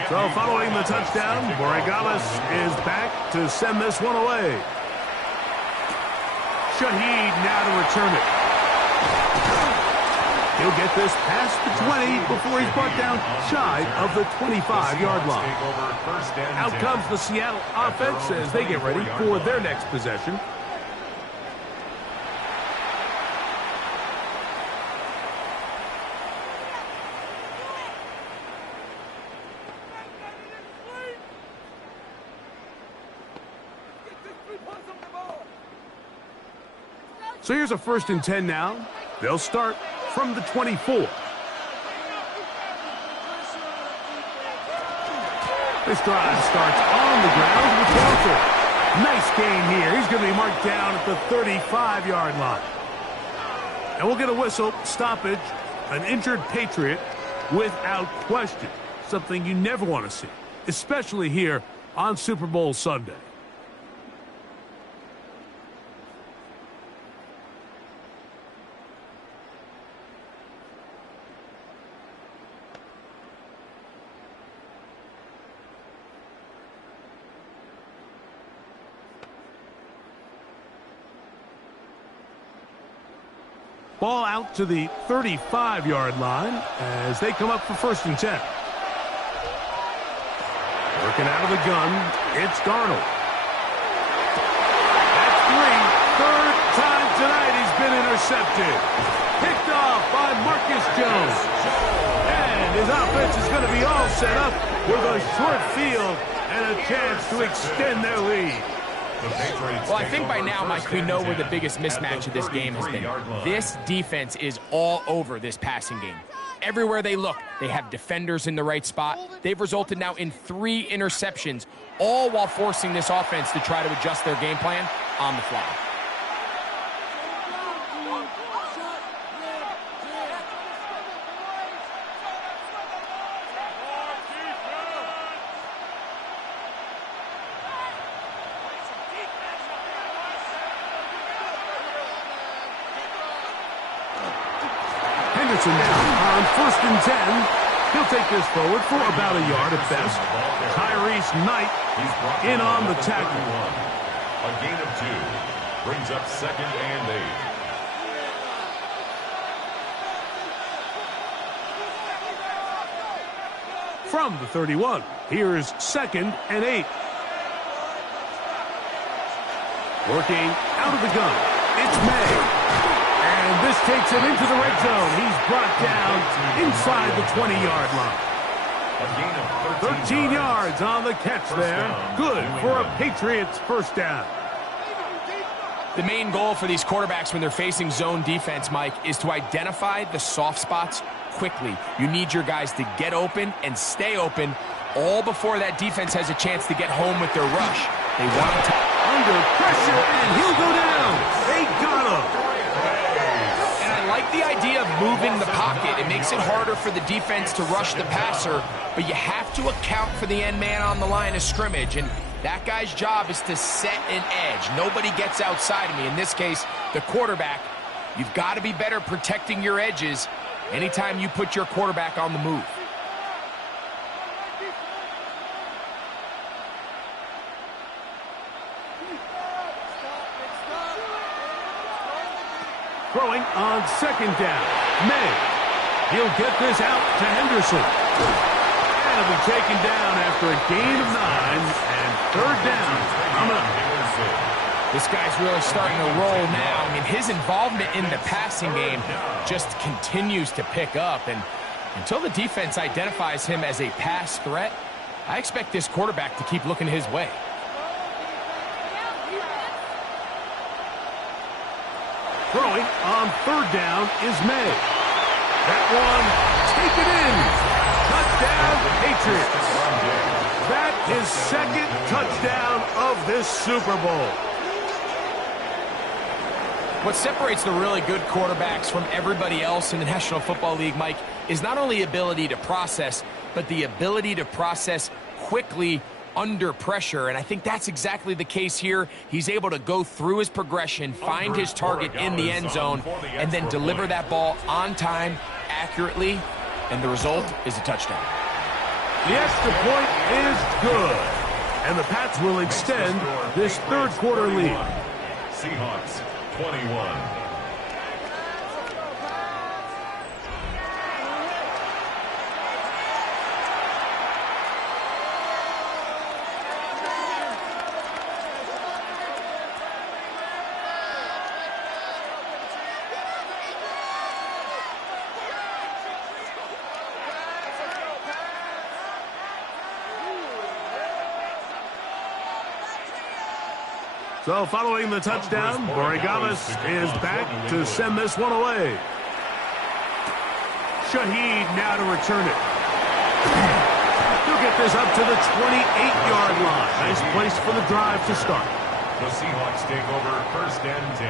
So following the touchdown, Borregales is back to send this one away. Shaheed now to return it. He'll get this past the 20 before he's brought down shy of the 25-yard line. Out comes the Seattle offense as they get ready for their next possession. So here's a 1st and 10 now. They'll start from the 24. This drive starts on the ground with Walter. Nice gain here. He's going to be marked down at the 35-yard line. And we'll get a whistle, stoppage, an injured Patriot without question. Something you never want to see, especially here on Super Bowl Sunday. Ball out to the 35-yard line as they come up for 1st and 10. Working out of the gun, it's Darnold. That's 3. 3rd time tonight he's been intercepted. Picked off by Marcus Jones. And his offense is going to be all set up with a short field and a chance to extend their lead. Well, I think by now, Mike, we know where the biggest mismatch of this game has been. This defense is all over this passing game. Everywhere they look, they have defenders in the right spot. They've resulted now in 3 interceptions, all while forcing this offense to try to adjust their game plan on the fly. Now on 1st and 10. He'll take this forward for about a yard at best. Tyrese Knight in on the tackle. A gain of 2 brings up 2nd and 8. From the 31, here's 2nd and 8. Working out of the gun, it's May. And this takes him into the red zone. He's brought down inside the 20-yard line. A gain of 13 yards on the catch there. Good for a Patriots 1st down. The main goal for these quarterbacks when they're facing zone defense, Mike, is to identify the soft spots quickly. You need your guys to get open and stay open all before that defense has a chance to get home with their rush. They want to under pressure, and he'll go down. They got him. I like the idea of moving the pocket. It makes it harder for the defense to rush the passer, but you have to account for the end man on the line of scrimmage, and that guy's job is to set an edge. Nobody gets outside of me. In this case, the quarterback. You've got to be better protecting your edges anytime you put your quarterback on the move. Throwing on 2nd down. May. He'll get this out to Henderson. And he'll be taken down after a gain of 9 and 3rd down. Coming up. This guy's really starting to roll now. I mean, his involvement in the passing game just continues to pick up. And until the defense identifies him as a pass threat, I expect this quarterback to keep looking his way. Throwing on 3rd down is May. That one taken in. Touchdown, Patriots. That is 2nd touchdown of this Super Bowl. What separates the really good quarterbacks from everybody else in the National Football League, Mike, is not only ability to process, but the ability to process quickly under pressure, and I think that's exactly the case here. He's able to go through his progression, find his target in the end zone, and then deliver that ball on time, accurately, and the result is a touchdown. The extra point is good, and the Pats will extend this 3rd quarter lead. Seahawks 21. So following the touchdown, Borregales is back to send this one away. Shaheed now to return it. He'll get this up to the 28-yard line. Nice place for the drive to start. The Seahawks take over 1st and 10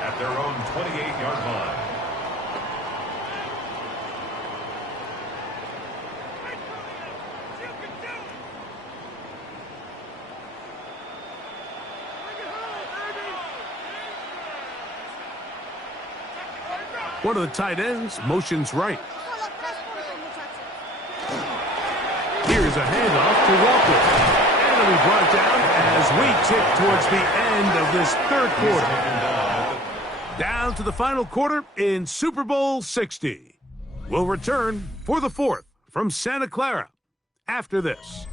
at their own 28-yard line. One of the tight ends motions right. Here's a handoff to Walker. And it'll be brought down as we tick towards the end of this 3rd quarter. Down to the final quarter in Super Bowl 60. We'll return for the 4th from Santa Clara after this.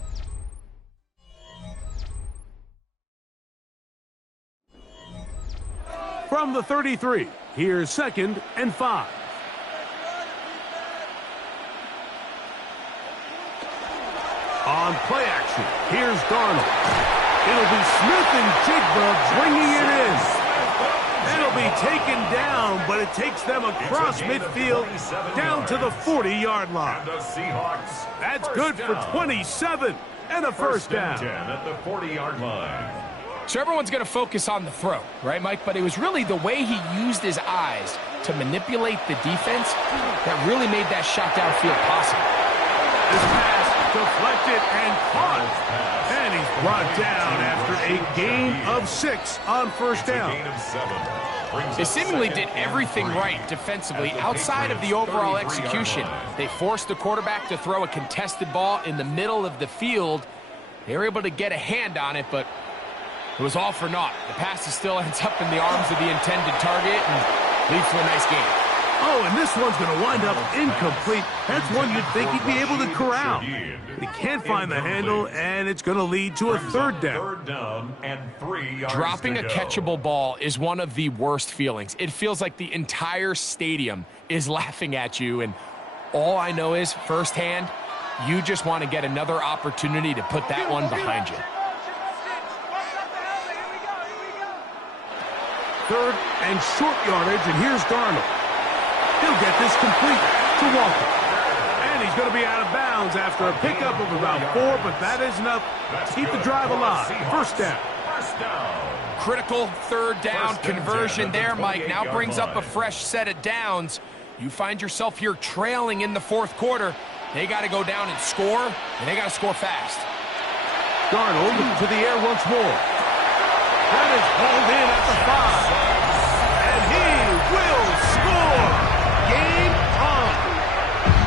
From the 33, here's 2nd and 5. On play action, here's Darnold. It'll be Smith and Jigba bringing it in. It'll be taken down, but it takes them across midfield down to the 40-yard line. That's good for 27 and a first down. 10 at the 40-yard line. So everyone's going to focus on the throw, right, Mike? But it was really the way he used his eyes to manipulate the defense that really made that shot downfield possible. This pass deflected and caught. And he's brought down after a gain of 6 on first down. They seemingly did everything right defensively outside of the overall execution. They forced the quarterback to throw a contested ball in the middle of the field. They were able to get a hand on it, but it was all for naught. The pass still ends up in the arms of the intended target and leads to a nice game. Oh, and this one's going to wind up incomplete. That's one you'd think he'd be able to corral. He can't find the handle, and it's going to lead to a 3rd down. 3rd down and 3 yards. Dropping a catchable ball is one of the worst feelings. It feels like the entire stadium is laughing at you, and all I know is, firsthand, you just want to get another opportunity to put that one behind you. 3rd and short yardage, and here's Darnold. He'll get this complete to Walker. And he's going to be out of bounds after a pickup of about 4, but that is enough to keep the drive alive. First down. Critical 3rd down conversion there, Mike. Now brings up a fresh set of downs. You find yourself here trailing in the 4th quarter. They got to go down and score, and they got to score fast. Darnold to the air once more. That is hauled in at the 5. And he will score. Game on.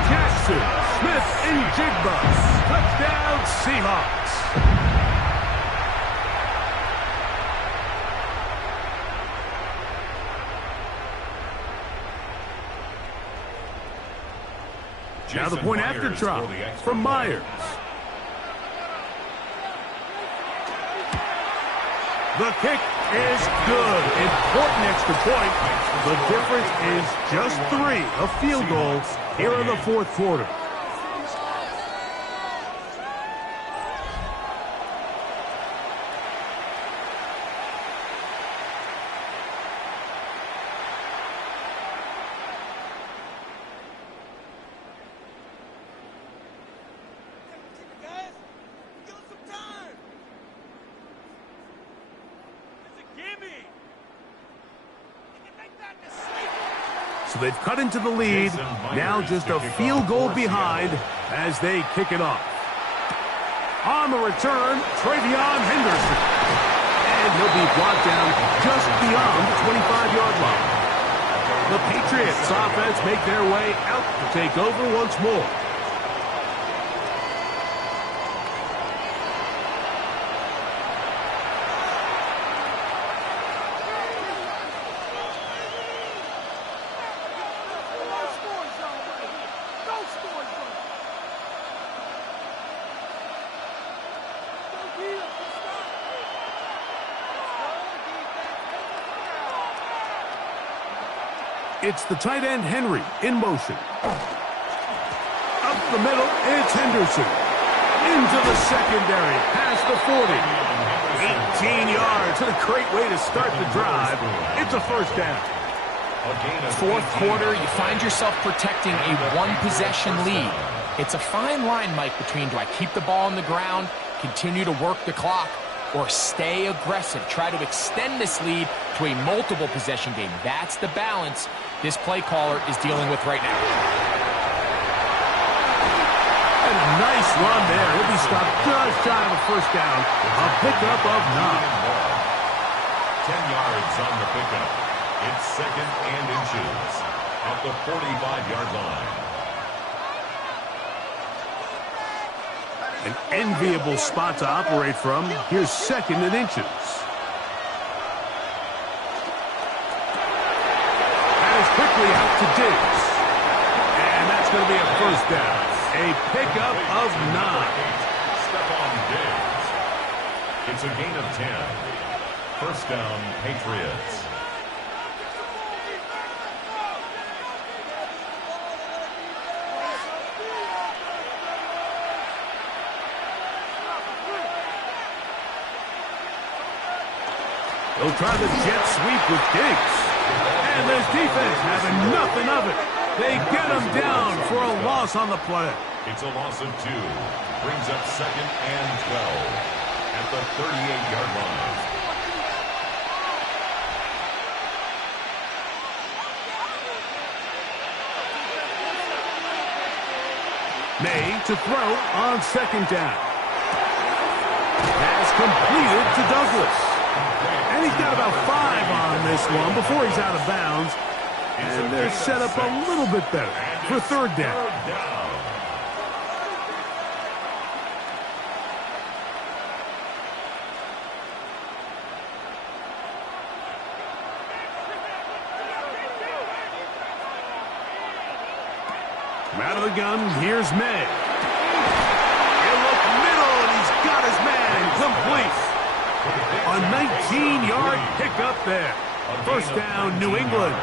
Jackson, Smith, and Jigba. Touchdown, Seahawks. Now the point after try from Myers. The kick is good. Important extra point. The difference is just 3, a field goal here in the 4th quarter. So they've cut into the lead, now just a field goal behind as they kick it off. On the return, Travion Henderson. And he'll be brought down just beyond the 25-yard line. The Patriots offense make their way out to take over once more. It's the tight end, Henry, in motion. Up the middle, it's Henderson. Into the secondary, past the 40. 18 yards. What a great way to start the drive. It's a first down. Fourth quarter, you find yourself protecting a one-possession lead. It's a fine line, Mike, between do I keep the ball on the ground, continue to work the clock, or stay aggressive, try to extend this lead to a multiple possession game. That's the balance this play caller is dealing with right now. And a nice run there. He'll be stopped just shy of a first down. A pickup of 9. 10 yards on the pickup. It's second and inches at the 45-yard line. An enviable spot to operate from. Here's second and inches. That is quickly out to Diggs. And that's going to be a first down. A pickup of 9. Stephon Diggs. It's a gain of 10. First down, Patriots. They'll try the jet sweep with Diggs. And this defense having nothing of it. They get him down for a loss on the play. It's a loss of 2. Brings up second and 12 at the 38-yard line. May to throw on second down. Pass completed to Douglas. And he's got about 5 on this one before he's out of bounds. And they're set up a little bit better for third down. Out of the gun, here's May. He'll look middle, and he's got his man complete. A 19-yard pickup there. First down, New England.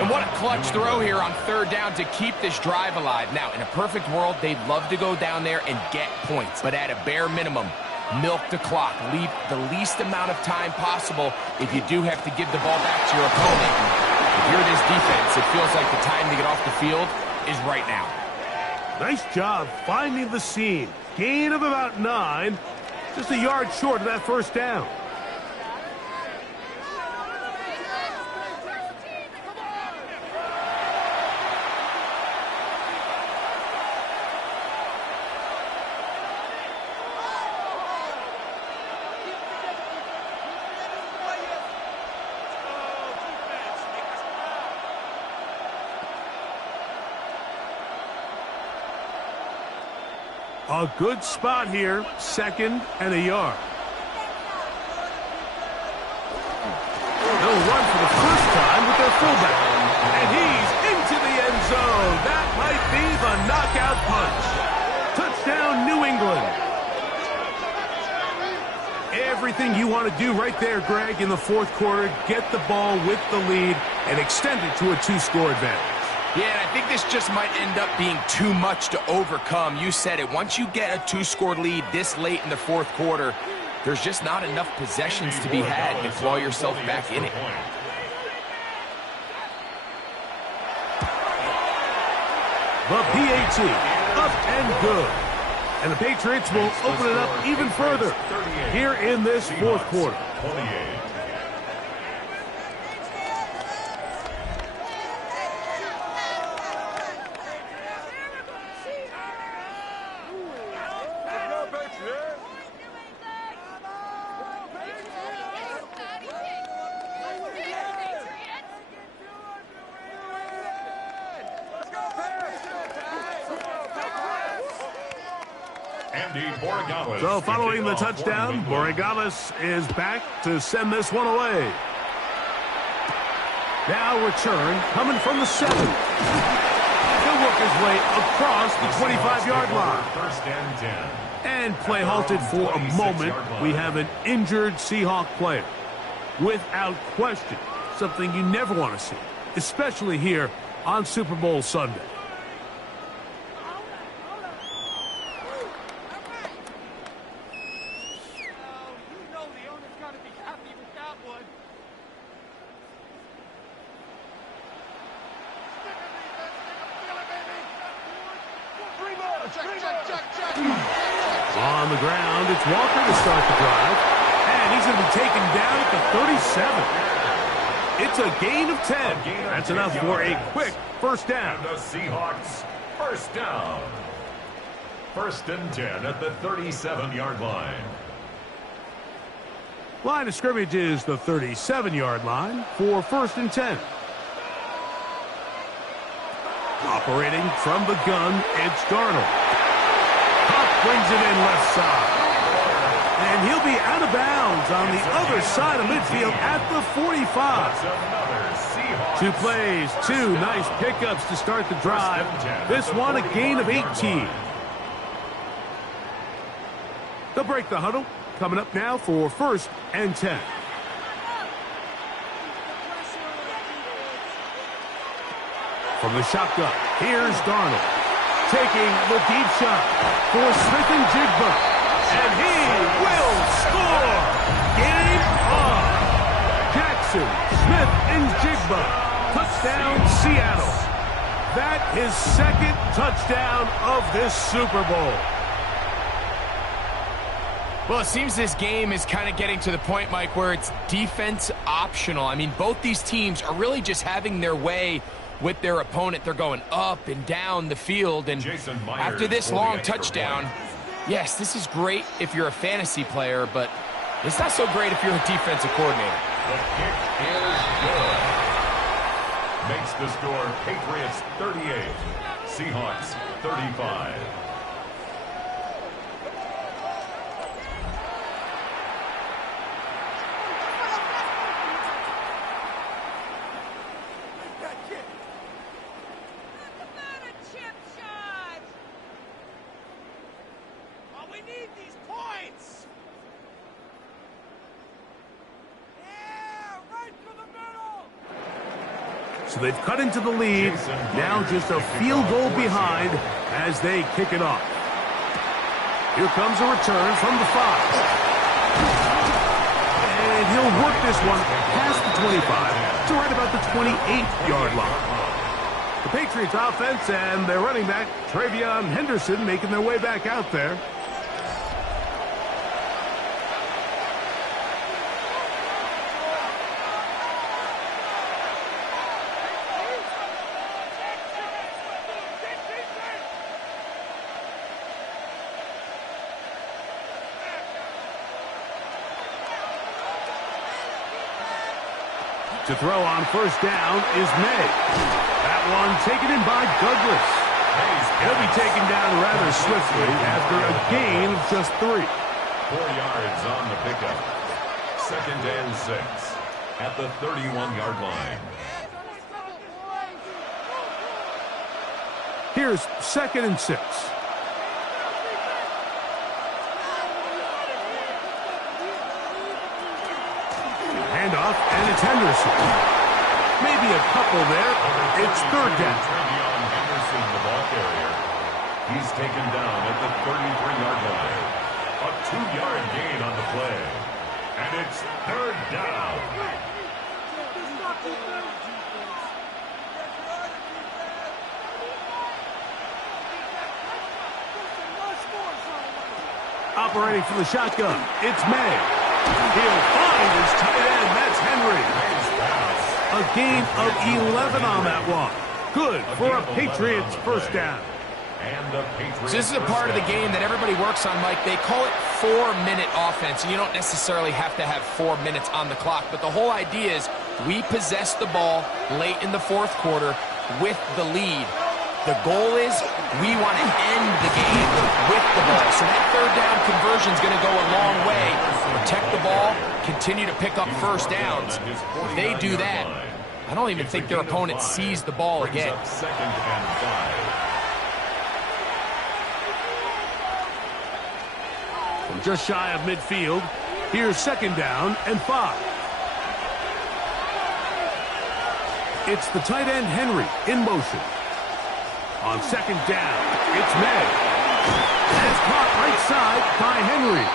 And what a clutch throw here on third down to keep this drive alive. Now, in a perfect world, they'd love to go down there and get points. But at a bare minimum, milk the clock. Leave the least amount of time possible if you do have to give the ball back to your opponent. If you're this defense, it feels like the time to get off the field is right now. Nice job finding the seam. Gain of about 9. Just a yard short of that first down. A good spot here, second and a yard. They'll run for the first time with their fullback. And he's into the end zone. That might be the knockout punch. Touchdown, New England. Everything you want to do right there, Greg, in the fourth quarter. Get the ball with the lead and extend it to a 2-score advantage. Yeah, and I think this just might end up being too much to overcome. You said it. Once you get a 2-score lead this late in the fourth quarter, there's just not enough possessions to be had to claw yourself back in it. The PAT, up and good. And the Patriots will open it up even further here in this fourth quarter. So following the touchdown, Borregales is back to send this one away. Now return coming from the 7. He'll work his way across the 25-yard line. First and 10. And play halted for a moment. We have an injured Seahawk player. Without question, something you never want to see, especially here on Super Bowl Sunday. On the ground, it's Walker to start the drive. And he's going to be taken down at the 37. It's a gain of 10. That's enough for a quick first down. And the Seahawks, first down. First and 10 at the 37-yard line. Line of scrimmage is the 37-yard line for first and 10. Operating from the gun, it's Darnold. Huff brings it in left side. And he'll be out of bounds on the other side of midfield at the 45. 2 plays, 2 nice pickups to start the drive. This one a gain of 18. They'll break the huddle. Coming up now for first and 10. From the shotgun, here's Darnold. Taking the deep shot for Smith and Jigba. And he will score! Game on! Jackson, Smith, and Jigba. Touchdown, Seattle. That is second touchdown of this Super Bowl. Well, it seems this game is kind of getting to the point, Mike, where it's defense optional. I mean, both these teams are really just having their way with their opponent. They're going up and down the field. And after this long touchdown, yes, this is great if you're a fantasy player, but it's not so great if you're a defensive coordinator. The kick is good. Makes the score Patriots 38, Seahawks 35. So they've cut into the lead, now just a field goal behind as they kick it off. Here comes a return from the 5. And he'll work this one past the 25 to right about the 28-yard line. The Patriots offense and their running back, Travion Henderson, making their way back out there. To throw on first down is May. That one taken in by Douglas. He'll be taken down rather swiftly after a gain of just 3. 4 yards on the pickup. Second and 6 at the 31-yard line. Here's second and 6. Handoff, and it's Henderson. Maybe a couple there. It's third down. Travion Henderson, the ball carrier. He's taken down at the 33-yard line. A 2-yard gain on the play. And it's third down. Operating from the shotgun, it's May. He'll find his tight end. That's Henry. A gain of 11 on that one. Good for a Patriots first down. So this is a part of the game that everybody works on, Mike. They call it 4-minute offense, and you don't necessarily have to have 4 minutes on the clock. But the whole idea is we possess the ball late in the fourth quarter with the lead. The goal is we want to end the game with the ball. So that third down conversion is going to go a long way. Protect the ball, continue to pick up first downs. If they do that, I don't even think their opponent sees the ball again. Second and 5. From just shy of midfield, here's second down and 5. It's the tight end Henry in motion. On second down, it's May. That's caught right side by Henry.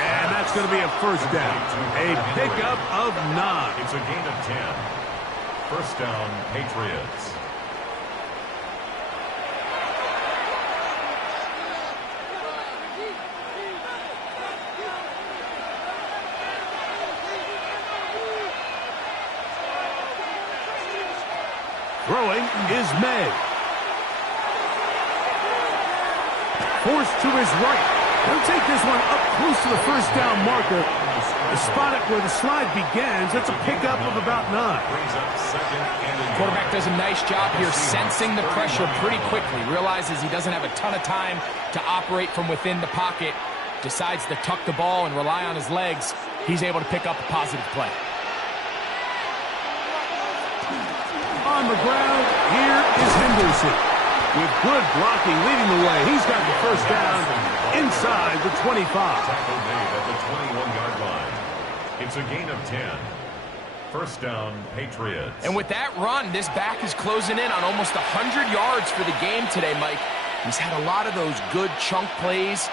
And that's going to be a first down. A pickup of 9. It's a gain of 10. First down, Patriots. Throwing is May. Forced to his right. He'll take this one up close to the first down marker. Spot it where the slide begins. That's a pickup of about 9. Quarterback does a nice job here sensing the pressure pretty quickly. Realizes he doesn't have a ton of time to operate from within the pocket. Decides to tuck the ball and rely on his legs. He's able to pick up a positive play. On the ground, here is Henderson. With good blocking leading the way, he's got the first down inside the 25. Tackle made at the 21-yard line. It's a gain of 10. First down, Patriots. And with that run, this back is closing in on almost 100 yards for the game today, Mike. He's had a lot of those good chunk plays.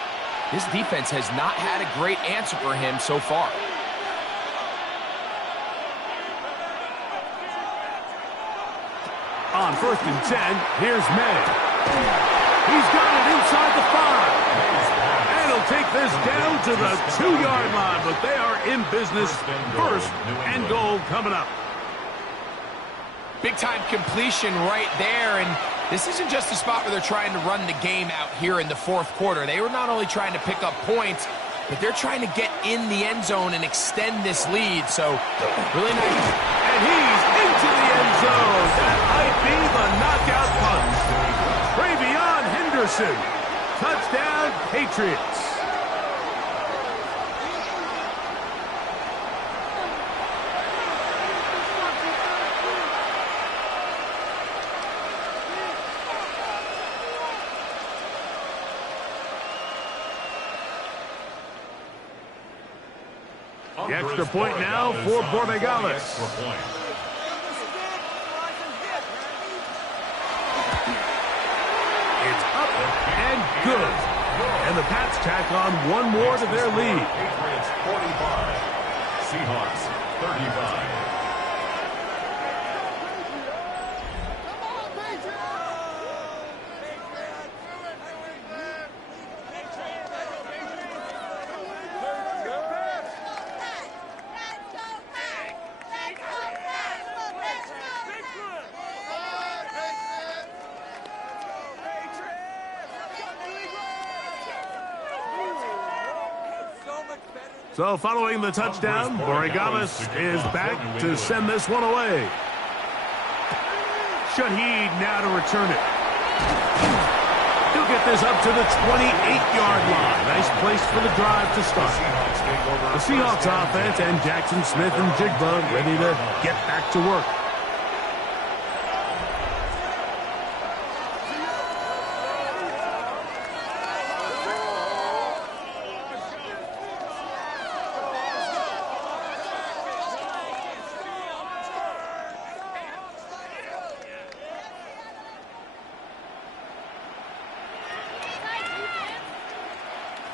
This defense has not had a great answer for him so far. On 1st and 10, here's May. He's got it inside the 5. And he'll take this down to the 2-yard line, but they are in business. First and goal coming up. Big-time completion right there, and this isn't just a spot where they're trying to run the game out here in the 4th quarter. They were not only trying to pick up points, but they're trying to get in the end zone and extend this lead, so really nice. And he's into the end zone. That might be the knockout punch. Travion Henderson. Touchdown, Patriots. The extra point now for Borregales. It's up and good. And the Pats tack on one more to their lead. Patriots 45, Seahawks 35. So following the touchdown, Borregales is back to send this one away. Shaheed now to return it. He'll get this up to the 28-yard line. Nice place for the drive to start. The Seahawks offense and Jackson Smith and Jigba ready to get back to work.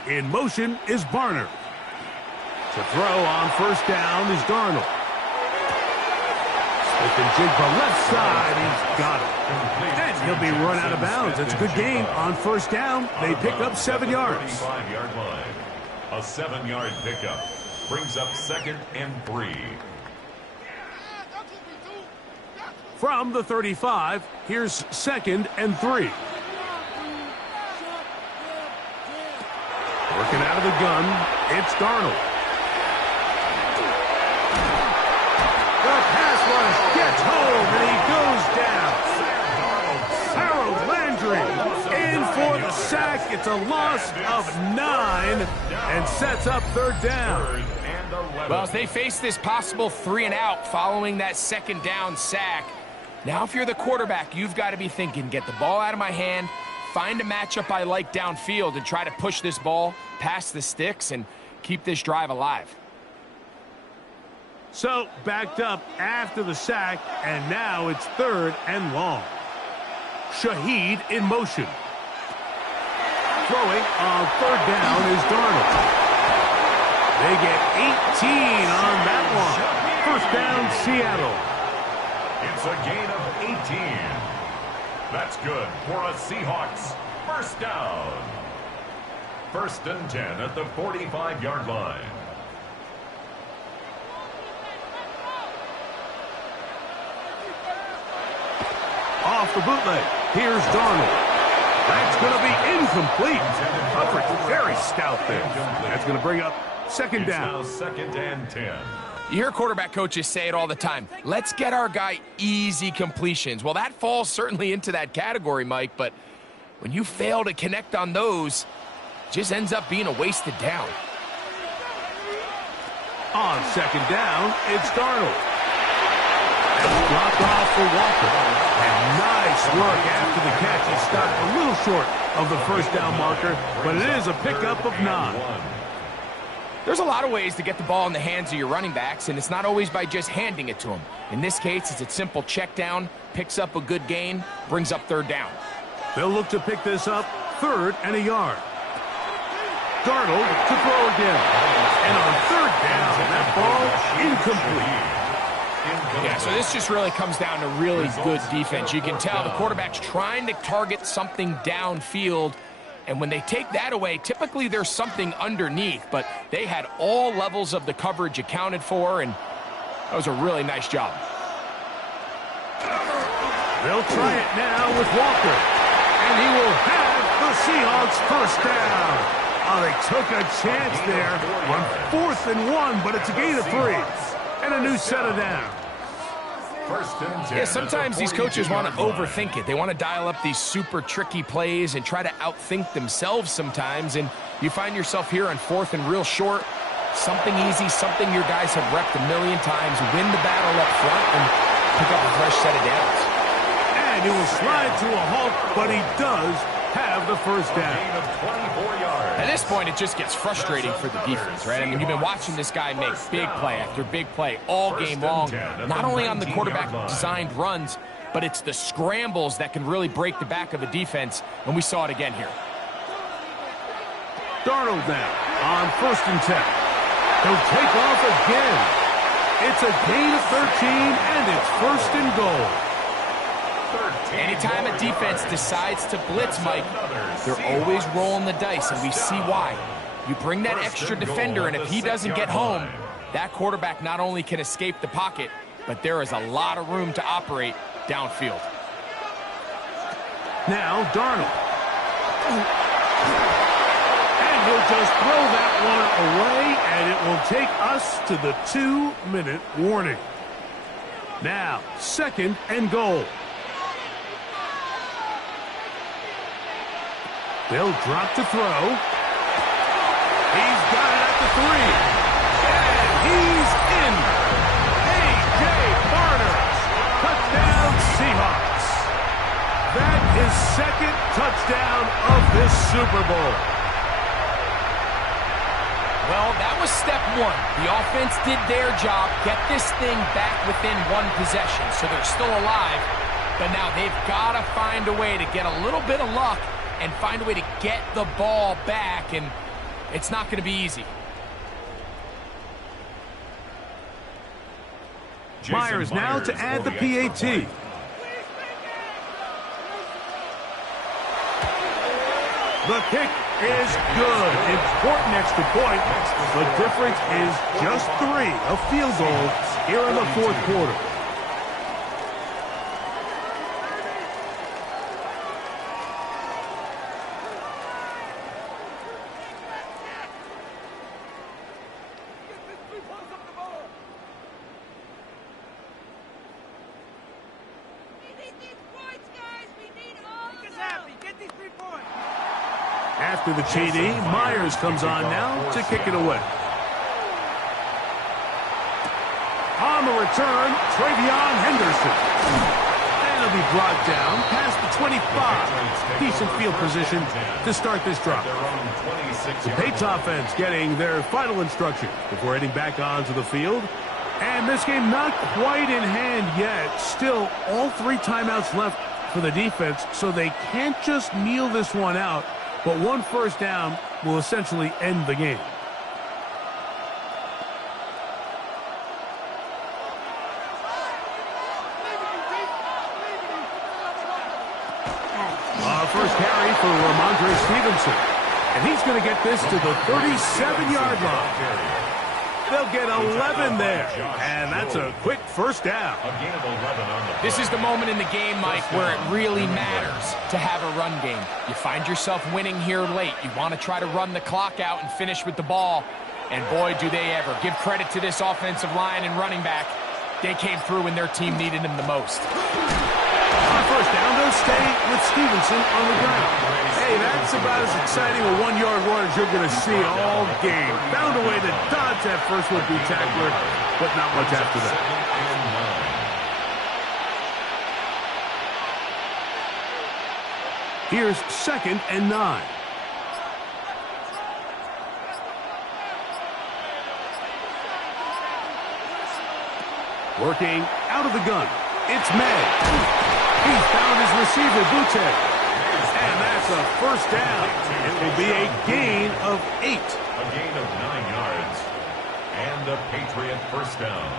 In motion is Barner. To throw on first down is Darnold. Smith and Jigba left side. He's got it. And he'll be run out of bounds. It's a good game on first down. They pick up 7 yards. 35-yard line. A 7-yard pickup brings up 2nd and 3. From the 35, here's 2nd and 3. Working out of the gun, it's Darnold. The pass rush gets home, and he goes down. Harold Landry in for the sack. It's a loss of 9 and sets up 3rd down. Well, as they face this possible 3-and-out following that 2nd down sack, now if you're the quarterback, you've got to be thinking, get the ball out of my hand, find a matchup I like downfield and try to push this ball past the sticks and keep this drive alive. So, backed up after the sack, and now it's 3rd and long. Shaheed in motion. Throwing on 3rd down is Darnold. They get 18 on that one. First down, Seattle. It's a gain of 18. That's good for a Seahawks first down. 1st and 10 at the 45-yard line. off the bootleg. Here's Darnold. That's going to be incomplete. Coverage very stout there. That's going to bring up second down. It's now 2nd and 10. You hear quarterback coaches say it all the time. Let's get our guy easy completions. Well, that falls certainly into that category, Mike, but when you fail to connect on those, it just ends up being a wasted down. On second down, it's Darnold. That's dropped off for Walker. And nice work after the catch. He stopped a little short of the first down marker, but it is a pickup of 9. There's a lot of ways to get the ball in the hands of your running backs, and it's not always by just handing it to them. In this case, it's a simple check down, picks up a good gain, brings up third down. They'll look to pick this up 3rd and a yard. Darnold to throw again. And on 3rd down, that ball incomplete. Yeah, so this just really comes down to really good defense. You can tell the quarterback's trying to target something downfield, and when they take that away, typically there's something underneath, but they had all levels of the coverage accounted for, and that was a really nice job. They'll try it now with Walker, and he will have the Seahawks first down. Oh, they took a chance there on 4th and 1, but it's a gain of 3 and a new set of downs. Yeah, sometimes these coaches want to overthink it. They want to dial up these super tricky plays and try to outthink themselves sometimes, and you find yourself here on 4th and real short. Something easy, something your guys have repped a million times. Win the battle up front and pick up a fresh set of downs. And he will slide to a halt, but he does have the first down. At this point, it just gets frustrating for the defense, right? I mean, you've been watching this guy make big play after big play all game long, not only on the quarterback-designed runs, but it's the scrambles that can really break the back of a defense, and we saw it again here. Darnold now on 1st and 10. He'll take off again. It's a gain of 13, and it's 1st and goal. Anytime a defense decides to blitz, Mike, they're always rolling the dice, and we see why. You bring that extra defender, and if he doesn't get home, that quarterback not only can escape the pocket, but there is a lot of room to operate downfield. Now Darnold. And he'll just throw that one away, and it will take us to the 2-minute warning. Now, 2nd and goal. They'll drop to throw. He's got it at the 3. And he's in. A.J. Barner. Touchdown, Seahawks. That is 2nd touchdown of this Super Bowl. Well, that was step 1. The offense did their job, get this thing back within 1 possession, so they're still alive. But now they've got to find a way to get a little bit of luck and find a way to get the ball back, and it's not going to be easy. Myers now to add the PAT. The kick is good. Important extra point. The difference is just 3. A field goal here in the 4th quarter. After the TD, Myers comes on now to kick it away. On the return, Travion Henderson. And he'll be brought down past the 25. Decent field position to start this drive. The Patriots offense getting their final instruction before heading back onto the field. And this game not quite in hand yet. Still, all 3 timeouts left for the defense, so they can't just kneel this one out. But 1 first down will essentially end the game. First carry for Ramondre Stevenson. And he's going to get this to the 37-yard line. They'll get 11 there. And that's a quick first down. A gain of 11 on the This is the moment in the game, Mike, where it really matters to have a run game. You find yourself winning here late. You want to try to run the clock out and finish with the ball. And boy, do they ever. Give credit to this offensive line and running back. They came through when their team needed them the most. On first down, they'll stay with Stevenson on the ground. Hey, that's about as exciting a one-yard run as you're going to see all game. Found a way to dodge that first would-be tackler, but not much after that. Here's 2nd and 9. Working out of the gun. It's May. He's found his receiver, Butte. And that's a first down. It will be a gain of 8. A gain of 9 yards. And a Patriot first down.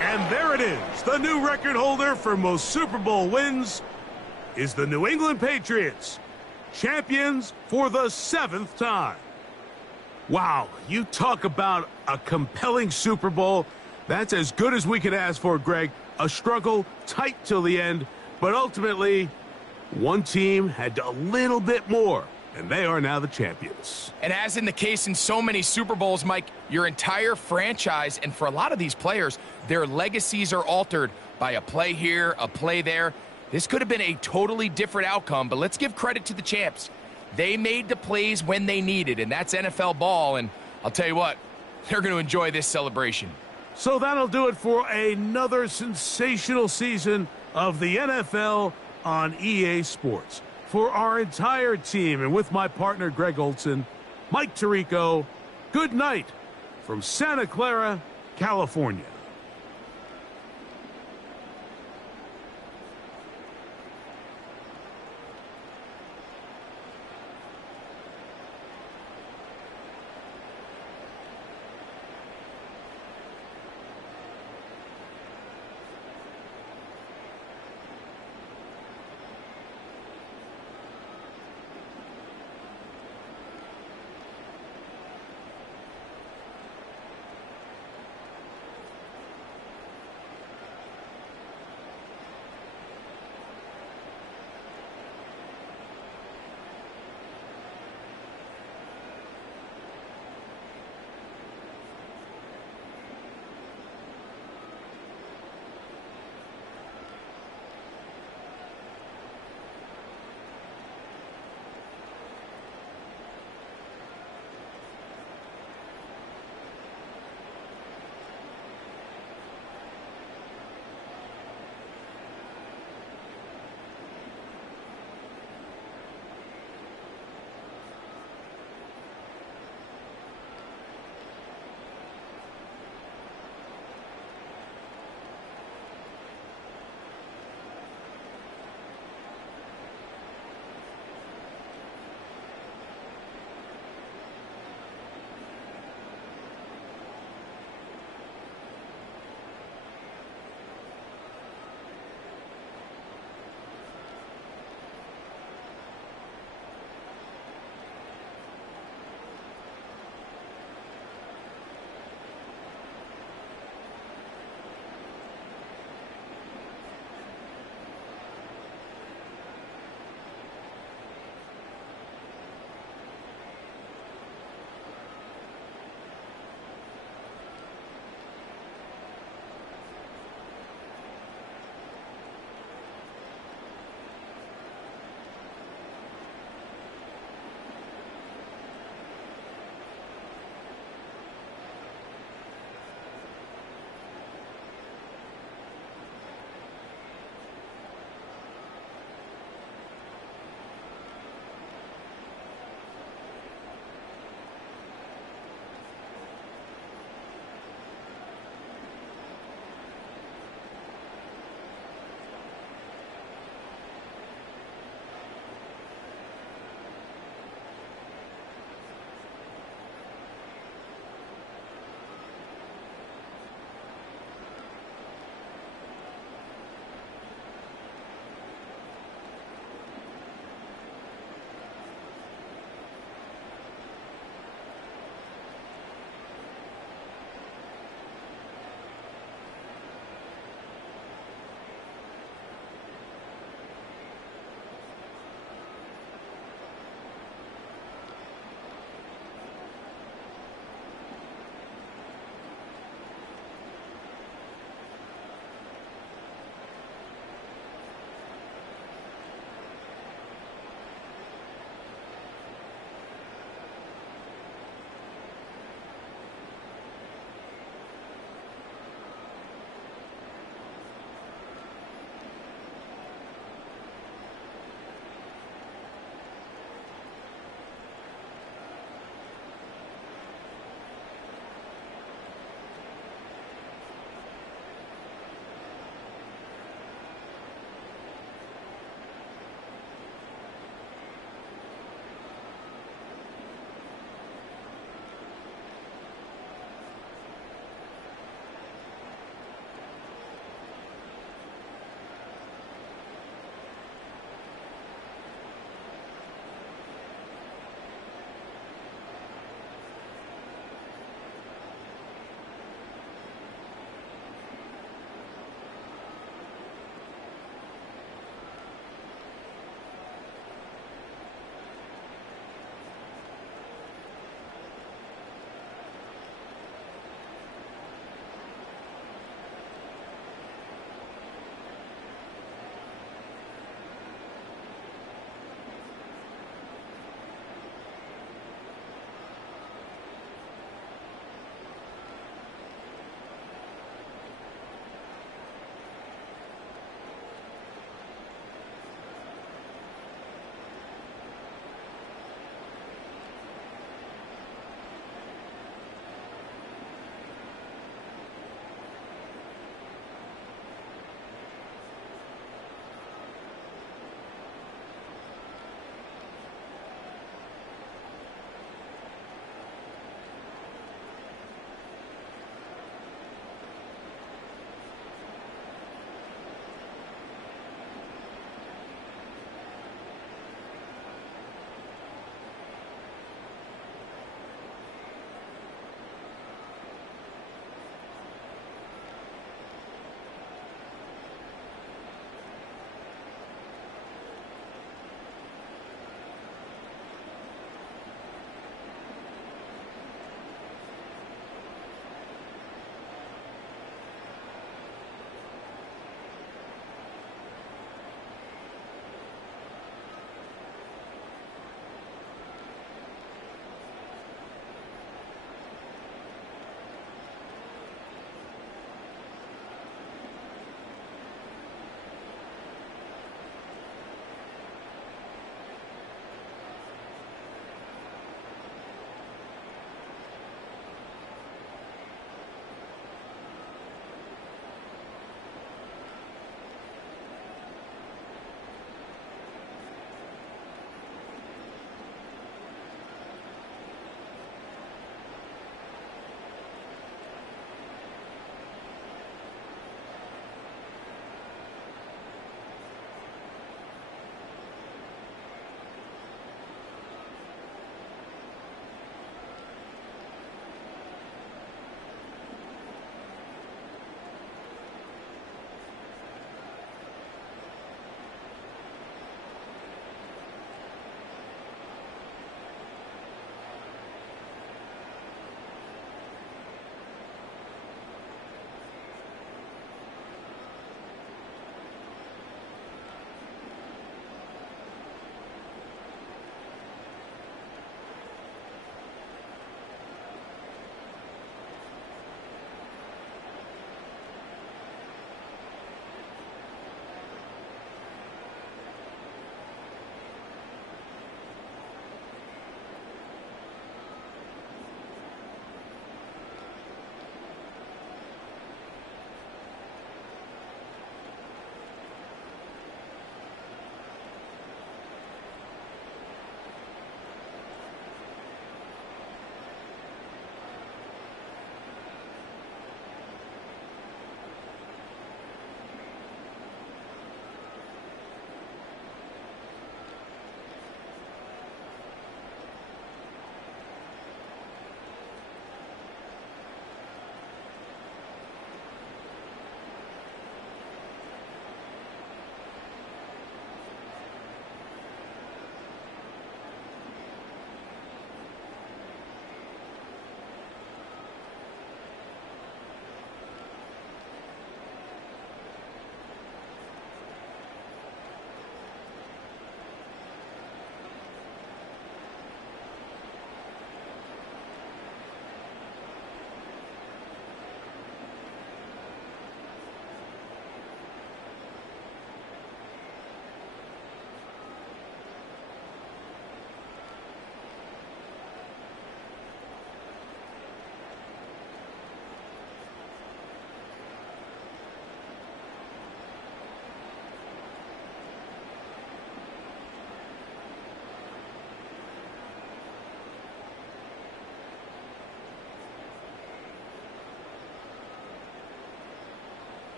And there it is. The new record holder for most Super Bowl wins is the New England Patriots, champions for the 7th time. Wow, you talk about a compelling Super Bowl. That's as good as we could ask for, Greg. A struggle tight till the end, but ultimately, one team had a little bit more, and they are now the champions. And as in the case in so many Super Bowls, Mike, your entire franchise, and for a lot of these players, their legacies are altered by a play here, a play there. This could have been a totally different outcome, but let's give credit to the champs. They made the plays when they needed, and that's NFL ball, and I'll tell you what, they're going to enjoy this celebration. So that'll do it for another sensational season of the NFL on EA Sports. For our entire team and with my partner Greg Olson, Mike Tirico, good night from Santa Clara, California.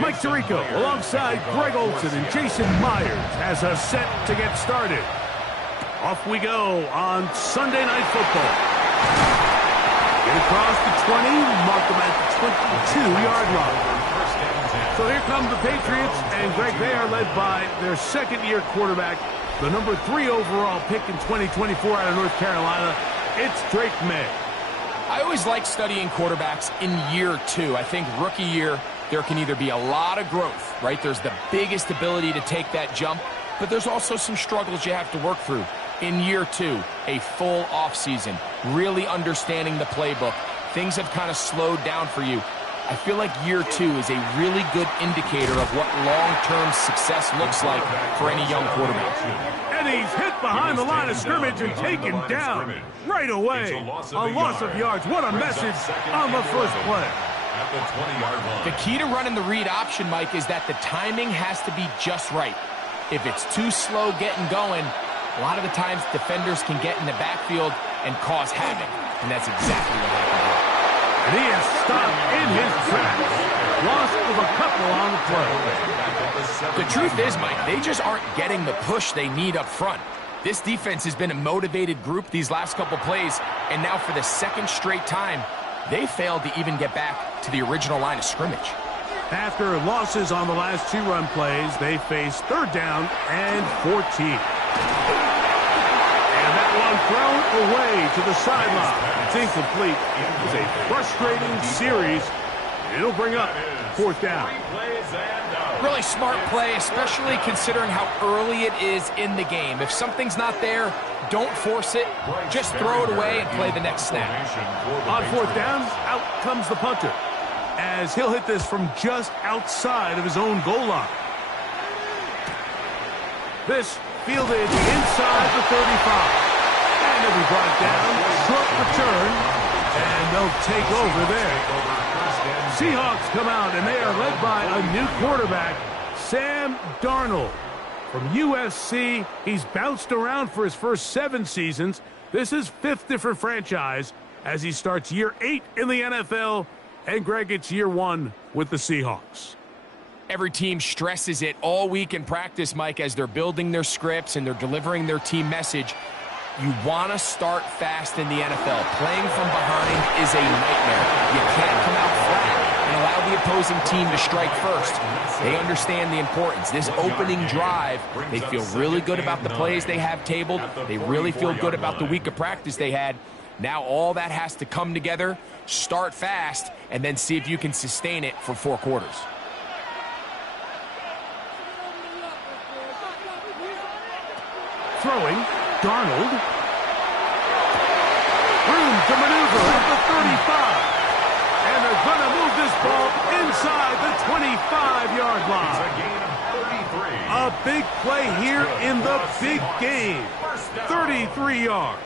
Mike Tirico alongside Greg Olson and Jason Myers has us set to get started. Off we go on Sunday Night Football. Get across the 20, mark them at the 22-yard line. So here come the Patriots, and Greg, they are led by their second-year quarterback, the number 3 overall pick in 2024 out of North Carolina. It's Drake May. I always like studying quarterbacks in year 2. I think rookie year, there can either be a lot of growth, right? There's the biggest ability to take that jump, but there's also some struggles you have to work through. In year 2, a full offseason, really understanding the playbook. Things have kind of slowed down for you. I feel like year 2 is a really good indicator of what long-term success looks like for any young quarterback. And he's hit behind the line of scrimmage and taken down right away. A loss of yards. What a message on the first play. At the 20-yard line. The key to running the read option, Mike, is that the timing has to be just right. If it's too slow getting going, a lot of the times defenders can get in the backfield and cause havoc. And that's exactly what happened here. And he is stopped in his tracks. Loss of a couple on the play. The truth is, Mike, they just aren't getting the push they need up front. This defense has been a motivated group these last couple plays, and now for the second straight time, they failed to even get back to the original line of scrimmage. After losses on the last 2 run plays, they face 3rd down and 14. And that one thrown away to the sideline. It's incomplete. It was a frustrating series. It'll bring up 4th down. Really smart play, especially considering how early it is in the game. If something's not there, don't force it. Just throw it away and play the next snap. On 4th down, out comes the punter, as he'll hit this from just outside of his own goal line. This fielded inside the 35. And it'll be brought down. Short return. And they'll take over there. Seahawks come out, and they are led by a new quarterback, Sam Darnold. From USC, he's bounced around for his first 7 seasons. This is 5th different franchise as he starts year 8 in the NFL. And Greg, it's year 1 with the Seahawks. Every team stresses it all week in practice, Mike, as they're building their scripts and they're delivering their team message. You want to start fast in the NFL. Playing from behind is a nightmare. You can't come out flat and allow the opposing team to strike first. They understand the importance. This opening drive, they feel really good about the plays they have tabled. They really feel good about the week of practice they had. Now all that has to come together, start fast, and then see if you can sustain it for 4 quarters. Throwing, Darnold. Room to maneuver at the 35. And they're going to move this ball inside the 25-yard line. A big play here in the big game. 33 yards.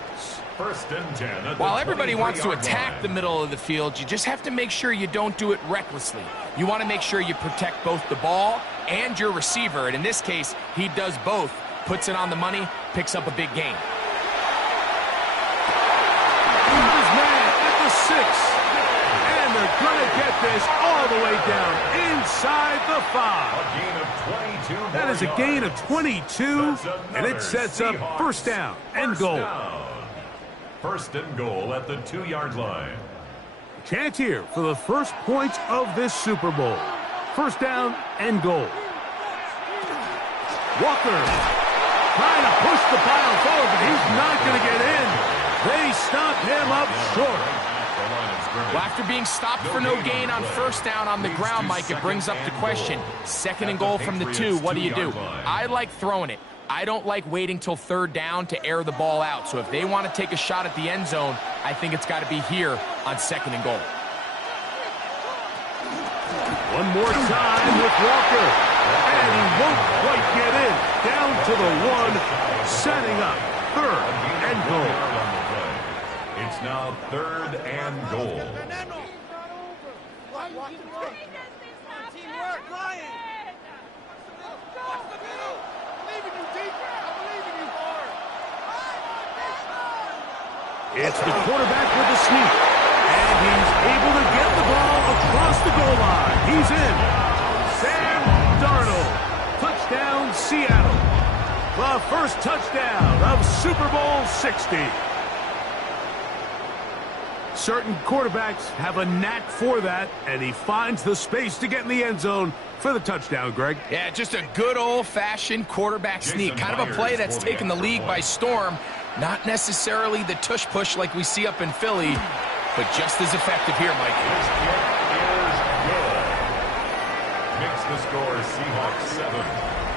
While everybody wants to attack the middle of the field, you just have to make sure you don't do it recklessly. You want to make sure you protect both the ball and your receiver. And in this case, he does both. Puts it on the money, picks up a big gain. His man at the 6. And they're going to get this all the way down inside the 5. That is a gain of 22, and it sets up 1st down and goal. 1st and goal at the 2-yard line. Chance here for the first points of this Super Bowl. 1st down and goal. Walker trying to push the pile forward, but he's not going to get in. They stop him up short. Well, after being stopped for no gain on 1st down on the ground, Mike, it brings up the question. 2nd and goal from the 2, what do you do? I like throwing it. I don't like waiting till 3rd down to air the ball out. So if they want to take a shot at the end zone, I think it's got to be here on 2nd and goal. One more time with Walker. And he won't quite get in. Down to the 1, setting up 3rd and goal. It's now 3rd and goal. Teamwork, Lion. Watch the middle. I believe in you, Deep. I believe in you, hard. It's the quarterback with the sneak. And he's able to get the ball across the goal line. He's in. Seattle. The first touchdown of Super Bowl 60. Certain quarterbacks have a knack for that, and he finds the space to get in the end zone for the touchdown, Greg. Yeah, just a good old-fashioned quarterback sneak. Kind of a play that's taken the league by storm. Not necessarily the tush-push like we see up in Philly, but just as effective here, Mike. This kick is good. Makes the score Seahawks 7,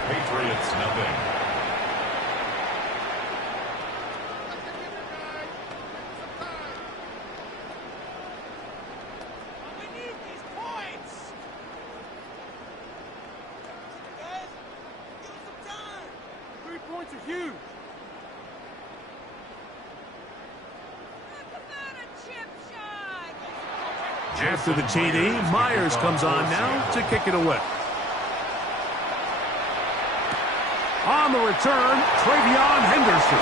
Patriots nothing. We need these points. Guys, give us some time. 3 points are huge. Talk about a chip shot. After the TD, Myers comes on now to kick it away. On the return, Travion Henderson.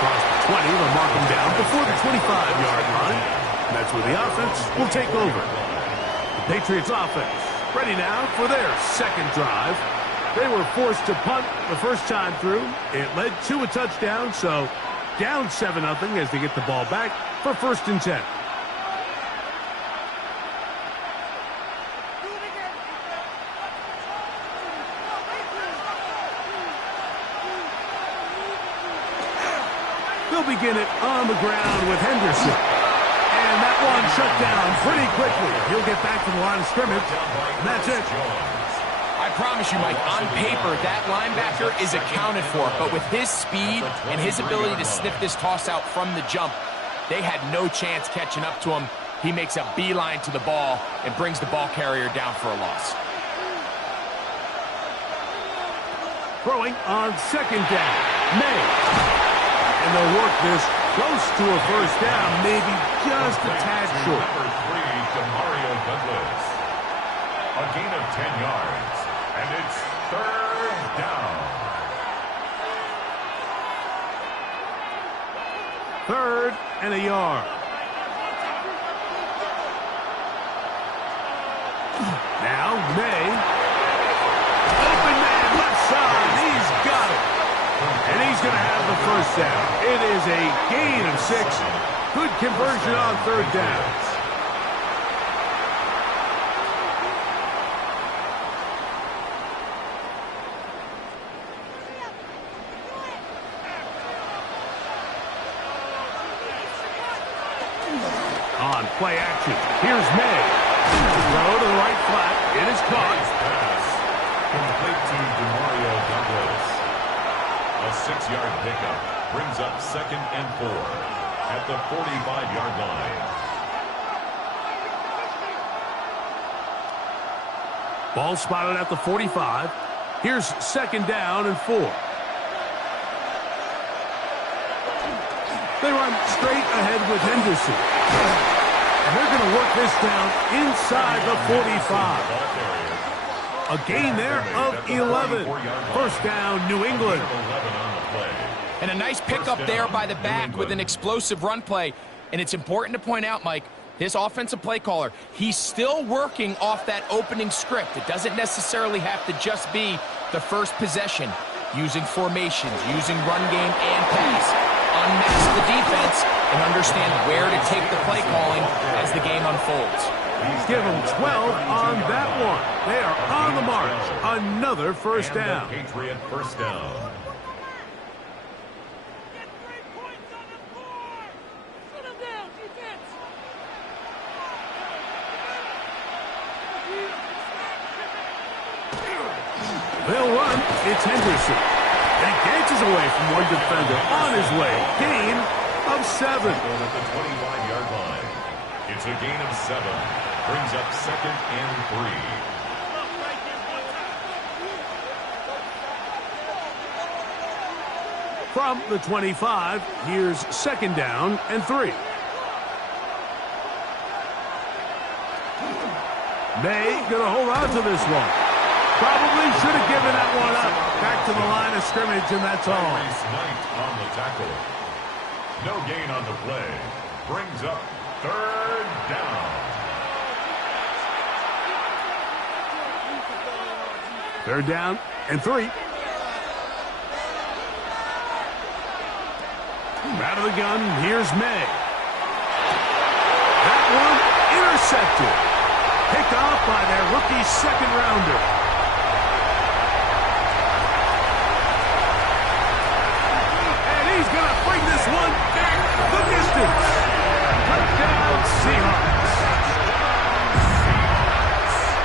Across the 20, they'll mark him down before the 25-yard line. That's where the offense will take over. The Patriots offense ready now for their second drive. They were forced to punt the first time through. It led to a touchdown, so down 7-0 as they get the ball back for 1st and 10. They'll begin it on the ground with Henderson. And that one shut down pretty quickly. He'll get back to the line of scrimmage. And that's it. I promise you, Mike, on paper, that linebacker is accounted for. But with his speed and his ability to sniff this toss out from the jump, they had no chance catching up to him. He makes a beeline to the ball and brings the ball carrier down for a loss. Throwing on 2nd down. May. And they'll work this close to a 1st down, maybe just a tad short. Number 3, Demario Douglas. A gain of 10 yards, and it's 3rd down. 3rd and a yard. Now May. Open man left side. He's got it. And he's going to have the 1st down. It is a gain of 6. Good conversion on 3rd down. On play action, here's May. Throw to the right flat. It is caught. Complete to Demario Douglas. A 6-yard pickup brings up 2nd and 4 at the 45-yard line. Ball spotted at the 45. Here's 2nd down and 4. They run straight ahead with Henderson. And they're going to work this down inside the 45. A gain there of 11. 1st down, New England. And a nice pickup there by the back with an explosive run play. And it's important to point out, Mike, this offensive play caller, he's still working off that opening script. It doesn't necessarily have to just be the first possession. Using formations, using run game and pass. Unmask the defense and understand where to take the play calling as the game unfolds. Give them 12 on that one. They are on the march. Another 1st down. Patriot 1st down. Get 3 points on the board. Sit him down, defense. They'll run. It's Henderson. And dances away from one defender on his way. Gain of 7. At the 25-yard line. It's a gain of 7. Brings up 2nd and 3. From the 25, here's 2nd down and 3. May gonna hold on to this one. Probably should have given that one up. Back to the line of scrimmage, and that's all. Sniped on the tackle. No gain on the play. Brings up 3rd down. 3rd down and 3. Out of the gun, here's May. That one intercepted. Picked off by their rookie second rounder. And he's going to bring this one back the distance. Touchdown, Seahawks.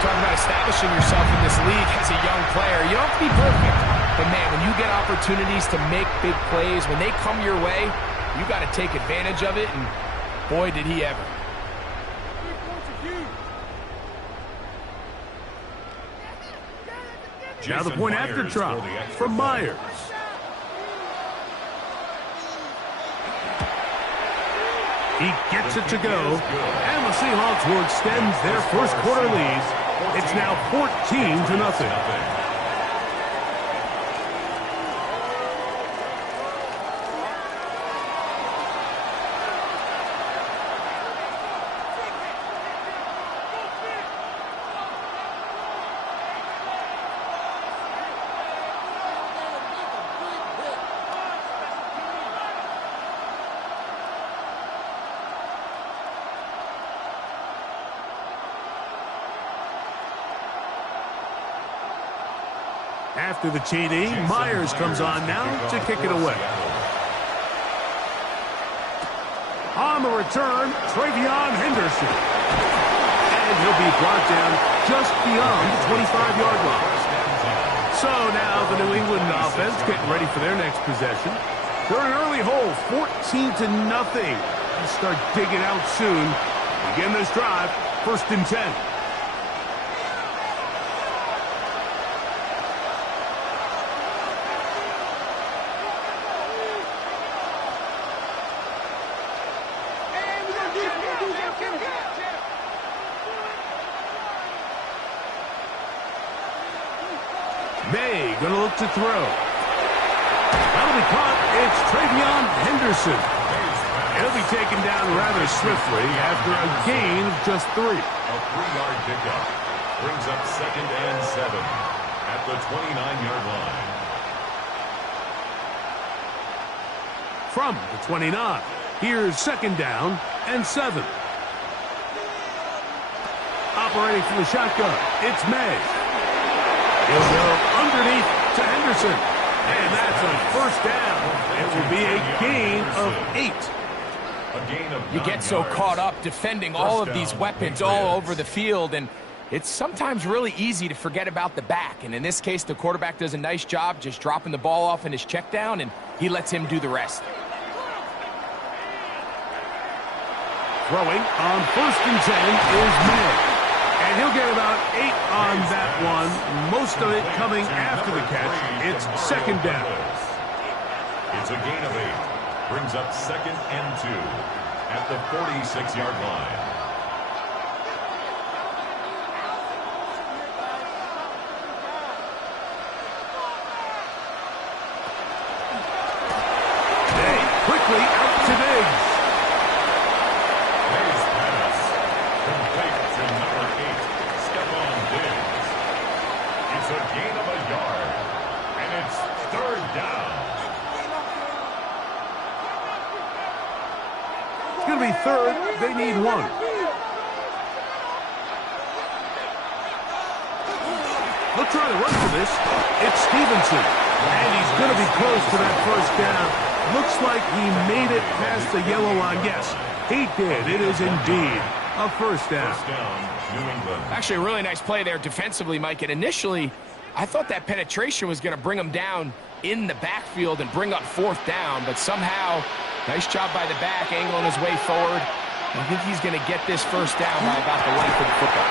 Talk about establishing yourself in this league as a young player. You don't have to be perfect. But, man, when you get opportunities to make big plays, when they come your way, you got to take advantage of it, and boy, did he ever. Now the point after try from Myers. He gets it to go, and the Seahawks will extend their first quarter lead. It's now 14-0. After the TD, Myers comes on now to kick it away. On the return, Travion Henderson. And he'll be brought down just beyond the 25-yard line. So now the New England offense getting ready for their next possession. They're in an early hole, 14-0. They'll start digging out soon. Begin this drive, 1st and 10. May gonna look to throw. That'll be caught. It's Travion Henderson. He'll be taken down rather swiftly after a gain of just 3. A 3-yard pickup brings up 2nd and 7 at the 29-yard line. From the 29, here's 2nd down and 7. Operating from the shotgun, it's May. He'll go underneath to Henderson. And that's a 1st down. It will be a gain of 8. You get so caught up defending all of these weapons all over the field, and it's sometimes really easy to forget about the back. And in this case, the quarterback does a nice job just dropping the ball off in his check down, and he lets him do the rest. Throwing on 1st and 10 is May. And he'll get about 8 on that one, most of it coming after the catch. It's 2nd down. It's a gain of 8. Brings up 2nd and 2 at the 46-yard line. They quickly out to Diggs. It's a gain of a yard, and it's 3rd down. It's going to be 3rd. They need 1. They'll try to run for this. It's Stevenson, and he's going to be close to that 1st down. Looks like he made it past the yellow line. Yes, he did. It is indeed a 1st down. 1st down, New England. Actually, a really nice play there defensively, Mike. And initially, I thought that penetration was going to bring him down in the backfield and bring up 4th down. But somehow, nice job by the back, angling his way forward. I think he's going to get this 1st down by about the length of the football.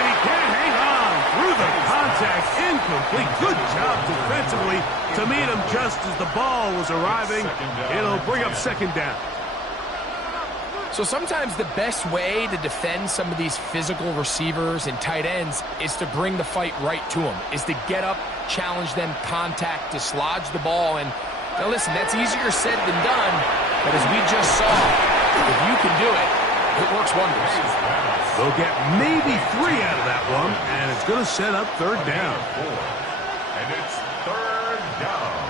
And he can't hang on through the contact. Incomplete. Good job defensively to meet him just as the ball was arriving. It'll bring up 2nd down. So sometimes the best way to defend some of these physical receivers and tight ends is to bring the fight right to them, is to get up, challenge them, contact, dislodge the ball. And now listen, that's easier said than done, but as we just saw, if you can do it, it works wonders. They'll get maybe 3 out of that one, and it's going to set up 3rd down. And it's 3rd down.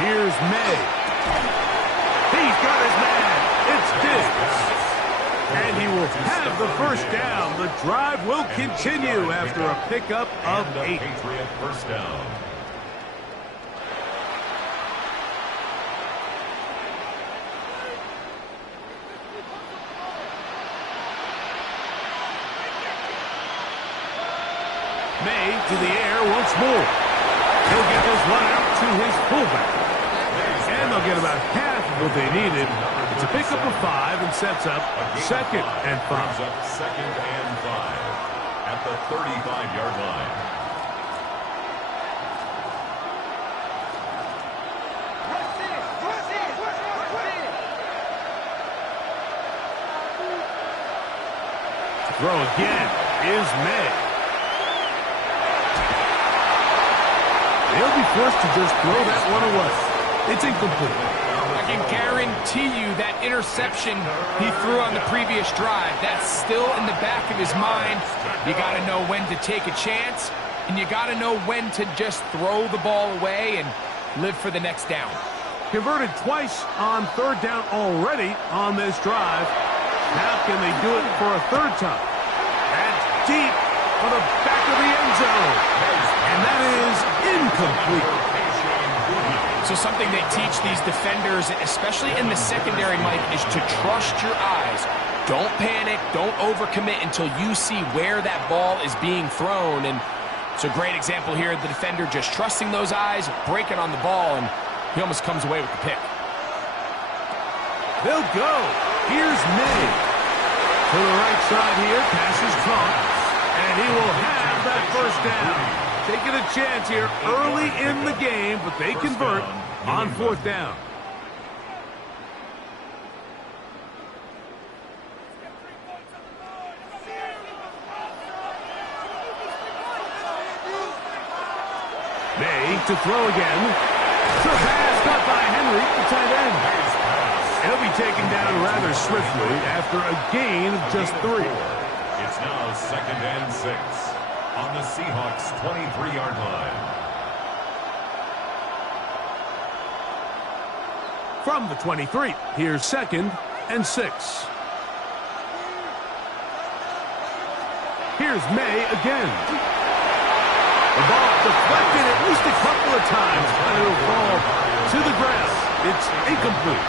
Here's May. He's got his man. It's Diggs. And he will have the first down. The drive will continue after a pickup of 8. Patriot first down. May to the air once more. He'll get this one out to his fullback. And they'll get about half of what they needed. It's a pickup of 5 and sets up 2nd and 5. Brings up 2nd and 5 at the 35-yard line. Throw again is May. He'll be forced to just throw that one away. It's incomplete. I can guarantee you that interception he threw on the previous drive, that's still in the back of his mind. You got to know when to take a chance, and you got to know when to just throw the ball away and live for the next down. Converted twice on 3rd down already on this drive. How can they do it for a 3rd time? That's deep for the back of the end zone. And that is incomplete. So something they teach these defenders, especially in the secondary, Mike, is to trust your eyes. Don't panic. Don't overcommit until you see where that ball is being thrown. And it's a great example here of the defender just trusting those eyes, breaking on the ball, and he almost comes away with the pick. They'll go. Here's May. To the right side here, passes caught, and he will have that first down. Taking a chance here early in the game, but they convert on 4th down. May to throw again. The pass caught by Henry, the tight end. He'll be taken down rather swiftly after a gain of just 3. It's now 2nd and 6 on the Seahawks 23-yard line. From the 23, here's 2nd and 6. Here's May again. The ball deflected at least a couple of times, but it'll fall to the ground. It's incomplete.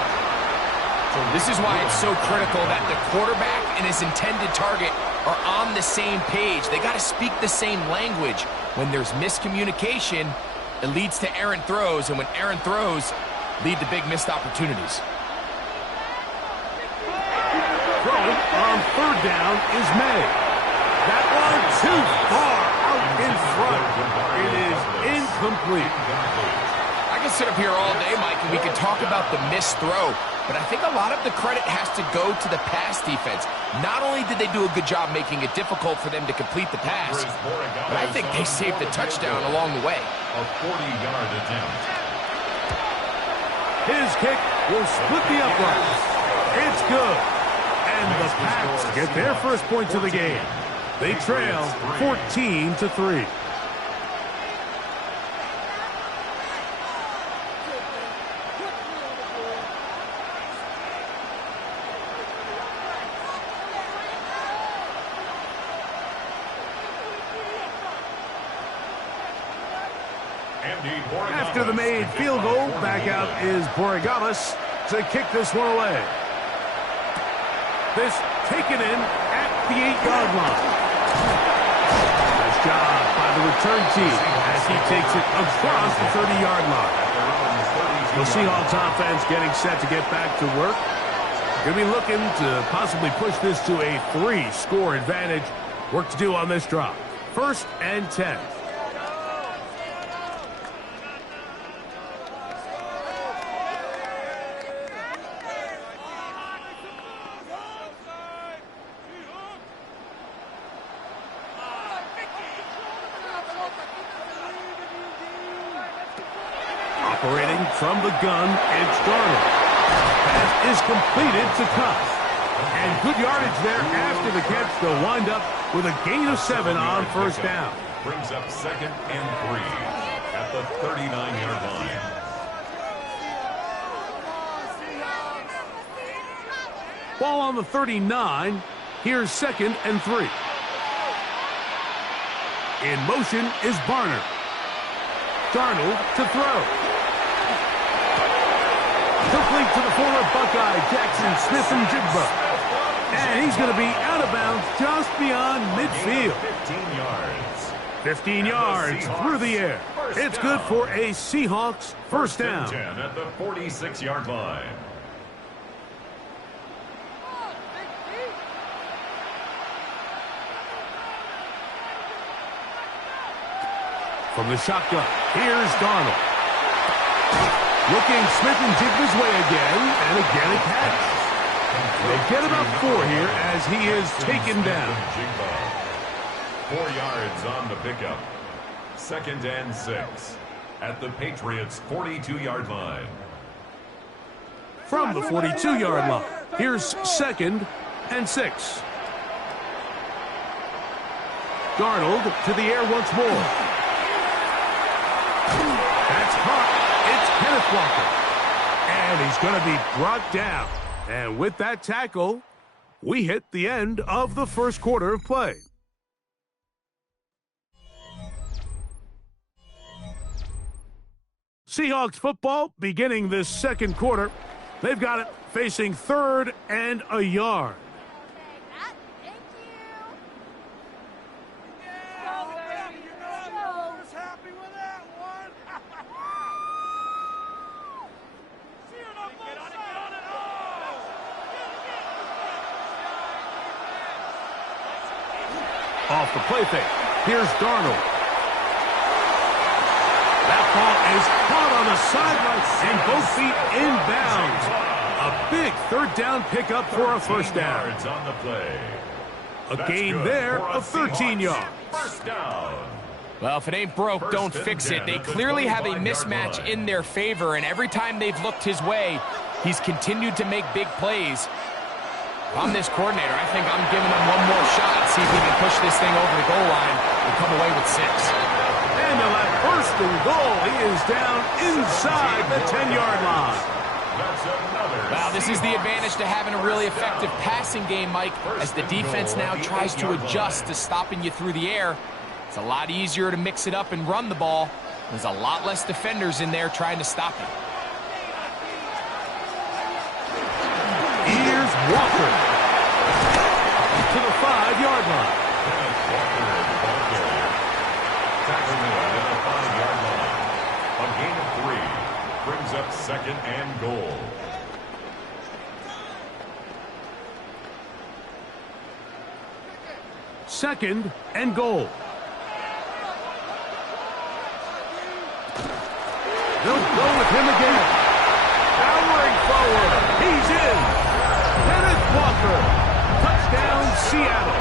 This is why it's so critical that the quarterback and his intended target are on the same page. They got to speak the same language. When there's miscommunication, it leads to errant throws, and when errant throws lead to big missed opportunities. Throwing on 3rd down is May. That one too far out in front. It is incomplete. I can sit up here all day, Mike, and we can talk about the missed throw, but I think a lot of the credit has to go to the pass defense. Not only did they do a good job making it difficult for them to complete the pass, but I think they saved the touchdown along the way. A 40-yard attempt. His kick will split the uprights. It's good. And the Pats get their first points of the game. They trail 14-3. After the made field goal, back out is Borregales to kick this one away. This taken in at the 8-yard line. Nice job by the return team as he takes it across the 30-yard line. The Seahawks offense getting set to get back to work. Going to be looking to possibly push this to a 3-score advantage. Work to do on this drive. 1st and 10. Operating from the gun, it's Darnold. Pass is completed to Cup. And good yardage there after the catch. They'll wind up with a gain of 7 on 1st down. Brings up 2nd and 3 at the 39-yard line. Ball on the 39. Here's 2nd and 3. In motion is Barner. Darnold to throw. Complete to the former Buckeye, Jackson Smith-Njigba. And he's going to be out of bounds just beyond midfield. 15 yards. 15 yards through the air. It's good for a Seahawks first down. 10 at the 46-yard line. From the shotgun, here's Darnold. Looking Smith-Njigba's way again, and again a catch. They get about 4 here as he is taken down. 4 yards on the pickup. 2nd and 6 at the Patriots' 42-yard line. From the 42-yard line, here's 2nd and 6. Darnold to the air once more. That's caught. It's Kenneth Walker. And he's going to be brought down. And with that tackle, we hit the end of the first quarter of play. Seahawks football beginning this second quarter. They've got it facing 3rd and a yard. Off the play fake. Here's Darnold. That ball is caught on the sideline, and both feet inbounds. A big 3rd down pickup for a first down. Yards on the play. A gain there of 13 yards. First down. Well, if it ain't broke, don't fix it. They clearly have a mismatch in their favor, and every time they've looked his way, he's continued to make big plays. If I'm this coordinator, I think I'm giving him one more shot, see if he can push this thing over the goal line and come away with 6. And on that 1st and goal, he is down inside the 10-yard line. That's another. Wow, this is the advantage to having a really effective passing game, Mike, as the defense now tries to adjust to stopping you through the air. It's a lot easier to mix it up and run the ball. There's a lot less defenders in there trying to stop you. Here's Walker to the 5-yard line. Tackling at the 5-yard line. A gain of 3 brings up 2nd and goal. Second and goal. They'll go with him again. Powering forward. He's in. Kenneth Walker. Touchdown, Seattle.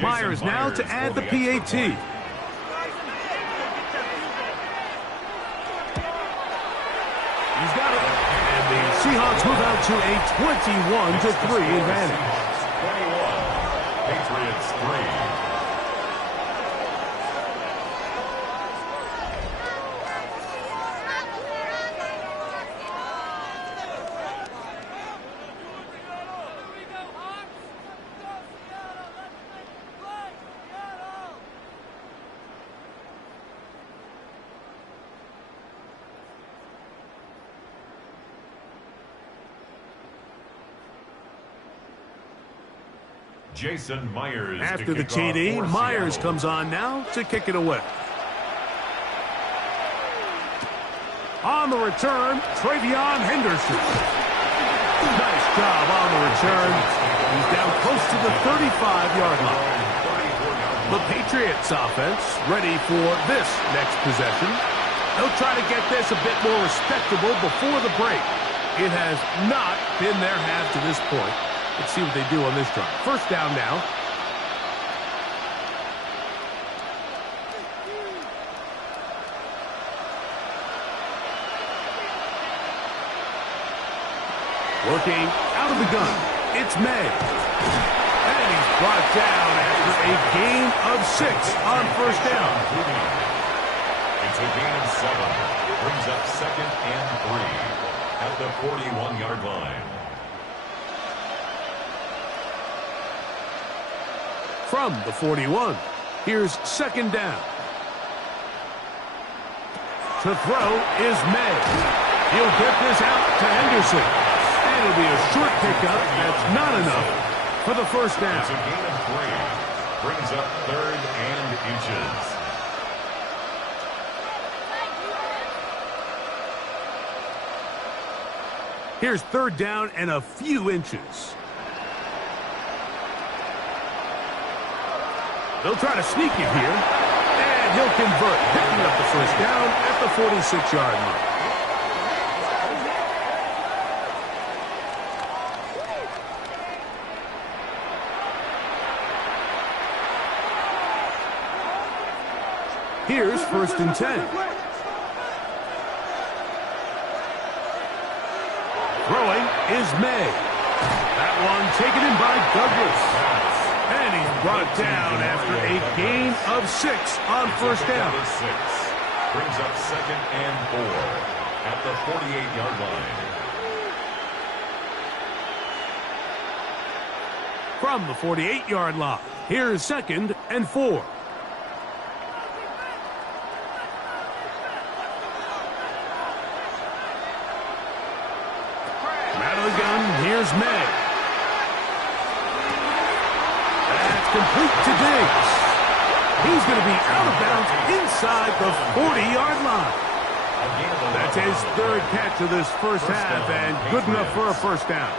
Myers now to add the PAT. He's got it. And the Seahawks move out to a 21-3 advantage. 21. Patriots 3. Jason Myers. After the TD, Myers comes on now to kick it away. On the return, Travion Henderson. Nice job on the return. He's down close to the 35-yard line. The Patriots offense ready for this next possession. They'll try to get this a bit more respectable before the break. It has not been their half to this point. Let's see what they do on this drive. First down now. Working out of the gun, it's May. And he's brought down after a gain of 6 on first down. It's a gain of 7. Brings up 2nd and 3 at the 41-yard line. From the 41, here's 2nd down. To throw is May. He'll get this out to Henderson. And it'll be a short pickup. That's not enough for the first down. It's a gain of 3. Brings up 3rd and inches. Here's 3rd down and a few inches. They'll try to sneak it here. And he'll convert, picking up the first down at the 46-yard line. Here's 1st and 10. Throwing is May. That one taken in by Douglas. And he's brought down after a gain of 6 on first down. 6. Brings up 2nd and 4 at the 48-yard line. From the 48-yard line, here's 2nd and 4. Out of the gun, here's May. That's complete to Diggs. He's going to be out of bounds inside the 40-yard line. That's his 3rd catch of this first half, and good enough for a first down.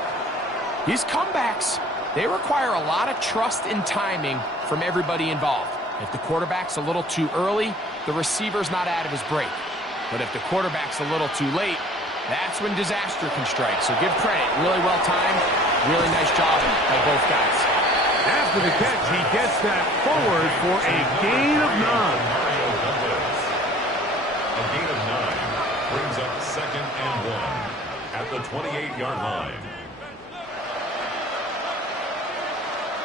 These comebacks, they require a lot of trust and timing from everybody involved. If the quarterback's a little too early, the receiver's not out of his break. But if the quarterback's a little too late, that's when disaster can strike. So give credit. Really well timed. Really nice job by both guys. After the catch, he gets that forward for a gain of 9. A gain of 9 brings up 2nd and 1 at the 28-yard line.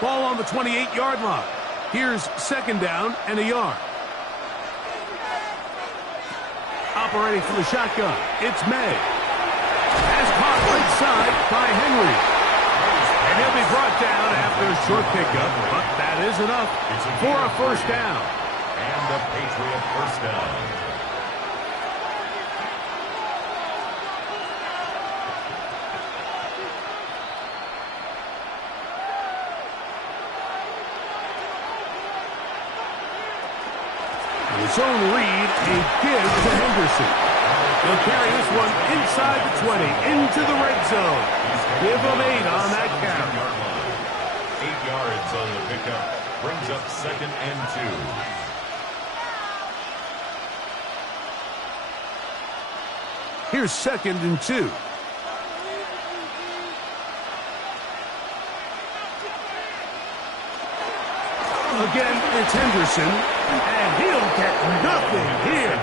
Ball on the 28-yard line. Here's 2nd down and a yard. Operating from the shotgun, it's May. Has caught right side by Henry. And he'll be brought down after a short pickup, but that is enough for a first down. And the Patriot first down. His own read, a give to Henderson. He'll carry this one inside the 20, into the red zone. Give him 8 on that count. 8 yards on the pickup. Brings up 2nd and 2. Here's 2nd and 2. Again, it's Henderson, and he'll get nothing here.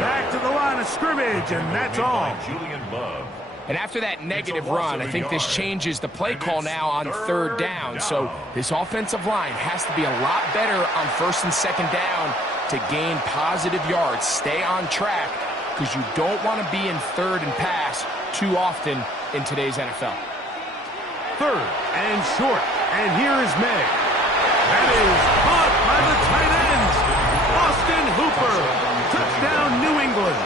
Back to the line of scrimmage, and that's all. Julian Love. And after that negative run, I think this changes the play call now on 3rd down. So this offensive line has to be a lot better on 1st and 2nd down to gain positive yards. Stay on track, because you don't want to be in 3rd and pass too often in today's NFL. 3rd and short, and here is May. That is caught by the tight ends. Austin Hooper. Touchdown, New England.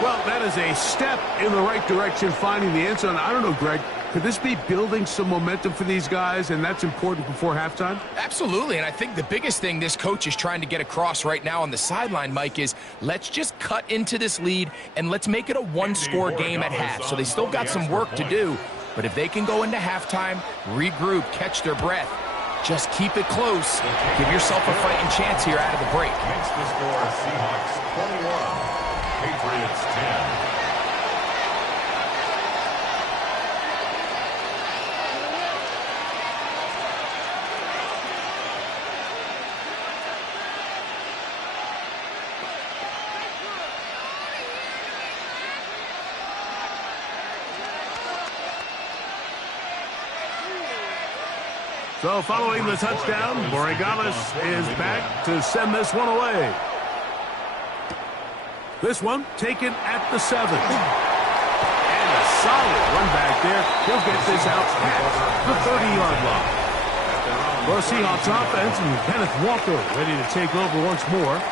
Well, that is a step in the right direction, finding the end zone. I don't know, Greg. Could this be building some momentum for these guys, and that's important before halftime? Absolutely, and I think the biggest thing this coach is trying to get across right now on the sideline, Mike, is let's just cut into this lead, and let's make it a one-score game at half. So they still got some work to do, but if they can go into halftime, regroup, catch their breath, just keep it close. Give yourself a fighting chance here out of the break. Makes the score Seahawks 21, Patriots 10. So following the touchdown, Borregales is back to send this one away. This one taken at the 7. And a solid run back there. He'll get this out past the 30-yard line. Well, Seahawks offense and Kenneth Walker ready to take over once more.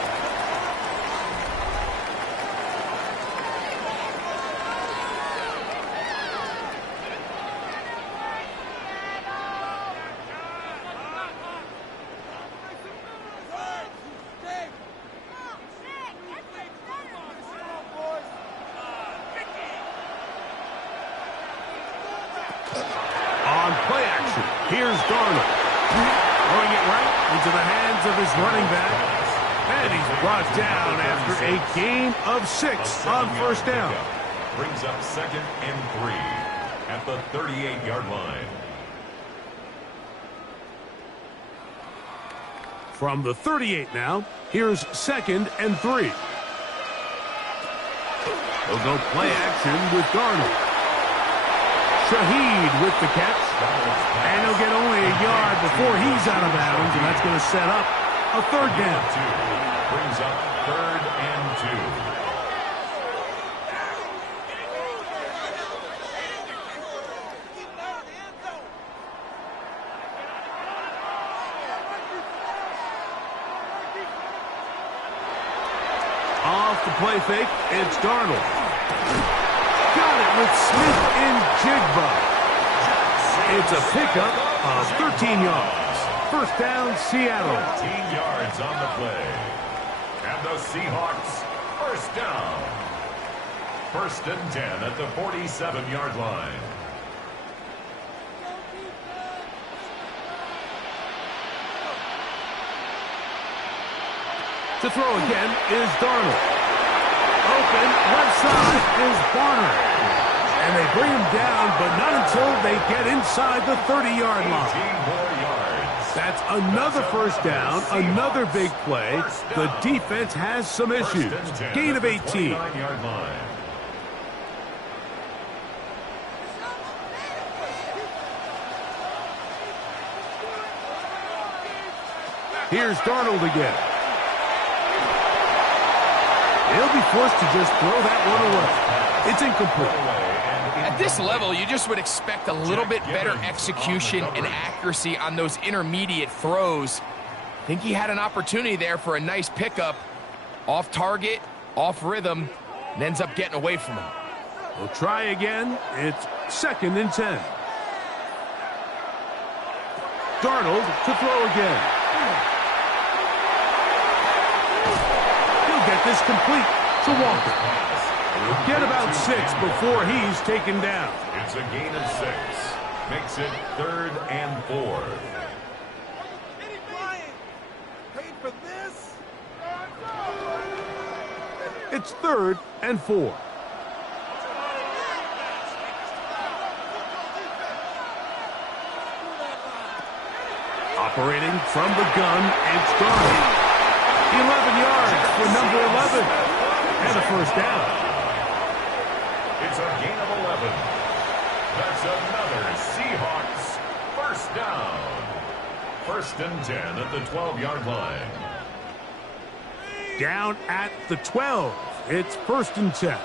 On play action, here's Darnold. Throwing it right into the hands of his running back. And he's brought down after a gain of 6 on first down. Brings up 2nd and 3 at the 38-yard line. From the 38 now, here's 2nd and 3. They'll go play action with Darnold. Shaheed with the catch. And he'll get only a yard before he's out of bounds, and that's going to set up a 3rd down. Brings up 3rd and 2. Off the play fake, it's Darnold. Got it with Smith and Jigba. It's a pickup of 13 yards. First down, Seattle. 13 yards on the play. And the Seahawks, first down. 1st and 10 at the 47-yard line. To throw again is Darnold. Open, left side is Barner. And they bring him down, but not until they get inside the 30-yard line. 18 more yards. That's another first down, another big play. The defense has some issues. Gain of 18. 29-yard line. Here's Darnold again. He'll be forced to just throw that one away. It's incomplete. At this level, you just would expect a little bit better execution and accuracy on those intermediate throws. I think he had an opportunity there for a nice pickup. Off target, off rhythm, and ends up getting away from him. We'll try again. It's 2nd and 10. Darnold to throw again. He'll get this complete to Walker. He'll get about 6 before he's taken down. It's a gain of 6. Makes it 3rd and 4. Paid for this? It's 3rd and 4. Operating from the gun, it's Darnold. 11 yards for number 11. And a first down. It's a gain of 11. That's another Seahawks first down. 1st and 10 at the 12-yard line. Down at the 12. It's 1st and 10.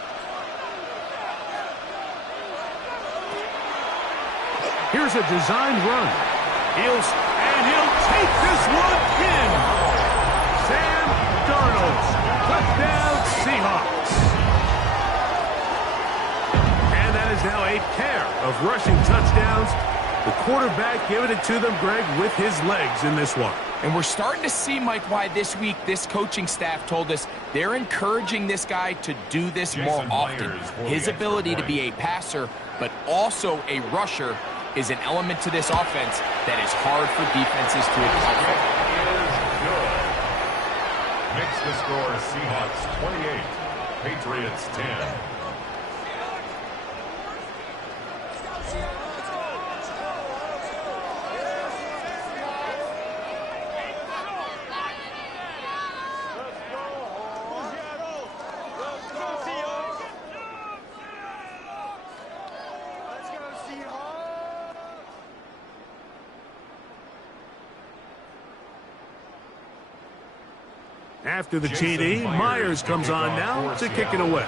Here's a designed run. He'll take this one in. Sam Darnold. Touchdown, Seahawks. And that is now a pair of rushing touchdowns. The quarterback giving it to them, Greg, with his legs in this one. And we're starting to see, Mike, why this week this coaching staff told us they're encouraging this guy to do this more often. His ability to be a passer, but also a rusher, is an element to this offense that is hard for defenses to account for. Makes the score Seahawks 28, Patriots 10. After the TD, Myers comes on now to kick it away.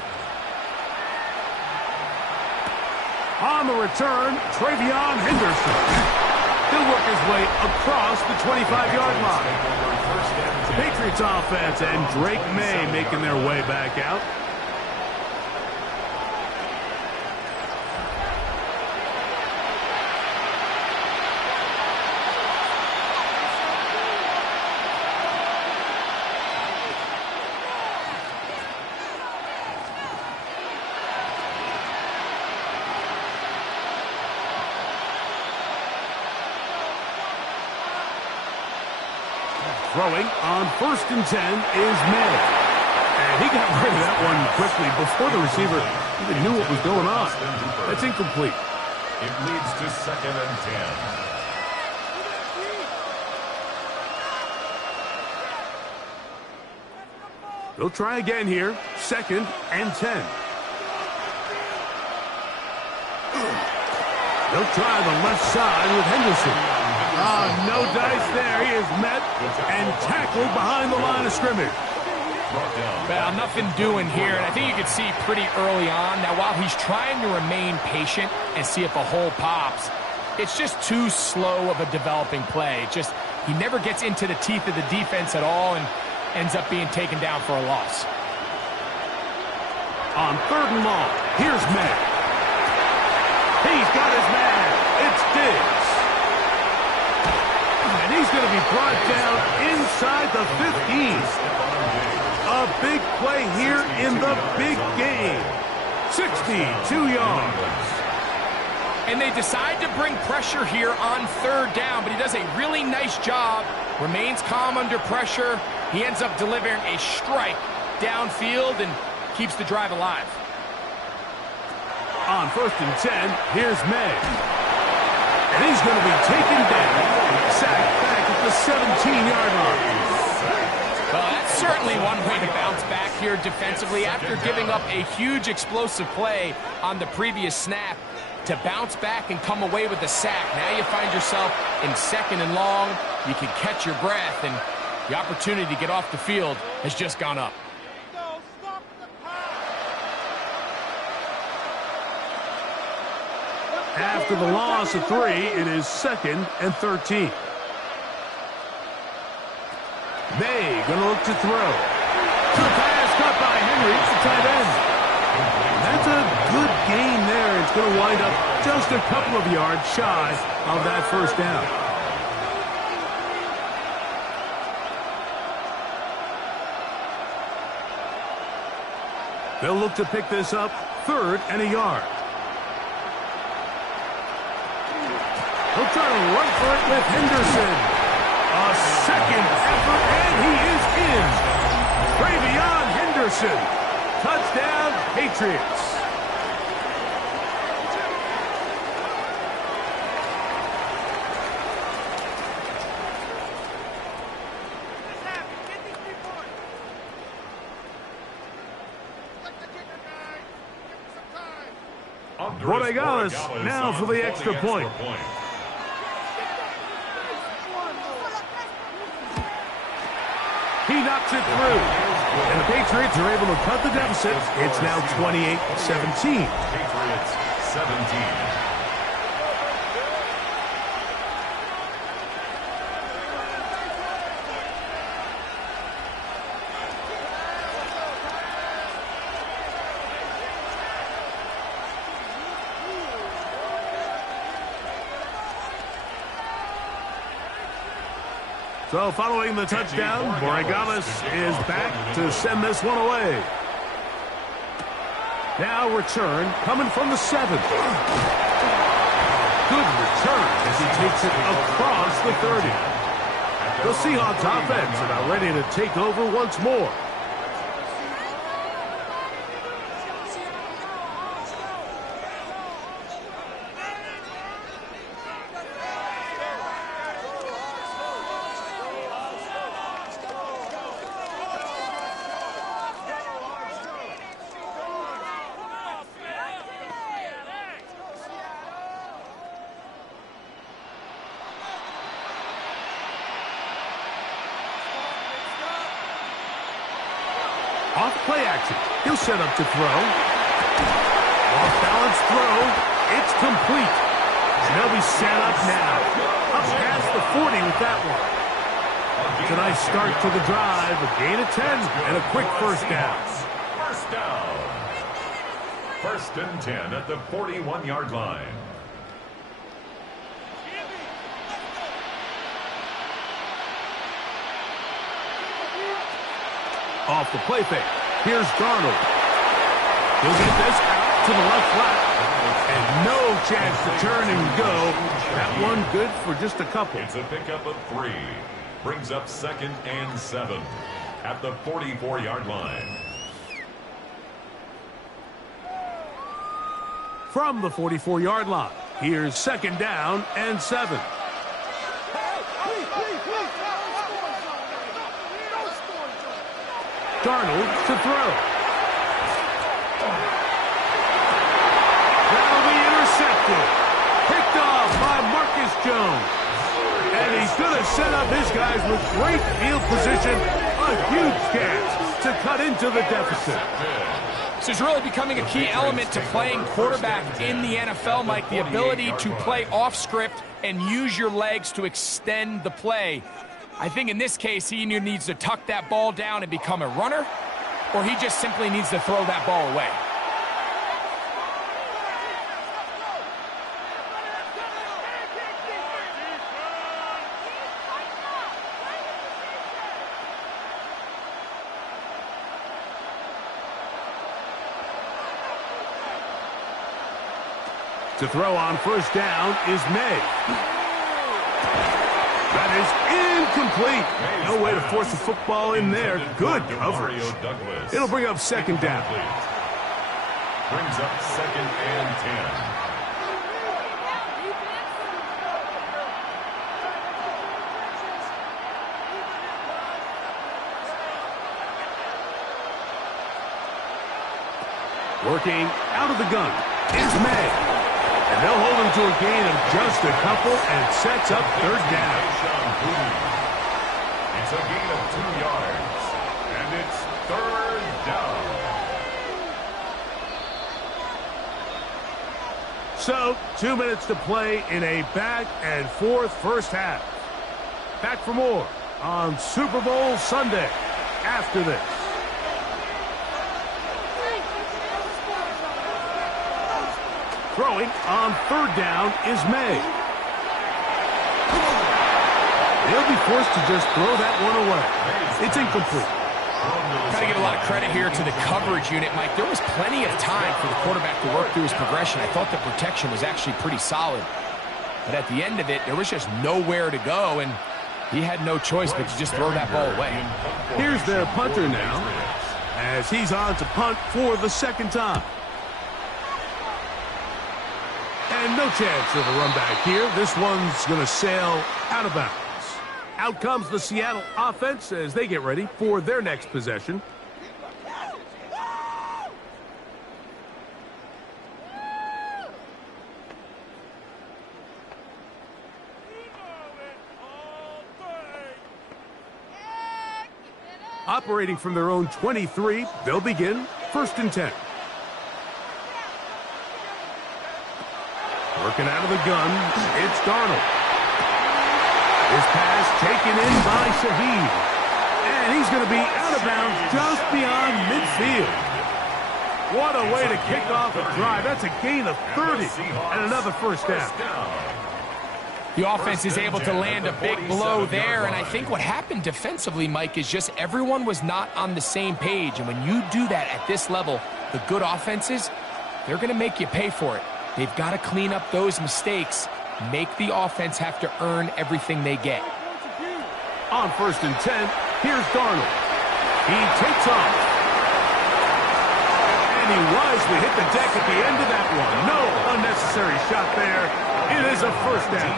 On the return, Travion Henderson. He'll work his way across the 25-yard line. Patriots offense and Drake May making their way back out. Throwing on 1st and 10 is May. And he got rid of that one quickly before the receiver even knew what was going on. That's incomplete. It leads to 2nd and 10. They'll try again here. 2nd and 10. They'll try the left side with Henderson. No dice there. He is met and tackled behind the line of scrimmage. Well, nothing doing here, and I think you can see pretty early on. Now, while he's trying to remain patient and see if a hole pops, it's just too slow of a developing play. He never gets into the teeth of the defense at all and ends up being taken down for a loss. On 3rd and long, here's May. He's got his man. It's Diggs. And he's going to be brought down inside the 15. A big play here in the big game. 62 yards. And they decide to bring pressure here on 3rd down, but he does a really nice job. Remains calm under pressure. He ends up delivering a strike downfield and keeps the drive alive. On 1st and 10, here's May. And he's going to be taken down. Sacked back at the 17-yard line. Well, that's certainly one way to bounce back here defensively. After giving up a huge explosive play on the previous snap, to bounce back and come away with a sack. Now you find yourself in 2nd and long. You can catch your breath, and the opportunity to get off the field has just gone up. After the loss of 3, it is 2nd and 13. May going to look to throw. Good pass caught by Henry. It's the tight end. That's a good gain there. It's going to wind up just a couple of yards shy of that 1st down. They'll look to pick this up 3rd and a yard. He'll try to run for it with Henderson. A 2nd effort, and he is in. Travion Henderson. Touchdown, Patriots. Borregales now for the extra point. He knocks it through. And the Patriots are able to cut the deficit. It's now 28-17. Patriots 17. So following the touchdown, Borregales is back to send this one away. Now return coming from the 7th. Good return as he takes it across the 30. The Seahawks offense about ready to take over once more. Off play action. He'll set up to throw. Off balance throw. It's complete. And they'll be set up now. Up past the 40 with that one. It's a nice start to the drive. A gain of 10 and a quick first down. First down. First and 10 at the 41-yard line. Off the play fake. Here's Darnold. He'll get this out to the left flat. And no chance to turn and go. That one good for just a couple. It's a pickup of 3. Brings up 2nd and 7 at the 44-yard line. From the 44-yard line, here's 2nd down and 7. Darnold to throw. That'll be intercepted. Picked off by Marcus Jones. And he's going to set up his guys with great field position. A huge chance to cut into the deficit. This is really becoming a key element to playing quarterback in the NFL, Mike. The ability to play off script and use your legs to extend the play. I think in this case, he either needs to tuck that ball down and become a runner, or he just simply needs to throw that ball away. To throw on first down is May. That is incomplete. No way to force the football in there. Good coverage. It'll bring up 2nd down. Brings up 2nd and 10. Working out of the gun is May. And they'll hold him to a gain of just a couple and sets up 3rd down. It's a gain of 2 yards. And it's 3rd down. So, 2 minutes to play in a back and forth first half. Back for more on Super Bowl Sunday after this. Throwing on 3rd down is May. He'll be forced to just throw that one away. It's incomplete. Got to give a lot of credit here to the coverage unit, Mike. There was plenty of time for the quarterback to work through his progression. I thought the protection was actually pretty solid. But at the end of it, there was just nowhere to go, and he had no choice but to just throw that ball away. Here's their punter now, as he's on to punt for the 2nd time. And no chance of a run back here. This one's going to sail out of bounds. Out comes the Seattle offense as they get ready for their next possession. Operating from their own 23, they'll begin 1st and 10. Working out of the gun, it's Darnold. His pass taken in by Shaheed. And he's going to be out of bounds just beyond midfield. What a way to kick off a drive. That's a gain of 30 and another first down. The offense is able to land a big blow there, and I think what happened defensively, Mike, is just everyone was not on the same page. And when you do that at this level, the good offenses, they're going to make you pay for it. They've got to clean up those mistakes, make the offense have to earn everything they get. On 1st and 10, here's Darnold. He takes off. And he wisely hit the deck at the end of that one. No unnecessary shot there. It is a first down.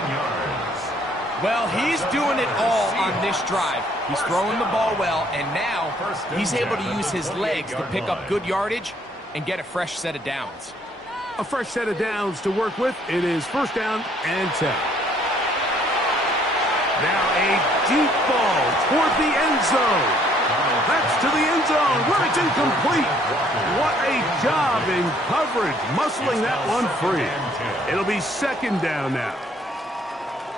Well, he's doing it all on this drive. He's throwing the ball well, and now he's able to use his legs to pick up good yardage and get a fresh set of downs. A fresh set of downs to work with. It is 1st down and 10. Now a deep ball toward the end zone. That's to the end zone where it's It's incomplete. What a job in coverage, muscling that one free. It'll be second down now.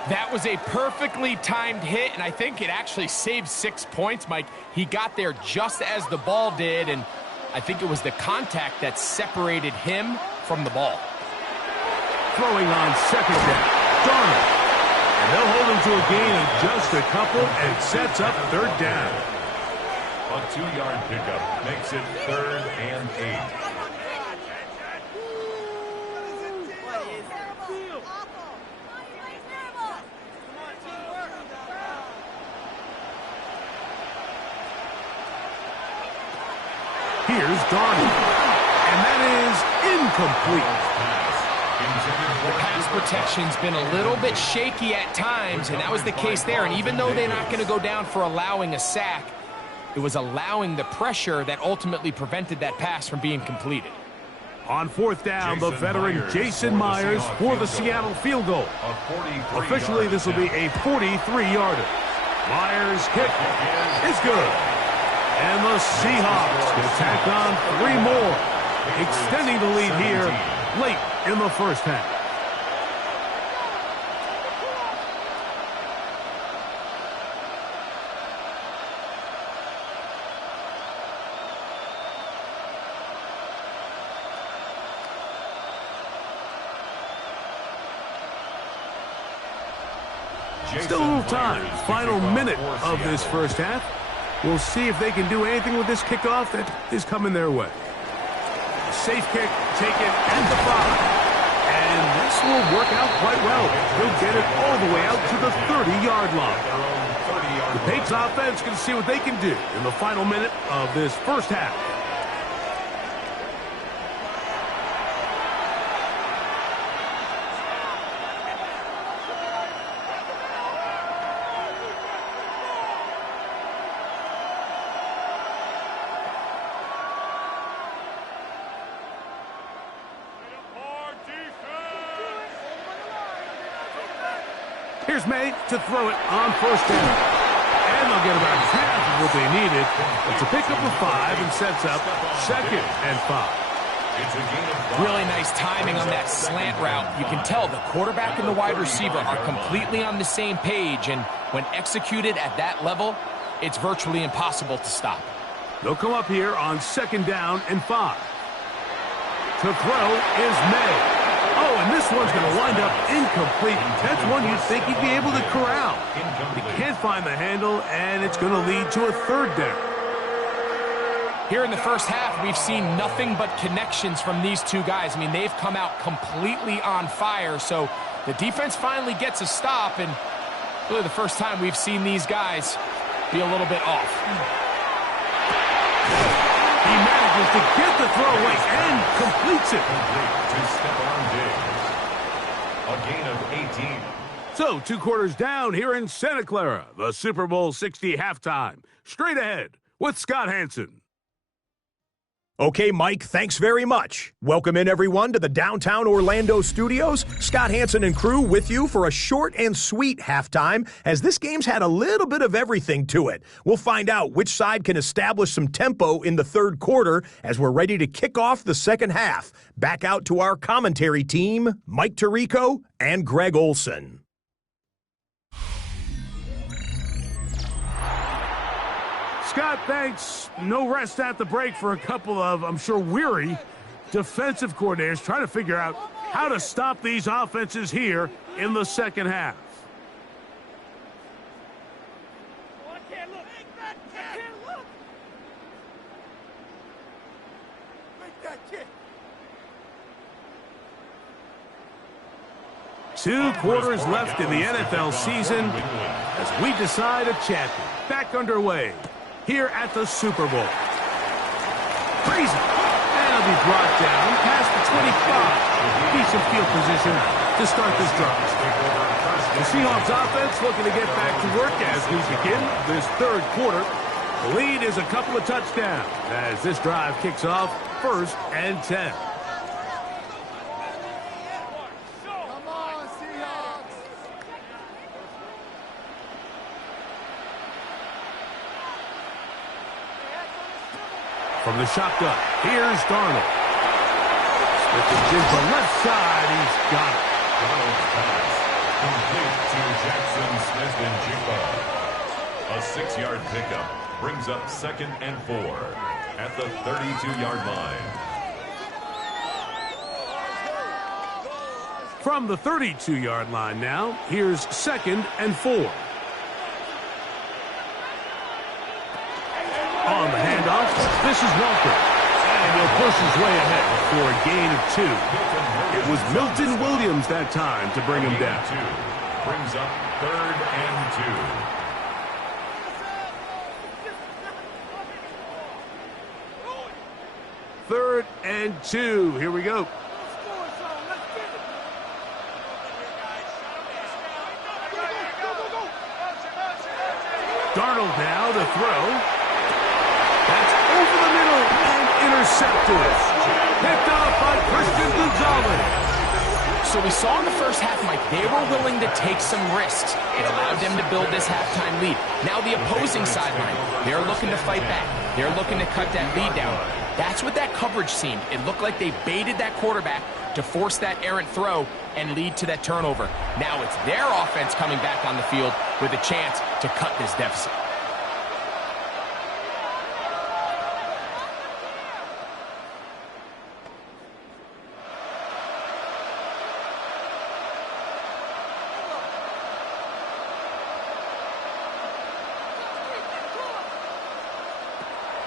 That was a perfectly timed hit, and I think it actually saved 6 points, Mike. He got there just as the ball did, and I think it was the contact that separated him from the ball. Throwing on second down, Darnold. And they'll hold him to a gain of just a couple and sets up third down. A 2-yard pickup makes it 3rd and 8. Here's Darnold, and that is incomplete. The pass protection's been a little bit shaky at times, and that was the case there. And even though they're not going to go down for allowing a sack, it was allowing the pressure that ultimately prevented that pass from being completed. On fourth down, the veteran Jason Myers for the Seattle field goal. Officially, this will be a 43-yarder. Myers' kick is good. And the Seahawks can tack on 3 more, extending the lead here late in the first half. Still a little time. Final minute of this first half. We'll see if they can do anything with this kickoff that is coming their way. Safe kick taken at the 5. And this will work out quite well. He'll get it all the way out to the 30-yard line. The Patriots offense going to see what they can do in the final minute of this first half. Here's May to throw it on first down. And they'll get about half of what they needed. It's a pickup of 5 and sets up 2nd and 5. Really nice timing on that slant route. You can tell the quarterback and the wide receiver are completely on the same page, and when executed at that level, it's virtually impossible to stop. They'll come up here on 2nd down and 5. To throw is May. Oh, and this one's going to wind up incomplete. That's one you'd think he'd be able to corral. He can't find the handle, and it's going to lead to a 3rd down. Here in the first half, we've seen nothing but connections from these two guys. I mean, they've come out completely on fire, so the defense finally gets a stop, and really the first time we've seen these guys be a little bit off. He manages to get the throw away and completes it. A gain of 18. So, 2 quarters down here in Santa Clara, the Super Bowl 60 halftime. Straight ahead with Scott Hanson. Okay, Mike, thanks very much. Welcome in, everyone, to the downtown Orlando studios. Scott Hanson and crew with you for a short and sweet halftime, as this game's had a little bit of everything to it. We'll find out which side can establish some tempo in the 3rd quarter as we're ready to kick off the second half. Back out to our commentary team, Mike Tirico and Greg Olson. Scott, thanks. No rest at the break for a couple of, I'm sure, weary defensive coordinators trying to figure out how to stop these offenses here in the second half. I can't look. I can't look. Make that kick. 2 quarters left in the NFL season as we decide a champion. Back underway here at the Super Bowl. Crazy. And it'll be brought down past the 25. Decent field position to start this drive. The Seahawks offense looking to get back to work as we begin this 3rd quarter. The lead is a couple of touchdowns as this drive kicks off 1st and 10. from the shotgun. Here's Darnold. Switches into left side. He's got it. Darnold's pass complete to Jackson Smith-Njigba. A 6-yard pickup brings up 2nd and 4 at the 32-yard line. From the 32-yard line now, here's 2nd and 4. On the handoff, this is Walker. And he'll push his way ahead for a gain of 2. It was Milton Williams that time to bring him down. Brings up 3rd and 2. 3rd and 2. Here we go. Darnold now to throw. That's over the middle and intercepted. Picked up by Christian Gonzalez. So we saw in the first half, Mike, they were willing to take some risks. It allowed them to build this halftime lead. Now the opposing sideline, they're looking to fight back. They're looking to cut that lead down. That's what that coverage seemed. It looked like they baited that quarterback to force that errant throw and lead to that turnover. Now it's their offense coming back on the field with a chance to cut this deficit.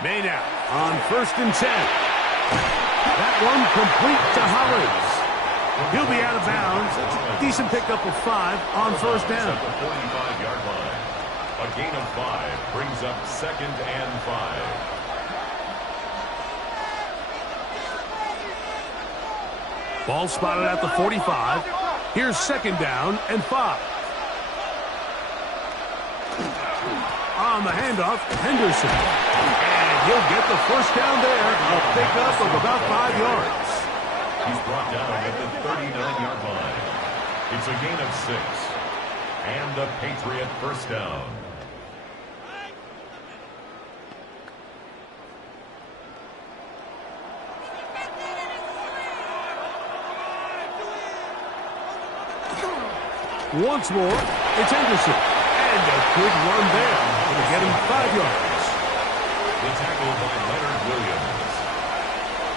May now on 1st and 10. That one complete to Hollins. He'll be out of bounds. Decent pickup of 5 on 1st down. At the 45-yard line. A gain of 5 brings up 2nd and 5. Ball spotted at the 45. Here's 2nd down and 5. On the handoff, Henderson. And he'll get the 1st down there. A pickup of about 5 yards. He's brought down at the 39-yard line. It's a gain of 6. And a Patriot 1st down. Once more, it's Henderson. And a good run there. Going to get him 5 yards. The tackle by Leonard Williams.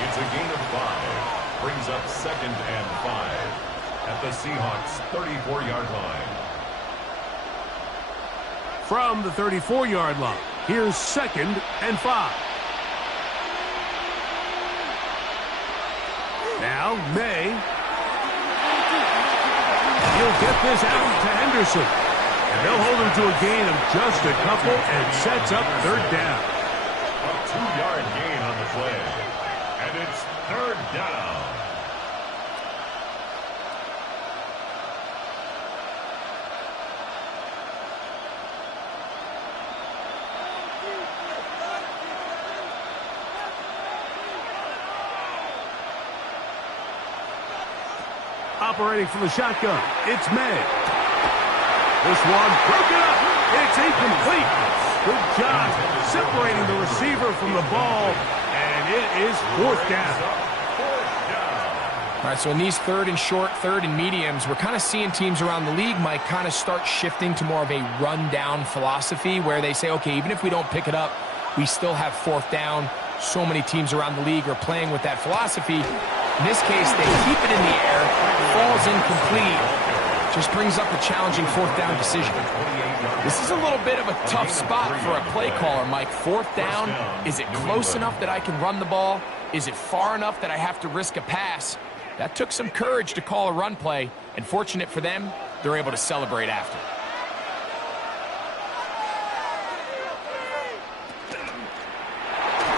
It's a gain of 5. Brings up 2nd and 5 at the Seahawks 34-yard line. From the 34-yard line, here's 2nd and 5. Now, May. He'll get this out to Henderson. And they'll hold him to a gain of just a couple and sets up 3rd down. A 2-yard gain on the play. And it's 3rd down. Operating from the shotgun, it's May. This one broken up. It's incomplete. Good job separating the receiver from the ball, and it is 4th down. All right, so in these 3rd and short, 3rd and mediums, we're kind of seeing teams around the league, Mike, kind of start shifting to more of a run-down philosophy where they say, okay, even if we don't pick it up, we still have 4th down. So many teams around the league are playing with that philosophy. In this case, they keep it in the air, falls incomplete, just brings up a challenging 4th down decision. This is a little bit of a tough spot for a play caller, Mike. 4th down, is it close enough that I can run the ball? Is it far enough that I have to risk a pass? That took some courage to call a run play, and fortunate for them, they're able to celebrate after.